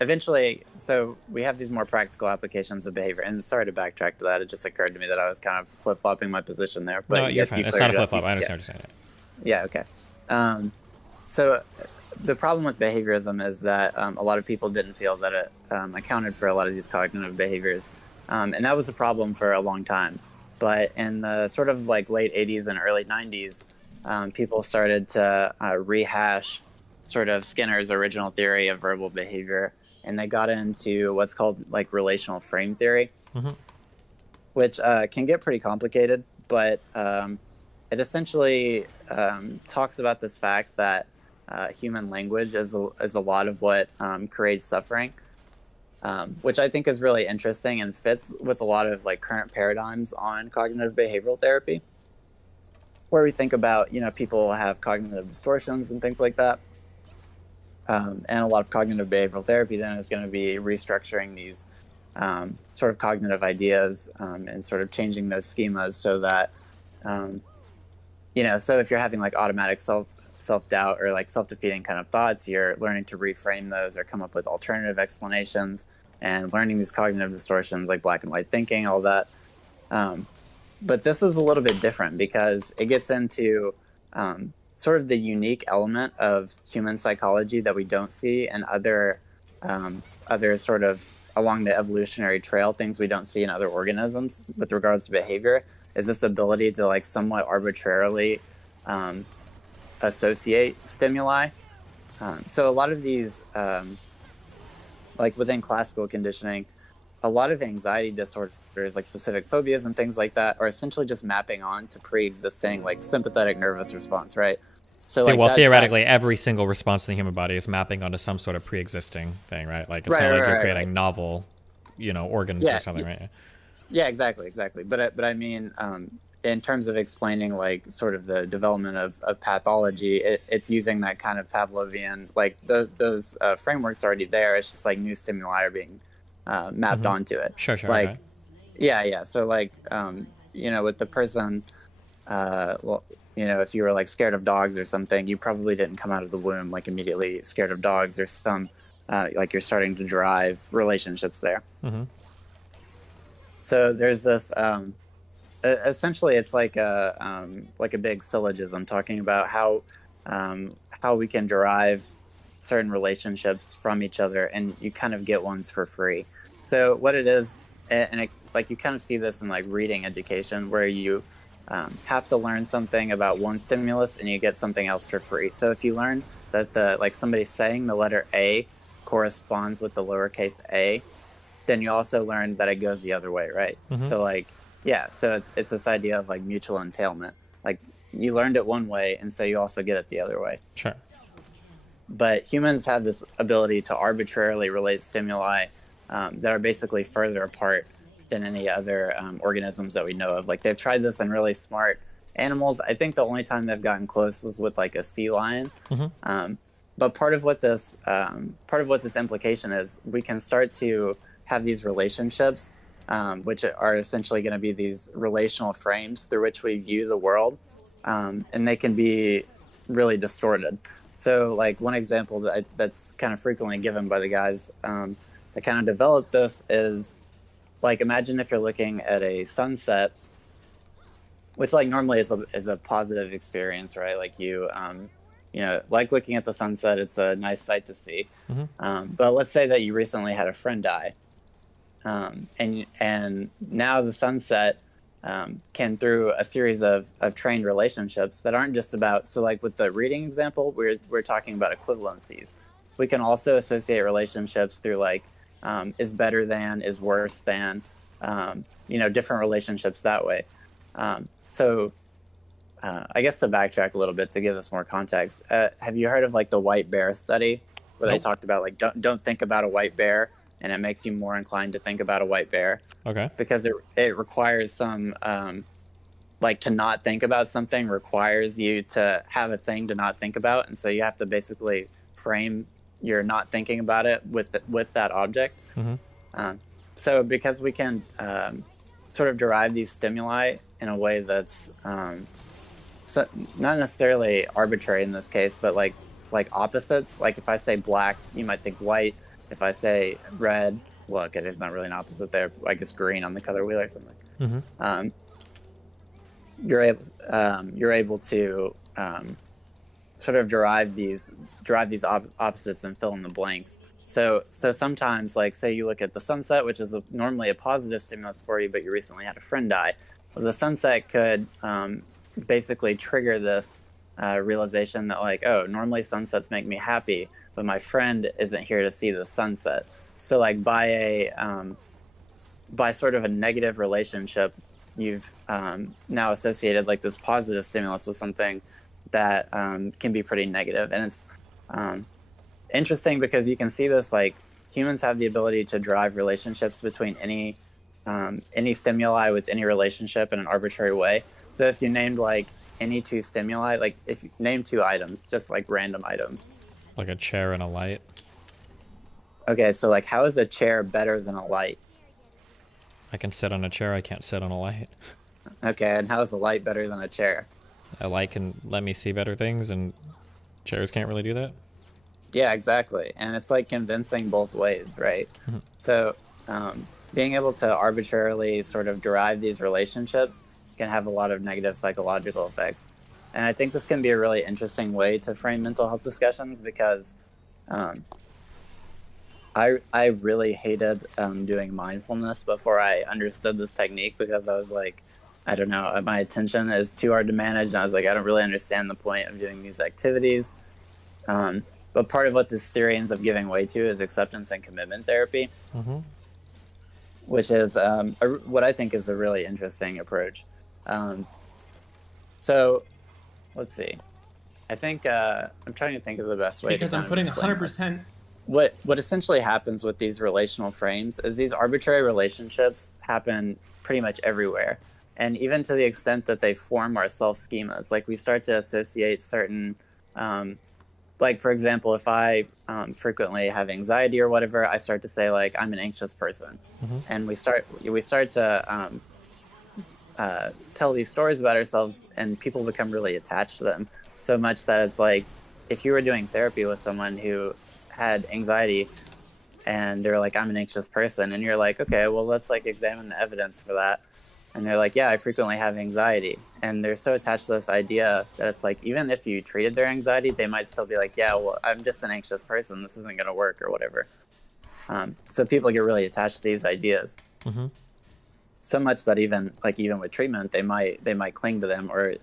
eventually, so we have these more practical applications of behavior. And sorry to backtrack to that. It just occurred to me that I was kind of flip-flopping my position there. But no, you're fine. It's not a flip-flop. I understand what you're saying. Yeah, okay. So the problem with behaviorism is that a lot of people didn't feel that it accounted for a lot of these cognitive behaviors. And that was a problem for a long time. But in the sort of like late 80s and early 90s, people started to rehash sort of Skinner's original theory of verbal behavior. And they got into what's called like relational frame theory, which can get pretty complicated. But it essentially talks about this fact that human language is a lot of what creates suffering. Which I think is really interesting and fits with a lot of like current paradigms on cognitive behavioral therapy, where we think about, you know, people have cognitive distortions and things like that. And a lot of cognitive behavioral therapy then is going to be restructuring these sort of cognitive ideas and sort of changing those schemas so that, you know, so if you're having like automatic self-doubt or like self-defeating kind of thoughts, you're learning to reframe those or come up with alternative explanations and learning these cognitive distortions like black and white thinking, all that. But this is a little bit different because it gets into sort of the unique element of human psychology that we don't see in other sort of along the evolutionary trail, things we don't see in other organisms with regards to behavior, is this ability to like somewhat arbitrarily associate stimuli. So a lot of these, like within classical conditioning, a lot of anxiety disorders, like specific phobias and things like that, are essentially just mapping on to pre-existing like sympathetic nervous response, right? So like, well, theoretically, every single response in the human body is mapping onto some sort of pre-existing thing, right? Like it's not like you're creating novel, you know, organs or something, right? Yeah, exactly. But I mean, in terms of explaining like sort of the development of pathology, it's using that kind of Pavlovian, like those frameworks already there. It's just like new stimuli are being mapped onto it. Sure. Like, okay. yeah. So like, you know, with the person, well, you know, if you were like scared of dogs or something, you probably didn't come out of the womb like immediately scared of dogs. There's some like you're starting to derive relationships there. So there's this. Essentially, it's like a big syllogism talking about how we can derive certain relationships from each other, and you kind of get ones for free. So what it is, like you kind of see this in like reading education, where you have to learn something about one stimulus and you get something else for free. So if you learn that like somebody saying the letter A corresponds with the lowercase a, then you also learn that it goes the other way, right? So like. Yeah, so it's this idea of like mutual entailment. Like you learned it one way, and so you also get it the other way. Sure. But humans have this ability to arbitrarily relate stimuli that are basically further apart than any other organisms that we know of. Like they've tried this in really smart animals. I think the only time they've gotten close was with like a sea lion. But part of what this implication is, we can start to have these relationships. Which are essentially going to be these relational frames through which we view the world, and they can be really distorted. So like one example that's kind of frequently given by the guys that kind of developed this is, like, imagine if you're looking at a sunset, which like normally is a positive experience, right? Like you know, like looking at the sunset, it's a nice sight to see. But let's say that you recently had a friend die. And now the sunset can, through a series of trained relationships that aren't just about, so like with the reading example, we're talking about equivalencies. We can also associate relationships through like is better than, is worse than, you know, different relationships that way. So I guess to backtrack a little bit to give us more context, have you heard of like the white bear study where they talked about like don't think about a white bear, and it makes you more inclined to think about a white bear? Okay. Because it requires some, like to not think about something requires you to have a thing to not think about. And so you have to basically frame your not thinking about it with that object. So because we can sort of derive these stimuli in a way that's so not necessarily arbitrary in this case, but like like opposites. Like if I say black, you might think white. If I say red, well, okay, there's not really an opposite there. I guess green on the color wheel or something. Mm-hmm. You're able to sort of derive these opposites and fill in the blanks. So sometimes, like, say you look at the sunset, which is normally a positive stimulus for you, but you recently had a friend die. Well, the sunset could basically trigger this realization that, like, oh, normally sunsets make me happy, but my friend isn't here to see the sunset. So, like, by sort of a negative relationship, you've now associated like this positive stimulus with something that can be pretty negative. And it's interesting because you can see this, like, humans have the ability to drive relationships between any stimuli with any relationship in an arbitrary way. So if you named like any two stimuli, like if you name two items, just like random items. Like a chair and a light. Okay, so like how is a chair better than a light? I can sit on a chair, I can't sit on a light. Okay, and how is a light better than a chair? A light can let me see better things, and chairs can't really do that? Yeah, exactly. And it's like convincing both ways, right? Mm-hmm. So being able to arbitrarily sort of derive these relationships can have a lot of negative psychological effects. And I think this can be a really interesting way to frame mental health discussions because I really hated doing mindfulness before I understood this technique because I was like, I don't know, my attention is too hard to manage. And I was like, I don't really understand the point of doing these activities. But part of what this theory ends up giving way to is acceptance and commitment therapy, mm-hmm. which is what I think is a really interesting approach. So let's see. I think I'm trying to think of the best way because to I'm putting 100%. What essentially happens with these relational frames is these arbitrary relationships happen pretty much everywhere. And even to the extent that they form our self-schemas, like we start to associate certain, like for example, if I frequently have anxiety or whatever, I start to say like, I'm an anxious person. Mm-hmm. And we start to tell these stories about ourselves and people become really attached to them so much that it's like, if you were doing therapy with someone who had anxiety and they're like, I'm an anxious person. And you're like, okay, well, let's like examine the evidence for that. And they're like, yeah, I frequently have anxiety. And they're so attached to this idea that it's like, even if you treated their anxiety, they might still be like, yeah, well, I'm just an anxious person. This isn't going to work or whatever. So people get really attached to these ideas. Mm-hmm. So much that even with treatment, they might cling to them or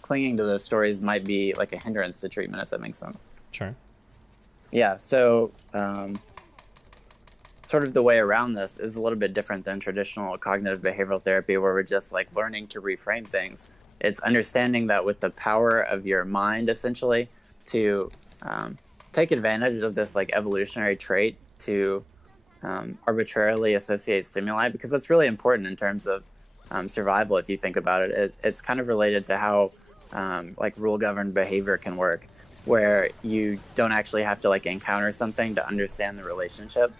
clinging to those stories might be like a hindrance to treatment, if that makes sense. Sure. Yeah. So, sort of the way around this is a little bit different than traditional cognitive behavioral therapy where we're just like learning to reframe things. It's understanding that with the power of your mind, essentially, to take advantage of this like evolutionary trait to arbitrarily associate stimuli, because that's really important in terms of survival. If you think about it, it's kind of related to how like rule-governed behavior can work, where you don't actually have to like encounter something to understand the relationship.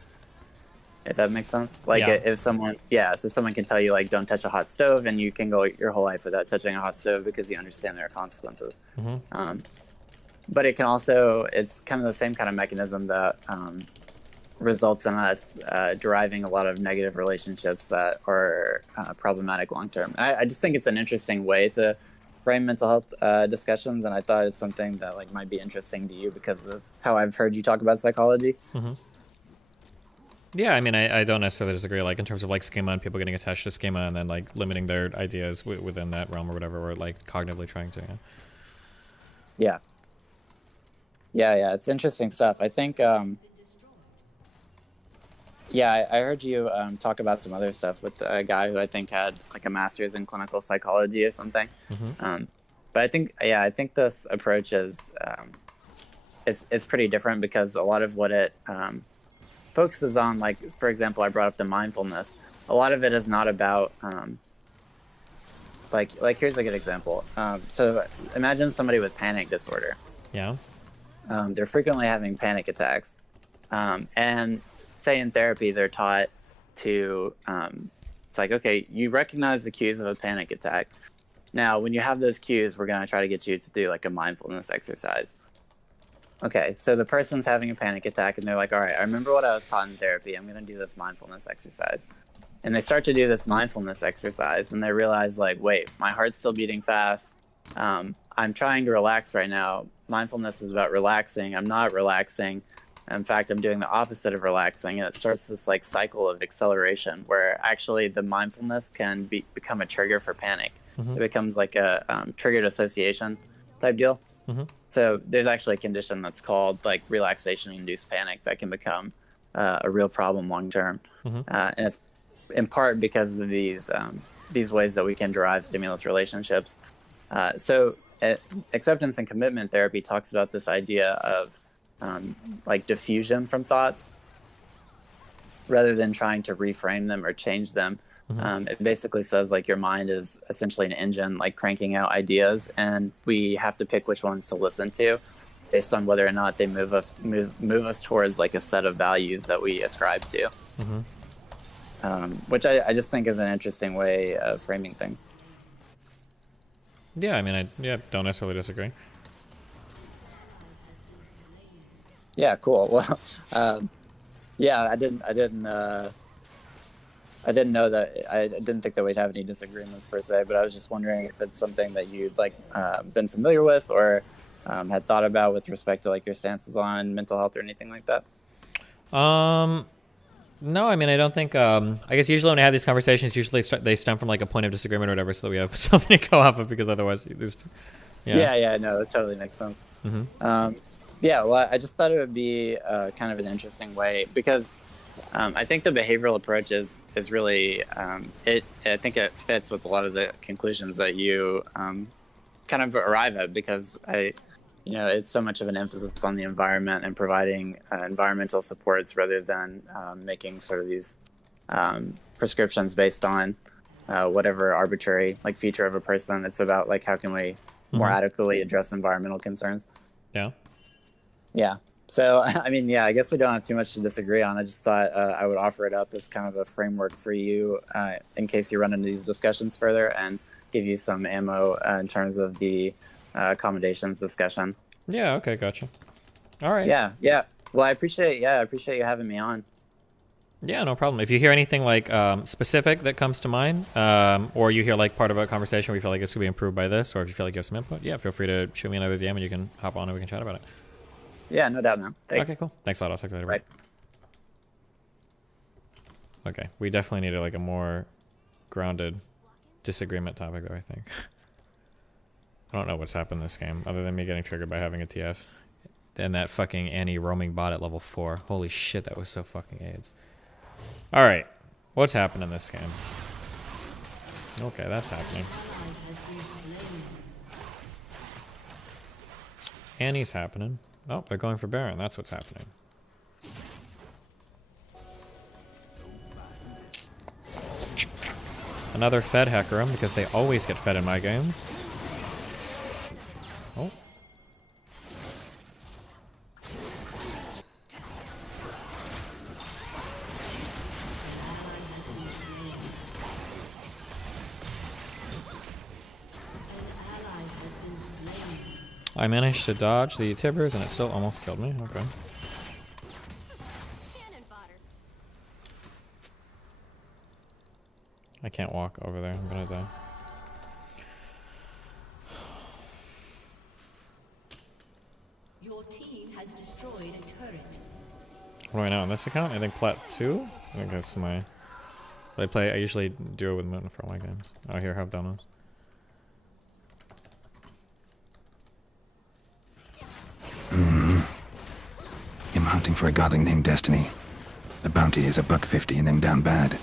If that makes sense. Like if someone can tell you like, don't touch a hot stove, and you can go your whole life without touching a hot stove because you understand there are consequences. Mm-hmm. But it can also, it's kind of the same kind of mechanism that results in us deriving a lot of negative relationships that are problematic long-term. I just think it's an interesting way to frame mental health discussions, and I thought it's something that like might be interesting to you because of how I've heard you talk about psychology. Mm-hmm. Yeah, I mean, I don't necessarily disagree, like, in terms of, like, schema and people getting attached to schema and then, like, limiting their ideas within that realm or whatever, or, like, cognitively trying to, Yeah, it's interesting stuff. I think, I heard you talk about some other stuff with a guy who I think had, like, a master's in clinical psychology or something. Mm-hmm. But I think this approach is, it's pretty different because a lot of what it focuses on, like, for example, I brought up the mindfulness. A lot of it is not about, like here's a good example. So imagine somebody with panic disorder. Yeah. They're frequently having panic attacks. And say in therapy, they're taught to, it's like, okay, you recognize the cues of a panic attack. Now, when you have those cues, we're going to try to get you to do like a mindfulness exercise. okay, so the person's having a panic attack and they're like, all right, I remember what I was taught in therapy. I'm going to do this mindfulness exercise. And they start to do this mindfulness exercise and they realize, like, wait, my heart's still beating fast. I'm trying to relax right now. Mindfulness is about relaxing. I'm not relaxing. In fact, I'm doing the opposite of relaxing. And it starts this like cycle of acceleration where actually the mindfulness can become a trigger for panic. It becomes like a triggered association type deal. So there's actually a condition that's called like relaxation-induced panic that can become a real problem long term. And it's in part because of these ways that we can derive stimulus relationships. So acceptance and commitment therapy talks about this idea of like diffusion from thoughts rather than trying to reframe them or change them. It basically says like your mind is essentially an engine like cranking out ideas, and we have to pick which ones to listen to based on whether or not they move us towards like a set of values that we ascribe to. Which I just think is an interesting way of framing things. Yeah, I mean, I don't necessarily disagree. Yeah, cool. Well, yeah, I didn't know that. I didn't think that we'd have any disagreements per se, but I was just wondering if it's something that you'd like been familiar with or had thought about with respect to like your stances on mental health or anything like that. No, I mean, I don't think, I guess usually when I have these conversations, usually they stem from like a point of disagreement or whatever, so that we have something to go off of, because otherwise there's, Yeah, no, that totally makes sense. Yeah, well, I just thought it would be kind of an interesting way, because I think the behavioral approach is really, I think it fits with a lot of the conclusions that you kind of arrive at, because it's so much of an emphasis on the environment and providing environmental supports rather than making sort of these prescriptions based on whatever arbitrary like feature of a person. It's about like how can we more adequately address environmental concerns. Yeah. So, I mean, yeah, I guess we don't have too much to disagree on. I just thought I would offer it up as kind of a framework for you in case you run into these discussions further, and give you some ammo in terms of the accommodations discussion. Yeah, okay, gotcha. All right. Yeah. Well, I appreciate you having me on. Yeah, no problem. If you hear anything like specific that comes to mind, or you hear like part of a conversation where you feel like this could be improved by this, or if you feel like you have some input, yeah, feel free to shoot me another DM and you can hop on and we can chat about it. Yeah, no doubt, man. Thanks. Okay, cool. Thanks a lot. I'll talk to you later. Right. Okay, we definitely needed like a more grounded disagreement topic though, I think. I don't know what's happened this game, other than me getting triggered by having a TF. And that fucking Annie roaming bot at level 4. Holy shit, that was so fucking AIDS. Alright, what's happened in this game? Okay, that's happening. Annie's happening. Oh, they're going for Baron, that's what's happening. Another fed hacker him, because they always get fed in my games. Oh. I managed to dodge the tibbers and it still almost killed me. Okay. I can't walk over there. I'm gonna die. Your team has destroyed a turret. What do I know on this account? I think Plat 2? I think that's my... I usually do it with Moon for all my games. Oh, here, have donuts. I'm hunting for a godling named Destiny. The bounty is $1.50 and I'm down bad.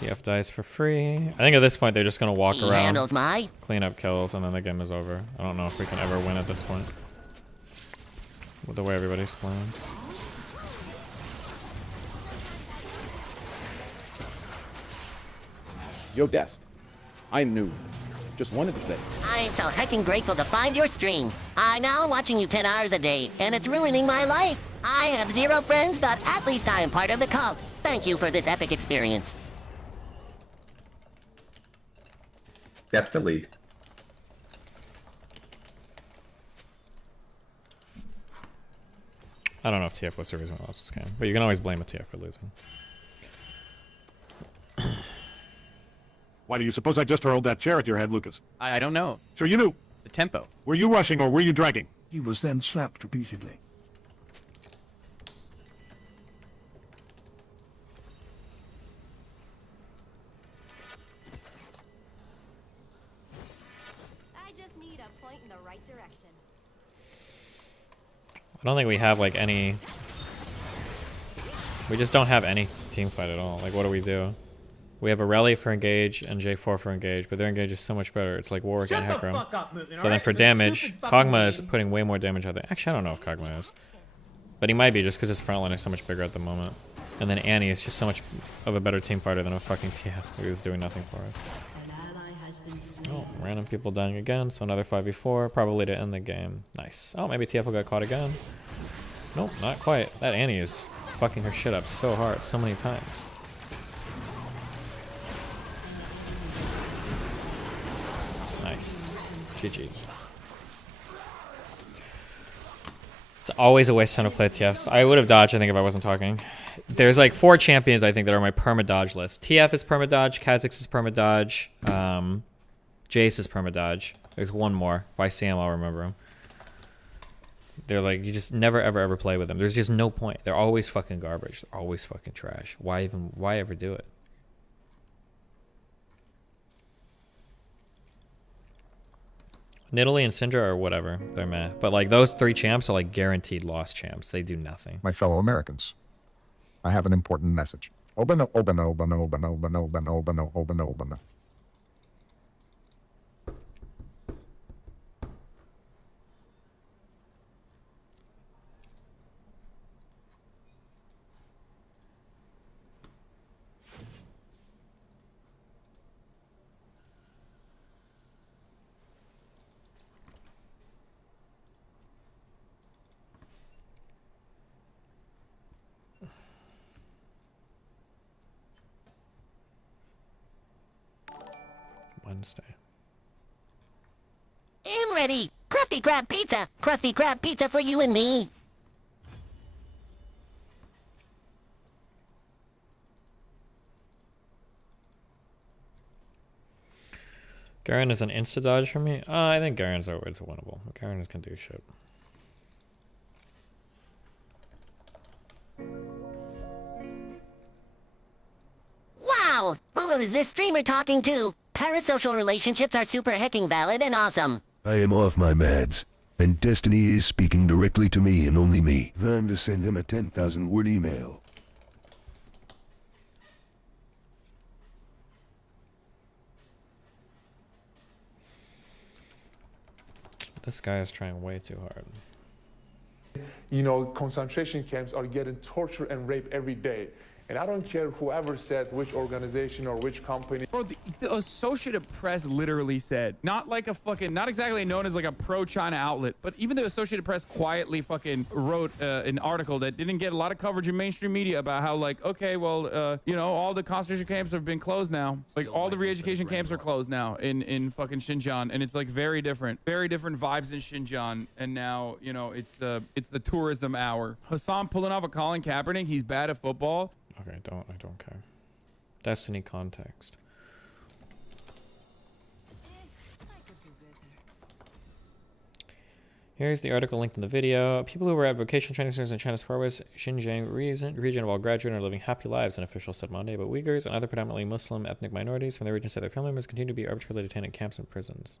TF dies for free. I think at this point they're just gonna walk He around, handles my- clean up kills, and then the game is over. I don't know if we can ever win at this point. With the way everybody's playing. Yo, Dest. I'm new. Just wanted to say. I'm so heckin' grateful to find your stream. I'm now watching you 10 hours a day, and it's ruining my life. I have 0 friends, but at least I am part of the cult. Thank you for this epic experience. Def delete. I don't know if TF was the reason why lost this game, but you can always blame a TF for losing. Why do you suppose I just hurled that chair at your head, Lucas? I don't know. Sure you knew. The tempo. Were you rushing or were you dragging? He was then slapped repeatedly. I just need a point in the right direction. I don't think we have like any. We just don't have any team fight at all. Like, what do we do? We have a rally for engage and J4 for engage, but their engage is so much better. It's like Warwick and Hecarim. So then for damage, Kog'Maw is putting way more damage out there. Actually, I don't know if Kog'Maw is. But he might be just because his front line is so much bigger at the moment. And then Annie is just so much of a better team fighter than a fucking TF who is doing nothing for us. Oh, random people dying again, so another 5v4, probably to end the game. Nice. Oh, maybe TF will get caught again. Nope, not quite. That Annie is fucking her shit up so hard, so many times. Nice. GG. It's always a waste of time to play TFs. I would have dodged, I think, if I wasn't talking. There's like 4 champions, I think, that are my perma-dodge list. TF is perma-dodge, Kha'Zix is perma-dodge, Jace is perma-dodge. There's one more. If I see him, I'll remember him. They're like, you just never, ever, ever play with them. There's just no point. They're always fucking garbage. They're always fucking trash. Why ever do it? Nidalee and Syndra or whatever, they're meh. But like those 3 champs are like guaranteed lost champs. They do nothing. My fellow Americans, I have an important message. Obano, obano, obano, obano, obano, obano, obano, obano, obano. Wednesday. I'm ready. Krusty Krab pizza. Krusty Krab pizza for you and me. Garen is an insta-dodge for me? I think Garen's always winnable. Garen can do shit. Wow! Who is this streamer talking to? Parasocial relationships are super hecking valid and awesome. I am off my meds, and Destiny is speaking directly to me and only me. Time to send him a 10,000-word email. This guy is trying way too hard. You know, concentration camps are getting tortured and raped every day. And I don't care whoever said which organization or which company. Bro, the Associated Press literally said, not like a fucking, not exactly known as like a pro-China outlet, but even the Associated Press quietly fucking wrote an article that didn't get a lot of coverage in mainstream media about how like, okay, well, you know, all the concentration camps have been closed now. Like all the re-education camps are closed now in fucking Xinjiang. And it's like very different vibes in Xinjiang. And now, you know, it's the tourism hour. Hassan pulling off a Colin Kaepernick. He's bad at football. Okay, I don't care. Destiny context. Here's the article linked in the video. People who were at vocational training centers in China's farthest Xinjiang region while graduating are living happy lives, an official said Monday, but Uyghurs and other predominantly Muslim ethnic minorities from the region said their family members continue to be arbitrarily detained in camps and prisons.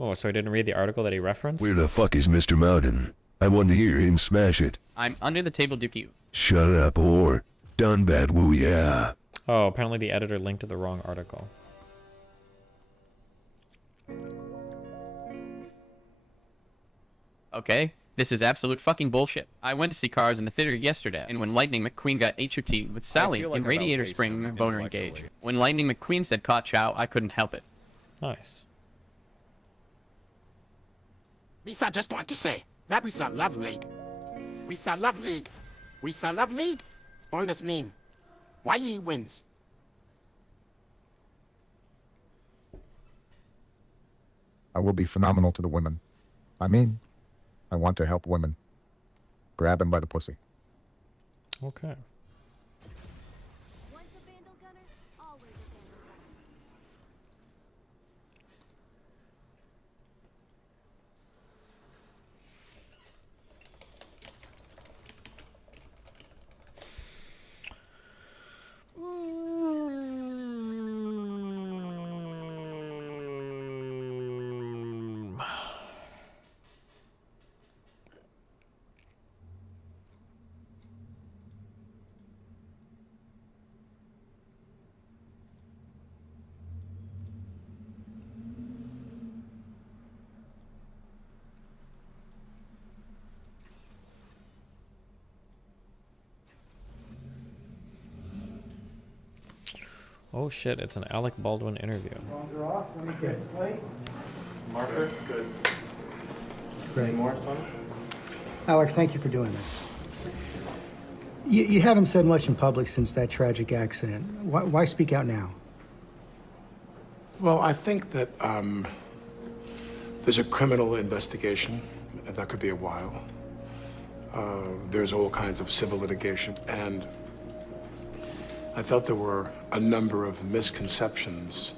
Oh, so I didn't read the article that he referenced? Where the fuck is Mr. Mountain? I want to hear him smash it. I'm under the table, Dookie. Shut up, whore. Done bad, woo yeah. Oh, apparently the editor linked to the wrong article. Okay, this is absolute fucking bullshit. I went to see Cars in the theater yesterday, and when Lightning McQueen got HOT with Sally in Radiator Spring Boner Engage. When Lightning McQueen said "Caught Chow," I couldn't help it. Nice. Lisa, just want to say that we saw Love League. We saw Love League. We saw Love League. All this mean. Why he wins? I will be phenomenal to the women. I mean, I want to help women. Grab him by the pussy. Okay. Once a vandal gunner, always a vandal gunner. Oh shit, it's an Alec Baldwin interview. Phones are off. Let me get Slate. Marker? Good. Great. More, Tony? Alec, thank you for doing this. You haven't said much in public since that tragic accident. Why speak out now? Well, I think that there's a criminal investigation. That could be a while. There's all kinds of civil litigation, and I felt there were a number of misconceptions,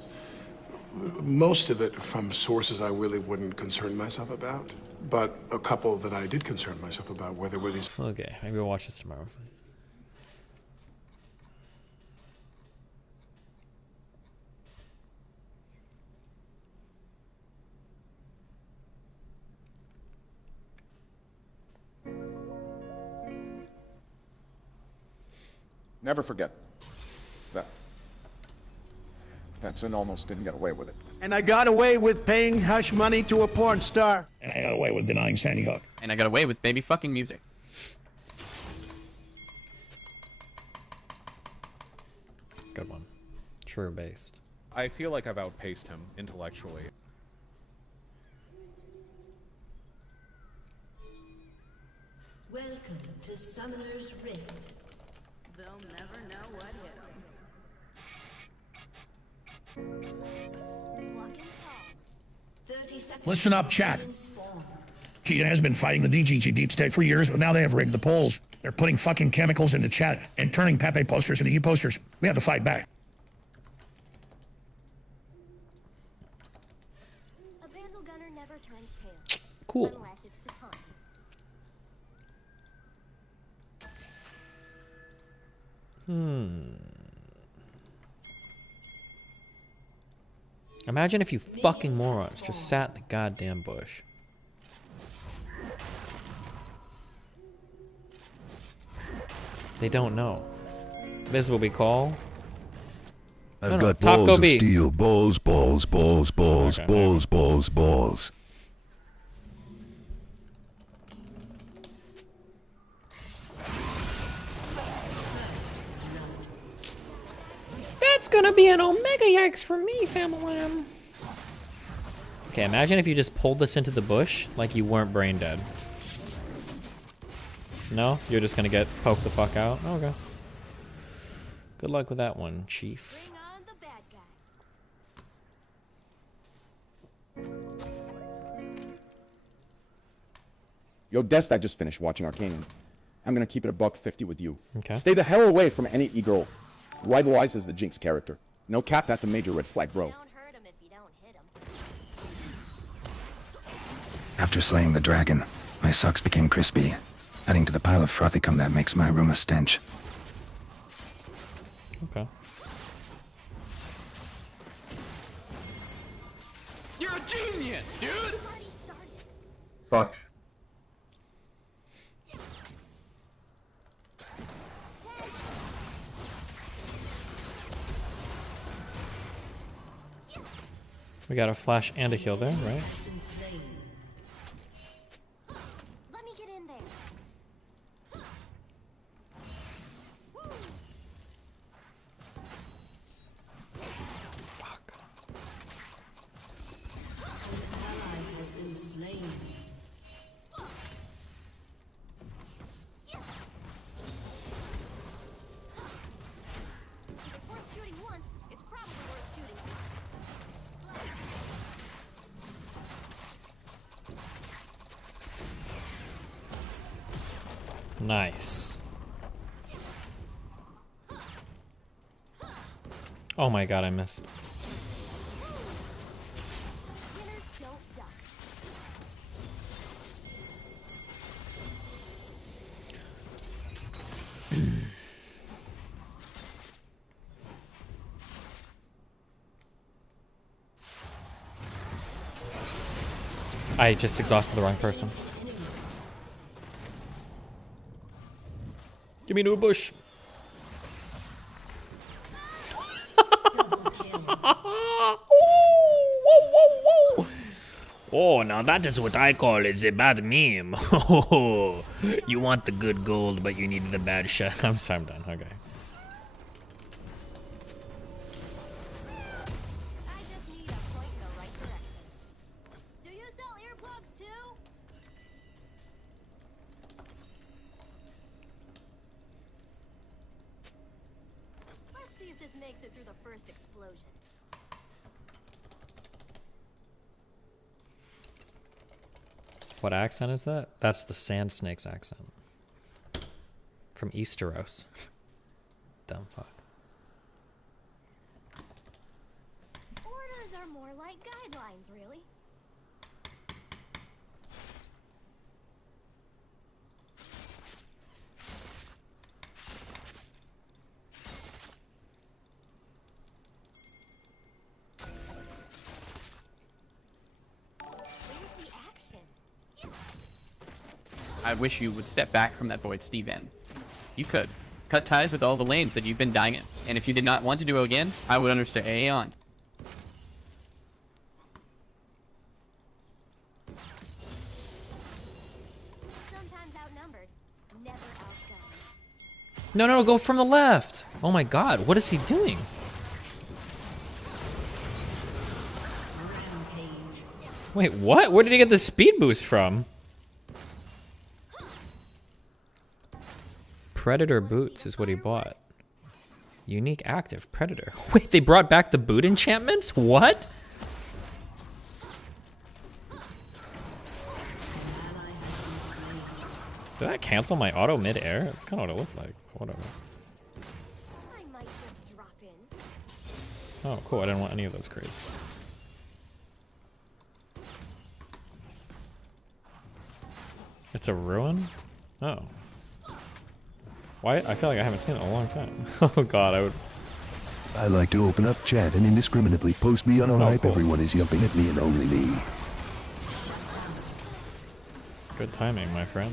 most of it from sources I really wouldn't concern myself about, but a couple that I did concern myself about, where there were these... Okay, maybe we'll watch this tomorrow. Never forget that. Benson almost didn't get away with it. And I got away with paying hush money to a porn star. And I got away with denying Sandy Hook. And I got away with baby fucking music. Good one. True based. I feel like I've outpaced him intellectually. Welcome to Summoner's Rift. They'll never know what hit them. Walking tall. 30 seconds. Listen up, chat. Cheetah has been fighting the DGC Deep State for years, but now they have rigged the polls. They're putting fucking chemicals into chat and turning Pepe posters into e-posters. We have to fight back. A vandal gunner never turns tail. Cool. Unless it's to taunt you. Imagine if you fucking morons just sat in the goddamn bush. They don't know. This is what we call... I've got balls of steel. Balls, balls, balls, balls, Okay, balls, balls, balls. That's gonna be an omega yikes for me, family. Okay, imagine if you just pulled this into the bush like you weren't brain dead. No? You're just gonna get poked the fuck out? Okay. Good luck with that one, Chief. Bring on the bad guys. Yo, Dest, I just finished watching Arcane. I'm gonna keep it $150 with you. Okay. Stay the hell away from any e-girl. Rivalize as the Jinx character. No cap, that's a major red flag, bro. After slaying the dragon, my socks became crispy, adding to the pile of frothy cum that makes my room a stench. Okay. You're a genius, dude! Fuck. We got a flash and a heal there, right? Let me get in there. Has been slain. If it's worth shooting once, it's probably worth shooting. Nice. Oh my god, I missed. I just exhausted the wrong person. Give me a new bush. Oh, now that is what I call is a bad meme. Oh, you want the good gold, but you need the bad shit. I'm sorry, I'm done. Okay. Makes it through the first explosion. What accent is that? That's the Sand Snake's accent. From Easteros. Dumb fuck. Orders are more like guidelines, really. I wish you would step back from that void, Steven. You could. Cut ties with all the lanes that you've been dying in. And if you did not want to do it again, I would understand. Sometimes outnumbered, never outgunned. No, no, go from the left. Oh my god, what is he doing? Wait, what? Where did he get the speed boost from? Predator boots is what he bought. Unique active Predator. Wait, they brought back the boot enchantments? What? Did that cancel my auto mid-air? That's kind of what it looked like. Whatever. Oh, cool. I didn't want any of those crates. It's a ruin? Oh. Why? I feel like I haven't seen it in a long time. Oh god, I would... I like to open up chat and indiscriminately post me on a hype. Cool. Everyone is yumping at me and only me. Good timing, my friend.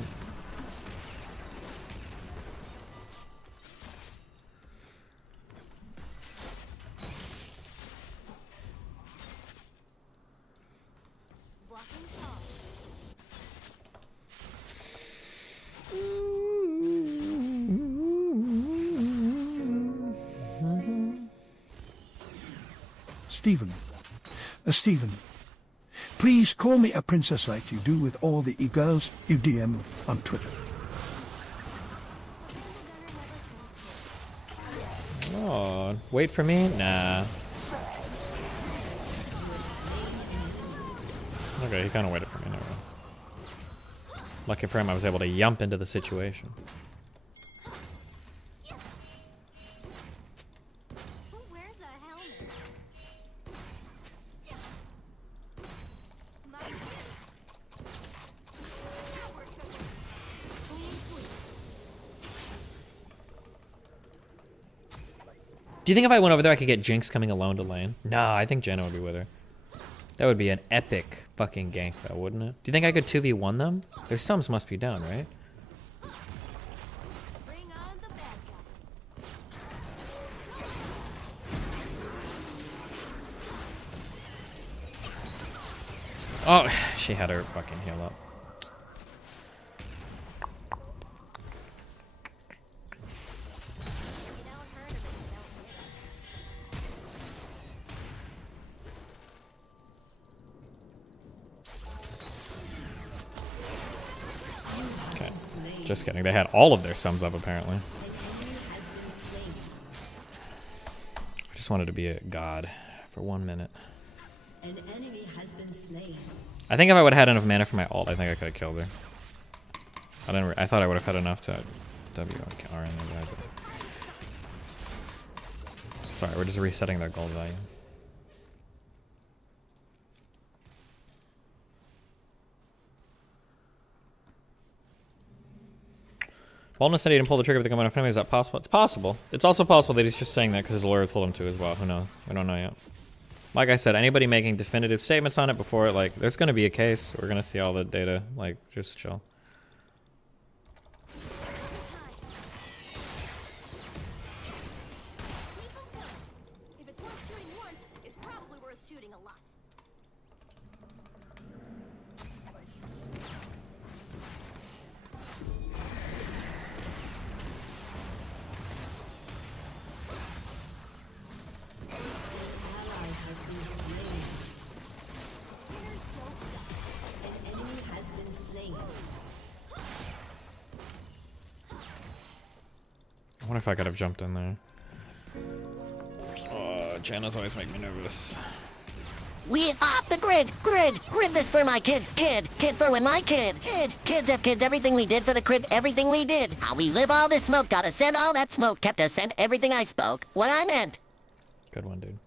Stephen, please call me a princess like you do with all the e-girls you DM on Twitter. Oh, wait for me? Nah. Okay, he kind of waited for me. Never mind. Lucky for him, I was able to yump into the situation. Do you think if I went over there I could get Jinx coming alone to lane? Nah, I think Jenna would be with her. That would be an epic fucking gank though, wouldn't it? Do you think I could 2v1 them? Their sums must be down, right? Oh, she had her fucking heal up. Just kidding. They had all of their sums up, apparently. I just wanted to be a god for 1 minute. An enemy has been slain. I think if I would have had enough mana for my ult, I think I could have killed her. I thought I would have had enough to WR in there. Sorry, we're just resetting their gold value. Walnut said he didn't pull the trigger with the gun in front of me. Is that possible? It's possible. It's also possible that he's just saying that because his lawyer told him to as well. Who knows? We don't know yet. Like I said, anybody making definitive statements on it before, like, there's going to be a case. We're going to see all the data. Like, just chill. If it's worth shooting once, it's probably worth shooting a lot. I wonder if I could have jumped in there. Jannas always make me nervous. We off the grid, grid this for my kid for when my kid, kids have kids, everything we did for the crib, everything we did. How we live all this smoke, gotta send all that smoke, kept us sent everything I spoke, what I meant. Good one, dude.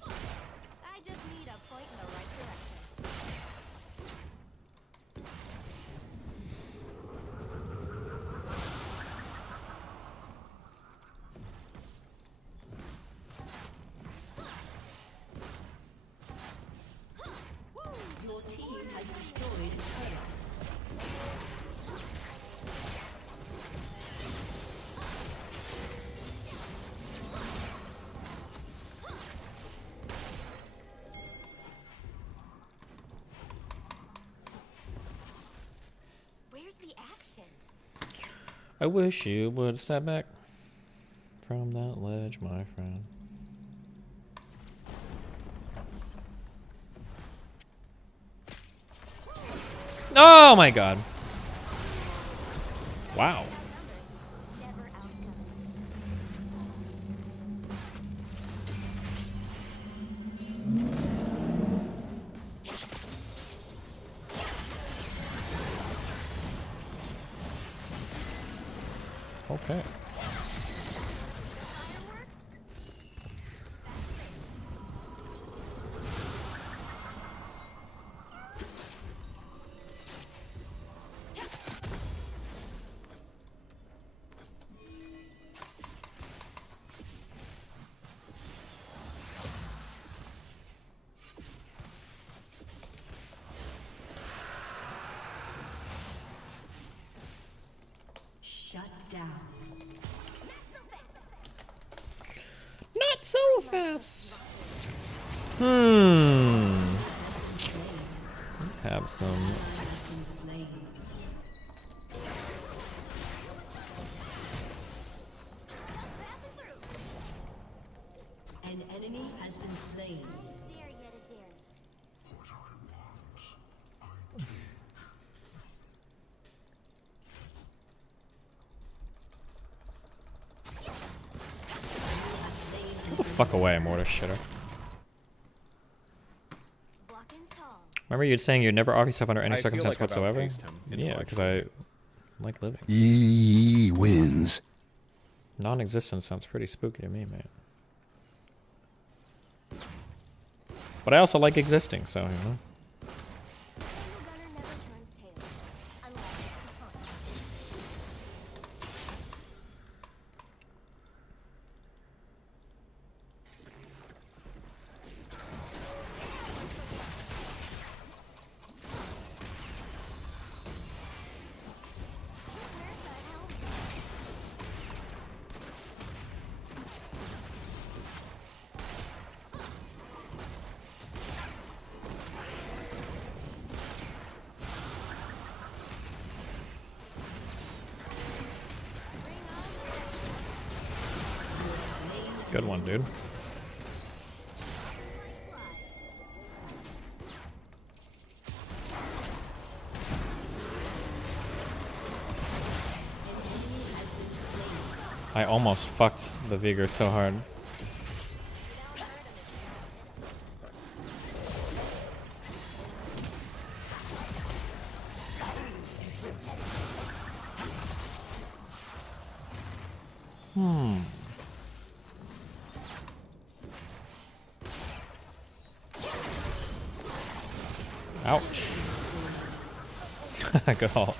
I just need a point in the right direction. Your team has destroyed a turret. Where's the action? I wish you would step back from that ledge, my friend. Oh my god. Wow. Okay. Shut down. Not so fast. Have some. An enemy has been slain. Get the fuck away, mortar shitter. Remember you'd saying you'd never off yourself under any I feel circumstance like I've whatsoever? outpaced him Yeah, because I like living. He wins. Non-existent sounds pretty spooky to me, man. But I also like existing, so, you know. Good one, dude. I almost fucked the Vigor so hard. Ouch. Good haul.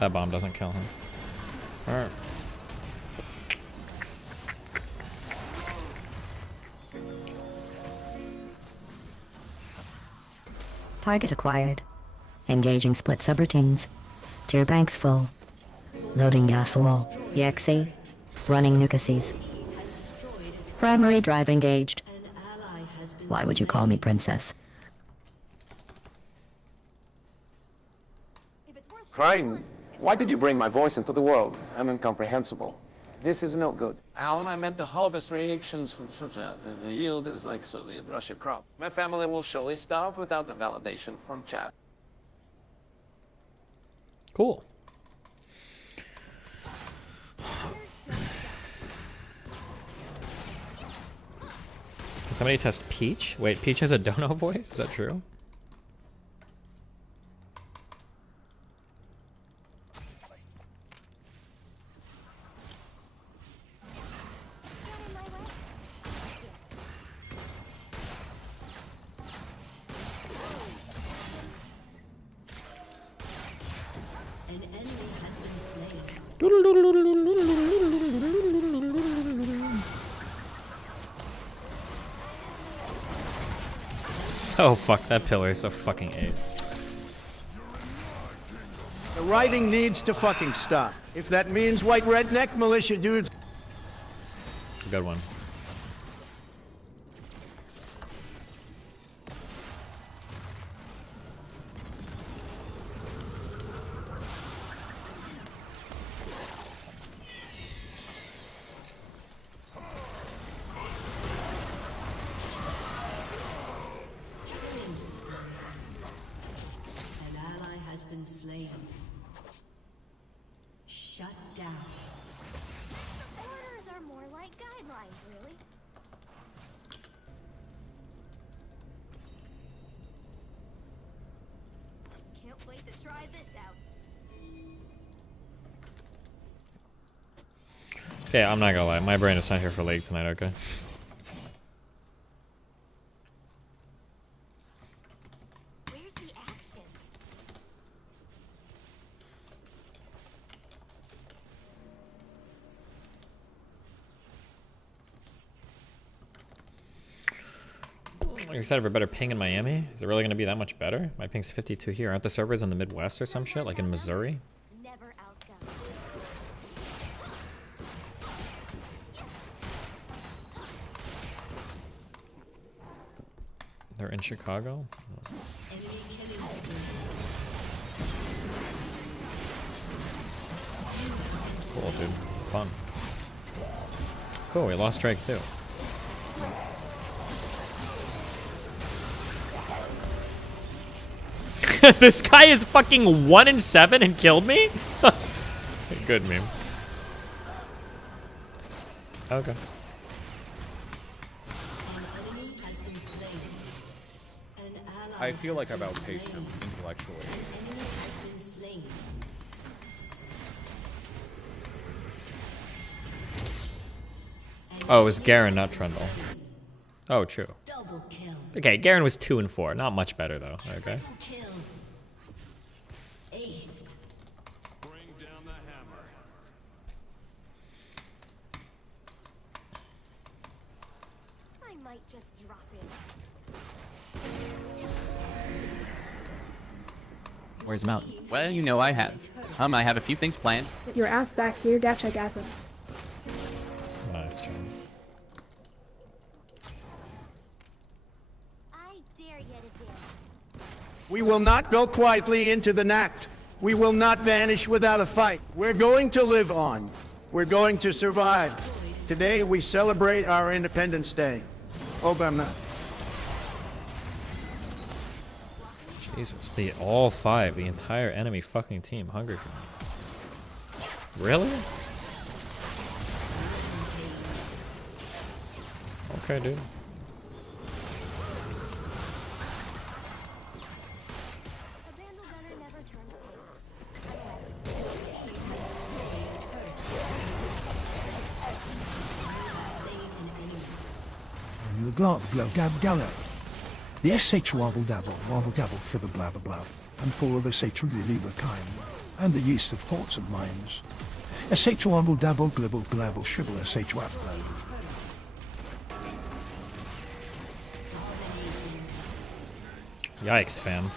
That bomb doesn't kill him. Alright. Target acquired. Engaging split subroutines. Tier banks full. Loading gas wall. EXE. Running nucases. Primary drive engaged. Why would you call me princess? Crying. Why did you bring my voice into the world? I'm incomprehensible. This is no good. Alan, I meant the harvest reactions from the yield is like so the Russia crop. My family will surely starve without the validation from chat. Cool. Can somebody test Peach? Wait, Peach has a dono voice? Is that true? So fuck, that pillar is so fucking AIDS. The writing needs to fucking stop. If that means white redneck militia dudes. Good one. Shut down. Orders are more like guidelines, really. Can't wait to try this out. Okay, I'm not gonna lie, my brain is not here for League tonight, okay? You're excited for better ping in Miami? Is it really going to be that much better? My ping's 52 here. Aren't the servers in the Midwest or some shit? Like in Missouri? They're in Chicago? Cool, dude. Fun. Cool, we lost Drake too. This guy is fucking 1 in 7 and killed me? Good meme. Okay. I feel like I've outpaced him intellectually. Oh, it was Garen, not Trundle. Oh, true. Okay, Garen was 2 and 4. Not much better, though. Okay. Where's Mountain? Well, you know I have. I have a few things planned. Get your ass back here, dash gasm. Nice try. We will not go quietly into the night. We will not vanish without a fight. We're going to live on. We're going to survive. Today we celebrate our Independence Day. Obama. Jesus, all 5, the entire enemy fucking team, hungry for me. Really? Okay, dude. The glove, glow, gab, gallo. The SH wobble dabble for the blabber blab, and for the say truly lever kind, and the yeast of thoughts and minds. SH wobble dabble glibble glabble shibble SH wab blab. Yikes, fam.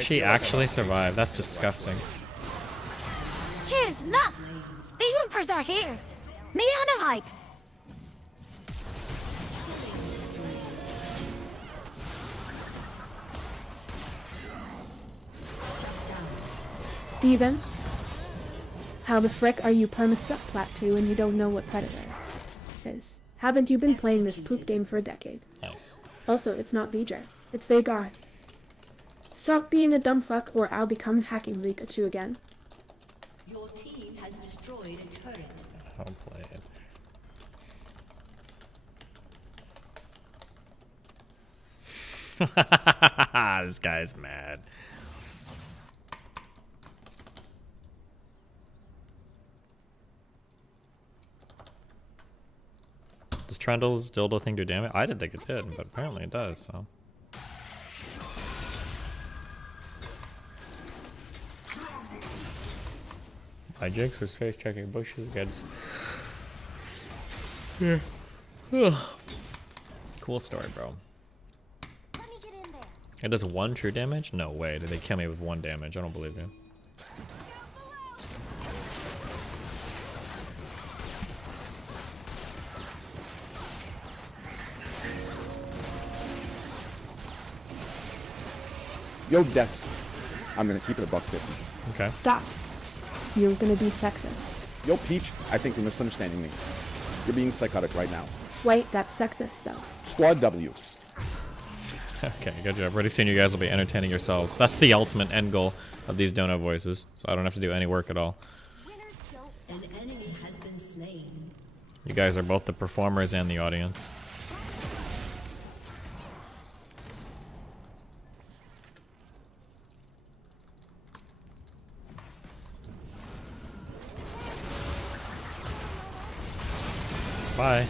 She actually survived. That's disgusting. Cheers, look! The Hoopers are here! Me on a hype! Steven? How the frick are you perma-stuck plat 2 and you don't know what Predator is? Haven't you been playing this poop game for a decade? Nice. Also, it's not VJ. It's Vagar. Stop being a dumb fuck or I'll become hacking Pikachu again. Your team has destroyed a turret. I'll play it. This guy's mad. Does Trundle's dildo thing do damage? I didn't think it did, but apparently it does, so. My Jinx was face checking bushes against. Yeah. Cool story, bro. It does 1 true damage? No way. Did they kill me with 1 damage? I don't believe you. Yo, Des. I'm gonna keep it a $1.50. Okay. Stop. You're gonna be sexist. Yo, Peach, I think you're misunderstanding me. You're being psychotic right now. Wait, that's sexist though. Squad W. Okay, good job. Pretty soon you guys will be entertaining yourselves. That's the ultimate end goal of these dono voices, so I don't have to do any work at all. An enemy has been slain. You guys are both the performers and the audience. Bye.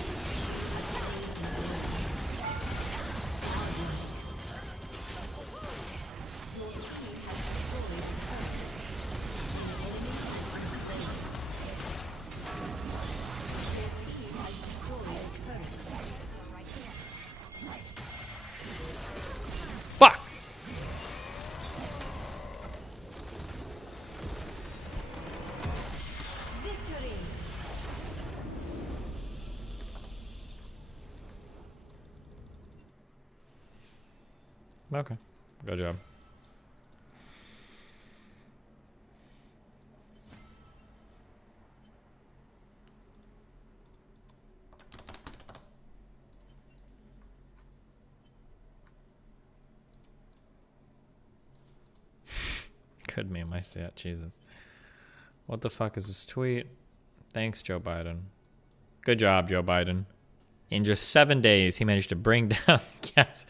Fuck! Okay, good job. Good meme, I see it. Jesus. What the fuck is this tweet? Thanks, Joe Biden. Good job, Joe Biden. In just 7 days, he managed to bring down gas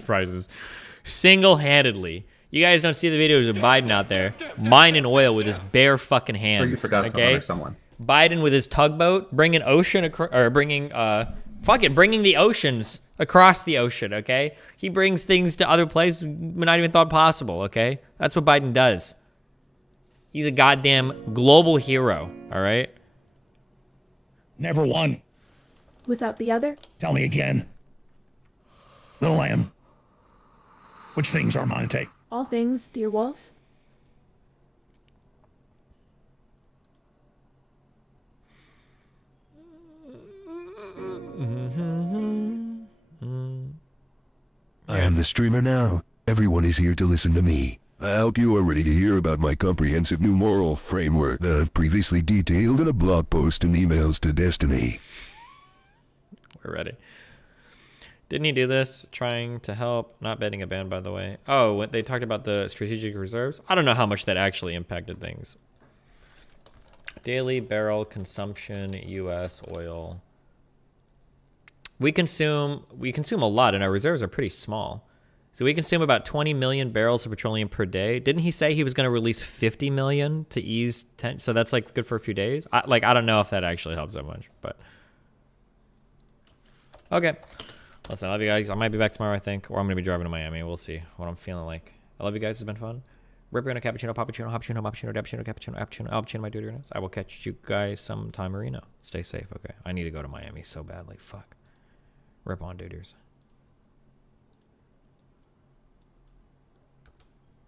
prices single-handedly. You guys don't see the videos of Biden out there mining oil with his bare fucking hands. So you forgot to honor someone. Biden with his tugboat bringing bringing the oceans across the ocean. Okay, he brings things to other places we not even thought possible. Okay, that's what Biden does. He's a goddamn global hero. All right. Never one. Without the other? Tell me again. Little lamb. Which things are mine to take? All things, dear wolf. I am the streamer now. Everyone is here to listen to me. I hope you are ready to hear about my comprehensive new moral framework that I've previously detailed in a blog post and emails to Destiny. We're ready. Didn't he do this? Trying to help. Not betting a ban, by the way. Oh, when they talked about the strategic reserves. I don't know how much that actually impacted things. Daily barrel consumption, U.S. oil. We consume a lot, and our reserves are pretty small. So we consume about 20 million barrels of petroleum per day. Didn't he say he was going to release 50 million to ease 10? So that's like good for a few days. I don't know if that actually helps that much, but okay. Listen, I love you guys. I might be back tomorrow, I think, or I'm going to be driving to Miami. We'll see what I'm feeling like. I love you guys. It's been fun. Ripper and a cappuccino, pappuccino, hoppuccino, moppuccino, cappuccino, cappuccino, my dude. I will catch you guys sometime, Marino. Stay safe, okay? I need to go to Miami so badly. Fuck. Rip on, duders.